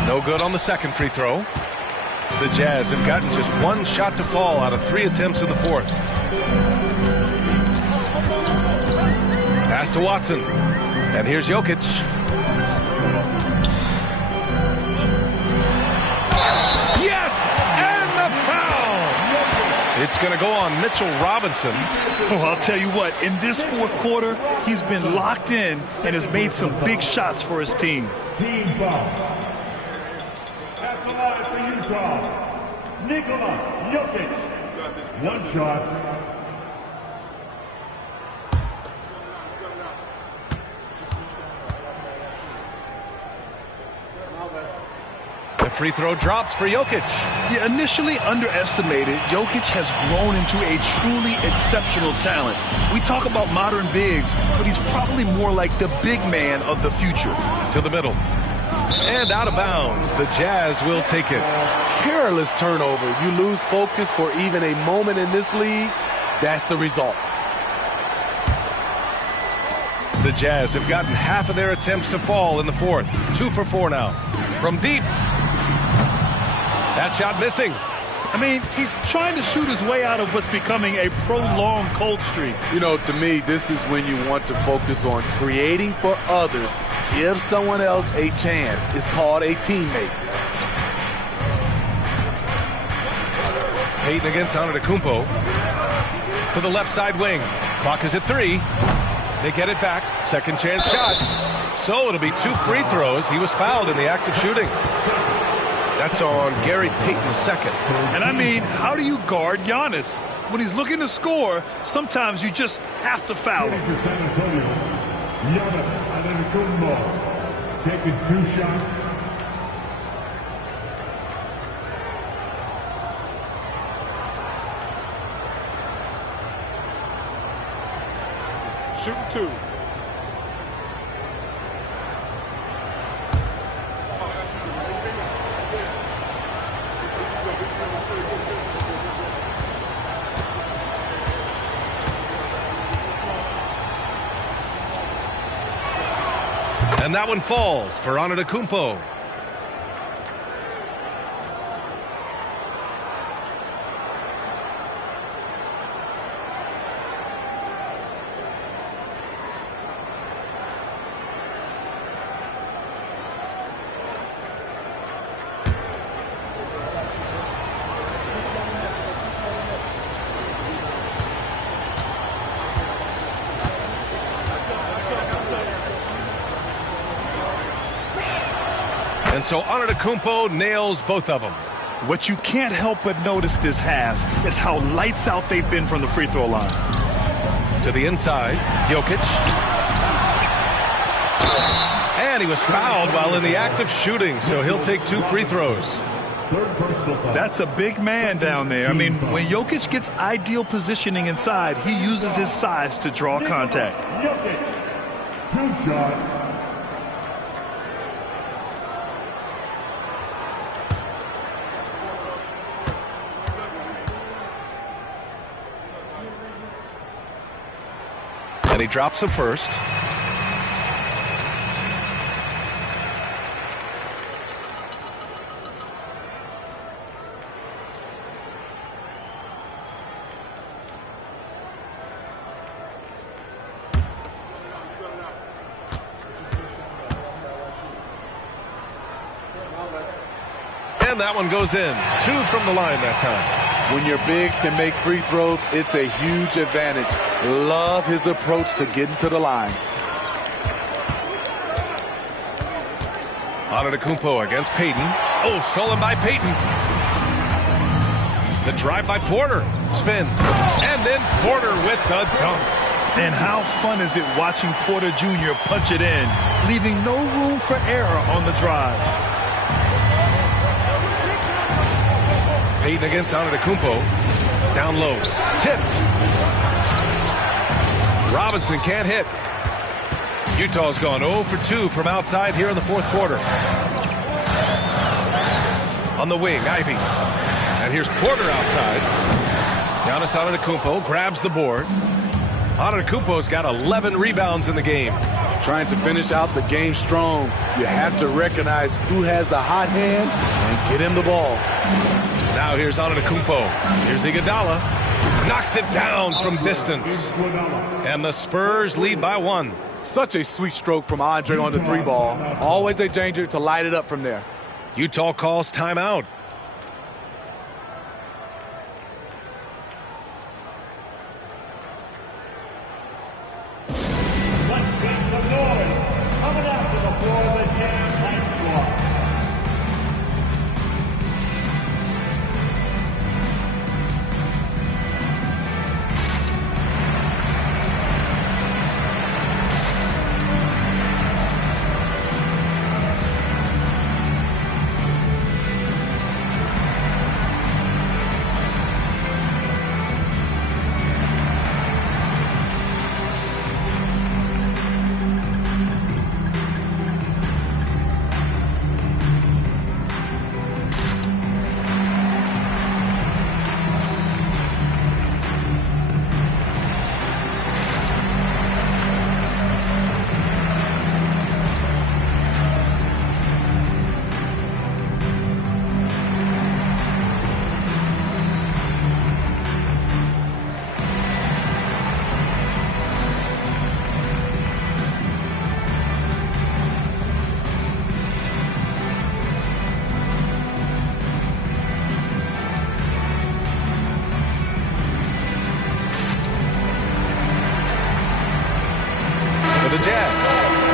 No good on the second free throw. The Jazz have gotten just 1 shot to fall out of 3 attempts in the 4th. Pass to Watson. And here's Jokic. Yes! And the foul! It's going to go on Mitchell Robinson. Oh, I'll tell you what, in this 4th quarter, he's been locked in and has made some big shots for his team. Team foul. At the line for Utah, Nikola Jokic. 1 shot. The free throw drops for Jokic. Yeah, initially underestimated, Jokic has grown into a truly exceptional talent. We talk about modern bigs, but he's probably more like the big man of the future. To the middle. And out of bounds. The Jazz will take it. Careless turnover. You lose focus for even a moment in this league. That's the result. The Jazz have gotten half of their attempts to fall in the 4th. 2 for 4 now. From deep. That shot missing. I mean, he's trying to shoot his way out of what's becoming a prolonged cold streak. You know, to me, this is when you want to focus on creating for others. Give someone else a chance. It's called a teammate. Payton against Antetokounmpo. To the left side wing. Clock is at 3. They get it back. Second chance shot. So it'll be 2 free throws. He was fouled in the act of shooting. That's on Gary Payton II. And I mean, how do you guard Giannis? When he's looking to score, sometimes you just have to foul him. For San Antonio, Giannis Antetokounmpo taking 2 shots. Shooting 2. And that one falls for Antetokounmpo. And so Antetokounmpo nails both of them. What you can't help but notice this half is how lights out they've been from the free throw line. To the inside, Jokic. And he was fouled while in the act of shooting, so he'll take 2 free throws. That's a big man down there. I mean, when Jokic gets ideal positioning inside, he uses his size to draw contact. Jokic, 2 shots. And he drops the first. And that one goes in. 2 from the line that time. When your bigs can make free throws, it's a huge advantage. Love his approach to getting to the line. Antetokounmpo against Payton. Oh, stolen by Payton. The drive by Porter. Spin. And then Porter with the dunk. And how fun is it watching Porter Jr. punch it in, leaving no room for error on the drive. Payton against Antetokounmpo. Down low. Tipped. Robinson can't hit. Utah's gone 0 for 2 from outside here in the fourth quarter. On the wing, Ivy. And here's Porter outside. Giannis Antetokounmpo grabs the board. Antetokounmpo's got 11 rebounds in the game. Trying to finish out the game strong, you have to recognize who has the hot hand and get him the ball. Now here's Antetokounmpo. Here's Iguodala. Knocks it down from distance. And the Spurs lead by 1. Such a sweet stroke from Andre on the 3-ball. Always a danger to light it up from there. Utah calls timeout. Coming out to the floor, the Jam Hype Squad.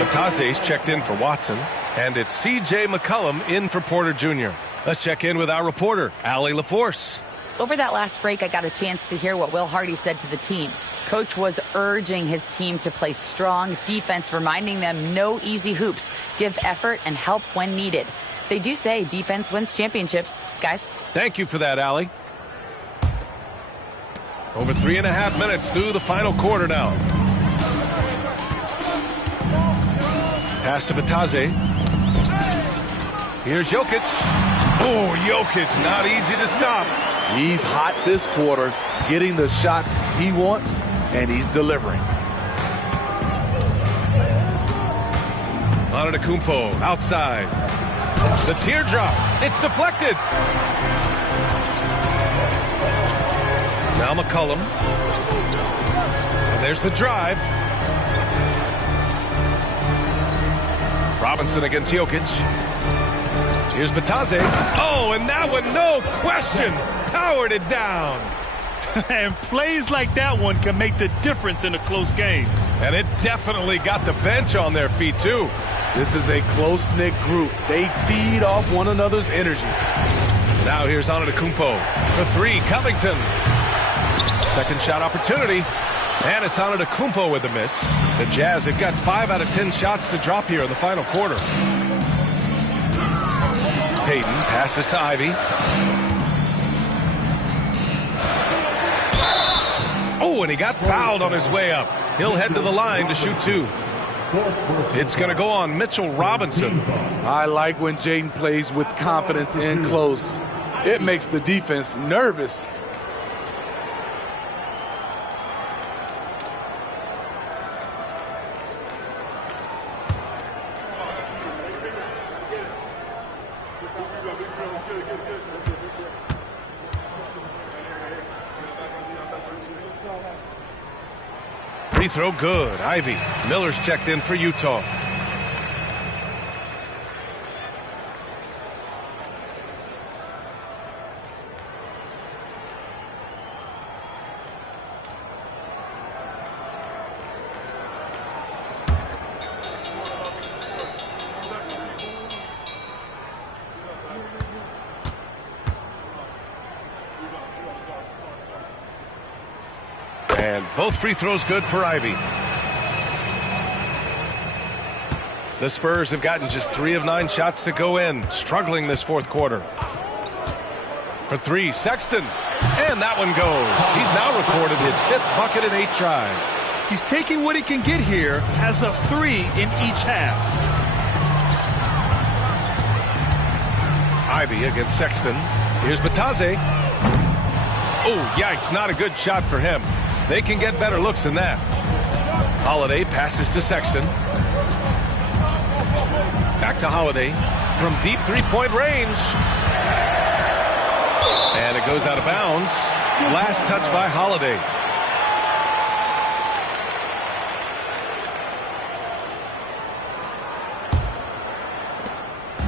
Taze's checked in for Watson, and it's C.J. McCollum in for Porter Jr. Let's check in with our reporter, Allie LaForce. Over that last break, I got a chance to hear what Will Hardy said to the team. Coach was urging his team to play strong defense, reminding them no easy hoops, give effort and help when needed. They do say defense wins championships, guys. Thank you for that, Allie. Over 3.5 minutes through the final quarter now. Pass to Bataze. Here's Jokic. Oh, Jokic, not easy to stop. He's hot this quarter, getting the shots he wants, and he's delivering. Antetokounmpo outside. The teardrop. It's deflected. Now McCollum. And there's the drive. Robinson against Jokic. Here's Batase. Oh, and that one, no question, powered it down. And plays like that one can make the difference in a close game. And it definitely got the bench on their feet, too. This is a close-knit group. They feed off one another's energy. Now here's Antetokounmpo. For three, Covington. Second shot opportunity. And it's Antetokounmpo with a miss. The Jazz have got 5 out of 10 shots to drop here in the final quarter. Payton passes to Ivy. Oh, and he got fouled on his way up. He'll head to the line to shoot 2. It's going to go on Mitchell Robinson. I like when Jaden plays with confidence in close. It makes the defense nervous. Free throw good. Ivy. Miller's checked in for Utah. And both free throws good for Ivy. The Spurs have gotten just 3 of 9 shots to go in, struggling this fourth quarter. For 3, Sexton. And that one goes. He's now recorded his 5th bucket in 8 tries. He's taking what he can get here as a 3 in each half. Ivy against Sexton. Here's Batase. Oh, yikes, not a good shot for him. They can get better looks than that. Holiday passes to Sexton. Back to Holiday from deep three-point range. And it goes out of bounds. Last touch by Holiday.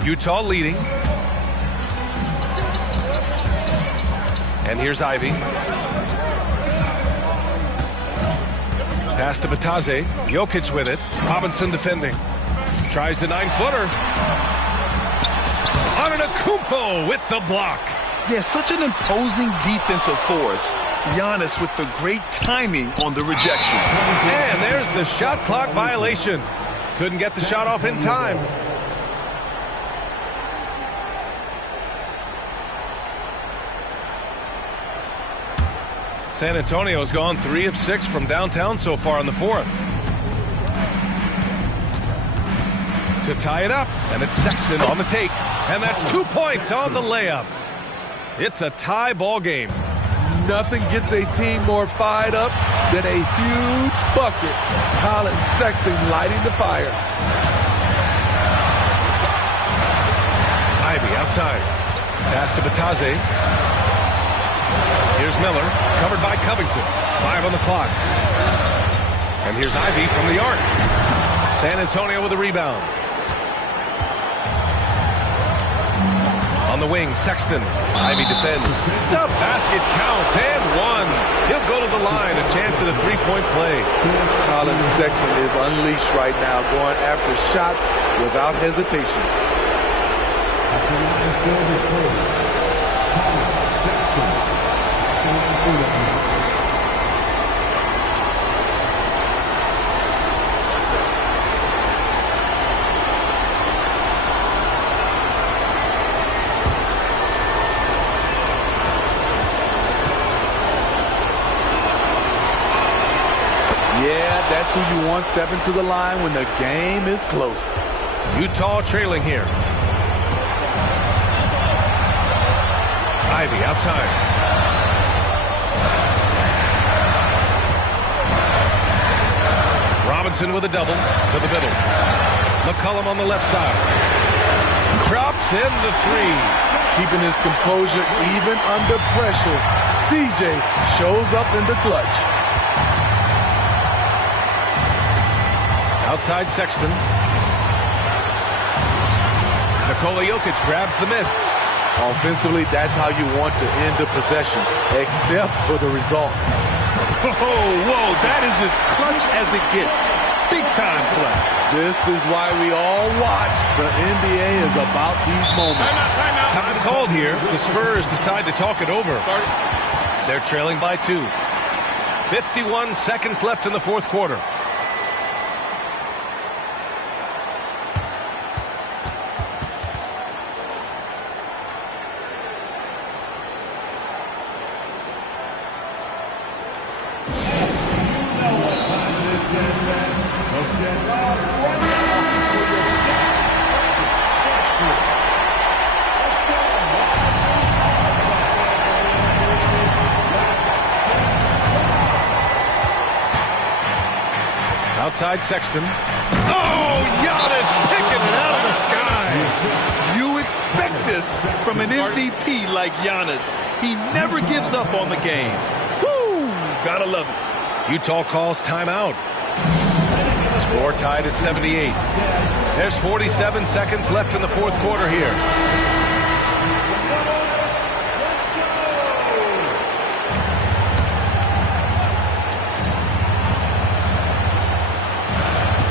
Utah leading. And here's Ivy. Pass to Batase. Jokic with it. Robinson defending. Tries the 9-footer. Antetokounmpo with the block. Yeah, such an imposing defensive force. Giannis with the great timing on the rejection. And there's the shot clock violation. Couldn't get the shot off in time. San Antonio's gone 3 of 6 from downtown so far in the fourth. To tie it up, and it's Sexton on the take. And that's 2 points on the layup. It's a tie ball game. Nothing gets a team more fired up than a huge bucket. Colin Sexton lighting the fire. Ivy outside. Pass to Batase. Here's Miller, covered by Covington. 5 on the clock. And here's Ivy from the arc. San Antonio with a rebound. On the wing, Sexton. Ivy defends. The basket counts and 1. He'll go to the line, a chance at a 3-point play. Colin Sexton is unleashed right now, going after shots without hesitation. Yeah, that's who you want stepping to the line when the game is close. Utah trailing here. Ivy outside. Robinson with a double to the middle. McCollum on the left side. Drops in the three. Keeping his composure even under pressure. CJ shows up in the clutch. Outside Sexton. Nikola Jokic grabs the miss. Offensively, that's how you want to end the possession, except for the result. Whoa, that is as clutch as it gets. Big time play. This is why we all watch. The NBA is about these moments. Time called here. The Spurs decide to talk it over. They're trailing by 2. 51 seconds left in the fourth quarter. Outside Sexton. Oh, Giannis picking it out of the sky. You expect this from an MVP like Giannis. He never gives up on the game. Woo! Gotta love it. Utah calls timeout. Score tied at 78. There's 47 seconds left in the fourth quarter here.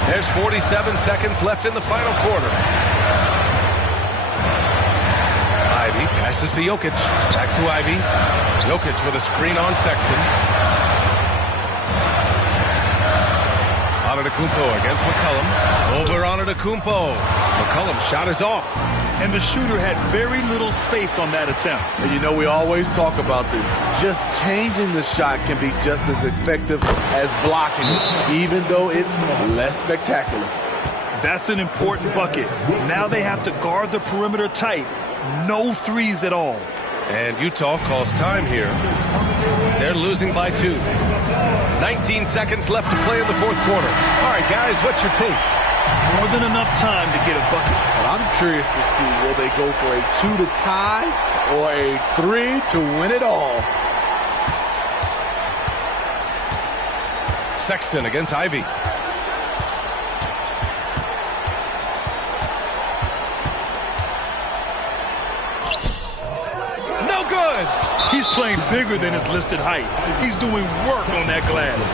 There's 47 seconds left in the final quarter. Ivy passes to Jokic. Back to Ivy. Jokic with a screen on Sexton. Antetokounmpo against McCollum. Over Antetokounmpo. McCollum's shot is off. And the shooter had very little space on that attempt. And you know, we always talk about this. Just changing the shot can be just as effective as blocking it, even though it's less spectacular. That's an important bucket. Now they have to guard the perimeter tight. No threes at all. And Utah calls time here. They're losing by 2. 19 seconds left to play in the fourth quarter. All right, guys, what's your take? More than enough time to get a bucket. But I'm curious to see, will they go for a 2 to tie or a 3 to win it all? Sexton against Ivy. No good. He's playing bigger than his listed height. He's doing work on that glass.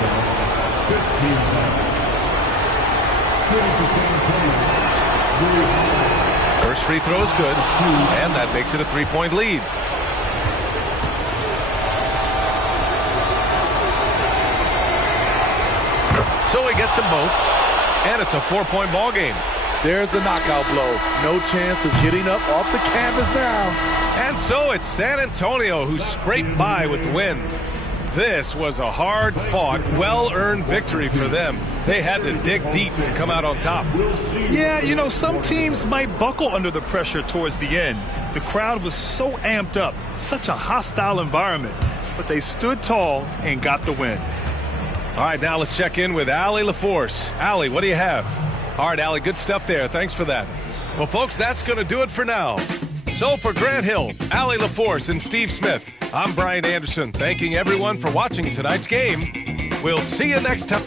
First free throw is good, and that makes it a 3-point lead. So he gets them both, and it's a 4-point ball game. There's the knockout blow. No chance of getting up off the canvas now. And so it's San Antonio who scraped by with the win. This was a hard-fought, well-earned victory for them. They had to dig deep to come out on top. Yeah, you know, some teams might buckle under the pressure towards the end. The crowd was so amped up, such a hostile environment. But they stood tall and got the win. All right, now let's check in with Allie LaForce. Allie, what do you have? All right, Allie, good stuff there. Thanks for that. Well, folks, that's going to do it for now. So for Grant Hill, Allie LaForce, and Steve Smith, I'm Brian Anderson, thanking everyone for watching tonight's game. We'll see you next time.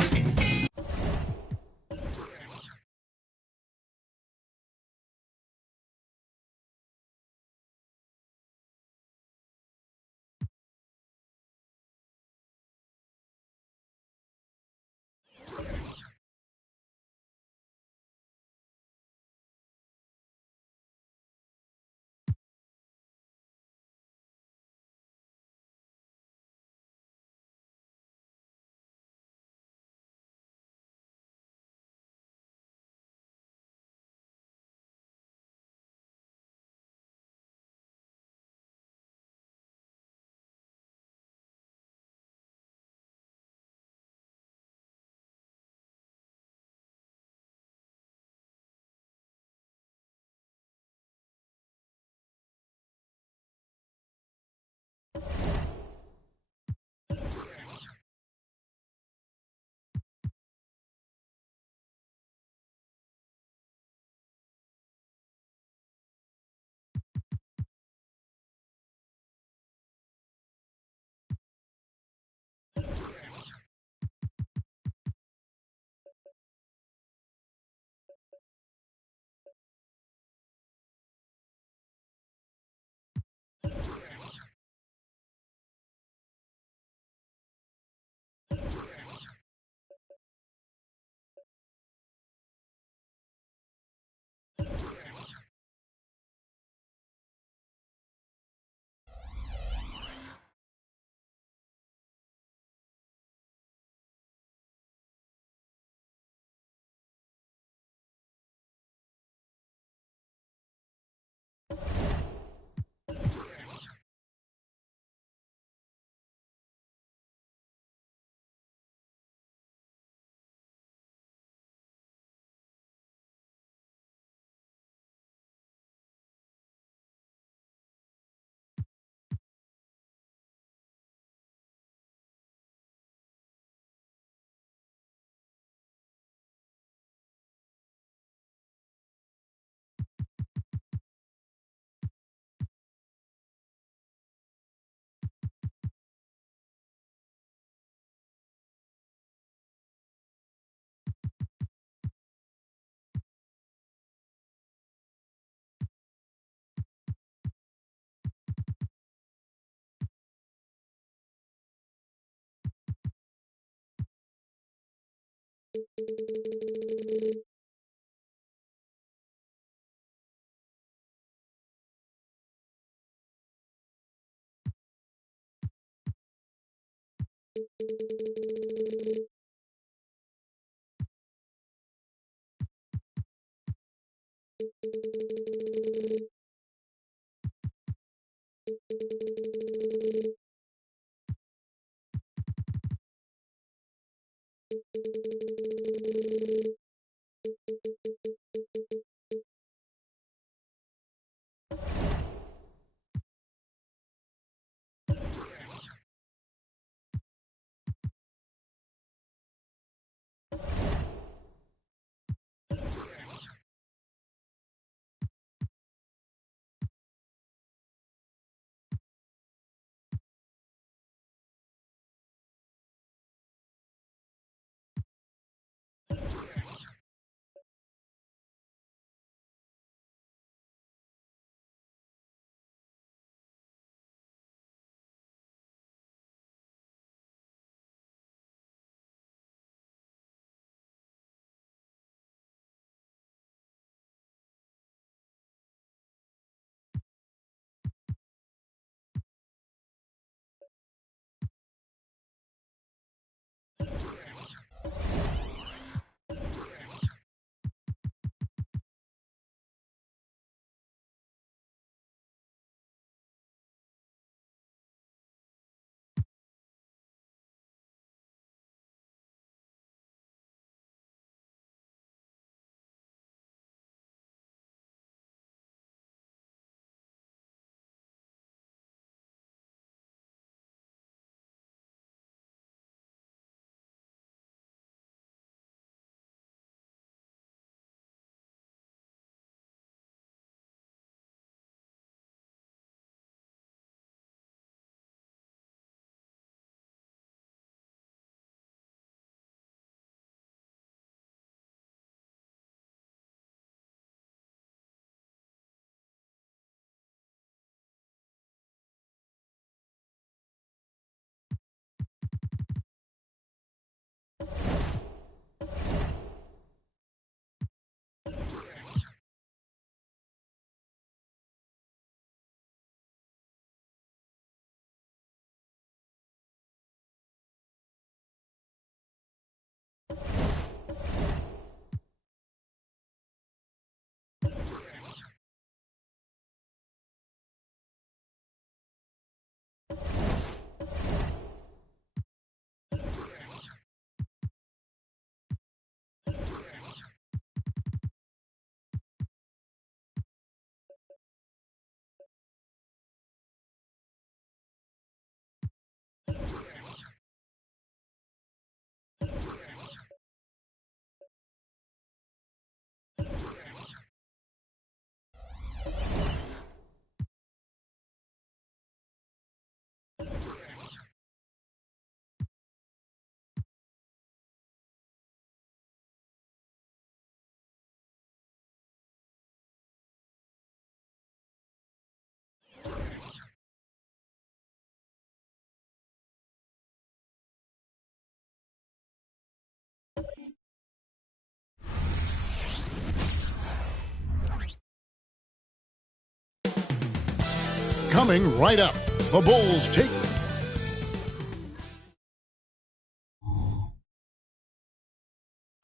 Coming right up, the Bulls take.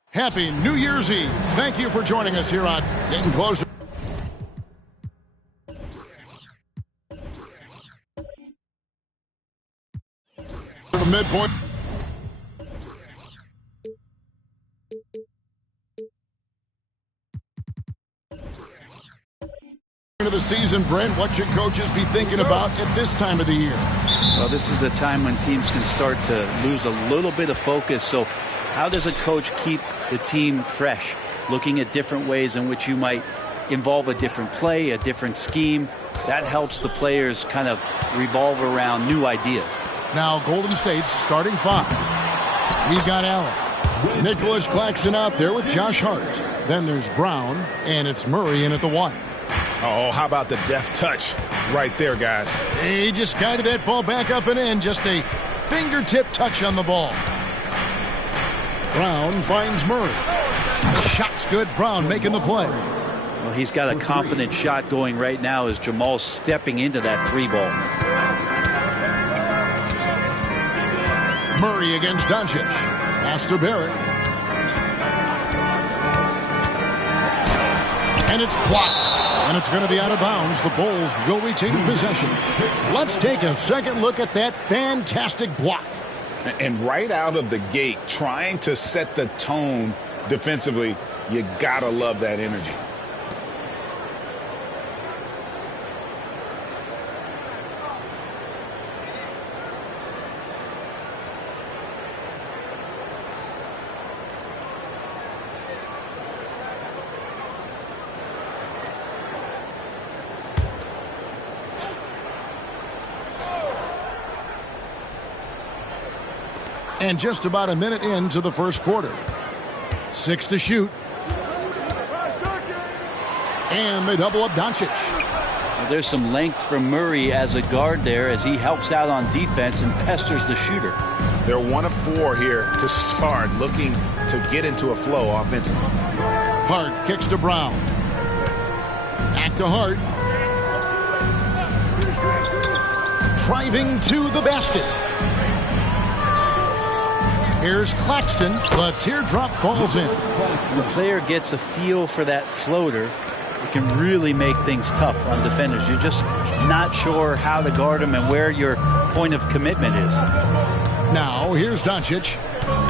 Happy New Year's Eve. Thank you for joining us here on Getting Closer. To the midpoint. Of the season, Brent, what should coaches be thinking about at this time of the year? Well, this is a time when teams can start to lose a little bit of focus. So how does a coach keep the team fresh? Looking at different ways in which you might involve a different play, a different scheme. That helps the players kind of revolve around new ideas. Now Golden State's starting five. We've got Allen. Nicholas Claxton out there with Josh Hart. Then there's Brown, and it's Murray in at the one. Oh, how about the deft touch right there, guys? He just guided that ball back up and in. Just a fingertip touch on the ball. Brown finds Murray. The shot's good. Brown making the play. Well, he's got a confident shot going right now as Jamal's stepping into that 3-ball. Murray against Doncic. Pass to Barrett. And it's blocked. And it's going to be out of bounds. The Bulls will retain possession. Let's take a second look at that fantastic block. And right out of the gate, trying to set the tone defensively, you got to love that energy. And just about a minute into the first quarter. 6 to shoot. And they double up Doncic. Well, there's some length from Murray as a guard there as he helps out on defense and pesters the shooter. They're 1 of 4 here to start, looking to get into a flow offensively. Hart kicks to Brown. Back to Hart. Driving to the basket. Here's Claxton. The teardrop falls in. The player gets a feel for that floater. It can really make things tough on defenders. You're just not sure how to guard them and where your point of commitment is. Now, here's Doncic.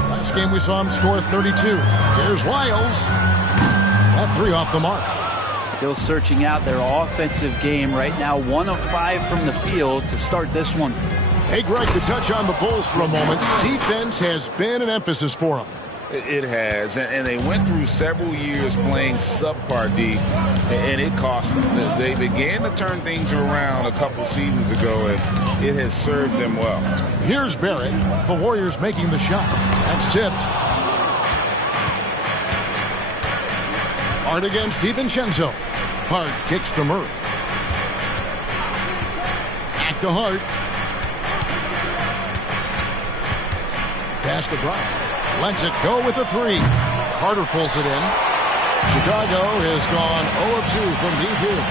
Last game we saw him score 32. Here's Lyles. That 3 off the mark. Still searching out their offensive game right now. 1 of 5 from the field to start this one. Hey, Greg, to touch on the Bulls for a moment, defense has been an emphasis for them. It has, and they went through several years playing subpar D, and it cost them. They began to turn things around a couple seasons ago, and it has served them well. Here's Barrett. The Warriors making the shot. That's tipped. Hart against DiVincenzo. Hart kicks to Murray. Back to Hart. Pass to Brown. Lets it go with a 3. Carter pulls it in. Chicago has gone 0 of 2 from deep here.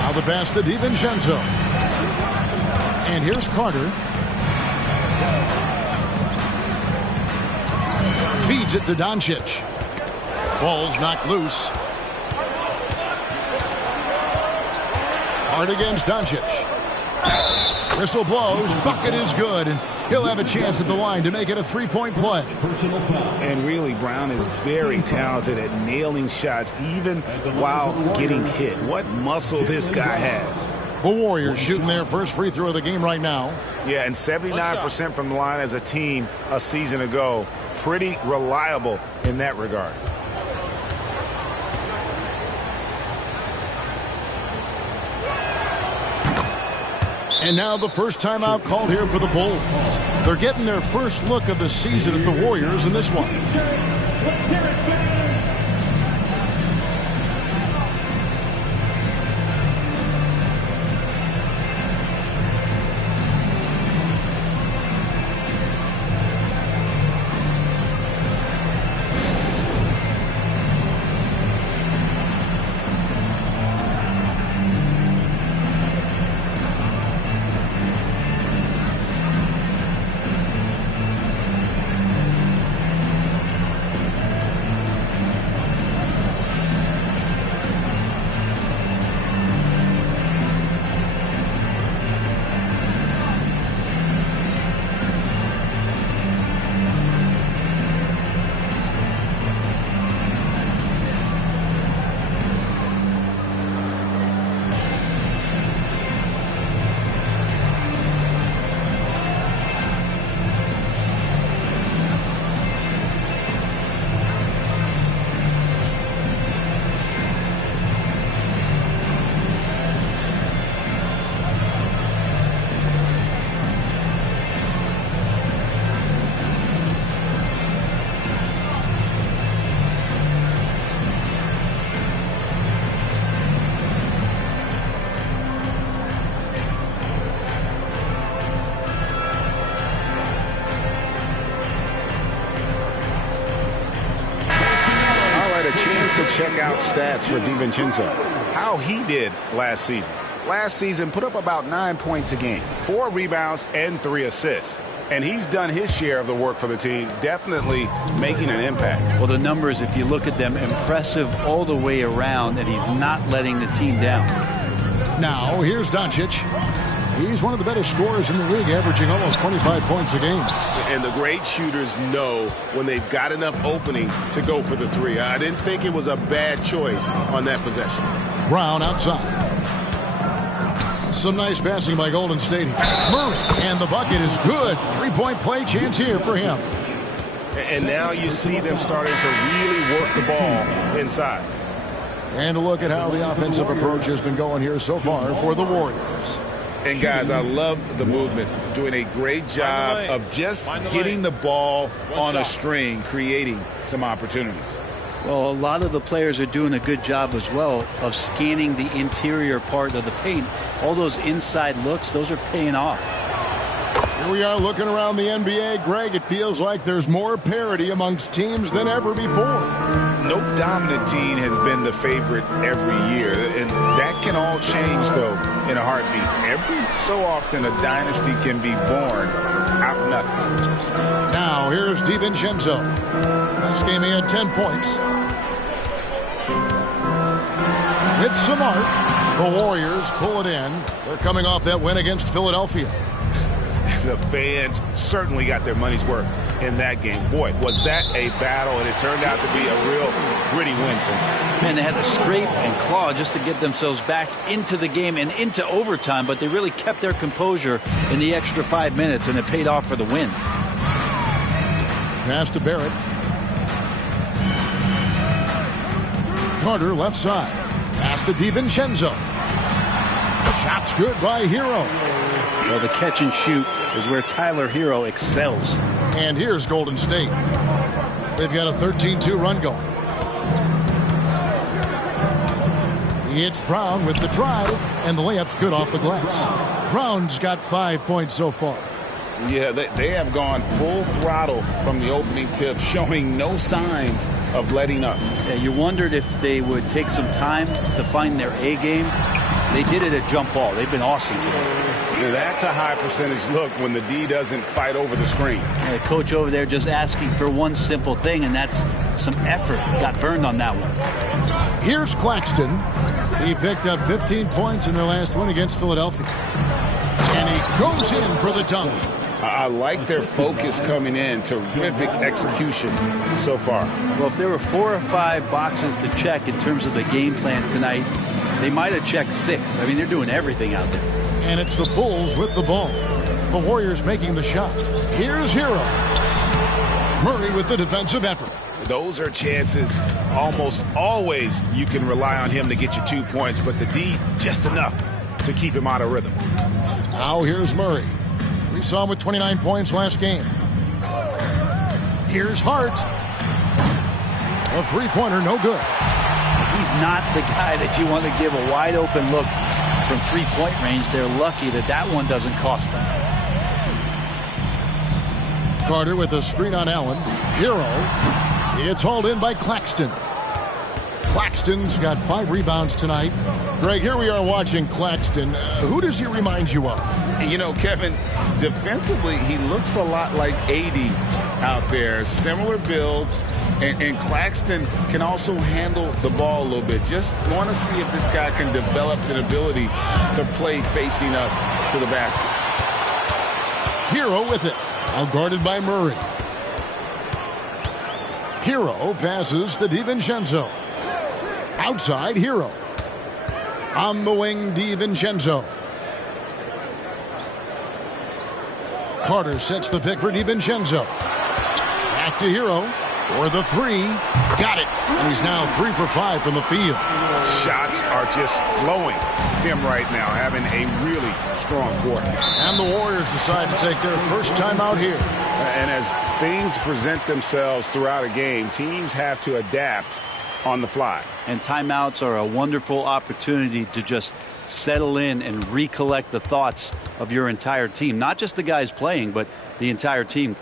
Now the pass to DiVincenzo. And here's Carter. Feeds it to Doncic. Ball's knocked loose. Hart against Doncic. Whistle blows. Bucket is good. And he'll have a chance at the line to make it a 3-point play. And really, Brown is very talented at nailing shots even while getting hit. What muscle this guy has. The Warriors shooting their first free throw of the game right now. Yeah, and 79% from the line as a team a season ago. Pretty reliable in that regard. And now the first timeout called here for the Bulls. They're getting their first look of the season at the Warriors in this one. Here's the checkout stats for DiVincenzo. How he did last season. Last season, put up about 9 points a game, 4 rebounds, and 3 assists. And he's done his share of the work for the team, definitely making an impact. Well, the numbers, if you look at them, impressive all the way around, and he's not letting the team down. Now, here's Doncic. He's one of the better scorers in the league, averaging almost 25 points a game. And the great shooters know when they've got enough opening to go for the three. I didn't think it was a bad choice on that possession. Brown outside. Some nice passing by Golden State. Murray, and the bucket is good. 3-point play chance here for him. And now you see them starting to really work the ball inside. And a look at how the offensive approach has been going here so far for the Warriors. And guys, I love the movement. Doing a great job of just getting the ball on a string, creating some opportunities. Well, a lot of the players are doing a good job as well of scanning the interior part of the paint. All those inside looks, those are paying off. Here we are looking around the NBA. Greg, it feels like there's more parity amongst teams than ever before. No dominant team has been the favorite every year, and that can all change, though, in a heartbeat. Every so often, a dynasty can be born out nothing. Now, here's DiVincenzo. Last game he had 10 points. With some arc, the Warriors pull it in. They're coming off that win against Philadelphia. The fans certainly got their money's worth in that game. Boy, was that a battle, and it turned out to be a real gritty win for them. Man, they had to scrape and claw just to get themselves back into the game and into overtime, but they really kept their composure in the extra 5 minutes, and it paid off for the win. Pass to Barrett. Carter left side. Pass to DiVincenzo. Shot's good by Hero. Well, the catch and shoot is where Tyler Hero excels. And here's Golden State. They've got a 13-2 run going. It's Brown with the drive, and the layup's good off the glass. Brown's got 5 points so far. Yeah, they have gone full throttle from the opening tip, showing no signs of letting up. Yeah, you wondered if they would take some time to find their A game. They did it at jump ball. They've been awesome today. Yeah, that's a high percentage look when the D doesn't fight over the screen. Yeah, the coach over there just asking for one simple thing, and that's some effort. Got burned on that one. Here's Claxton. He picked up 15 points in their last win against Philadelphia. And he goes in for the dunk. I like their focus coming in. Terrific execution so far. Well, if there were 4 or 5 boxes to check in terms of the game plan tonight, they might have checked 6. I mean, they're doing everything out there. And it's the Bulls with the ball. The Warriors making the shot. Here's Hero. Murray with the defensive effort. Those are chances almost always you can rely on him to get you 2 points, but the D just enough to keep him out of rhythm. Now here's Murray. We saw him with 29 points last game. Here's Hart. A three-pointer, no good. He's not the guy that you want to give a wide open look from three-point range. They're lucky that that one doesn't cost them. Carter with a screen on Allen. Hero. It's hauled in by Claxton. Claxton's got 5 rebounds tonight. Greg, here we are watching Claxton. Who does he remind you of? You know, Kevin, defensively, he looks a lot like AD out there. Similar builds. And Claxton can also handle the ball a little bit. Just want to see if this guy can develop an ability to play facing up to the basket. Hero with it. Out guarded by Murray. Hero passes to DiVincenzo. Outside, Hero. On the wing, DiVincenzo. Carter sets the pick for DiVincenzo. Back to Hero. For the 3, got it. And he's now 3 for 5 from the field. Shots are just flowing him right now, having a really strong quarter. And the Warriors decide to take their first time out here. And as things present themselves throughout a game, teams have to adapt on the fly. And timeouts are a wonderful opportunity to just settle in and recollect the thoughts of your entire team. Not just the guys playing, but the entire team.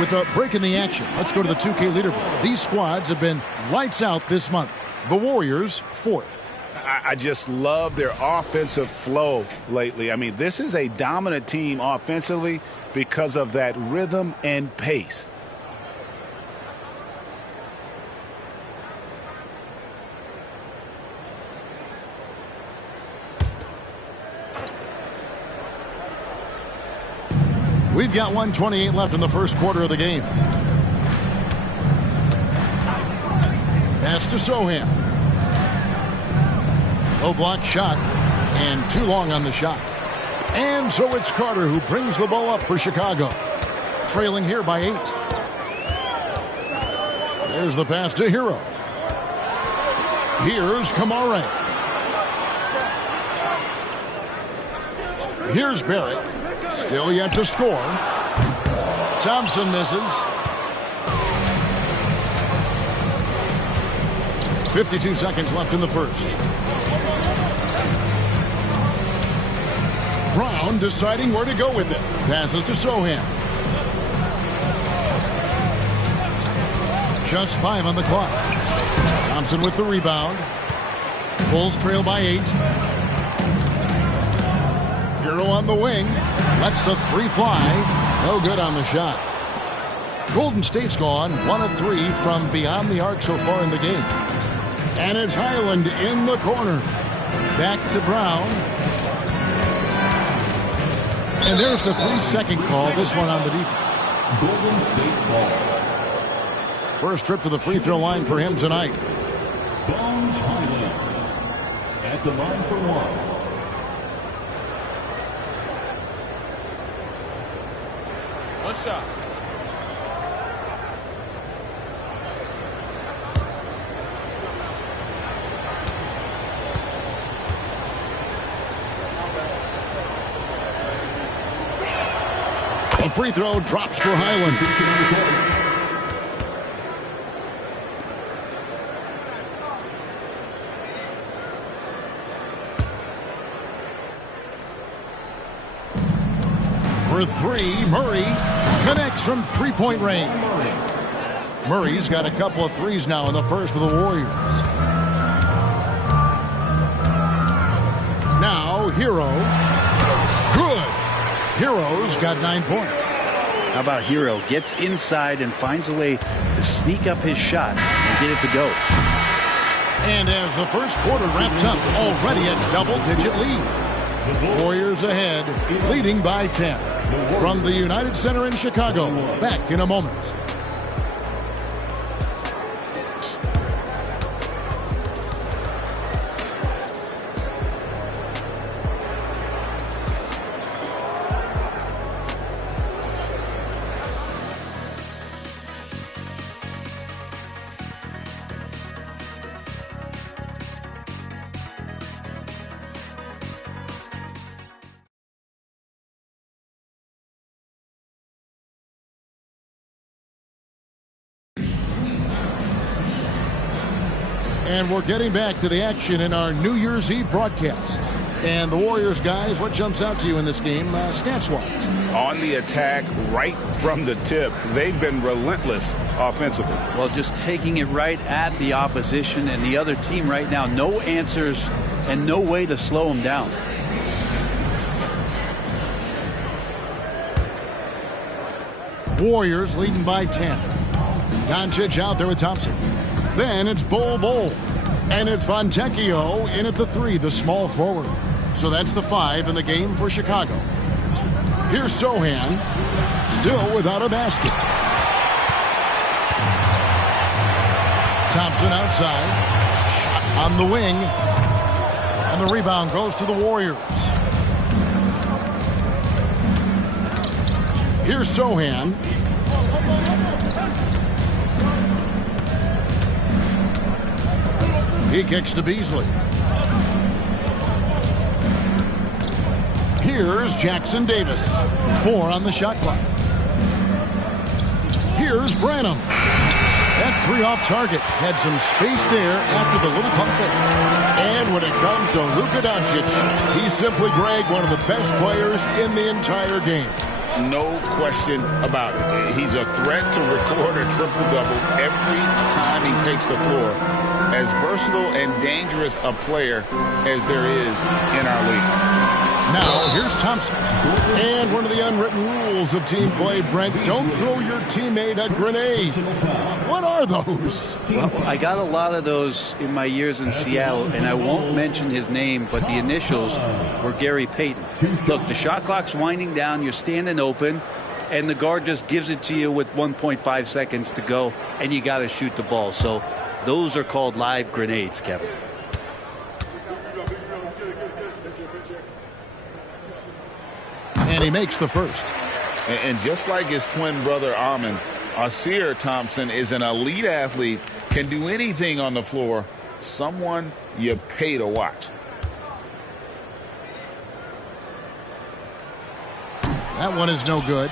With a break in the action, let's go to the 2K leaderboard. These squads have been lights out this month. The Warriors, 4th. I just love their offensive flow lately. I mean, this is a dominant team offensively because of that rhythm and pace. We've got 1:28 left in the first quarter of the game. Pass to Sohan. Low block shot, and too long on the shot. And so it's Carter who brings the ball up for Chicago. Trailing here by 8. There's the pass to Hero. Here's Kamare. Here's Barrett. Still yet to score. Thompson misses. 52 seconds left in the first. Brown deciding where to go with it. Passes to Sohan. Just 5 on the clock. Thompson with the rebound. Bulls trail by 8. Hero on the wing. Lets the 3 fly. No good on the shot. Golden State's gone 1 of 3 from beyond the arc so far in the game. And it's Highland in the corner. Back to Brown. And there's the 3-second call. This one on the defense. Golden State ball. First trip to the free throw line for him tonight. Bones Highland at the line for 1. One shot. A free throw drops for Highland. For 3, Murray connects from 3-point range. Murray's got a couple of threes now in the first for the Warriors. Now Hero. Good. Hero's got 9 points. How about Hero gets inside and finds a way to sneak up his shot and get it to go. And as the first quarter wraps up, already a double-digit lead. Warriors ahead, leading by 10. From the United Center in Chicago, back in a moment. And we're getting back to the action in our New Year's Eve broadcast. And the Warriors, guys, what jumps out to you in this game, stats-wise? On the attack, right from the tip, they've been relentless offensively. Well, just taking it right at the opposition and the other team right now. No answers and no way to slow them down. Warriors leading by 10. Doncic out there with Thompson. Then it's Bol. And it's Fontecchio in at the 3, the small forward. So that's the 5 in the game for Chicago. Here's Sohan, still without a basket. Thompson outside. Shot on the wing. And the rebound goes to the Warriors. Here's Sohan. He kicks to Beasley. Here's Jackson Davis. 4 on the shot clock. Here's Branham. That 3 off target. Had some space there after the little pump fake. And when it comes to Luka Doncic, he's simply, Greg, one of the best players in the entire game. no question about it. He's a threat to record a triple-double every time he takes the floor. As versatile and dangerous a player as there is in our league. Now, here's Thompson. And one of the unwritten rules of team play, Brent, don't throw your teammate a grenade. What are those? Well, I got a lot of those in my years in Seattle, and I won't mention his name, but the initials were Gary Payton. Look, the shot clock's winding down, you're standing open, and the guard just gives it to you with 1.5 seconds to go, and you got to shoot the ball. So those are called live grenades, Kevin. And he makes the first. And just like his twin brother Armin, Asir Thompson is an elite athlete, can do anything on the floor. Someone you pay to watch. That one is no good.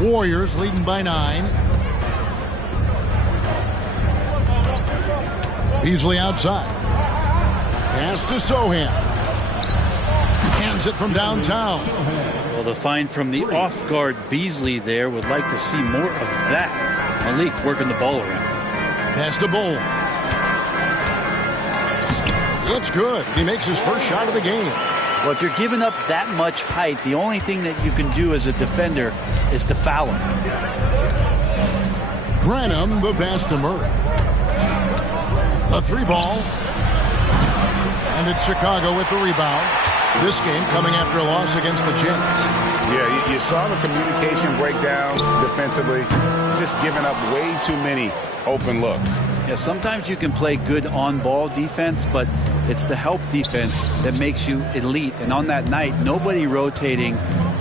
Warriors leading by 9. Beasley outside. Pass to Sohan. Hands it from downtown. Well, the find from the off-guard Beasley there. Would like to see more of that. Malik working the ball around. Pass to Bull. It's good. He makes his first shot of the game. Well, if you're giving up that much height, the only thing that you can do as a defender is to foul him. Branham, the pass to Murray. A 3-ball. And it's Chicago with the rebound. This game coming after a loss against the Jets. Yeah, you saw the communication breakdowns defensively, just giving up way too many open looks. Yeah, sometimes you can play good on-ball defense, but it's the help defense that makes you elite. And on that night, nobody rotating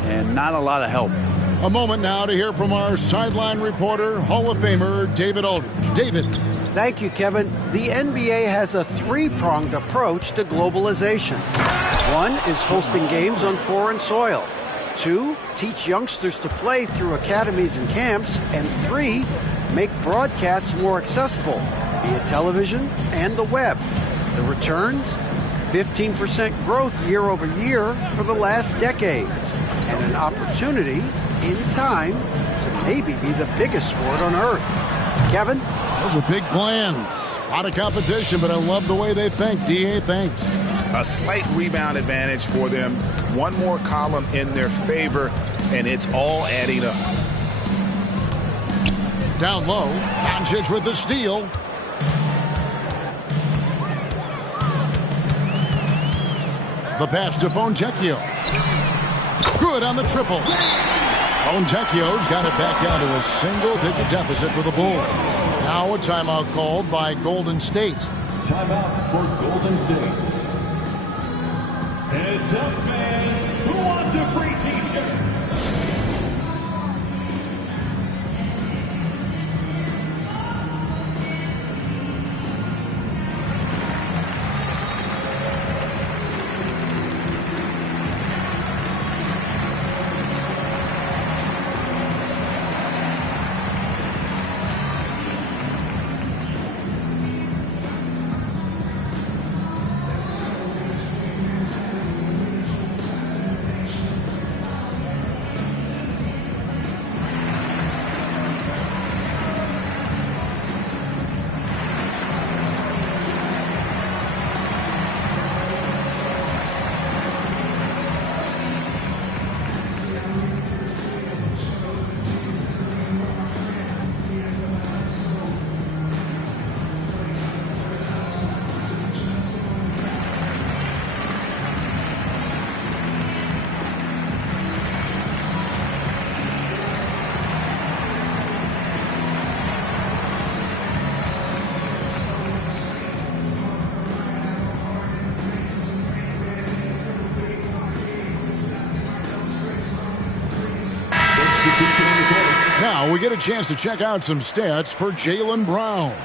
and not a lot of help. A moment now to hear from our sideline reporter, Hall of Famer David Aldridge. David. Thank you, Kevin. The NBA has a three-pronged approach to globalization. 1 is hosting games on foreign soil. 2, teach youngsters to play through academies and camps. And 3, make broadcasts more accessible via television and the web. The returns? 15% growth year over year for the last decade. And an opportunity, in time, to maybe be the biggest sport on earth. Kevin? Those are big plans. A lot of competition, but I love the way they think. D.A., thanks. A slight rebound advantage for them. One more column in their favor, and it's all adding up. Down low, Doncic with the steal. The pass to Fontecchio. Good on the triple. Fontecchio's got it back down to a single-digit deficit for the Bulls. Now a timeout called by Golden State. Timeout for Golden State. Heads up, fans. Who wants a free t-shirt? Now we get a chance to check out some stats for Jaylen Brown.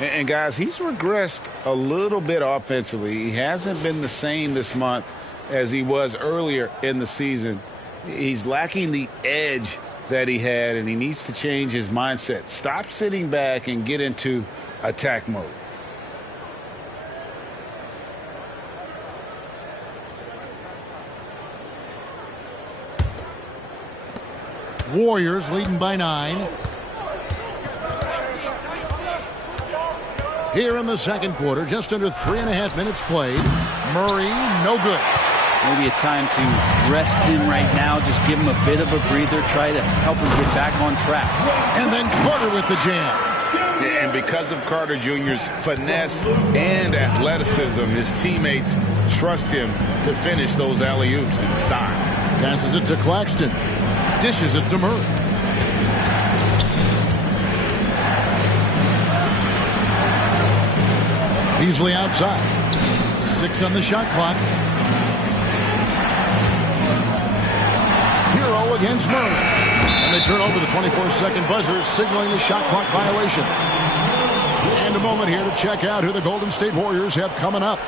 And guys, he's regressed a little bit offensively. He hasn't been the same this month as he was earlier in the season. He's lacking the edge that he had, and he needs to change his mindset. Stop sitting back and get into attack mode. Warriors leading by 9. Here in the second quarter, just under 3.5 minutes played. Murray, no good. Maybe a time to rest him right now. Just give him a bit of a breather. Try to help him get back on track. And then Carter with the jam. And because of Carter Jr.'s finesse and athleticism, his teammates trust him to finish those alley-oops in style. Passes it to Claxton. Dishes it to Murray. Beasley outside. 6 on the shot clock. Hero against Murray. And they turn over the 24-second buzzer, signaling the shot clock violation. And a moment here to check out who the Golden State Warriors have coming up.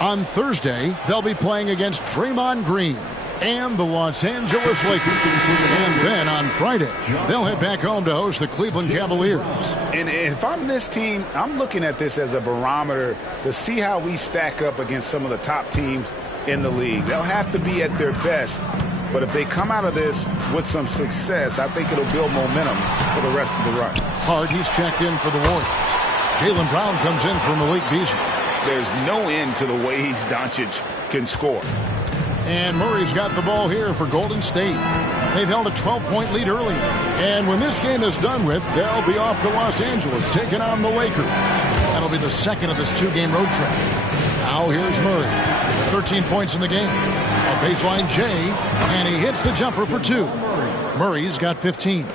On Thursday, they'll be playing against Draymond Green and the Los Angeles Lakers. And then on Friday, they'll head back home to host the Cleveland Cavaliers. And if I'm this team, I'm looking at this as a barometer to see how we stack up against some of the top teams in the league. They'll have to be at their best. But if they come out of this with some success, I think it'll build momentum for the rest of the run. Hard, he's checked in for the Warriors. Jaylen Brown comes in for Malik Beasley. There's no end to the ways Doncic can score. And Murray's got the ball here for Golden State. They've held a 12-point lead earlier. And when this game is done with, they'll be off to Los Angeles, taking on the Lakers. That'll be the second of this 2-game road trip. Now here's Murray. 13 points in the game. A baseline J, and he hits the jumper for 2. Murray's got 15.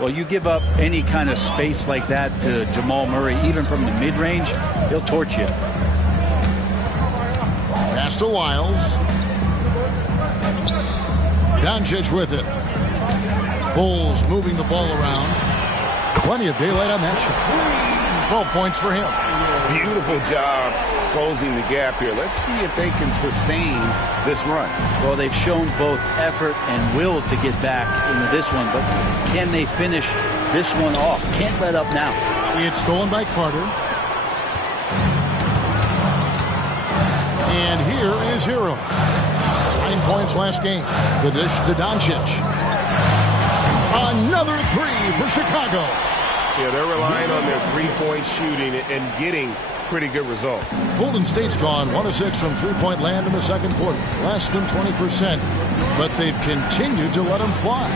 Well, you give up any kind of space like that to Jamal Murray, even from the mid-range, he'll torch you. Pass to Wiles. Doncic with it. Bulls moving the ball around. Plenty of daylight on that shot. 12 points for him. Beautiful job closing the gap here. Let's see if they can sustain this run. Well, they've shown both effort and will to get back into this one, but can they finish this one off? Can't let up now. It's stolen by Carter. And here is Hero. 9 points last game. The dish to Doncic. Another 3 for Chicago. Yeah, they're relying on their three-point shooting and getting pretty good results. Golden State's gone 1 of 6 from three-point land in the second quarter. Less than 20%. But they've continued to let them fly.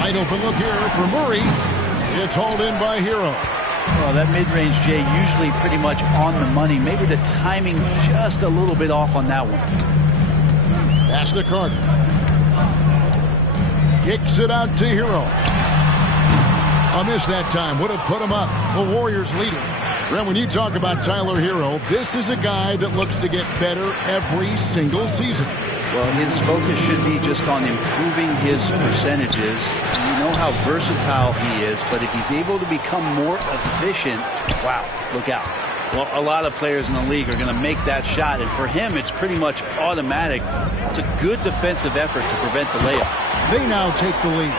Wide open look here for Murray. It's hauled in by Hero. Well, that mid-range, Jay, usually pretty much on the money. Maybe the timing just a little bit off on that one. Pass to Carter. Kicks it out to Hero. A miss that time. Would have put him up. The Warriors leading. And when you talk about Tyler Hero, this is a guy that looks to get better every single season. Well, his focus should be just on improving his percentages. You know how versatile he is, but if he's able to become more efficient, wow, look out. Well, a lot of players in the league are going to make that shot, and for him, it's pretty much automatic. It's a good defensive effort to prevent the layup. They now take the lead.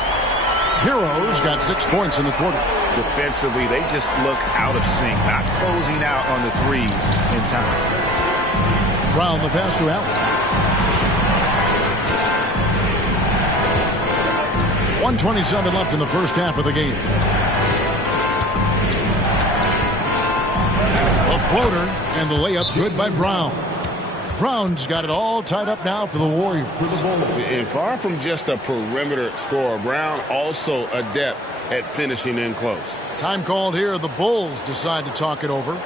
Hero's got 6 points in the quarter. Defensively, they just look out of sync, not closing out on the threes in time. Brown the pass to Allen. 1:27 left in the first half of the game. A floater and the layup good by Brown. Brown's got it all tied up now for the Warriors. And far from just a perimeter scorer, Brown also adept at finishing in close. Time called here. The Bulls decide to talk it over.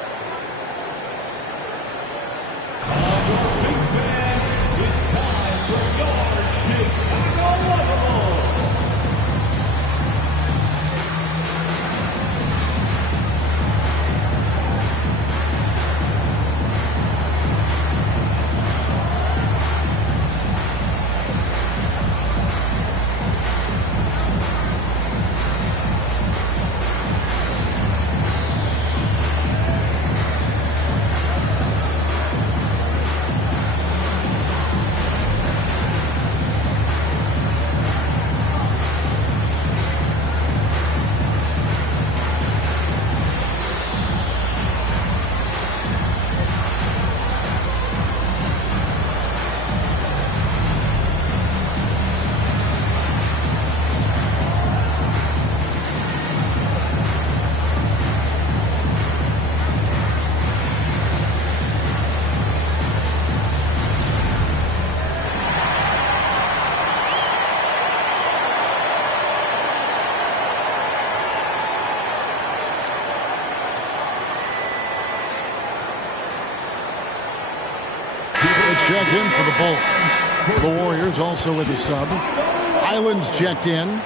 checked in for the Bulls. The Warriors also with a sub. Island's checked in.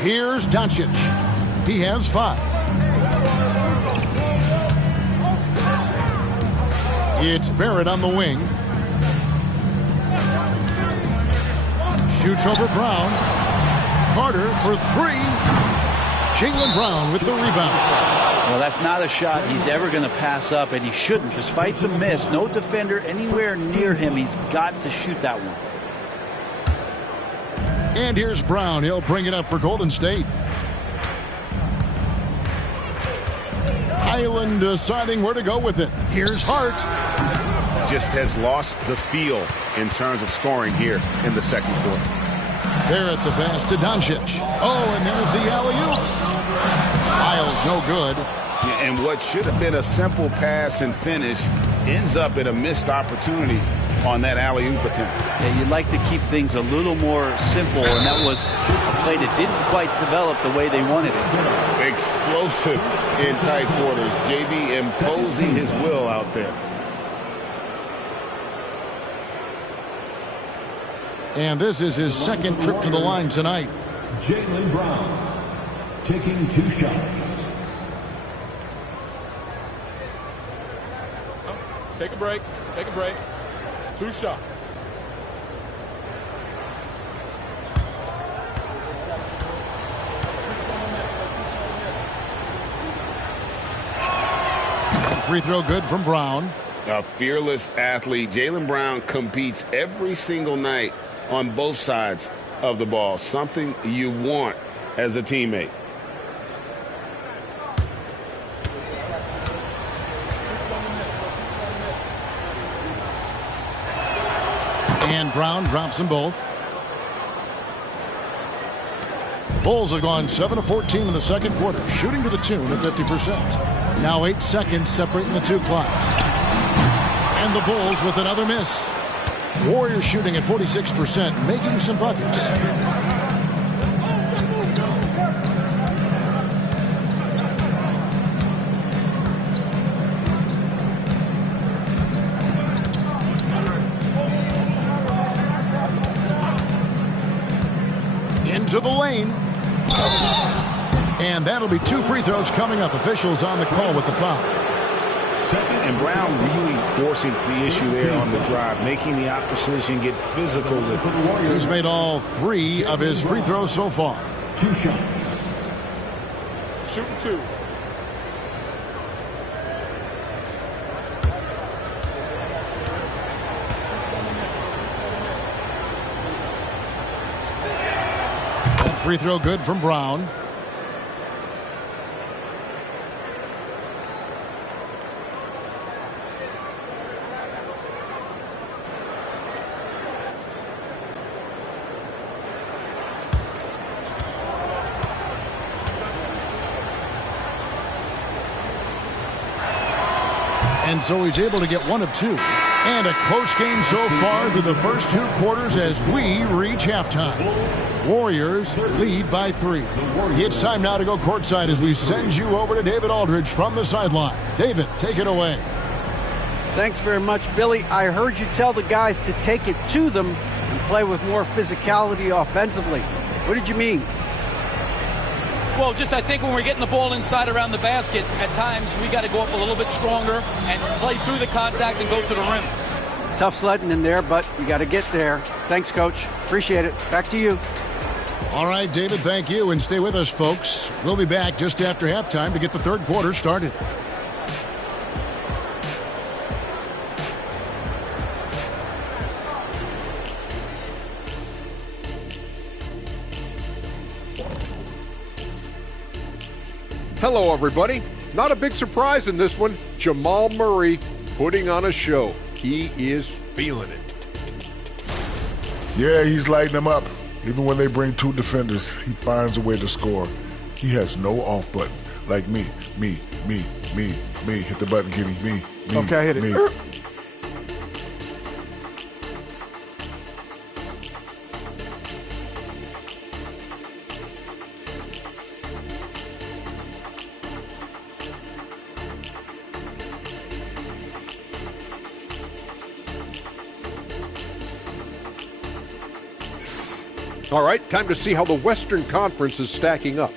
Here's Doncic. He has 5. It's Barrett on the wing. Shoots over Brown. Carter for 3. Jaylen Brown with the rebound. Well, that's not a shot he's ever going to pass up, and he shouldn't. Despite the miss, no defender anywhere near him. He's got to shoot that one. And here's Brown. He'll bring it up for Golden State. Highland deciding where to go with it. Here's Hart. Just has lost the feel in terms of scoring here in the second quarter. There at the pass to Doncic. Oh, and there's the alley-oop. Miles, no good. And what should have been a simple pass and finish ends up in a missed opportunity on that alley-oop attempt. Yeah, you'd like to keep things a little more simple, and that was a play that didn't quite develop the way they wanted it. Explosive in tight quarters. JB imposing his will out there. And this is his second trip to the line tonight. Jaylen Brown taking 2 shots. Take a break. Take a break. 2 shots. Free throw good from Brown. A fearless athlete. Jaylen Brown competes every single night on both sides of the ball. Something you want as a teammate. And Brown drops them both. The Bulls have gone 7 of 14 in the second quarter, shooting to the tune of 50%. Now 8 seconds separating the 2 clocks. And the Bulls with another miss. Warriors shooting at 46%, making some buckets. Into the lane. And that'll be 2 free throws coming up. Officials on the call with the foul. And Brown really forcing the issue there on the drive, making the opposition get physical with him. He's made all 3 of his free throws so far. 2 shots. Shooting 2. That free throw good from Brown. And so he's able to get 1 of 2. And a close game so far through the first 2 quarters as we reach halftime. Warriors lead by 3. It's time now to go courtside as we send you over to David Aldridge from the sideline. David, take it away. Thanks very much, Billy. I heard you tell the guys to take it to them and play with more physicality offensively. What did you mean? Well, just I think when we're getting the ball inside around the basket, at times we got to go up a little bit stronger and play through the contact and go to the rim. Tough sledding in there, but you got to get there. Thanks, Coach. Appreciate it. Back to you. All right, David, thank you. And stay with us, folks. We'll be back just after halftime to get the third quarter started. Hello, everybody. Not a big surprise in this one. Jamal Murray putting on a show. He is feeling it. Yeah, he's lighting them up. Even when they bring 2 defenders, he finds a way to score. He has no off button. Like me. Hit the button, give me. Okay, I hit it. Me. All right, time to see how the Western Conference is stacking up.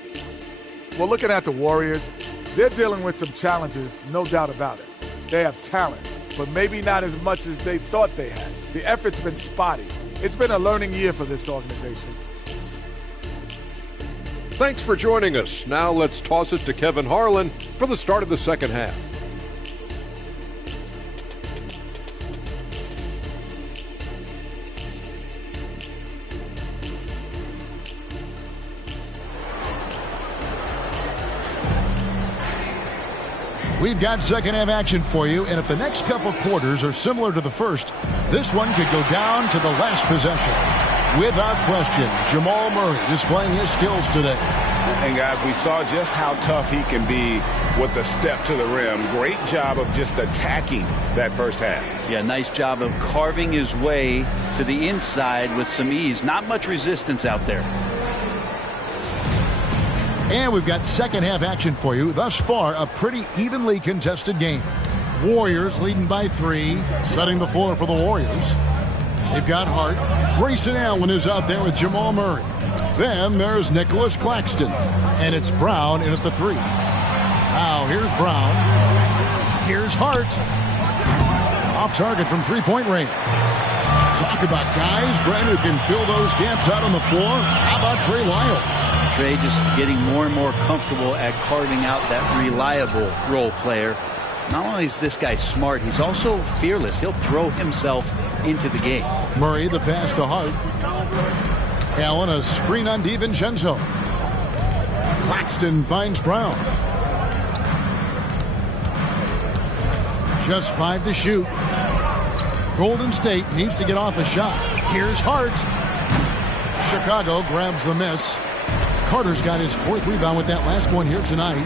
Well, looking at the Warriors, they're dealing with some challenges, no doubt about it. They have talent, but maybe not as much as they thought they had. The effort's been spotty. It's been a learning year for this organization. Thanks for joining us. Now let's toss it to Kevin Harlan for the start of the second half. We've got second half action for you, and if the next couple quarters are similar to the first, this one could go down to the last possession. Without question, Jamal Murray displaying his skills today. And guys, we saw just how tough he can be with the step to the rim. Great job of just attacking that first half. Yeah, nice job of carving his way to the inside with some ease. Not much resistance out there. And we've got second half action for you. Thus far, a pretty evenly contested game. Warriors leading by 3, setting the floor for the Warriors. They've got Hart. Grayson Allen is out there with Jamal Murray. Then there's Nicholas Claxton. And it's Brown in at the 3. Now here's Brown. Here's Hart. Off target from three-point range. Talk about guys, Brent, who can fill those gaps out on the floor. How about Trey Lyles? Trey just getting more and more comfortable at carving out that reliable role player. Not only is this guy smart, he's also fearless. He'll throw himself into the game. Murray, the pass to Hart. Allen, a screen on DiVincenzo. Claxton finds Brown. Just 5 to shoot. Golden State needs to get off a shot. Here's Hart. Chicago grabs the miss. Carter's got his 4th rebound with that last one here tonight.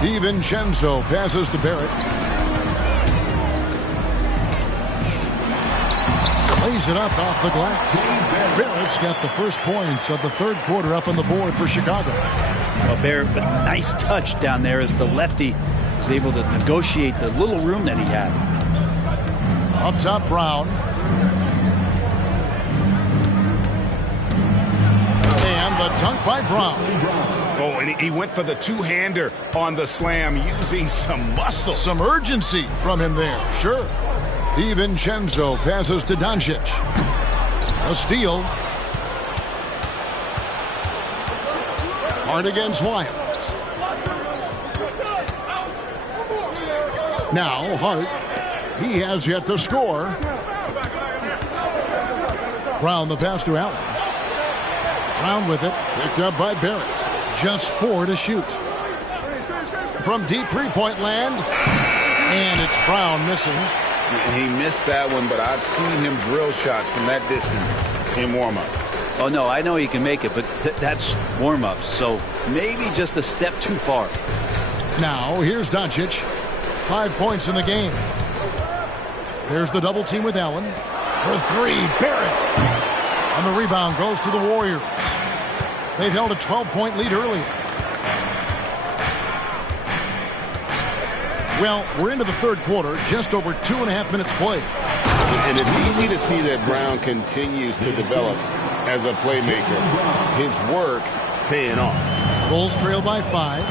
DiVincenzo passes to Barrett. Lays it up off the glass. Barrett's got the first points of the third quarter up on the board for Chicago. Well, Barrett, but nice touch down there as the lefty was able to negotiate the little room that he had. Up top, Brown. And the dunk by Brown. Oh, and he went for the two-hander on the slam using some muscle. Some urgency from him there, sure. DiVincenzo passes to Doncic. A steal. Hard against Lyons. Now Hart. He has yet to score. Brown the pass to Allen. Brown with it. Picked up by Barrett. Just 4 to shoot. From deep three-point land. And it's Brown missing. He missed that one, but I've seen him drill shots from that distance in warm-up. Oh, no, I know he can make it, but that's warm-ups. So maybe just a step too far. Now, here's Doncic. 5 points in the game. There's the double team with Allen. For 3, Barrett. And the rebound goes to the Warriors. They've held a 12-point lead earlier. Well, we're into the third quarter, just over 2.5 minutes played. And it's easy to see that Brown continues to develop as a playmaker. His work paying off. Bulls trail by 5.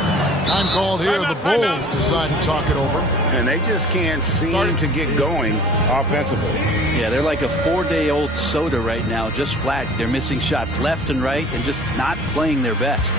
Time called here. The Bulls decide to talk it over. And they just can't seem to get going offensively. Yeah, they're like a 4-day-old soda right now, just flat. They're missing shots left and right and just not playing their best.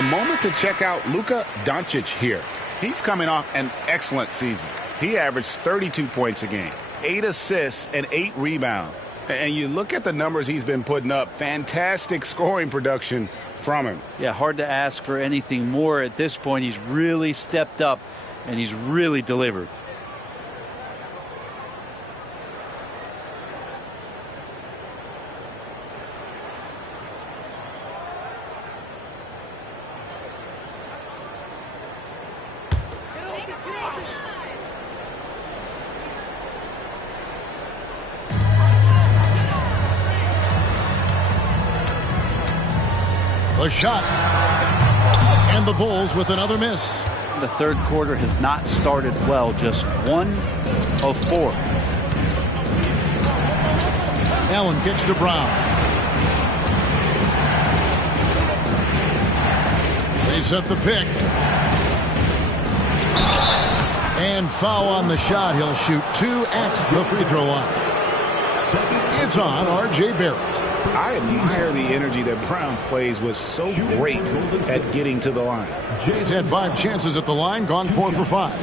A moment to check out Luka Doncic here. He's coming off an excellent season. He averaged 32 points a game, 8 assists, and 8 rebounds. And you look at the numbers he's been putting up, fantastic scoring production from him. Yeah, hard to ask for anything more at this point. He's really stepped up, and he's really delivered. The shot. And the Bulls with another miss. The third quarter has not started well, just 1 of 4. Allen kicks to Brown. They set the pick. And foul on the shot. He'll shoot 2 at the free throw line. It's on R.J. Barrett. I admire the energy that Brown plays with, so great at getting to the line. He's had 5 chances at the line, gone 4 for 5.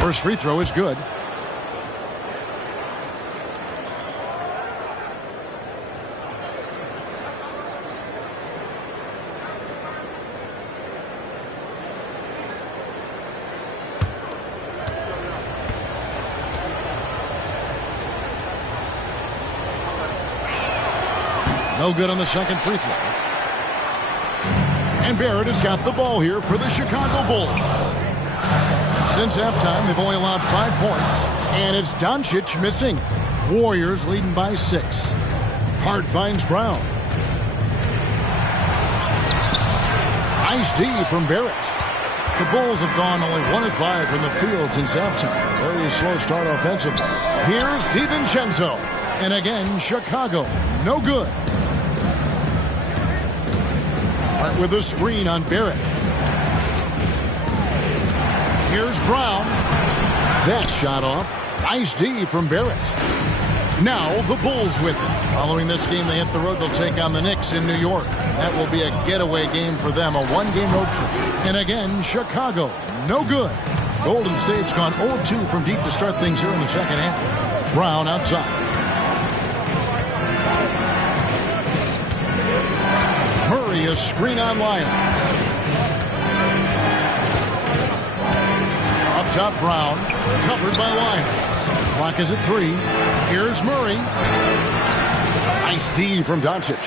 First free throw is good. No good on the second free throw. And Barrett has got the ball here for the Chicago Bulls. Since halftime, they've only allowed 5 points. And it's Doncic missing. Warriors leading by 6. Hart finds Brown. Nice D from Barrett. The Bulls have gone only 1 of 5 from the field since halftime. Very slow start offensively. Here's DiVincenzo. And again, Chicago. No good. Hart with a screen on Barrett. Here's Brown. That shot off. Nice D from Barrett. Now the Bulls with it. Following this game, they hit the road. They'll take on the Knicks in New York. That will be a getaway game for them, a 1-game road trip. And again, Chicago, no good. Golden State's gone 0-2 from deep to start things here in the second half. Brown outside. Murray, a screen on Lyons. Up top, Brown, covered by Lyons. Clock is at 3. Here's Murray. Nice D from Doncic.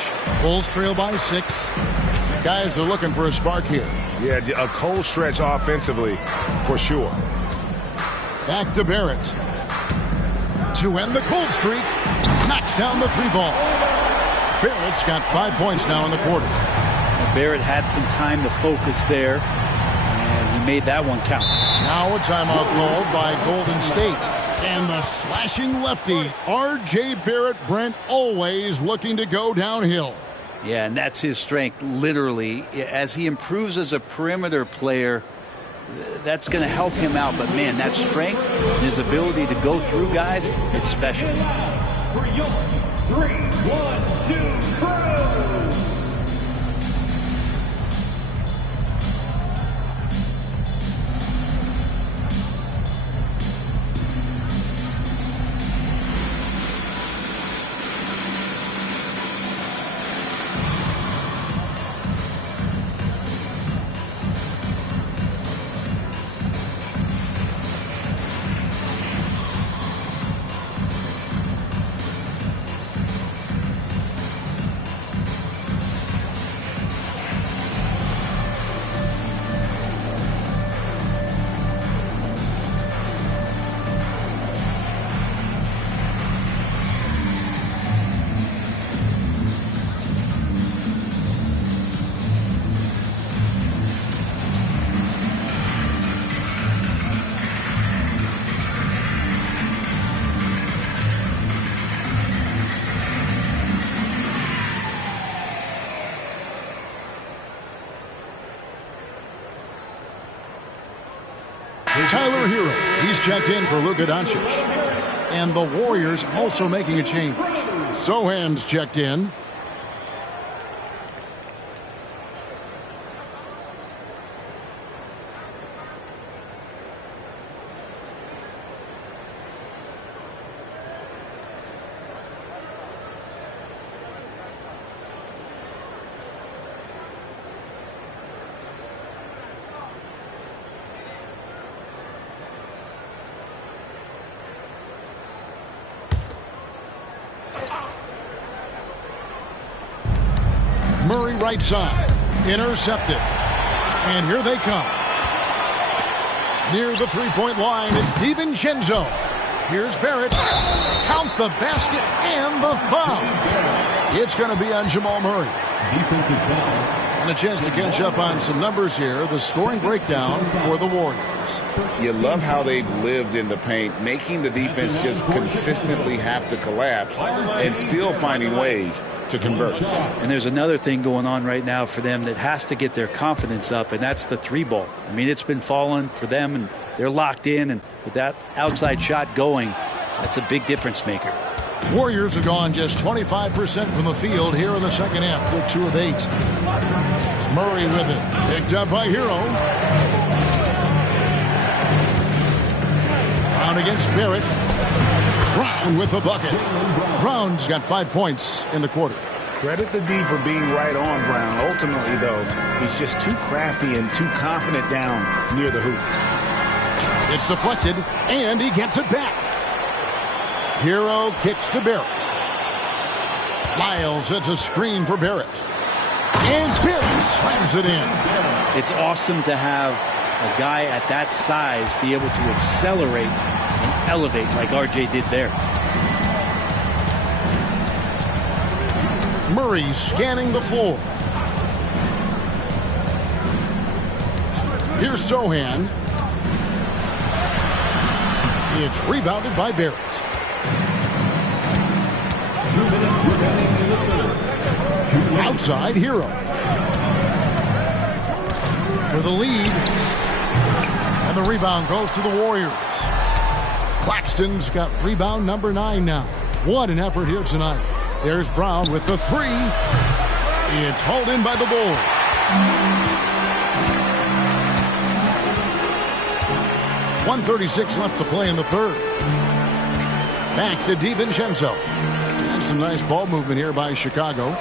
Bulls trail by 6. Guys are looking for a spark here. Yeah, a cold stretch offensively, for sure. Back to Barrett. To end the cold streak. Knocks down the 3-ball. Barrett's got 5 points now in the quarter. Barrett had some time to focus there, and he made that one count. Now a timeout called by Golden State. And the slashing lefty, R.J. Barrett. Brent always looking to go downhill. Yeah, and that's his strength, literally. As he improves as a perimeter player, that's going to help him out. But, man, that strength and his ability to go through guys, it's special. For your 3-1-2 crew. Tyler Hero, he's checked in for Luka Doncic. And the Warriors also making a change. Sohan's checked in. Murray right side. Intercepted. And here they come. Near the three-point line, it's DiVincenzo. Here's Barrett. Count the basket and the foul. It's going to be on Jamal Murray. Defensive foul. And a chance to catch up on some numbers here. The scoring breakdown for the Warriors. You love how they've lived in the paint, making the defense just consistently have to collapse and still finding ways to convert. And there's another thing going on right now for them that has to get their confidence up, and that's the three ball. I mean, it's been falling for them, and they're locked in, and with that outside shot going, that's a big difference maker. Warriors have gone just 25% from the field here in the second half. They're 2 of 8. Murray with it. Picked up by Hero. Brown against Barrett. Brown with the bucket. Brown's got 5 points in the quarter. Credit the D for being right on Brown. Ultimately, though, he's just too crafty and too confident down near the hoop. It's deflected, and he gets it back. Hero kicks to Barrett. Lyles sets a screen for Barrett. And Barrett slams it in. It's awesome to have a guy at that size be able to accelerate and elevate like RJ did there. Murray scanning the floor. Here's Sohan. It's rebounded by Barrett. Outside Hero. For the lead. And the rebound goes to the Warriors. Claxton's got rebound number 9 now. What an effort here tonight. There's Brown with the 3. It's hauled in by the Bulls. .136 left to play in the third. Back to DiVincenzo. And some nice ball movement here by Chicago.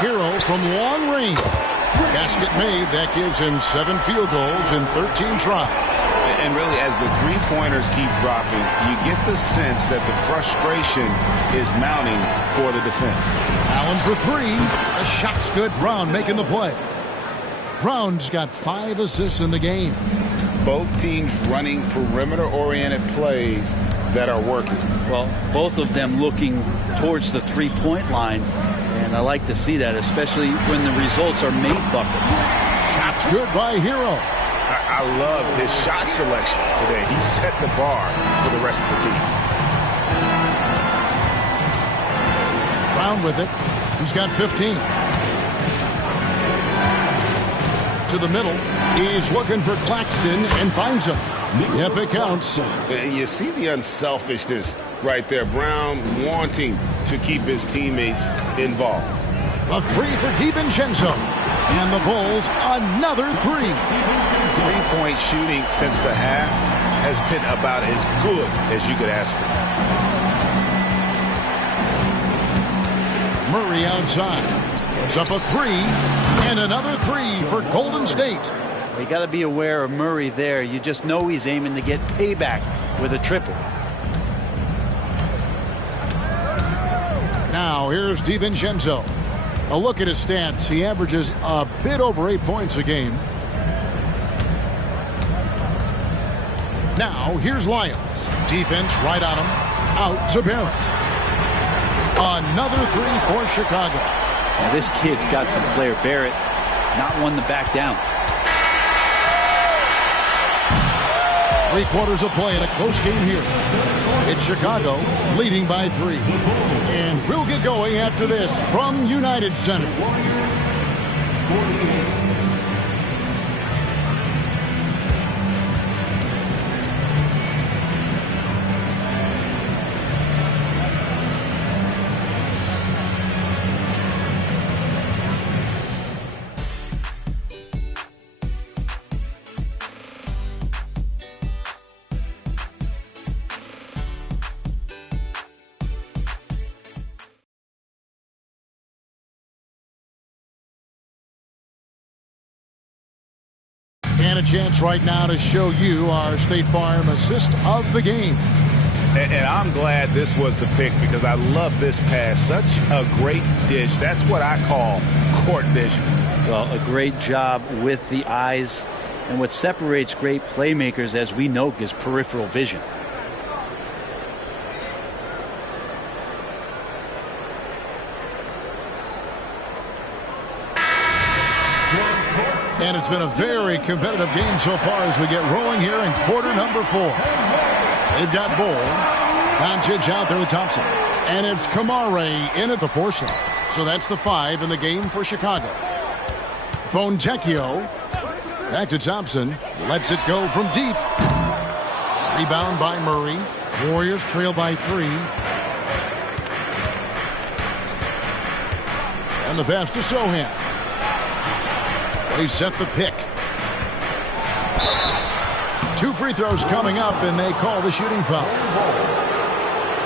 Hero from long range. Basket made. That gives him 7 field goals in 13 tries. And really, as the three-pointers keep dropping, you get the sense that the frustration is mounting for the defense. Allen for 3. The shot's good. Brown making the play. Brown's got 5 assists in the game. Both teams running perimeter-oriented plays that are working. Well, both of them looking towards the three-point line, and I like to see that, especially when the results are made buckets. Shot's good by Hero. I love his shot selection today. He set the bar for the rest of the team. Brown with it. He's got 15. To the middle. He's looking for Claxton and finds him. Yep, it counts. You see the unselfishness right there. Brown wanting to keep his teammates involved. A 3 for DiVincenzo. And the Bulls, another 3. Three-point shooting since the half has been about as good as you could ask for. Murray outside. Puts up a 3. And another 3 for Golden State. You got to be aware of Murray there. You just know he's aiming to get payback with a triple. Now here's DiVincenzo. A look at his stats. He averages a bit over 8 points a game. Now here's Lyles. Defense right on him. Out to Barrett. Another 3 for Chicago. Now this kid's got some flair. Barrett, not one to back down. 3 quarters of play in a close game here. It's Chicago leading by 3. And we'll get going after this from United Center. And a chance right now to show you our State Farm assist of the game. And I'm glad this was the pick because I love this pass. Such a great dish. That's what I call court vision. Well, a great job with the eyes. And what separates great playmakers, as we know, is peripheral vision. And it's been a very competitive game so far as we get rolling here in quarter number 4. They've got Bull. Doncic out there with Thompson. And it's Kamare in at the 4 slot. So that's the 5 in the game for Chicago. Fontecchio. Back to Thompson. Lets it go from deep. Rebound by Murray. Warriors trail by 3. And the pass to Sohan. They set the pick. 2 free throws coming up, and they call the shooting foul.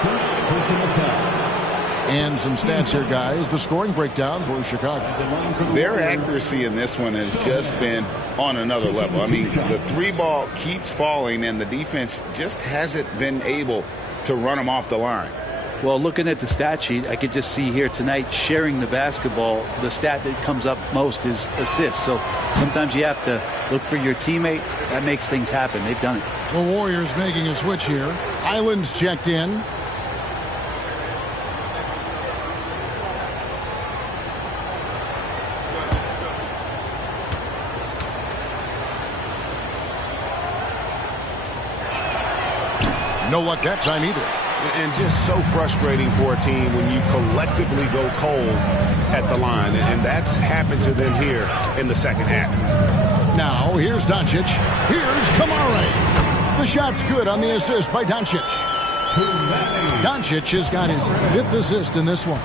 First personal foul. And some stats here, guys. The scoring breakdown for Chicago. Their accuracy in this one has just been on another level. I mean, the 3 ball keeps falling, and the defense just hasn't been able to run them off the line. Well, looking at the stat sheet, I could just see here tonight sharing the basketball. The stat that comes up most is assists. So sometimes you have to look for your teammate. That makes things happen. They've done it. The Warriors making a switch here. Island's checked in. No luck that time either. And just so frustrating for a team when you collectively go cold at the line. And that's happened to them here in the second half. Now, here's Doncic. Here's Kamare. The shot's good on the assist by Doncic. Doncic has got his 5th assist in this one.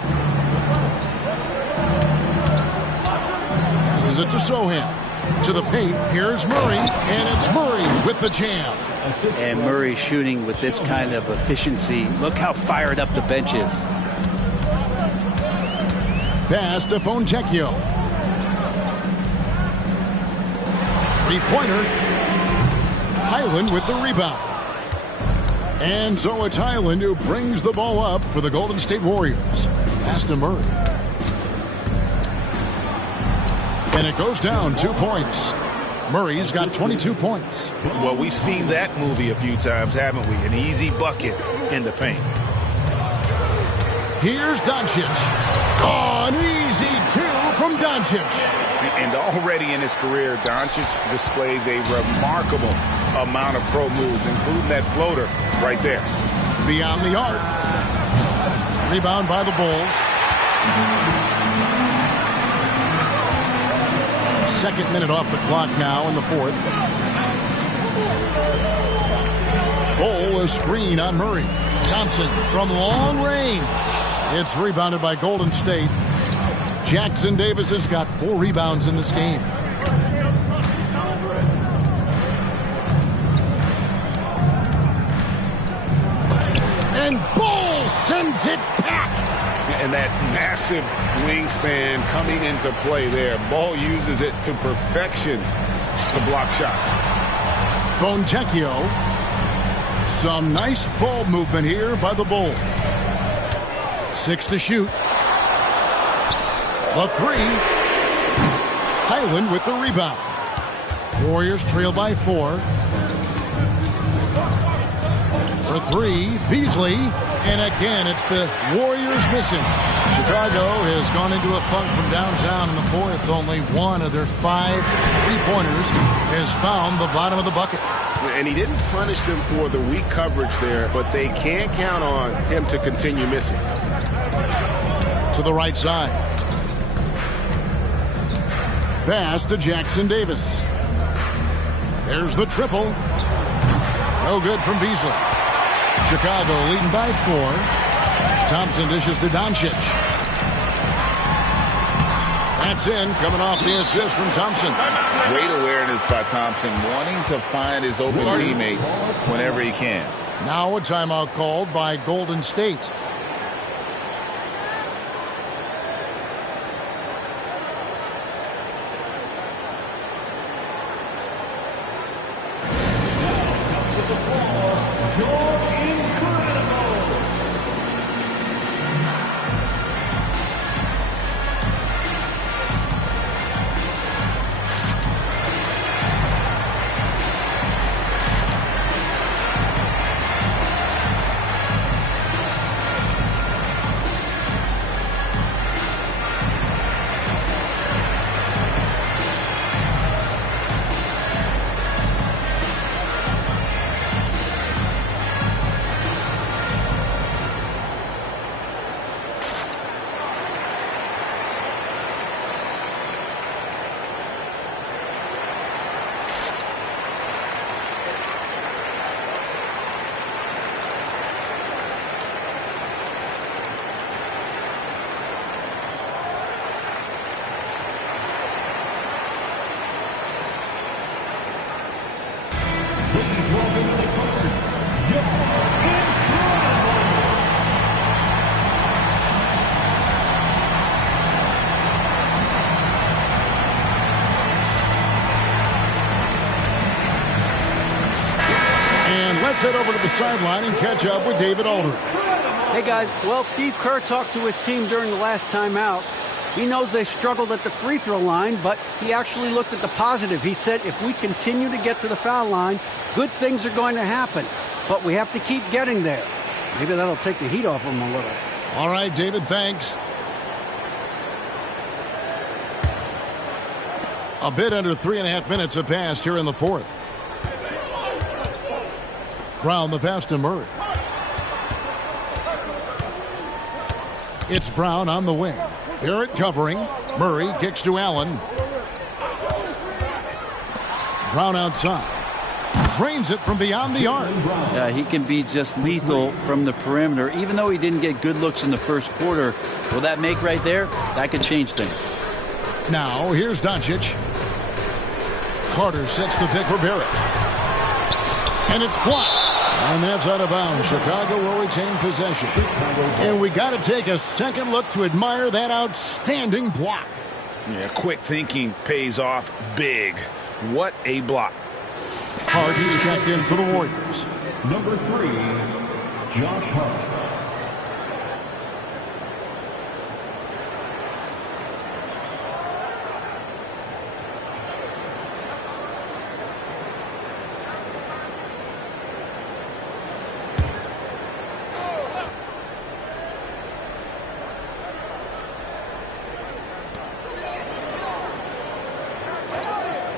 Passes it to Sohan. To the paint. Here's Murray. And it's Murray with the jam. And Murray shooting with this kind of efficiency. Look how fired up the bench is. Pass to Fontecchio. 3-pointer. Highland with the rebound. And so it's Highland who brings the ball up for the Golden State Warriors. Pass to Murray. And it goes down 2 points. Murray's got 22 points. Well, we've seen that movie a few times, haven't we? An easy bucket in the paint. Here's Doncic. Oh, an easy 2 from Doncic. And already in his career, Doncic displays a remarkable amount of pro moves, including that floater right there. Beyond the arc. Rebound by the Bulls. Second minute off the clock now in the 4th. Bull, a screen on Murray. Thompson from long range. It's rebounded by Golden State. Jackson Davis has got 4 rebounds in this game. And Bull sends it back. And that massive wingspan coming into play there. Ball uses it to perfection to block shots. Fontecchio. Some nice ball movement here by the Bull. 6 to shoot. The 3. Highland with the rebound. Warriors trail by 4. For 3, Beasley. And again, it's the Warriors missing. Chicago has gone into a funk from downtown in the 4th. Only 1 of their 5 3-pointers has found the bottom of the bucket. And he didn't punish them for the weak coverage there, but they can't count on him to continue missing. To the right side. Pass to Jackson Davis. There's the triple. No good from Beasley. Chicago leading by 4. Thompson dishes to Doncic. That's in, coming off the assist from Thompson. Great awareness by Thompson, wanting to find his open teammates whenever he can. Now a timeout called by Golden State. the sideline and catch up with David Aldridge. Hey, guys. Well, Steve Kerr talked to his team during the last timeout. He knows they struggled at the free throw line, but he actually looked at the positive. He said, if we continue to get to the foul line, good things are going to happen. But we have to keep getting there. Maybe that'll take the heat off him a little. All right, David, thanks. A bit under 3.5 minutes have passed here in the fourth. Brown the pass to Murray. It's Brown on the wing. Barrett covering. Murray kicks to Allen. Brown outside. Drains it from beyond the arc. He can be just lethal from the perimeter. Even though he didn't get good looks in the first quarter, will that make right there? That could change things. Now, here's Doncic. Carter sets the pick for Barrett. And it's blocked. And that's out of bounds. Chicago will retain possession. And we got to take a second look to admire that outstanding block. Yeah, quick thinking pays off big. What a block. Hardy's checked in for the Warriors. Number 3, Josh Hart.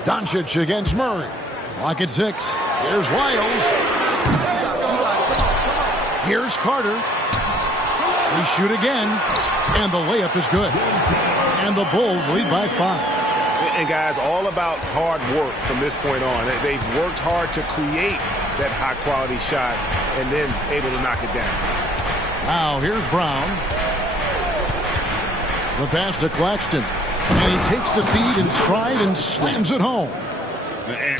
Doncic against Murray. Clock at 6. Here's Wiles. Here's Carter. They shoot again. And the layup is good. And the Bulls lead by 5. And guys, all about hard work from this point on. They've worked hard to create that high-quality shot and then able to knock it down. Now here's Brown. The pass to Claxton. And he takes the feed in stride and slams it home.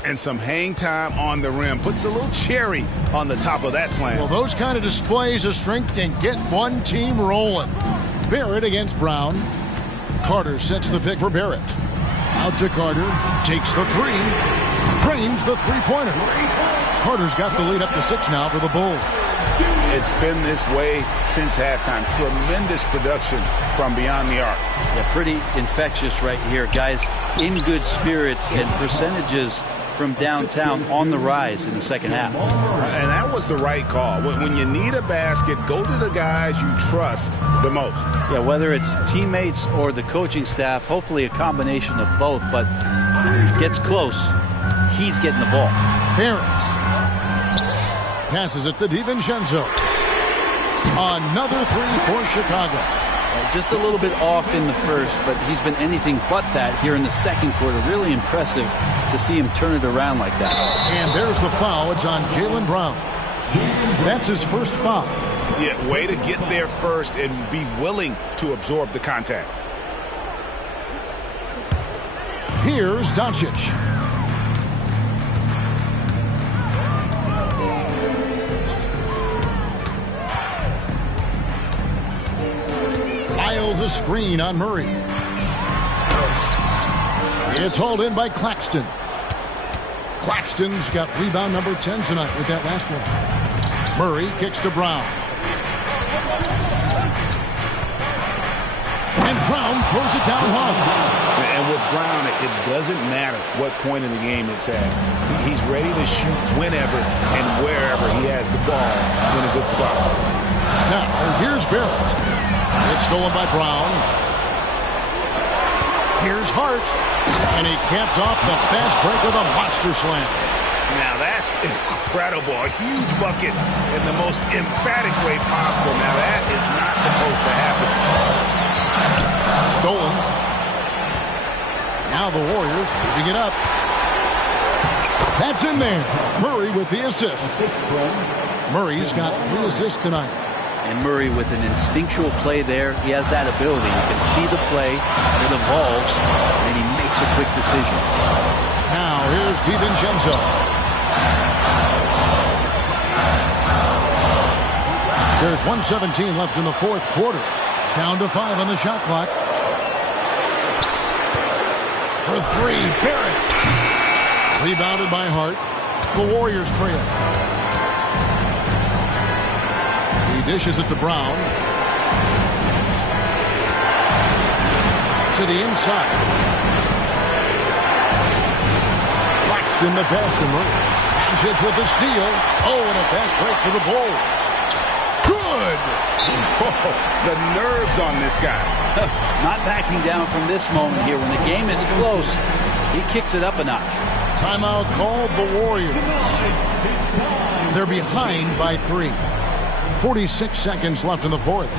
And some hang time on the rim. Puts a little cherry on the top of that slam. Well, those kind of displays of strength can get one team rolling. Barrett against Brown. Carter sets the pick for Barrett. Out to Carter. Takes the three. Drains the three-pointer. Carter's got the lead up to 6 now for the Bulls. It's been this way since halftime. Tremendous production from beyond the arc. Yeah, pretty infectious right here. Guys in good spirits and percentages from downtown on the rise in the second half. And that was the right call. When you need a basket, go to the guys you trust the most. Yeah, whether it's teammates or the coaching staff, hopefully a combination of both, but gets close. He's getting the ball. Barrett passes it to DiVincenzo. Another three for Chicago. Just a little bit off in the first, but he's been anything but that here in the second quarter. Really impressive to see him turn it around like that. And there's the foul. It's on Jaylen Brown. That's his first foul. Yeah, way to get there first and be willing to absorb the contact. Here's Doncic. Miles a screen on Murray. It's hauled in by Claxton. Claxton's got rebound number 10 tonight with that last one. Murray kicks to Brown. And Brown throws it down home. And with Brown, it doesn't matter what point in the game it's at. He's ready to shoot whenever and wherever he has the ball in a good spot. Now, here's Barrett. It's stolen by Brown. Here's Hart. And he caps off the fast break with a monster slam. Now that's incredible. A huge bucket in the most emphatic way possible. Now that is not supposed to happen. Stolen. Now the Warriors moving it up. That's in there. Murray with the assist. Murray's got 3 assists tonight. And Murray with an instinctual play there. He has that ability. You can see the play. It evolves. And he makes a quick decision. Now here's DiVincenzo. There's 1:17 left in the fourth quarter. Down to 5 on the shot clock. For 3, Barrett. Rebounded by Hart. The Warriors trail. dishes it to Brown. To the inside. Claxton the pass to Murray. Manchich with the steal. Oh, and a fast break for the Bulls. Good! Whoa, the nerves on this guy. Not backing down from this moment here. When the game is close, he kicks it up a notch. Timeout called the Warriors. They're behind by 3. 46 seconds left in the fourth.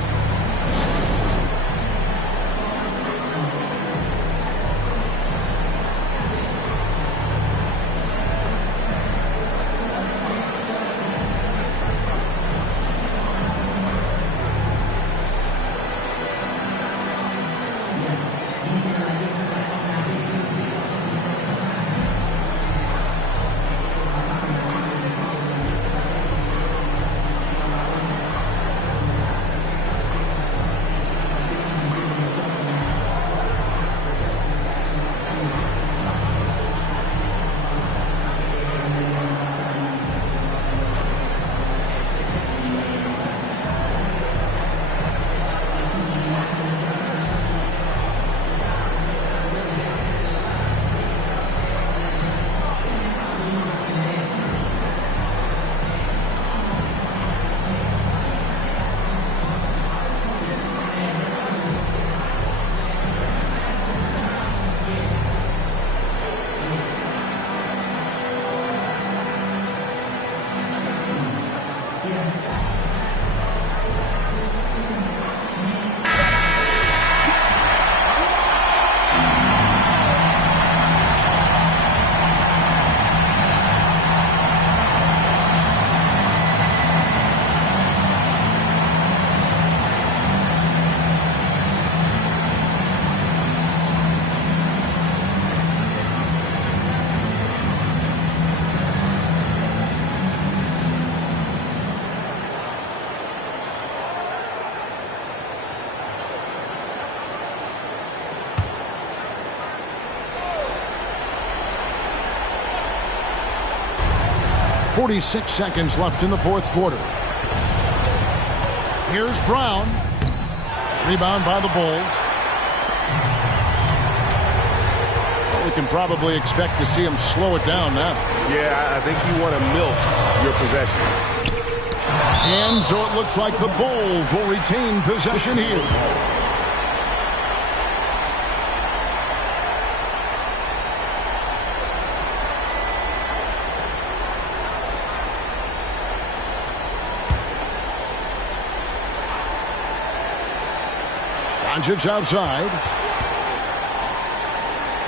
.46 seconds left in the fourth quarter. Here's Brown. Rebound by the Bulls. We can probably expect to see him slow it down now. Yeah, I think you want to milk your possession. And so it looks like the Bulls will retain possession here. Manchich outside.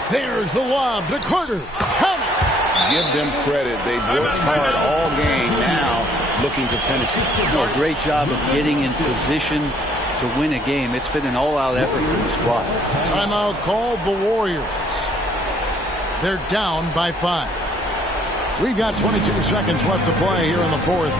There's the lob to Carter. Count it. Give them credit. They've worked hard all game, now looking to finish it. A great job of getting in position to win a game. It's been an all-out effort from the squad. Timeout called the Warriors. They're down by 5. We've got 22 seconds left to play here in the fourth.